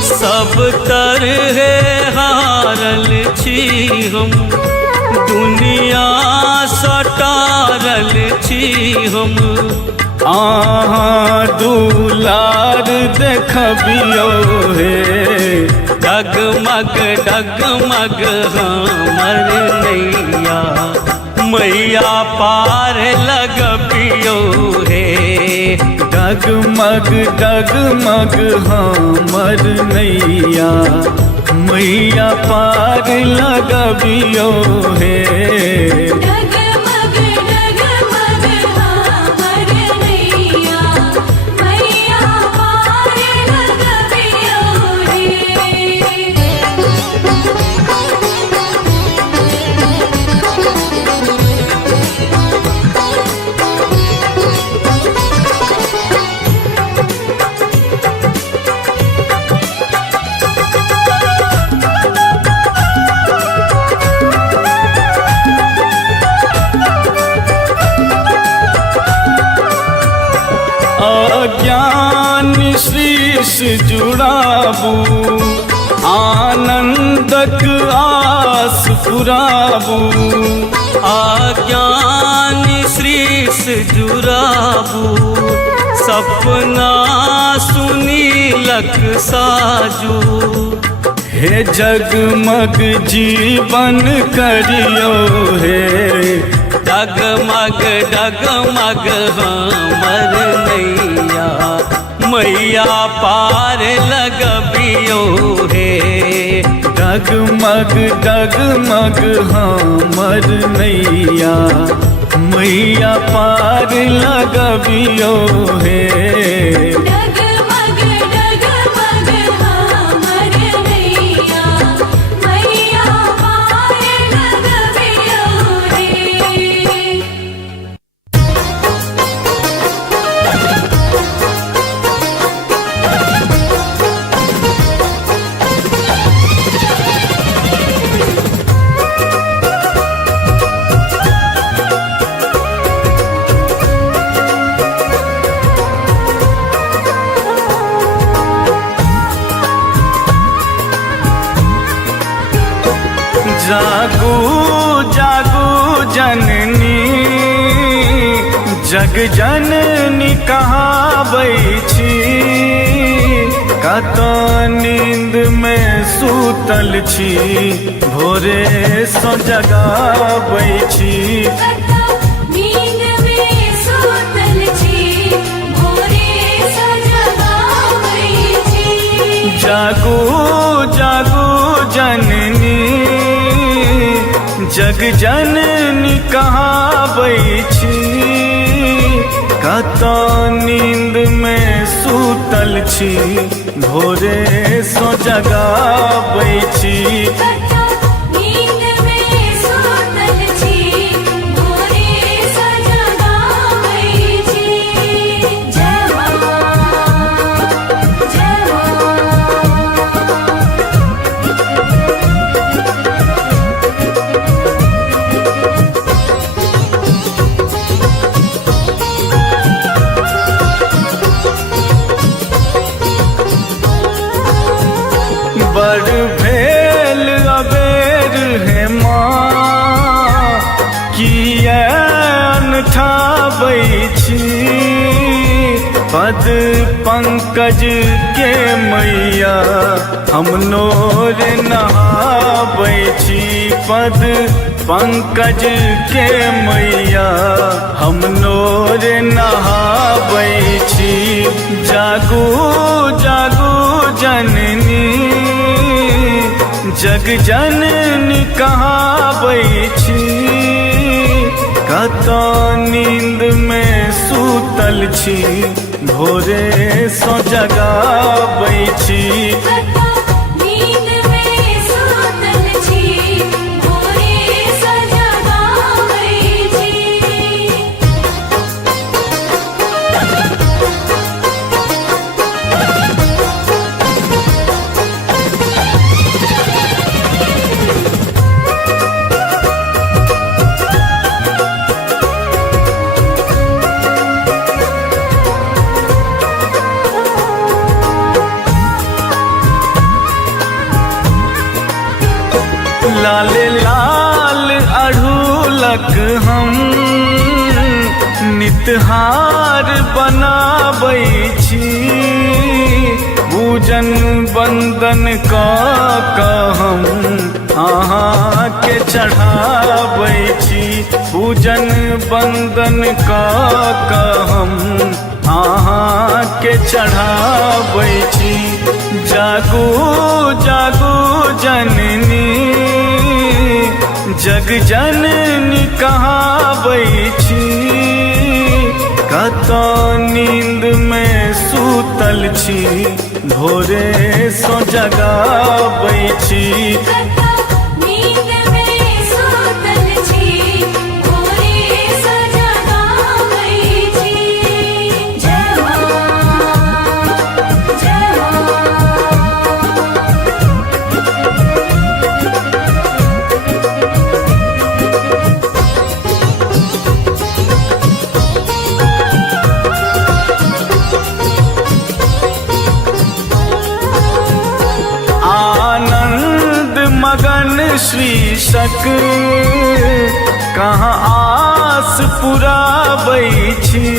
सब तरह हारल छी हम, दुनिया सटारल छी हम। आहाँ दुलार देखबियो हे, डगमग डगमग हमर नैया, मैया पार लगबियो हे। डगमग डगमग हमर नैया, मैया पार लगबियो हे। डगमग डगमग हमर नैया, मैया पार लगबियो रे। अज्ञान शीश जुड़ाबू, आनंदक आस पुराबू। आज्ञान श्रीस जुराबू, सपना सुनीलक साजू। हे जगमग जीवन करियो हे, डगमग डगमग हमर नैया, मैया पार लगबियो हे। डगमग डगमग हमर नैया, मैया पार लगबियो हे। डगमग डगमग हमर नैया, मैया पार लगबियो रे। जागू जागू जननी, जग जननी कहाबै छी। कत नींद में सूतल छी, भोरे सो जगाबै छी। नींद में सूतल छी, भोरे सो जगाबै छी। जागू जागू जननी, जग जननी कहाबै छी। कत नींद में सूतल छी, भोरे सो जगाबै छी। नींद में सूतल छी, भोरे सो जगाबै छी। जय मां जय मां। बड़ भेल अबेर है माँ, किया अनठाबै छी। पद पंकज के मैया हम नोर नहाबै छी। पद पंकज के मैया हम नोर नहाबै छी। जागू जागू जननी, जग जननी कहाबै छी। कत नींद में सूतल छी, भोरे सो जगाबै छी। नींद में सूतल छी, भोरे सो जगाबै छी। लाले लाल अढ़ूलक हम नितहार बनाबै छी, पूजन बंदन कऽ हम अहाँ के चढ़ाबै छी, पूजन बंदन कऽ हम अहाँ के चढ़ाबै छी। जागू जागू जननी जग जननी कहाबै छी, कतऽ नींद में सूतल छी, भोरे सो जगाबै छी। नींद में सूतल छी, भोरे सो जगाबै छी। जय मां जय मां। आनंद मगन शीर्षक कहाँ आस पुराबै छी,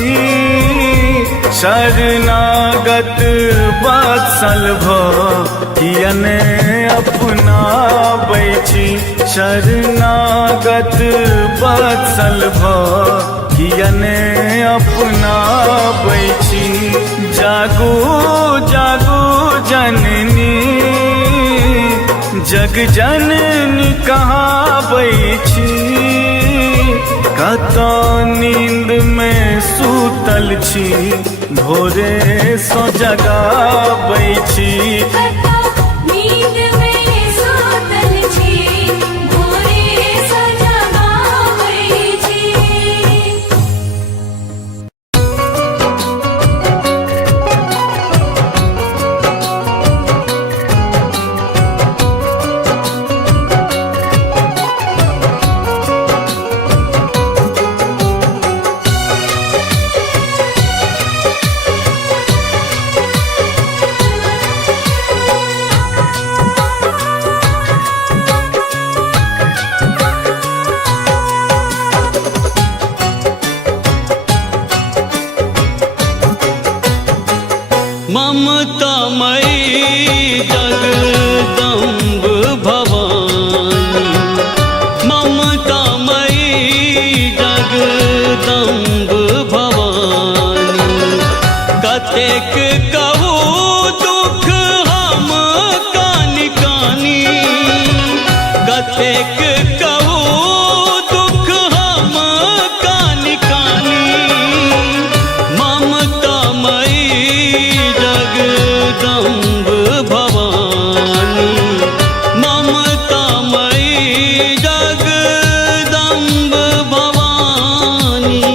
शरणागत वत्सल कियन अपनाबै छी, शरणागत वत्सल कियन अपनाबै छी। जागू जागू जननी जग जननी कहाबै छी, कतऽ नींद में सूतल छी, भोरे सो जगाबै छी। नींद में सूतल छी, भोरे सो जगाबै छी। ममतामयी जगदम्ब भवानी, ममतामयी जगदम्ब भवानी, कतेक कहू दुख हम कानि कानी, कतेक कहू दुख हम कानि कानी। ममतामयी जगदम्ब भवानी, ममतामयी जगदम्ब भवानी।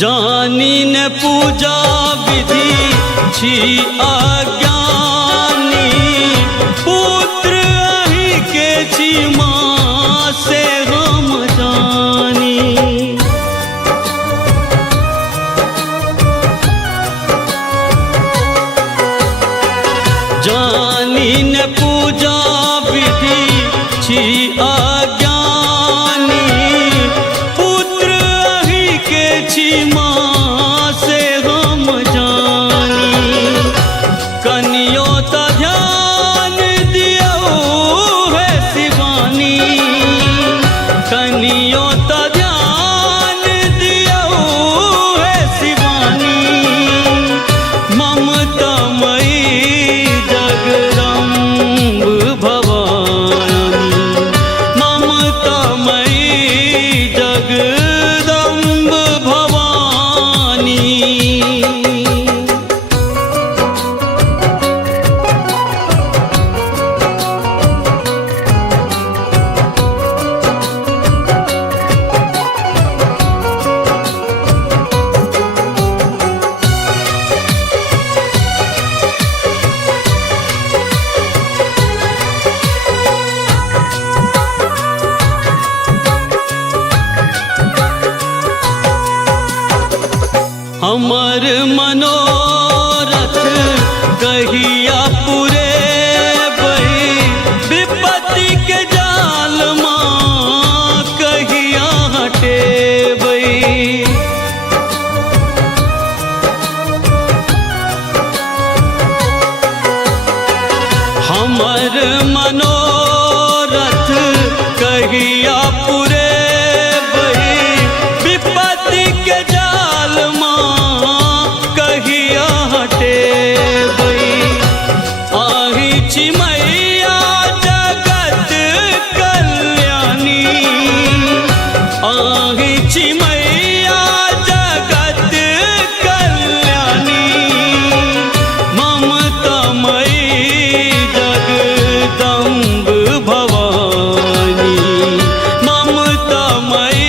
जानी न पूजा विधि छी अज्ञानी, पुत्र अहि के छी माँ से हम जानी। जानी न पूजा विधि छी अज्ञानी, पुत्र अहि के छी माँ से हम जानी। कनियो त ध्यान दियौ हे शिवानी, कनियो त ध्यान दियौ हे शिवानी। ममतामयी जगदम्ब भवानी, कहिया पूरे बही विपत्ति के जाल माँ कहिया हटे बही। हमर मनोरथ कहिया पूरे बही विपत्ति के जाल माँ कहिया हटे बही। आही चिमैया जगत कल्याणी, आही चिमैया जगत कल्याणी, ममता मई जगदम्ब भवानी, ममता मई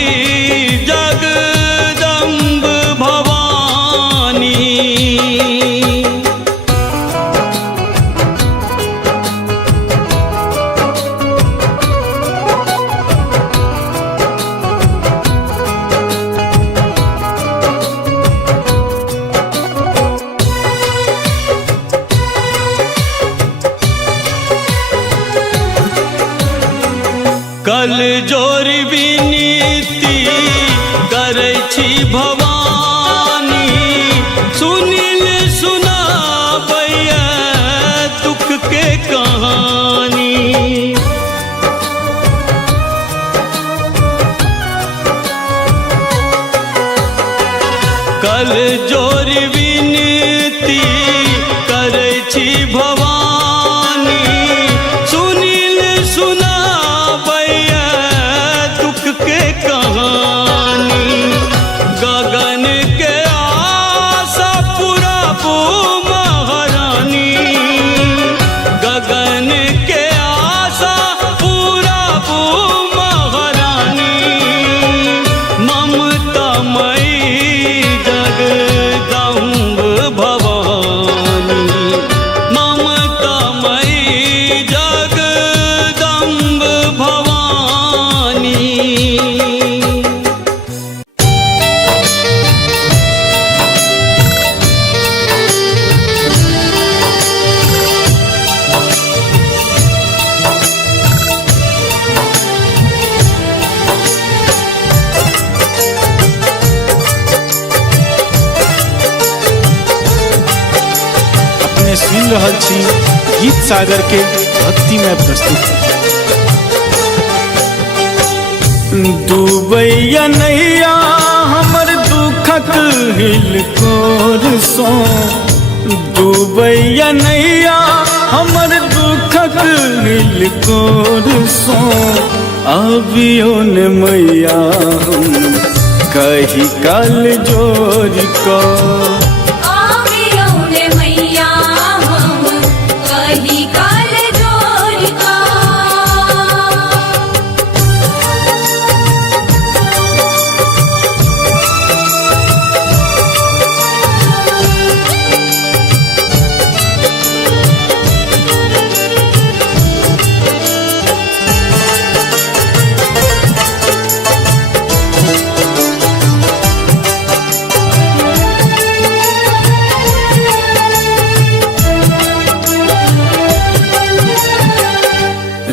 जगदम्ब भवानी। कल जोर विनीति करै छी भवानी, सुनील सुनाबैया दुख के कहानी। कल जोर विनीति करै छी भवानी, सुनील सुनाबैया दुख के कहानी। गगन के आशा पुराबू महारानी, गगन के आशा पुराबू महारानी, ममता मई जगदम्ब भवानी, ममता मई जगदम्ब भवानी। अपने सुन रहल छी गीत सागर के भक्तिमय प्रस्तुति। डूबैया नैया हमर दुखक हिलकोर सो, डूबैया नैया हमर दुखक हिलकोर सो। अबियो न मैया हम कही काल जोर को, आवियो ने मैया हम कही काल जोर का।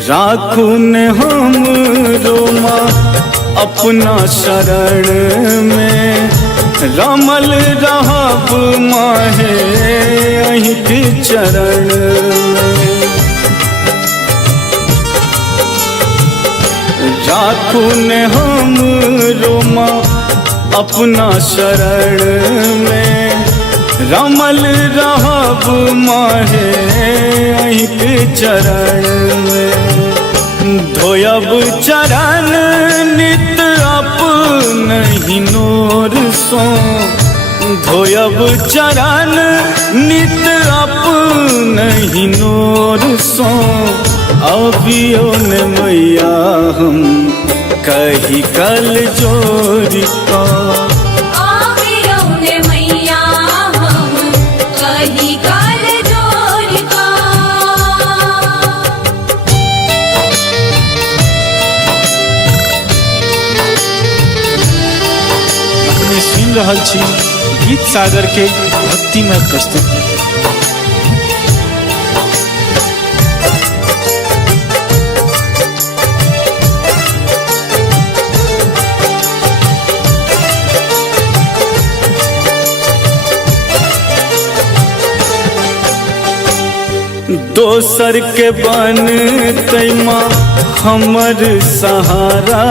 राखू ने हम रोमा अपना शरण में, रमल रहब माहे अहिं के चरण में। राखू ने हम रोमा अपना शरण में, रमल रहब माहे अहिं के चरण में। धोयब चरण नित अपनहि नोर सो, धोयब चरण नित अपनहि नोर सो। अबियो न मैया हम कही कल जोर को, आवियो ने मैया हम कही काल जोर का। अपने सुन रहल छी गीत सागर के भक्तिमय प्रस्तुति। दोसर के बन तैमा हमर सहारा,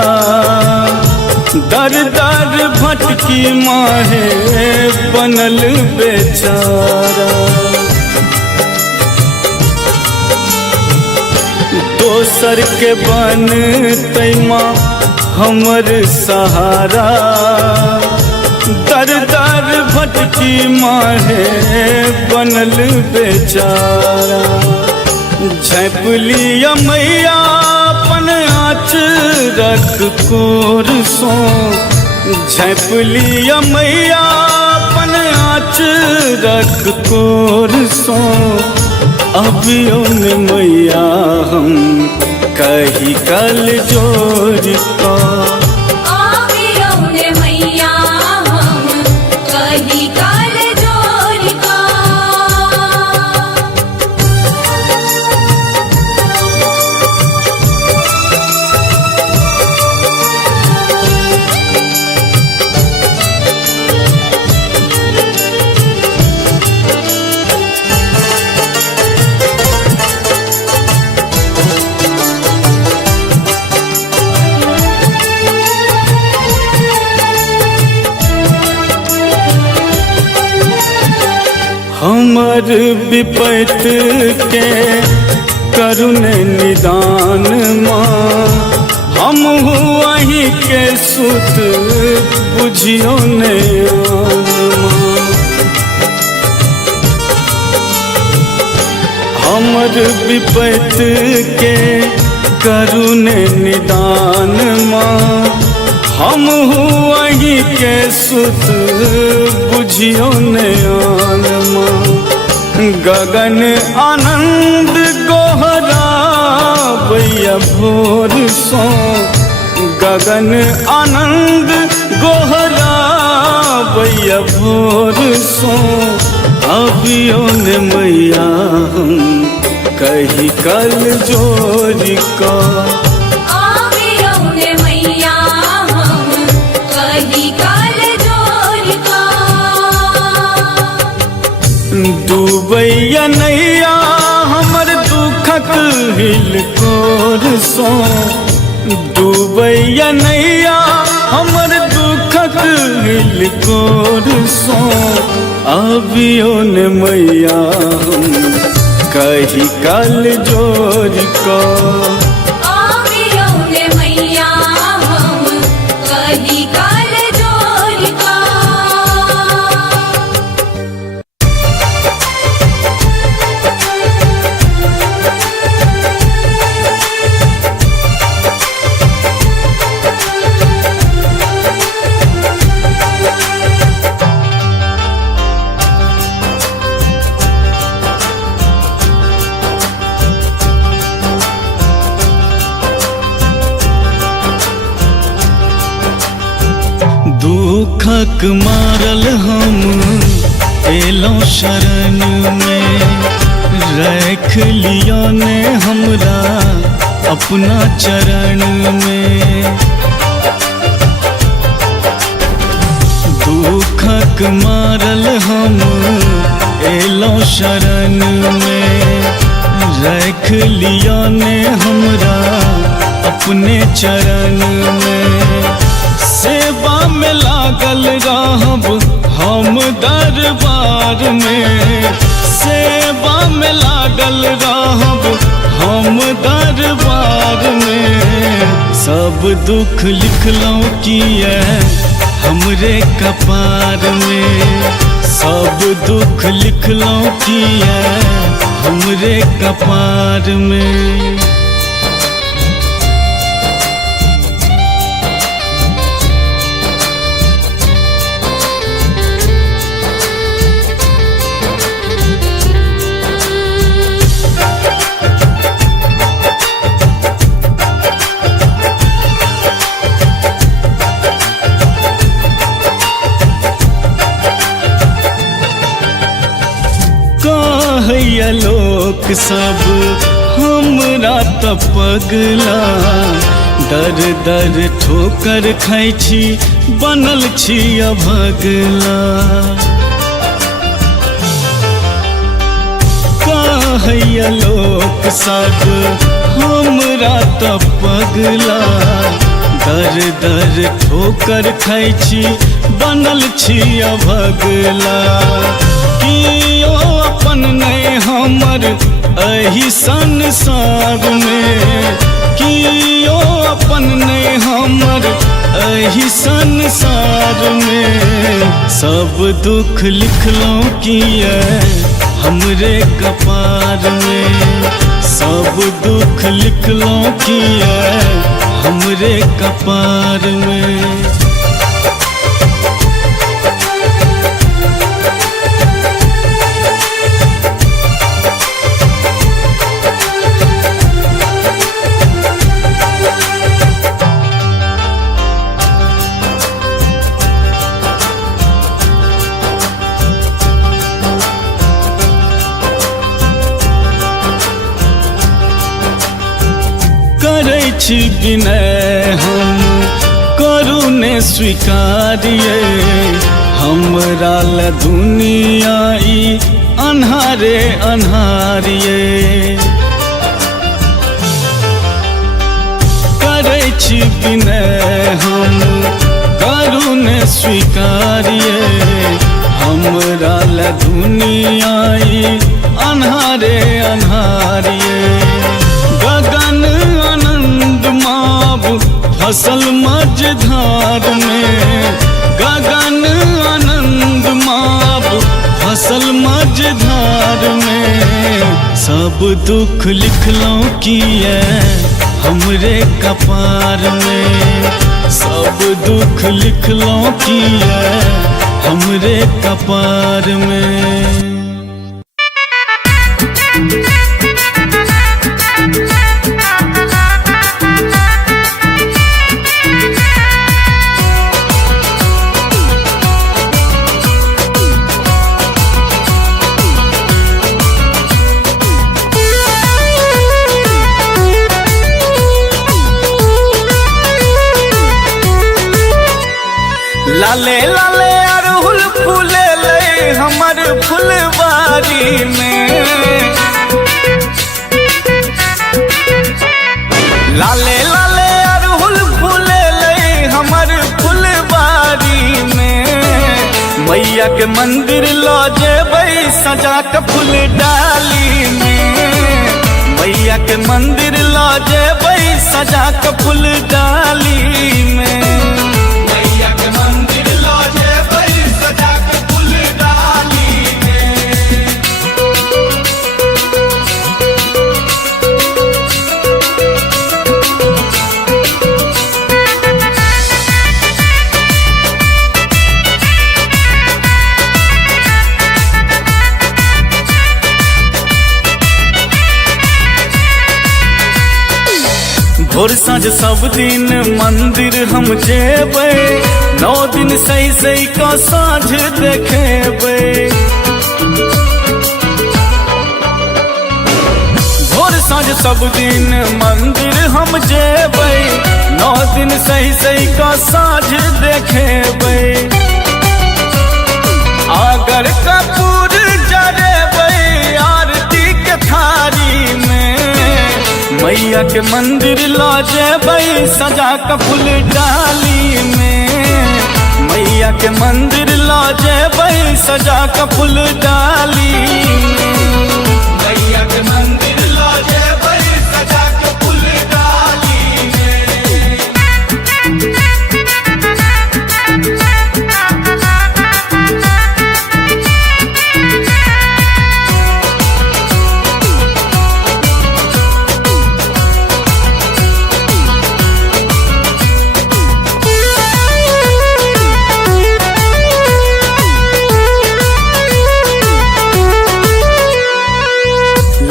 दर दर भटकी माहे बनल बेचारा। दोसर के बन तैमा हमर सहारा, दर दर भटकी माहे बनल बेचारा। झैप लिया मैया अपन आँचरक कोरसों, झैप लिया मैया अपन आँचरक कोरसों। अभियो ने मैया हम कही कल जोड़ का, हमर विपत के करुण निदान माँ। हम वहीं के सुत बुझियो ने माँ। हमर विपत के करुण निदान माँ। हम वहीं के सुत बुझियो ने माँ। गगन आनंद गोहरा भैया भोर सो, गगन आनंद गोहरा भैया भोर सो। अभियो ने मैया हम कही कल जोड़ का, डूबैया नैया हमर दुखक हिल कोर सो। डूबैया नैया हमर दुखक हिल कोर सो। अभियो ने मैया हम कही कल जोड़ का, दुखक मारल हम एलों शरण में। रख लिया ने हमरा अपना चरण में। दुखक मारल हम एलों शरण में। रख लिया ने हमरा अपने चरण में। सेवा में लागल रहब हम दरबार में। सेवा में लागल रहब हम दरबार में। सब दुख लिखलौं किए हमरे कपार में। सब दुख लिखलौं किए हमरे कपार में। कहैया लोक सब हमरा त पगला। दर दर ठोकर खाइ छी बनल छी अभगला। कहैया लोक सब हमरा त पगला दर दर ठोकर खाइ छी बनल छी अभगला कियो अपन नहीं हमर एही संसार में कियो अपन नहीं हमर एही संसार में सब दुख लिखलों किए हमरे कपार में सब दुख लिखलों किए हमरे कपार में करै छी विनय हम करू ने स्वीकारिए हमरा ल दुनिया ई अन्हारे अन्हारिए करै छी विनय हम करू ने स्वीकारिए हमरा ल दुनिया ई अन्हारे अन्हारिए गगन आनंद माब फसल मझधार में गगन आनंद माब फसल मझधार में सब दुख लिखलों किए हमरे कपार में सब दुख लिखलों किए हमरे कपार में लाले लाले अरहुल फूले ले हमर फुलवारी में लाले लाले अरहुल फूले ले हमर फुलवारी में मैया के मंदिर लो जेबै सजा के फूल डाली में मैया के मंदिर लो जेबै सजा के फूल डाली में भोर साँझ सब दिन मंदिर हम जेबै 9 दिन सही सही का साँझ देखेबै भोर साँझ सब दिन मंदिर हम जेबै 9 दिन सही सही का साँझ देखेबै अगर कपूर जरेबै आरती के थारी में मैया के मंदिर ला जेबै सजा के फूल डाली में मैया के मंदिर ला जेबै सजा के फूल डाली मैया के मंदिर ला जेबै सजा के फूल डाली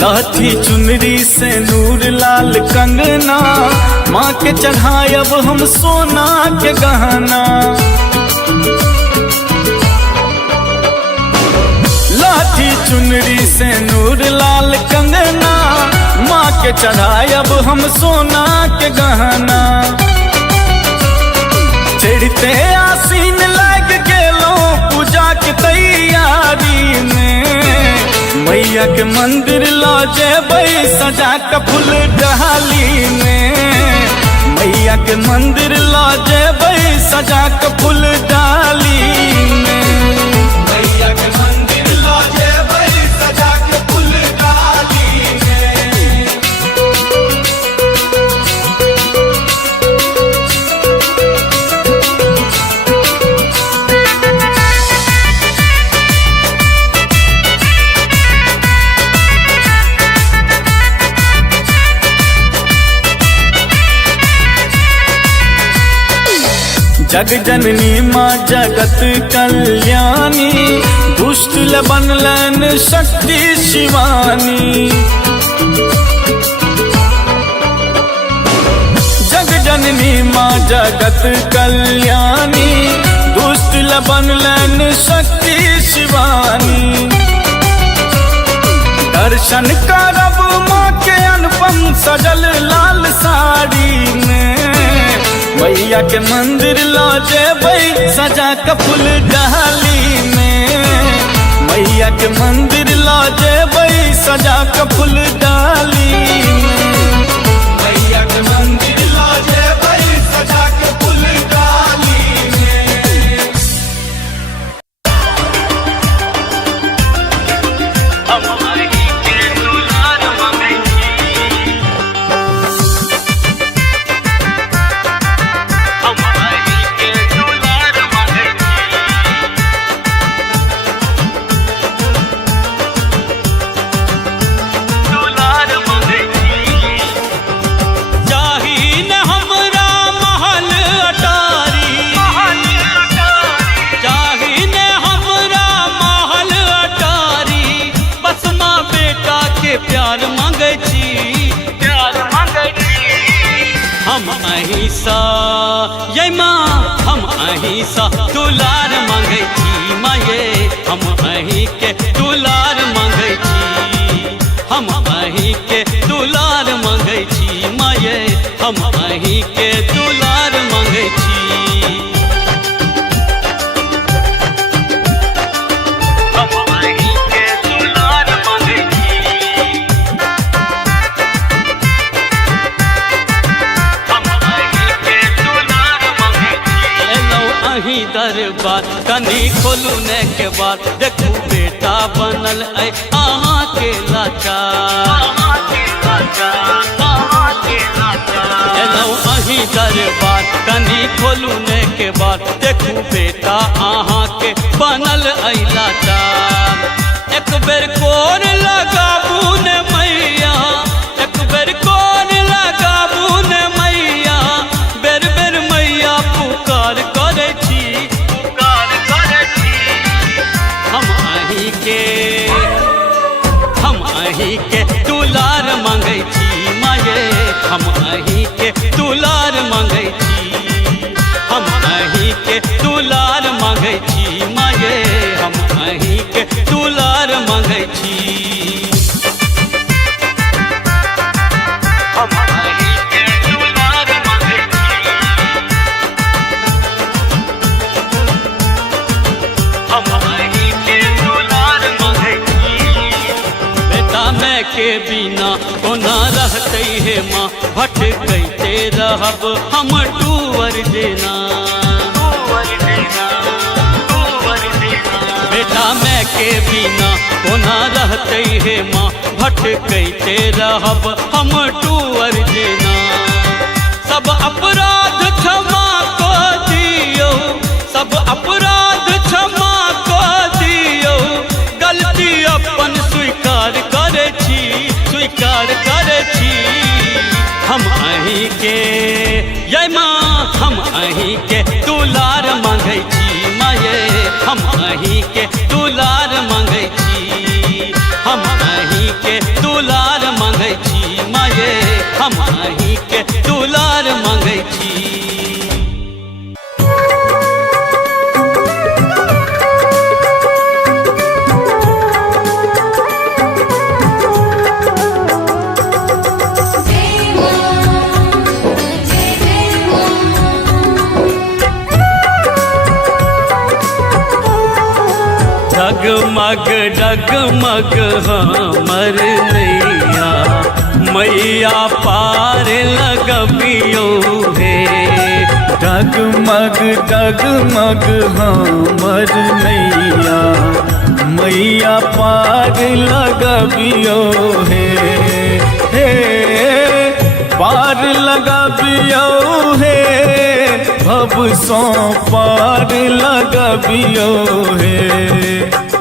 लाठी चुनरी से नूर लाल कंगना माँ के चढ़ायब हम सोना के गहना लाठी चुनरी से नूर लाल कंगना माँ के चढ़ायब हम सोना के गहना चढ़ते आसीन लग गेलो पूजा के तैयारी में मैया के मंदिर लो जेबै सजा के फूल डाली में, मैया के मंदिर लो जेबै सजा के फूल डाली में, मैया के मंदिर लो जेबै सजा के फूल डाली में। जग जननी माँ जगत कल्याणी, दुष्ट ल बनलन शक्ति शिवानी। जग जननी माँ जगत कल्याणी, दुष्ट ल बनलन शक्ति शिवानी। दर्शन करब माँ के अनुपम सजल लाल साड़ी में, मैया के मंदिर लो जेबै सजा के फूल डाली में, मैया के मंदिर लो जेबै सजा के फूल डाली में, मैया के मंदिर लो जेबै सजा के फूल डाली में। ये माँ हम अहिंसा दुलार मांगे छी, माये हम अहीं के दुलार मांगे छी, हम अहीं के दुलार मांगे छी, माये हम अहीं के दुलार मांगे छी। दरबार कनी खोलू ने के बाद देखू बेटा बनल है अहाँ के लाचार, एलौ अहीं दरबार कनी खोलू ने के बाद देखू बेटा अहाँ के बनल है लाचार। एक बेर कोर लगाबू ने मैया, एक बेर कोर लगाबू ने मैया, बेर बेर मैया पुकार करे छी, हम अहीं के दुलार मांगे छी, माये हम अहीं के दुलार मांगे छी, हम अहीं के दुलार मांगे छी, माये हम अहीं के दुलार मांगे छी। हम अहीं के दुलार मांगे छी, हम अहीं के दुलार मांगे छी। बेटा मैं के बिना कोना रहते है माँ, भटकते रहब हम टूवर देना, बेटा मैं के बिना कोना रहते है माँ, भटकते रहब हम टूवर देना। सब अपराध क्षमा को दियो, सब अपराध क्षमा को दियो, गलती अपन स्वीकार करे छी, स्वीकार करे छी। हम अहीं के ये माँ हम अहीं के दुलार मांगे छी, माये हम अहीं के दुलार मांगे छी, हम अहीं के दुलार मांगे छी, माये हम अहीं के दुलार मांगे छी। डगमग डगमग हमर नैया मैया पार लगबियो हे डगमग डगमग हमर नैया मैया पार लगबियो हे पार लगबियो हे भव सो पार लगबियो हे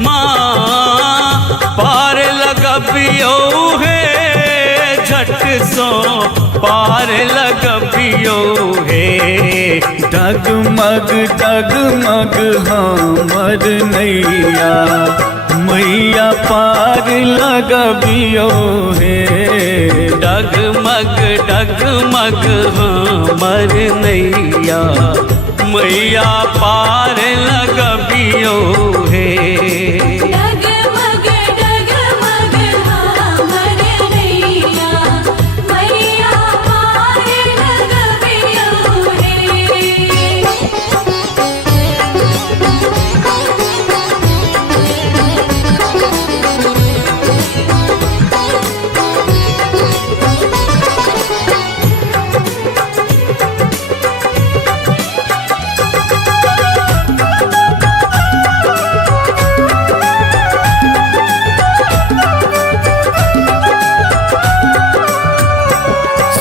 माँ पार लगबियो हे झट सो पार लगबियो हे डगमग डगमग हमर नैया मैया पार लगबियो हे डगमग डगमग हमर नैया मैया पार लगबियो हे डगमग डगमग हमर नैया मैया पार लगबियो हे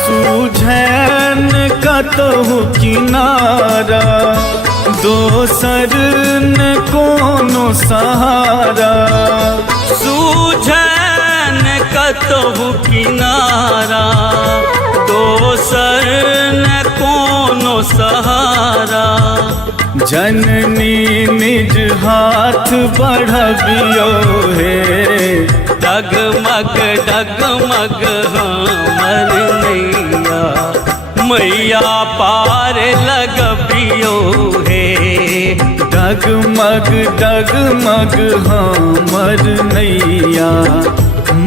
सूझैन कतहु किनारा दोसर न कोनो सहारा सूझन कतहु किनारा दोसर न कोनो सहारा जननी निज हाथ बढ़बियो हे डगमग डगमग हमर नैया मैया पार लगबियो हे डगमग डगमग हमर नैया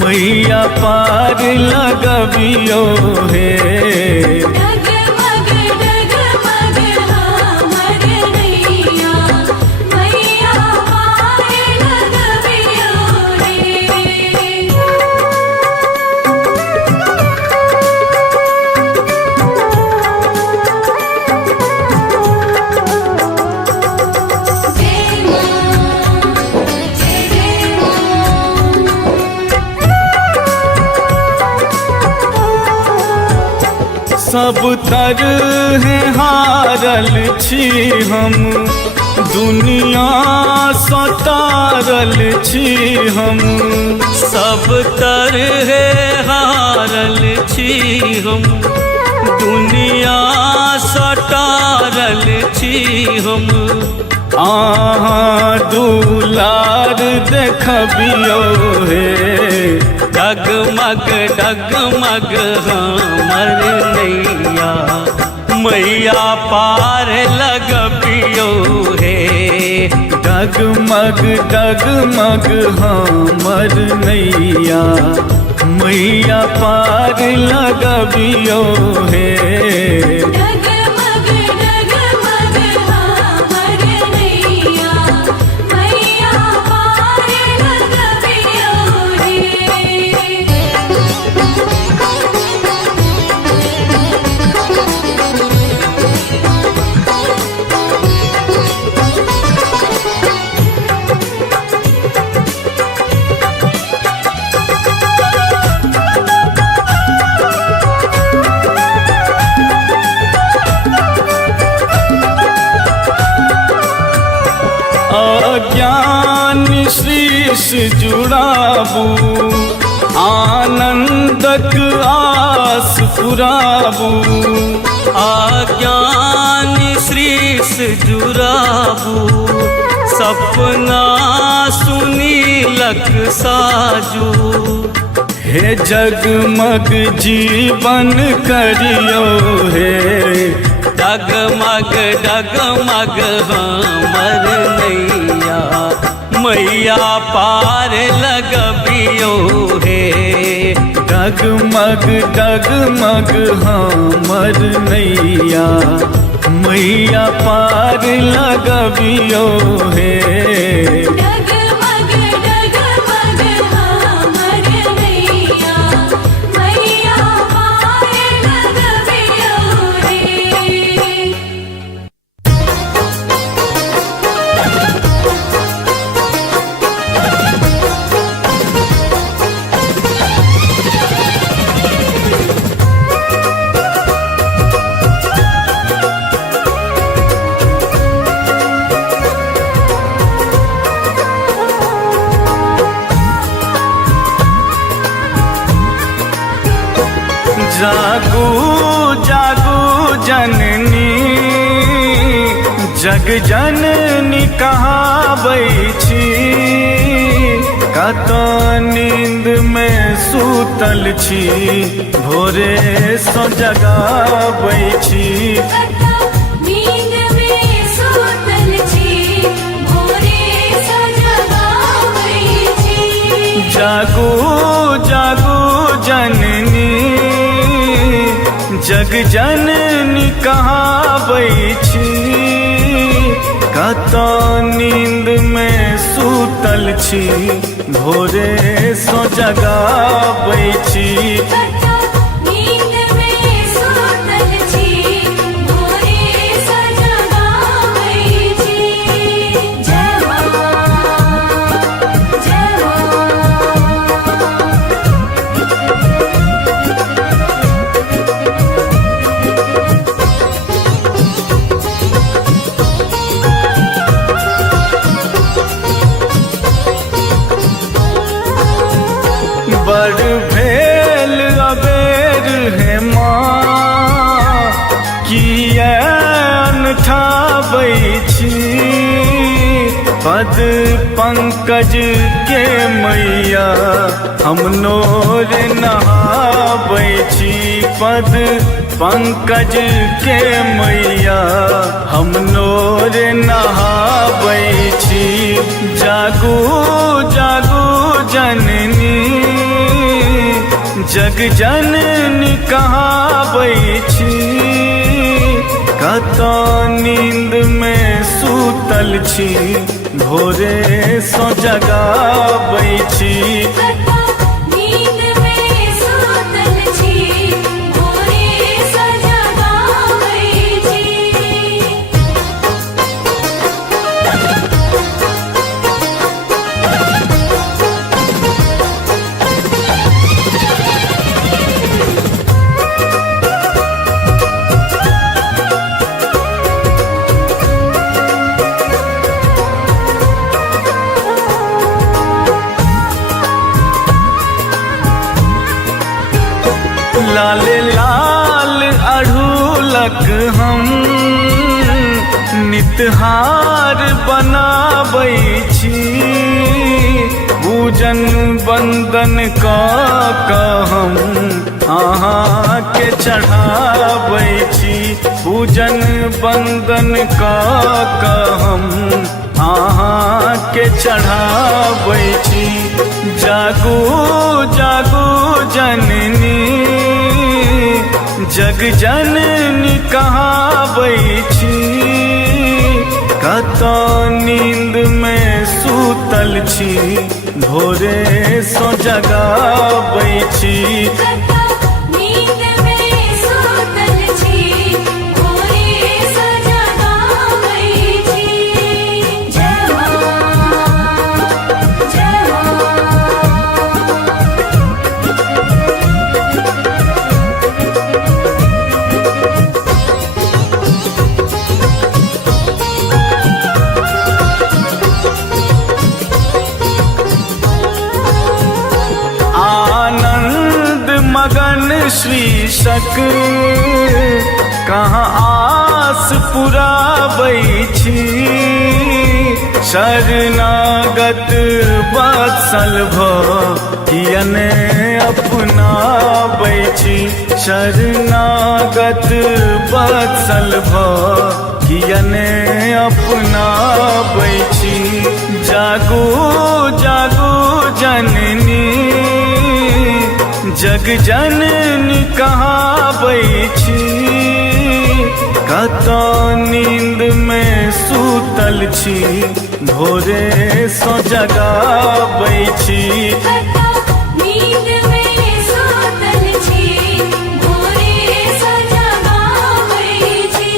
मैया पार लगबियो हे डगमग डगमग हमर नैया मैया पार लगबियो हे जय मां जय मां सब तर है हारल छी हम दुनिया सतारल छी हम सब तरहे हारल छी हम दुनिया सटारल छी हम आहाँ दुलार देखबियो हे डगमग डगमग हमर नैया मैया पार लगबियो हे डगमग डगमग हमर नैया मैया पार लगबियो हे डगमग डगमग हमर नैया मैया पार लगबियो हे अज्ञान शीश जुड़ाबू आनंदक आस पुराबू आज्ञान श्रीस जुराबू सपना सुनीलक साजू हे जगमग जीवन करियो हे डगमग डगमग हमर नैया मैया पार लगबियो हे डगमग डगमग हमर नैया मैया पार लगबियो हे डगमग जागू जागू जननी जग जननी कहाबै छी कतो नींद में सूतल छी भोरे सो जगाबै छी नींद में सूतल छी भोरे सो जगाबै छी जागू जागू जननी जग जननी कहाबै छी कतो नींद में सूतल छी भोरे सो जगाबै छी नींद में सूतल छी भोरे सो जगाबै छी जय मां जय मां बड़ भेल अबेर है माँ किया अनठाबै छी पद पंकज के मैया हम नोर नहाबै छी पद पंकज के मैया हम नोर नहाबै छी जागू जागू जननी जग जननी कहाबै छी कतो नींद में सूतल छी भोरे सो जगाबै छी नींद में सूतल छी भोरे सो जगाबै छी लाल लाल अढ़ूलक हम नितहार बनाबै छी पूजन बंदन कऽ हम अहाँ के चढ़ाबै छी पूजन बंदन कऽ हम अहाँ के चढ़ाबै छी जागू जागू जननी जग जननी कहाबै छी कतो नींद में सूतल छी भोरे सो जगाबै छी नींद में सूतल छी भोरे सो जगाबै छी जय मां जय मां आनंद मगन शीर्षक कहाँ आस पुराबै छी शरणागत वत्सल कियने अपनाबै छी शरणागत वत्सल कियने अपनाबै छी जागू जागू जननी जग जननी कहाबै छी कतो नींद में सूतल छी भोरे सो जगाबै छी नींद में सूतल छी भोरे सो जगाबै छी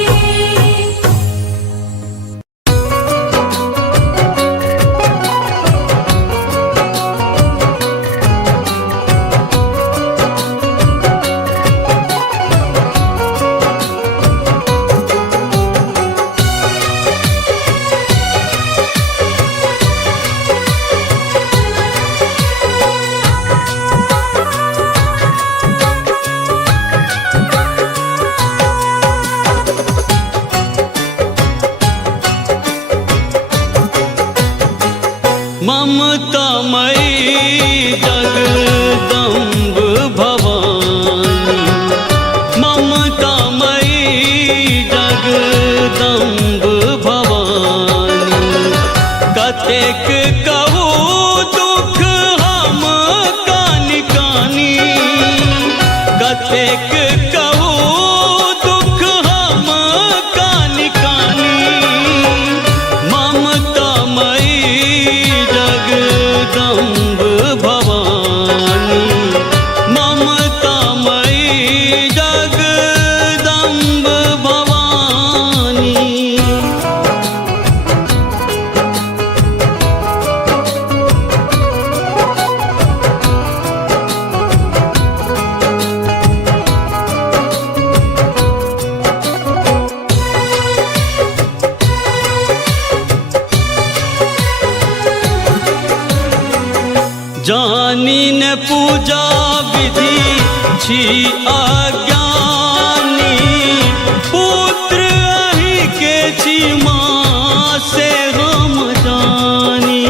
एक कहूँ दुख हम कानी कानी, ममता मई जगदम्ब भवानी, ममता मई जगदम्ब भवानी। जानी न पूजा विधि छी अज्ञानी, पुत्र अहि के छी माँ से हम जानी।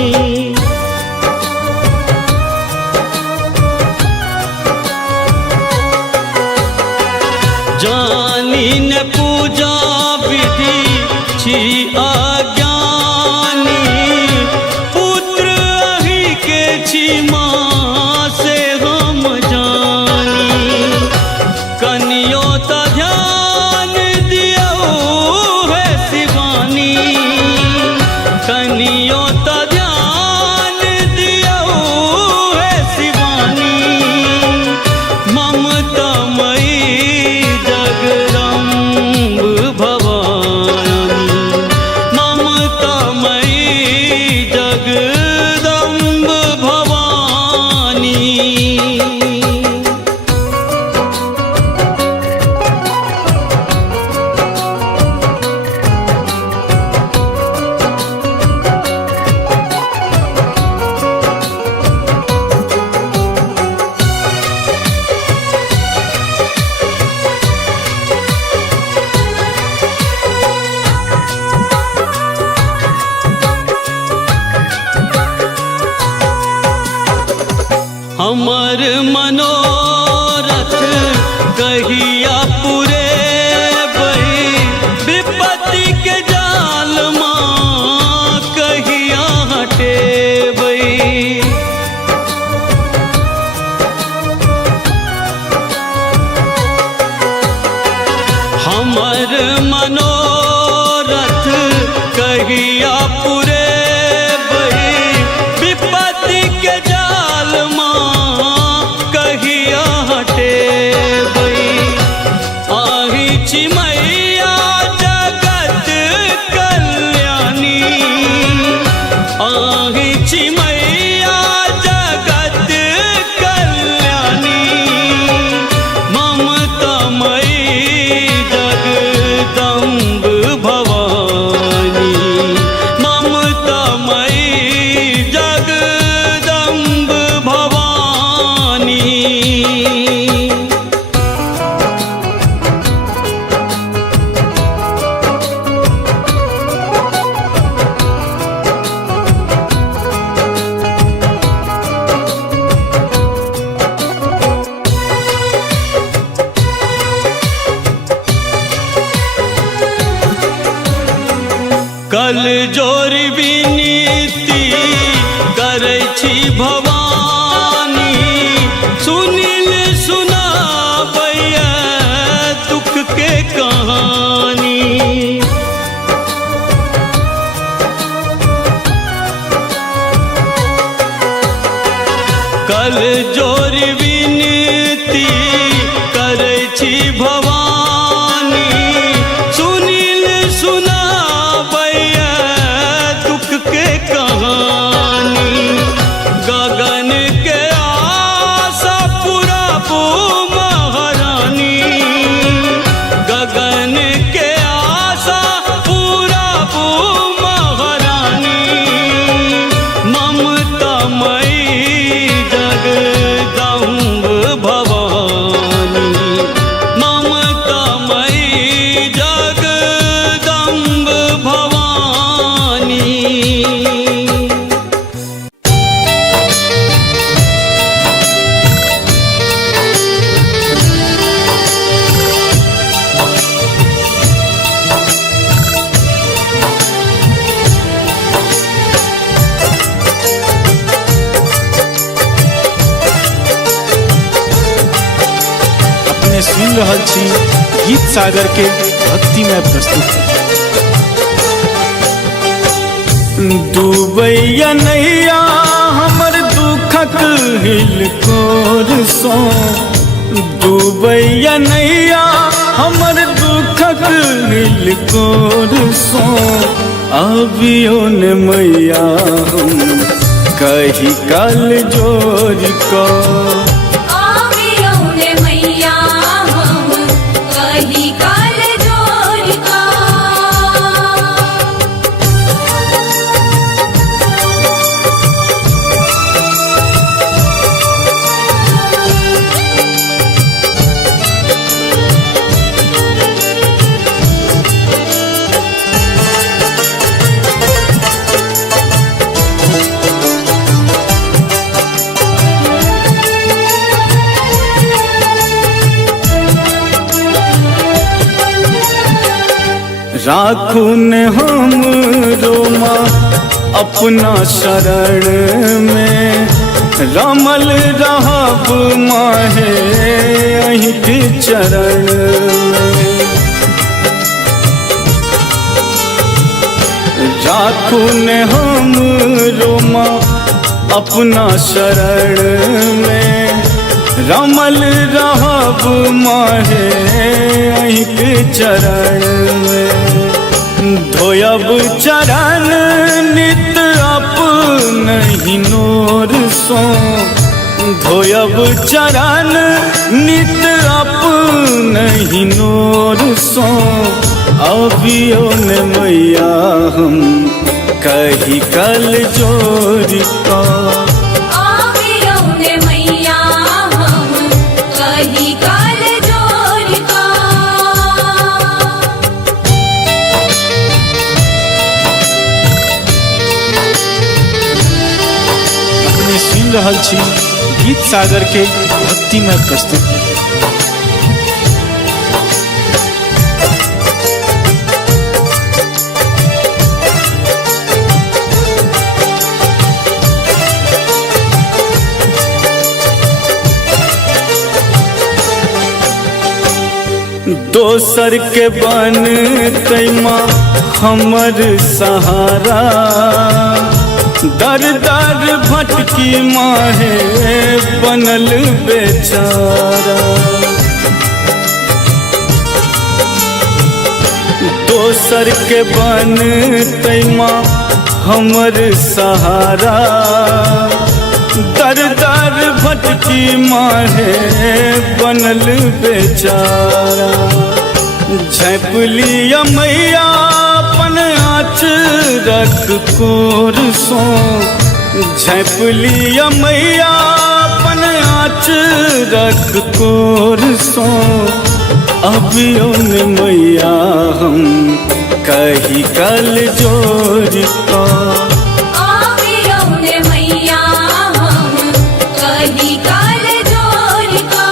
जानी न पूजा विधि छी अज्ञानी, पुत्र अहि के छी माँ से हम जानी। कनियो त ध्यान दियो है शिवानी, कनियो त ध्यान दियो है शिवानी, ममता मई जगदम्ब भवानी, ममता मई जगदम्ब भवानी। हमर मनोरथ कहिया पूरे बही, विपत्ति के जाल माँ कहिया हटे बही। हमर मनोरथ कहिया पूरे बही, विपत्ति के जाल माँ कहिया हटे बही। आही छी मैया जगत कल्याणी, आही छी मैया जगत कल्याणी, ममता मई जगदम्ब भवानी, ममता मई जगदम्ब भवानी। कल जोर विनीति करै छी भवानी, सुनिल सुनाबैया दुख के कहानी। कल जोर विनीति करै छी भवानी, सुनिल सुनाबैया दुख के कहानी। गगन अपने सुन रहल छी गीत सागर के भक्तिमय प्रस्तुति। डूबैया नैया हमर दुखक हिलकोर सो, डूबैया नैया हमर दुखक हिलकोर सो, अबियो ने मैया हम कही कल जोर को। आवियो ने मैया हम कही काल जोर का। राखू ने हम रोमा अपना शरण में, रमल रहब माहे अहीं के चरण में। राखू ने हम रोमा अपना शरण में, रमल रहब माहे अहीं के चरण में। धोयब चरण नित अपनहि नोर सो, धोयब चरण नित अपनहि नोर सो, अबियो ने मैया हम कही कल जोर का। आवियो ने मैया हम कही काल जोर का। अपने सुन रहल छी गीत सागर के भक्तिमय प्रस्तुति। दोसर के बन तैमा हमर सहारा, दर दर भटकी माहे बनल बेचारा। दोसर के बन तैमा हमर सहारा, दर दर भटकी माहे बनल बेचारा। झैपलिया मैया अपन आँचरक कोर सो, झैपलिया मैया अपन आँचरक कोर सो, अबियो ने मैया हम कही कल जोर का। आवियो ने मैया हम कही काल जोर का।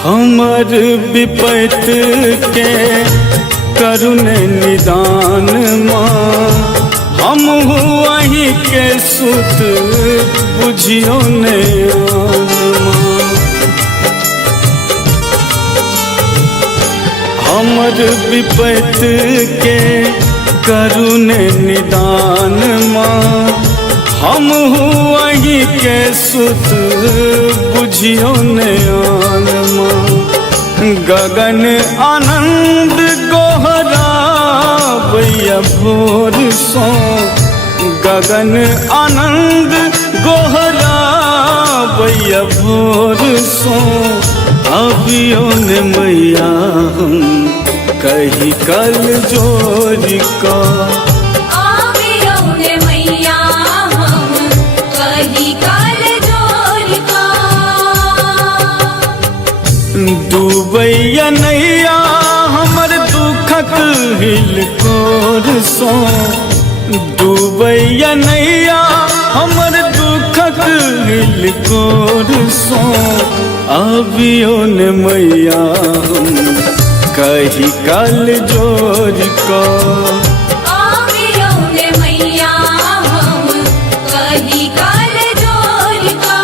हमर विपत के करुण निदान माँ, हम अहीं के सुत बुझियो ने माँ। हमर विपत के करुण निदान माँ, हम अहीं के सुत बुझियो ने माँ। गगन आनंद गोहरा भैया भोर सो, गगन आनंद गोहरा भैया भोर सो, अबियो ने मैया हम कही कल जोर का। आवियो ने मैया हम कही काल जोर का। डूबैया नैया हमर दुखक हिलकोर सो डूबैया नैया हमर दुखक हिलकोर सो अबियो ने मैया हम कही काल जोर को आवियो ने मैया हम कही काल जोर का।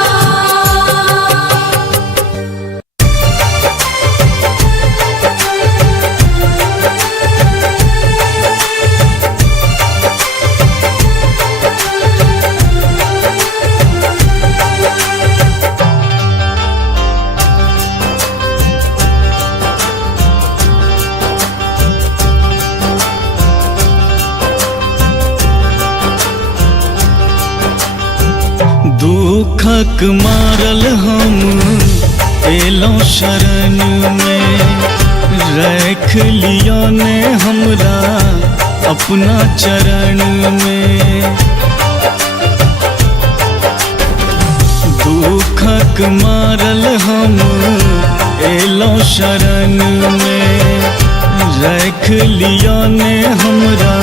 दुखक मारल हम एलों शरण में रख लिया ने हमरा अपना चरण में दुखक मारल हम एलों शरण में रख लिया ने हमरा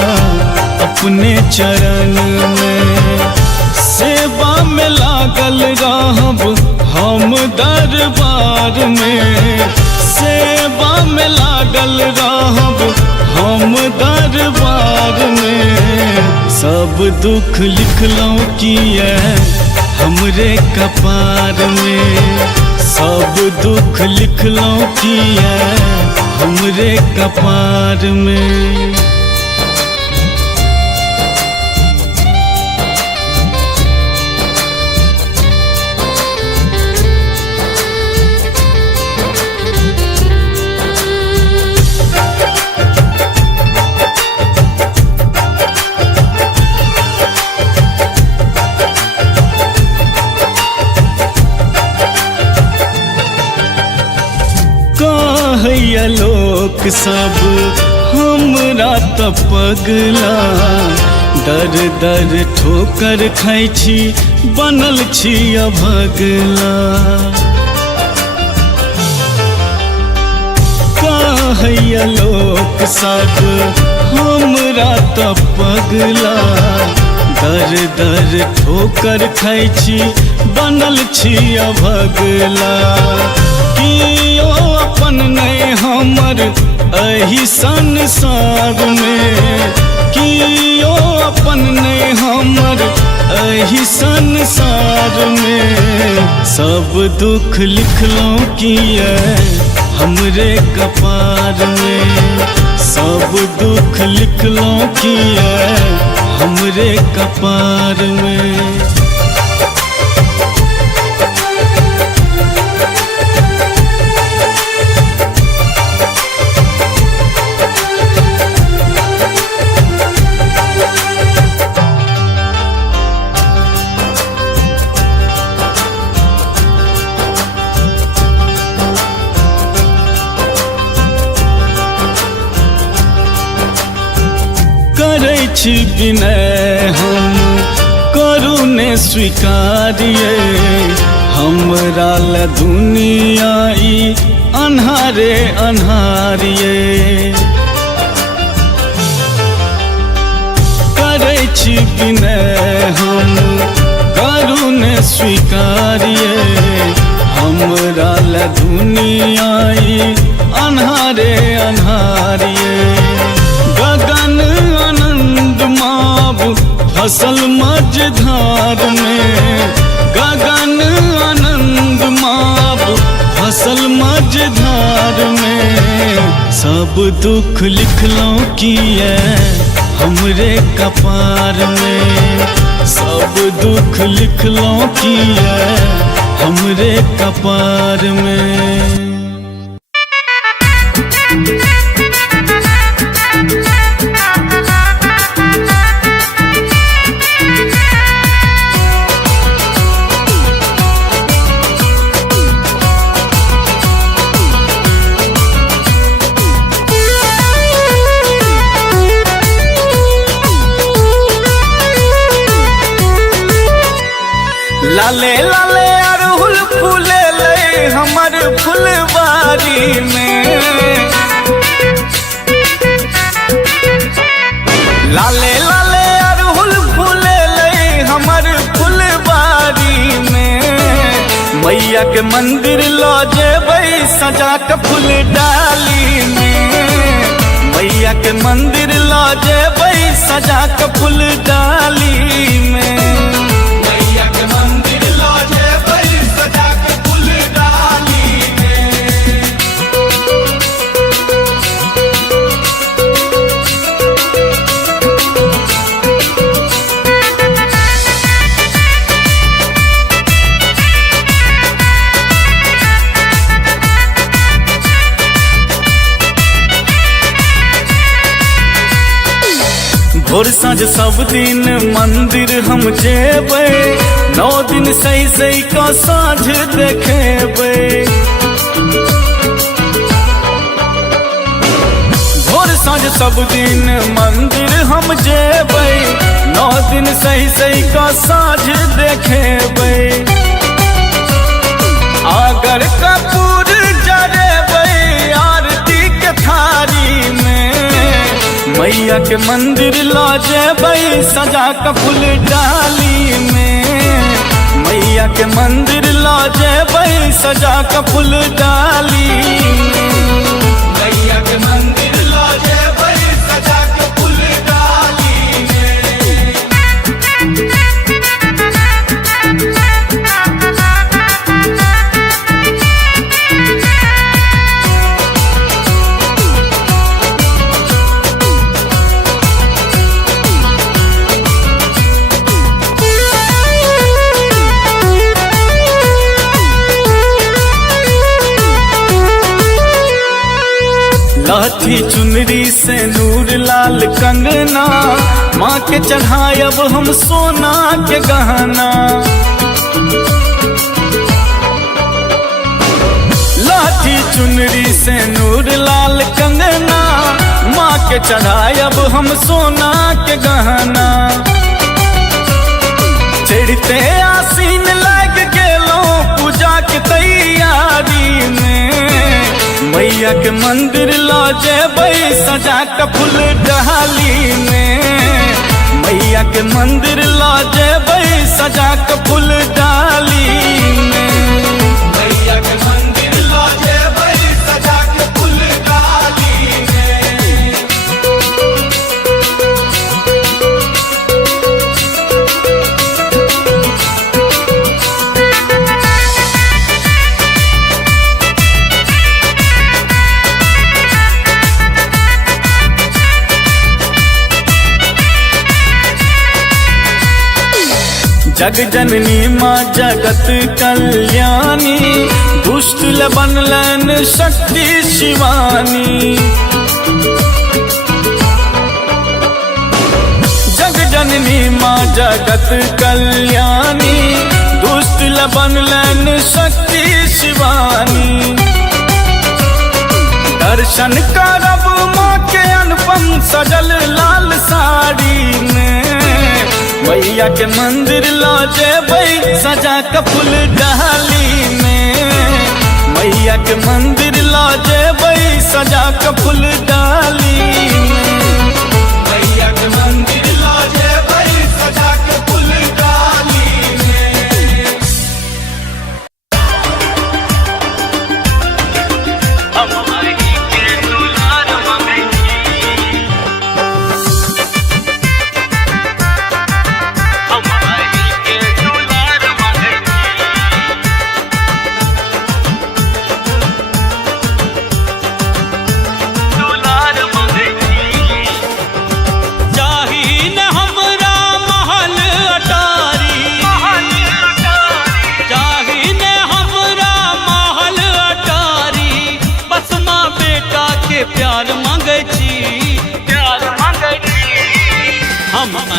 अपने चरण में सेवा में लागल रहब हम दरबार में सेवा में लागल रहब हम दरबार में सब दुख लिखलौं किए हमरे कपार में सब दुख लिखलौं किए हमरे कपार में कहैया लोक सब हमरा त पगला दर दर ठोकर खाइ छी बनल छी अभगला कहैया लोक सब हमरा त पगला दर दर ठोकर खाइ छी बनल छी अभगला कियो अपन नहीं हमर एही संसार में कियो अपन नहीं हमर एही संसार में सब दुख लिखलौं किए हमरे कपार में सब दुख लिखलौं किए हमरे कपार में करै छी विनय हम करू ने स्वीकारिए हमरा ल दुनिया ई अन्हारे अन्हारिए करै छी विनय हम करू ने स्वीकारिए हमरा ल दुनिया ई अन्हारे अन्हारिए गगन आनंद माव फसल मझधार में गगन आनंद माव फसल मझधार में सब दुख लिखलौं किए हमरे कपार में सब दुख लिखलौं किए हमरे कपार में लाले लाले अड़हुल फूले ले हमर फुलवारी फुलबारी में। लाले लाले अरहुल फूले हमर फुलबारी में। मैया के मंदिर लो जेबै सजा के फूल डाली में। मैया के मंदिर लो जेबै सजा के फूल डाली में। मैया के मंदिर लो जेबै सजा के फूल डाली में। भोर साँझ सब दिन मंदिर हम जेबै। 9 दिन सही सही का साँझ देखेबै। भोर साँझ सब दिन मंदिर हम जेबै। 9 दिन सही सही का साँझ देखेबै। अगर कपूर जरेबै आरती के थारी में। मैया के मंदिर ला जेबै सजा के फूल डाली में। मैया के मंदिर ला जेबै सजा के फूल डाली में। मैया के मंदिर ला जेबै सजा के फूल डाली में। लाठी चुनरी से नूर लाल कंगना। माँ के चढ़ायब हम सोना के गहना। लाठी चुनरी से नूर लाल कंगना। माँ के चढ़ायब हम सोना के गहना। चढ़ते आसीन लग गेलो पूजा के तैयारी में। मैया के मंदिर ला जेबै सजा के फूल डाली में। मैया के मंदिर ला जेबै सजा के फूल डाली में। मैया के मंदिर ला जेबै सजा के फूल डाली में। जग जननी माँ जगत कल्याणी। दुष्ट ल बनलन शक्ति शिवानी। जग जननी माँ जगत कल्याणी। दुष्ट ल बनलन शक्ति शिवानी। दर्शन करब माँ के अनुपम सजल लाल साड़ी में। मैया के मंदिर ला जेबै सजा के फूल डाली में। मैया के मंदिर ला जेबै सजा के फूल डाली में। मैया के मंदिर ला जेबै सजा के फूल डाली में।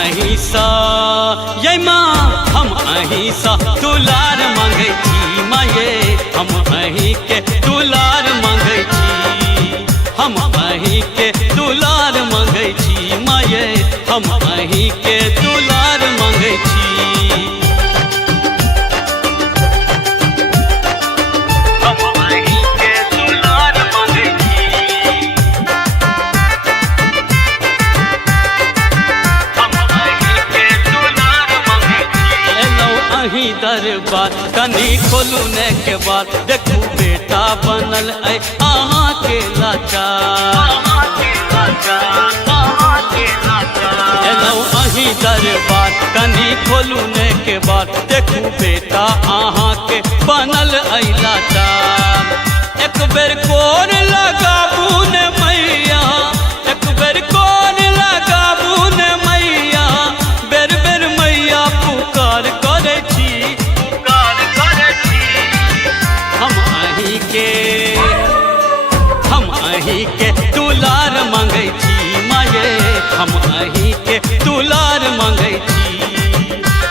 अहिंसा ये माँ हम अहिंसा दुलार मांगे छी माये हम अहीं के दुलार मांगे छी हम अहीं के दुलार मांगे छी माये हम अहीं के दुलार मांगे छी हम अहीं के दुलार दरबार कनी खोलू ने के बाद देखू बेटा बनल ऐ अहाँ के लाचार एलौ अही दरबार कनी खोलू ने के बाद देखू बेटा अहाँ के बनल ऐ लाचार एक बेर कोर लगाबू ने मैया एक बेर कोर लगाबू ने मैया बेर बेर मैया पुकार करे छी हम अही के दुलार मांगै छी माये हम अही के दुलार मांगै छी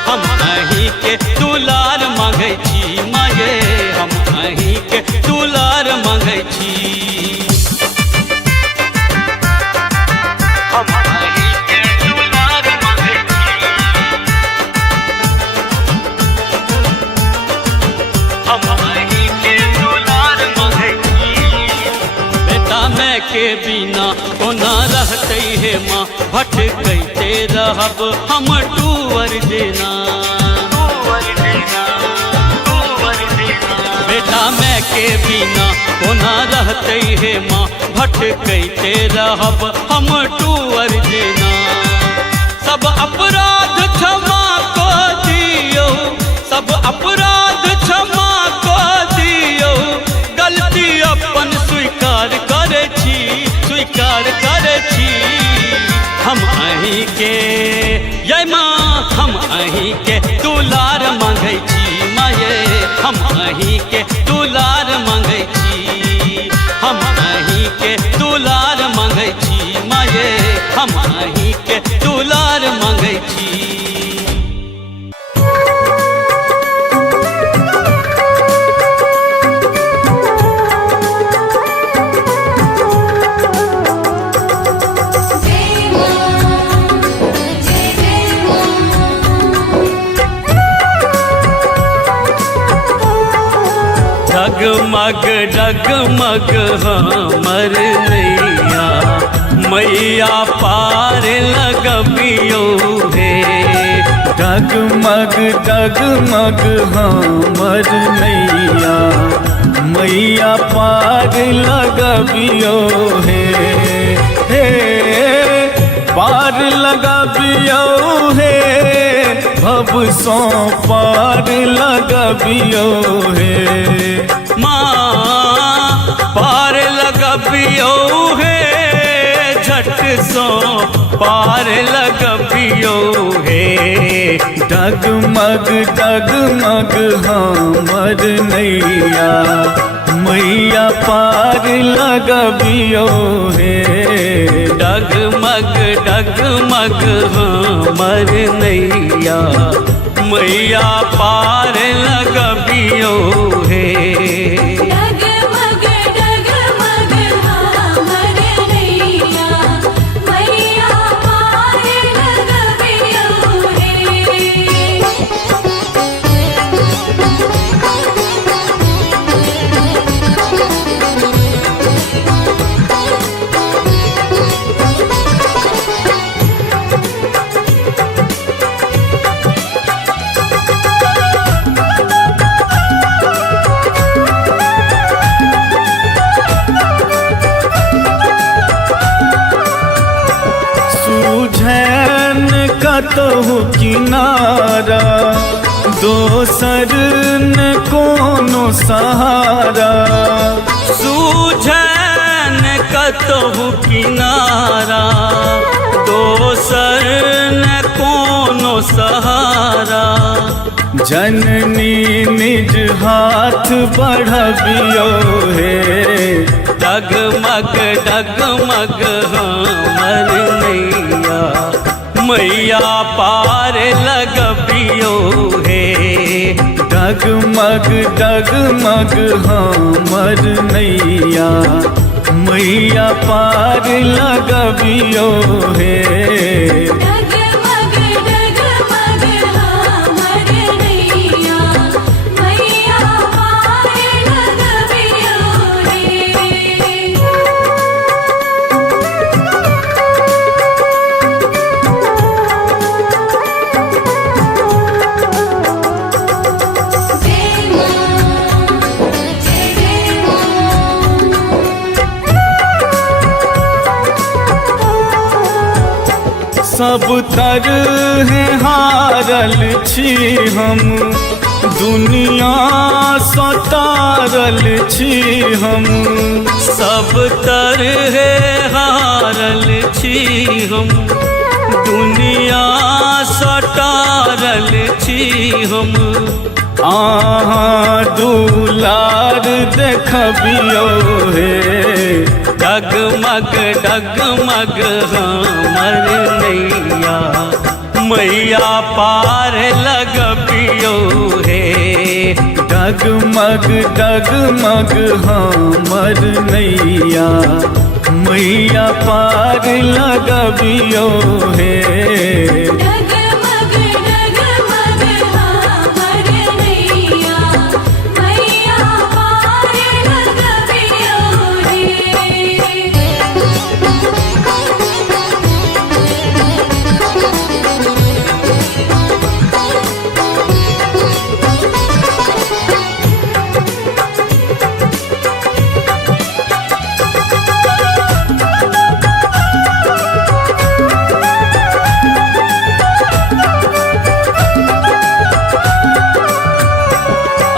हम अही के दुलार मांगै छी माये हम अही के दुलार मांगै छी हम अही के दुलार मांगै छी हम अही के दुलार मांगै छी बेटा मैं के बिना कोना रहते हे माँ भटकते रहब हम टूअर देना बेटा मैं के बिना कोना रहते हे माँ भटकते रहब हम टूअर देना सब अपराध क्षमा को दियो सब अपराध क्षमा को दियो गलती अपन स्वीकार करे छी हम अही के ये माँ हम अही के दुलार मांगै छी माये हम अही के दुलार मांगै छी हम अही के दुलार मांगै छी माये हम अही के दुलार मांगै छी डगमग डगमग हमर नैया मैया पार लगबियो हे डगमग डगमग हमर नैया मैया पार लगबियो हे पार लगबियो हे भव सो पार लगबियो हे माँ पार लगबियो हे झट सो पार लगबियो हे डगमग डगमग हमर नैया मैया पार लगबियो हे डगमग डगमग हमर नैया मैया पार लगबियो हे डगमग डगमग हमर नैया मैया पार लगबियो हे कतहु किनारा दोसर न कोनो सहारा सूझन कतहु किनारा दोसर न कोनो सहारा जननी निज हाथ बढ़बियो हे डगमग डगमग हमर नैया मैया पार लगबियो हे डगमग डगमग हमर नैया मैया पार लगबियो हे डगमग डगमग हमर नैया मैया पार लगबियो हे सब तरह हारल छी हम, दुनिया सतारल छी हम। सब तरह हारल छी हम, दुनिया सटारल छी हम। आहाँ दुलार देखबियो हे, डगमग डगमग हमर नैया, मैया पार लगबियो हे। डगमग डगमग हमर नैया, मैया पार लगबियो हे। डगमग डगमग हमर नैया, मैया पार लगबियो रे।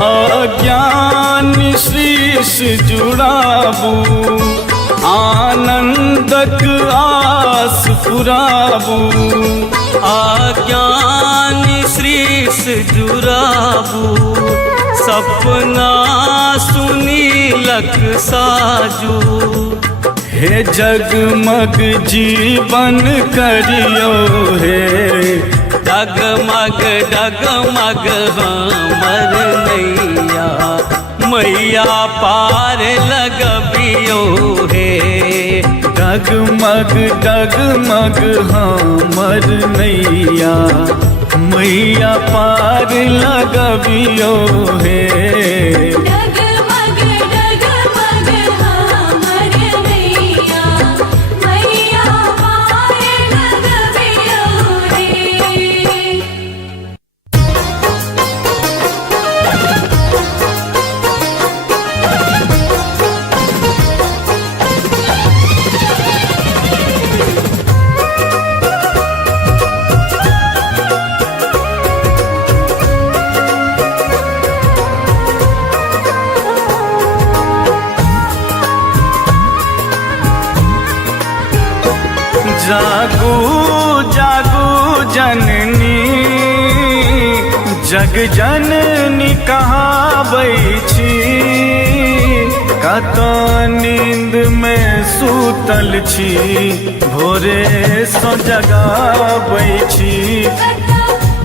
अज्ञान शीश जुड़ाबू, आनंदक आस पुराबू। आज्ञान श्रीस जुराबू, सपना सुनीलक साजू। हे जगमग जीवन करियो हे, डगमग डगमग हमर नैया, मैया पार लगबियो हे। डगमग डगमग हमर नैया, मैया पार लगबियो हे। डगमग डगमग हमर नैया, मैया पार लगबियो रे। जागू जागू जननी, जग जननी कहाबै छी। कत नींद में सूतल छी, भोरे सो जगाबै छी।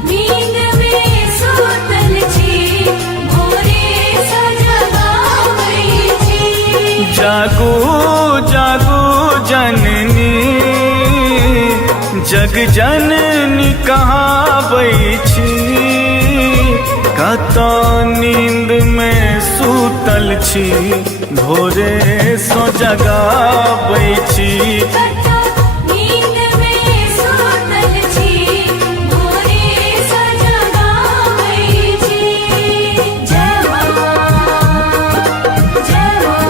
नींद में सूतल छी, भोरे सो जगाबै छी। जागू जागू जननी, जग जननी कहाबै छी। कत नींद में सूतल छी, भोरे सो जगाबै छी। नींद में सूतल छी, भोरे सो जगाबै छी। जय मां, जय मां।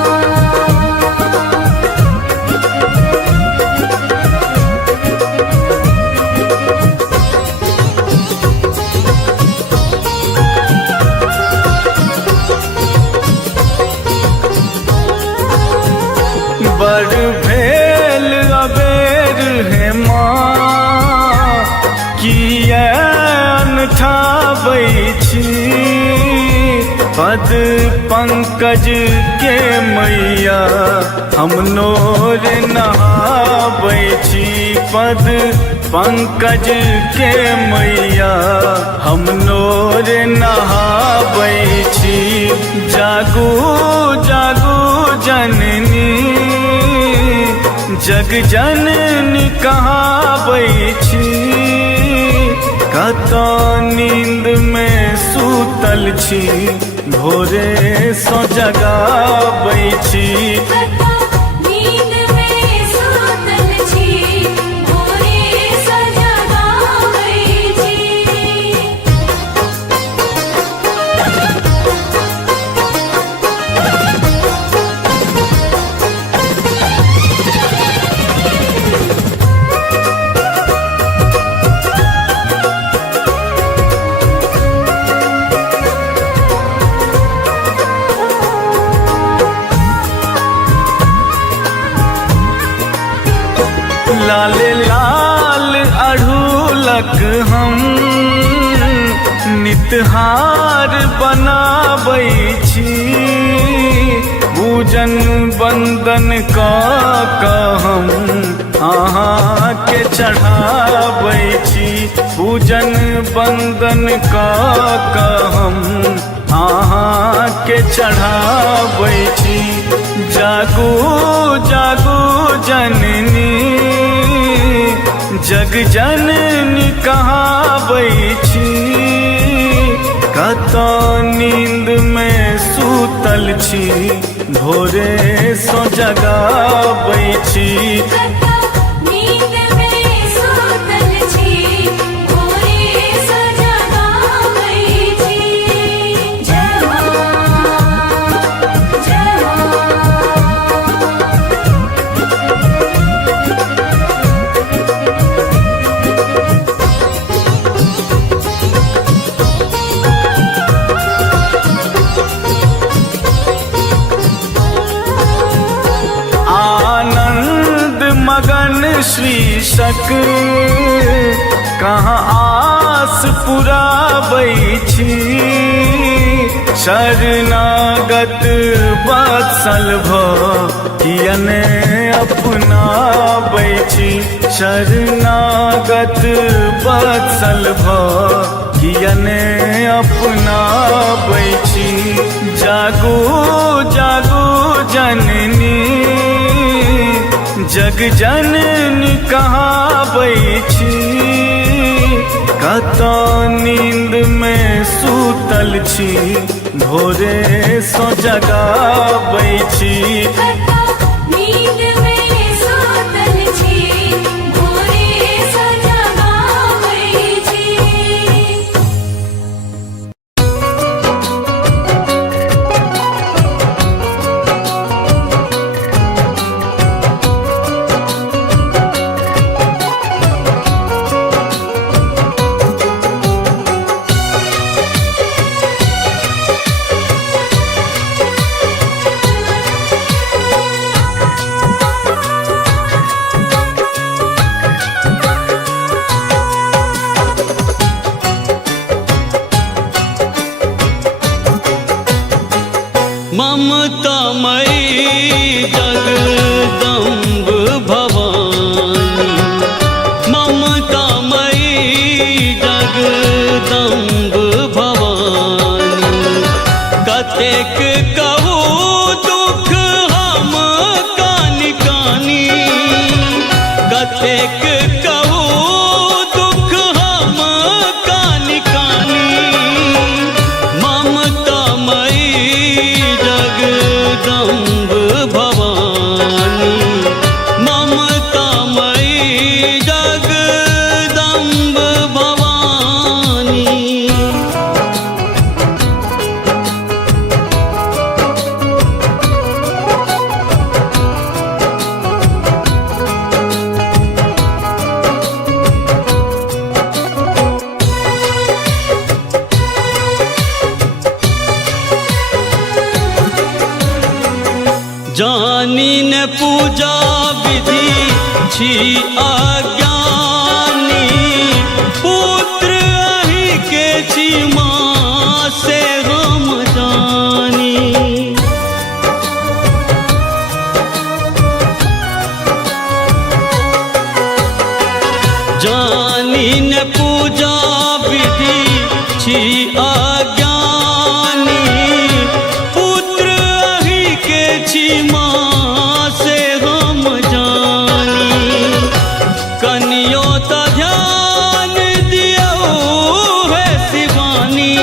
बड़ भेल अबेर है माँ, किया अनठाबै छी। पद पंकज के मैया, हम नोर नहाबै छी। पद पंकज के मैया, हम नोर नहाबै छी। जागू जागू जननी, जग जननी कहाबै छी। कत नींद में सूतल छी, भोरे सो जगाबै छी। नींद में सूतल छी, भोरे सो जगाबै छी। लाले लाल अढ़ूलक हम नितहार बनाबै छी पूजन बंदन कऽ हम अहाँ के चढ़ाबै छी पूजन बंदन कऽ हम अहाँ के चढ़ाबै छी जागू जागू जननी जग जननी कहाबै छी कतौ नींद में सूतल छी भोरे सो जगाबै छी नींद में सूतल छी भोरे सो जगाबै छी जय मां जय आनंद मगन श्री शक कहाँ आस पुराबै छी शरणागत वत्सल कियने अपनाबै छी शरणागत वत्सल कियने अपनाबै छी जागू जागू जननी जग जननी कहाबै छी कतौ नींद में सूतल छी भोरे सो जगाबै छी नींद में सूतल छी भोरे सो जगाबै छी ममतामयी जगदम्ब भवानी ममतामयी जगदम्ब भवानी कतेक कहू दुख हम कानि कानि कतेक कहू दुख हम कानि कानि ममतामयी जगदम्ब भवानी ममतामयी जगदम्ब भवानी जानी न पूजा विधि छी अज्ञानी पुत्र अहि के छी माँ से हम जानी जानी न पूजा विधि छी अज्ञानी पुत्र अहि के छी माँ से हम जानी कनियो त ध्यान दियो है शिवानी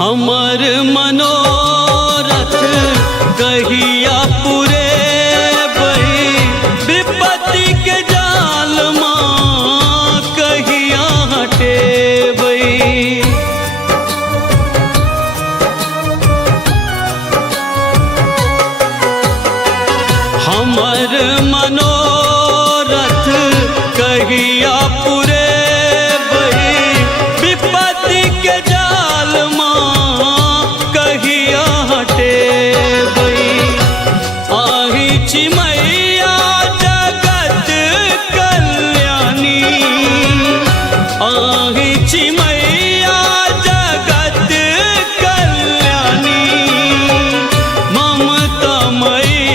हमर मनोरथ कहिया पूरे बही विपत्ति के जाल माँ कहिया हटे बही हमर मनोरथ कहिया पूरे बही विपत्ति के जाल माँ कहिया हटे बही आही चिमैया जगत कल्याणी आही चिमैया जगत कल्याणी ममतामयी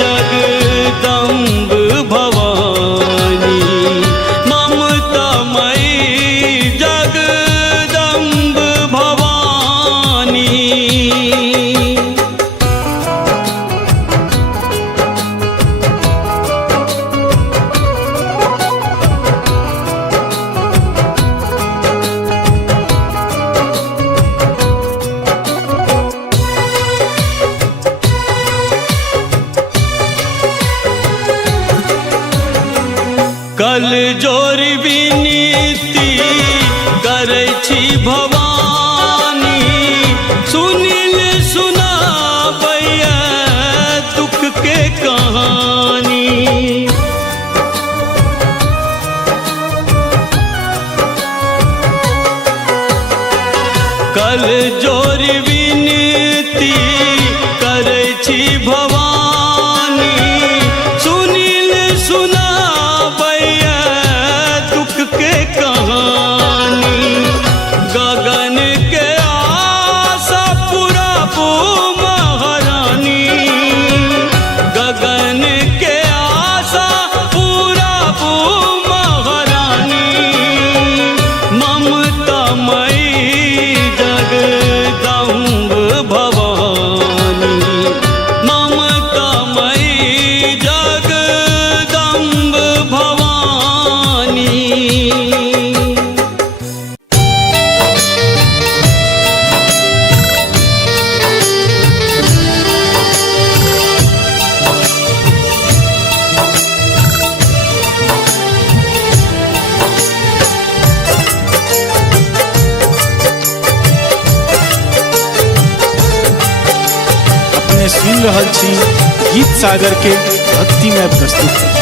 जगदम्ब भवानी ममतामयी जगदम्ब भवानी कल जोर विनीति करै छी भवानी सुनिल सुनाबैया दुख के कहानी कल जोर विनीति करै छी भवानी सुनिल सुनाबैया दुख के कहानी गगन के आशा पुराबू महारानी गगन के आशा पुराबू महारानी ममतामयी जगदम्ब भवानी ममतामयी जगदम्ब भवानी अपने सुन रहल छी गीत सागर के भक्तिमय प्रस्तुति।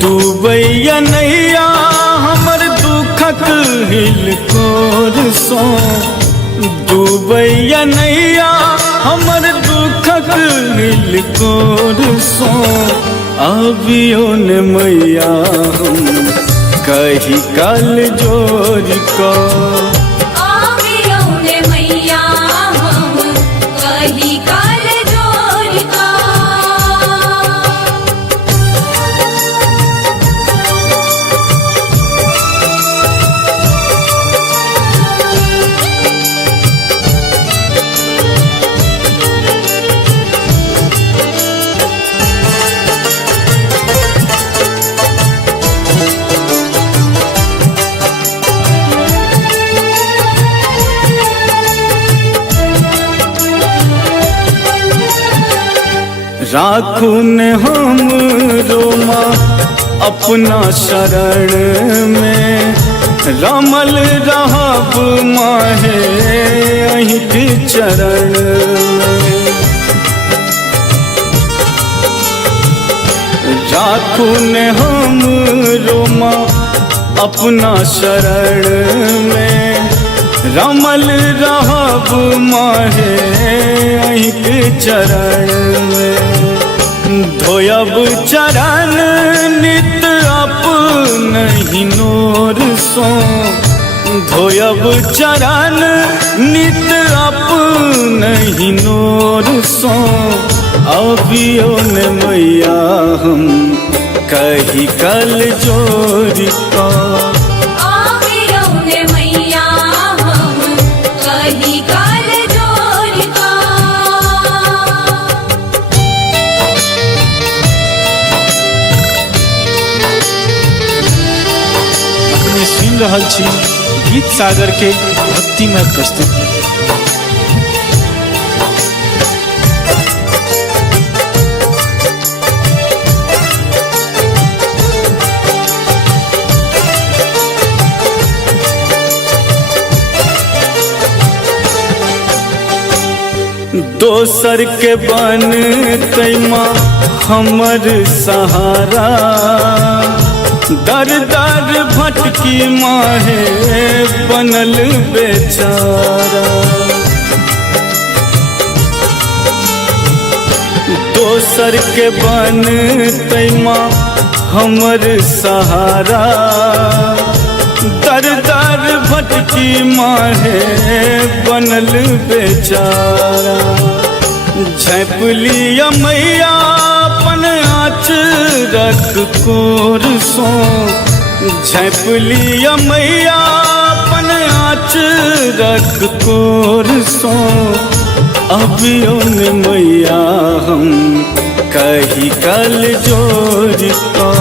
डूबैया नैया हमर दुखक हिलकोर सो डूबैया नैया हमर दुखक हिलकोर सो अबियो ने मैया हम कही कल जोर को आवियो ने मैया हम कही काल जोर का राखू ने हम रोमा अपना शरण में रमल रहब माहे अहीं के चरण में राखू ने हम रोमा अपना शरण में रमल रहब माहे अहीं के चरण में धोयब चरण नित अपनहि नोर सो धोयब चरण नित अपनहि नोर सो अबियो ने मैया हम कही कल जोर का आवियो ने मैया हम कही काल जोर का अपने सुन रहल छी गीत सागर के भक्ति में प्रस्तुति। दोसर के बन तैमा हमर सहारा, दर दर भटकी माहे बनल बेचारा। दोसर के बन तैमा हमर सहारा, दर दर भटकी माहे बनल बेचारा। झैप लिया मैया अपन आँचरक कोर सो, झैप लिया मैया अपन आँचरक कोर सो। अबियो ने मैया हम कही कल जोर का,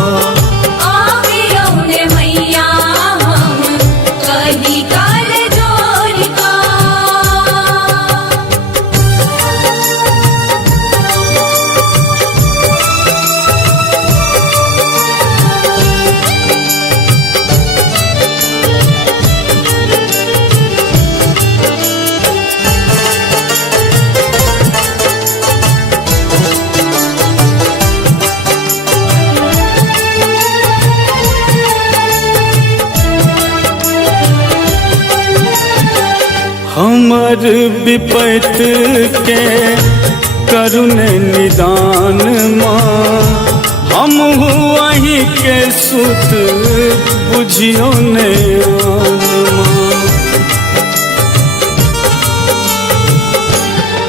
हमर विपत के करुण निदान माँ। हम वही के सुत बुझियो ने माँ।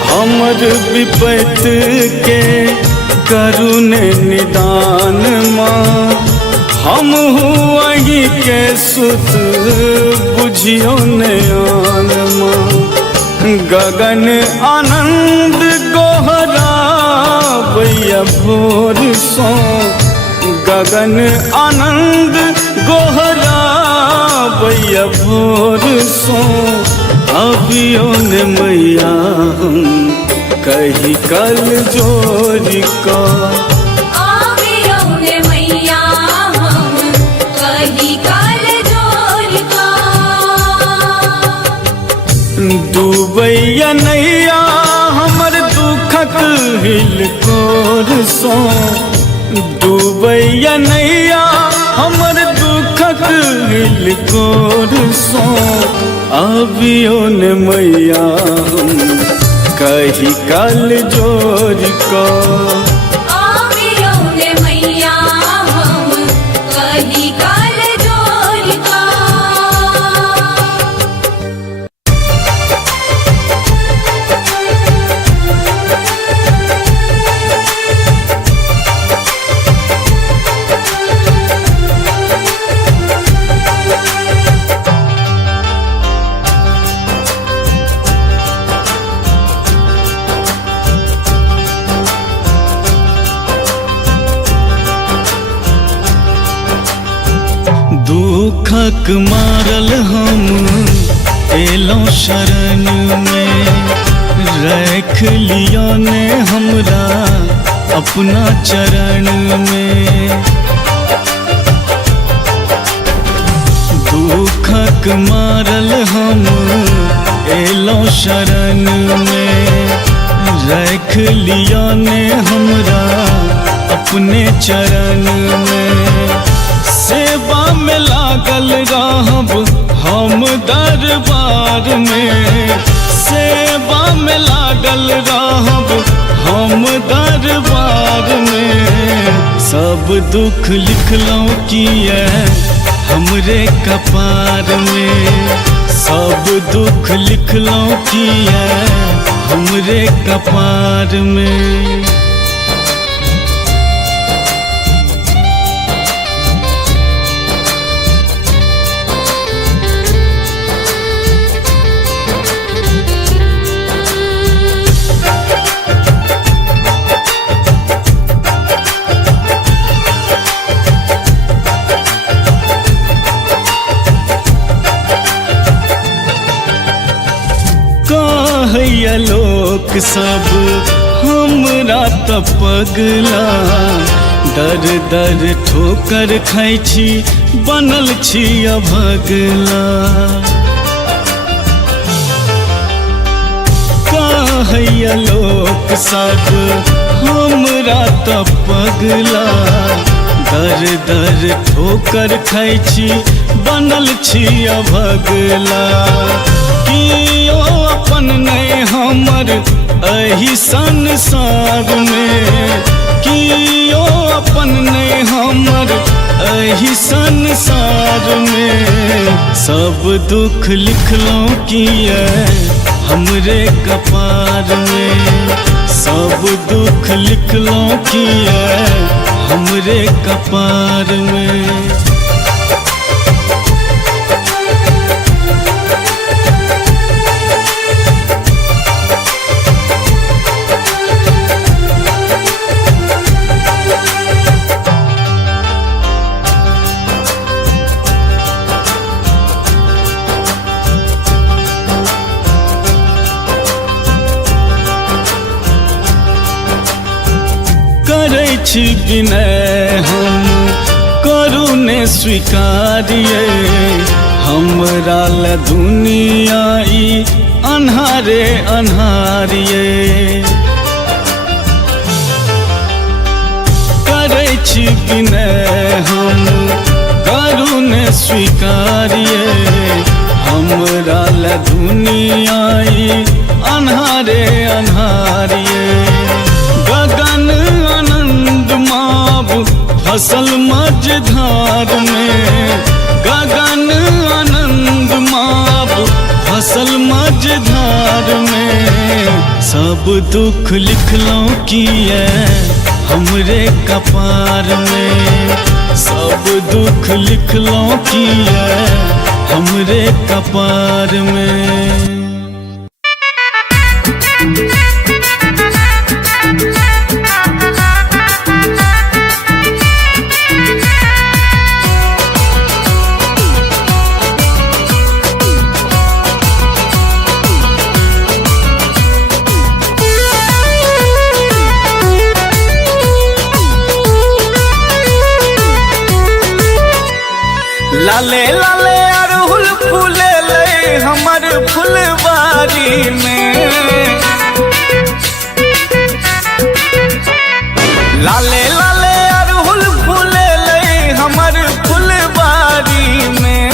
हमर विपत के करुण निदान माँ। हम वही के सुत बुझियो ने माँ। गगन आनंद गोहरा भैया भोर सो, गगन आनंद गोहरा भैया भोर सो। अबियो ने मैया हम कही कल जोर का, डूबैया नैया हमर दुखक हिल कोर सो। डूबैया नैया हमर दुखक हिल कोर सो। अबियो ने मैया हम कही कल जोर का, दुखक मारल हम एलो शरण में। रख लिया ने हमरा अपना चरण में। दुखक मारल हम एलो शरण में। रख लिया ने हमरा अपने चरण में। सेवा में लागल रहब हम दरबार में। सेवा में लागल रहब हम दरबार में। सब दुख लिखलौ किए हमरे कपार में। सब दुख लिखलौ किए हमरे कपार में। है लोक सब हमरा त पगला दर दर ठोकर खाइ छी बनल छी अभगला कहैया लोक सब हमरा त पगला दर दर ठोकर खाइ छी बनल छी अभगला कियो अपन नहीं हमर एही संसार में कियो अपन नहीं हमर एही संसार में सब दुख लिखलों किए हमरे कपार में सब दुख लिखलों किए हमरे कपार में करै छी विनय हम करू ने स्वीकारिए हमरा ल दुनिया ई अन्हारे अन्हारिए करै छी विनय हम करू ने स्वीकारिए हमरा ल दुनिया ई अन्हारे अन्हारिए गगन आनंद माब फसल मझधार में गगन आनंद माब फसल मझधार में सब दुख लिखलों किए हमरे कपार में सब दुख लिखलों किए हमरे कपार में लाले लाले अरहुल फूले ले हमर फुलवारी में लाले लाले अरहुल फूले ले हमर फुलवारी में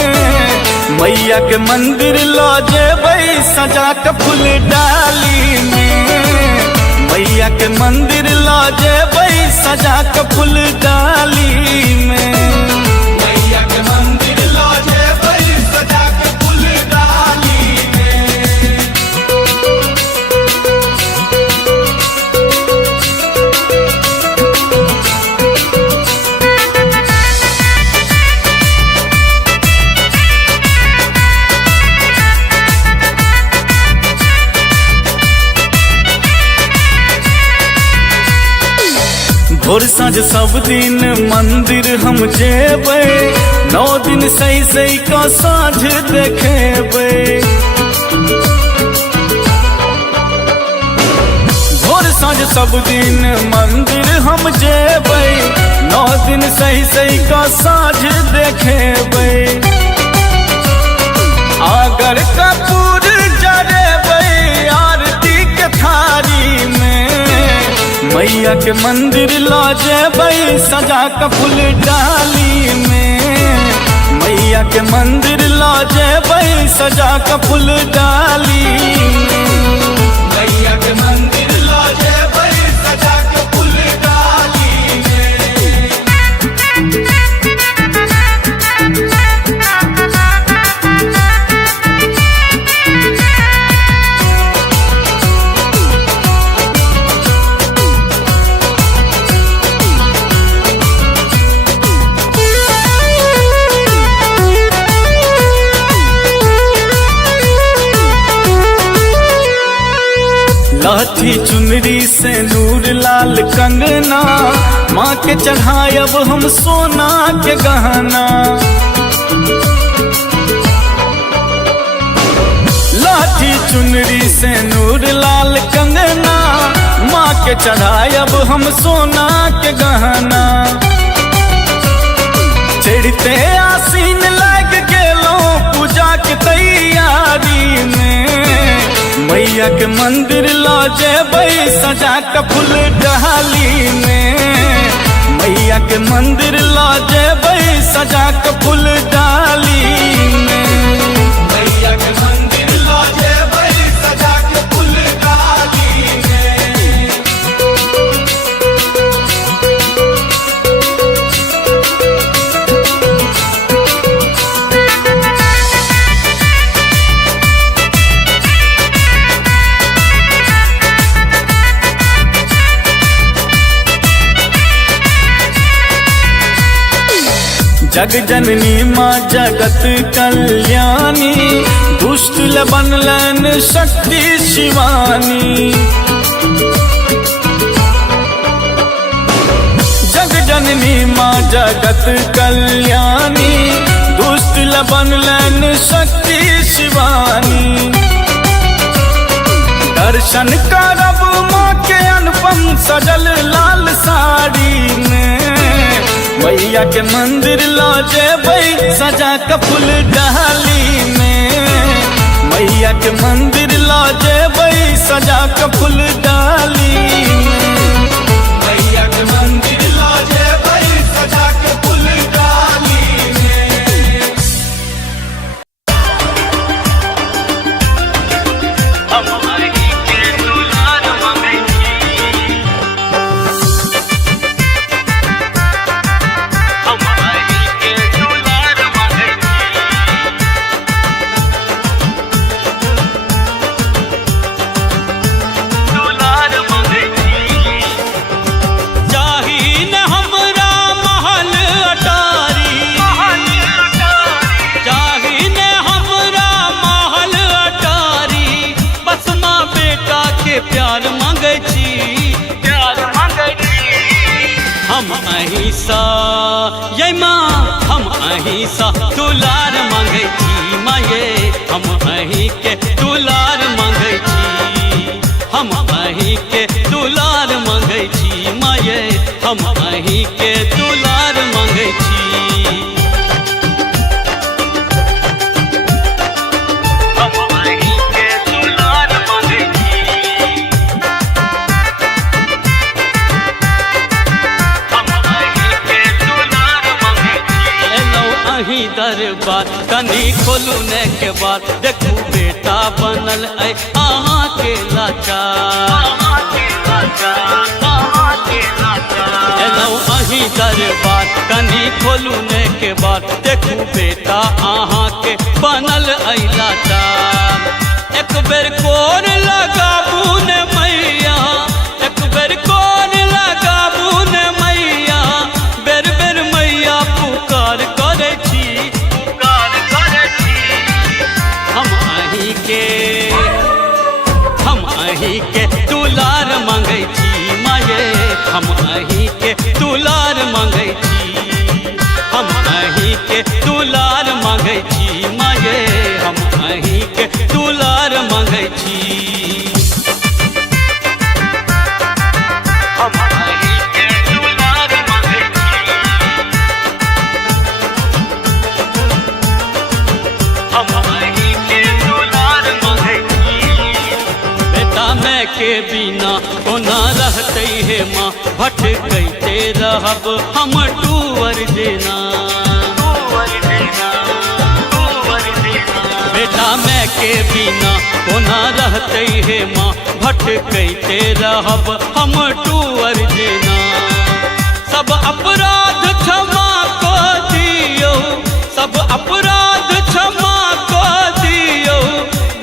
मैया के मंदिर लो जेबै सजा के फूल डाली में मैया के मंदिर लो जेबै सजा के फूल डाली में भोर साँझ सब दिन मंदिर हम जेबै 9 दिन सही सही का साँझ देखेबै भोर साँझ सब दिन मंदिर हम जेबै 9 दिन सही सही का साँझ देखेबै अगर कपूर जरेबै आरती के थारी में मैया के मंदिर ला जेबै सजा के फूल डाली में मैया के मंदिर ला जेबै सजा के फूल डाली में मैया के मंदिर ला जेबै सजा के फूल डाली में लाठी चुनरी से नूर लाल कंगना माँ के चढ़ायब हम सोना के गहना लाठी चुनरी से नूर लाल कंगना, माँ के चढ़ाए अब हम सोना के गहना। चढ़ते आसीन लग गेलो पूजा के तैयारी में, मैया के मंदिर ला जेबै सजा के फूल डाली में, मैया के मंदिर ला जेबै सजा के फूल डाली में, मैया के मंदिर ला जेबै सजा के फूल डाली में। जग जननी माँ जगत कल्याणी, दुष्ट बनलन शक्ति शिवानी। जग जननी माँ जगत कल्याणी, दुष्ट बनलन शक्ति शिवानी। दर्शन करब माँ के अनुपम सजल लाल साड़ी में, मैया के मंदिर ला जेबै सजा के फूल डाली में, मैया के मंदिर ला जेबै सजा के फूल डाली में, मैया के मंदिर ला जेबै सजा के फूल डाली में। प्यार मांगे छी, प्यार मांगे छी। हम अहिंसा ये माँ, हम अहिंसा दुलार मांगे छी माये, हम अहि के दुलार मांगे छी, हम अहि के दुलार मांगे छी माये, हम अहि के दुलार मांगे छी। दरबार कनी खोलू ने के बाद, देखू बेटा बनल है अहाँ के लाचार, एलौ अही दरबार कनी खोलू ने के बाद, देखू बेटा अहाँ के बनल है लाचार। एक बेर कोर लगाबू ने मैया, एक बेर कोर लगाबू ने मैया, बेर बेर मैया पुकार करे छी, हम अहि के दुलार मांगे छी माये, हम अहि के दुलार मांगे छी, हम अहि के दुलार मांगे छी माये, हम अहि के दुलार मांगे छी, हम अहि के दुलार मांगे छी, हम अहि के दुलार मांगे छी। बेटा मैं के बिना कोना रहते हे माँ, भटकते रहब हम टूअर देना, बेटा मैं के बिना कोना रहते हे माँ, भटकते रहब हम टूअर देना। सब अपराध क्षमा को दियो, सब अपराध क्षमा को दियो,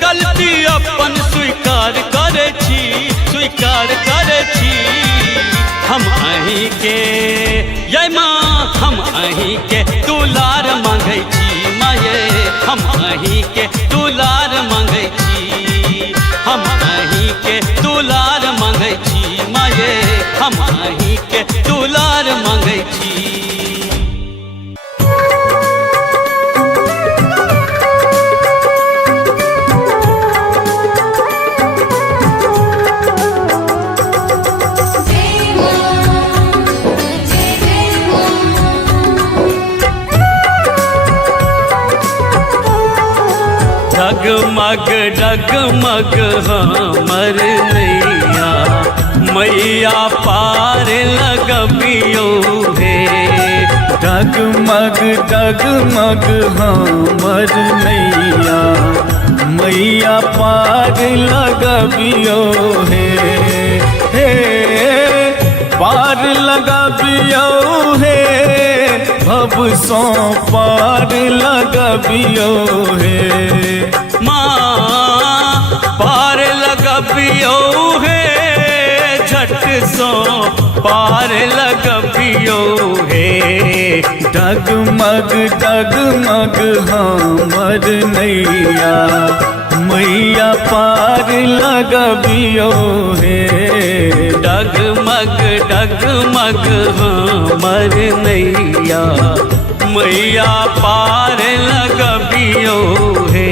गलती अपन स्वीकार करे छी, स्वीकार करे छी। हम अहि के ये माँ, हम अहि के दुलार मांगे छी माये, हम अहि के दुलार मांगे छी, हम अहि के दुलार मांगे छी माये, हम अहि के दुलार मांगे छी। डगमग डगमग हमर नैया मैया पार लगबियो हे डगमग डगमग हमर नैया मैया पार लगबियो हे पार लगबियो हे भव सो पार लगबियो हे माँ पार लगबियो हे झट सो पार लगबियो हे डगमग डगमग हमर नैया मैया पार लगबियो हे डगमग डगमग हमर नैया मैया पार लगबियो हे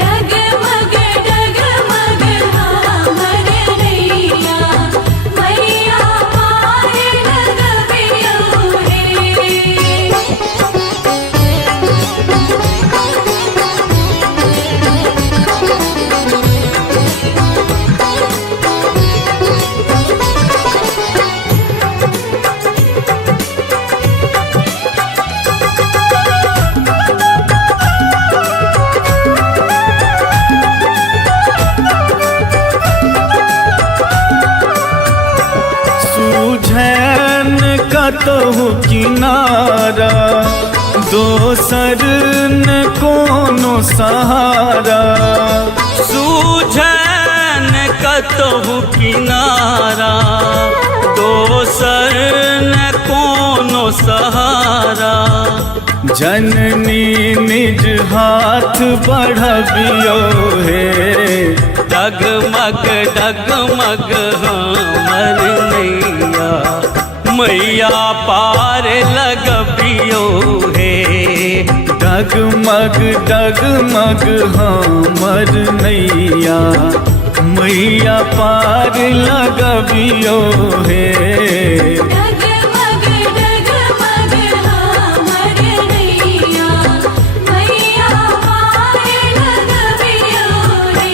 डगमग डगमग हमर नैया मैया पार लगबियो हे सूझैन कतहु किनारा दोसर न कोनो सहारा सूझन कतहु किनारा दोसर न कोनो सहारा जननी निज हाथ बढ़बियो हे डगमग डगमग हमर नैया मैया पार लगबियो हे डगमग डगमग हमर नैया मैया पार लगबियो हे डगमग डगमग हमर नैया मैया पार लगबियो हे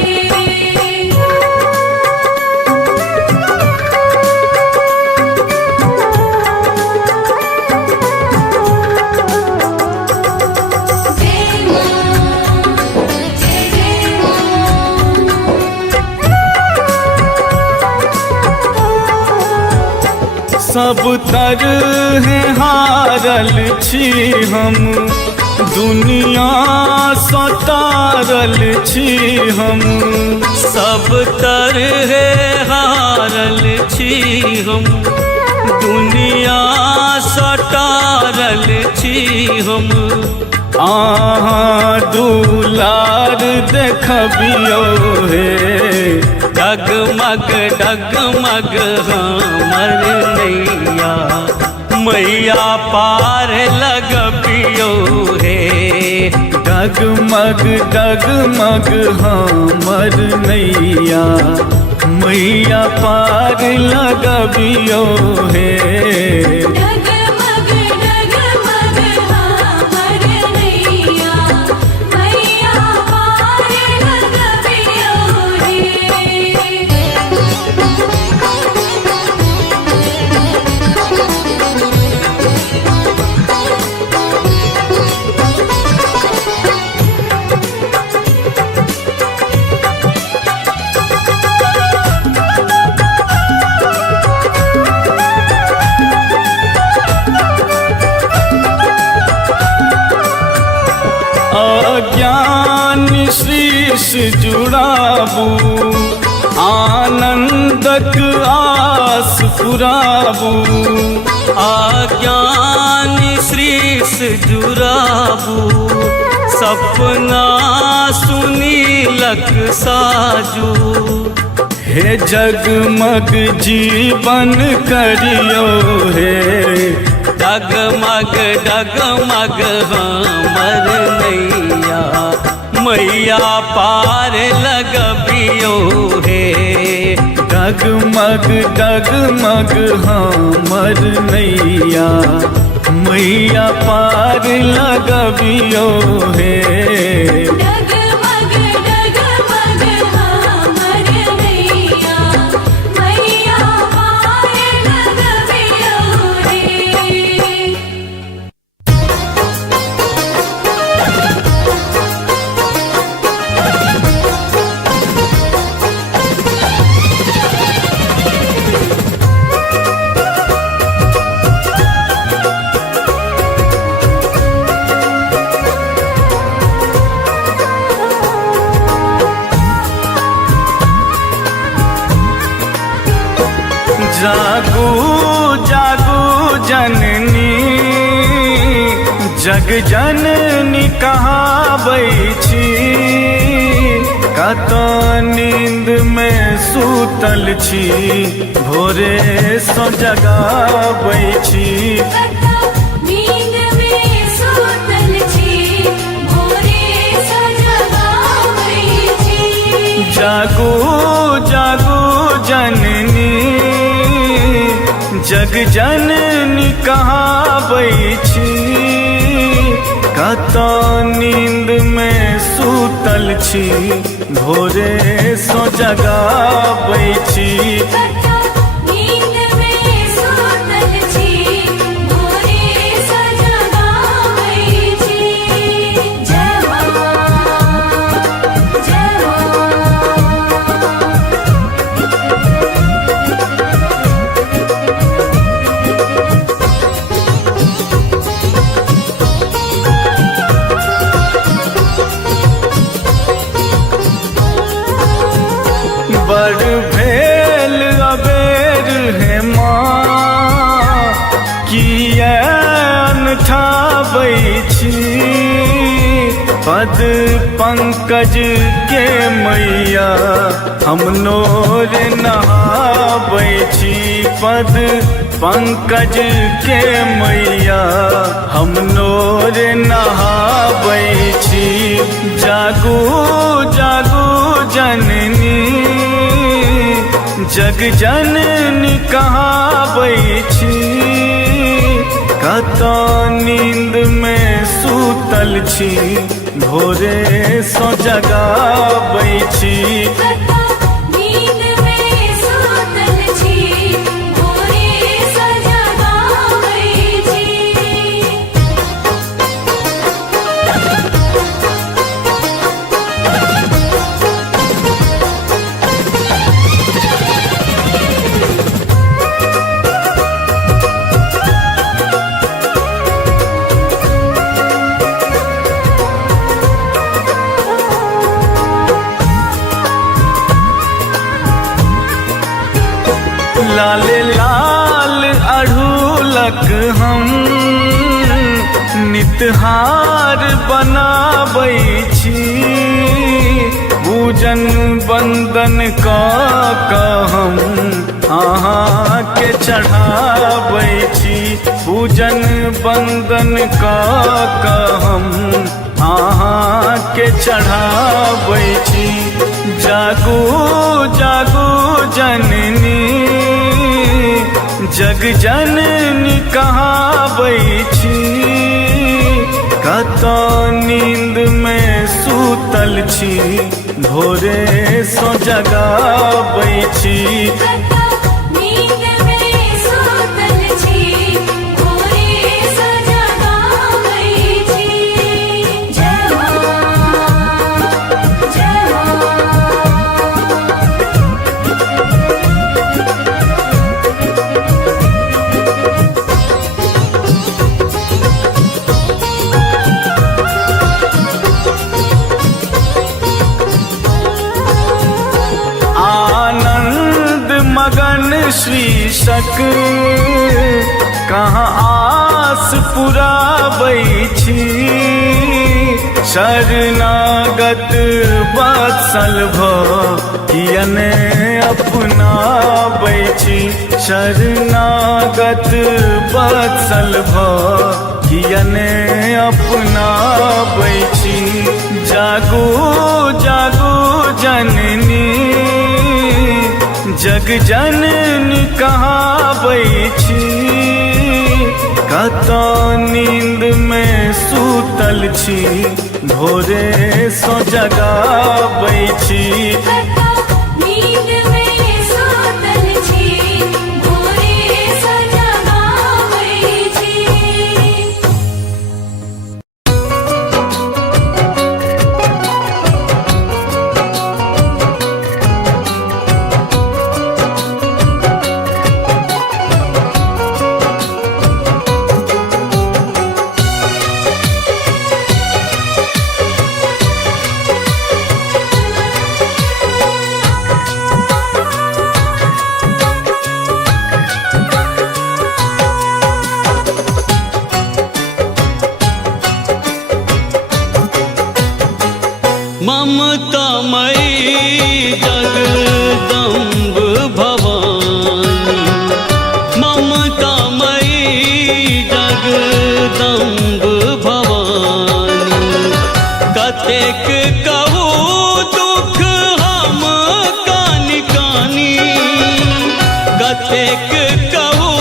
जय मां जय जय सब तरह हारल छी हम दुनिया सतारल छी हम सब तरह हारल छी हम दुनिया सटारल छी हम आहाँ दुलार देखबियो हे डगमग डगमग हमर नैया मैया पार लगबियो हे डगमग डगमग हमर नैया मैया पार लगबियो हे डगमग डगमग हमर नैया मैया पार लगबियो हे अज्ञान शीश जुड़ाबू आनंदक आस पुराबू आज्ञान श्रीस जुराबू सपना सुनीलक साजू हे जगमग जीवन करियो हे डगमग डगमग हमर नैया मैया पार लगबियो हे डगमग डगमग हमर नैया मैया पार लगबियो हे डगमग जागू जागू जननी जग जननी कहाबै छी कत नींद में सूतल छी भोरे सो जगाबै छी नींद में सूतल छी भोरे सो जगाबै छी जागू जागू जननी जग जननी कहाबै छी कत नींद में सूतल छी भोरे सो जगाबै छी नींद में सूतल छी भोरे सो जगाबै छी जय मां जय मां बड़ भेल अबेर है माँ किया अनठाबै छी पद पंकज के मैया हम नोर नहाबै छी पद पंकज के मैया हम नोर नहाबै छी जागू जागू जननी जग जननी कहाबै छी कत नींद में सूतल छी भोरे सो जगाबै छी नींद में सूतल छी भोरे सो जगाबै छी लाल लाल अढ़ूलक हम नितहार बनाबै छी पूजन बंदन कऽ हम अहाँ के चढ़ाबै छी पूजन बंदन कऽ हम अहाँ के चढ़ाबै छी जागू जागू जननी जग जननी कहाबै छी कत नींद में सूतल छी भोरे सो जगाबै छी नींद में सूतल छी भोरे सो जगाबै छी जय मां जय आनंद मगन शीर्षक कहाँ आस पुराबै छी शरणागत वत्सल कियने अपनाबै छी शरणागत वत्सल कियने अपनाबै छी जागू जागू जननी जग जननी कहाबै छी कत नींद में सूतल छी भोरे सो जगाबै छी नींद में सूतल छी भोरे सो जगाबै छी जगदम्ब भवानी, ममतामयी जगदम्ब भवानी। कतेक कहू दुख हम कानि कानि, कतेक कहू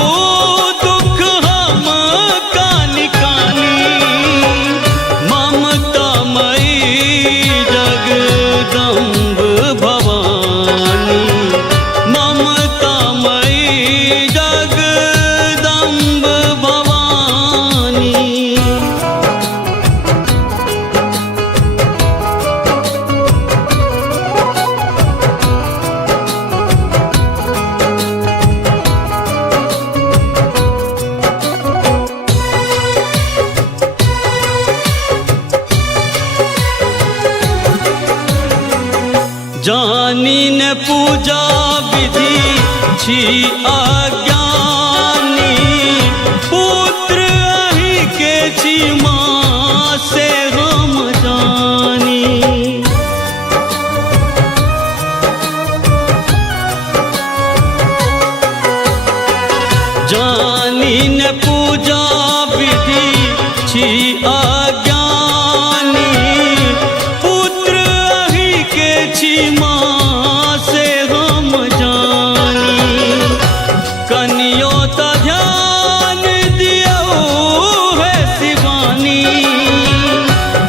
दुख हम कानि कानि। ममतामयी जगदम्ब भवानी, ममतामयी जगदम्ब भवानी। जानी न पूजा विधि छी अज्ञानी, पुत्र अहि के छी माँ से हम जानी। जानी न पूजा विधि छी अज्ञानी, पुत्र अहि के छी माँ से हम जानी। कनियो त ध्यान दियो है शिवानी,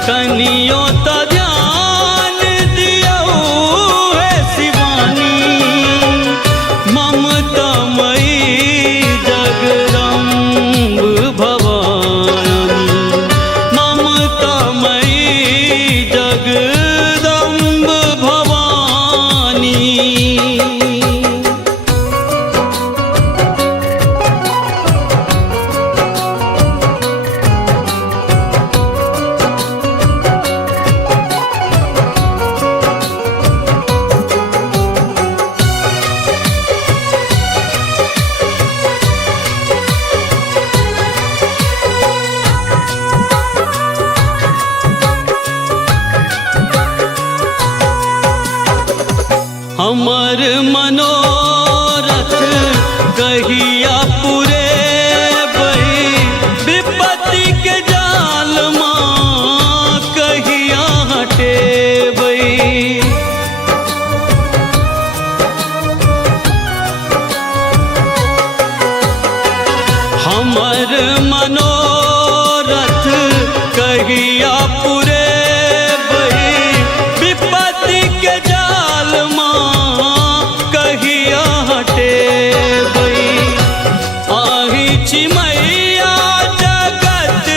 कनियो त ध्यान दियो है शिवानी। ममतामयी जगदम्ब भवानी, ममतामयी जगदम्ब भवानी। हमर मनोरथ कहिया पुरेबै, विपत्ति के जाल माँ कहिया हटेबै। हमर मनोरथ कहिया पुरेबै, विपत्ति के जाल कहिया हटेबै। आहि छी मैया जगत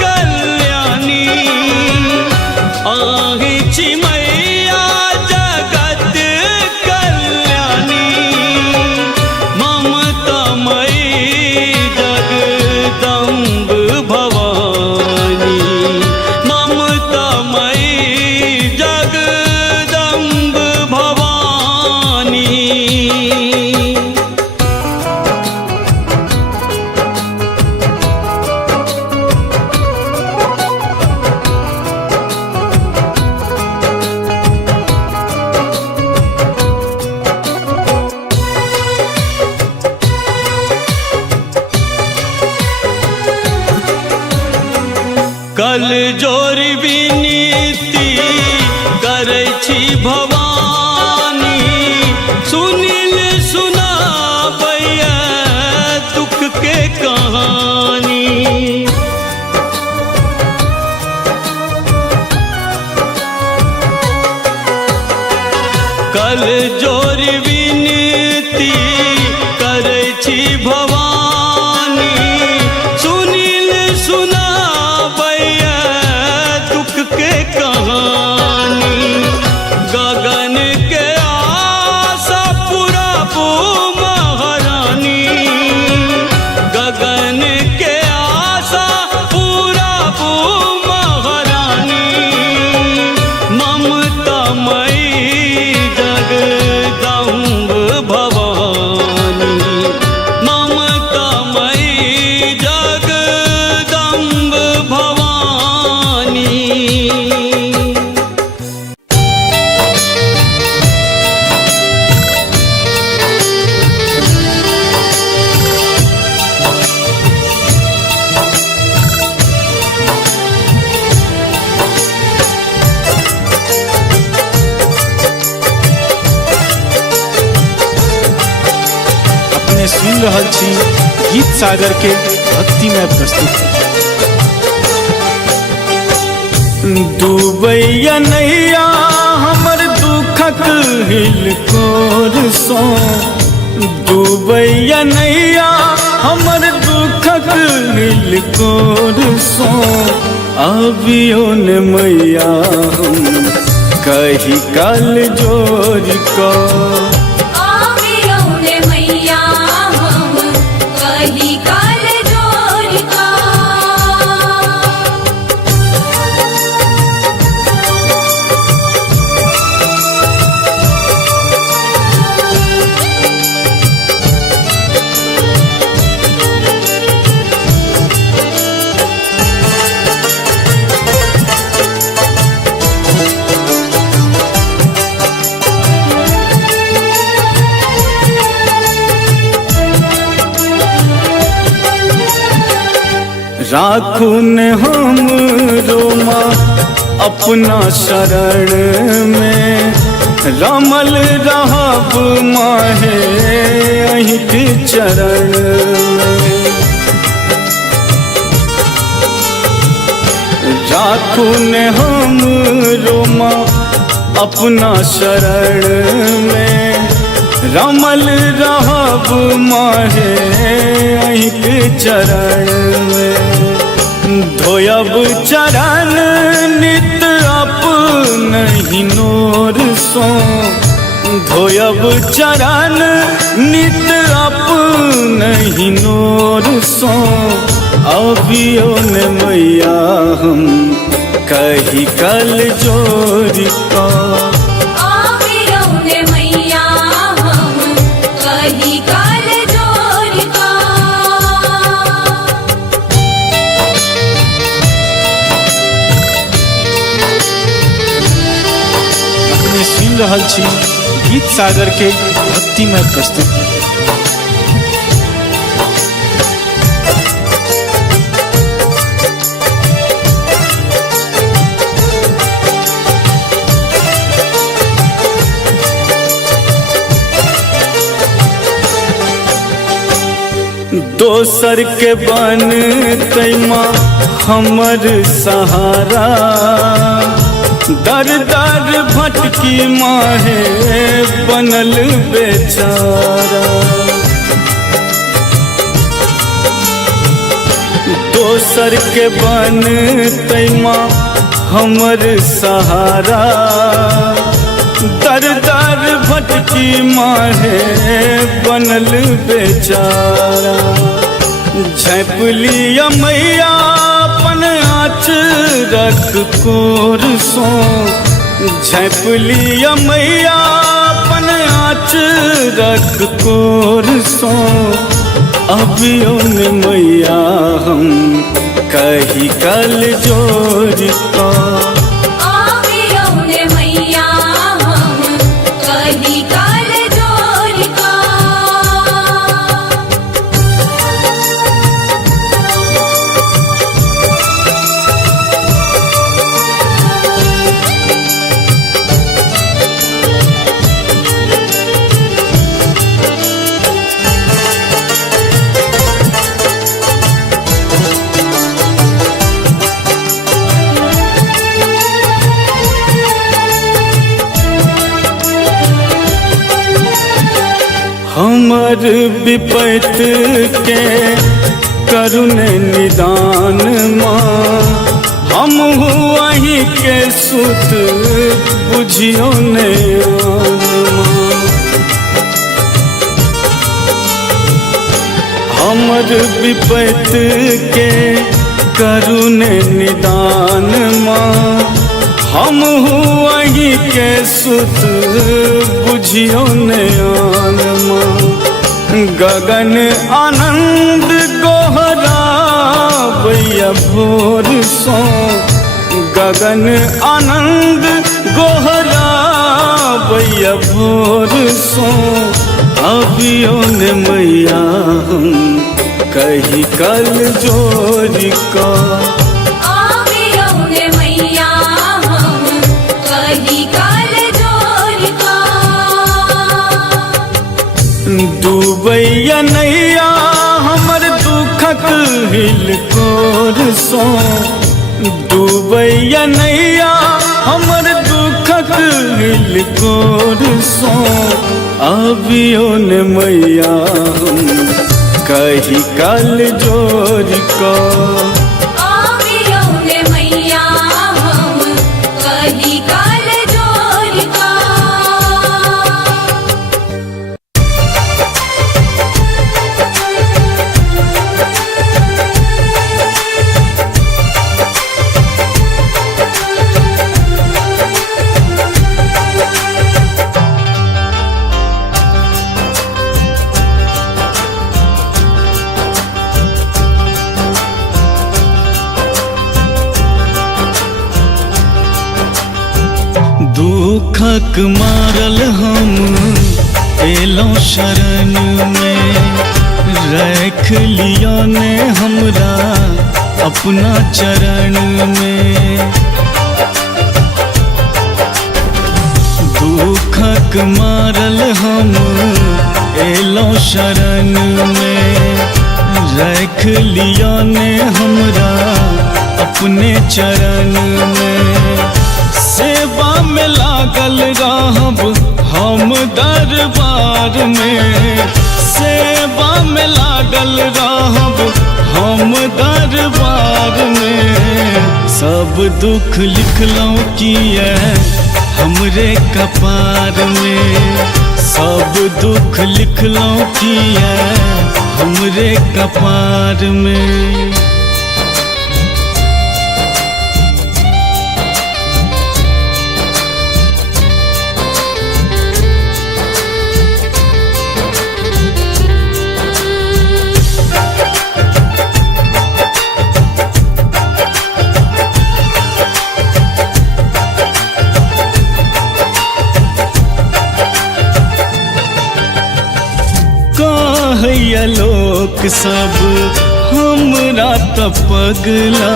कल्याणी, आहि छी मैया जगत कल्याणी। ममतामयी जगदम्ब भवानी, ममतामयी जगदम्ब भवानी। कल जोर विनीति करै छी भवानी, सुनिल सुनाबैया दुख के कहानी। कल जोर विनीति करै छी भवानी, सुनिल सुनाबैया दुख के कहानी। गगन के आशा पुराबू महारानी, गगन के आशा पुराबू महारानी। ममतामयी जगदम्ब भवानी, ममता अपने सुन रहल छी गीत सागर के भक्तिमय प्रस्तुति। डूबैया नैया हमर दुखक हिलकोर सो, डूबैया नैया हमर दुखक हिलकोर सो, अबियो ने मैया हम कही कल जोर को। आवियो ने मैया हम कही काल जोड़ का। राखू ने हम रोमा अपना शरण में, रमल रहब माहे अहीं के चरण में। राखू ने हम रोमा अपना शरण में, रमल रहब माहे अहीं के चरण में। धोयब चरण नित अपनहि नोर सो, धोयब चरण नित अपनहि नोर सो, अबियो ने मैया हम कही कल जोर को। आवियो ने मैया हम कही काल जोड़ का। अपने सुन रहल छी गीत सागर के भक्तिमय प्रस्तुति। दोसर के बन तैमा हमर सहारा, दर दर भटकी माहे बनल बेचारा। दोसर के बन तैमा हमर सहारा, दर दर भटकी माहे बनल बेचारा। झैप लिया मैया अपन आँचरक कोर सो, झैप लिया मैया अपन आँचरक कोर सो, अबियो ने मैया हम कही कल जोर को। आवियो ने मैया हम कही काल जोड़ का। हमर विपत के करुण निदान माँ, हम वहीं के सुत बुझियो ने माँ। हमर विपत के करुण निदान माँ, हम वहीं के सुत बुझियो ने माँ। गगन आनंद गोहरा भैया भोर सो, गगन आनंद गोहरा भैया भोर सो, अबियो ने मैया हम कही कल जोर को। आवियो ने मैया हम कही काल जोड़ का। डूबैया नैया हमर दुखक हिलकोर सो डूबैया नैया हमर दुखक हिलकोर सो अबियो ने मैया हम कही काल जोर को आवियो ने मैया हम कही काल जोर का दुखक मारल हम एलों शरण में रख लिया ने हमरा अपना चरण में दुखक मारल हम एलों शरण में रख लिया ने हमरा अपने चरण में सेवा में लागल रहब हम दरबार में सेवा में लागल रहब हम दरबार में सब दुख लिखलौं किए हमरे कपार में सब दुख लिखलौं किए हमरे कपार में कहैया लोक सब हमरा त पगला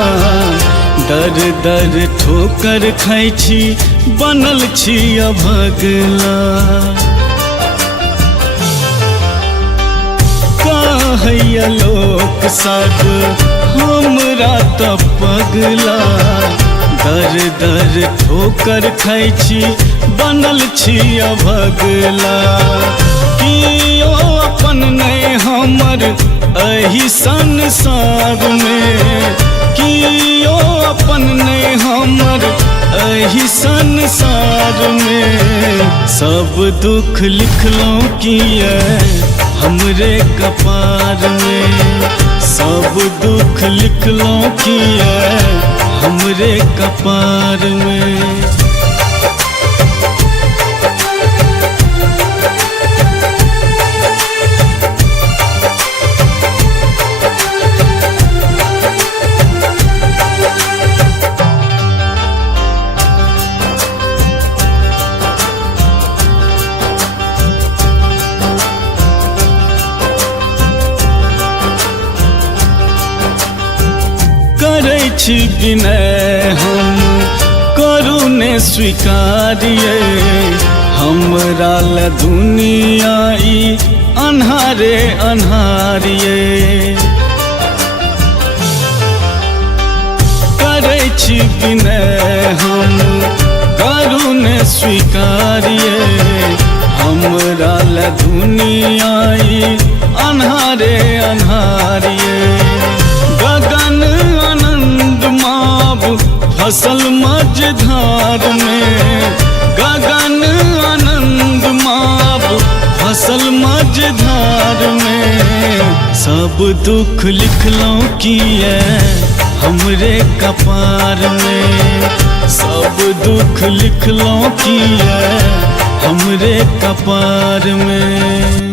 दर दर ठोकर खाइ छी बनल छी अभगला कहैया लोक सब हमरा त पगला दर दर ठोकर खाइ छी बनल छी अभगला कियो अपन नहीं हमर एही संसार में कियो अपन नहीं हमर एही संसार में सब दुख लिखलौं किए हमरे कपार में सब दुख लिखलौं किए हमरे कपार में करै छी विनय हम करू ने स्वीकारिए हमरा ल दुनिया ई अन्हारे अन्हारिए करै छी विनय हम करू ने स्वीकारिए हमरा ल दुनिया ई अन्हारे अन्हारिए गगन आनंद माब फसल मझधार में गगन आनंद माब फसल मझधार में सब दुख लिखलौं किए हमरे कपार में सब दुख लिखलौं किए हमरे कपार में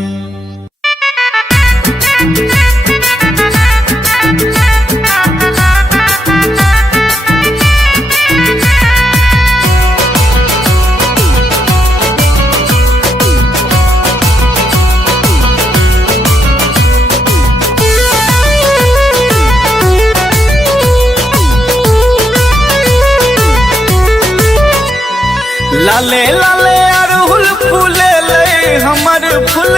लाले लाले अरहुल फूले ले हमर फुल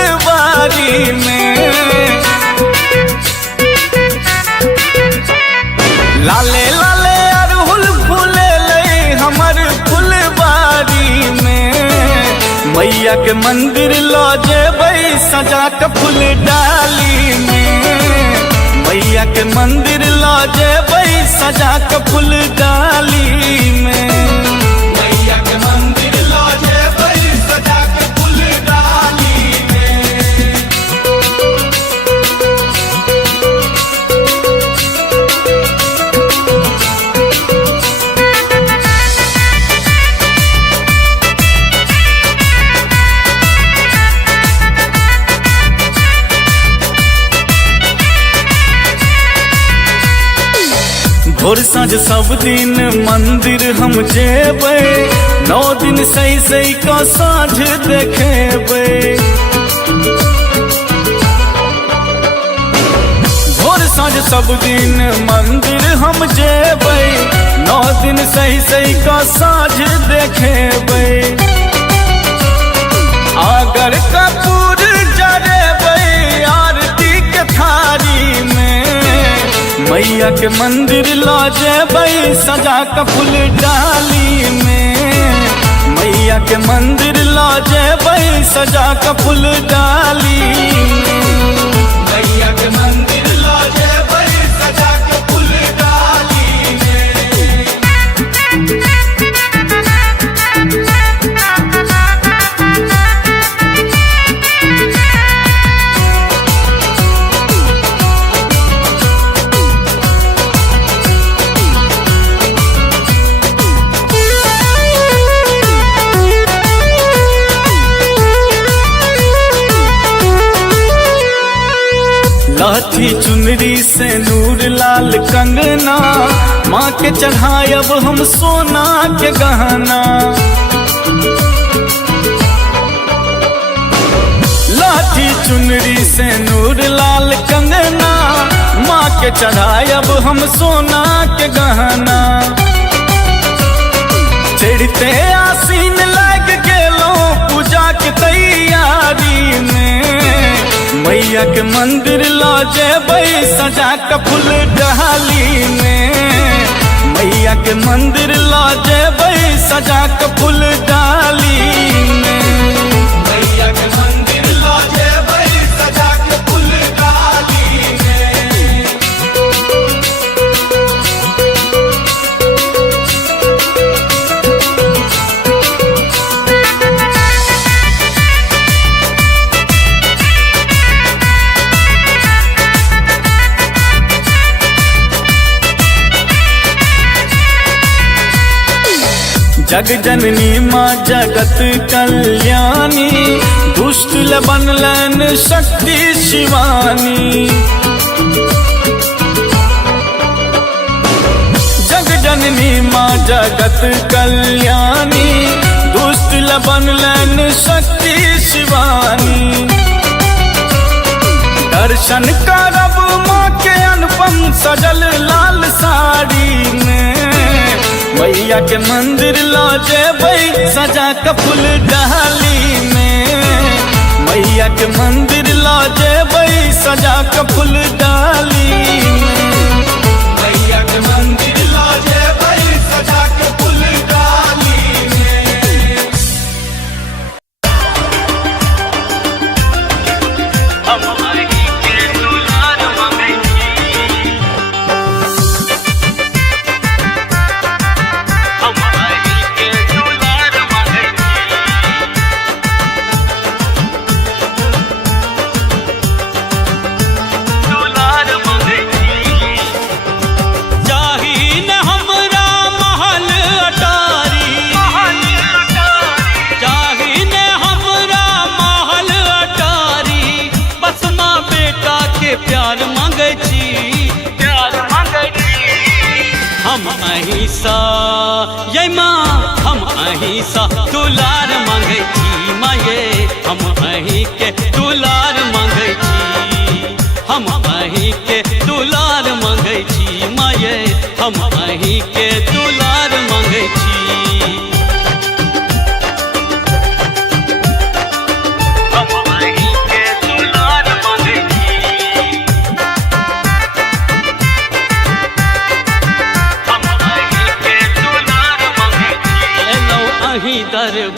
मैया के मंदिर लो जेबै सजा के फूल डाली में, मैया के मंदिर लो जेबै सजा के फूल डाली में, मैया के मंदिर लो जेबै सजा के फूल डाली में। भोर साँझ सब दिन मंदिर हम जेबै, 9 दिन सही सही का साँझ देखेबै। भोर साँझ सब दिन मंदिर हम जेबै, 9 दिन सही सही का साँझ देखेबै। अगर कपूर जरेबै आरती के थारी में, मैया के मंदिर लो जेबै सजा के फूल डाली में, मैया के मंदिर लो जेबै सजा के फूल डाली में, मैया के मंदिर लो जेबै सजा के फूल डाली में। लाठी चुनरी से नूर लाल कंगना, माँ के चढ़ायब हम सोना के गहना। लाठी चुनरी से नूर लाल कंगना, माँ के चढ़ायब हम सोना के गहना। चढ़ते आसीन लग गेलो पूजा के तैयारी में, मैया के मंदिर लो जेबै सजा के फूल डाली में, मैया के मंदिर लो जेबै सजा के फूल डाली में, मैया के मंदिर लो जेबै सजा के फूल डाली में। जग जननी माँ जगत कल्याणी, दुष्ट बनलन शक्ति शिवानी। जग जननी माँ जगत कल्याणी, दुष्ट बनलन शक्ति शिवानी। दर्शन करब माँ के अनुपम सजल लाल साड़ी में, मैया के मंदिर लो जेबै सजा के फूल डाली में, मैया के मंदिर लो जेबै सजा के फूल डाली में, मैया के मंदिर लो जेबै सजा के फूल डाली में। अहिंसा ये माँ हम अहिंसा दुलार मांगे छी माये, हम अहीं के दुलार मांगे छी, हम अहीं के दुलार मांगे छी माये, हम अहीं के दुलार मांगे छी।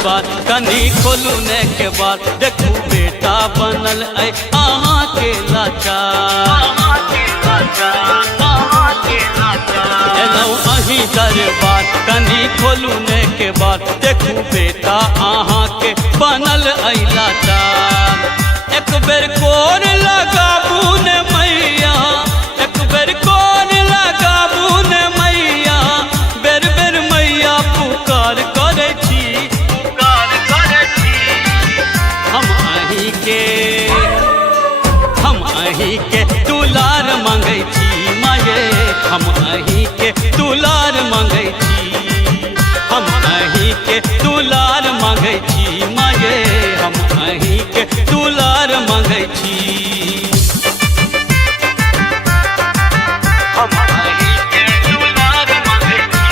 दरबार कनी खोलू ने के बाद देखू बेटा बनल ऐ अहाँ के लाचार एलौ अही दरबार कनी खोलू ने के बाद देखू बेटा अहाँ के बनल ऐ लाचार एक बेर कोर लगाबू ने मैया एक बेर कोर लगाबू ने मैया बेर बेर मैया पुकार करे छी हम अही के दुलार मांगै छी माये हम अही के दुलार मांगै छी हम अही के दुलार मांगै छी माये हम अही के दुलार मांगै छी हम अही के दुलार मांगै छी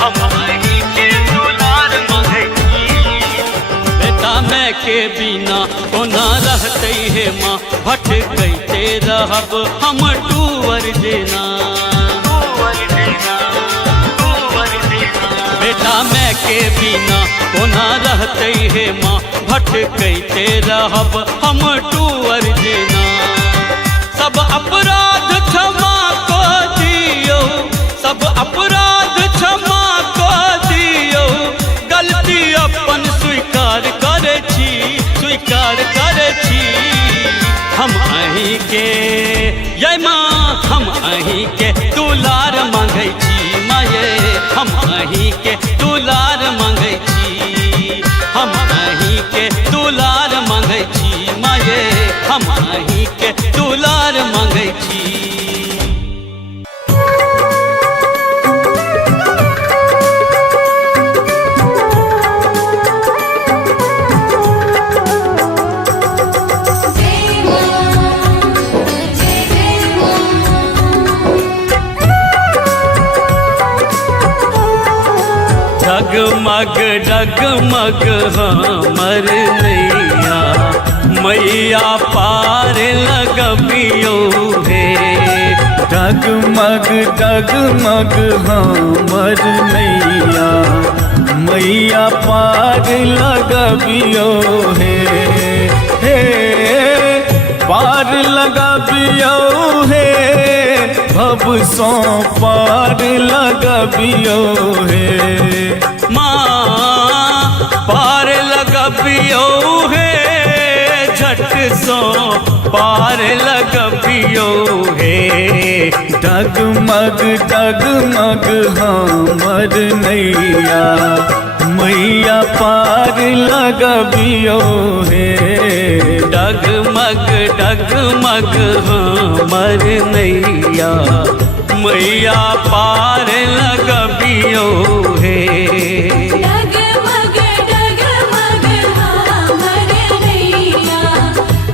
हम अही के दुलार मांगै छी बेटा मैं के बिना कोना रहते हे माँ भटकते रहब हम टूवर जेना बेटा मैं के बिना कोना रहते हे माँ भटकते रहब हम टूवर जेना सब अपराध क्षमा को दियो सब अपराध क्षमा को दियो गलती अपन स्वीकार करे छी हम अही के ये माँ हम अही के दुलार मांगै छी माये हम अही के दुलार मांगै छी हम अही के दुलार मांगै छी माये हम अही के दुलार मांगै छी डगमग डगमग हमर नैया मैया पार लगबियो हे डगमग डगमग हमर नैया मैया पार लगबियो हे हे पार लगबियो हे भव सो पार लगबियो हे माँ पार लगबियो हे झट सो पार लगबियो हे डगमग डगमग हमर नैया मैया पार लगबियो हे डगमग डगमग हमर नैया मैया पार लगबियो हे डगमग डगमग हमर नैया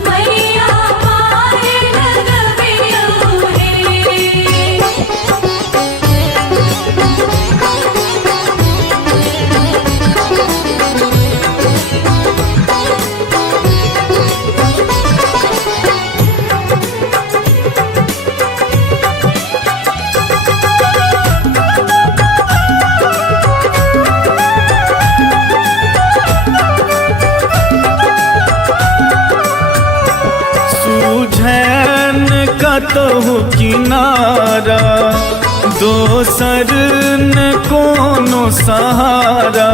मैया पार लगबियो हे कतहु किनारा दोसर न कोनो सहारा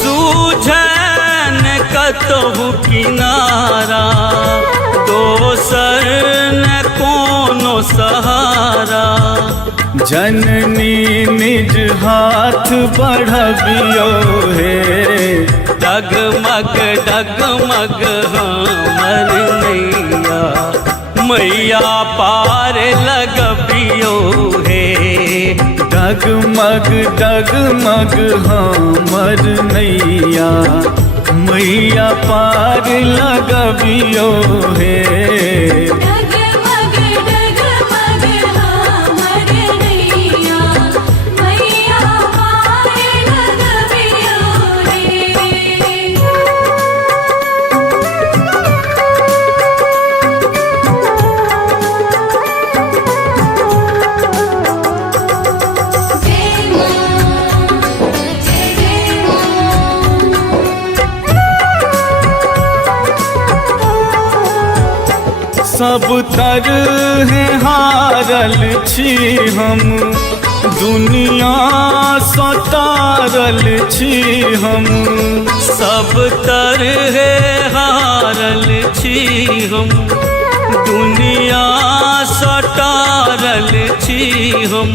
सूझन कतहु किनारा दोसर न कोनो सहारा जननी निज हाथ बढ़बियो हे डगमग डगमग हमर नैया मैया पार लगबियो हे डगमग डगमग हमर नैया मैया पार लगबियो हे डगमग डगमग हमर नैया मैया पार लगबियो हे सब तरह हारल छी हम, दुनिया सतारल छी हम। सब तरह हारल छी हम, दुनिया सटारल छी हम।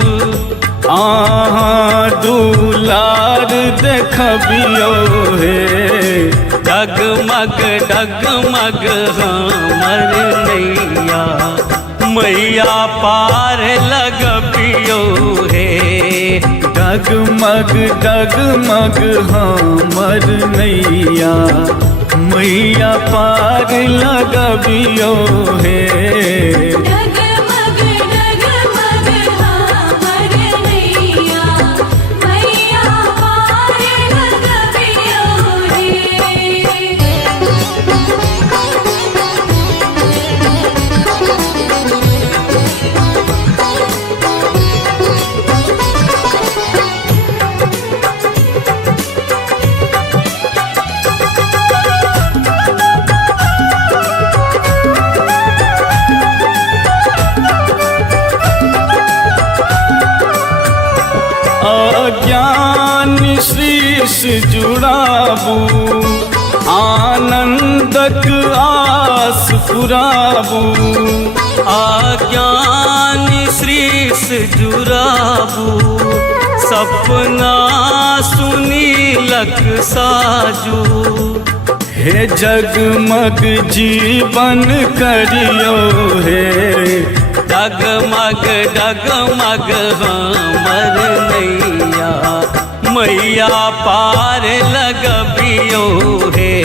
आहाँ दुलार देखबियो हे, डगमग डगमग हमर नैया, मैया पार लगबियो हे। डगमग डगमग हमर नैया, मैया पार लगबियो हे। डगमग डगमग हमर नैया, मैया पार लगबियो रे। अज्ञान शीश जुड़ाबू, आनंदक आस पुराबू। आज्ञान श्रीस जुराबू, सपना सुनीलक साजू। हे जगमग जीवन करियो हे, डगमग डगमग हमर नैया, मैया पार लगबियो हे।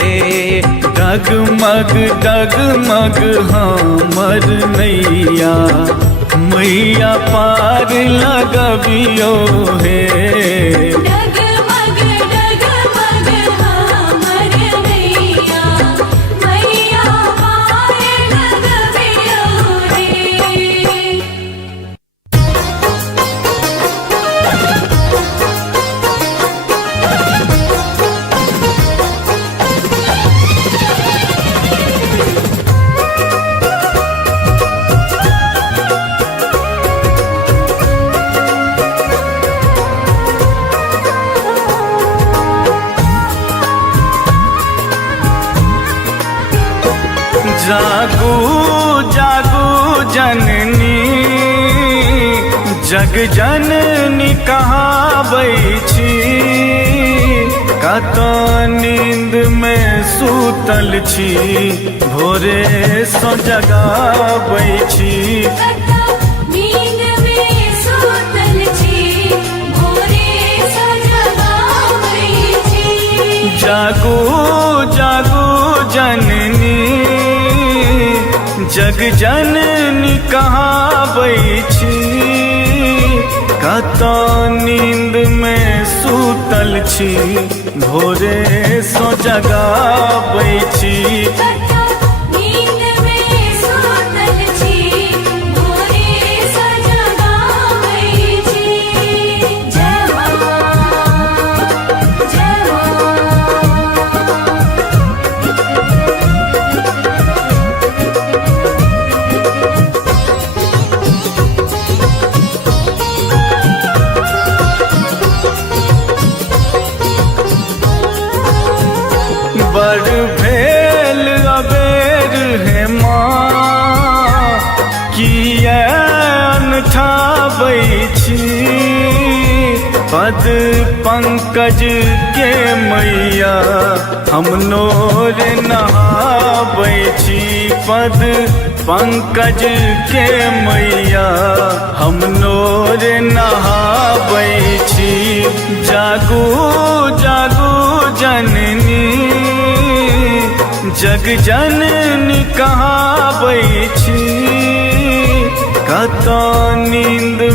डगमग डगमग हमर नैया, मैया पार लगबियो हे। डगमग डगमग हमर नैया, मैया पार लगबियो रे। जागू जागू जननी, जग जननी कहाबै छी। कतो नींद में सूतल छी, भोरे सो जगाबै छी। कतो नींद में सूतल छी, भोरे सो जगाबै छी। जागू जागू जननी, जग जननी कहाबै छी। कतो नींद में सूतल छी, भोरे सो जगाबै छी। कतो नींद में सूतल छी, भोरे सो जगाबै छी। जय मां जय बड़ भेल अबेर है माँ, किया अनठाबै छी। पद पंकज के मैया, हम नोर नहाबै छी। पद पंकज के मैया, हम नोर नहाबै छी। जागू जागू जननी, जग जननी कहाबै छी। कतो नींद